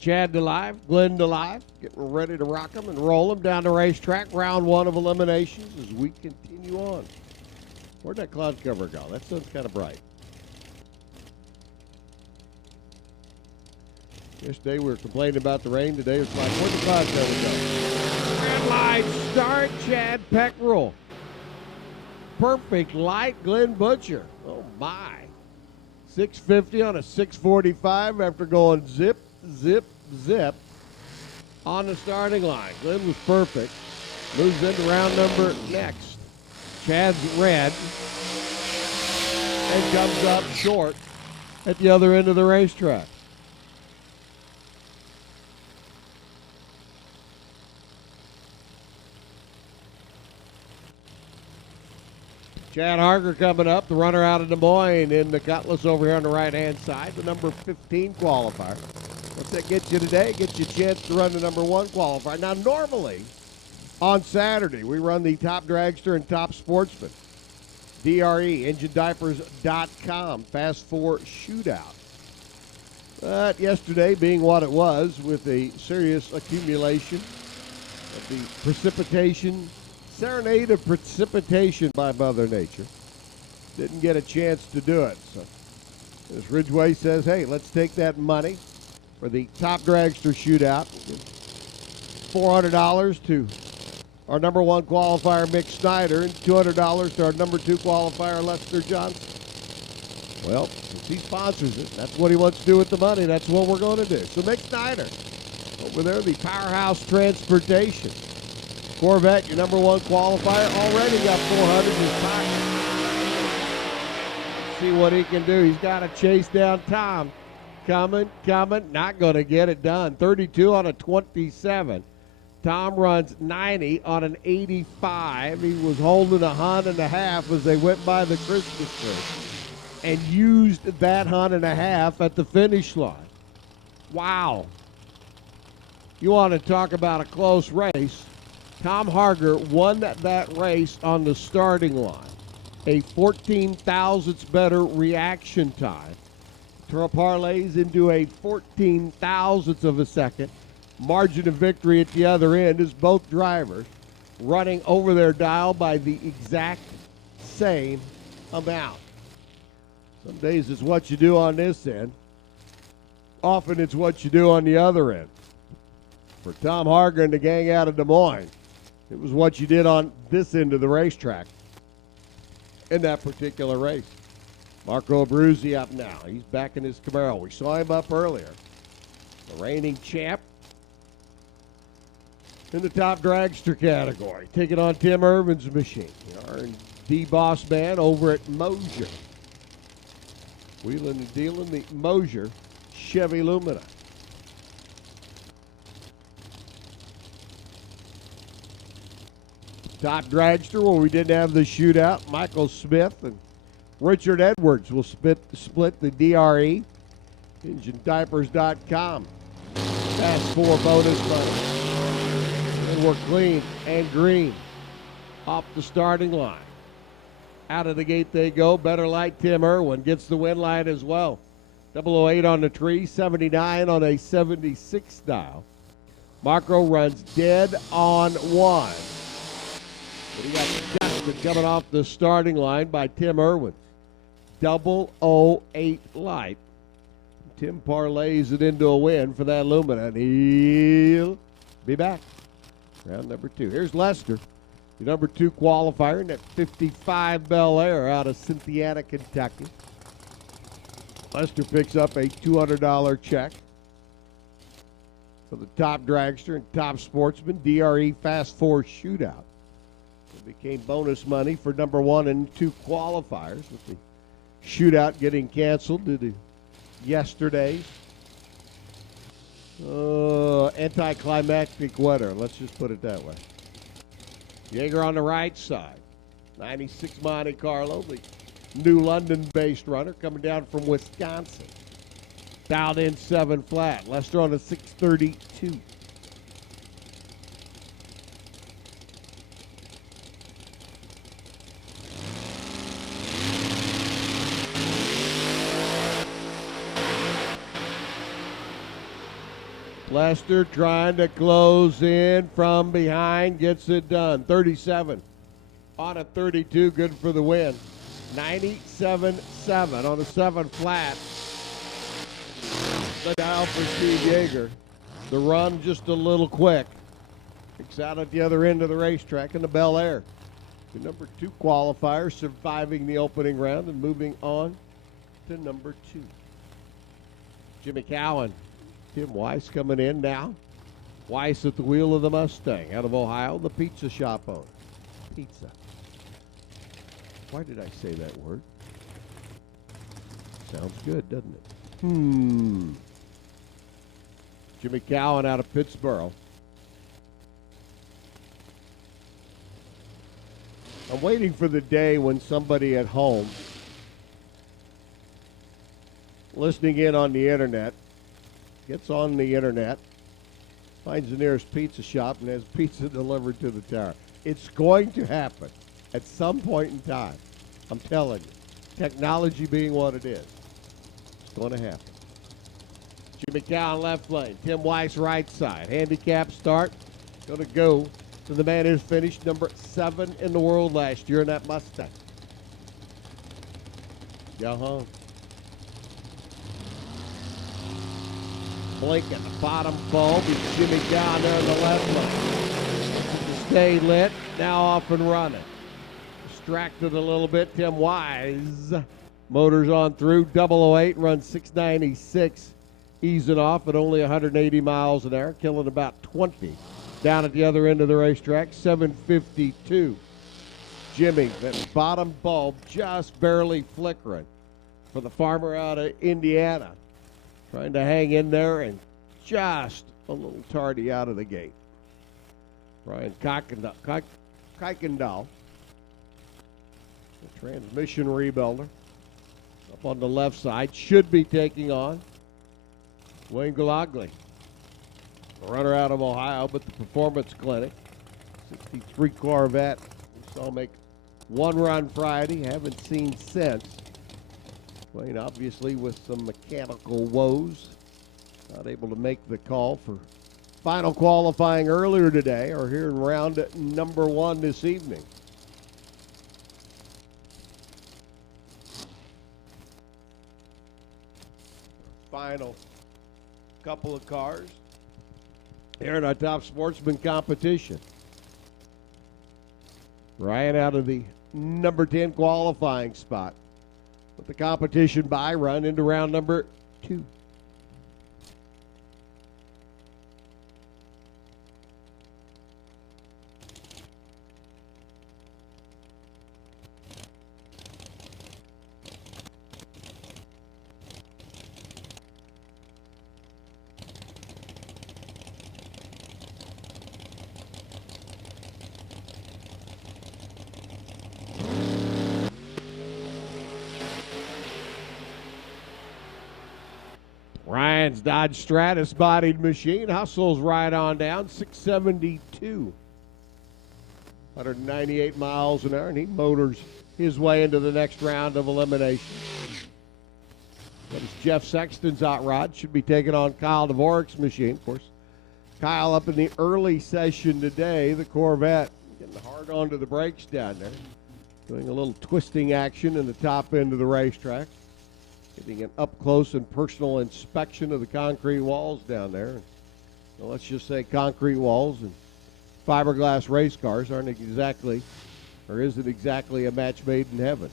Chad to live, Glenn to live, getting ready to rock them and roll them down the racetrack. Round 1 of eliminations as we continue on. Where'd that cloud cover go? That sun's kind of bright. Yesterday we were complaining about the rain. Today it's like, where'd the cloud cover go? Red light start, Chad Peckrell. Perfect light, Glenn Butcher. Oh, my. 650 on a 645 after going zip, zip, zip on the starting line. Glenn was perfect. Moves into round number next. Chad's red and comes up short at the other end of the racetrack. Chad Harger coming up, the runner out of Des Moines in the Cutlass over here on the right-hand side, the number 15 qualifier. What's that get you today? It gets you a chance to run the number 1 qualifier. Now, normally, on Saturday, we run the Top Dragster and Top Sportsman. DRE, EngineDiapers.com, Fast 4 Shootout. But yesterday, being what it was, with a serious accumulation of the precipitation, serenade of precipitation by Mother Nature, didn't get a chance to do it. So, as Ridgeway says, hey, let's take that money for the Top Dragster Shootout. $400 to our number 1 qualifier, Mick Snyder, and $200 to our number 2 qualifier, Lester Johnson. Well, since he sponsors it, that's what he wants to do with the money. That's what we're going to do. So Mick Snyder, over there, the Powerhouse Transportation. Corvette, your number 1 qualifier, already got 400 in his pocket. See what he can do. He's got to chase down Tom. Coming, not going to get it done. 32 on a 27. Tom runs 90 on an 85. He was holding a hunt and a half as they went by the Christmas tree and used that hunt and a half at the finish line. Wow. You want to talk about a close race. Tom Harger won that race on the starting line. A 14 thousandths better reaction time. Parlays into a 14 thousandths of a second. Margin of victory at the other end is both drivers running over their dial by the exact same amount. Some days it's what you do on this end. Often it's what you do on the other end. For Tom Harger and the gang out of Des Moines, it was what you did on this end of the racetrack in that particular race. Marco Abruzzi up now. He's back in his Camaro. We saw him up earlier. The reigning champ in the Top Dragster category. Taking on Tim Irvin's machine. Our D boss man over at Mosier. Wheeling and dealing the Mosier Chevy Lumina. Top Dragster, where we didn't have the shootout, Michael Smith and Richard Edwards will split the DRE. EngineDiapers.com. Fast 4 bonus money. And we're clean and green off the starting line. Out of the gate they go. Better Light Tim Irwin gets the win line as well. 008 on the tree, 79 on a 76 dial. Marco runs dead on 1. But he got dusted coming off the starting line by Tim Irwin. 008 light. Tim parlays it into a win for that Lumina, and he'll be back. Round number 2. Here's Lester, the number 2 qualifier in that 55 Bel Air out of Cynthiana, Kentucky. Lester picks up a $200 check for the Top Dragster and Top Sportsman DRE Fast 4 Shootout. It became bonus money for number 1 and 2 qualifiers, with the shootout getting canceled due to yesterday's anticlimactic weather. Let's just put it that way. Yeager on the right side. 96 Monte Carlo, the new London-based runner coming down from Wisconsin. Dialed in 7 flat. Lester on a 632. Lester trying to close in from behind, gets it done. 37 on a 32, good for the win. 97.7 on a 7 flat. The dial for Steve Yeager. The run just a little quick. It's out at the other end of the racetrack in the Bel Air. The number 2 qualifier surviving the opening round and moving on to number 2. Jimmy Cowan. Tim Weiss coming in now. Weiss at the wheel of the Mustang. Out of Ohio, the pizza shop owner. Pizza. Why did I say that word? Sounds good, doesn't it? Jimmy Cowan out of Pittsburgh. I'm waiting for the day when somebody at home listening in on the internet gets on the internet, finds the nearest pizza shop, and has pizza delivered to the tower. It's going to happen at some point in time. I'm telling you. Technology being what it is. It's going to happen. Jimmy Cowan left lane. Tim Weiss right side. Handicap start. Going to go to the man who's finished number 7 in the world last year in that Mustang. Yo-ho. Blinking, the bottom bulb is Jimmy Cowan there on the left lane. Stay lit, now off and running. Distracted a little bit, Tim Wise. Motors on through, 008, runs 696. Easing off at only 180 miles an hour, killing about 20. Down at the other end of the racetrack, 752. Jimmy, that bottom bulb just barely flickering for the farmer out of Indiana. Trying to hang in there and just a little tardy out of the gate. Brian Kuykendall, the transmission rebuilder, up on the left side, should be taking on Wayne Galagli, a runner out of Ohio, but the Performance Clinic, 63 Corvette. We saw him make one run Friday, haven't seen since. Wayne obviously with some mechanical woes, not able to make the call for final qualifying earlier today or here in round number 1 this evening. Final couple of cars here in our top sportsman competition. Ryan out of the number 10 qualifying spot. With the competition by run into round number 2. Ryan's Dodge Stratus bodied machine hustles right on down, 672. 198 miles an hour, and he motors his way into the next round of elimination. That is Jeff Sexton's hot rod. Should be taking on Kyle Dvorak's machine. Of course, Kyle up in the early session today, the Corvette, getting hard onto the brakes down there. Doing a little twisting action in the top end of the racetrack. Getting an up-close and personal inspection of the concrete walls down there. Well, let's just say concrete walls and fiberglass race cars aren't exactly, or isn't exactly a match made in heaven.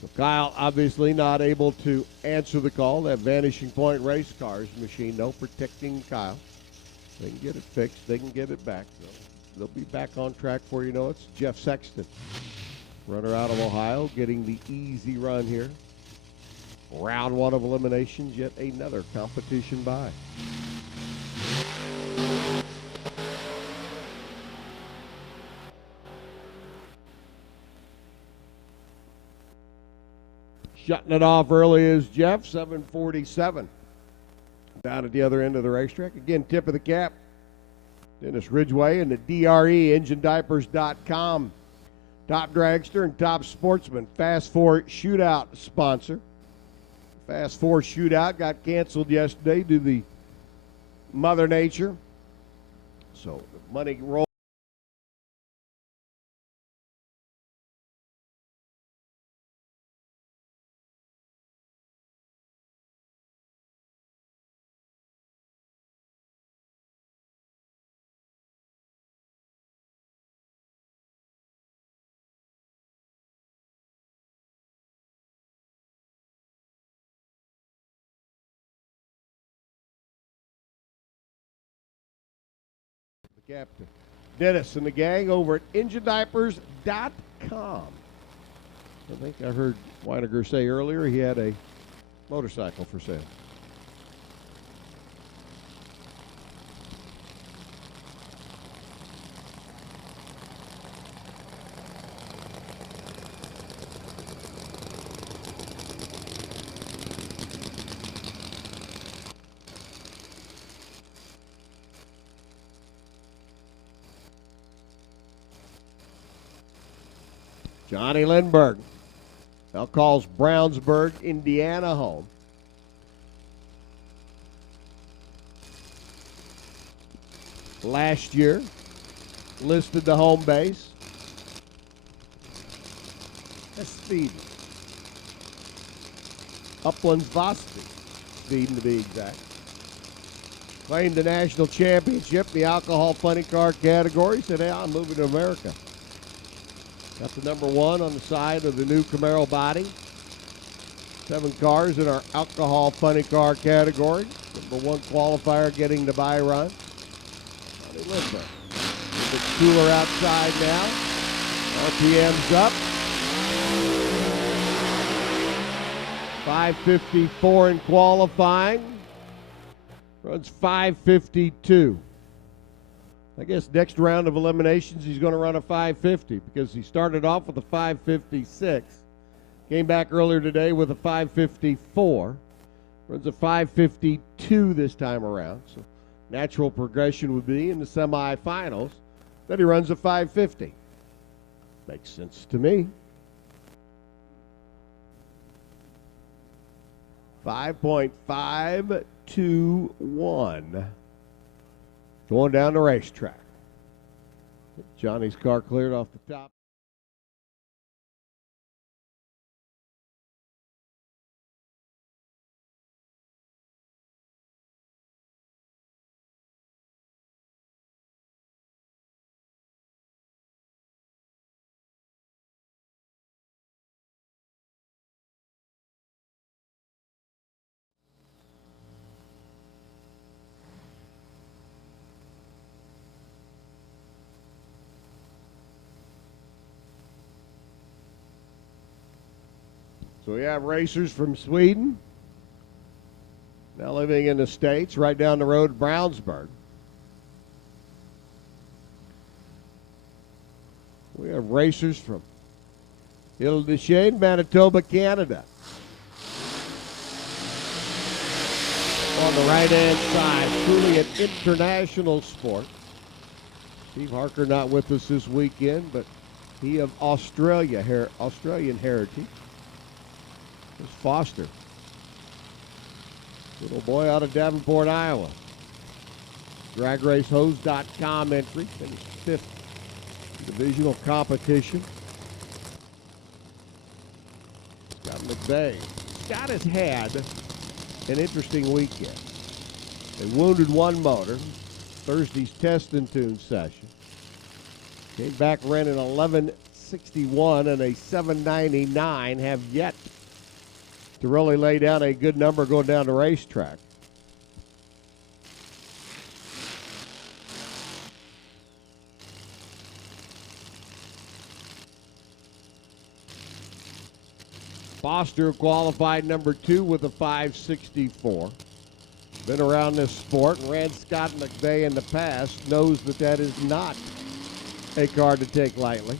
So Kyle obviously not able to answer the call. That Vanishing Point race cars machine, no protecting Kyle. They can get it fixed. They can get it back. So they'll be back on track for you know it's Jeff Sexton, runner out of Ohio, getting the easy run here. Round 1 of eliminations, yet another competition by. Shutting it off early is Jeff, 747. Down at the other end of the racetrack. Again, tip of the cap. Dennis Ridgway and the DRE, EngineDiapers.com. Top Dragster and Top Sportsman. Fast Four Shootout sponsor. Fast Four Shootout got canceled yesterday due to the Mother Nature. So the money roll. Captain Dennis and the gang over at EngineDiapers.com. I think I heard Weiniger say earlier he had a motorcycle for sale. Johnny Lindbergh now calls Brownsburg, Indiana home. Last year, listed the home base. That's Sweden. Uplands Vasti, Sweden to be exact. Claimed the national championship in the alcohol funny car category. Said, hey, I'm moving to America. Got the number 1 on the side of the new Camaro body. 7 cars in our alcohol funny car category. Number 1 qualifier getting the buy run. Johnny Lindbergh. A bit cooler outside now. RPM's up. 554 in qualifying. Runs 552. I guess next round of eliminations he's going to run a 550 because he started off with a 556. Came back earlier today with a 554. Runs a 552 this time around. So natural progression would be in the semifinals that he runs a 550. Makes sense to me. 5.521. Going down the racetrack. Johnny's car cleared off the top. So we have racers from Sweden, now living in the States, right down the road, Brownsburg. We have racers from Île-des-Chênes, Manitoba, Canada. On the right-hand side, truly an international sport. Steve Harker not with us this weekend, but he of Australian heritage. There's Foster. Little boy out of Davenport, Iowa. DragRaceHose.com entry. Finished 5th divisional competition. Scott McVeigh. Scott has had an interesting weekend. They wounded one motor. Thursday's test and tune session. Came back, ran an 1161 and a 799. Have yet to really lay down a good number going down the racetrack. Foster qualified number 2 with a 564. Been around this sport and ran Scott McVeigh in the past. Knows that that is not a car to take lightly.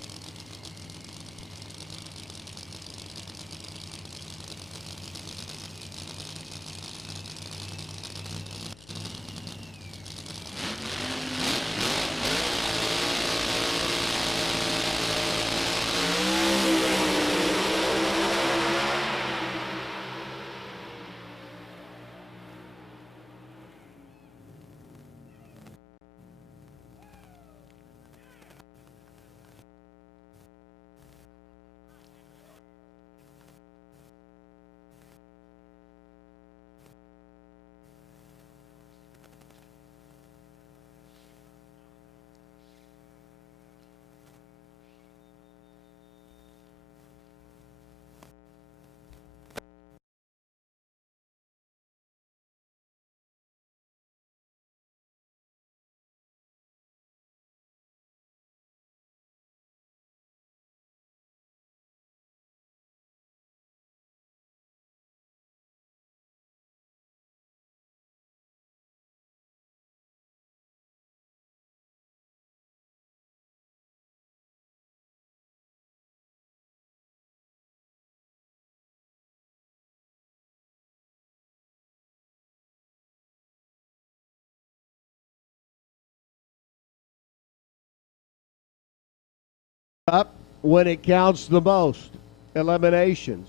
up when it counts the most. Eliminations.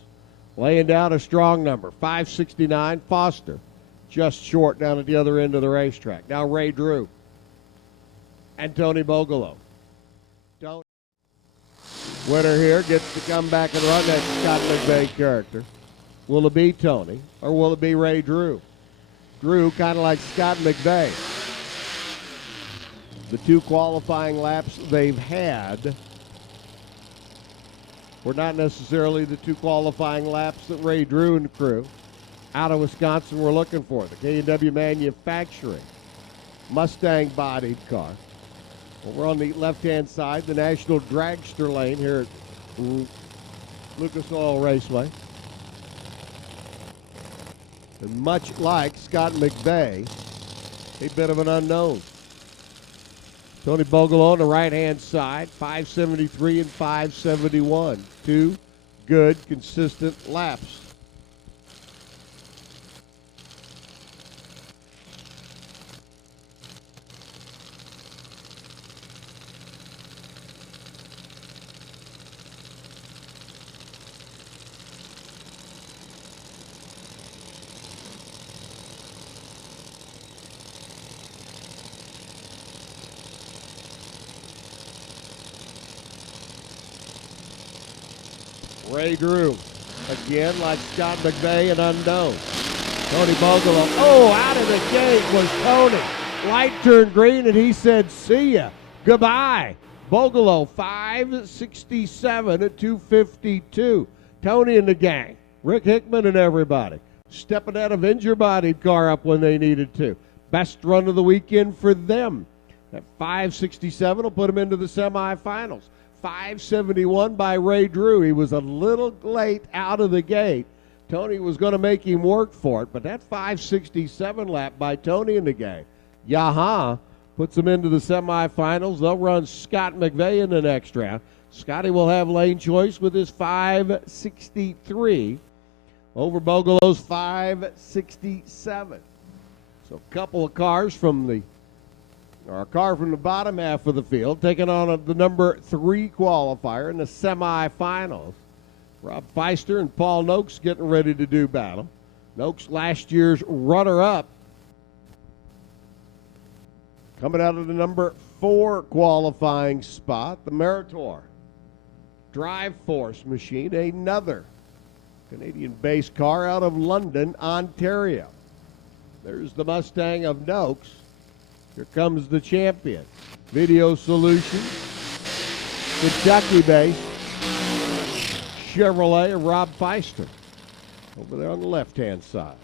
Laying down a strong number. 569, Foster. Just short down at the other end of the racetrack. Now Ray Drew and Tony Bogolo. Winner here gets to come back and run that Scott McVeigh character. Will it be Tony or will it be Ray Drew? Drew, kind of like Scott McVeigh. The 2 qualifying laps they've had were not necessarily the 2 qualifying laps that Ray Drew and the crew out of Wisconsin were looking for. The K&W Manufacturing Mustang bodied car. Over on the left-hand side, the National Dragster lane here at Lucas Oil Raceway. And much like Scott McVeigh, a bit of an unknown. Tony Bogolo on the right-hand side, 573 and 571. 2 good, consistent laps. Ray Drew, again like Scott McVeigh, an unknown. Tony Bogolo, out of the gate was Tony. Light turned green and he said, see ya, goodbye. Bogolo, 567 at 252. Tony and the gang, Rick Hickman and everybody, stepping that Avenger-bodied car up when they needed to. Best run of the weekend for them. That 567 will put them into the semifinals. 571 by Ray Drew. He was a little late out of the gate. Tony was going to make him work for it, but that 567 lap by Tony and the gang, puts them into the semifinals. They'll run Scott McVeigh in the next round. Scotty will have lane choice with his 563 over Bogolo's 567. So a couple of cars from the a car from the bottom half of the field, taking on the number 3 qualifier in the semifinals. Rob Feister and Paul Noakes getting ready to do battle. Noakes, last year's runner-up. Coming out of the number 4 qualifying spot, the Meritor Drive Force machine, another Canadian-based car out of London, Ontario. There's the Mustang of Noakes. Here comes the champion. Video Solutions, Kentucky-based Chevrolet of Rob Feister over there on the left-hand side.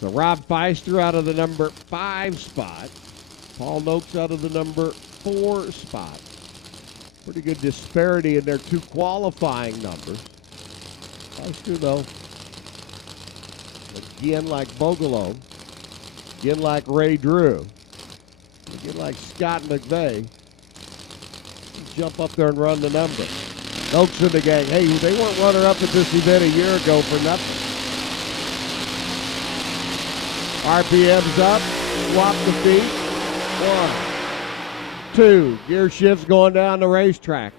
So Rob Feister out of the number 5 spot. Paul Noakes out of the number 4 spot. Pretty good disparity in their 2 qualifying numbers. Feister, though, again like Bogolo, again like Ray Drew, again like Scott McVeigh, jump up there and run the number. Noakes and the gang, hey, they weren't runner-up at this event a year ago for nothing. RPM's up, swap the feet. 1, 2, gear shifts going down the racetrack.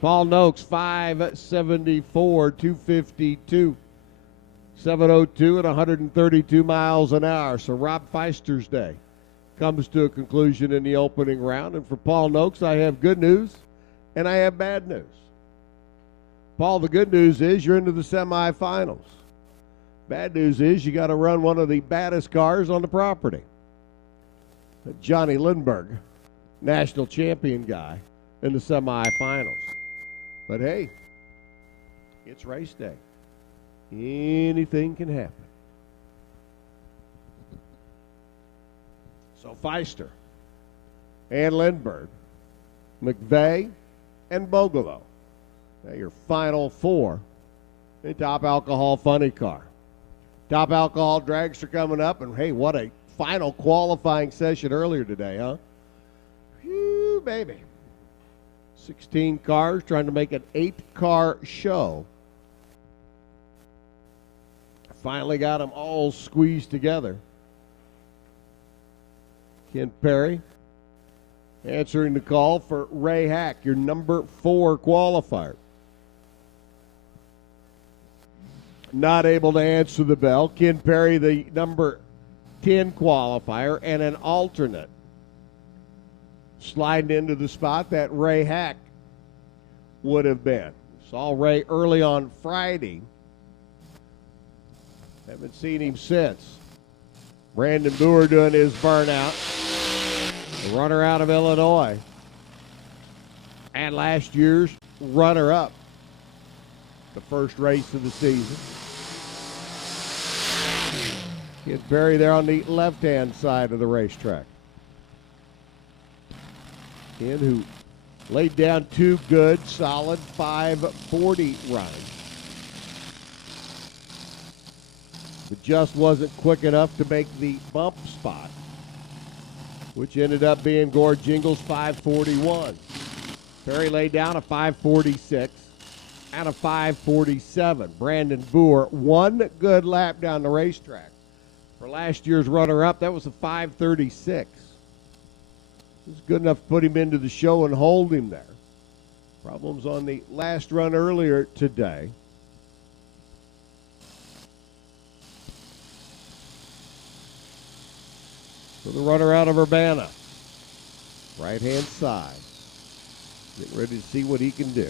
Paul Noakes, 574, 252, 702 at 132 miles an hour. So Rob Feister's day comes to a conclusion in the opening round. And for Paul Noakes, I have good news and I have bad news. Paul, the good news is you're into the semifinals. Bad news is you got to run one of the baddest cars on the property. Johnny Lindbergh, national champion guy in the semifinals. But hey, it's race day. Anything can happen. So Feister and Lindbergh, McVeigh, and Bogolo. Now your final four in Top Alcohol Funny Car. Top Alcohol Dragster coming up, and hey, what a final qualifying session earlier today, huh? Whew, baby. 16 cars trying to make an 8-car show. Finally got them all squeezed together. Ken Perry answering the call for Ray Hack, your number 4 qualifier. Not able to answer the bell. Ken Perry, the number 10 qualifier, and an alternate. Sliding into the spot that Ray Hack would have been. Saw Ray early on Friday. Haven't seen him since. Brandon Boer doing his burnout. The runner out of Illinois. And last year's runner-up. The first race of the season. Ken Perry there on the left-hand side of the racetrack. Ken, who laid down 2 good, solid 540 runs. But just wasn't quick enough to make the bump spot, which ended up being Gore Jingles 541. Perry laid down a 546 and a 547. Brandon Boer, 1 good lap down the racetrack. For last year's runner-up, that was a 536. It was good enough to put him into the show and hold him there. Problems on the last run earlier today. So the runner out of Urbana, right-hand side. Getting ready to see what he can do.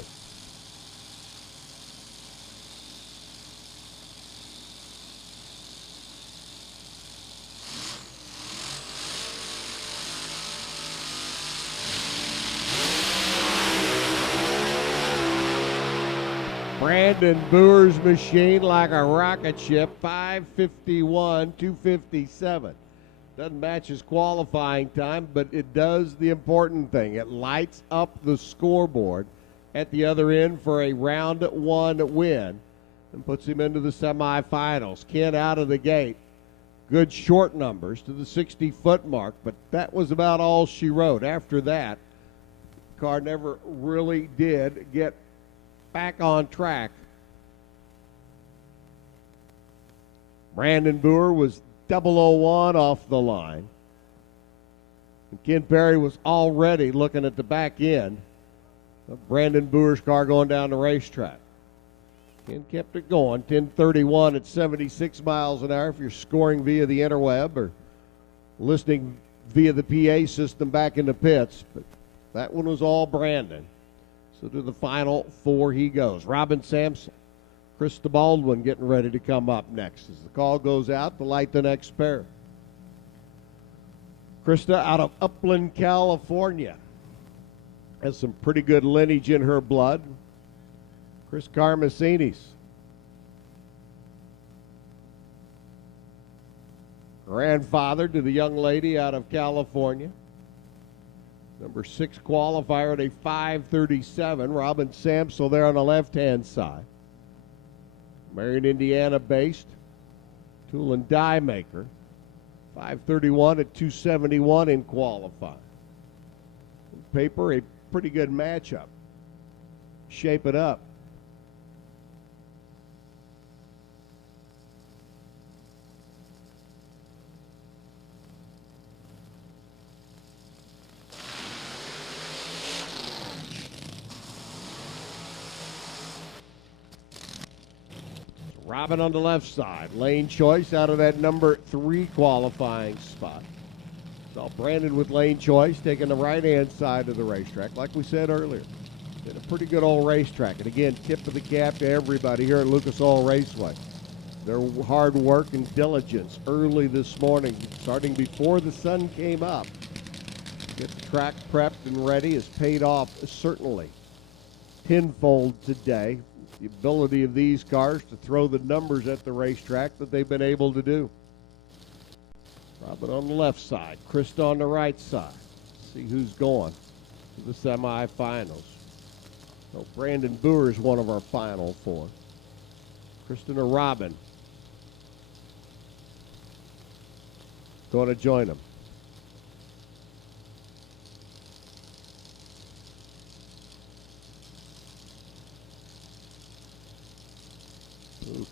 Brandon Boer's machine like a rocket ship, 551, 257. Doesn't match his qualifying time, but it does the important thing. It lights up the scoreboard at the other end for a round 1 win and puts him into the semifinals. Ken out of the gate. Good short numbers to the 60-foot mark, but that was about all she wrote. After that, the car never really did get back on track. Brandon Boer was 001 off the line. And Ken Perry was already looking at the back end of Brandon Boer's car going down the racetrack. Ken kept it going, 1031 at 76 miles an hour if you're scoring via the interweb or listening via the PA system back in the pits. But that one was all Brandon. So to the final 4 he goes. Robin Sampson, Krista Baldwin getting ready to come up next as the call goes out to light the next pair. Krista out of Upland, California. Has some pretty good lineage in her blood. Chris Carmasinis. Grandfather to the young lady out of California. Number 6 qualifier at a 537. Robin Samsel there on the left-hand side. Marion, Indiana based. Tool and die maker. 531 at 271 in qualifying. On paper, a pretty good matchup. Shape it up. Robin on the left side. Lane choice out of that number 3 qualifying spot. So Brandon with lane choice taking the right-hand side of the racetrack. Like we said earlier, been a pretty good old racetrack. And again, tip of the cap to everybody here at Lucas Oil Raceway. their hard work and diligence early this morning, starting before the sun came up. Get the track prepped and ready has paid off certainly tenfold today. The ability of these cars to throw the numbers at the racetrack that they've been able to do. Robin on the left side, Krista on the right side. See who's going to the semifinals. So Brandon Boer is one of our final four. Kristen or Robin going to join them.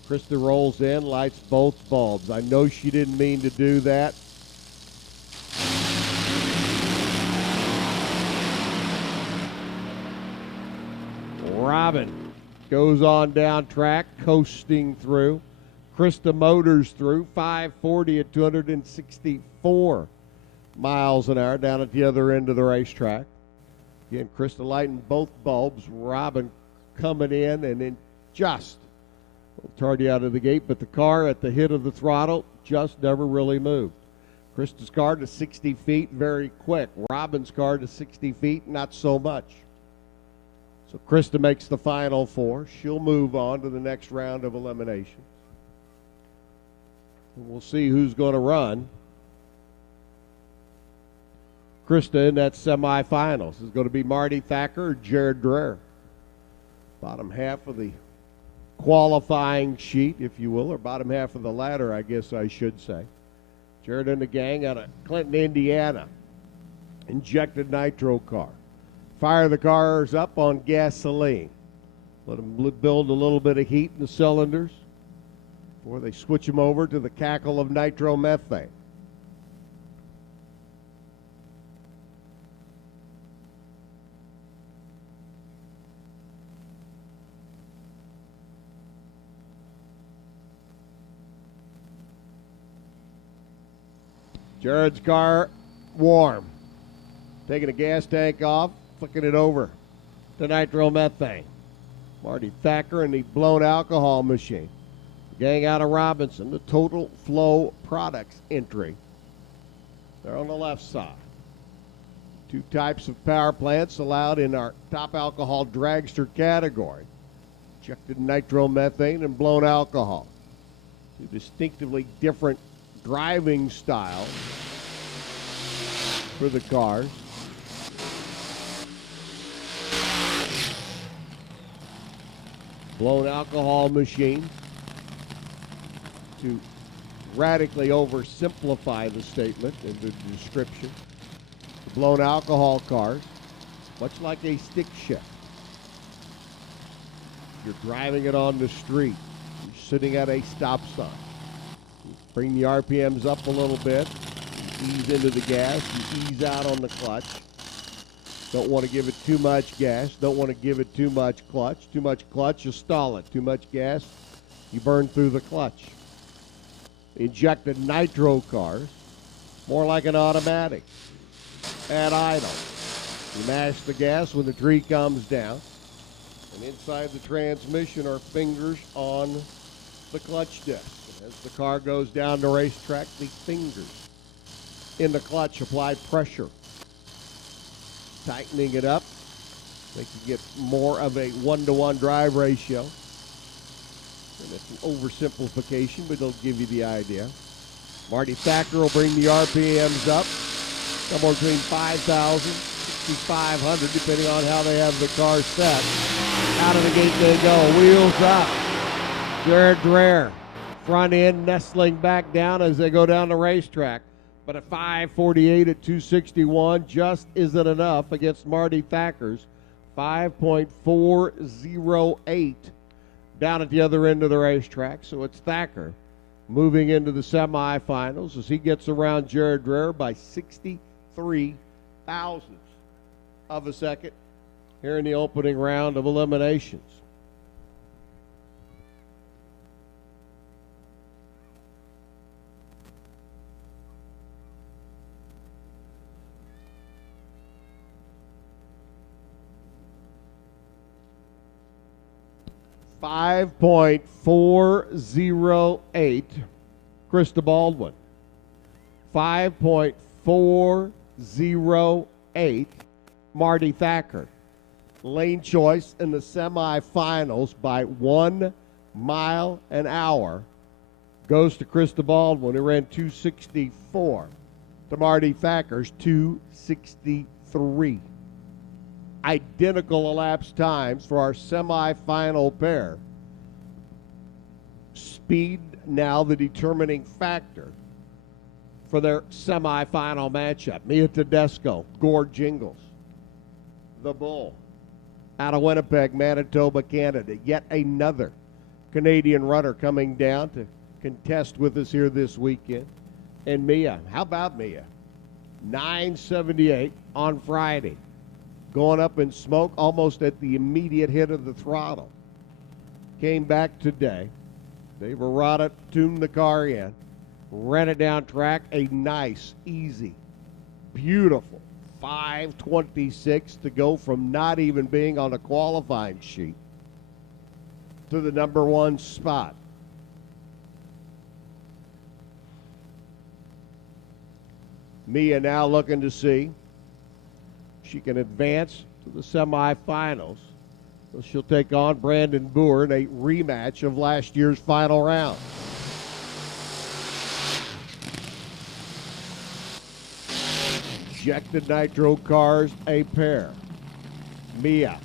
Krista rolls in, lights both bulbs. I know she didn't mean to do that. Robin goes on down track, coasting through. Krista motors through, 540 at 264 miles an hour down at the other end of the racetrack. Again, Krista lighting both bulbs. Robin coming in and then just a little tardy out of the gate, but the car at the hit of the throttle just never really moved. Krista's car to 60 feet, very quick. Robin's car to 60 feet, not so much. So Krista makes the final four. She'll move on to the next round of elimination. And we'll see who's going to run. Krista in that semifinals is going to be Marty Thacker or Jared Dreher. Bottom half of the qualifying sheet, if you will, or bottom half of the ladder, I guess I should say. Jared and the gang out of Clinton, Indiana. Injected nitro car. Fire the cars up on gasoline. Let them build a little bit of heat in the cylinders before they switch them over to the cackle of nitromethane. Jared's car warm. Taking the gas tank off, flicking it over to nitromethane. Marty Thacker in the blown alcohol machine. Gang out of Robinson, the Total Flow Products entry. They're on the left side. Two types of power plants allowed in our top alcohol dragster category. Injected nitromethane and blown alcohol. Two distinctively different driving styles for the cars. Blown alcohol machine to radically oversimplify the statement and the description. The blown alcohol cars, much like a stick shift. You're driving it on the street. You're sitting at a stop sign. You bring the RPMs up a little bit. You ease into the gas. You ease out on the clutch. Don't want to give it too much gas. Don't want to give it too much clutch. Too much clutch, you stall it. Too much gas, you burn through the clutch. Injected nitro cars, more like an automatic. At idle, you mash the gas when the tree comes down. And inside the transmission are fingers on the clutch disc. And as the car goes down the racetrack, the fingers in the clutch apply pressure. Tightening it up, they can get more of a one-to-one drive ratio. And it's an oversimplification, but it'll give you the idea. Marty Thacker will bring the RPMs up, somewhere between 5,000, 6,500, depending on how they have the car set. Out of the gate they go, wheels up. Jared Dreher, front end nestling back down as they go down the racetrack. But at 548 at 261 just isn't enough against Marty Thacker's 5.408 down at the other end of the racetrack. So it's Thacker moving into the semifinals as he gets around Jared Dreher by 63 thousandths of a second here in the opening round of eliminations. 5.408, Krista Baldwin. 5.408, Marty Thacker. Lane choice in the semifinals by 1 mile an hour goes to Krista Baldwin, who ran 264, to Marty Thacker's 263. Identical elapsed times for our semifinal pair. Speed now the determining factor for their semifinal matchup. Mia Tedesco, Gord Jingles, the Bull, out of Winnipeg, Manitoba, Canada. Yet another Canadian runner coming down to contest with us here this weekend. And Mia, how about Mia? 978 on Friday. Going up in smoke almost at the immediate hit of the throttle. Came back today. Dave Arata tuned the car in, ran it down track. A nice, easy, beautiful 5:26 to go from not even being on a qualifying sheet to the number one spot. Mia now looking to see if she can advance to the semifinals. So she'll take on Brandon Boer in a rematch of last year's final round. Injected nitro cars, a pair. Mia,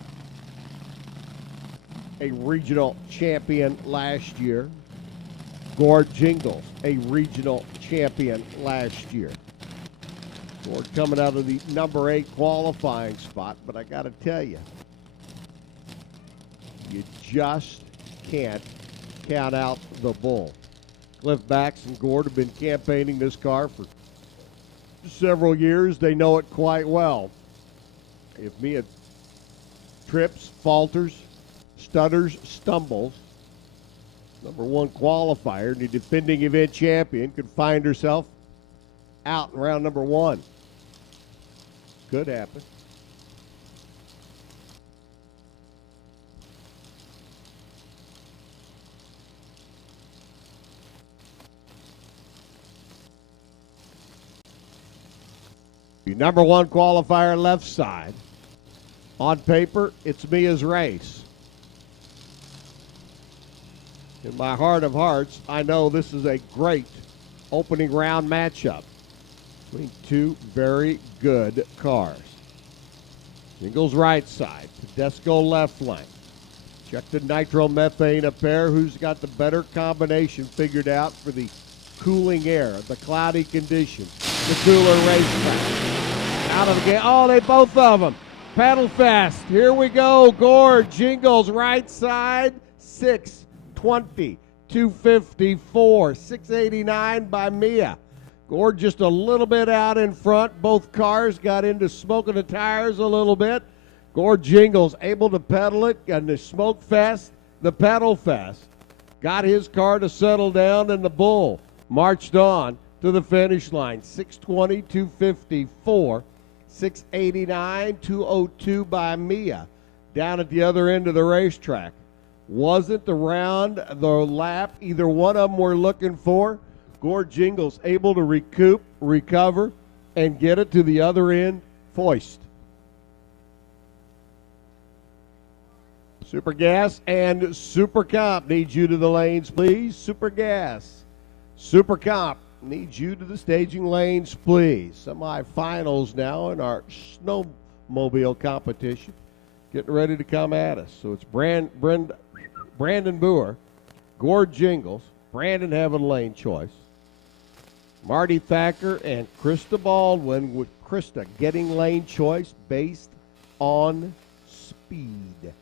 a regional champion last year. Gord Jingles, a regional champion last year. Gord coming out of the number 8 qualifying spot, but I got to tell you, you just can't count out the Bull. Cliff Bax and Gord have been campaigning this car for several years. They know it quite well. If Mia trips, falters, stutters, stumbles, number 1 qualifier and the defending event champion could find herself out in round number 1. Could happen. The number 1 qualifier left side. On paper, it's Mia's race. In my heart of hearts, I know this is a great opening round matchup between two very good cars. Jingles right side, Tedesco left lane. Check the nitromethane, a pair who's got the better combination figured out for the cooling air, the cloudy conditions, the cooler racetrack. Out of the game. Oh, they both of them. Paddle fast. Here we go. Gord Jingles right side. 620, 254, 689 by Mia. Gord just a little bit out in front. Both cars got into smoking the tires a little bit. Gord Jingles able to pedal it, got the smoke fest, the pedal fest. Got his car to settle down, and the Bull marched on to the finish line. 620, 254, 689, 202 by Mia. Down at the other end of the racetrack. Wasn't the round, the lap, either one of them were looking for. Gord Jingles able to recoup, recover, and get it to the other end, foist. Super Gas and Super Comp needs you to the lanes, please. Super Gas, Super Comp needs you to the staging lanes, please. Semifinals now in our snowmobile competition. Getting ready to come at us. So it's Brandon Boer, Gord Jingles, Brandon having lane choice, Marty Thacker, and Krista Baldwin, with Krista getting lane choice based on speed.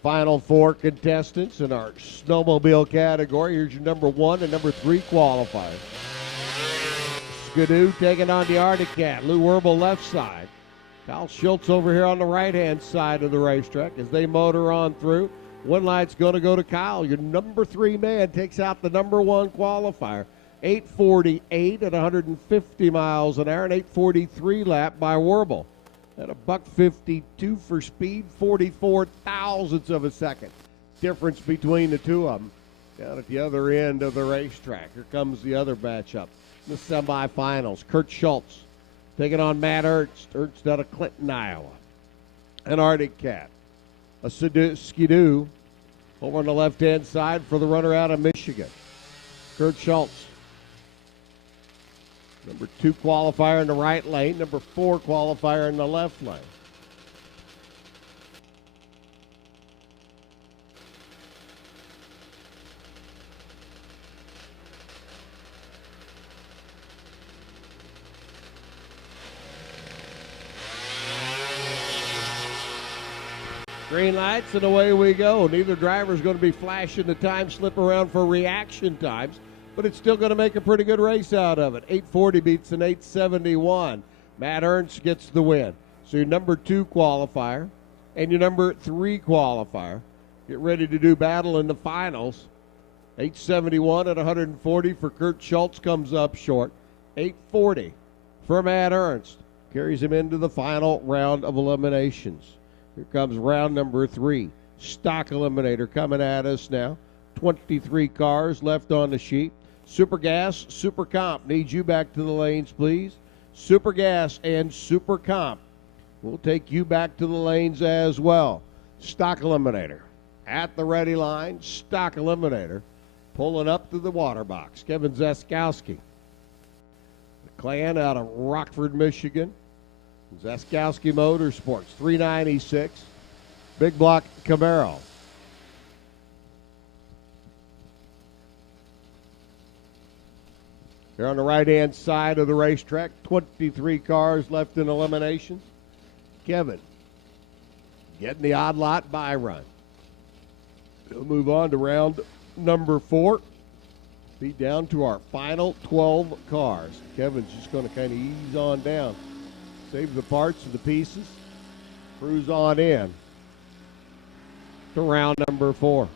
Final 4 contestants in our snowmobile category. Here's your number 1 and number 3 qualifiers. Skidoo taking on the Arctic Cat. Lou Werbel left side. Kyle Schultz over here on the right-hand side of the racetrack as they motor on through. One light's going to go to Kyle. Your number 3 man takes out the number 1 qualifier. 8:48 at 150 miles an hour, and 8:43 lap by Werble. At a $1:52 for speed, 44 thousandths of a second. Difference between the two of them. Down at the other end of the racetrack. Here comes the other matchup. The semifinals. Kurt Schultz taking on Matt Ernst. Ernst out of Clinton, Iowa. An Arctic Cat. A Skidoo over on the left-hand side for the runner out of Michigan. Kurt Schultz. Number 2 qualifier in the right lane. Number 4 qualifier in the left lane. Green lights and away we go. Neither driver is going to be flashing the time slip around for reaction times, but it's still going to make a pretty good race out of it. 8:40 beats an 8:71. Matt Ernst gets the win. So your number 2 qualifier and your number 3 qualifier get ready to do battle in the finals. 8:71 at 140 for Kurt Schultz comes up short. 8:40 for Matt Ernst carries him into the final round of eliminations. Here comes round number 3. Stock Eliminator coming at us now. 23 cars left on the sheet. Super Gas, Super Comp. Need you back to the lanes, please. Super Gas and Super Comp. We'll take you back to the lanes as well. Stock Eliminator at the ready line. Stock Eliminator pulling up to the water box. Kevin Zaskowski. The Clan out of Rockford, Michigan. Zaskowski Motorsports, 396. Big Block Camaro. Here on the right-hand side of the racetrack, 23 cars left in eliminations. Kevin getting the odd lot by run. We'll move on to round number 4. Be down to our final 12 cars. Kevin's just going to kind of ease on down. Save the parts and the pieces. Cruise on in to round number 4.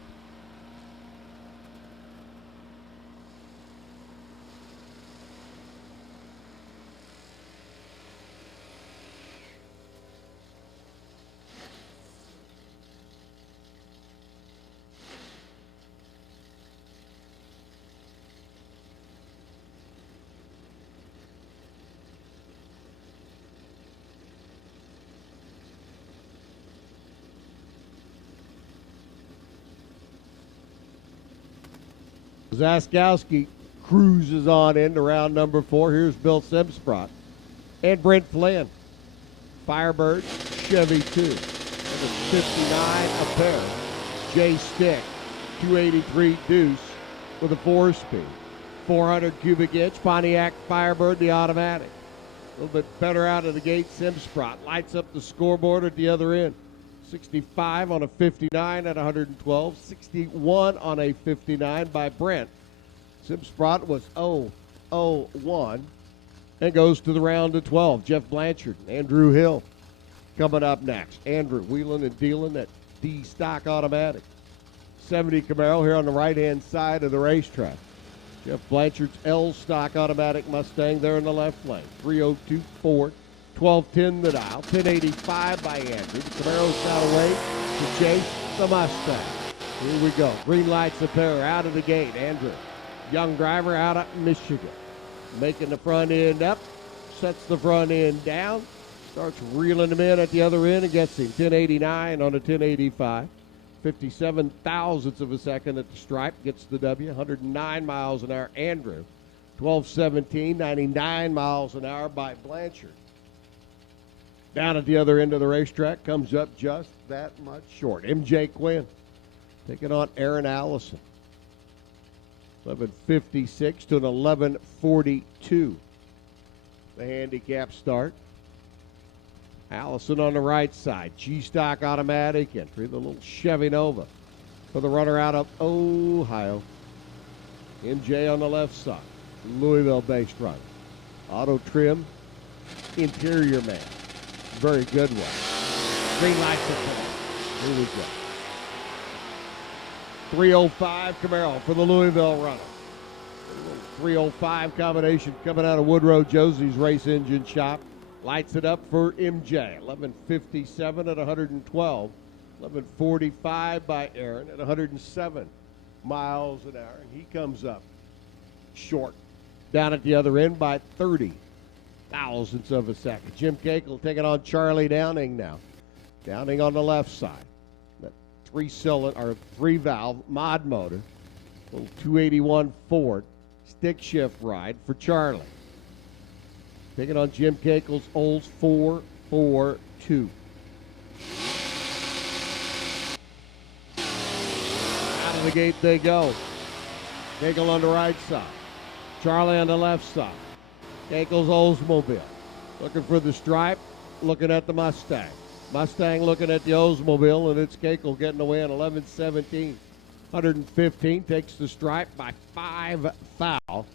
Zaskowski cruises on into round number 4. Here's Bill Simsprot and Brent Flynn. Firebird, Chevy 2. Number 59 a pair. J Stick, 283 Deuce with a 4-speed. 400 cubic inch Pontiac Firebird, the automatic. A little bit better out of the gate. Simsprot lights up the scoreboard at the other end. 65 on a 59 at 112. 61 on a 59 by Brent. Simsprot was 0-0-1 and goes to the round of 12. Jeff Blanchard, Andrew Hill coming up next. Andrew wheeling and dealing at D Stock Automatic. 70 Camaro here on the right-hand side of the racetrack. Jeff Blanchard's L Stock Automatic Mustang there in the left lane. 302 Ford. 1210 the dial. 1085 by Andrew. The Camaro's got away to chase the Mustang. Here we go. Green lights a pair out of the gate. Andrew, young driver out of Michigan. Making the front end up. Sets the front end down. Starts reeling him in at the other end and gets him. 1089 on a 1085. 57 thousandths of a second at the stripe. Gets the W. 109 miles an hour. Andrew. 1217. 99 miles an hour by Blanchard. Down at the other end of the racetrack, comes up just that much short. MJ Quinn taking on Aaron Allison. 11:56 to an 11:42. The handicap start. Allison on the right side. G-Stock automatic entry. The little Chevy Nova for the runner out of Ohio. MJ on the left side. Louisville-based runner. Auto trim, interior man. Very good one. Green lights are on. Here we go. 305 Camaro for the Louisville runner. 305 combination coming out of Woodrow Josie's race engine shop. Lights it up for MJ. 11:57 at 112. 11:45 by Aaron at 107 miles an hour. And he comes up short. Down at the other end by 30 thousandths of a second. Jim Cakel taking on Charlie Downing now. Downing on the left side. That three-valve mod motor. Little 281 Ford. Stick shift ride for Charlie. Taking on Jim Cakel's Olds 442. Out of the gate they go. Cakel on the right side. Charlie on the left side. Cakel's Oldsmobile. Looking for the stripe, looking at the Mustang. Mustang looking at the Oldsmobile, and it's Cakel getting away on 11:17. 115 takes the stripe by 5 foul.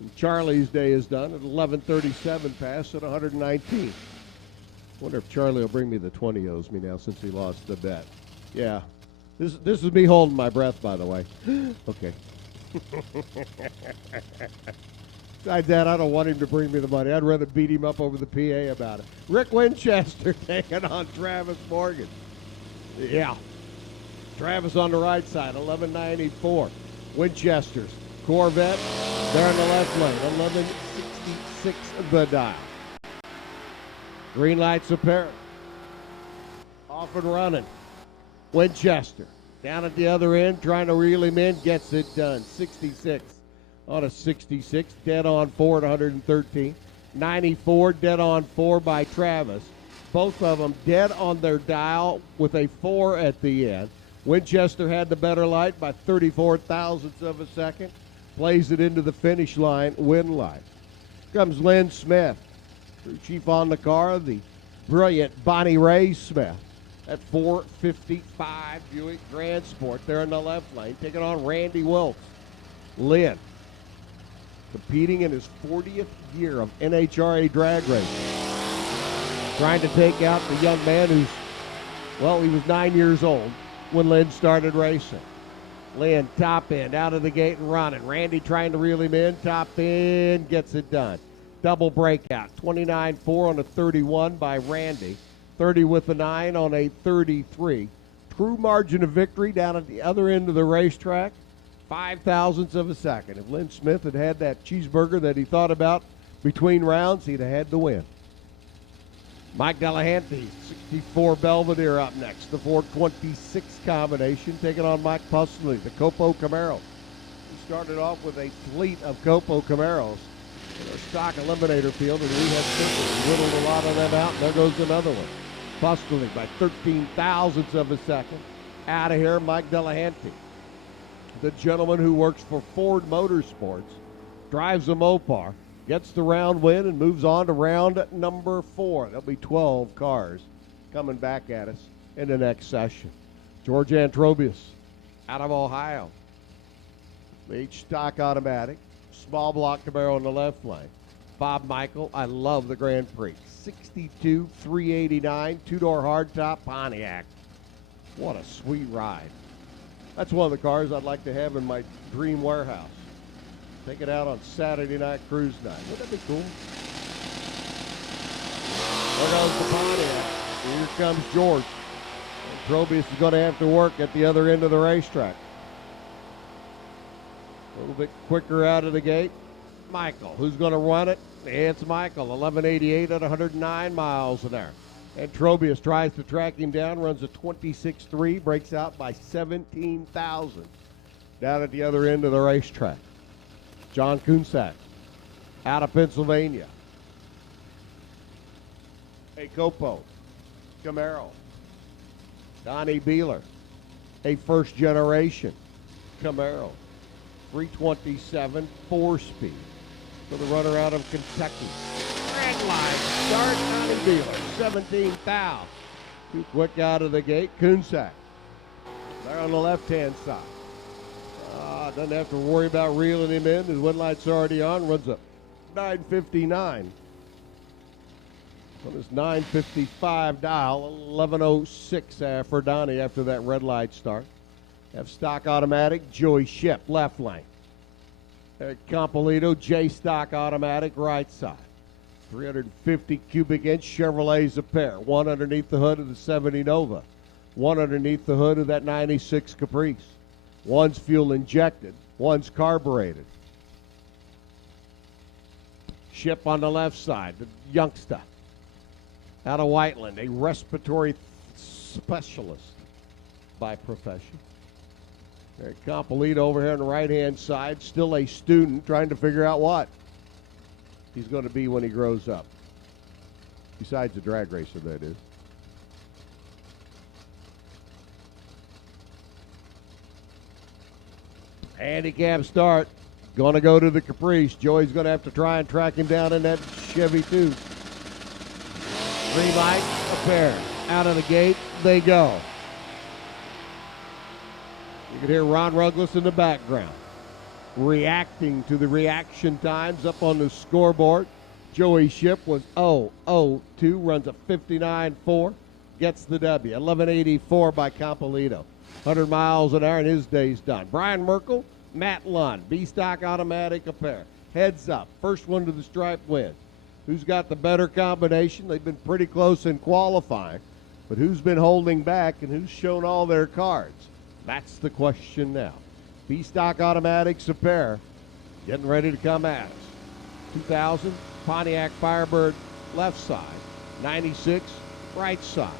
And Charlie's day is done at 11:37 pass at 119. Wonder if Charlie will bring me the 20 he owes me now since he lost the bet. Yeah. This is me holding my breath, by the way. Okay. Besides that, I don't want him to bring me the money. I'd rather beat him up over the PA about it. Rick Winchester taking on Travis Morgan. Yeah. Travis on the right side, 1194. Winchester's Corvette, there in the left lane, 1166 the dial. Green lights apparent. Off and running. Winchester down at the other end, trying to reel him in, gets it done. 66 on a 66, dead on 4 at 113. 94, dead on 4 by Travis. Both of them dead on their dial with a 4 at the end. Winchester had the better light by 34 thousandths of a second. Plays it into the finish line, win light. Comes Lynn Smith, crew chief on the car, the brilliant Bonnie Ray Smith. At 455 Buick Grand Sport there in the left lane, taking on Randy Wilkes. Lynn, competing in his 40th year of NHRA drag racing. Trying to take out the young man who's, well, he was 9 years old when Lynn started racing. Lynn, top end, out of the gate and running. Randy trying to reel him in, top end, gets it done. Double breakout, 29-4 on a 31 by Randy. 30 with a 9 on a 33. True margin of victory down at the other end of the racetrack, 5 thousandths of a second. If Lynn Smith had had that cheeseburger that he thought about between rounds, he'd have had the win. Mike Delahanty, 64 Belvedere up next. The 426 combination, taking on Mike Pusley, the Copo Camaro. We started off with a fleet of Copo Camaros in our stock eliminator field, and we had simply whittled a lot of them out, and there goes another one. Pusley by 13 thousandths of a second. Out of here, Mike Delahanty, the gentleman who works for Ford Motorsports, drives a Mopar, gets the round win, and moves on to round number 4. There'll be 12 cars coming back at us in the next session. George Antrobius out of Ohio. H stock automatic. Small block Camaro on the left lane. Bob Michael, I love the Grand Prix. 62 389 two-door hardtop Pontiac. What a sweet ride. That's one of the cars I'd like to have in my dream warehouse. Take it out on Saturday night cruise night. Wouldn't that be cool? There goes the Pontiac. Here comes George. And Trobius is going to have to work at the other end of the racetrack. A little bit quicker out of the gate. Michael, who's going to run it? It's Michael, 1188 at 109 miles an hour. And Trobius tries to track him down, runs a 26.3, breaks out by 17,000 down at the other end of the racetrack. John Kunsak out of Pennsylvania. A Copo Camaro. Donnie Beeler, a first generation Camaro. 327 4-speed for the runner out of Kentucky. Red light, start Donnie Beeler, 17 thou. Too quick out of the gate, Kunsak. There on the left-hand side. Doesn't have to worry about reeling him in. His win light's already on, runs a 9:59. On his 9:55 dial, 11:06 for Donnie after that red light start. Have stock automatic, Joey Ship, left lane. Eric Compolito, J stock automatic, right side. 350 cubic inch Chevrolets a pair. One underneath the hood of the 70 Nova. One underneath the hood of that 96 Caprice. One's fuel injected, one's carbureted. Ship on the left side, the youngster. Out of Whiteland, a respiratory specialist by profession. Eric Compolito over here on the right-hand side, still a student trying to figure out what he's going to be when he grows up. Besides a drag racer, that is. Handicap start. Going to go to the Caprice. Joey's going to have to try and track him down in that Chevy too. Green light, a pair. Out of the gate, they go. You can hear Ron Ruggles in the background, reacting to the reaction times up on the scoreboard. Joey Ship was 0-0-2, runs a 59.4, gets the W. 11.84 by Compolito. 100 miles an hour, and his day's done. Brian Merkel, Matt Lund, B-Stock Automatic, a pair. Heads up. First one to the stripe wins. Who's got the better combination? They've been pretty close in qualifying, but who's been holding back and who's shown all their cards? That's the question now. B-Stock Automatics, a pair, getting ready to come at us. 2000 Pontiac Firebird, left side. 96, right side.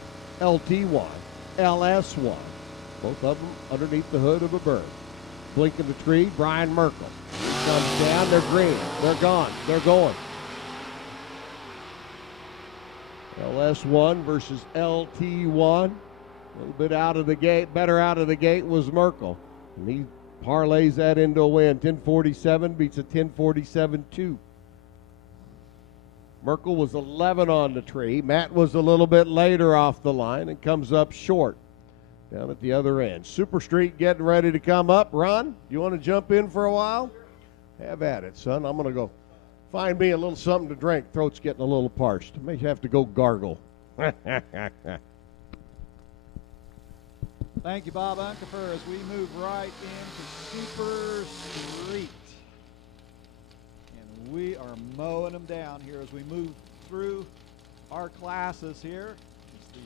LT1, LS1. Both of them underneath the hood of a bird. Blink of the tree, Brian Merkel. Comes down, they're green. They're gone. They're going. LS1 versus LT1. A little bit out of the gate. Better out of the gate was Merkel. And he parlays that into a win. 10:47 beats a 10:47.2. Merkel was 11 on the tree. Matt was a little bit later off the line and comes up short down at the other end. Super Street getting ready to come up. Ron, you want to jump in for a while? Have at it, son. I'm going to go find me a little something to drink. Throat's getting a little parched. May have to go gargle. Thank you, Bob Unkefer, as we move right into Super Street. And we are mowing them down here as we move through our classes here. As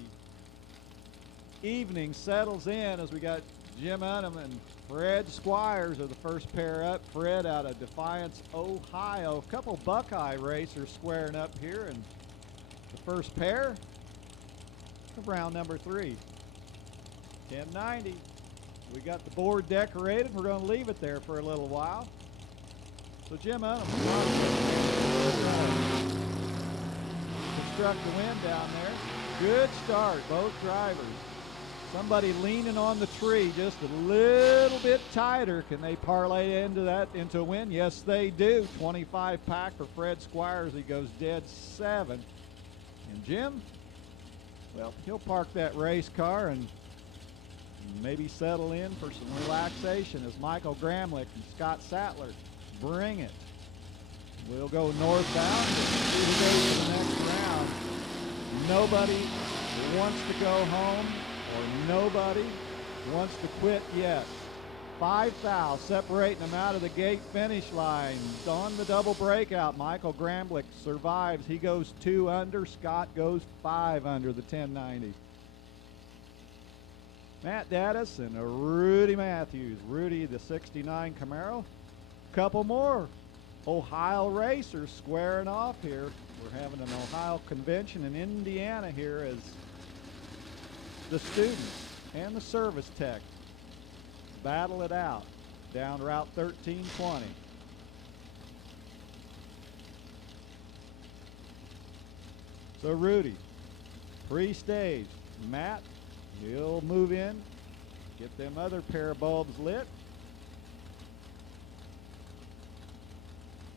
the evening settles in, as we got Jim Unum and Fred Squires are the first pair up. Fred out of Defiance, Ohio. A couple Buckeye racers squaring up here, and the first pair of round number 3. 1090. We got the board decorated. We're going to leave it there for a little while. So Jim Unum construct the win down there. Good start, both drivers. Somebody leaning on the tree just a little bit tighter. Can they parlay into a win? Yes, they do. 25 pack for Fred Squires. He goes dead 7. And Jim, well, he'll park that race car and maybe settle in for some relaxation as Michael Gramlich and Scott Sattler bring it. We'll go northbound through the gate to the next round. Nobody wants to go home, or nobody wants to quit yet. 5 fouls separating them out of the gate finish line. On the double breakout, Michael Gramlich survives. He goes 2 under. Scott goes 5 under the 1090. Matt Daddis and Rudy Matthews. Rudy, the 69 Camaro. Couple more Ohio racers squaring off here. We're having an Ohio convention in Indiana here as the students and the service tech battle it out down Route 1320. So Rudy, pre-stage. Matt, he'll move in, get them other pair of bulbs lit.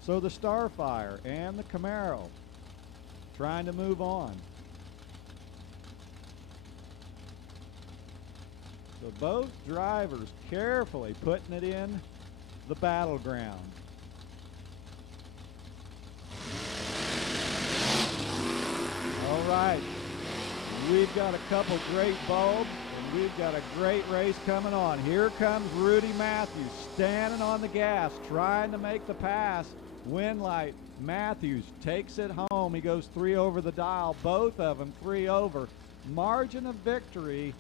So the Starfire and the Camaro trying to move on. So both drivers carefully putting it in the battleground. All right. We've got a couple great bulbs, and we've got a great race coming on. Here comes Rudy Matthews standing on the gas, trying to make the pass. Winlight. Matthews takes it home. He goes 3 over the dial. Both of them 3 over. Margin of victory,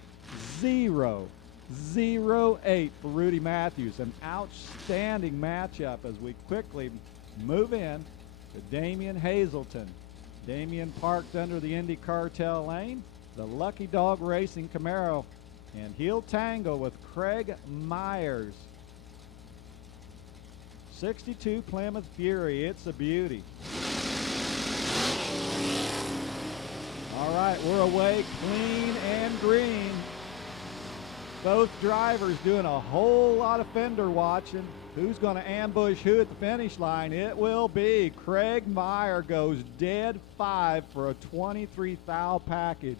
0.08 for Rudy Matthews. An outstanding matchup as we quickly move in to Damian Hazelton. Damian parked under the Indy Cartel lane, the Lucky Dog Racing Camaro, and he'll tangle with Craig Myers. 62 Plymouth Fury, it's a beauty. All right, we're away clean and green. Both drivers doing a whole lot of fender watching. Who's going to ambush who at the finish line? It will be Craig Meyer goes dead 5 for a 23 thou package.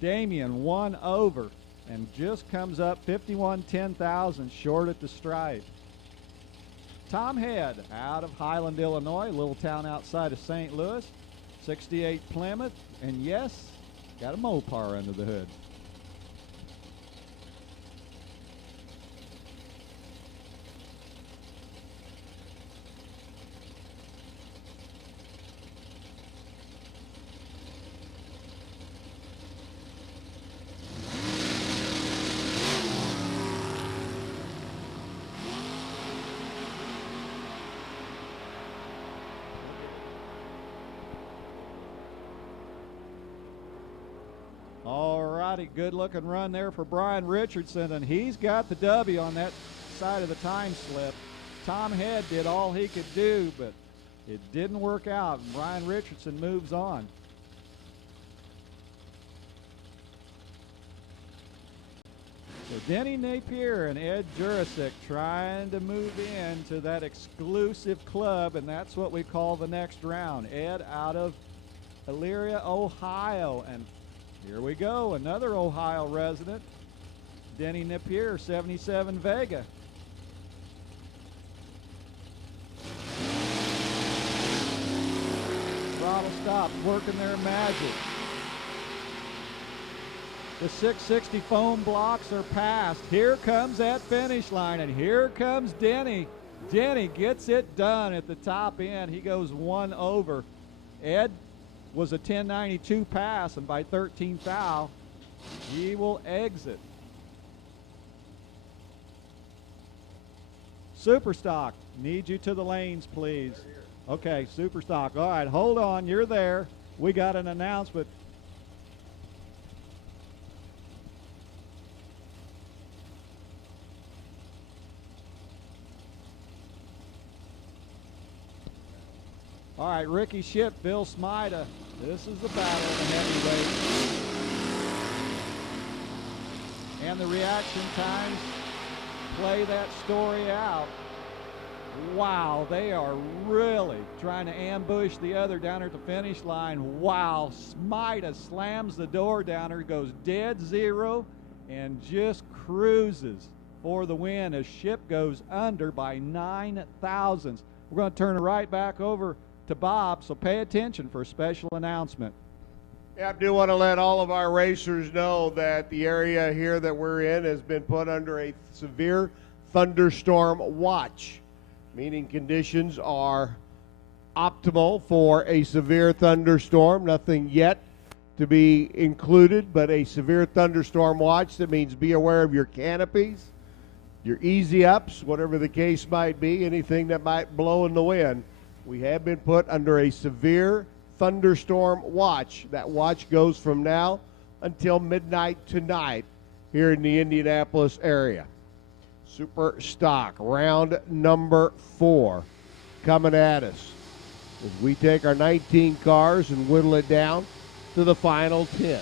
Damian 1 over and just comes up 51 10,000 short at the stripe. Tom Head out of Highland, Illinois, a little town outside of St. Louis. 68 Plymouth, and yes, got a Mopar under the hood. Good looking run there for Brian Richardson, and he's got the W on that side of the time slip. Tom Head did all he could do, but it didn't work out, and Brian Richardson moves on. So Denny Napier and Ed Jurasik trying to move into that exclusive club, and that's what we call the next round. Ed out of Elyria, Ohio, and here we go, another Ohio resident, Denny Napier, 77 Vega. Throttle stop, working their magic. The 660 foam blocks are passed. Here comes that finish line, and here comes Denny. Denny gets it done at the top end. He goes 1 over. Ed was a 1092 pass, and by 13 thou, he will exit. Superstock, need you to the lanes, please. Okay, Superstock. All right, hold on, you're there. We got an announcement. All right, Ricky Ship, Bill Smida. This is the battle of the heavyweight. And the reaction times play that story out. Wow, they are really trying to ambush the other down at the finish line. Wow, Smida slams the door down her, goes dead 0, and just cruises for the win as Ship goes under by 9 thousandths. We're going to turn it right back over to Bob, so pay attention for a special announcement. Yeah, I do want to let all of our racers know that the area here that we're in has been put under a severe thunderstorm watch, meaning conditions are optimal for a severe thunderstorm. Nothing yet to be included, but a severe thunderstorm watch. That means be aware of your canopies, your easy ups, whatever the case might be, anything that might blow in the wind. We have been put under a severe thunderstorm watch. That watch goes from now until midnight tonight here in the Indianapolis area. Super Stock, round number 4 coming at us as we take our 19 cars and whittle it down to the final 10.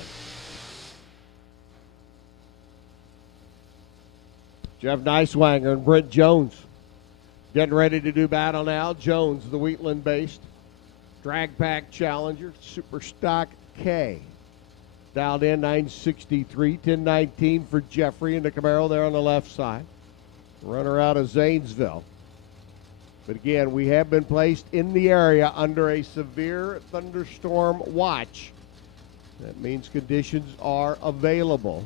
Jeff Neiswanger and Brent Jones getting ready to do battle now. Jones, the Wheatland-based drag pack challenger, Super Stock K. Dialed in 963, 1019 for Jeffrey in the Camaro there on the left side. Runner out of Zanesville. But again, we have been placed in the area under a severe thunderstorm watch. That means conditions are available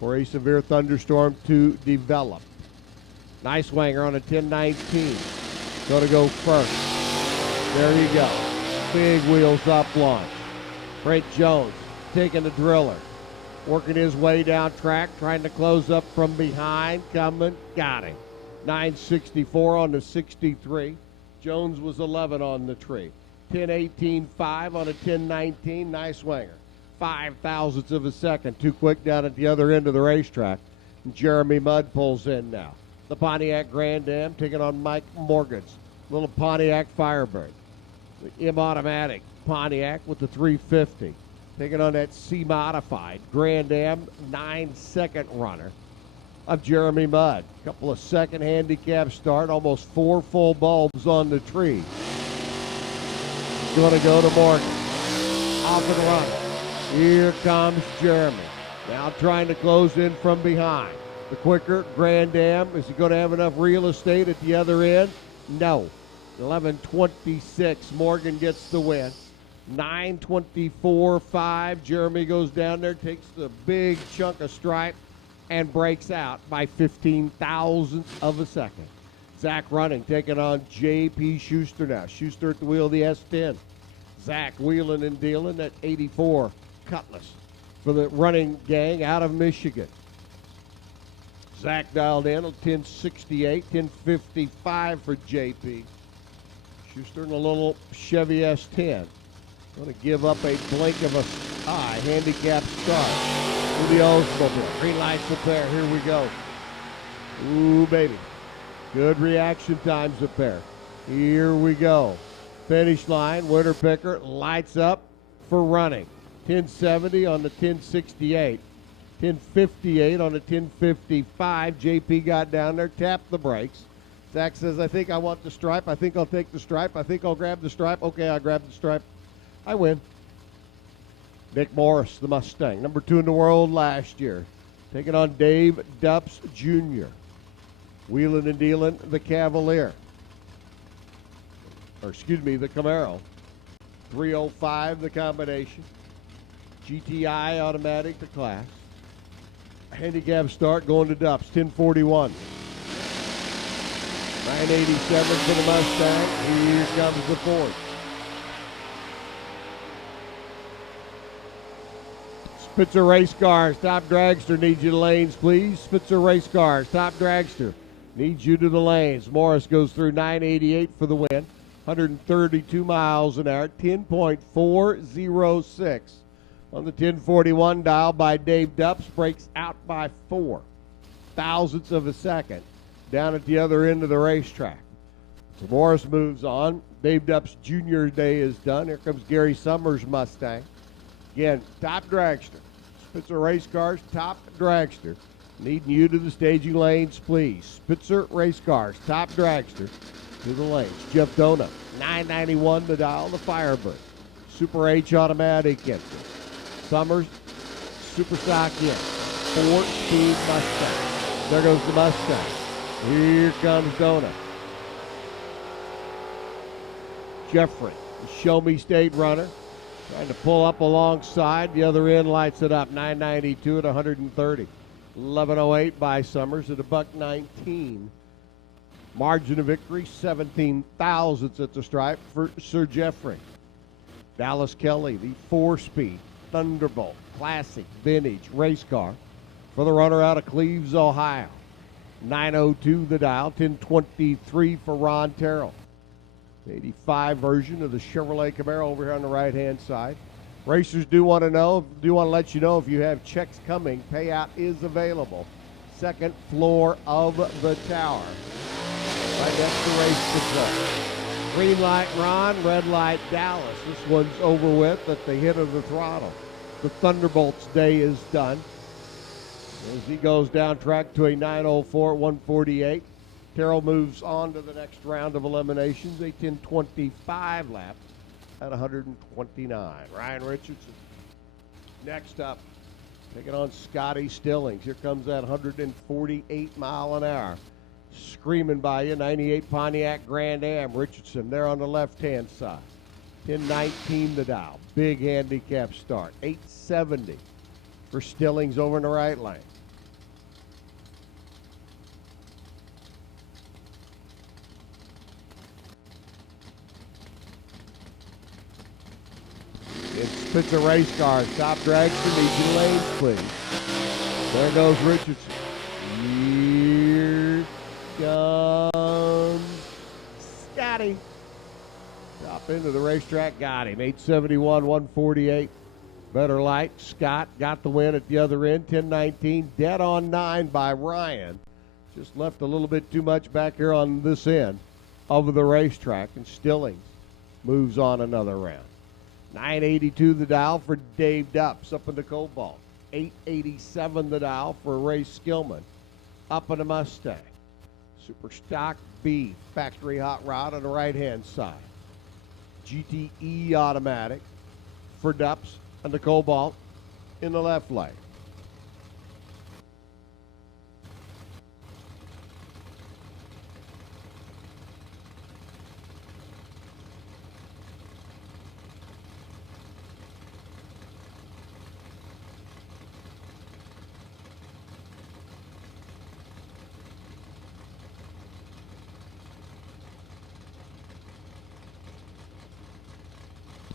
for a severe thunderstorm to develop. Nice Wanger on a 10-19. Going to go first. There you go. Big wheels up launch. Brent Jones taking the driller. Working his way down track, trying to close up from behind. Coming, got him. 964 on the 63. Jones was 11 on the tree. 10-18-5 on a 10-19. Nice Wanger. 5 thousandths of a second. Too quick down at the other end of the racetrack. And Jeremy Mudd pulls in now. The Pontiac Grand Am taking on Mike Morgan's little Pontiac Firebird. The M-Automatic Pontiac with the 350. Taking on that C-Modified Grand Am 9-second runner of Jeremy Mudd. Couple of second handicap start, almost 4 full bulbs on the tree. Going to go to Morgan. Off and running. Here comes Jeremy. Now trying to close in from behind. The quicker Grand Am. Is he going to have enough real estate at the other end? No. 11:26. Morgan gets the win. 9:24.5. Jeremy goes down there, takes the big chunk of stripe, and breaks out by 15 thousandths of a second. Zach running, taking on J.P. Schuster now. Schuster at the wheel of the S10. Zach wheeling and dealing at 84 Cutlass for the running gang out of Michigan. Zach dialed in on 1068, 1055 for JP. Schuster in a little Chevy S10. Going to give up a blink of an eye handicap start to the Oldsmobile. Green lights up there. Here we go. Ooh, baby. Good reaction times up there. Here we go. Finish line. Winner picker lights up for running. 1070 on the 1068. 1058 on the 1055. JP got down there, tapped the brakes. Zach says, I think I want the stripe. I think I'll take the stripe. I think I'll grab the stripe. Okay, I grabbed the stripe. I win. Nick Morris, the Mustang, number 2 in the world last year, taking on Dave Dupps Jr. Wheeling and dealing the Cavalier. Or excuse me, the Camaro. 305 the combination. GTI automatic the class. Handicap start going to Dupps, 1041. 987 for the Mustang. Here comes the Ford. Spitzer Race Cars, top dragster needs you to lanes, please. Spitzer Race Cars, top dragster needs you to the lanes. Morris goes through 988 for the win. 132 miles an hour, 10.406 on the 1041 dial by Dave Dupps. Breaks out by 4 thousandths of a second down at the other end of the racetrack. So Morris moves on. Dave Dupps Jr.'s day is done. Here comes Gary Summers' Mustang. Again, top dragster. Spitzer Race Cars, top dragster. Needing you to the staging lanes, please. Spitzer Race Cars, top dragster to the lanes. Jeff Donut, 991 the dial, the Firebird. Super H automatic entry. Summers, super stock in. 4-speed Mustang. There goes the Mustang. Here comes Donut. Jeffrey, the Show Me State runner. Trying to pull up alongside. The other end lights it up. 992 at 130. 1108 by Summers at $1.19. Margin of victory, 17 thousandths at the stripe for Sir Jeffrey. Dallas Kelly, the 4-speed Thunderbolt Classic Vintage race car for the runner out of Cleves, Ohio. 902 the dial, 1023 for Ron Terrell. 85 version of the Chevrolet Camaro over here on the right-hand side. Racers do want to let you know if you have checks coming, payout is available. Second floor of the tower. Right next to Race Patrol. Green light Ron, red light Dallas. This one's over with at the hit of the throttle. The Thunderbolt's day is done. As he goes down track to a 904 at 148. Terrell moves on to the next round of eliminations, a 10:25 lap at 129. Ryan Richardson next up, taking on Scotty Stillings. Here comes that 148 mile an hour. Screaming by you, 98 Pontiac Grand Am. Richardson there on the left-hand side. 10-19 the dial. Big handicap start. 870 for Stillings over in the right lane. It's a race car. Top Dragster needs your lanes, please. There goes Richardson. Here comes Scotty. Top into the racetrack, got him. 871, 148. Better light. Scott got the win at the other end. 10-19. Dead on 9 by Ryan. Just left a little bit too much back here on this end of the racetrack. And Stillings moves on another round. 982 the dial for Dave Dupps up in the Cobalt. 887 the dial for Ray Skillman up in the Mustang. Super Stock B factory hot rod on the right hand side. GTE automatic for Dupps on the Cobalt in the left lane.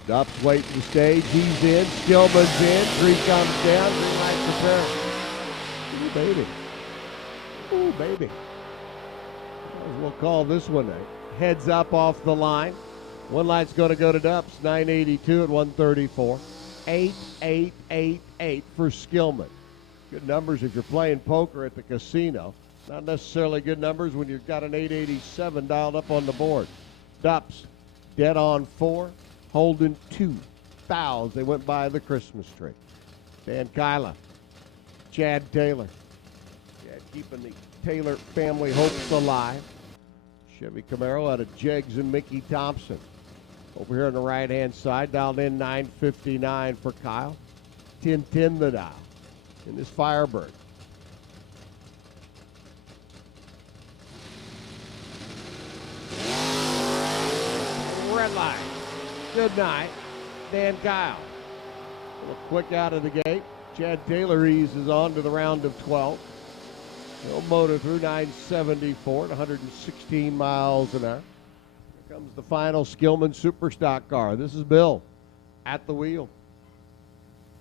Dupps waiting the stage. He's in. Skillman's in. 3 comes down. Green light for Perry. Ooh, baby. Ooh, baby. Might as well call this one a heads up off the line. One light's going to go to Dupps. 982 at 134. 8888 for Skillman. Good numbers if you're playing poker at the casino. Not necessarily good numbers when you've got an 887 dialed up on the board. Dupps dead on 4. Holding 2 fouls. They went by the Christmas tree. Dan Kyla, Chad Taylor. Chad keeping the Taylor family hopes alive. Chevy Camaro out of Jegs and Mickey Thompson. Over here on the right-hand side, dialed in 959 for Kyle. 1010 the dial in this Firebird. Red light. Good night, Dan Kyle. A little quick out of the gate. Chad Taylor eases on to the round of 12. No motor through 974 at 116 miles an hour. Here comes the final Skillman Super Stock car. This is Bill at the wheel.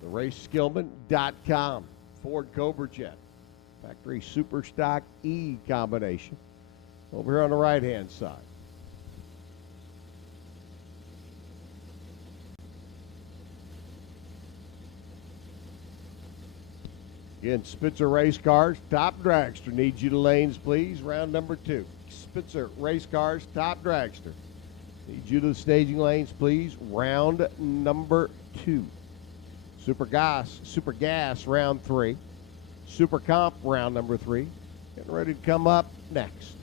TheRaceSkillman.com. Ford Cobra Jet. Factory Super Stock E combination. Over here on the right-hand side. Again, Spitzer Race Cars, Top Dragster. Needs you to lanes, please. Round number 2. Spitzer Race Cars, Top Dragster. Needs you to the staging lanes, please. Round number 2. Super Gas, round 3. Super Comp, round number 3. Getting ready to come up next.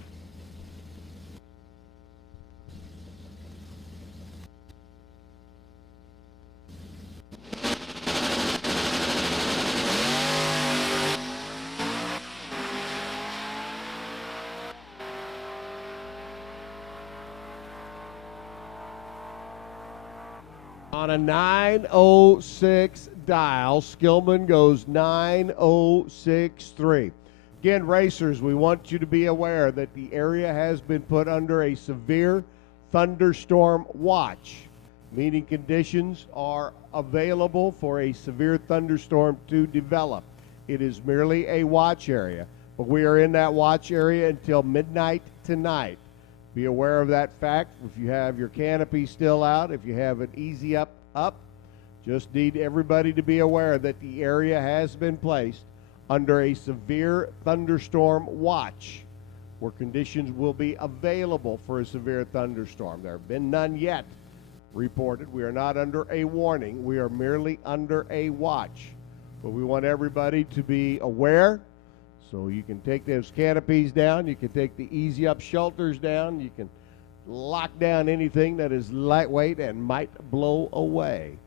On a 906 dial, Skillman goes 9063. Again, racers, we want you to be aware that the area has been put under a severe thunderstorm watch, meaning conditions are available for a severe thunderstorm to develop. It is merely a watch area, but we are in that watch area until midnight tonight. Be aware of that fact. If you have your canopy still out, if you have an easy up, just need everybody to be aware that the area has been placed under a severe thunderstorm watch, where conditions will be available for a severe thunderstorm. There have been none yet reported. We are not under a warning. We are merely under a watch. But we want everybody to be aware. So you can take those canopies down, you can take the easy up shelters down, you can lock down anything that is lightweight and might blow away.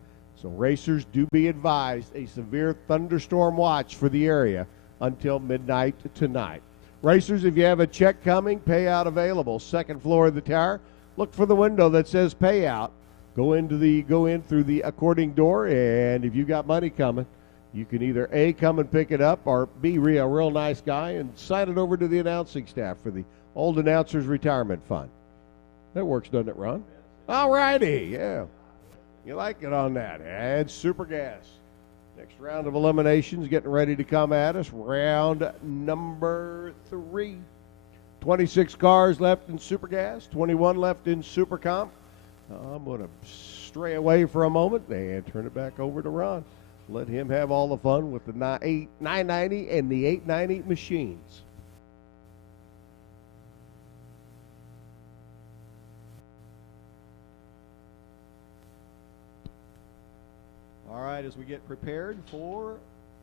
So racers, do be advised, a severe thunderstorm watch for the area until midnight tonight. Racers, if you have a check coming, payout available. Second floor of the tower, look for the window that says payout. Go in through the according door, and if you got money coming, you can either A, come and pick it up, or B, be a real nice guy and sign it over to the announcing staff for the Old Announcers Retirement Fund. That works, doesn't it, Ron? All righty, yeah. You like it on that. And Super Gas. Next round of eliminations getting ready to come at us. Round number 3. 26 cars left in Super Gas, 21 left in Super Comp. I'm going to stray away for a moment and turn it back over to Ron. Let him have all the fun with the 990 and the 890 machines. All right, as we get prepared for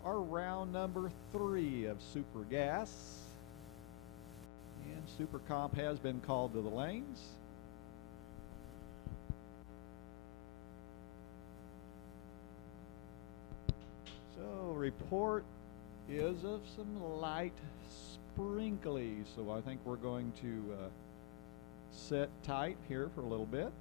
our round number 3 of Super Gas. And Super Comp has been called to the lanes. So, report is of some light sprinkly, so I think we're going to sit tight here for a little bit.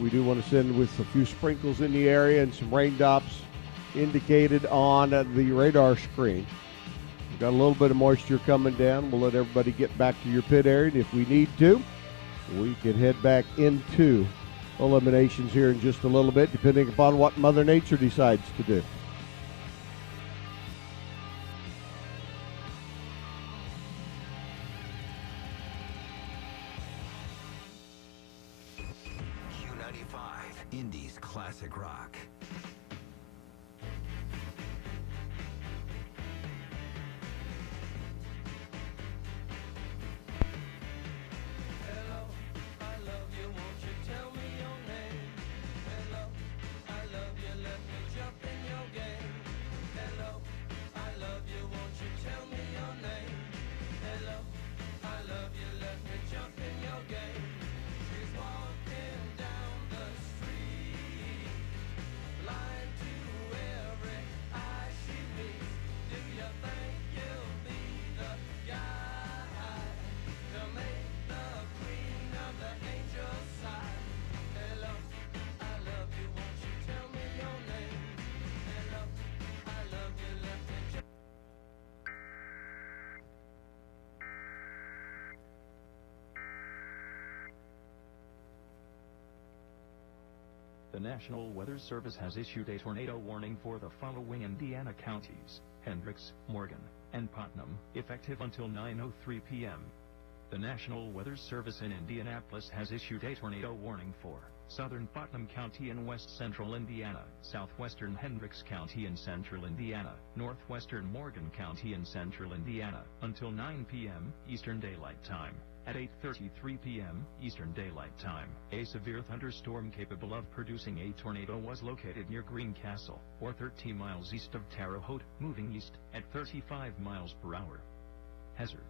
We do want to send with a few sprinkles in the area and some raindrops indicated on the radar screen. We've got a little bit of moisture coming down. We'll let everybody get back to your pit area, and if we need to, we can head back into eliminations here in just a little bit, depending upon what Mother Nature decides to do. Indies Classic Rock. Hello, I love you, won't you tell me your name? Hello, I love you, let me jump in your game. Hello, I love you, won't you tell me your name? Hello, I love you, let me jump in your game. She's walking down the street, blind to every eye she meets. Do you think you'll be the guy to make the queen of the angel side? Hello, I love you, won't you tell me your name? Hello, I love you, let me jump. The National Weather Service has issued a tornado warning for the following Indiana counties: Hendricks, Morgan, and Putnam, effective until 9:03 p.m. The National Weather Service in Indianapolis has issued a tornado warning for southern Putnam County in west central Indiana, southwestern Hendricks County in central Indiana, northwestern Morgan County in central Indiana, until 9 p.m. Eastern Daylight Time. At 8:33 p.m. Eastern Daylight Time, a severe thunderstorm capable of producing a tornado was located near Greencastle, or 13 miles east of Terre Haute, moving east at 35 miles per hour. Hazard: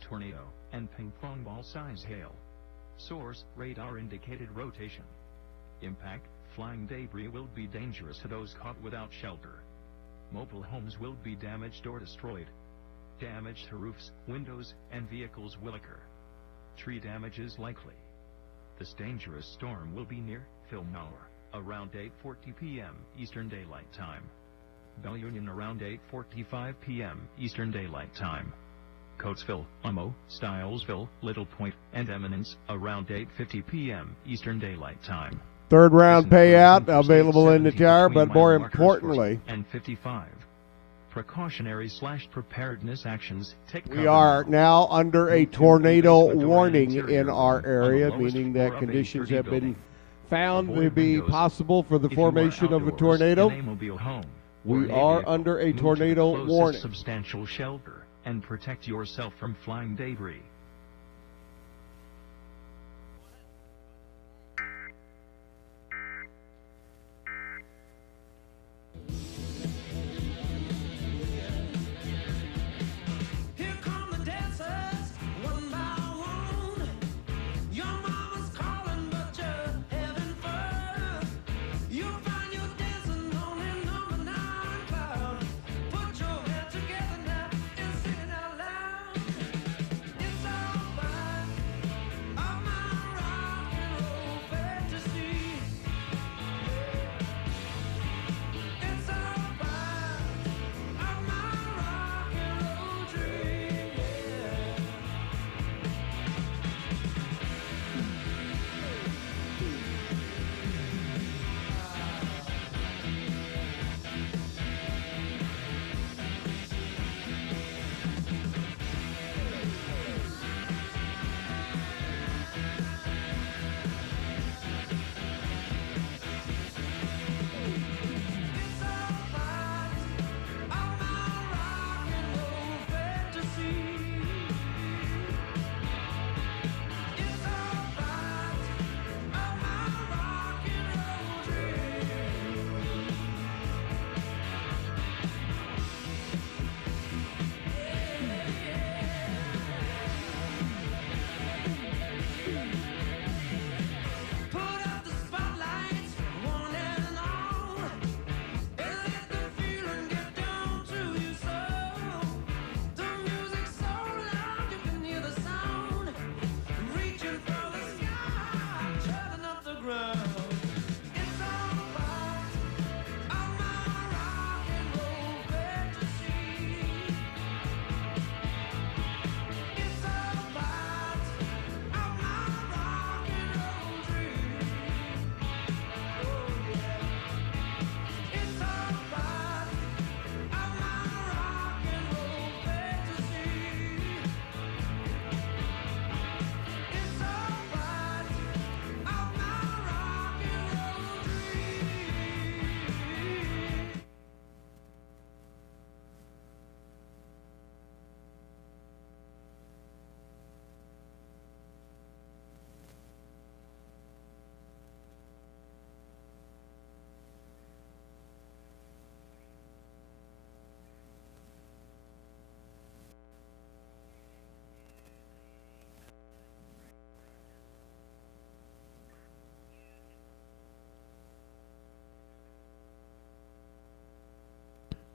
tornado and ping pong ball size hail. Source: radar indicated rotation. Impact: flying debris will be dangerous to those caught without shelter. Mobile homes will be damaged or destroyed. Damage to roofs, windows, and vehicles will occur. Tree damage is likely. This dangerous storm will be near Fillmore around 8:40 p.m. Eastern Daylight Time. Bell Union around 8:45 p.m. Eastern Daylight Time. Coatesville, Umo, Stylesville, Little Point, and Eminence around 8:50 p.m. Eastern Daylight Time. Third round payout available in the tire, but more importantly, and 55. Precautionary/preparedness actions. We are now under a tornado warning in our area, meaning that conditions have been found to be possible for the formation of a tornado. We are under a tornado warning. Substantial shelter and protect yourself from flying debris. Inside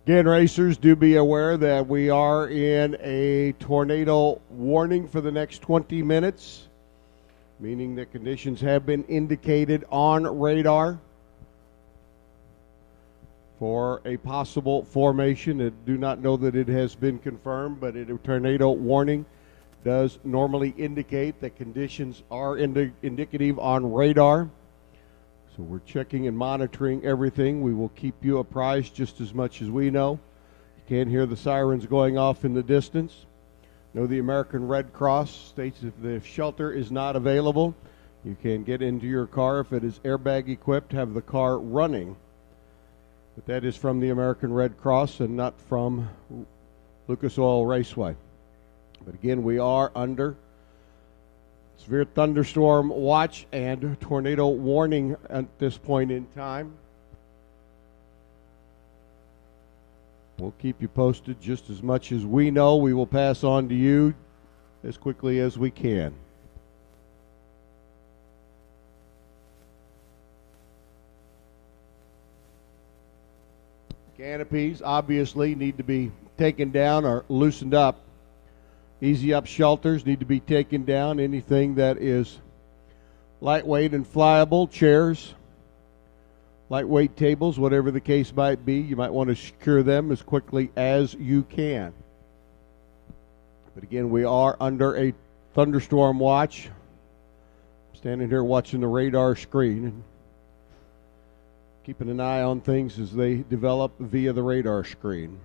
Again, racers, do be aware that we are in a tornado warning for the next 20 minutes, meaning that conditions have been indicated on radar for a possible formation. I do not know that it has been confirmed, but a tornado warning does normally indicate that conditions are indicative on radar. So we're checking and monitoring everything. We will keep you apprised just as much as we know. You can hear the sirens going off in the distance. Know the American Red Cross states if shelter is not available, you can get into your car. If it is airbag equipped, have the car running. But that is from the American Red Cross and not from Lucas Oil Raceway. But again, we are under severe thunderstorm watch and tornado warning at this point in time. We'll keep you posted just as much as we know. We will pass on to you as quickly as we can. Canopies obviously need to be taken down or loosened up. Easy up shelters need to be taken down. Anything that is lightweight and flyable, chairs, lightweight tables, whatever the case might be, you might want to secure them as quickly as you can. But again, we are under a thunderstorm watch. Standing here watching the radar screen and keeping an eye on things as they develop via the radar screen.